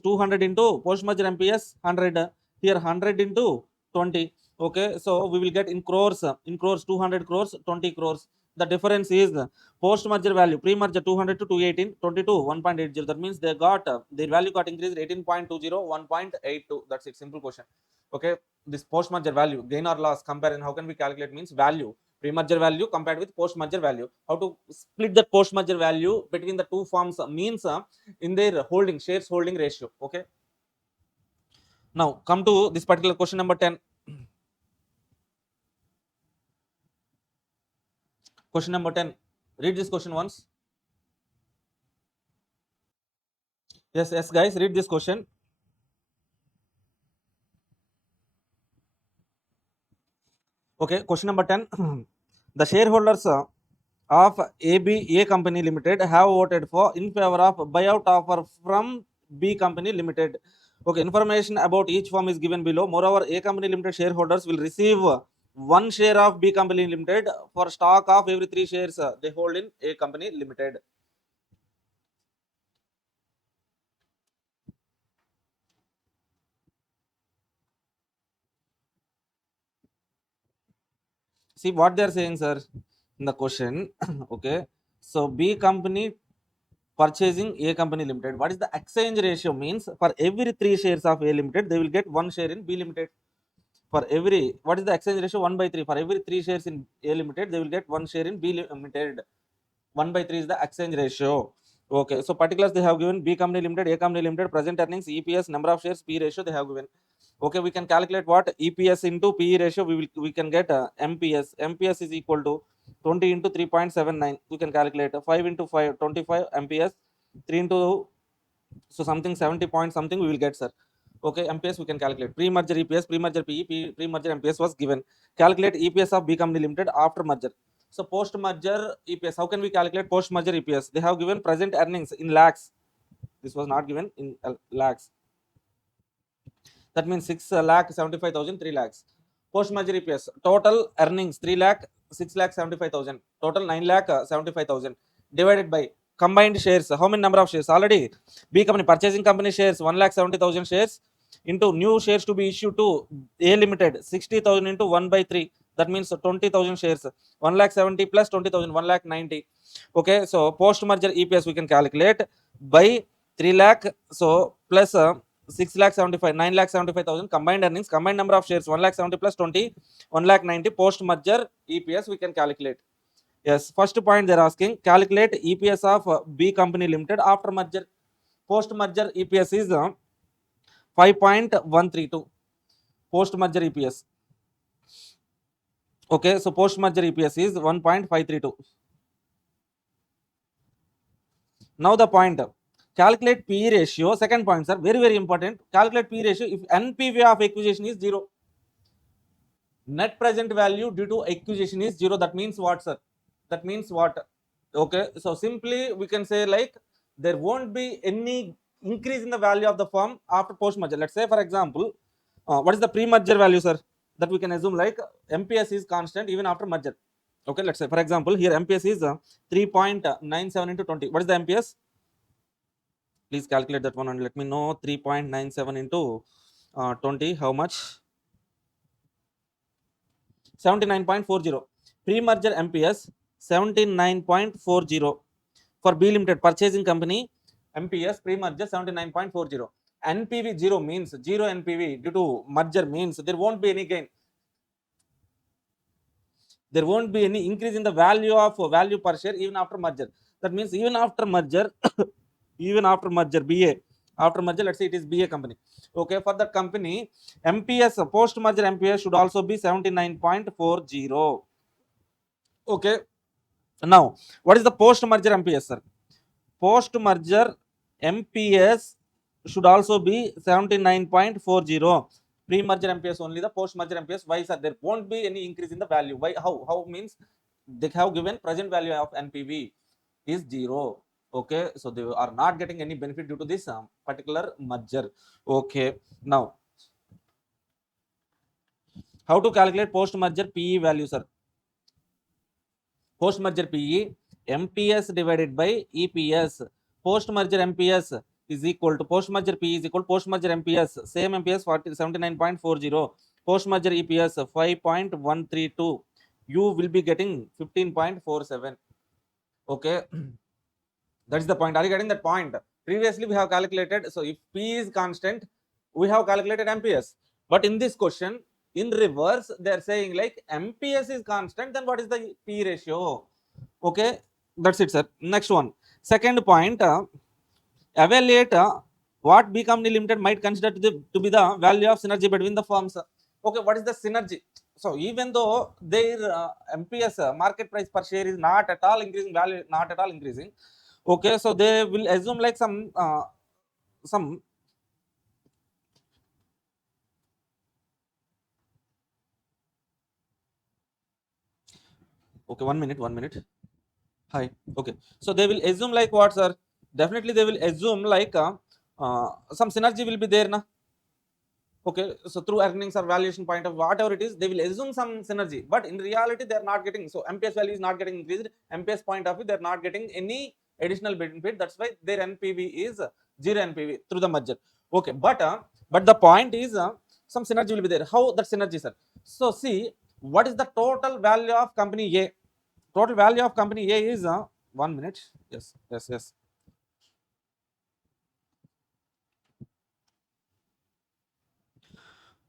200 into post-merger MPS 100. Here 100 into 20. Okay, so we will get in crores 200 crores, 20 crores. The difference is the post-merger value, pre-merger 200 to 218, 22, 1.80. That means they got their value got increased 18.20, 1.82. That's it. Simple question. Okay, this post-merger value, gain or loss comparison, how can we calculate means value, pre-merger value compared with post-merger value. How to split the post-merger value between the two firms means in their holding, shares holding ratio. Okay, now come to this particular question number 10. Question number 10, read this question once. Yes guys, read this question. Okay, question number 10. The shareholders of A Company Limited have voted for in favor of buyout offer from B Company Limited. Okay, information about each firm is given below. Moreover, A Company Limited shareholders will receive one share of B Company Limited for stock of every 3 shares they hold in A Company Limited. See what they are saying, sir, in the question. Okay, so B Company purchasing A Company Limited. What is the exchange ratio means? For every 3 shares of A Limited, they will get 1 share in B Limited. For every, what is the exchange ratio? 1/3. For every 3 shares in A Limited, they will get 1 share in B Limited. 1/3 is the exchange ratio. Okay, so particulars they have given: B Company Limited, A Company Limited, present earnings, EPS, number of shares, P ratio they have given. Okay, we can calculate what? EPS into PE ratio. We can get MPS. MPS is equal to 20 into 3.79. We can calculate 5 into 5, 25 MPS, 3 into, so something 70 point something we will get, sir. Okay, MPS we can calculate. Pre-merger EPS, pre-merger PE, pre-merger MPS was given. Calculate EPS of B Company Limited after merger. So post-merger EPS, how can we calculate post-merger EPS? They have given present earnings in lakhs. This was not given in lakhs. That means 6,75,000, 3 lakhs. Post-merger EPS, total earnings 3 lakh, 6,75,000. Total 9,75,000 divided by combined shares. How many number of shares? Already B Company purchasing company shares 1,70,000 shares into new shares to be issued to A Limited 60,000 into 1/3. That means 20,000 shares. 1,70,000 plus 20,000, 1,90,000. Okay, so post-merger EPS we can calculate by 3 lakh. So plus 6,75,000, 9,75,000 combined earnings, combined number of shares 1,70,000 plus 20, 1,90,000. Post-merger EPS we can calculate. Yes, first point they're asking, calculate EPS of B Company Limited after merger. Post-merger EPS is 5.132. Post-merger EPS. Okay, so post-merger EPS is 1.532. Now the point, calculate P/E ratio. Second point, sir, very very important. Calculate P/E ratio if NPV of acquisition is 0. Net present value due to acquisition is 0. That means what, sir? That means what? Okay, so simply we can say like there won't be any increase in the value of the firm after post merger. Let's say for example, what is the pre-merger value, sir? That we can assume like MPS is constant even after merger. Okay, let's say for example here MPS is 3.97 into 20. What is the MPS? Please calculate that one and let me know. 3.97 into 20, how much? 79.40. Pre-merger MPS 79.40. For B Limited purchasing company, MPS pre-merger 79.40. NPV 0 means 0 NPV due to merger means there won't be any gain. There won't be any increase in the value per share even after merger. That means even after merger, even after merger, BA, after merger, let's say it is BA company. Okay, for that company, MPS, post merger MPS should also be 79.40. Okay, now what is the post merger MPS, sir? Post merger MPS should also be 79.40. Pre-merger MPS only, the post-merger MPS. Why, sir? There won't be any increase in the value. Why? How means they have given present value of NPV is 0. Okay, so they are not getting any benefit due to this particular merger. Okay, now how to calculate post-merger PE value, sir? Post-merger PE, MPS divided by EPS. Post-merger MPS is equal to post-merger PE is equal to post-merger MPS. Same MPS 79.40. Post-merger EPS 5.132. You will be getting 15.47. Okay, that is the point. Are you getting that point? Previously we have calculated. So if P is constant, we have calculated MPS. But in this question, in reverse, they are saying like MPS is constant, then what is the P ratio? Okay, that's it, sir. Next one. Second point, evaluate what B company limited might consider to be the value of synergy between the firms. Okay, what is the synergy? So even though their MPS market price per share is not at all increasing, value not at all increasing. Okay, so they will assume like some okay, 1 minute. Hi. Okay, so they will assume like what, sir? Definitely they will assume like some synergy will be there, na? Okay, so through earnings or valuation point of whatever it is, they will assume some synergy, but in reality they are not getting. So MPS value is not getting increased. MPS point of view, they are not getting any additional benefit. That's why their NPV is 0 NPV through the merger. Okay, but the point is some synergy will be there. How that synergy, sir? So see, what is the total value of company A? Total value of company A is 1 minute. Yes.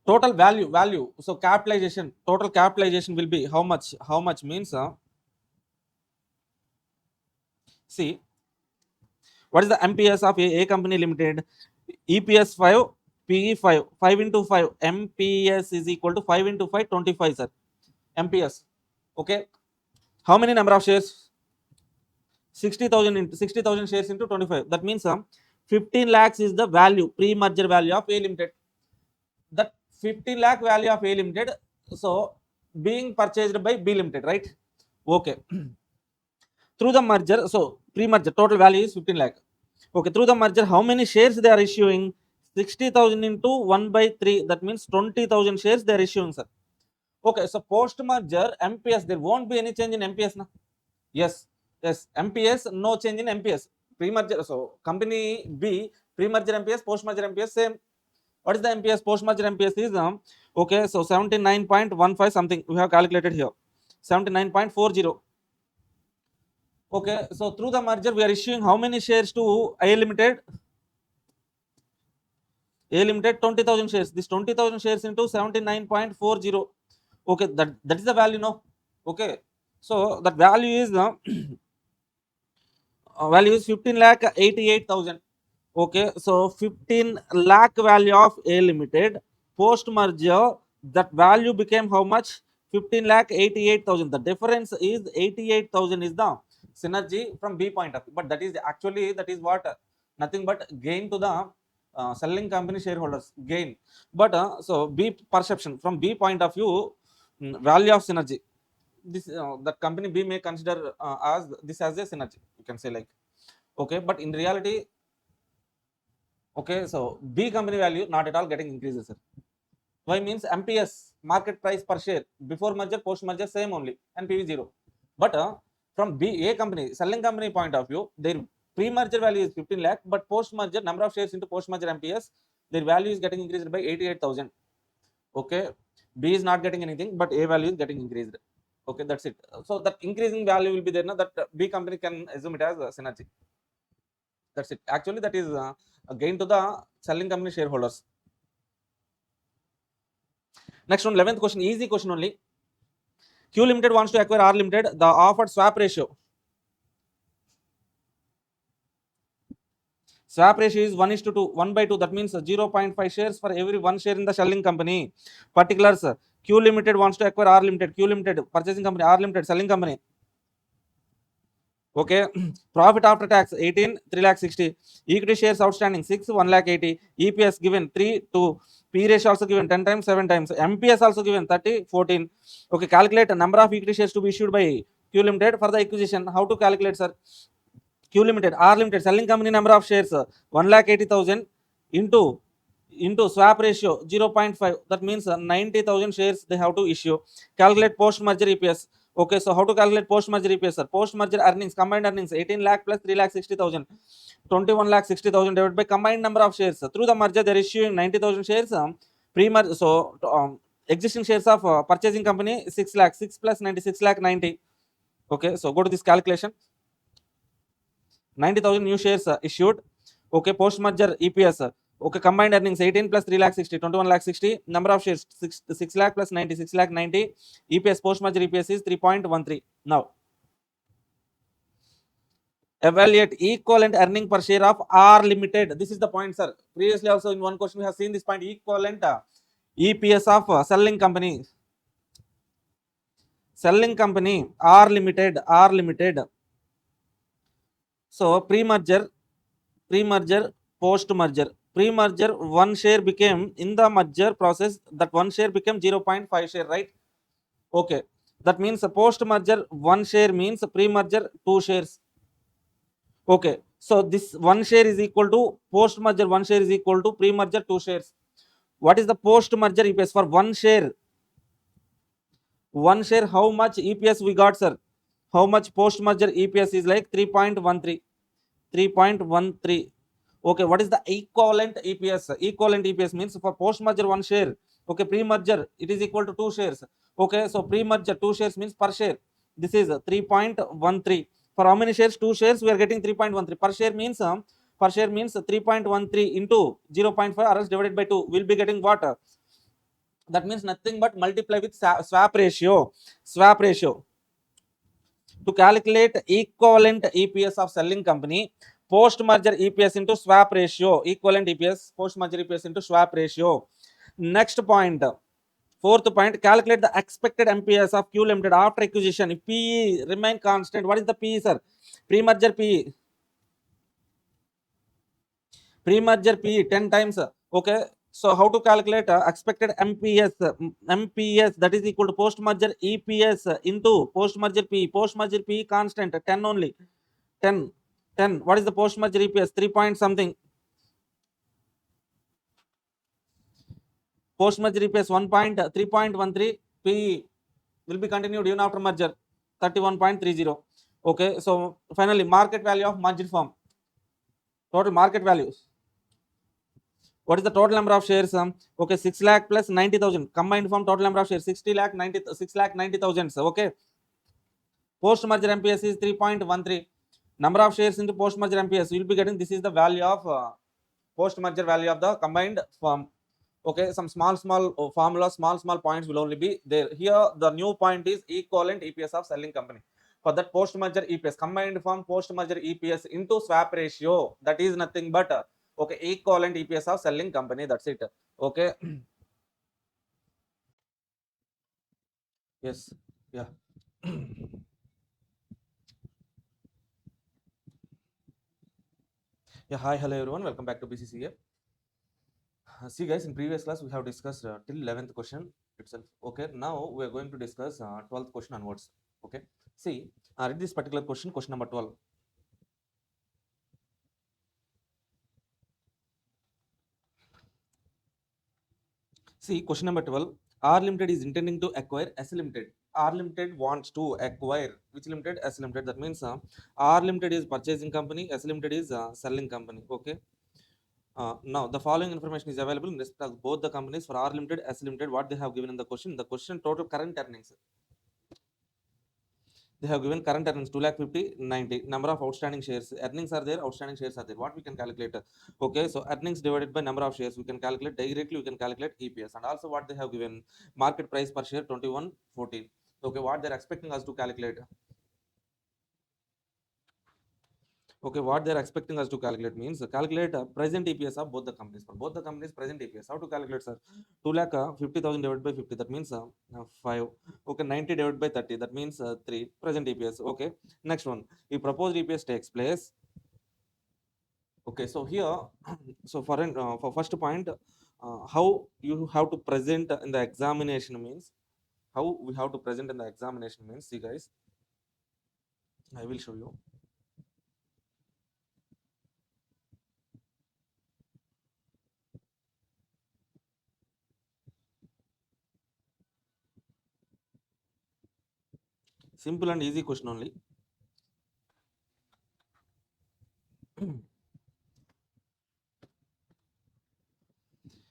Total value. So capitalization, total capitalization will be how much means see, what is the MPS of A company limited? EPS 5, PE 5, 5 into 5. MPS is equal to 5 into 5, 25, sir. MPS. Okay, how many number of shares? 60,000 into 60,000 shares into 25. That means 15 lakhs is the value, pre-merger value of A limited. That 50 lakh value of A limited, so being purchased by B limited, right? Okay, through the merger, so pre-merger total value is 15 lakh. Okay, through the merger, how many shares they are issuing? 60,000 into 1 by 3, that means 20,000 shares they are issuing, sir. Okay, so post merger MPS, there won't be any change in MPS, na? Yes, MPS, no change in MPS. Pre-merger, so company B, pre-merger MPS, post-merger MPS, same. What is the MPS? Post-merger MPS is, okay, so 79.15 something we have calculated here. 79.40. Okay, so through the merger, we are issuing how many shares to A Limited? A Limited 20,000 shares. This 20,000 shares into 79.40. Okay, that is the value, no? Okay, so that value is value is 15 lakh 88,000. Okay, so 15 lakh value of A Limited post merger, that value became how much? 15 lakh 88,000. The difference is 88,000 is the synergy from B point of view, but that is actually that is what nothing but gain to the selling company shareholders gain. But so B perception from B point of view, value of synergy, this that company B may consider as this as a synergy, you can say like, okay, but in reality, okay, so B company value not at all getting increases, sir. Why means MPS, market price per share, before merger, post merger same only, and PV 0. But from A company, selling company point of view, their pre-merger value is 15 lakh, but post-merger, number of shares into post-merger MPS, their value is getting increased by 88,000. Okay, B is not getting anything, but A value is getting increased. Okay, that's it. So that increasing value will be there, now that B company can assume it as synergy. That's it. Actually, that is a gain to the selling company shareholders. Next one, 11th question, easy question only. Q Limited wants to acquire R Limited. The offered swap ratio. Swap ratio is 1:2, 1/2. That means 0.5 shares for every 1 share in the selling company. Particulars, Q Limited wants to acquire R Limited. Q Limited, purchasing company. R Limited, selling company. Okay, profit after tax 18, 3,60,000. Equity shares outstanding 6, 1,80,000. EPS given 3, 2. P ratio also given 10 times, 7 times. MPS also given 30, 14. Okay, calculate number of equity shares to be issued by Q Limited for the acquisition. How to calculate, sir? Q Limited, R Limited, selling company number of shares 1,80,000 into swap ratio 0.5. That means 90,000 shares they have to issue. Calculate post merger EPS. Okay, so how to calculate post merger EPS, sir? Post merger earnings, combined earnings 18 lakh plus 3,60,000, 21,60,000 divided by combined number of shares. Through the merger, they're issuing 90,000 shares. Pre-merger, so existing shares of purchasing company 6 lakh, 6 plus 96 lakh 90. Okay, so go to this calculation. 90,000 new shares issued. Okay, post merger EPS. Okay, combined earnings 18 plus 3,60,000, 21,60,000. Number of shares 6 lakh plus 96 lakh 90. EPS, post merger EPS is 3.13. Now evaluate equivalent earning per share of R Limited. This is the point, sir. Previously also in one question we have seen this point, equivalent EPS of selling company. Selling company R Limited, R Limited. So pre-merger, post-merger. Pre-merger, 1 share became, in the merger process, that 1 share became 0.5 share, right? Okay, that means post-merger 1 share means pre-merger 2 shares. Okay, so this 1 share is equal to post-merger 1 share is equal to pre-merger 2 shares. What is the post-merger EPS for 1 share? 1 share, how much EPS we got, sir? How much post-merger EPS is like 3.13. 3.13. Okay, what is the equivalent EPS? Equivalent EPS means for post-merger 1 share. Okay, pre-merger it is equal to 2 shares. Okay, so pre-merger 2 shares means per share. This is 3.13. For how many shares? 2 shares. We are getting 3.13. Per share means 3.13 into 0.5 or else divided by 2. We'll be getting what? That means nothing but multiply with swap ratio. Swap ratio. To calculate equivalent EPS of selling company, post merger EPS into swap ratio. Equivalent EPS, post merger EPS into swap ratio. Next point, fourth point, calculate the expected MPS of Q Limited after acquisition. If PE remain constant, what is the PE, sir? Pre-merger PE. Pre-merger PE 10 times. Okay, so how to calculate expected MPS? MPS, that is equal to post merger EPS into post merger PE. Post merger PE constant 10 only. 10. 10. What is the post merger EPS? 3 point something. Post merger EPS 3.13. PE will be continued even after merger 31.30. Okay, so finally market value of merged firm. Total market values. What is the total number of shares? Okay, 6 lakh plus 90,000. Combined firm total number of shares 60 lakh 90, 6 lakh 90,000. Okay. Post merger MPS is 3.13. Number of shares into post merger MPS. You will be getting, this is the value of post merger value of the combined firm. Okay, some small formula, small points will only be there. Here the new point is equivalent EPS of selling company. For that post merger EPS, combined firm post merger EPS into swap ratio, that is nothing but okay, equivalent EPS of selling company. That's it. Okay. Yes. Yeah. Yeah, hi, hello everyone. Welcome back to BCCA. See, guys, in previous class we have discussed till 11th question itself. Okay, now we are going to discuss 12th question onwards. Okay, see, read this particular question, question number 12. See, question number 12. R Limited is intending to acquire S Limited. R Limited wants to acquire which limited? S Limited. That means R Limited is purchasing company, S Limited is selling company. Okay. Now, the following information is available in respect of both the companies for R Limited, S Limited. What they have given in the question? The question total current earnings. They have given current earnings 2 lakh 50 90. Number of outstanding shares. Earnings are there, outstanding shares are there. What we can calculate? Okay, so earnings divided by number of shares. We can calculate directly, we can calculate EPS. And also what they have given market price per share 21.14. Okay, what they're expecting us to calculate? Okay, what they're expecting us to calculate means calculate present EPS of both the companies. For both the companies, present EPS. How to calculate, sir? 2 lakh 50,000 divided by 50. That means 5. Okay, 90 divided by 30. That means 3. Present EPS. Okay, next one. If proposed EPS takes place. Okay, so here, so for first point, how you have to present in the examination means how we have to present in the examination means. See, guys, I will show you. Simple and easy question only.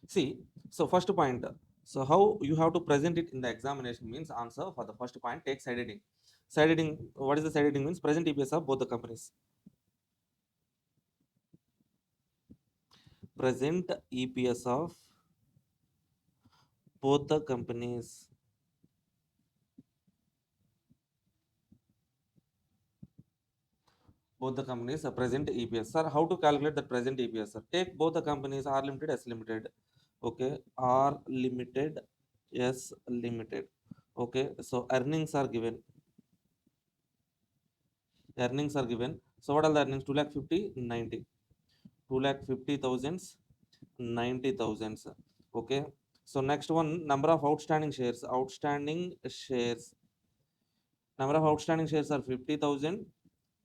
See, so first point. So how you have to present it in the examination means answer for the first point. Take side heading. Side heading. What is the side heading means? Present EPS of both the companies. Present EPS of both the companies. Both the companies present EPS. Sir, how to calculate the present EPS? Sir, take both the companies R Limited, S Limited. Okay, R Limited, S Limited. Okay, so earnings are given. Earnings are given. So what are the earnings? 2 lakh 50, 90. 2 lakh 50,000, 90,000. Okay, so next one, number of outstanding shares. Outstanding shares. Number of outstanding shares are 50,000,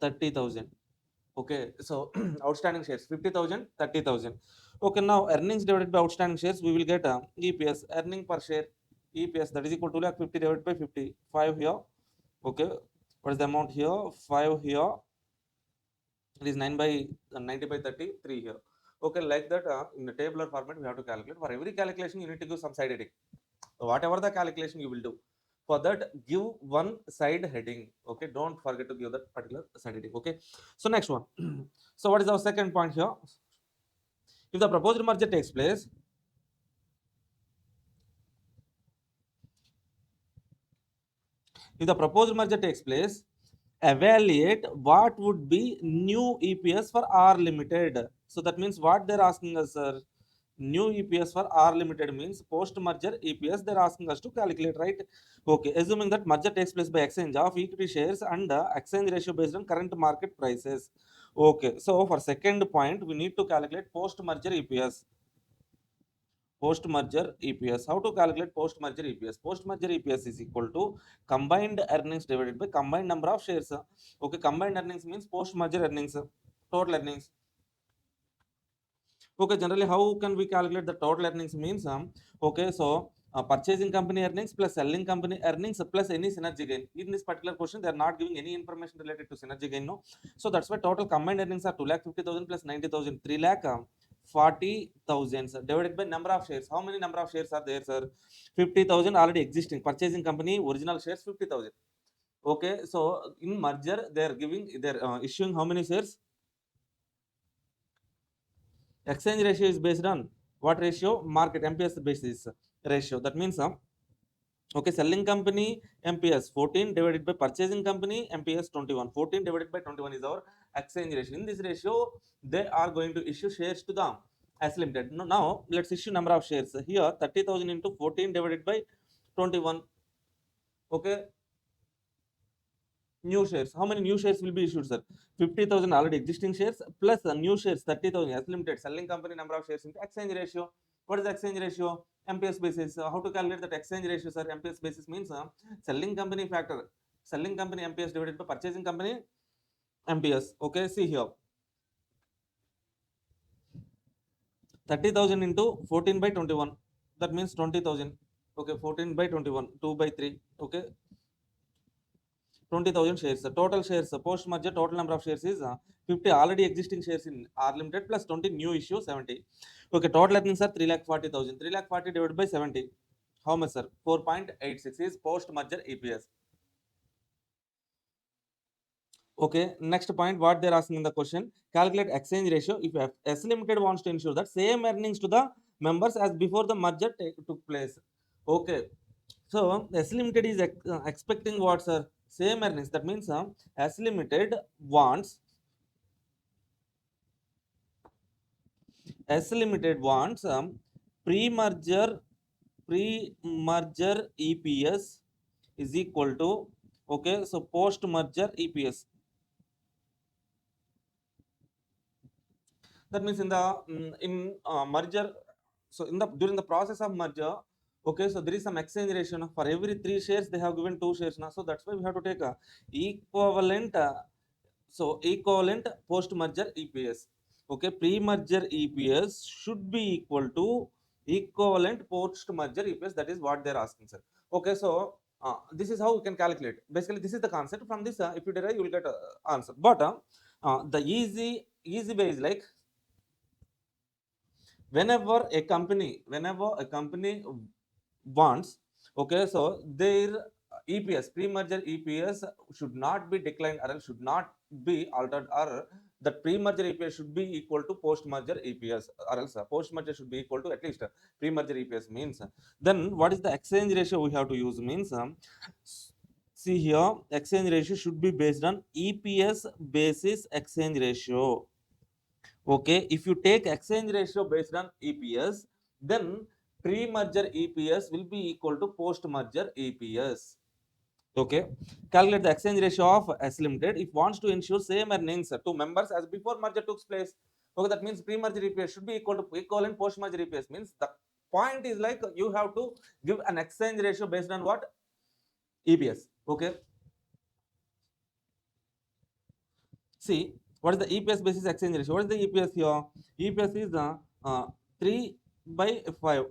30,000. Okay, so outstanding shares 50,000, 30,000. Okay, now earnings divided by outstanding shares, we will get EPS, earning per share, EPS, that is equal to 2,50,000 divided by 50, 5 here. Okay, what is the amount here? 5 here. It is 9 by 90 by 30, 3 here. Okay, like that in the tabular format, we have to calculate. For every calculation, you need to give some side heading. Whatever the calculation you will do, for that give one side heading. Okay, don't forget to give that particular side heading. Okay, so next one. So what is our second point here? If the proposed merger takes place, if the proposed merger takes place, evaluate what would be new EPS for R Limited. So that means what they're asking us, sir, new EPS for R Limited means post-merger EPS they're asking us to calculate, right? Okay, assuming that merger takes place by exchange of equity shares and exchange ratio based on current market prices. Okay, so for second point, we need to calculate post-merger EPS. Post-merger EPS. How to calculate post-merger EPS? Post-merger EPS is equal to combined earnings divided by combined number of shares. Okay, combined earnings means post-merger earnings, total earnings. Okay, generally, how can we calculate the total earnings means, okay, so purchasing company earnings plus selling company earnings plus any synergy gain. In this particular question, they are not giving any information related to synergy gain, no. So that's why total combined earnings are 2 lakh 50,000 plus 90,000, 3 lakh 40,000 divided by number of shares. How many number of shares are there, sir? 50,000 already existing. Purchasing company original shares 50,000. Okay, so in merger, they are giving, they are issuing how many shares? Exchange ratio is based on what ratio? Market MPS basis ratio. That means okay, selling company MPS 14 divided by purchasing company MPS 21. 14 divided by 21 is our exchange ratio. In this ratio, they are going to issue shares to the as limited. Now let's issue number of shares. Here 30,000 into 14 divided by 21. Okay, New shares. How many new shares will be issued, sir? 50,000 already existing shares plus new shares 30,000 as limited selling company number of shares into exchange ratio. What is the exchange ratio? MPS basis. How to calculate that exchange ratio, sir? MPS basis means selling company factor, selling company MPS divided by purchasing company MPS. Okay, see here. 30,000 into 14 by 21. That means 20,000. Okay, 14 by 21, 2 by 3. Okay, 20,000 shares. The total shares, post merger, total number of shares is 50 already existing shares in R Limited plus 20 new issue 70. Okay, total earnings are 3,40,000. 3,40,000 divided by 70. How much, sir? 4.86 is post merger EPS. Okay, next point, what they're asking in the question, calculate exchange ratio if S Limited wants to ensure that same earnings to the members as before the merger took place. Okay, so S Limited is expecting what, sir? Same earnings. That means S Limited wants pre-merger EPS is equal to, okay, so post-merger EPS. That means in the merger, so in the during the process of merger, okay, so there is some exchange ratio. For every 3 shares they have given 2 shares now, so that's why we have to take a equivalent equivalent post merger EPS. Okay, pre merger EPS should be equal to equivalent post merger EPS. That is what they're asking, sir. Okay, so this is how we can calculate. Basically this is the concept. From this if you derive, you will get answer. But the easy way is like, whenever a company wants, okay, so their EPS, pre-merger EPS should not be declined or else should not be altered, or that pre-merger EPS should be equal to post-merger EPS, or else post-merger should be equal to at least pre-merger EPS. Means then what is the exchange ratio we have to use? Means see here, exchange ratio should be based on EPS basis exchange ratio. Okay, if you take exchange ratio based on EPS, then pre-merger EPS will be equal to post-merger EPS. Okay, calculate the exchange ratio of S Limited if wants to ensure same earnings to members as before merger took place. Okay, that means pre-merger EPS should be equal to equivalent post-merger EPS. Means the point is like, you have to give an exchange ratio based on what? EPS. Okay, see, what is the EPS basis exchange ratio? What is the EPS here? EPS is the 3 by 5.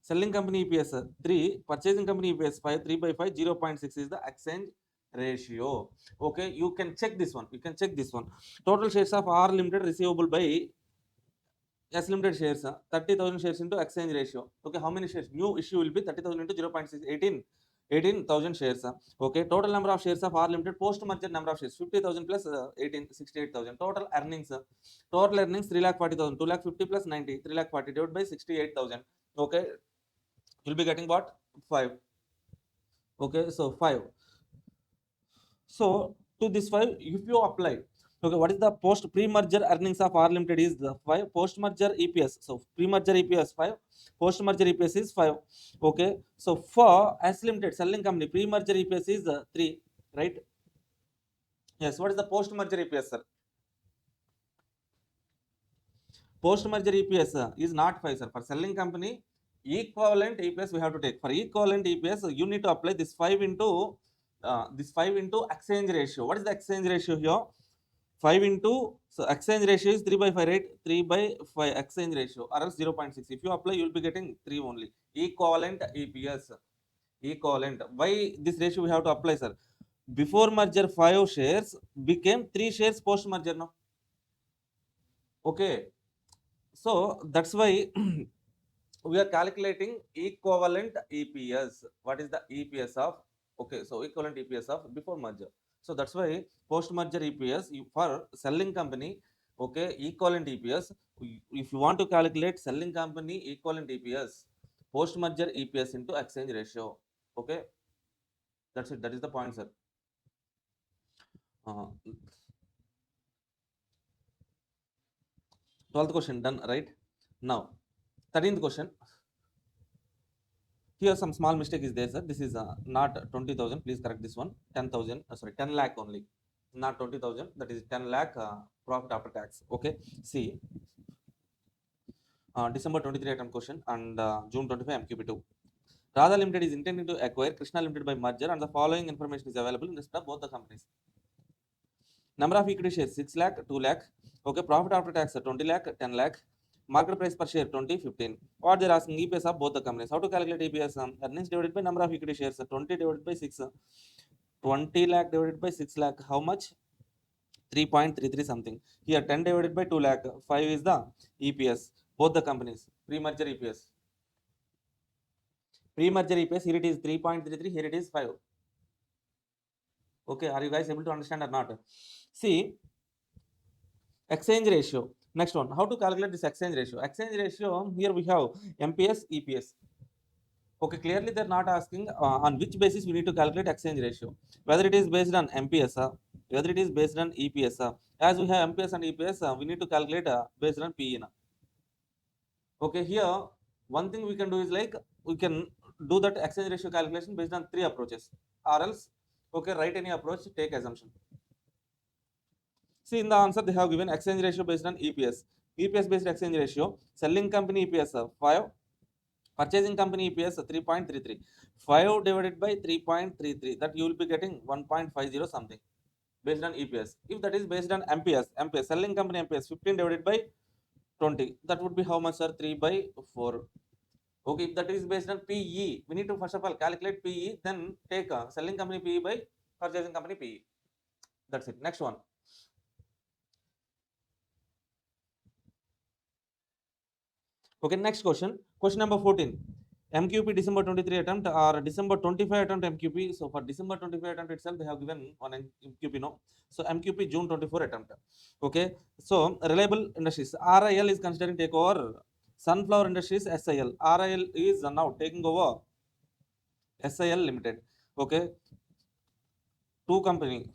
Selling company EPS 3, purchasing company EPS 5, 3 by 5, 0.6 is the exchange ratio. Okay, you can check this one. Total shares of R Limited receivable by S Limited shares, 30,000 shares into exchange ratio. Okay, how many shares? New issue will be 30,000 into 0.6, 18,000 shares. Okay, total number of shares of R Limited post merger number of shares 50,000 plus 18, 68,000. Total earnings 3,40,000, 2,50,000 plus 90, 3,40,000 divided by 68,000. Okay, you'll be getting what? 5. Okay, so 5. So to this 5, if you apply, okay, what is the post pre-merger earnings of R Limited is the 5, post-merger EPS. So pre-merger EPS 5, post-merger EPS is 5. Okay, so for S Limited selling company, pre-merger EPS is 3, right? Yes, what is the post-merger EPS, sir? Post-merger EPS is not 5, sir. For selling company, equivalent EPS we have to take. For equivalent EPS, you need to apply this 5 into exchange ratio. What is the exchange ratio here? 5 into, so exchange ratio is 3 by 5, right? 3 by 5 exchange ratio, or else 0.6. If you apply, you will be getting 3 only. Equivalent EPS. Equivalent. Why this ratio we have to apply, sir? Before merger 5 shares became 3 shares post merger now. Okay, so that's why we are calculating equivalent EPS. What is the EPS of? Okay, so equivalent EPS of before merger. So that's why post merger EPS for selling company, okay, equivalent EPS. If you want to calculate selling company equivalent EPS, post merger EPS into exchange ratio. Okay, that's it. That is the point, sir. 12th question done, right? Now 13th question. Here some small mistake is there, sir. This is not 20,000. Please correct this one. 10,000. Sorry, 10 lakh only, not 20,000. That is 10 lakh profit after tax. Okay. See, December 23 item question and June 25 MQP2. Radha Limited is intending to acquire Krishna Limited by merger, and the following information is available in respect of both the companies. Number of equity shares 6 lakh, 2 lakh. Okay, profit after tax 20 lakh, 10 lakh. Market price per share 20, 15. What they're asking, EPS of both the companies. How to calculate EPS? Earnings divided by number of equity shares 20 divided by 6. 20 lakh divided by 6 lakh. How much? 3.33 something. Here 10 divided by 2 lakh. 5 is the EPS. Both the companies. Pre-merger EPS. Pre-merger EPS, here it is 3.33, here it is 5. Okay, are you guys able to understand or not? See, exchange ratio. Next one, how to calculate this exchange ratio? Exchange ratio, here we have MPS, EPS. Okay, clearly they're not asking on which basis we need to calculate exchange ratio. Whether it is based on MPS, whether it is based on EPS. As we have MPS and EPS, we need to calculate based on PE. Okay, here one thing we can do is like we can do that exchange ratio calculation based on 3 approaches, or else okay, write any approach, take assumption. See, in the answer they have given exchange ratio based on EPS. EPS based exchange ratio, selling company EPS 5, purchasing company EPS 3.33. 5 divided by 3.33, that you will be getting 1.50 something based on EPS. If that is based on MPS, selling company MPS 15 divided by 20, that would be how much, sir? 3 by 4. Okay, if that is based on PE, we need to first of all calculate PE, then take selling company PE by purchasing company PE. That's it. Next one. Okay, next question. Question number 14. MQP December 23 attempt or December 25 attempt MQP. So for December 25 attempt itself, they have given one MQP, no. So MQP June 24 attempt. Okay. So Reliable Industries, RIL is considering takeover Sunflower Industries SIL. RIL is now taking over SIL Limited. Okay. Two company.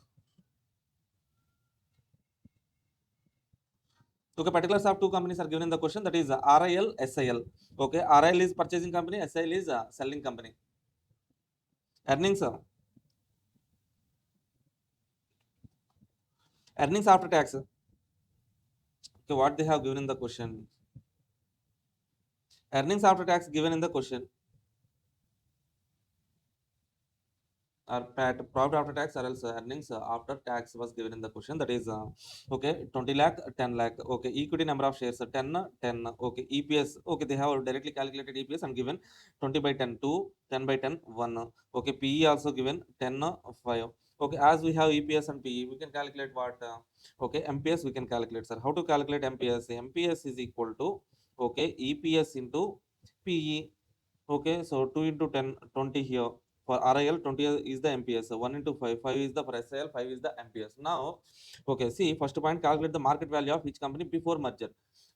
Okay, particulars of two companies are given in the question, that is RIL, SIL. Okay, RIL is purchasing company, SIL is selling company. Earnings, earnings after tax. Okay, what they have given in the question? Earnings after tax given in the question. Or profit after tax or else earnings after tax was given in the question, that is okay, 20 lakh, 10 lakh. Okay, equity number of shares 10, 10. Okay, EPS, okay, they have directly calculated EPS and given 20 by 10 2, 10 by 10 1. Okay, PE also given 10 5. Okay, as we have EPS and PE, we can calculate what okay, MPS we can calculate, sir. How to calculate MPS? MPS is equal to okay, EPS into PE. Okay, so 2 into 10, 20 here. For RIL, 20 is the MPS. 1 into 5, 5 is the for SIL, 5 is the MPS. Now, okay, see, first point, calculate the market value of each company before merger.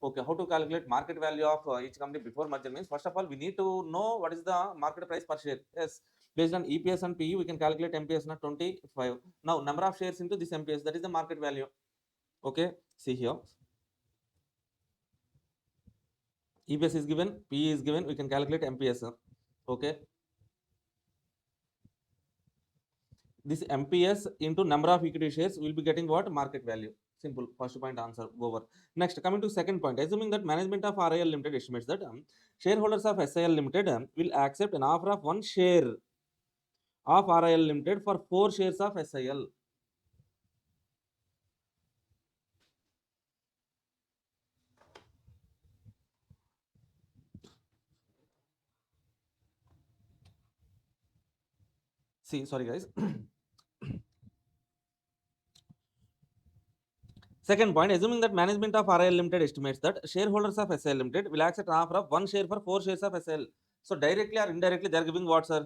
Okay, how to calculate market value of each company before merger means, first of all, we need to know what is the market price per share. Yes, based on EPS and PE, we can calculate MPS not 25. Now, number of shares into this MPS, that is the market value. Okay, see here. EPS is given, PE is given, we can calculate MPS. Okay. This MPS into number of equity shares will be getting what? Market value. Simple. First point answer over. Next, coming to second point, assuming that management of RIL Limited estimates that shareholders of SIL Limited will accept an offer of 1 share of RIL Limited for 4 shares of SIL. See, sorry guys. Second point, assuming that management of RIL Limited estimates that shareholders of SIL Limited will accept an offer of 1 share for 4 shares of SIL. So directly or indirectly, they are giving what, sir?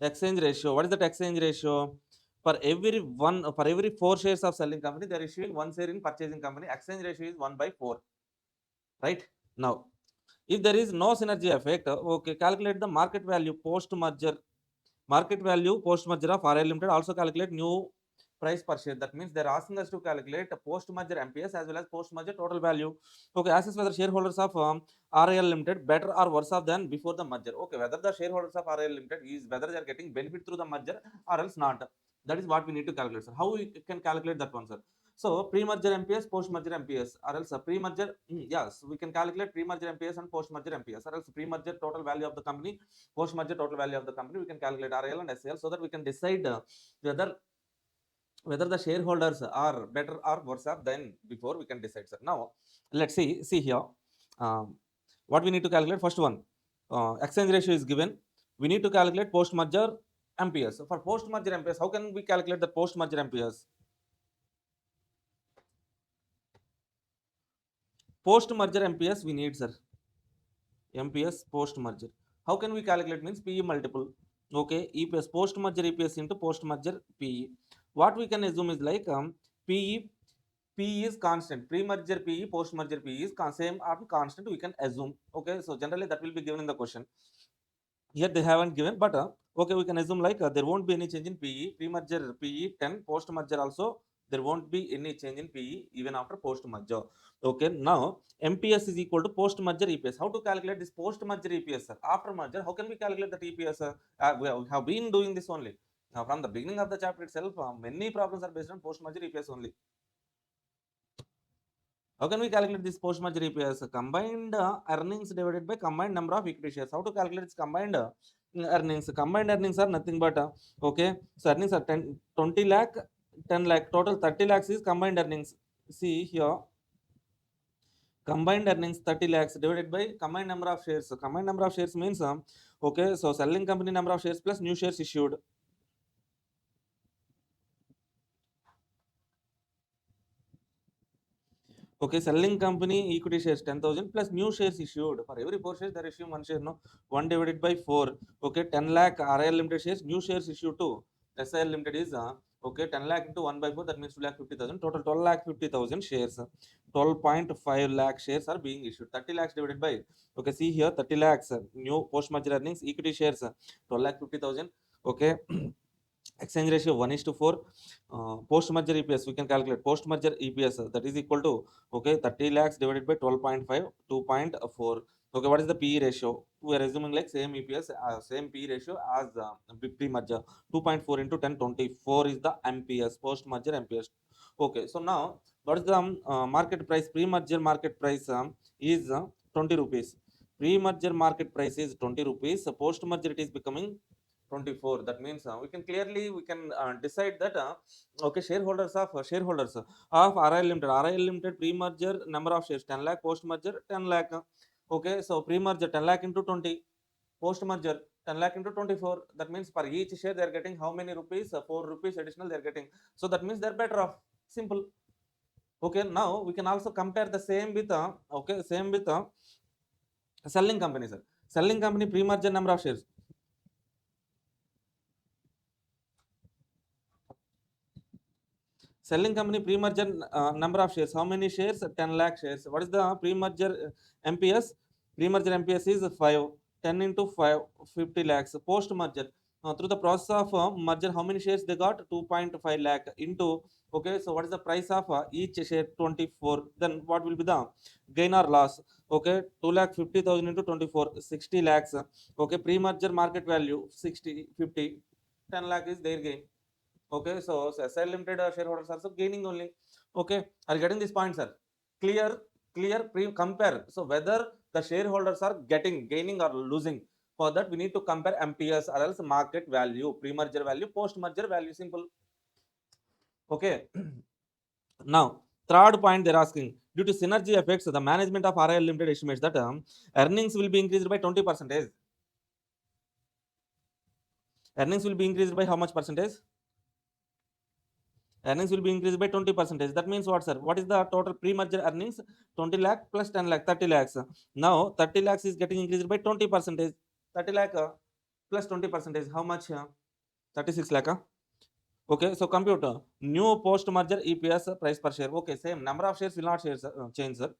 Exchange ratio. What is that exchange ratio? For every 4 shares of selling company, they are issuing 1 share in purchasing company. Exchange ratio is 1 by 4. Right? Now, if there is no synergy effect, okay, calculate the market value post merger. Market value post merger of RIL Limited. Also calculate new price per share. That means they're asking us to calculate post-merger MPS as well as post-merger total value. Okay, assess whether shareholders of RAL Limited better or worse off than before the merger. Okay, whether the shareholders of RAL Limited is whether they are getting benefit through the merger or else not. That is what we need to calculate, sir. How we can calculate that one, sir? So pre-merger MPS, post-merger MPS, or else pre-merger, yes, we can calculate pre-merger MPS and post-merger MPS, or else pre-merger total value of the company, post-merger total value of the company. We can calculate RAL and SAL so that we can decide whether the shareholders are better or worse off than before. We can decide, sir. Now, let's see here. What we need to calculate? First one, exchange ratio is given. We need to calculate post-merger MPS. So for post-merger MPS, how can we calculate the post-merger MPS? Post-merger MPS we need, sir. MPS post-merger. How can we calculate? Means PE multiple. Okay, EPS post-merger EPS into post-merger PE. What we can assume is like PE is constant. Pre-merger PE, post-merger PE is same or constant. We can assume. Okay, so generally that will be given in the question. Here they haven't given, but okay, we can assume like there won't be any change in PE. Pre-merger PE 10, post-merger also there won't be any change in PE even after post-merger. Okay, now MPS is equal to post-merger EPS. How to calculate this post-merger EPS, sir? After merger, how can we calculate that EPS, sir? We have been doing this only. Now, from the beginning of the chapter itself, many problems are based on post-merger EPS only. How can we calculate this post-merger EPS? Combined earnings divided by combined number of equity shares. How to calculate this combined earnings? Combined earnings are nothing but, okay, so earnings are 20 lakh, 10 lakh, total 30 lakhs is combined earnings. See here, combined earnings 30 lakhs divided by combined number of shares. So combined number of shares means, okay, so selling company number of shares plus new shares issued. Okay, selling company equity shares 10,000 plus new shares issued. For every 4 shares, they're issuing 1 share, no? 1 divided by 4. Okay, 10 lakh RIL Limited shares, new shares issued to SIL Limited is, okay, 10 lakh into 1 by 4, that means 2 lakh 50,000. Total 12 lakh 50,000 shares. 12.5 lakh shares are being issued. 30 lakhs divided by, okay, see here, 30 lakhs, new post-merger earnings, equity shares, 12 lakh 50,000. Okay. Exchange ratio 1:4. Post-merger EPS we can calculate. Post-merger EPS that is equal to, okay, 30 lakhs divided by 12.5, 2.4. Okay, what is the PE ratio? We are assuming like same EPS, same PE ratio as pre-merger. 2.4 into 10, 24 is the MPS, post-merger MPS. Okay, so now what is the market price? Pre-merger market price is 20 rupees. Pre-merger market price is 20 rupees. Post-merger it is becoming 24. That means we can clearly decide that okay, shareholders of RIL Limited. RIL Limited pre-merger number of shares 10 lakh, post-merger 10 lakh. Okay, so pre-merger 10 lakh into 20, post-merger 10 lakh into 24. That means per each share they are getting how many rupees? 4 rupees additional they are getting. So that means they are better off. Simple. Okay, now we can also compare the same with okay, same with selling company, sir. Selling company pre-merger number of shares. Selling company pre-merger number of shares. How many shares? 10 lakh shares. What is the pre-merger MPS? Pre-merger MPS is 5. 10 into 5, 50 lakhs. Post-merger, through the process of merger, how many shares they got? 2.5 lakh into, okay, so what is the price of each share? 24. Then what will be the gain or loss? Okay, 2 lakh 50,000 into 24, 60 lakhs. Okay, pre-merger market value 60, 50, 10 lakh is their gain. Okay, so SI Limited shareholders also gaining only. Okay, are you getting this point, sir? Clear, compare. So whether the shareholders are gaining or losing, for that we need to compare MPS or else market value, pre-merger value, post-merger value. Simple. Okay. Now, third point they're asking, due to synergy effects, the management of RIL Limited estimates that earnings will be increased by 20%. Earnings will be increased by how much percentage? Earnings will be increased by 20%. That means what, sir? What is the total pre-merger earnings? 20 lakh plus 10 lakh, 30 lakhs. Now 30 lakhs is getting increased by 20%. 30 lakh plus 20%. How much? 36 lakh. Okay, so computer new post-merger EPS price per share. Okay, same number of shares will not change, sir.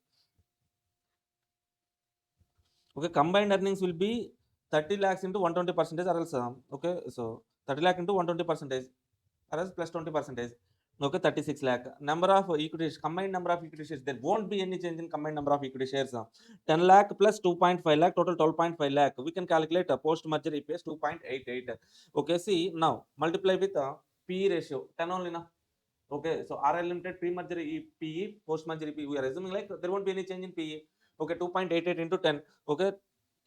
Okay, combined earnings will be 30 lakhs into 120% or else okay, so 30 lakh into 120% or else plus 20%. Okay, 36 lakh. Number of equity shares, combined number of equity shares, there won't be any change in combined number of equity shares. 10 lakh plus 2.5 lakh, total 12.5 lakh. We can calculate a post merger EPS 2.88. Okay, see now multiply with PE ratio 10 only now. Okay, so RL Limited pre-merger PE, post-merger PE, we are assuming like there won't be any change in PE. Okay, 2.88 into 10. Okay,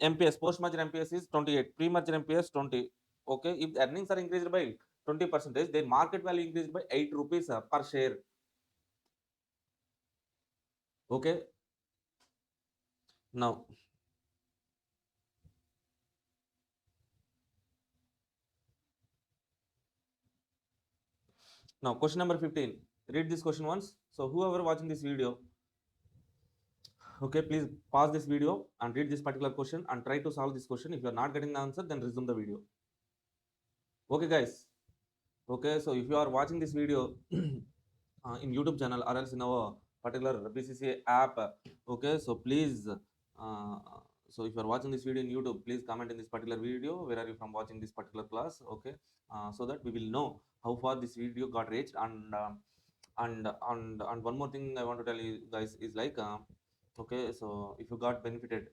MPS, post-merger MPS is 28, pre-merger MPS 20. Okay, if the earnings are increased by 20%, their market value increased by 8 rupees per share. Okay, now question number 15. Read this question once. So whoever watching this video, okay, please pause this video and read this particular question and try to solve this question. If you are not getting the answer, then resume the video. Okay, guys. Okay, so if you are watching this video in YouTube channel or else in our particular BCCA app, okay, so please, so if you are watching this video in YouTube, please comment in this particular video where are you from watching this particular class, okay, so that we will know how far this video got reached. And one more thing I want to tell you guys is like, okay, so if you got benefited,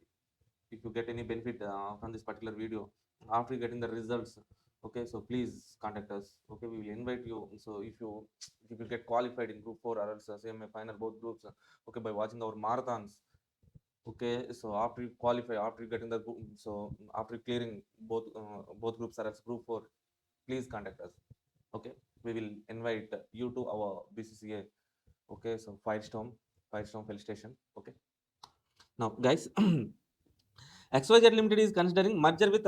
if you get any benefit from this particular video after getting the results, okay, so please contact us. Okay, we will invite you. So if you get qualified in group 4 or else CMA final both groups, okay, by watching our marathons. Okay, so after you qualify, after you getting the so after clearing both groups or else group 4, please contact us. Okay, we will invite you to our BCCA. Okay, so Firestone Fill Station. Okay, now guys, XYZ Limited is considering merger with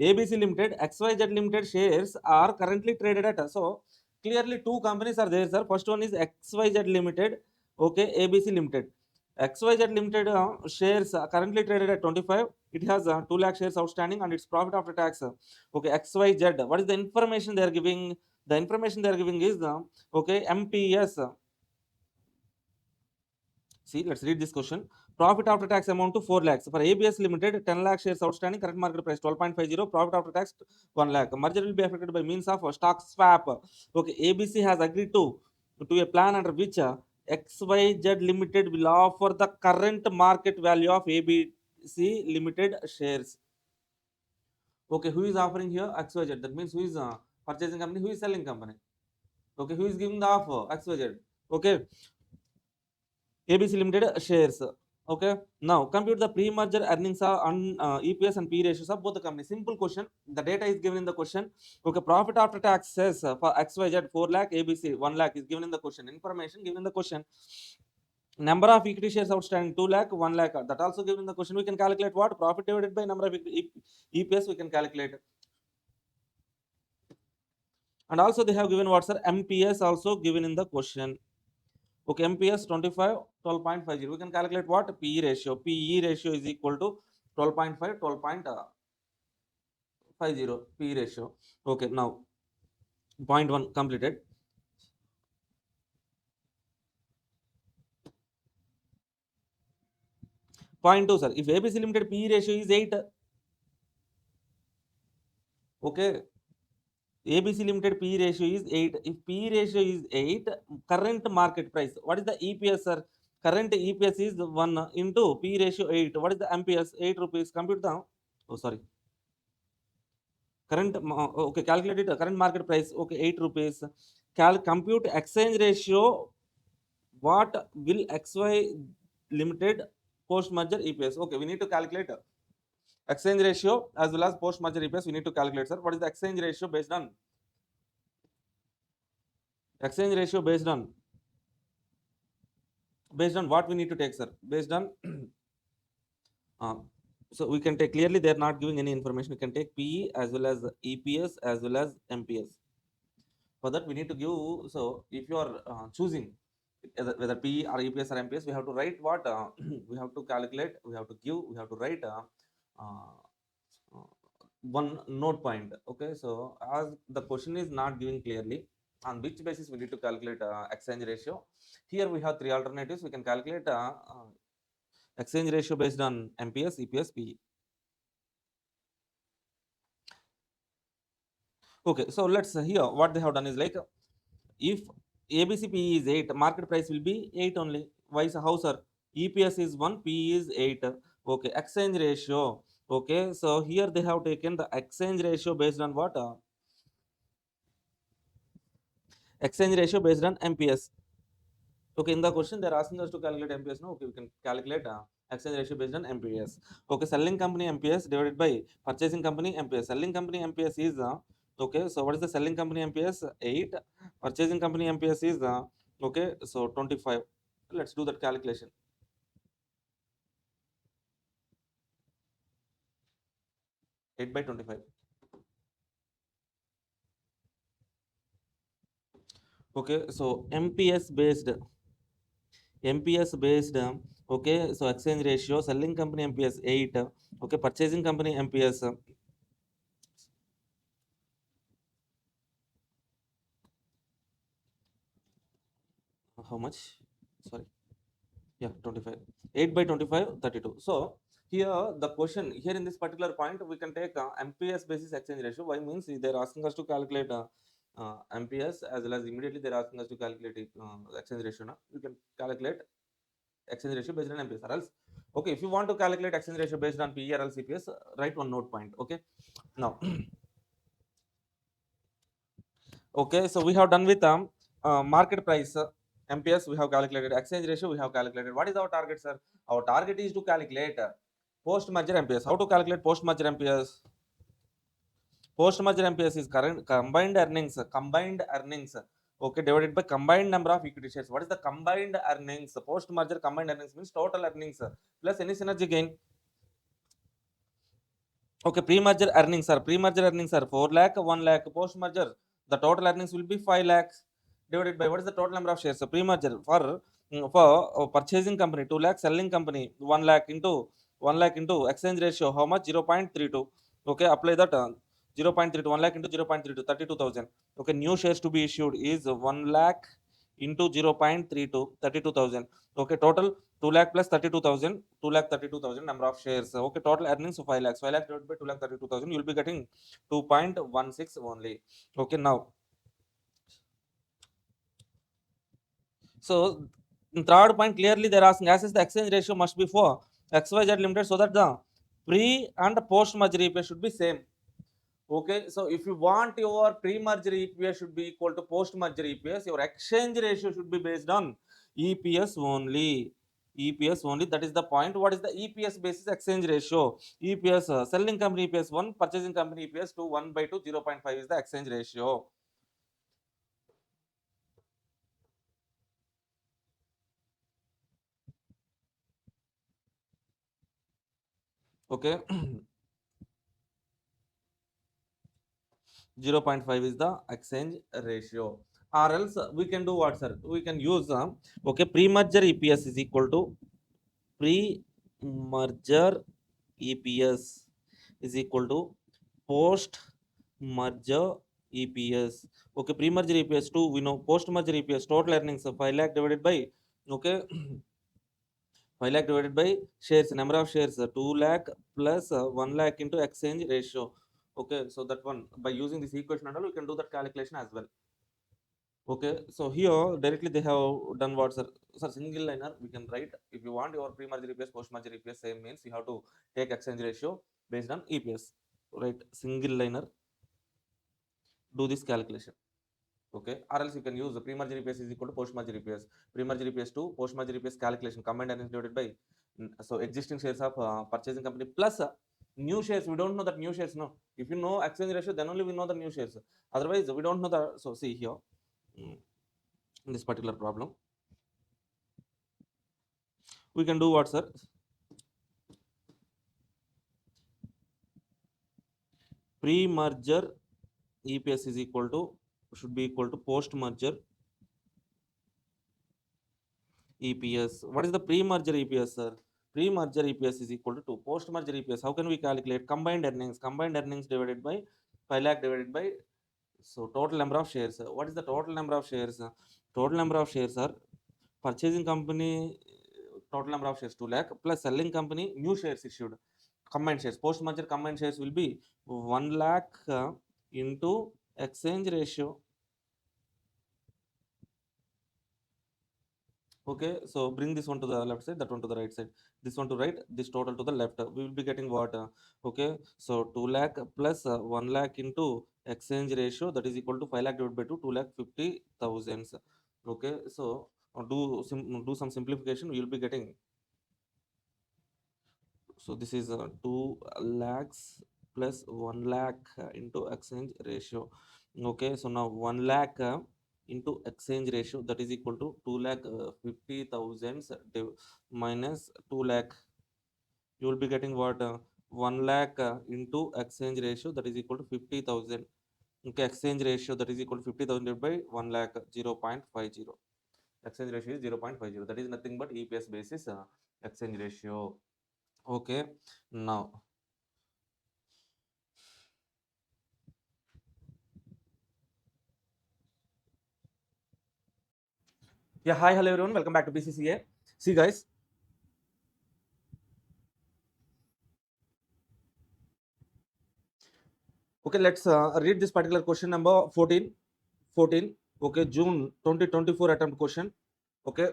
ABC Limited. XYZ Limited shares are currently traded at. So clearly two companies are there, sir. First one is XYZ Limited. Okay, ABC Limited. XYZ Limited shares currently traded at 25. It has 2 lakh shares outstanding and its profit after tax. Okay, XYZ. What is the information they are giving? The information they are giving is okay, MPS. See, let's read this question. Profit after tax amount to 4 lakhs. For ABS Limited, 10 lakh shares outstanding, current market price 12.50, profit after tax 1 lakh. Merger will be affected by means of stock swap. Okay, ABC has agreed to a plan under which XYZ Limited will offer the current market value of ABC Limited shares. Okay, who is offering here? XYZ. That means who is purchasing company, who is selling company. Okay, who is giving the offer? XYZ. Okay, ABC Limited shares. Okay, now compute the pre-merger earnings on EPS and P ratios of both the companies. Simple question. The data is given in the question. Okay, profit after tax says for XYZ 4 lakh, ABC 1 lakh is given in the question. Information given in the question. Number of equity shares outstanding 2 lakh, 1 lakh. That also given in the question. We can calculate what? Profit divided by number of EPS we can calculate. And also they have given what, sir? MPS also given in the question. Okay, MPS 25, 12.50. We can calculate what? PE ratio. PE ratio is equal to 12.5, 12.50 PE ratio. Okay, now point 1 completed. Point 2, sir. If ABC Limited PE ratio is 8, okay, ABC Limited PE ratio is 8. If PE ratio is 8, current market price, what is the EPS, sir? Current EPS is 1 into PE ratio 8. What is the MPS? 8 rupees. Compute down. Oh, sorry. Current, okay, calculate it. Current market price, okay, 8 rupees. Compute exchange ratio. What will XY Limited post merger EPS? Okay, we need to calculate exchange ratio as well as post merger EPS. We need to calculate, sir. What is the exchange ratio based on? Exchange ratio based on what we need to take, sir? Based on so we can take, clearly they are not giving any information. We can take PE as well as EPS as well as MPS. For that we need to give, so if you are choosing whether PE or EPS or MPS, we have to write what we have to calculate, we have to give, we have to write uh, one note point. Okay, so as the question is not giving clearly on which basis we need to calculate exchange ratio, here we have three alternatives. We can calculate exchange ratio based on MPS, EPS, PE. Okay, so let's hear what they have done is like, if ABC PE is 8, market price will be 8 only. Why is how, sir? EPS is 1, PE is 8. Okay, exchange ratio. Okay, so here they have taken the exchange ratio based on what? Exchange ratio based on MPS. Okay, in the question they're asking us to calculate MPS. No, okay, we can calculate exchange ratio based on MPS. Okay, selling company MPS divided by purchasing company MPS. Selling company MPS is okay. So what is the selling company MPS? 8. Purchasing company MPS is okay. So 25. Let's do that calculation. 8 by 25. Okay, so MPS based. Okay, so exchange ratio selling company MPS 8. Okay, purchasing company MPS. How much? Sorry. Yeah, 25. 8 by 25, 32. So here the question here in this particular point we can take MPS basis exchange ratio. Why means they're asking us to calculate MPS as well as immediately they're asking us to calculate exchange ratio. Now we can calculate exchange ratio based on MPS or else. Okay, if you want to calculate exchange ratio based on PE or else CPS, write one note point. Okay, now okay, so we have done with market price MPS we have calculated, exchange ratio we have calculated. What is our target, sir? Our target is to calculate post merger MPS. How to calculate post merger MPS? Post merger MPS is current combined earnings okay, divided by combined number of equity shares. What is the combined earnings? Post merger combined earnings means total earnings plus any synergy gain. Okay, pre-merger earnings are 4 lakh, 1 lakh. Post-merger, the total earnings will be 5 lakhs divided by what is the total number of shares? So pre-merger for purchasing company 2 lakh, selling company 1 lakh into 1 lakh into exchange ratio how much? 0.32. Okay, apply that 0.32 1 lakh into 0.32 32,000. Okay, new shares to be issued is 1 lakh into 0.32 32,000. Okay, total 2 lakh plus 32,000, 2 lakh 32,000 number of shares. Okay, total earnings of 5 lakhs. 5 lakhs divided by 2 lakh 32,000, you will be getting 2.16 only. Okay, now, so in third point clearly they're asking as is the exchange ratio must be for XYZ Limited so that the pre and post merger EPS should be same. Okay, so if you want your pre-merger EPS should be equal to post-merger EPS, your exchange ratio should be based on EPS only. EPS only, that is the point. What is the EPS basis exchange ratio? EPS, selling company EPS 1, purchasing company EPS 2, 1 by 2, 0.5 is the exchange ratio. Okay, 0.5 is the exchange ratio. Or else we can do what, sir? We can use, okay, pre-merger EPS is equal to pre-merger EPS is equal to post merger EPS. Okay, pre merger EPS 2 we know, post merger EPS total earnings of 5 lakh divided by okay 5 lakh divided by shares, number of shares 2 lakh plus 1 lakh into exchange ratio. Okay, so that one by using this equation and all we can do that calculation as well. Okay, so here directly they have done what, sir? Sir, single liner we can write. If you want your pre-merger EPS, post-merger EPS same means you have to take exchange ratio based on EPS. Right, single liner, do this calculation. Okay, or else you can use the pre-merger EPS is equal to post-merger EPS. Pre-merger EPS to post-merger EPS calculation combined earnings divided by so existing shares of purchasing company plus new shares. We don't know that new shares. No, if you know exchange ratio, then only we know the new shares. Otherwise, we don't know the. So see here. In this particular problem we can do what, sir? Pre-merger EPS is equal to should be equal to post-merger EPS. What is the pre-merger EPS, sir? Pre-merger EPS is equal to 2. Post-merger EPS, how can we calculate? Combined earnings. Combined earnings divided by 5 lakh divided by so total number of shares. What is the total number of shares? Total number of shares are purchasing company total number of shares 2 lakh plus selling company new shares issued. Combined shares. Post-merger combined shares will be 1 lakh into exchange ratio Okay, so bring this one to the left side, that one to the right side, this one to right, this total to the left. We will be getting what? Okay, so 2 lakh plus 1 lakh into exchange ratio, that is equal to 5 lakh divided by 2 lakh 50,000. Okay, so do some simplification, we will be getting, so this is 2 lakhs plus 1 lakh into exchange ratio. Okay, so now 1 lakh into exchange ratio, that is equal to 2 lakh 50,000 minus 2 lakh. You will be getting what? 1 lakh into exchange ratio, that is equal to 50,000. Okay, exchange ratio, that is equal to 50,000 divided by 1 lakh, 0.50. Exchange ratio is 0.50. That is nothing but EPS basis exchange ratio. Okay, now, yeah, hi, hello everyone, welcome back to BCCA. See guys, okay, let's read this particular question number 14. Okay, June 2024 attempt question. Okay,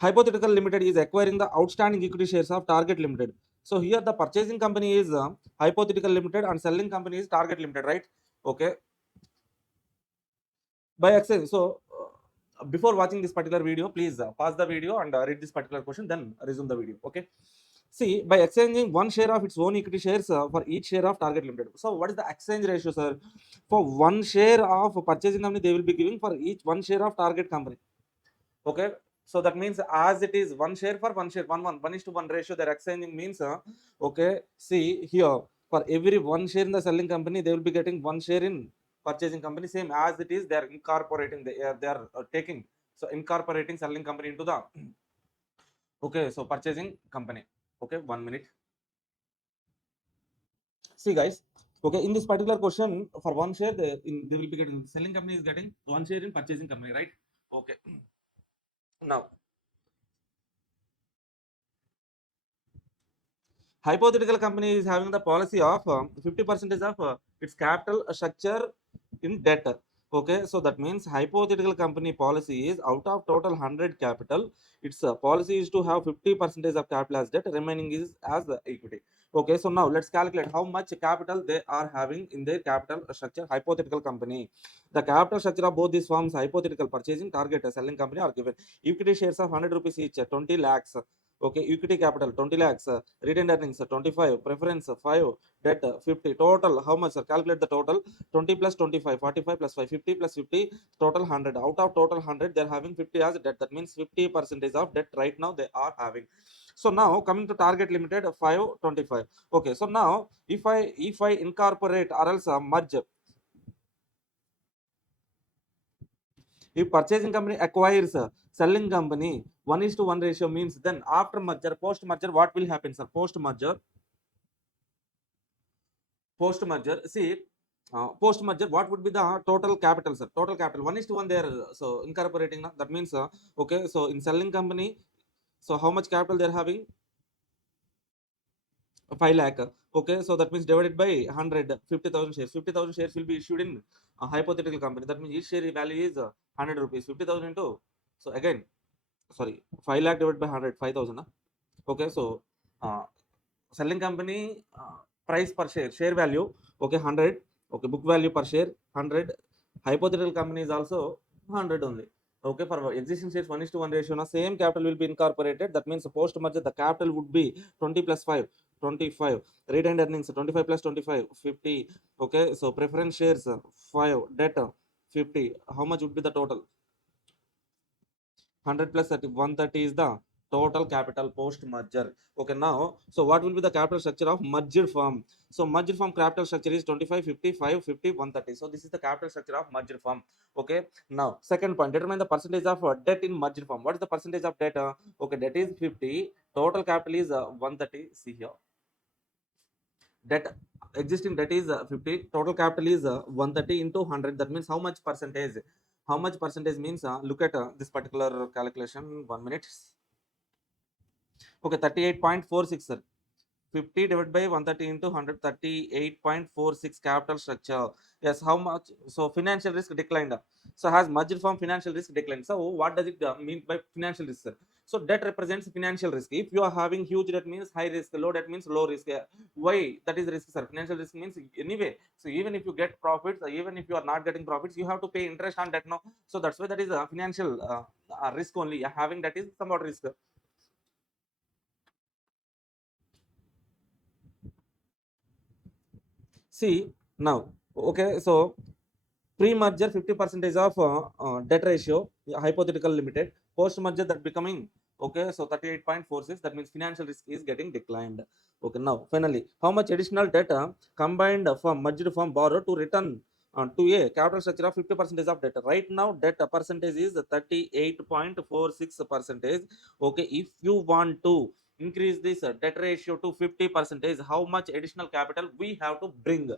Hypothetical Limited is acquiring the outstanding equity shares of Target Limited. So here the purchasing company is Hypothetical Limited and selling company is Target Limited, right? Okay, by exchange. So before watching this particular video, please pause the video and read this particular question, then resume the video. Okay, see, by exchanging one share of its own equity shares for each share of Target Limited. So what is the exchange ratio, sir? For one share of purchasing company, they will be giving for each one share of Target company. Okay, so that means as it is one share for one share, one is to one ratio they're exchanging means okay, see here, for every one share in the selling company, they will be getting one share in purchasing company, same as it is they are incorporating, they are taking, so incorporating selling company into the okay, so purchasing company. Okay, 1 minute. See guys, okay, in this particular question, for one share, they will be getting, selling company is getting one share in purchasing company, right? Okay, now hypothetical company is having the policy of 50% of its capital structure in debt. Okay, so that means hypothetical company policy is out of total 100 capital, its policy is to have 50% of capital as debt, remaining is as the equity. Okay, so now let's calculate how much capital they are having in their capital structure, hypothetical company. The capital structure of both these firms, hypothetical purchasing, target selling company, are given. Equity shares of 100 rupees each, 20 lakhs. Okay, equity capital 20 lakhs, retained earnings 25, preference 5, debt 50. Total how much, sir? Calculate the total. 20 plus 25, 45 plus 5, 50 plus 50, total 100. Out of total 100, they are having 50 as debt. That means 50% of debt right now they are having. So now coming to Target Limited, 5, 25. Okay, so now if I incorporate or else merge, if purchasing company acquires selling company, 1:1 ratio means, then after merger, post merger, what will happen, sir? Post merger, see, post merger, what would be the total capital, sir? Total capital 1:1 there. So incorporating now, that means okay, so in selling company, so how much capital they're having? 5 lakh. Okay, so that means divided by 100, 50,000 shares. 50,000 shares will be issued in a hypothetical company. That means each share value is 100 rupees. 50,000 into, so again, sorry, 5 lakh divided by 100, 5,000. Okay, so uh, selling company price per share value, okay, 100. Okay, book value per share 100. Hypothetical company is also 100 only. Okay, for existing shares, 1:1 ratio, now same capital will be incorporated. That means post merger the capital would be 20 plus 5, 25. Retained earnings 25 plus 25, 50. Okay, so preference shares 5, debt 50. How much would be the total? 100 plus 30, 130 is the total capital post merger. Okay, now, so what will be the capital structure of merged firm? So merged firm capital structure is 25, 55, 50, 130. So this is the capital structure of merged firm. Okay, now second point, determine the percentage of debt in merged firm. What is the percentage of debt? Okay, debt is 50, total capital is 130. See here, debt, existing debt is 50, total capital is 130 into 100. That means how much percentage? How much percentage means, look at this particular calculation, 1 minute. Okay, 38.46, sir. 50 divided by 130 into 138.46 capital structure. Yes, how much? So financial risk declined. So has merged from financial risk declined. So what does it mean by financial risk, sir? So debt represents financial risk. If you are having huge debt means high risk, low debt means low risk. Why that is risk, sir? Financial risk means anyway. So even if you get profits, even if you are not getting profits, you have to pay interest on debt. No, so that's why that is a financial risk only. Having that is somewhat risk. See now, okay, so pre-merger 50% of debt ratio, hypothetical limited. Post-merger that becoming, okay, so 38.46. That means financial risk is getting declined. Okay, now finally, how much additional debt combined from merged from borrow to return to a capital structure of 50% of debt. Right now, debt percentage is 38.46%. Okay, if you want to increase this debt ratio to 50%, how much additional capital we have to bring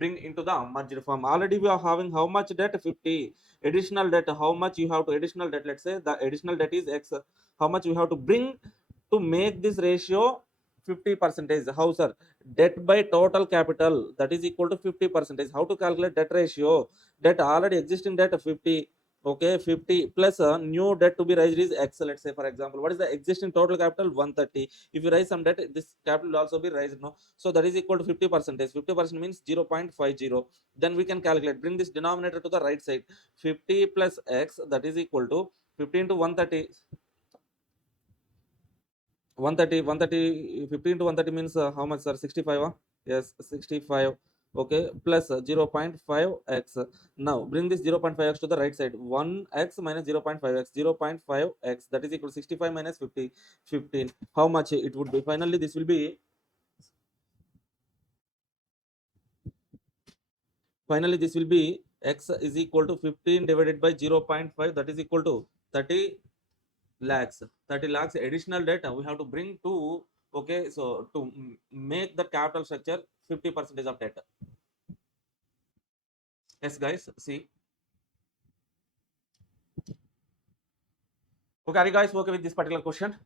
into the merged firm? Already we are having how much debt? 50. Additional debt, how much you have to additional debt? Let's say the additional debt is X. How much you have to bring to make this ratio 50 percentage? How, sir? Debt by total capital, that is equal to 50 percentage. How to calculate debt ratio? Debt, already existing debt 50. Okay, 50 plus a new debt to be raised is X. Let's say for example, what is the existing total capital? 130. If you raise some debt, this capital will also be raised. No, so that is equal to 50 percentage. 50% means 0.50. Then we can calculate, bring this denominator to the right side. 50 plus X, that is equal to 50 into 130. 130, 130, 50 into 130 means how much, sir? 65. Yes, 65. Okay, plus 0.5x. Now bring this 0.5x to the right side. 1x minus 0.5x. 0.5x, that is equal to 65 minus 50. 15. How much it would be? Finally, this will be, finally this will be X is equal to 15 divided by 0.5, that is equal to 30 lakhs. 30 lakhs additional debt we have to bring to, okay, so to make the capital structure 50% of debt. Yes, guys, see. Okay, are you guys okay with this particular question?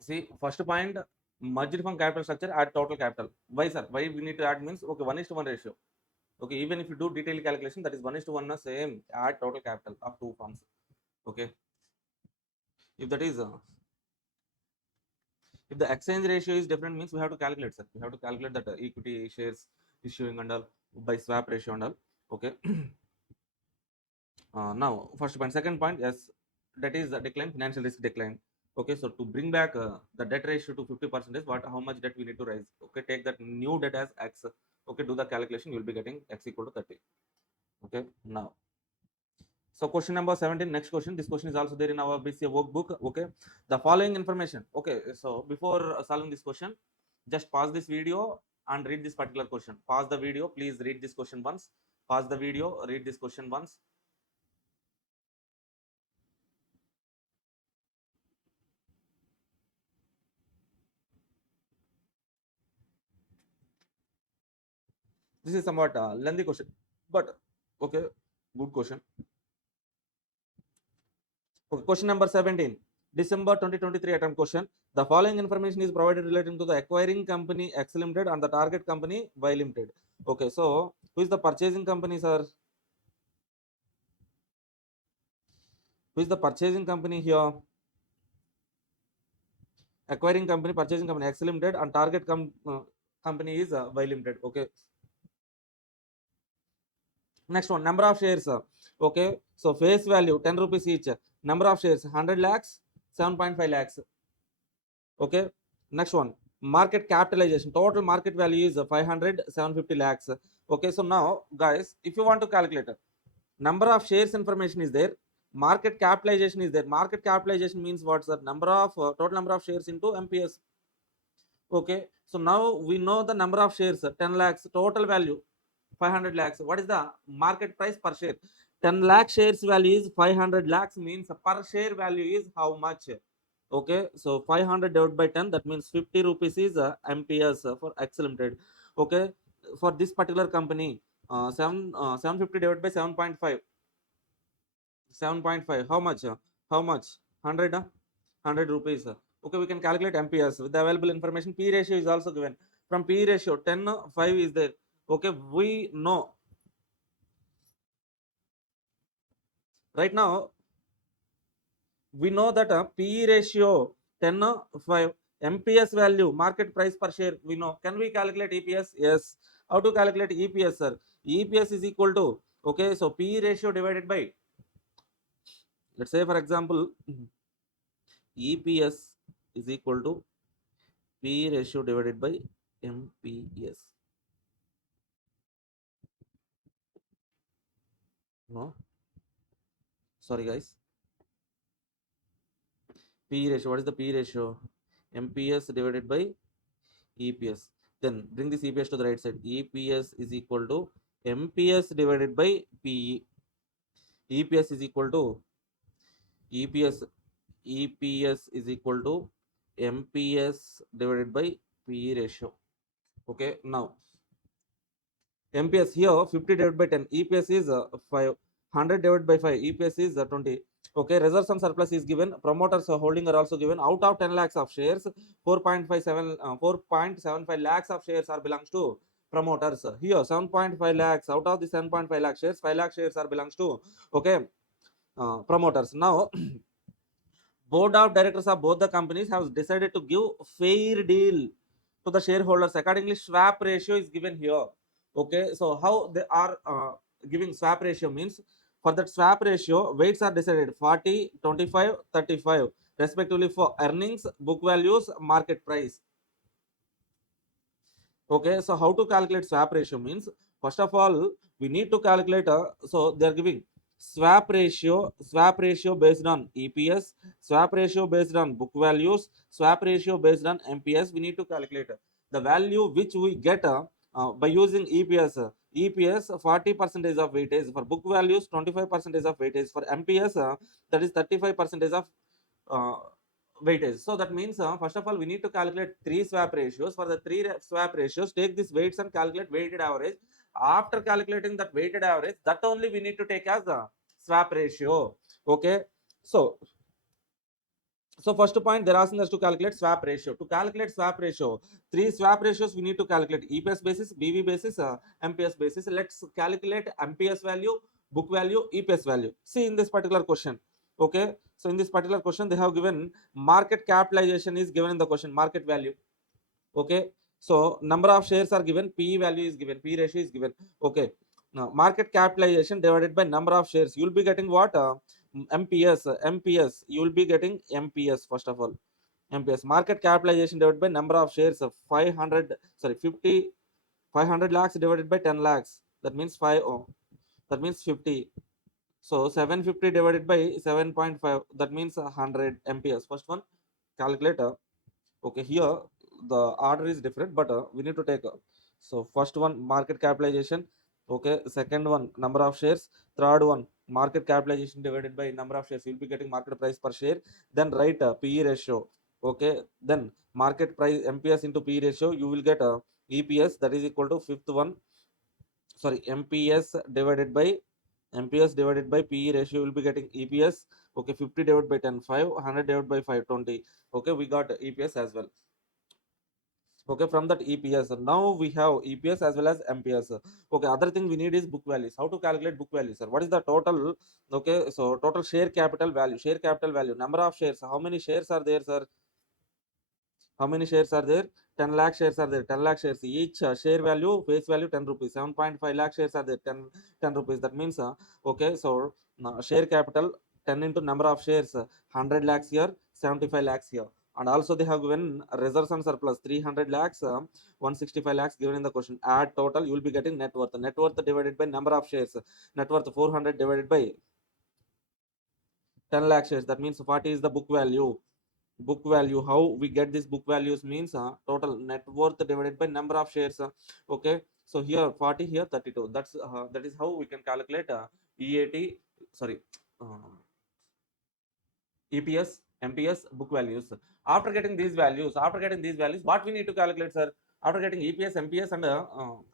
See, first point, merged from capital structure, add total capital. Why, sir? Why we need to add means, okay, 1:1 ratio. Okay, even if you do detailed calculation, that is 1:1 same, add total capital of two firms. Okay, if that is if the exchange ratio is different means we have to calculate, sir. We have to calculate that equity shares issuing and all by swap ratio and all. Okay. Now first point, second point, yes, that is the decline, financial risk decline. Okay, so to bring back the debt ratio to 50%, what, how much debt we need to raise? Okay, take that new debt as X. Okay, do the calculation, you will be getting X equal to 30. Okay, now, so question number 17, next question. This question is also there in our BCA workbook. Okay, the following information. Okay, so before solving this question, just pause this video and read this particular question. Pause the video, please read this question once. Pause the video, read this question once. This is somewhat lengthy question, but okay, good question. Okay, question number 17, December 2023 attempt question. The following information is provided relating to the acquiring company X Limited and the target company Y Limited. Okay, so who is the purchasing company, sir? Who is the purchasing company here? Acquiring company, purchasing company X Limited, and target company is Y Limited. Okay. Next one, number of shares. Okay, so face value 10 rupees each. Number of shares 100 lakhs, 7.5 lakhs. Okay. Next one, market capitalization. Total market value is 500, 750 lakhs. Okay, so now guys, if you want to calculate number of shares information is there, market capitalization is there. Market capitalization means what's the number of total number of shares into MPS. Okay, so now we know the number of shares, 10 lakhs, total value 500 lakhs. What is the market price per share? 10 lakh shares value is 500 lakhs, means per share value is how much? Okay, so 500 divided by 10, that means 50 rupees is MPS for X Limited. Okay, for this particular company, 750 divided by 7.5, 7.5, how much? How much? 100. 100 rupees. Okay, we can calculate MPS with the available information. P ratio is also given. From P ratio 10, 5 is there. Okay, we know right now, we know that P ratio 10, 5, MPS value, market price per share, we know. Can we calculate EPS? Yes. How to calculate EPS, sir? EPS is equal to, okay, so P ratio divided by, let's say for example, EPS is equal to P ratio divided by MPS. No, sorry guys. P ratio, what is the P ratio? MPS divided by EPS. Then bring this EPS to the right side. EPS is equal to MPS divided by PE. EPS is equal to EPS. EPS is equal to MPS divided by PE ratio. Okay, now MPS here 50 divided by 10. EPS is 5. 100 divided by 5. EPS is 20. Okay, reserves and surplus is given. Promoters holding are also given. Out of 10 lakhs of shares, 4.75 lakhs of shares are belongs to promoters. Here 7.5 lakhs. Out of the 7.5 lakh shares, 5 lakh shares are belongs to, okay, promoters. Now board of directors of both the companies have decided to give fair deal to the shareholders. Accordingly, swap ratio is given here. Okay, so how they are giving swap ratio means, for that swap ratio, weights are decided 40, 25, 35 respectively for earnings, book values, market price. Okay, so how to calculate swap ratio means, first of all, we need to calculate, so they are giving swap ratio based on EPS, swap ratio based on book values, swap ratio based on MPS. We need to calculate the value which we get by using EPS. EPS 40% of weightage, for book values 25% of weightage, for MPS that is 35% of uh, weightage. So that means, first of all, we need to calculate three swap ratios. For the three swap ratios, take these weights and calculate weighted average. After calculating that weighted average, that only we need to take as the swap ratio. Okay, so first point, they're asking us to calculate swap ratio. To calculate swap ratio, three swap ratios we need to calculate: EPS basis, BV basis, MPS basis. Let's calculate MPS value, book value, EPS value. See in this particular question. Okay, so in this particular question, they have given market capitalization is given in the question, market value. Okay, so number of shares are given, P value is given, P ratio is given. Okay, now market capitalization divided by number of shares, you will be getting what? MPS, you will be getting MPS. First of all, MPS, market capitalization divided by number of shares of 500 lakhs divided by 10 lakhs, that means 5, that means 50. So 750 divided by 7.5, that means 100 MPS. First one, calculator. Okay, here the order is different, but we need to take so first one, market capitalization. Okay, second one, number of shares. Third one, market capitalization divided by number of shares, you'll be getting market price per share. Then write PE ratio. Okay, then market price MPS into PE ratio, you will get a EPS, that is equal to fifth one, sorry, MPS divided by PE ratio, will be getting EPS. Okay, 50 divided by 10, 5, 100 divided by 5, 20. Okay, we got EPS as well. Okay, from that EPS, now we have EPS as well as MPS. Okay, other thing we need is book values. How to calculate book values, sir? What is the total? Okay, so total share capital value, number of shares, how many shares are there, sir? How many shares are there? 10 lakh shares are there. 10 lakh shares, each share value, face value 10 rupees. 7.5 lakh shares are there. 10 rupees. That means, okay, so share capital 10 into number of shares, 100 lakhs here, 75 lakhs here. And also they have given reserves and surplus 300 lakhs, 165 lakhs given in the question. Add total, you will be getting net worth. Net worth divided by number of shares. Net worth 400 divided by 10 lakh shares. That means 40 is the book value. Book value, how we get this book values means, total net worth divided by number of shares. Okay, so here 40, here 32. That is how we can calculate EAT, sorry, uh, EPS, MPS, book values. After getting these values, what we need to calculate, sir? After getting EPS, MPS,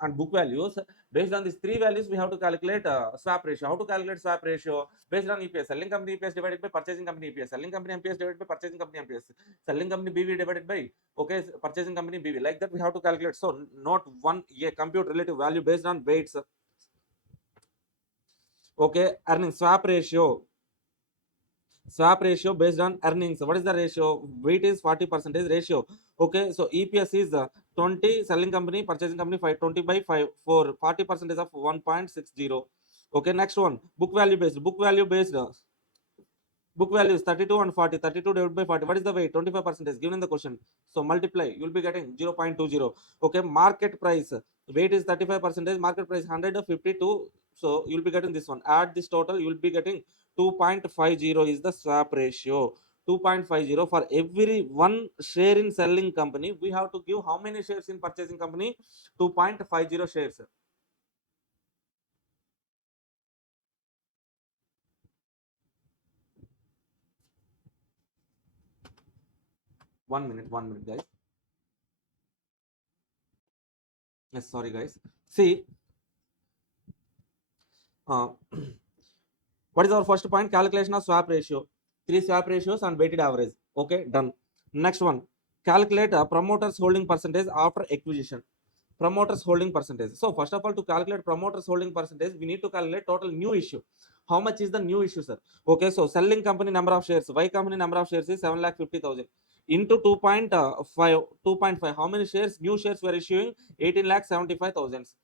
and book values, based on these three values, we have to calculate swap ratio. How to calculate swap ratio? Based on EPS, selling company EPS divided by purchasing company EPS, selling company MPS divided by purchasing company MPS, selling company BV divided by purchasing company BV. Like that, we have to calculate. So not one compute relative value based on weights. Earning swap ratio. Swap ratio based on earnings. What is the ratio? Weight is 40% ratio. So EPS is 20, selling company, purchasing company 5, 20 by 5, 4, 40% of 1.60. Next one, book value based. Book value is 32 and 40. 32 divided by 40. What is the weight? 25% is given in the question. So multiply, you will be getting 0.20. Market price. Weight is 35%. Market price 152. So you will be getting this one. Add this total, you will be getting 2.50 is the swap ratio. 2.50 for every one share in selling company. We have to give how many shares in purchasing company? 2.50 shares. 1 minute, guys. Yes, sorry, guys. See, what is our first point? Calculation of swap ratio. 3 swap ratios and weighted average. Done. Next one, calculate promoters holding percentage after acquisition. Promoters holding percentage. So first of all, to calculate promoters holding percentage, we need to calculate total new issue. How much is the new issue, sir? So selling company number of shares, Y company number of shares is 7,50,000 into 2.5. How many shares? New shares were issuing 18,75,000.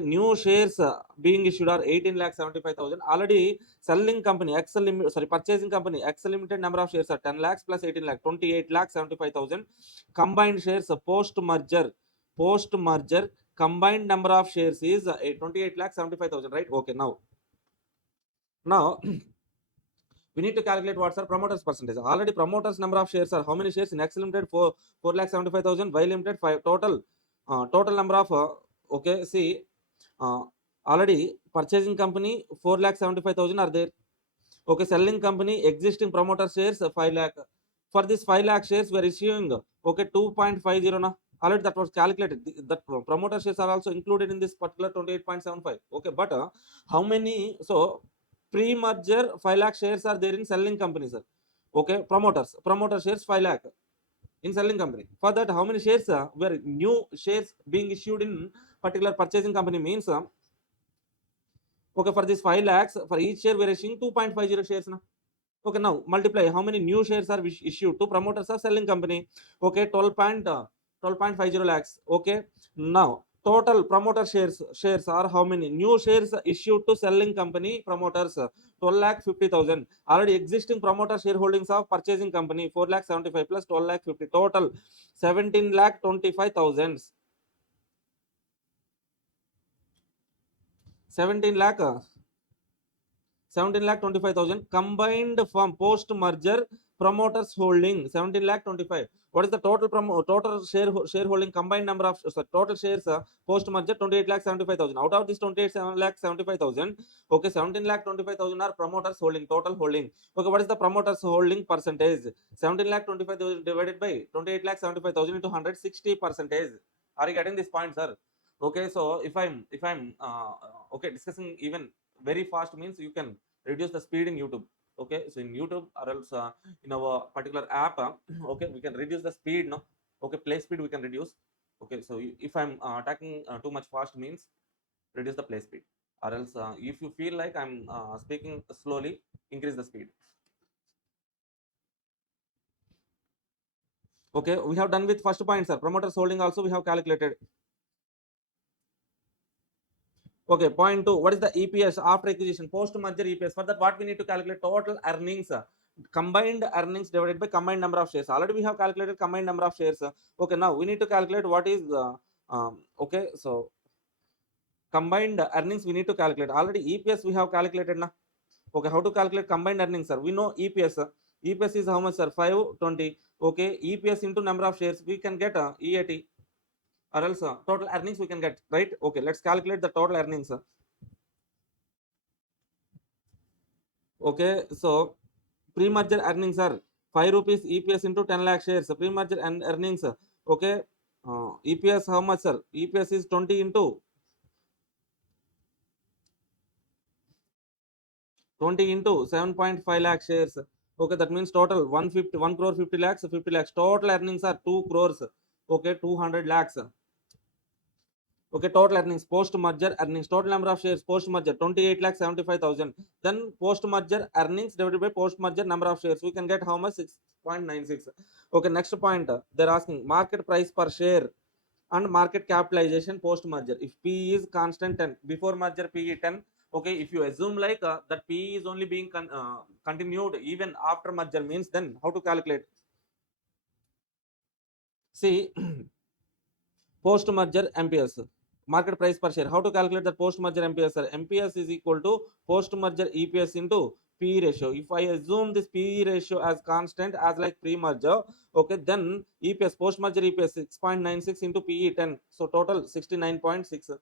New shares being issued are 18,75,000. Already selling company purchasing company Excel Limited number of shares are 10 lakhs plus 18 lakh, 28,75,000. Combined shares post merger combined number of shares is 28,75,000, right? Now we need to calculate what's our promoters percentage. Already promoters number of shares are how many shares in Excel Limited? 4,75,000, Y Limited 5. Total number of already purchasing company 4,75,000 are there. Selling company existing promoter shares 5 lakh. For this 5 lakh shares we are issuing 2.50 na. Already that was calculated. That promoter shares are also included in this particular 28.75. But how many? So pre-merger 5 lakh shares are there in selling company, sir. Promoter shares 5 lakh in selling company. For that, how many shares were new shares being issued in particular purchasing company means for this 5 lakhs, for each share we are issuing 2.50 shares na. Now multiply how many new shares are issued to promoters of selling company. 12.50 lakhs. Now total promoter shares are how many? New shares issued to selling company promoters 12,50,000. Already existing promoter shareholdings of purchasing company 4,75 plus 12,50, total 17,25,000. 17,25,000 combined from post merger promoters holding 17,25. What is the total shareholding combined number of total shares post merger? 28,75,000. Out of this 28,75,000, 17,25,000 are promoters holding, total holding. What is the promoters holding percentage? 17,25,000 divided by 28,75,000 into 100, 60%. Are you getting this point, sir? So if I'm discussing even very fast means you can reduce the speed in YouTube. So in YouTube or else in our particular app, we can reduce the speed, no? Play speed we can reduce. So if I'm talking too much fast means reduce the play speed, or else if you feel like I'm speaking slowly, increase the speed. We have done with first point, sir. Promoters holding also we have calculated. Point 2, what is the EPS after acquisition, post merger EPS? For that, what we need to calculate? Total earnings, combined earnings divided by combined number of shares. Already we have calculated combined number of shares. Now we need to calculate what is so combined earnings we need to calculate. Already EPS we have calculated na. How to calculate combined earnings, sir? We know EPS. EPS is how much, sir? 520. EPS into number of shares, we can get EAT. Or else total earnings we can get, right? Let's calculate the total earnings. So pre-merger earnings are 5 rupees EPS into 10 lakh shares. Pre-merger earnings, EPS how much, sir? EPS is 20 into 7.5 lakh shares. Okay, that means total 1 crore 50 lakhs, 50 lakhs. Total earnings are 2 crores. Okay, 200 lakhs. Okay, total earnings post merger earnings, total number of shares post merger 28,75,000. Then post merger earnings divided by post merger number of shares, we can get how much? 6.96. Okay, next point, they're asking market price per share and market capitalization post merger. If PE is constant 10, before merger PE 10. Okay, if you assume like that PE is only being continued even after merger, means then how to calculate? See, post merger MPS, market price per share. How to calculate that post merger MPS, sir? MPS is equal to post merger EPS into PE ratio. If I assume this PE ratio as constant as like pre merger, okay, then EPS post merger EPS 6.96 into PE 10, so total 69.6.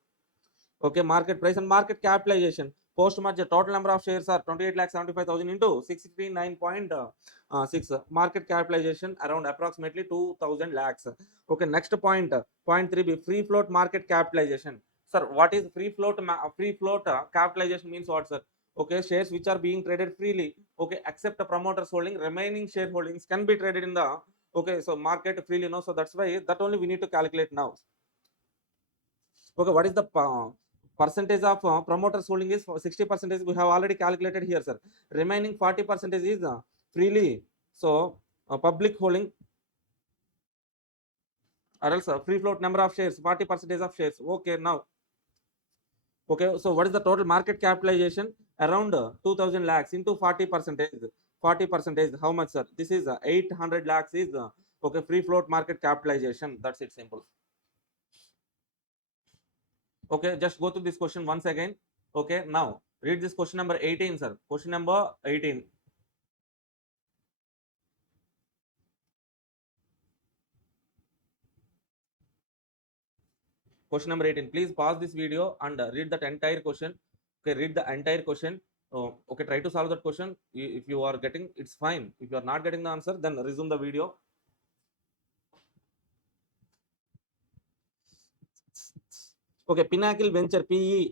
Okay, market price and market capitalization post merger, total number of shares are 28,75,000 into 69.6. Market capitalization around approximately 2,000 lakhs. Okay, next point, point 3b, free float market capitalization. Sir, what is free float? Free float capitalization means what, sir? Okay, shares which are being traded freely, okay, except the promoters holding, remaining shareholdings can be traded in the, okay, so market freely, no, so that's why that only we need to calculate now. Okay, what is the percentage of promoters holding is 60%, we have already calculated here, sir. Remaining 40% is freely, so public holding, or else free float number of shares 40% of shares. Okay, now, okay, so what is the total market capitalization? Around 2,000 lakhs into 40%. 40%, how much, sir? This is 800 lakhs is okay, free float market capitalization. That's it, simple. Okay, just go to this question once again. Okay, now read this question number 18, sir. Question number 18. Question number 18. Please pause this video and read that entire question. Okay, read the entire question. Okay, try to solve that question. If you are getting, it's fine. If you are not getting the answer, then resume the video. Okay, Pinnacle Venture PE,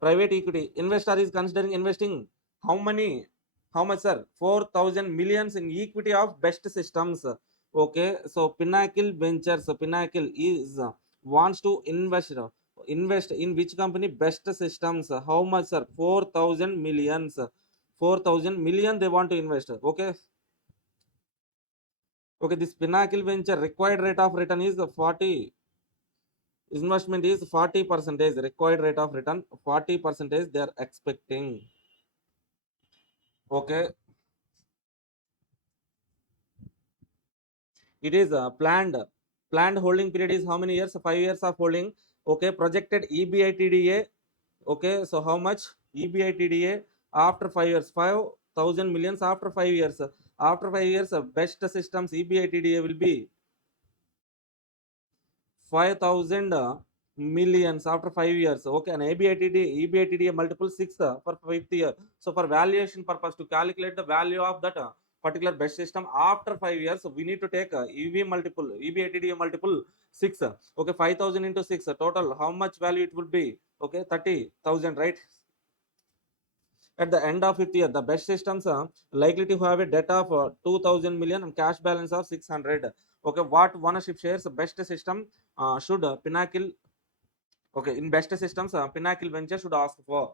private equity investor is considering investing how many? How much, sir? 4,000 millions in equity of best systems. Okay, so Pinnacle Ventures, Pinnacle is wants to invest in which company? Best systems. How much, sir? 4,000 millions. 4,000 million they want to invest. Okay, okay, this Pinnacle Venture required rate of return is 40. Investment is 40%. Required rate of return 40% they are expecting. Okay, it is planned holding period is how many years? 5 years of holding. Okay, projected EBITDA. Okay, so how much? EBITDA after 5 years, 5,000 millions after 5 years. After 5 years, best systems EBITDA will be 5,000 millions after 5 years. Okay, and EBITDA multiple 6 for 5th year. So for valuation purpose, to calculate the value of that particular best system after 5 years, we need to take EV multiple, EBITDA multiple 6. Okay, 5,000 into 6, total how much value it would be? Okay, 30,000, right? At the end of 5th year, the best systems are likely to have a debt of 2,000 million and cash balance of 600. Okay, what ownership shares best system should Pinnacle, okay, in best systems, Pinnacle Venture should ask for.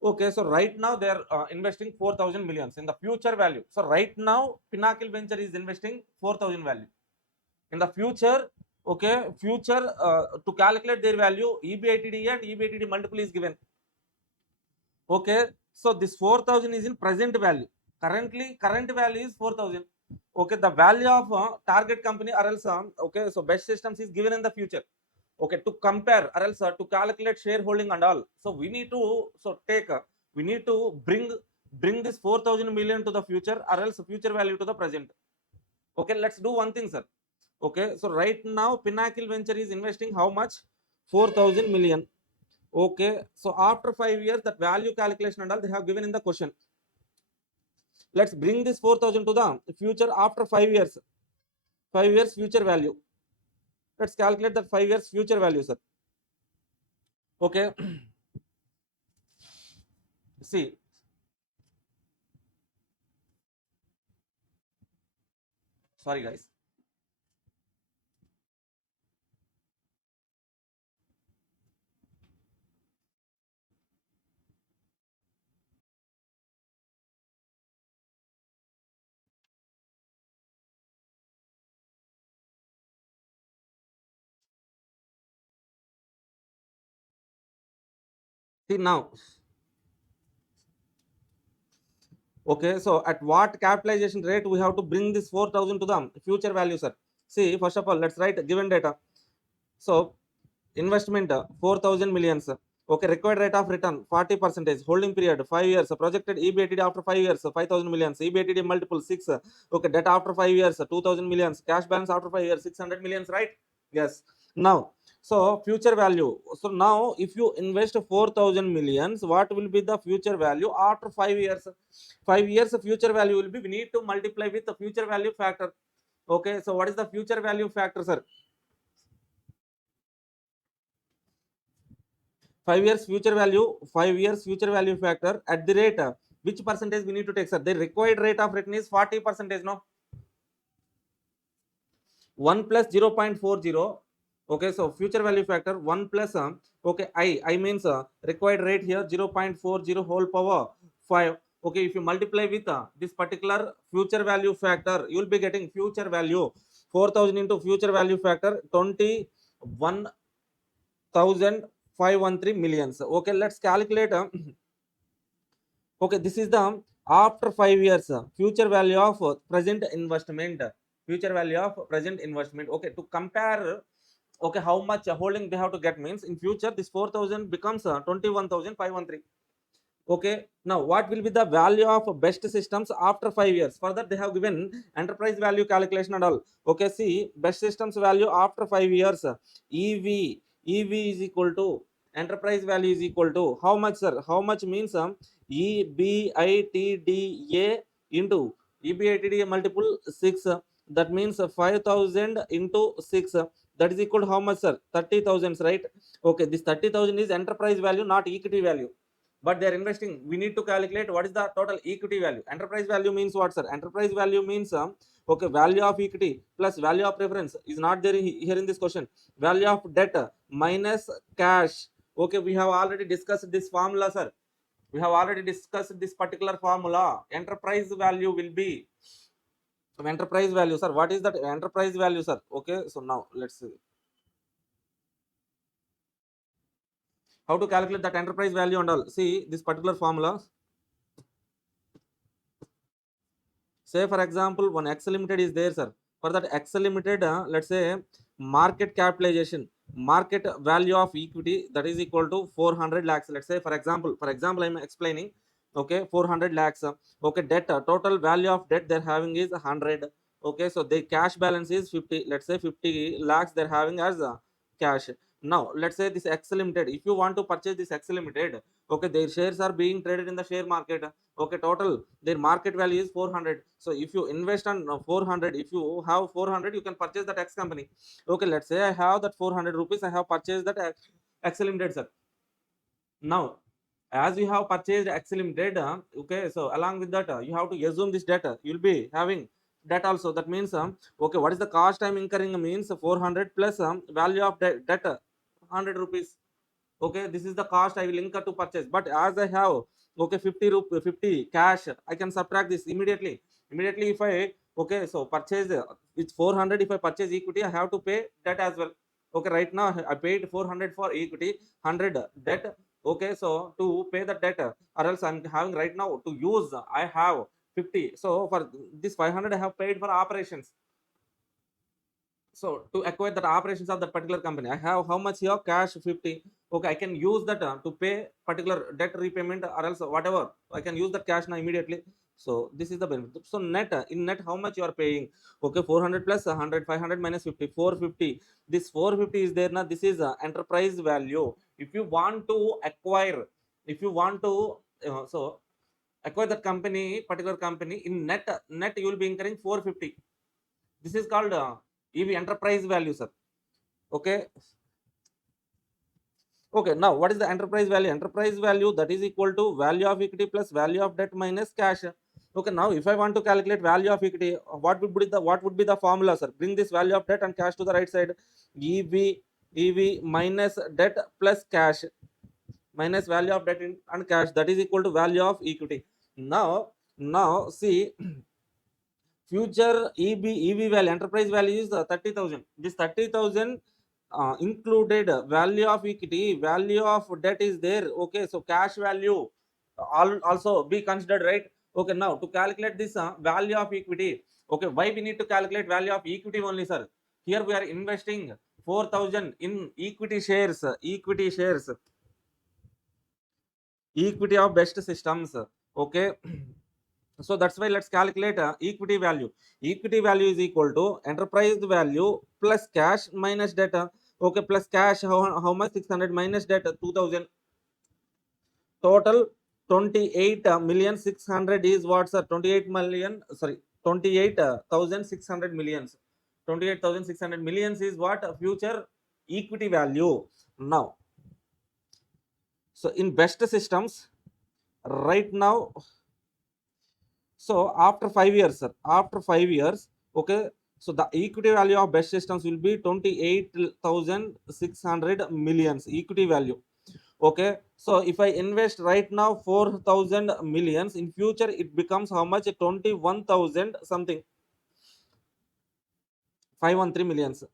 Okay, so right now they are investing 4,000 millions in the future value. So right now Pinnacle Venture is investing 4,000 value. In the future, okay, future to calculate their value, EBITDA and EBITDA multiple is given. Okay, so this 4,000 is in present value. Current value is 4,000. Okay, the value of target company or else okay, so best systems is given in the future. Okay, to compare or else to calculate shareholding and all, so we need to we need to bring this 4,000 million to the future or else future value to the present. Okay, let's do one thing, sir. Okay, so right now Pinnacle Venture is investing how much? 4,000 million. Okay, so after 5 years, that value calculation and all they have given in the question. Let's bring this 4,000 to the future after 5 years. 5 years future value. Let's calculate that 5 years future value, sir. Okay. See, sorry guys. See now. Okay, so at what capitalization rate we have to bring this 4,000 to the future value, sir? See, first of all, let's write given data. So investment 4,000 millions. Okay, required rate of return 40%, holding period 5 years, projected EBITDA after 5 years 5,000 millions, EBITDA multiple 6. Okay, debt after 5 years 2,000 millions, cash balance after 5 years 600 millions, right? Yes. Now, so future value. So now if you invest 4,000 millions, what will be the future value after 5 years? 5 years future value will be, we need to multiply with the future value factor. Okay, so what is the future value factor, sir? 5 years future value, 5 years future value factor at the rate, which percentage we need to take, sir? The required rate of return is 40%, no? 1 plus 0.40. Okay, so future value factor 1 plus okay, I means required rate here 0.40 whole power 5. Okay, if you multiply with this particular future value factor, you will be getting future value 4,000 into future value factor 21,513 millions. Okay, let's calculate. Okay, this is the after 5 years future value of present investment. Future value of present investment. Okay, to compare, okay, how much holding they have to get means in future this 4,000 becomes 21,513. Okay, now what will be the value of best systems after 5 years? For that they have given enterprise value calculation and all. Okay, see, best systems value after 5 years, EV is equal to enterprise value is equal to how much, sir? How much means EBITDA into EBITDA multiple 6. That means 5,000 into 6. That is equal to how much, sir? 30,000, right? Okay, this 30,000 is enterprise value, not equity value, but they're investing. We need to calculate what is the total equity value. Enterprise value means what, sir? Enterprise value means okay, value of equity plus value of preference is not there here in this question. Value of debt minus cash. Okay, we have already discussed this formula, sir. We have already discussed this particular formula. Enterprise value will be enterprise value, sir. What is that enterprise value, sir? Okay, so now let's see how to calculate that enterprise value and all. See this particular formula. Say for example, one X limited is there, sir. For that X limited, let's say market capitalization, market value of equity, that is equal to 400 lakhs. Let's say for example, I'm explaining. Okay, 400 lakhs. Okay, debt, total value of debt they're having is 100. Okay, so the cash balance is 50. Let's say 50 lakhs they're having as cash. Now let's say this X limited, if you want to purchase this X limited, okay, their shares are being traded in the share market. Okay, total their market value is 400. So if you invest on 400, if you have 400, you can purchase that X company. Okay, let's say I have that 400 rupees, I have purchased that X limited, sir. Now as you have purchased X limited, okay, so along with that you have to assume this debt, you'll be having debt also. That means okay, what is the cost I'm incurring means 400 plus value of debt 100 rupees. Okay, this is the cost I will incur to purchase. But as I have okay 50 cash, I can subtract this immediately. If I okay, so purchase with 400, if I purchase equity, I have to pay debt as well. Okay, right now I paid 400 for equity, 100 debt. Okay, so to pay the debt, or else I'm having right now to use, I have 50. So for this 500 I have paid for operations. So to acquire the operations of that particular company, I have how much here? Cash 50. Okay, I can use that to pay particular debt repayment, or else whatever. I can use that cash now immediately. So this is the benefit. So net, in net, how much you are paying? Okay, 400 plus 100, 500 minus 50, 450. This 450 is there now. This is enterprise value. If you want to acquire, if you want to so acquire that company, particular company, in net you will be incurring 450. This is called EV enterprise value, sir. Okay. Okay, now what is the enterprise value? Enterprise value, that is equal to value of equity plus value of debt minus cash. Okay, now if I want to calculate value of equity, what would be the formula, sir? Bring this value of debt and cash to the right side. EV minus debt plus cash minus value of debt and cash, that is equal to value of equity. Now see, future EV value, enterprise value is 30,000. This 30,000 included value of equity, value of debt is there. Okay, so cash value also be considered, right? Okay, now to calculate this value of equity, okay, why we need to calculate value of equity only, sir? Here we are investing 4,000 in equity shares, equity of best systems. Okay. So that's why let's calculate equity value. Equity value is equal to enterprise value plus cash minus debt. Okay, plus cash, how much? 600 minus debt 2,000. Total 28 million 600 is what, sir? 28 million, sorry, 28,600 millions. 28,600 millions is what? Future equity value. Now, so in best systems, right now, so after 5 years, sir, after 5 years, okay, so the equity value of best systems will be 28,600 millions equity value. Okay, so if I invest right now 4,000 millions, in future it becomes how much? 21,000 something, 513 millions.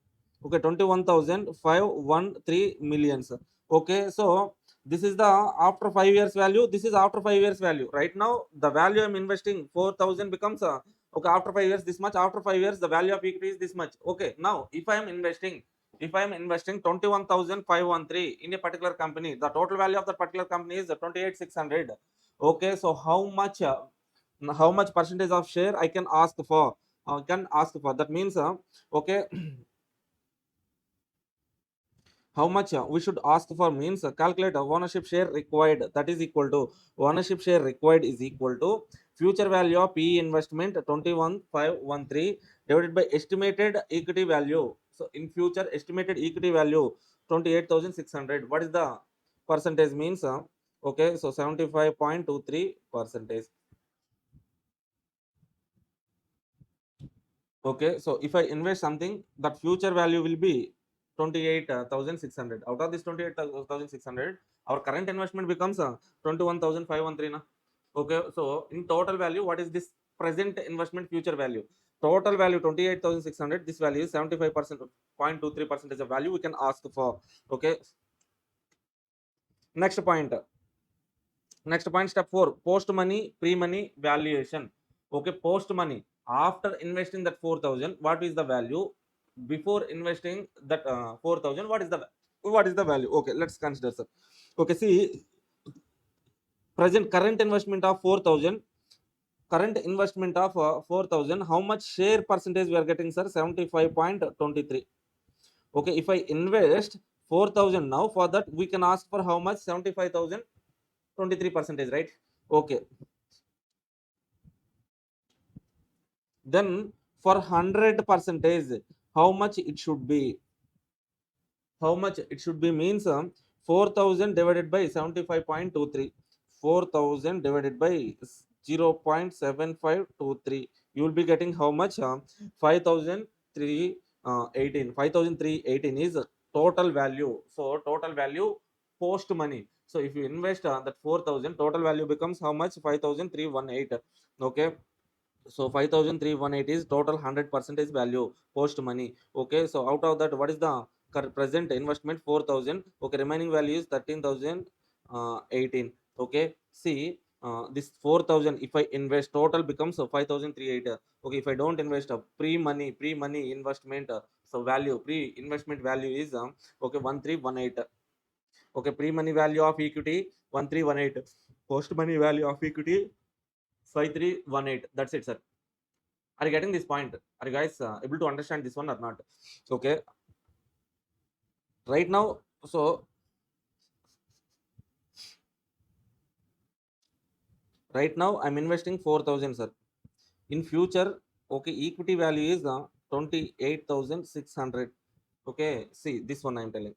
Okay, 21,513 millions. Okay, so this is the after 5 years value. This is after 5 years value. Right now, the value I'm investing 4,000 becomes okay, after 5 years this much. After 5 years, the value of equity is this much. Okay, now if I am investing 21,513 in a particular company, the total value of the particular company is 28,600. Okay, so how much percentage of share I can ask for? That means okay, how much we should ask for means calculate ownership share required, that is equal to ownership share required is equal to future value of PE investment 21,513 divided by estimated equity value. So in future estimated equity value 28,600, what is the percentage means okay, so 75.23 percentage. Okay, so if I invest something, that future value will be 28,600. Out of this 28,600, our current investment becomes 21,513. Okay, so in total value, what is this present investment future value? Total value 28,600. This value is 75%, 0.23 percentage of value we can ask for. Okay, next point. Next point, step 4, post money, pre money valuation. Okay, post money, after investing that 4,000, what is the value? Before investing that 4,000, what is the value? Okay, let's consider, sir. Okay, see, present current investment of 4,000, current investment of 4,000, how much share percentage we are getting, sir? 75.23. Okay, if I invest 4,000 now, for that we can ask for how much? 75,000, 23 percentage, right? Okay, then for 100 percentage, how much it should be? How much it should be means 4,000 divided by 75.23. 4,000 divided by 0.7523, you will be getting how much? 5,318. 5,318 is total value. So total value post money. So if you invest that 4,000, total value becomes how much? 5,318. Okay, so 5,318 is total 100 percentage value post money. Okay, so out of that, what is the present investment? 4,000. Okay, remaining value is 13,018. Okay, see, this 4,000 if I invest, total becomes 5,380. Okay, if I don't invest pre money investment, so value, pre investment value is okay, 1,318. Okay, pre money value of equity 1,318, post money value of equity 5,318. That's it, sir. Are you getting this point? Are you guys able to understand this one or not? Okay, right now, so right now I'm investing 4,000, sir. In future, okay, equity value is 28,600. Okay, see this one I am telling.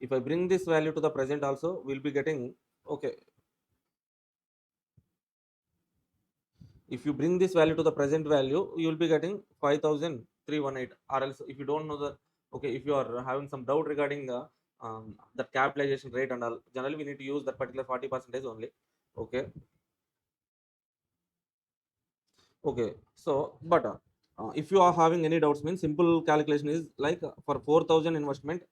If I bring this value to the present also, we'll be getting, okay, if you bring this value to the present value, you will be getting 5,318. Or else if you don't know the, okay, if you are having some doubt regarding the capitalization rate and all, generally we need to use that particular 40% only. Okay, okay, so but if you are having any doubts, means simple calculation is like for 4,000 investment.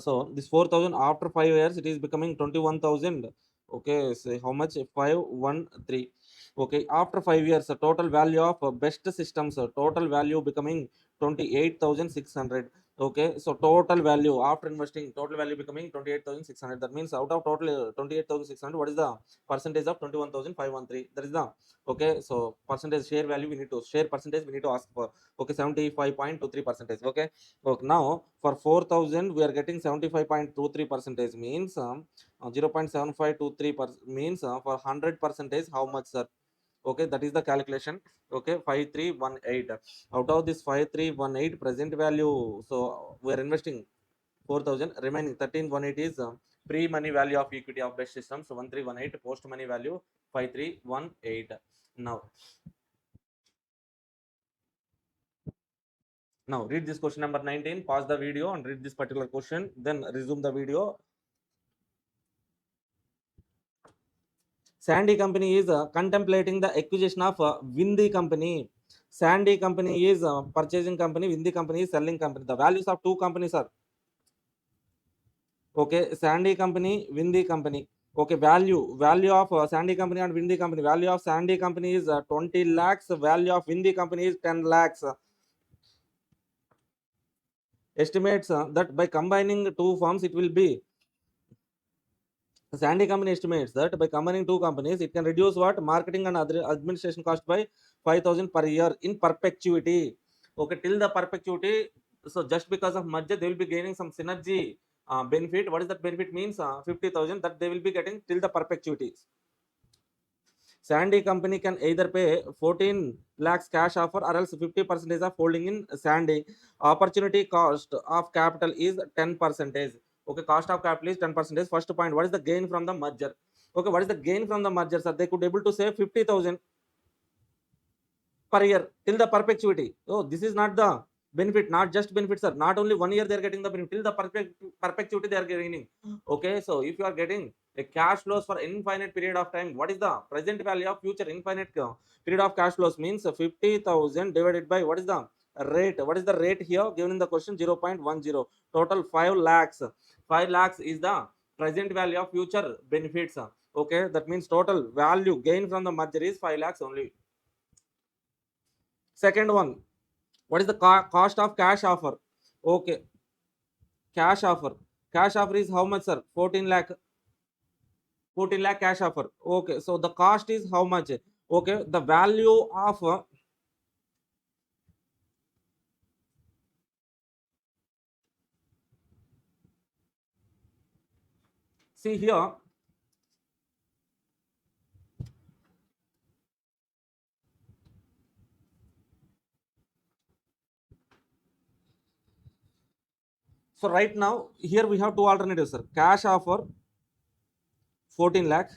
So this 4,000 after 5 years it is becoming 21,000. Okay, so how much? 513. Okay, after 5 years the total value of best systems, total value becoming 28,600. Okay, so total value after investing, total value becoming 28,600. That means out of total 28,600, what is the percentage of 21,513? That is the, okay, so percentage share value we need to, share percentage we need to ask for. Okay, 75.23 percentage. Okay, okay, now for 4,000 we are getting 75.23 percentage, means 0.7523 means for 100 percentage how much, sir? Okay, that is the calculation. Okay, 5318. Out of this 5318 present value, so we are investing 4,000, remaining 1318 is pre-money value of equity of best system. So 1318, post money value 5318. Now read this question number 19, pause the video and read this particular question, then resume the video. Sandy company is contemplating the acquisition of Windy company. Sandy company is purchasing company, Windy company is selling company. The values of two companies are, okay, Sandy company, Windy company. Okay, value of Sandy company and Windy company. Value of Sandy company is 20 lakhs. Value of Windy company is 10 lakhs. Estimates that by combining two firms, it will be, Sandy company estimates that by combining two companies, it can reduce what? Marketing and other administration cost by 5,000 per year in perpetuity. Okay, till the perpetuity. So just because of merger, they will be gaining some synergy benefit. What is that benefit? Means 50,000 that they will be getting till the perpetuity. Sandy company can either pay 14 lakhs cash offer or else 50% of holding in Sandy. Opportunity cost of capital is 10%. Okay, cost of capital is 10%. First point, what is the gain from the merger? Okay, what is the gain from the merger, sir? They could able to save 50,000 per year till the perpetuity. Oh, this is not the benefit, not just benefits, sir. Not only 1 year they are getting the benefit, till the perpetuity they are gaining. Okay, so if you are getting a cash flows for infinite period of time, what is the present value of future infinite period of cash flows? Means 50,000 divided by what is the rate? What is the rate here given in the question? 0.10. Total 5 lakhs. 5 lakhs is the present value of future benefits. Okay, that means total value gain from the merger is 5 lakhs only. Second one, what is the cost of cash offer? Okay, cash offer. Cash offer is how much, sir? 14 lakh. 14 lakh cash offer. Okay, so the cost is how much? Okay, the value of see here. So right now here we have two alternatives, sir. Cash offer 14 lakh,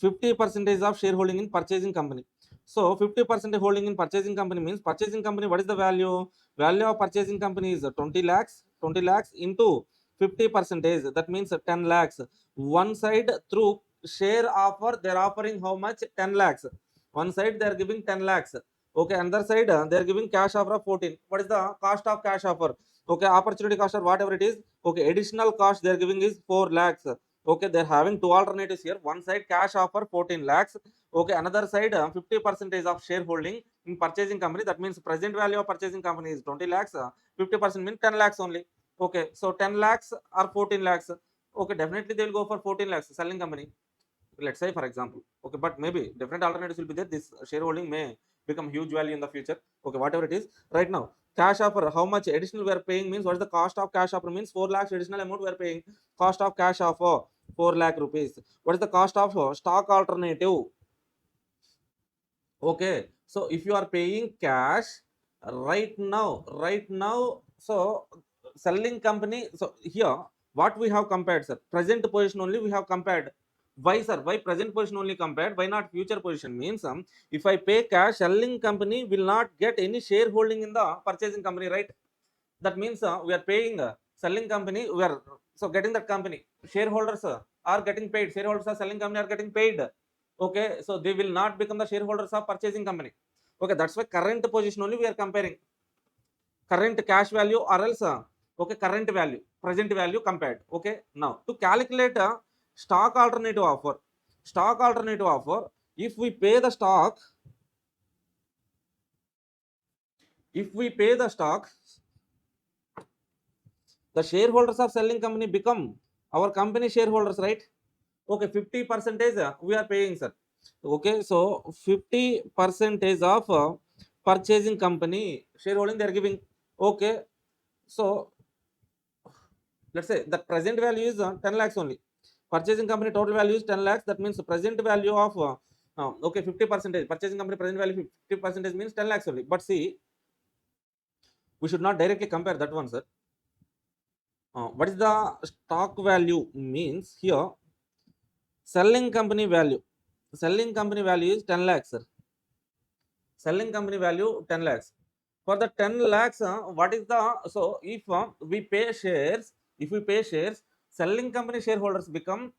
50% of shareholding in purchasing company. So 50% holding in purchasing company means purchasing company, what is the value? Value of purchasing company is 20 lakhs. 20 lakhs into 50%, that means 10 lakhs. One side through share offer, they are offering how much? 10 lakhs. One side they are giving 10 lakhs. Okay, another side they are giving cash offer of 14. What is the cost of cash offer? Okay, opportunity cost or whatever it is. Okay, additional cost they are giving is 4 lakhs. Okay, they're having two alternatives here. One side cash offer 14 lakhs. Okay, another side 50% of shareholding in purchasing company. That means present value of purchasing company is 20 lakhs. 50% means 10 lakhs only. Okay, so 10 lakhs or 14 lakhs. Okay, definitely they will go for 14 lakhs selling company. Let's say for example. Okay, but maybe different alternatives will be there. This shareholding may become huge value in the future. Okay, whatever it is. Right now, cash offer, how much additional we are paying means what is the cost of cash offer? Means 4 lakhs additional amount we are paying. Cost of cash offer 4 lakh rupees. What is the cost of stock alternative? Okay, so if you are paying cash, right now, so selling company, so here what we have compared, sir, present position only we have compared. Why, sir? Why present position only compared? Why not future position? Means if I pay cash, selling company will not get any shareholding in the purchasing company, right? That means we are paying selling company, we are so getting that company. Shareholders are getting paid. Shareholders of selling company are getting paid. Okay, so they will not become the shareholders of purchasing company. Okay, that's why current position only we are comparing. Current cash value or else okay, current value, present value compared. Okay, now to calculate stock alternative offer, stock alternative offer, if we pay the stock, if we pay the stock, the shareholders of selling company become our company shareholders, right? Okay, 50 percentage we are paying, sir. Okay, so 50 percentage of purchasing company shareholding they are giving. Okay, so let's say the present value is 10 lakhs only. Purchasing company total value is 10 lakhs. That means the present value of okay, 50 percentage purchasing company present value 50 percentage means 10 lakhs only. But see, we should not directly compare that one, sir. What is the stock value means here? Selling company value, selling company value is 10 lakhs, sir. Selling company value 10 lakhs. For the 10 lakhs, what is the, so if we pay shares, if we pay shares, selling company shareholders become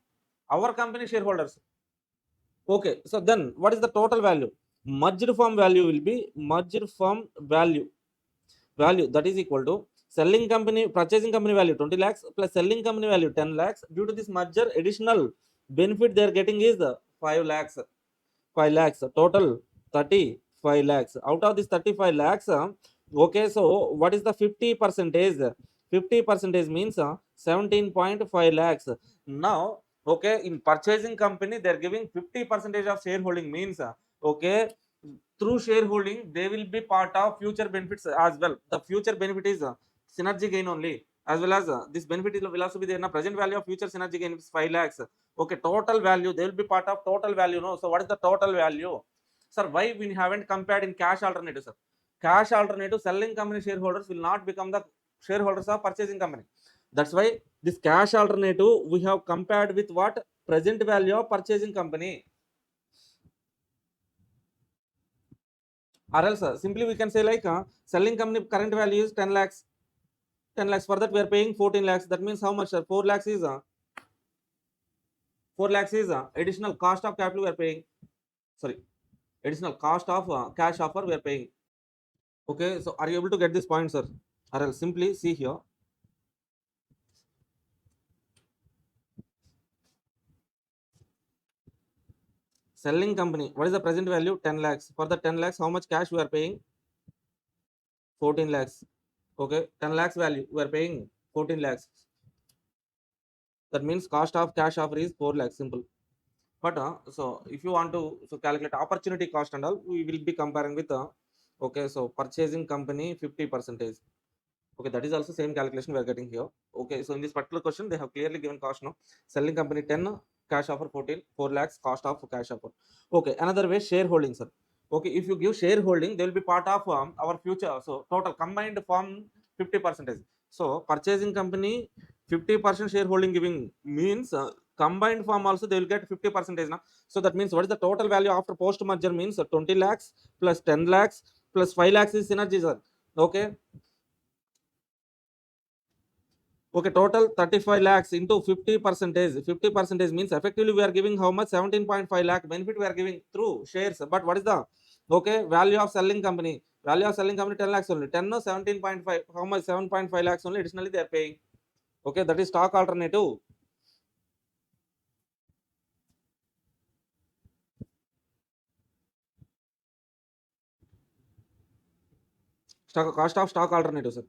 our company shareholders. Okay, so then what is the total value? Merged firm value will be merged firm value, value that is equal to selling company purchasing company value 20 lakhs plus selling company value 10 lakhs. Due to this merger, additional benefit they are getting is 5 lakhs. 5 lakhs total, 35 lakhs. Out of this 35 lakhs, okay, so what is the 50 percentage? 50 percentage means 17.5 lakhs. Now, okay, in purchasing company they are giving 50 percentage of shareholding means okay, through shareholding they will be part of future benefits as well. The future benefit is synergy gain only, as well as this benefit will also be there. Now present value of future synergy gain is 5 lakhs. Okay, total value they will be part of total value, no? So what is the total value, sir? Why we haven't compared in cash alternative, sir? Cash alternative, selling company shareholders will not become the shareholders of purchasing company. That's why this cash alternative we have compared with what? Present value of purchasing company. Or else simply we can say like selling company current value is 10 lakhs. 10 lakhs, for that we are paying 14 lakhs. That means how much, sir? 4 lakhs is 4 lakhs is additional cost of capital we are paying. Sorry, additional cost of cash offer we are paying. Okay, so are you able to get this point, sir? Or else simply see here. Selling company, what is the present value? 10 lakhs. For the 10 lakhs, how much cash we are paying? 14 lakhs. Okay, 10 lakhs value we are paying 14 lakhs. That means cost of cash offer is 4 lakhs. Simple. But so if you want to so calculate opportunity cost and all, we will be comparing with okay, so purchasing company 50 percentage. Okay, that is also same calculation we are getting here. Okay, so in this particular question they have clearly given cost now. Selling company 10, cash offer 14, 4 lakhs cost of cash offer. Okay, another way, shareholding, sir. Okay, if you give shareholding, they will be part of our future. So total combined form 50 percentage. So purchasing company 50% shareholding giving means combined form also they will get 50 percentage now. So that means what is the total value after post merger means 20 lakhs plus 10 lakhs plus 5 lakhs is synergy, sir. Okay, okay, total 35 lakhs into 50 percentage. 50 percentage means effectively we are giving how much? 17.5 lakh benefit we are giving through shares. But what is the okay value of selling company? Value of selling company 10 lakhs only. 10 no 17.5. How much? 7.5 lakhs only additionally they are paying. Okay, that is stock alternative. Stock cost of stock alternative, sir.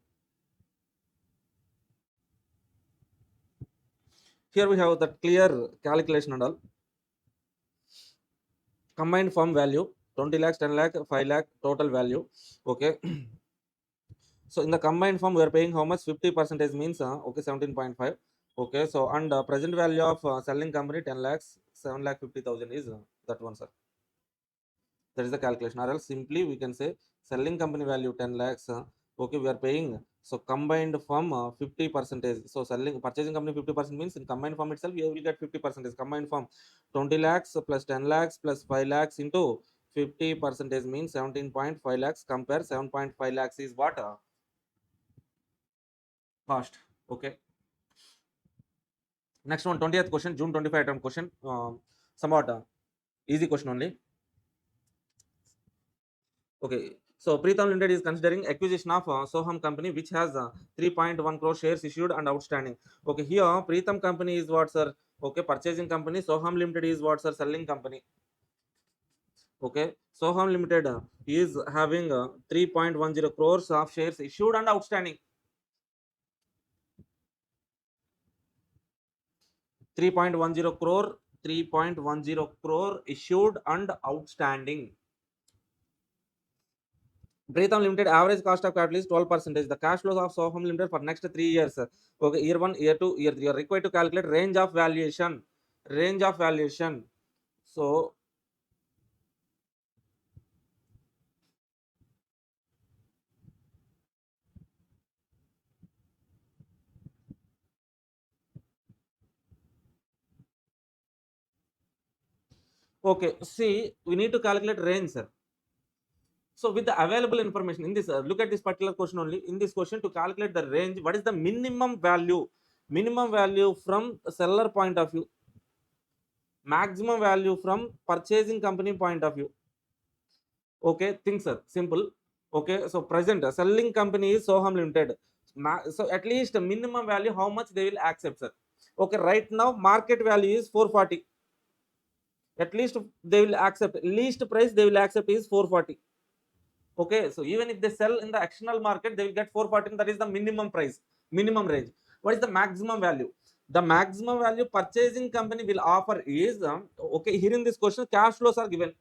Here we have that clear calculation and all. Combined firm value 20 lakhs, 10 lakh, 5 lakh total value. Okay. So in the combined form, we are paying how much? 50 percentage means okay, 17.5. Okay, so and present value of selling company 10 lakhs, 7 lakh 50,000 is that one, sir. That is the calculation. Or else simply we can say selling company value 10 lakhs. Okay, we are paying. So combined from 50%. So selling purchasing company 50% means in combined form itself you will get 50%. Combined form 20 lakhs plus 10 lakhs plus 5 lakhs into 50% means 17.5 lakhs. Compare 7.5 lakhs is what? Cost. Okay. Next one, 20th question, June 25 attempt question. Somewhat easy question only. Okay. So Preetham Limited is considering acquisition of Soham company which has 3.1 crore shares issued and outstanding. Okay, here Preetham company is what, sir? Okay, purchasing company. Soham Limited is what, sir? Selling company. Okay, Soham Limited is having 3.10 crores of shares issued and outstanding. 3.10 crore, 3.10 crore issued and outstanding. Preetham Limited average cost of capital is 12%. The cash flows of Soham Limited for next 3 years. Okay, year 1, year 2, year 3. You are required to calculate range of valuation. Range of valuation. So, okay, see, we need to calculate range, sir. So, with the available information in this, look at this particular question only. In this question, to calculate the range, what is the minimum value? Minimum value from seller point of view. Maximum value from purchasing company point of view. Okay, things are simple. Okay, so present selling company is Soham Limited. So at least minimum value, how much they will accept, sir? Okay, right now market value is 440. At least they will accept, least price they will accept is 440. Okay, so even if they sell in the external market, they will get 414. That is the minimum price, minimum range. What is the maximum value? The maximum value purchasing company will offer is okay. Here in this question, cash flows are given.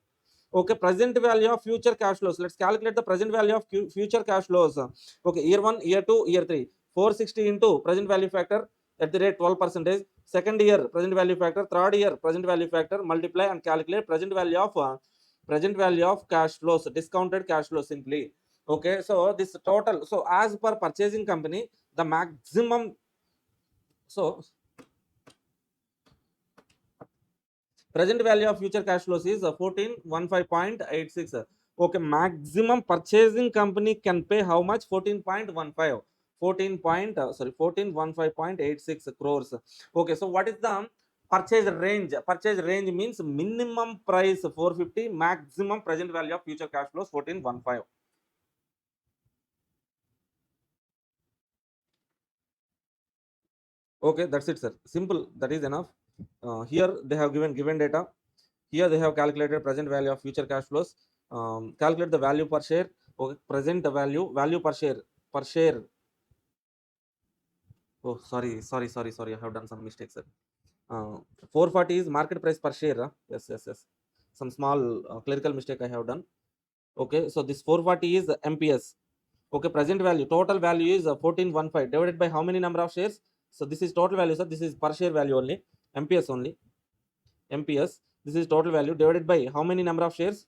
Okay, present value of future cash flows. Let's calculate the present value of future cash flows. Okay, year 1, year 2, year 3. 460 into present value factor at the rate 12%. Second year present value factor. Third year present value factor. Multiply and calculate present value of cash flows, discounted cash flows simply. Okay, so this total. So as per purchasing company, the maximum. So present value of future cash flows is 1415.86. Okay, maximum purchasing company can pay how much? 14.15. 1415.86 crores. Okay, so what is the purchase range? Purchase range means minimum price 450, maximum present value of future cash flows 1415. Okay, that's it, sir. Simple. That is enough. Here they have given data. Here they have calculated present value of future cash flows. Calculate the value per share. Okay, present value per share. Oh, sorry. I have done some mistakes, sir. 440 is market price per share. Yes. Some small clerical mistake I have done. Okay, so this 440 is MPS. Okay, present value, total value is 1415 divided by how many number of shares? So this is total value, sir. This is per share value only. MPS only. MPS. This is total value divided by how many number of shares?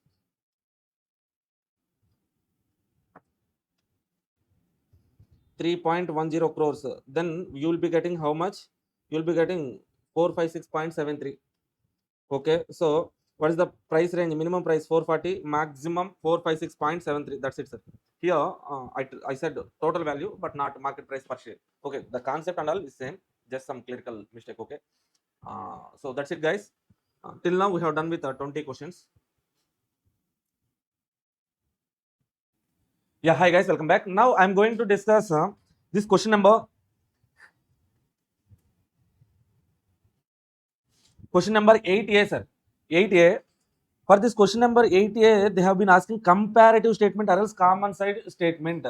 3.10 crores. Then you will be getting how much? You will be getting 456.73. Okay, so what is the price range? Minimum price 440, maximum 456.73. That's it, sir. Here I said total value, but not market price per share. Okay, the concept and all is same, just some clerical mistake. Okay, so that's it, guys. Till now we have done with 20 questions. Yeah, hi guys, welcome back. Now I'm going to discuss this question number 8A, sir. 8A. For this question number 8A, they have been asking comparative statement or else common side statement.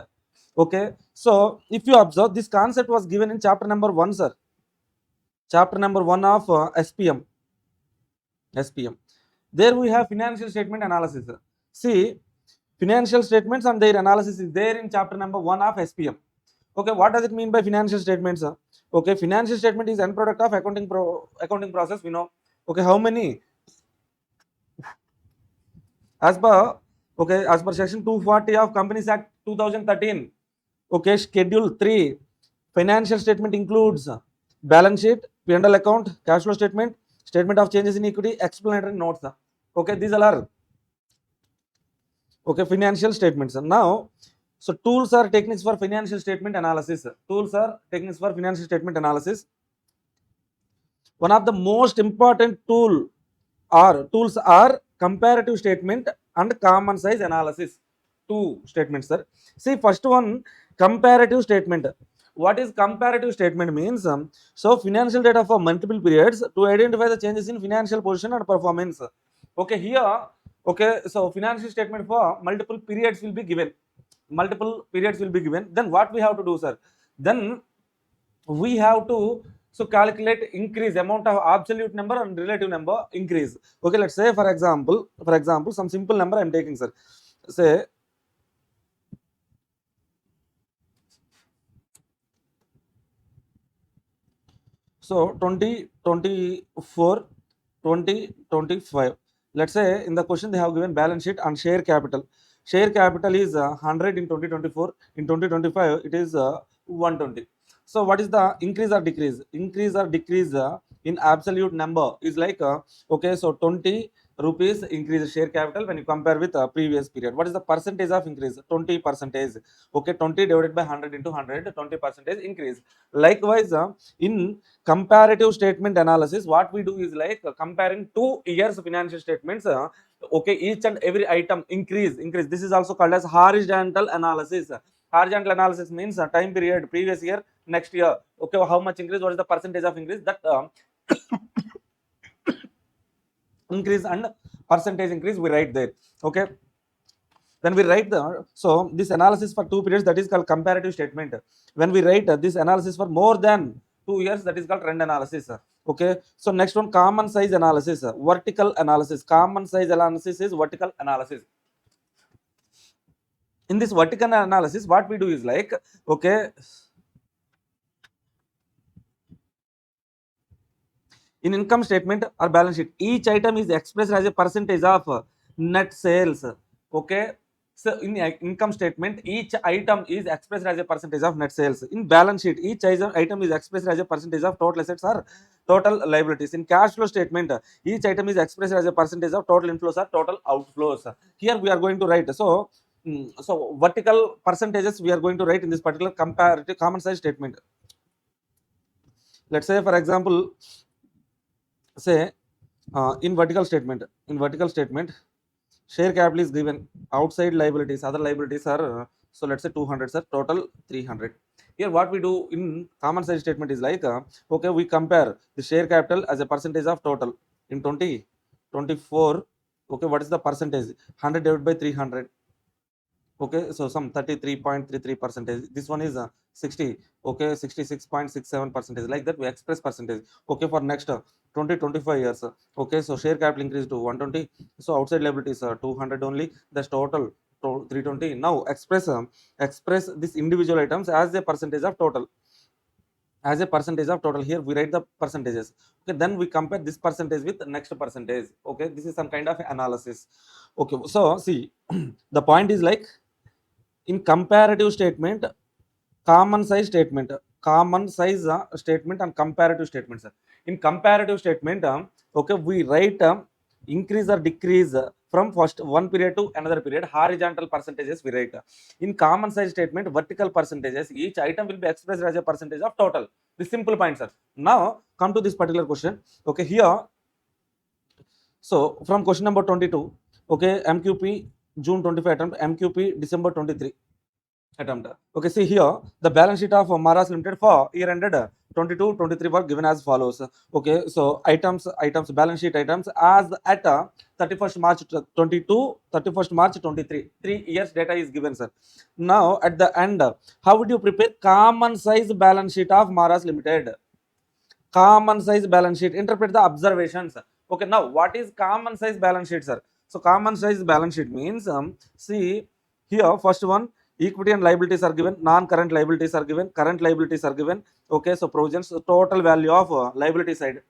Okay, so if you observe, this concept was given in chapter number 1, sir. Chapter number 1 of SPM. There we have financial statement analysis. See, financial statements and their analysis is there in chapter number 1 of SPM. Okay, what does it mean by financial statements? Okay, financial statement is end product of accounting process. We know. Okay, how many? As per Okay, as per section 240 of Companies Act 2013. Okay, schedule 3, financial statement includes balance sheet, P&L account, cash flow statement, statement of changes in equity, explanatory notes. Okay, these all are okay financial statements. Now, so tools or techniques for financial statement analysis. Tools or techniques for financial statement analysis. One of the most important tools are comparative statement and common size analysis. Two statements, sir. See, first one, comparative statement. What is comparative statement means? So financial data for multiple periods to identify the changes in financial position and performance. Okay, here, okay, so financial statement for multiple periods will be given. Multiple periods will be given. Then what we have to do, sir? Then we have to so calculate increase amount of absolute number and relative number increase. Okay, let's say for example some simple number I'm taking, sir. Say so 2024 2025. Let's say in the question they have given balance sheet and share capital. Share capital is 100 in 2024. In 2025 it is 120. So what is the increase or decrease? Increase or decrease in absolute number is like okay, so 20 rupees increase share capital when you compare with previous period. What is the percentage of increase? 20 percentage. Okay, 20 divided by 100 into 100, 20 percentage increase. Likewise, in comparative statement analysis, what we do is like comparing 2 years financial statements. Okay, each and every item increase. This is also called as horizontal analysis. Horizontal analysis means time period, previous year, next year. Okay, how much increase? What is the percentage of increase? That increase and percentage increase we write there. Okay, then we write the so this analysis for 2 periods, that is called comparative statement. When we write this analysis for more than 2 years, that is called trend analysis. Okay, so next one, common size analysis, vertical analysis. Common size analysis is vertical analysis. In this vertical analysis, what we do is like okay, in income statement or balance sheet, each item is expressed as a percentage of net sales. Okay, so in income statement, each item is expressed as a percentage of net sales. In balance sheet, each item is expressed as a percentage of total assets or total liabilities. In cash flow statement, each item is expressed as a percentage of total inflows or total outflows. Here we are going to write so so vertical percentages we are going to write in this particular comparative common size statement. Let's say for example, say in vertical statement, share capital is given, outside liabilities, other liabilities are so let's say 200, sir, total 300. Here what we do in common size statement is like okay, we compare the share capital as a percentage of total in 2024. Okay, what is the percentage? 100 divided by 300. Okay, so some 33.33 percentage. This one is 60. Okay, 66.67 percentage. Like that we express percentage. Okay, for next 20-25 years. Okay, so share capital increase to 120. So outside liabilities 200 only. That's total 320. Now express this individual items as a percentage of total. As a percentage of total. Here we write the percentages. Okay, then we compare this percentage with the next percentage. Okay, this is some kind of analysis. Okay, so see the point is like in comparative statement, common size statement, statement and comparative statements. In comparative statement, okay, we write increase or decrease from first one period to another period. Horizontal percentages we write. In common size statement, vertical percentages. Each item will be expressed as a percentage of total. The simple point, sir. Now come to this particular question. Okay, here. So from question number 22. Okay, MQP June 25 attempt, MQP December 23 attempt. Okay, see here the balance sheet of Maras Limited for year ended 22-23 were given as follows. Okay, so items balance sheet items as at 31st March 22, 31st March 23. 3 years data is given, sir. Now at the end, how would you prepare common size balance sheet of Maras Limited? Common size balance sheet. Interpret the observations. Okay, now what is common size balance sheet, sir? So common size balance sheet means see here first one, equity and liabilities are given, non-current liabilities are given, current liabilities are given. Okay, so provisions, so total value of liability side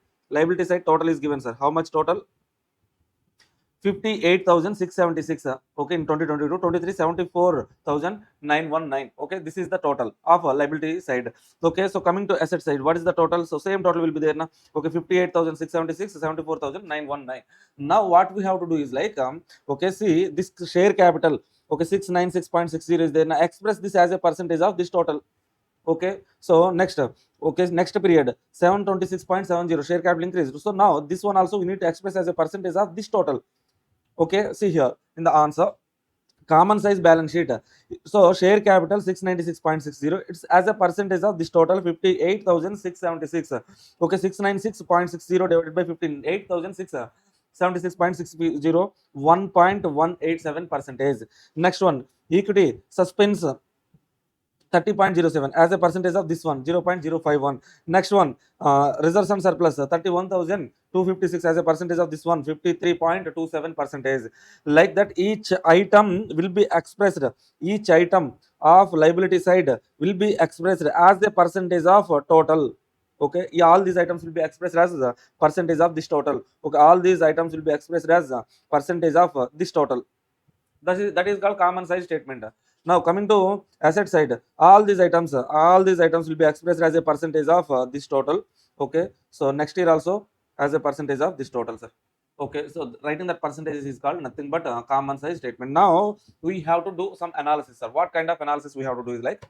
total is given, sir. How much total? 58,676, okay, in 2022, 23, 74,919, okay, this is the total of liability side. Okay, so coming to asset side, what is the total? So same total will be there now, okay, 58,676, 74,919. Now what we have to do is like, okay, see this share capital, okay, 696.60 is there now, express this as a percentage of this total. Okay, so next, okay, next period 726.70 share capital increased. So now this one also we need to express as a percentage of this total. Okay, see here in the answer, common size balance sheet. So share capital 696.60, it's as a percentage of this total 58,676. Okay, 696.60 divided by 58,676.60, 1.187 percentage. Next one, equity suspense 30.07 as a percentage of this one, 0.051. Next one, reserves and surplus 31,256 as a percentage of this one, 53.27 percentage. Like that, each item will be expressed, each item of liability side will be expressed as a percentage of total. Okay, yeah, all these items will be expressed as a percentage of this total. Okay, all these items will be expressed as a percentage of this total. That is called common size statement. Now coming to asset side, all these items will be expressed as a percentage of this total. Okay, so next year also as a percentage of this total, sir. Okay, so writing that percentage is called nothing but common size statement. Now we have to do some analysis, sir. What kind of analysis we have to do is like,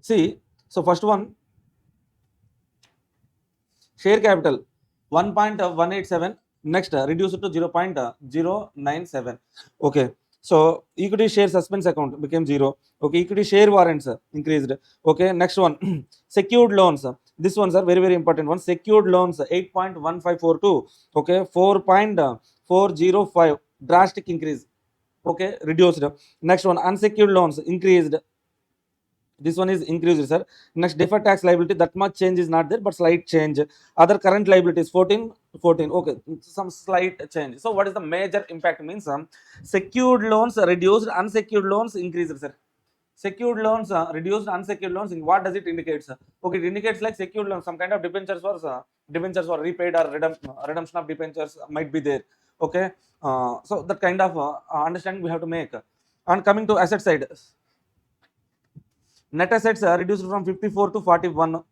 see, so first one, share capital 1.187, next reduced to 0.097. Okay, so equity share suspense account became 0. Okay, equity share warrants increased. Okay, next one, secured loans, this ones are very very important one. Secured loans 8.1542, okay, 4.405, drastic increase. Okay, reduced. Next one, unsecured loans increased, this one is increased, sir. Next, deferred tax liability, that much change is not there, but slight change. Other current liabilities 14, okay, some slight change. So what is the major impact means, secured loans reduced, unsecured loans increased, sir. Secured loans reduced, unsecured loans, what does it indicate, sir? Okay, it indicates like secured loans, some kind of debentures were repaid, or redemption of debentures might be there. Okay, so that kind of understanding we have to make. And coming to asset side, net assets are reduced from 54 to 41.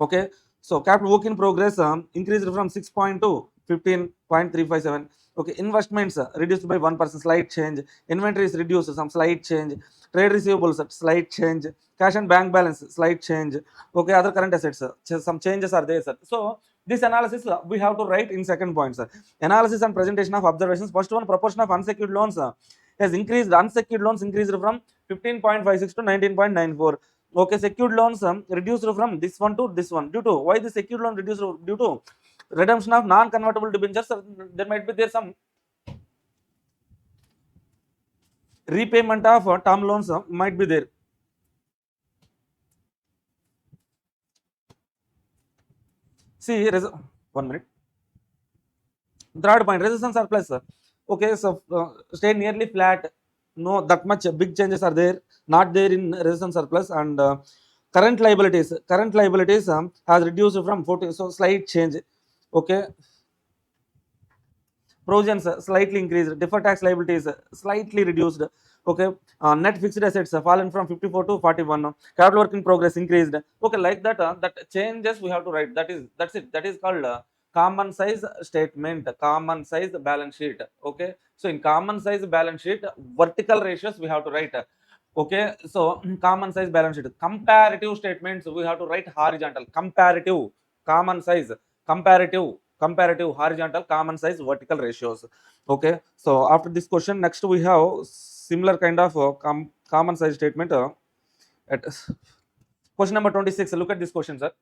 Okay, so capital work in progress increased from 6.2 to 15.357. Okay, investments reduced by 1%, slight change. Inventories reduced, some slight change. Trade receivables slight change. Cash and bank balance slight change. Okay, other current assets some changes are there, sir. So this analysis we have to write in second point, sir. Analysis and presentation of observations. First one, proportion of unsecured loans has increased. Unsecured loans increased from 15.56 to 19.94. Okay, secured loans reduced from this one to this one. Due to why the secured loan reduced? Due to redemption of non-convertible debentures. There might be there some repayment of term loans might be there. See, 1 minute. Third point, resistance surplus. Okay, so stay nearly flat. No, that much big changes are there, not there in resistance surplus. And current liabilities has reduced from 40, so slight change. Okay, provisions slightly increased, deferred tax liabilities slightly reduced. Okay, net fixed assets fallen from 54 to 41. Capital work in progress increased. Okay, like that, that changes we have to write. That's it. That is called common size statement, common size balance sheet. Okay, so in common size balance sheet, vertical ratios we have to write. Okay, so common size balance sheet. Comparative statements we have to write horizontal. Comparative, common size, comparative horizontal, common size, vertical ratios. Okay, so after this question, next we have similar kind of common size statement at question number 26. Look at this question, sir.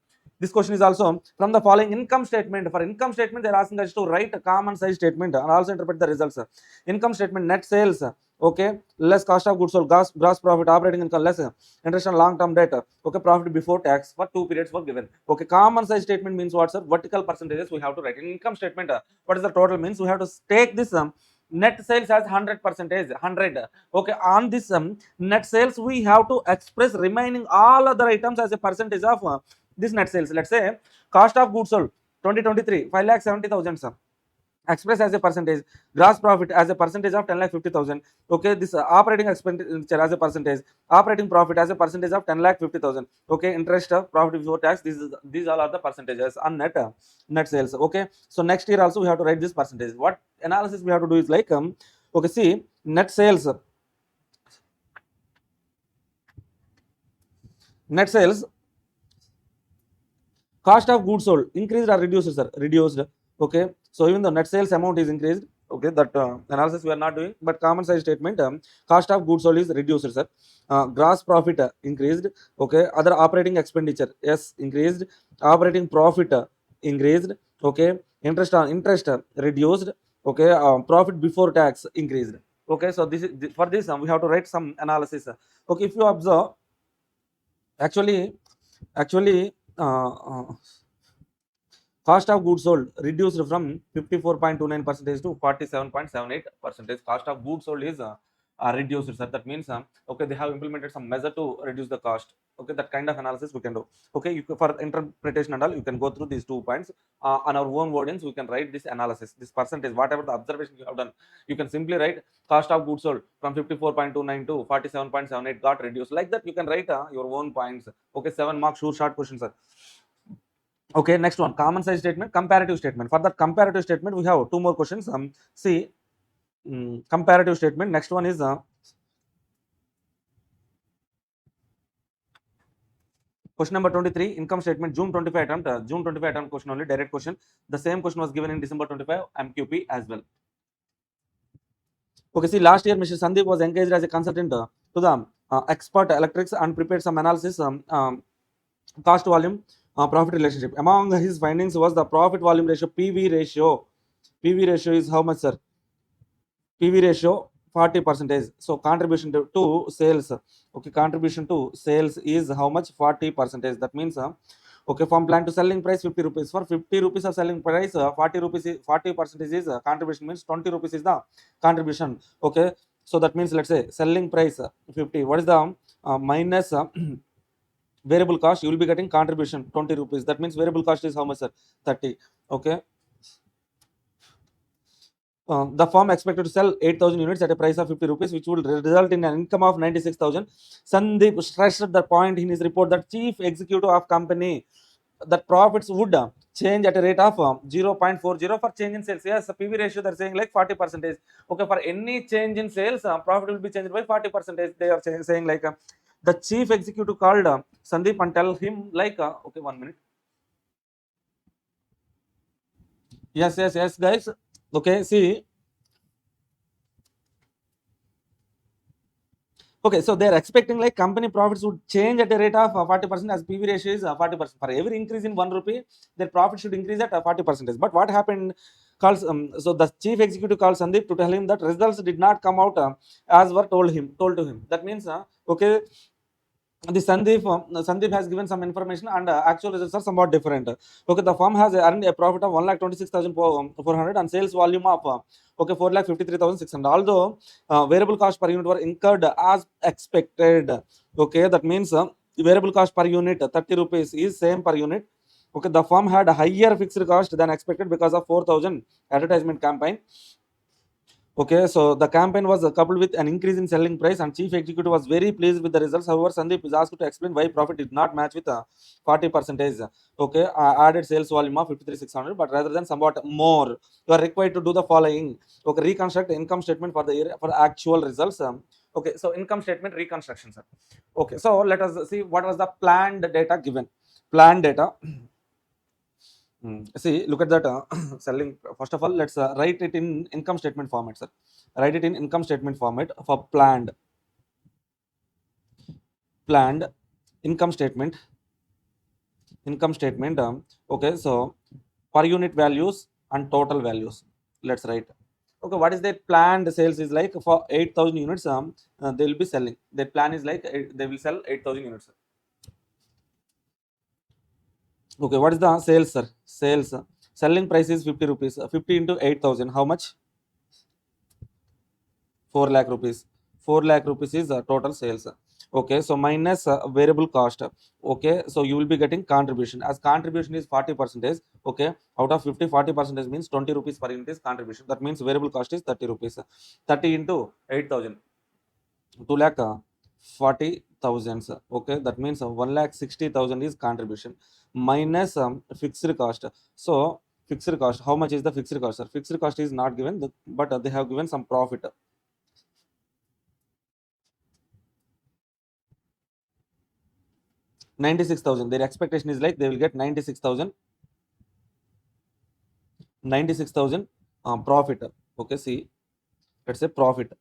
This question is also from the following income statement. For income statement, they are asking us to write a common size statement and also interpret the results. Income statement, net sales, okay, less cost of goods sold, gross profit, operating income, less interest on long term debt, okay, profit before tax for 2 periods were given. Okay, common size statement means what, sir? Vertical percentages we have to write. In income statement, what is the total means? We have to take this net sales as 100%, 100. Okay, on this net sales we have to express remaining all other items as a percentage of this net sales. Let's say cost of goods sold 2023 5,70,000 sir, expressed as a percentage, gross profit as a percentage of 10,50,000. Okay, this operating expenditure as a percentage, operating profit as a percentage of 10,50,000. Okay, interest profit before tax, these all are the percentages on net sales. Okay, so next year also we have to write this percentage. What analysis we have to do is like okay, see net sales cost of goods sold increased or reduced sir? Reduced. Okay, so even the net sales amount is increased, okay, that analysis we are not doing, but common size statement, cost of goods sold is reduced sir. Gross profit increased. Okay, other operating expenditure, yes, increased. Operating profit increased. Okay, interest reduced. Okay, profit before tax increased. Okay, so this is for this we have to write some analysis. Okay, if you observe, actually cost of goods sold reduced from 54.29% to 47.78%. Cost of goods sold is reduced, sir. That means okay, they have implemented some measure to reduce the cost. Okay, that kind of analysis we can do. Okay, for interpretation and all, you can go through these 2 points. On our own wordings, we can write this analysis, this percentage, whatever the observation you have done. You can simply write cost of goods sold from 54.29 to 47.78 got reduced. Like that, you can write your own points. Okay, 7 marks, sure short questions, sir. Okay, next one, common size statement, comparative statement. For that comparative statement, we have 2 more questions. See, comparative statement. Next one is question number 23, income statement, June 25 attempt. June 25 attempt question only, direct question. The same question was given in December 25 MQP as well. Okay, see, last year Mr. Sandeep was engaged as a consultant to the expert electrics and prepared some analysis, cost volume profit relationship. Among his findings was the profit volume ratio, PV ratio. PV ratio is how much, sir? PV ratio 40%. So contribution to sales, okay, contribution to sales is how much? 40%. That means okay, from plant to selling price 50 rupees. For 50 rupees of selling price, 40 rupees is 40% is contribution, means 20 rupees is the contribution. Okay, so that means let's say selling price 50. What is the minus variable cost? You will be getting contribution 20 rupees. That means variable cost is how much, sir? 30. Okay. The firm expected to sell 8,000 units at a price of 50 rupees, which would result in an income of 96,000. Sandeep stressed the point in his report that chief executive of company that profits would change at a rate of 0.40 for change in sales. Yes, the PV ratio they're saying like 40%. Okay, for any change in sales, profit will be changed by 40%. They are saying like the chief executive called Sandeep and tell him like okay, 1 minute. Yes, guys. Okay, see. Okay, so they are expecting like company profits would change at a rate of 40% as PV ratio is 40%. For every increase in 1 rupee, their profit should increase at 40%. But what happened? So the chief executive called Sandeep to tell him that results did not come out as were told to him. That means okay, the Sandeep has given some information and actual results are somewhat different. Okay, the firm has earned a profit of 1,26,400 and sales volume of okay 4,53,600. Although variable cost per unit were incurred as expected. Okay, that means variable cost per unit 30 rupees is same per unit. Okay, the firm had a higher fixed cost than expected because of 4,000 advertisement campaign. Okay, so the campaign was coupled with an increase in selling price and chief executive was very pleased with the results. However, Sandeep is asked to explain why profit did not match with 40%. Okay, added sales volume of 53,600, but rather than somewhat more, you are required to do the following. Okay, reconstruct income statement for the year for actual results. Okay, so income statement reconstruction, sir. Okay, so let us see what was the planned data given. Planned data. See, look at that selling. First of all, let's write it in income statement format, sir. Write it in income statement format for planned income statement. Okay, so per unit values and total values. Let's write. Okay, what is their planned sales is like for 8,000 units. They will be selling. Their plan is like they will sell 8,000 units. Okay, what is the sales, sir? Sales. Selling price is 50 rupees. 50 into 8,000. How much? 4 lakh rupees. 4 lakh rupees is total sales. Okay, so minus variable cost. Okay, so you will be getting contribution. As contribution is 40%. Okay, out of 50, 40% means 20 rupees per unit is contribution. That means variable cost is 30 rupees. 30 into 8,000, 2 lakh 40,000. Okay, that means 1 lakh 60,000 is contribution minus fixed cost. So fixed cost, how much is the fixed cost, sir? Fixed cost is not given, but they have given some profit. 96,000. Their expectation is like they will get 96,000 profit. Okay, see, let's say profit,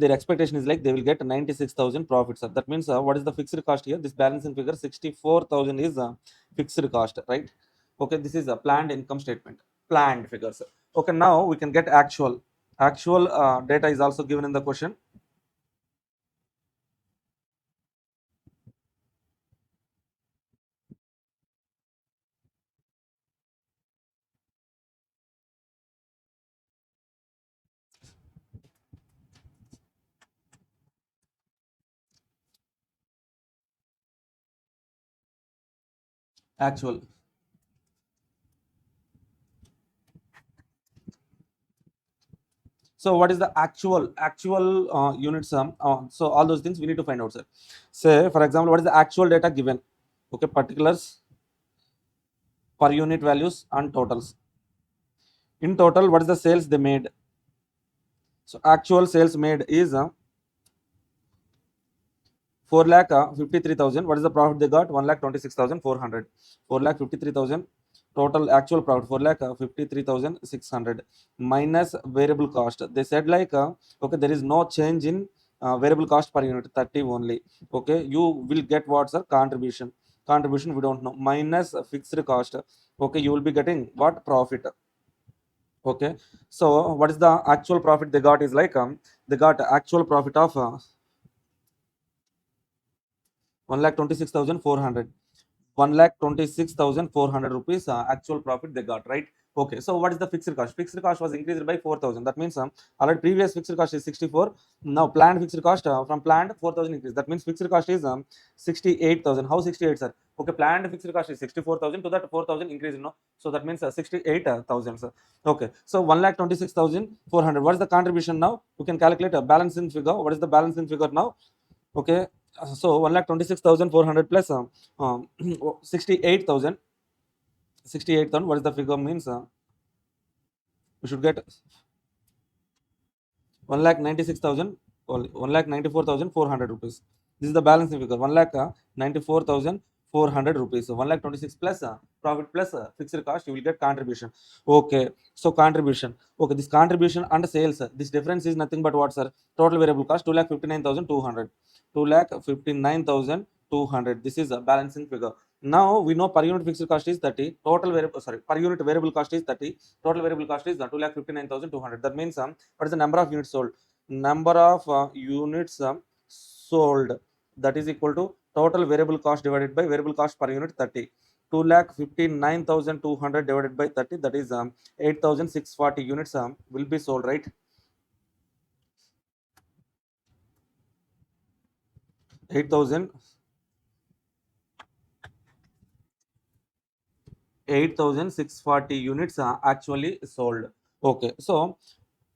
their expectation is like they will get 96,000 profits. That means what is the fixed cost here? This balancing figure 64,000 is fixed cost, right? Okay, this is a planned income statement, planned figures. Okay, now we can get actual data is also given in the question. Actual. So what is the actual unit sum? So all those things we need to find out, sir. Say for example, what is the actual data given? Okay, particulars, per unit values and totals. In total, what is the sales they made? So actual sales made is 4 lakh 53,000. What is the profit they got? 1 lakh 26,400. 4 lakh 53,000 total actual profit, 4 lakh 53,600 minus variable cost. They said like okay, there is no change in variable cost per unit, 30 only. Okay, you will get what's a contribution we don't know, minus fixed cost. Okay, you will be getting what? Profit. Okay, so what is the actual profit they got is like they got actual profit of 1,26,400. 1,26,400 rupees actual profit they got, right? Okay, so what is the fixed cost? Fixed cost was increased by 4,000. That means already previous fixed cost is 64. Now planned fixed cost from planned 4,000 increase. That means fixed cost is 68,000. How 68, sir? Okay, planned fixed cost is 64,000, to that 4,000 increase, you know. So that means 68,000, sir. Okay, so 1,26,400. What is the contribution now? You can calculate a balance in figure. What is the balance in figure now? Okay, so 1,26,400 plus 68,000. 68,000, what is the figure means? We should get 1,96,000, 1,94,400 rupees. This is the balancing figure, 1,94,400 rupees. So 1,26 plus profit plus fixed cost, you will get contribution. Okay, so contribution. Okay, this contribution and sales, this difference is nothing but what, sir? Total variable cost 2,59,200. 2,59,200. This is a balancing figure. Now we know per unit fixed cost is 30. Total variable, sorry, per unit variable cost is 30. Total variable cost is 2,59,200. That means what is the number of units sold? Number of units sold, that is equal to total variable cost divided by variable cost per unit 30. 2,59,200 divided by 30, that is 8,640 units will be sold, right? 8,640 units actually sold. Okay, so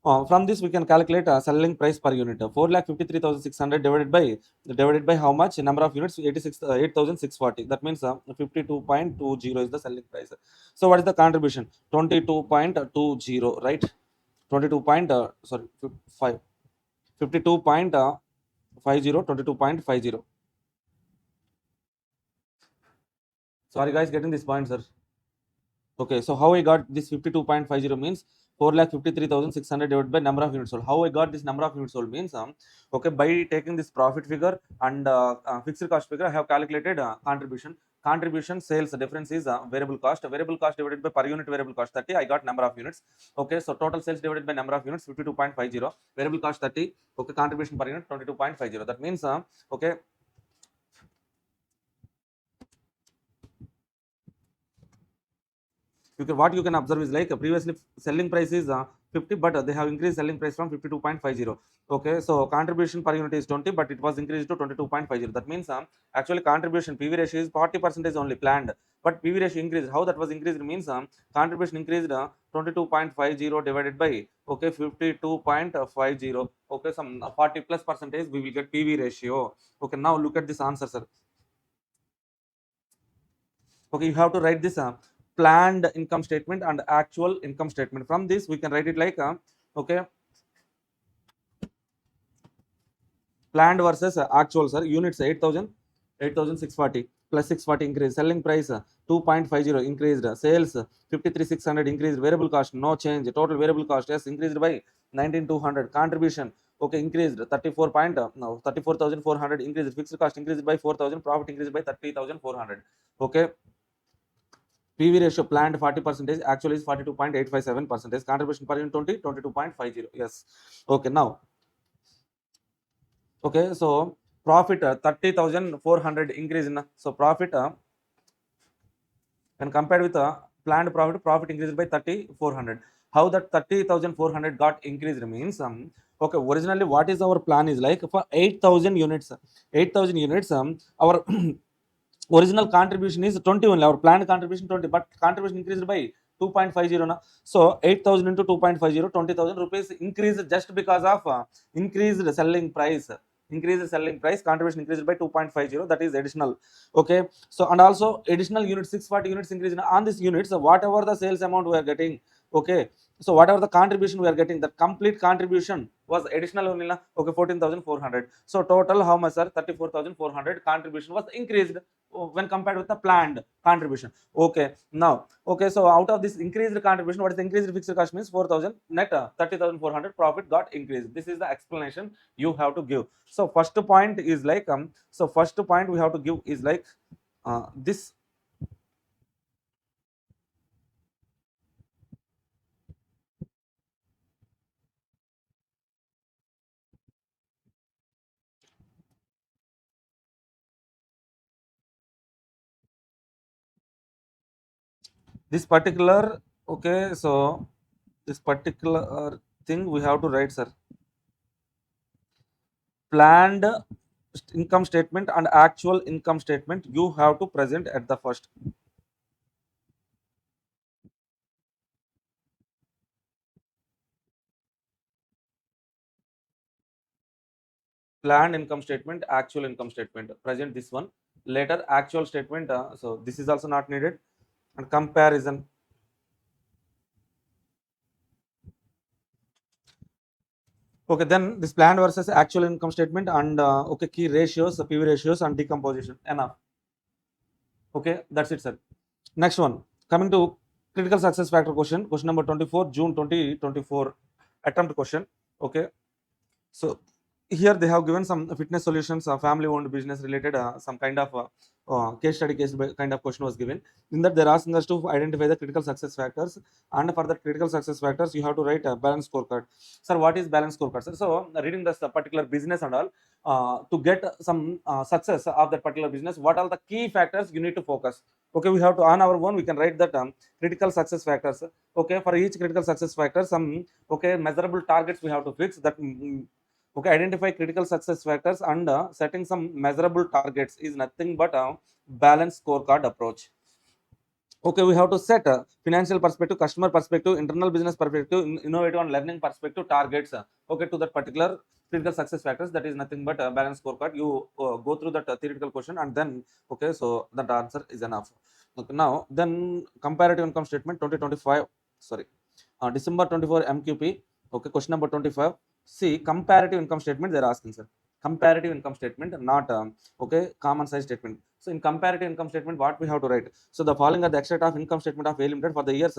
from this we can calculate selling price per unit. 4,53,600 divided by how much? Number of units 8,640. That means 52.20 is the selling price. So what is the contribution? 22.20, right? 22 point sorry 5 52.50, 22.50. So are you guys getting this point, sir? Okay, so how I got this 52.50 means 4,53,600 divided by number of units sold. How I got this number of units sold means okay, by taking this profit figure and fixed cost figure, I have calculated contribution. Contribution sales difference is variable cost. Variable cost divided by per unit variable cost 30. I got number of units. Okay, so total sales divided by number of units 52.50. Variable cost 30. Okay, contribution per unit 22.50. That means okay, what you can observe is like previously selling price is 50, but they have increased selling price from 52.50. Okay, so contribution per unit is 20, but it was increased to 22.50. That means actually contribution PV ratio is 40% only planned, but PV ratio increased. How that was increased means contribution increased 22.50 divided by, okay, 52.50. Okay, some 40 plus percentage we will get PV ratio. Okay, now look at this answer, sir. Okay, you have to write this planned income statement and actual income statement. From this we can write it like okay, planned versus actual, sir. Units 8,640 plus 640 increase, selling price 2.50 increased, sales 53,600 increased, variable cost no change, total variable cost yes increased by 19,200, contribution okay increased 34,400 increased, fixed cost increased by 4,000, profit increased by 30,400. Okay, PV ratio planned 40%, actually is 42.857%, contribution per unit 22.50. Yes. Okay, now okay, so profit 30,400 increase in so profit when compared with planned profit increased by 3,400. How that 30,400 got increased means okay, originally what is our plan is like for 8,000 units, 8,000 units our original contribution is 20 only, our planned contribution 20, but contribution increased by 2.50 na. So 8,000 into 2.50, 20,000 rupees increased just because of increased selling price, contribution increased by 2.50, that is additional. Okay, so and also additional units 640 units increase on this units, so whatever the sales amount we are getting, okay, so whatever the contribution we are getting, the complete contribution was additional only na. Okay, 14,400. So total how much, sir? 34,400 contribution was increased when compared with the planned contribution. Okay, now okay, so out of this increased contribution, what is the increased fixed cost means 4,000, net 30,400 profit got increased. This is the explanation you have to give. So first point is like so first point we have to give is like this. This particular, okay, so this particular thing we have to write, sir. Planned income statement and actual income statement you have to present at the first. Planned income statement, actual income statement, present this one. Later actual statement, so this is also not needed. And comparison, okay, then this planned versus actual income statement and okay, key ratios, PV ratios and decomposition, enough. Okay, that's it, sir. Next one, coming to critical success factor question number 24, June 2024 attempt question. Okay, so here they have given some fitness solutions, family owned business related, some kind of case study kind of question was given. In that they're asking us to identify the critical success factors, and for the critical success factors you have to write a balance scorecard. Sir, what is balance scorecard, sir? So reading this particular business and all, to get some success of that particular business, what are the key factors you need to focus? Okay, we have to on our own we can write that critical success factors. Okay, for each critical success factor some okay measurable targets we have to fix that. Okay, identify critical success factors and setting some measurable targets is nothing but a balanced scorecard approach. Okay, we have to set a financial perspective, customer perspective, internal business perspective, innovative and learning perspective targets. Okay, to that particular critical success factors, that is nothing but a balanced scorecard. You go through that theoretical question and then okay, so that answer is enough. Okay, now then comparative income statement 2025, sorry, December 24 MQP. Okay, question number 25. See, comparative income statement they're asking, sir. Comparative income statement, not okay, common size statement. So in comparative income statement, what we have to write? So the following are the extract of income statement of A Limited for the years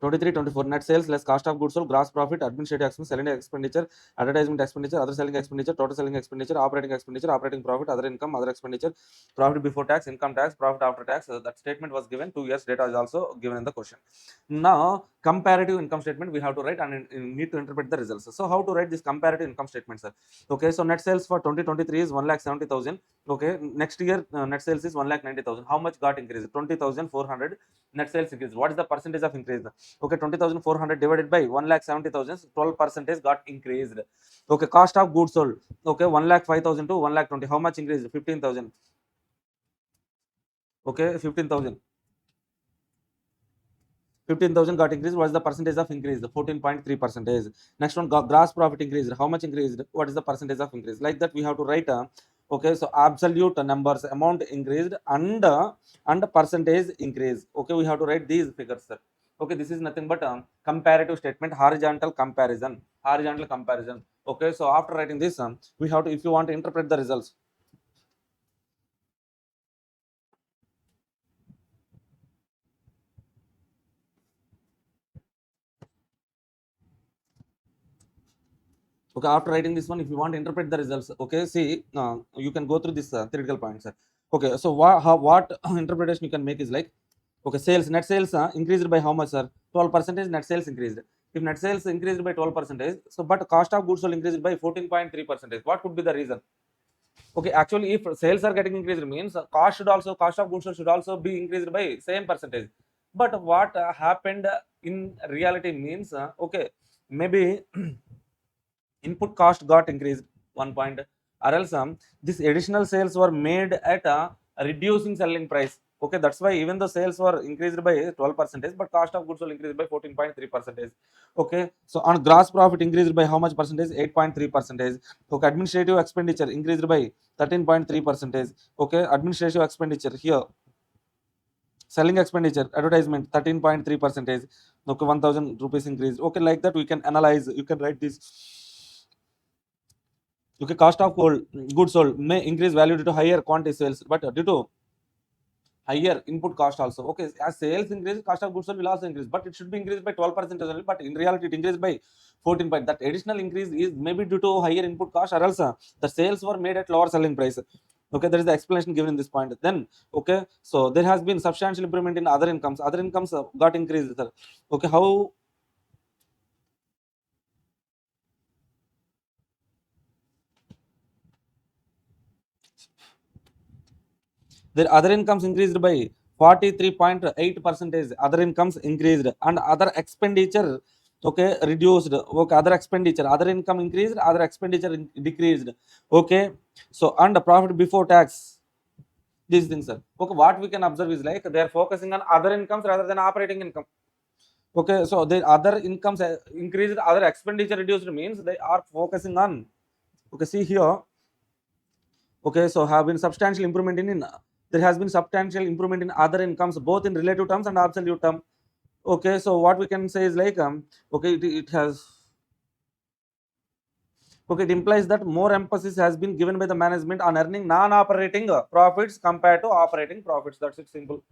23, 24 net sales less cost of goods sold, gross profit, administrative expense, selling expenditure, advertisement expenditure, other selling expenditure, total selling expenditure, operating expenditure, operating profit, other income, other expenditure, profit before tax, income tax, profit after tax. That statement was given. 2 years data is also given in the question. Now comparative income statement we have to write and need to interpret the results. So how to write this comparative income statement, sir? Okay, so net sales for 2023 is 1,70,000. Okay, next year net sales is 1,90,000. How much got increased? 20,400 net sales increase. What is the percentage of increase? Okay, 20,400 divided by 1,70,000, 12% got increased. Okay, cost of goods sold. Okay, 1,05,000 to 1,20,000. How much increased? 15,000. Okay, 15,000. 15,000 got increased. What is the percentage of increase? 14.3%. Next one, gross profit increased. How much increased? What is the percentage of increase? Like that we have to write. Okay, so absolute numbers, amount increased and percentage increase. Okay, we have to write these figures, sir. Okay, this is nothing but comparative statement, horizontal comparison. Okay, so after writing this, we have to, if you want to interpret the results. Okay, after writing this one, if you want to interpret the results, okay, see, you can go through this theoretical points, sir. Okay, so what interpretation you can make is like, okay, sales, net sales increased by how much, sir? 12% net sales increased. If net sales increased by 12%, so but cost of goods sold increased by 14.3%. What could be the reason? Okay, actually, if sales are getting increased, means cost of goods sold should also be increased by same percentage. But what happened in reality means, okay, maybe input cost got increased 1 point, or else this additional sales were made at a reducing selling price. Okay, that's why even the sales were increased by 12%, but cost of goods sold increased by 14.3%. Okay, so on gross profit increased by how much percentage? 8.3%. Okay, administrative expenditure increased by 13.3%. Okay, administrative expenditure here, selling expenditure, advertisement 13.3%. Okay, 1,000 rupees increase. Okay, like that we can analyze, you can write this. Okay, cost of goods sold may increase value due to higher quantity sales, but due to higher input cost also. Okay, as sales increase, cost of goods sold will also increase, but it should be increased by 12% only, but in reality it increased by 14. That additional increase is maybe due to higher input cost, or else the sales were made at lower selling price. Okay, there is the explanation given in this point. Then, okay, so there has been substantial improvement in other incomes. Other incomes got increased, sir. Okay, how? Their other incomes increased by 43.8%. Other incomes increased and other expenditure, okay, reduced. Okay, other expenditure, other income increased, other expenditure decreased. Okay, so and the profit before tax, these things, sir. Okay, what we can observe is like they are focusing on other incomes rather than operating income. Okay, so the other incomes increased, other expenditure reduced, means they are focusing on. Okay, see here. Okay, so have been substantial improvement in there has been substantial improvement in other incomes, both in relative terms and absolute term. Okay, so what we can say is like, okay, it has, okay, it implies that more emphasis has been given by the management on earning non-operating profits compared to operating profits. That's it, simple.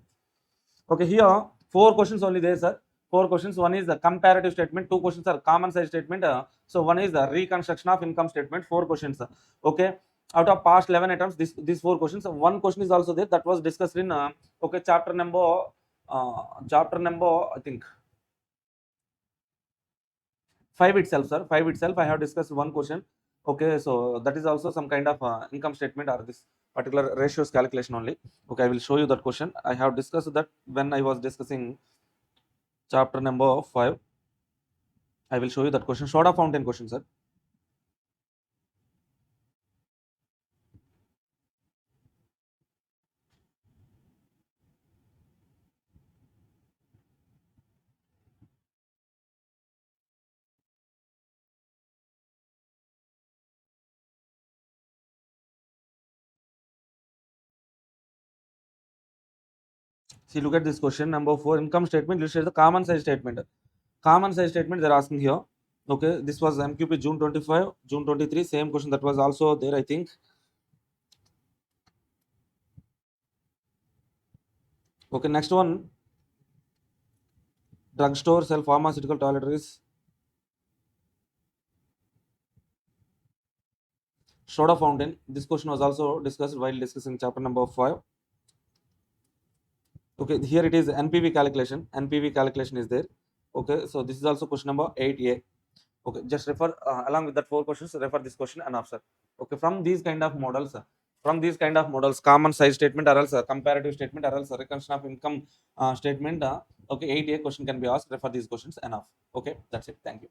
Okay, here 4 questions only there, sir. 4 questions. One is the comparative statement. 2 questions are common size statement. So one is the reconstruction of income statement. 4 questions. Okay, out of past 11 items, these 4 questions. One question is also there that was discussed in okay, chapter number I think 5 itself, sir. 5 itself. I have discussed one question. Okay, so that is also some kind of income statement or this particular ratios calculation only. Okay, I will show you that question. I have discussed that when I was discussing chapter number 5. I will show you that question. Soda fountain question, sir. See, look at this question. Number 4, income statement. Let's share the common size statement. Common size statement they're asking here. Okay, this was MQP June 25, June 23. Same question that was also there, I think. Okay, next one. drugstore sell pharmaceutical toiletries, soda fountain. This question was also discussed while discussing chapter number 5. Okay, here it is NPV calculation. NPV calculation is there. Okay, so this is also question number 8A. Okay, just refer along with that 4 questions, refer this question and answer. Okay, from these kind of models, common size statement or else comparative statement or else reconstruction of income statement. Okay, 8A question can be asked. Refer these questions enough. Okay, that's it. Thank you.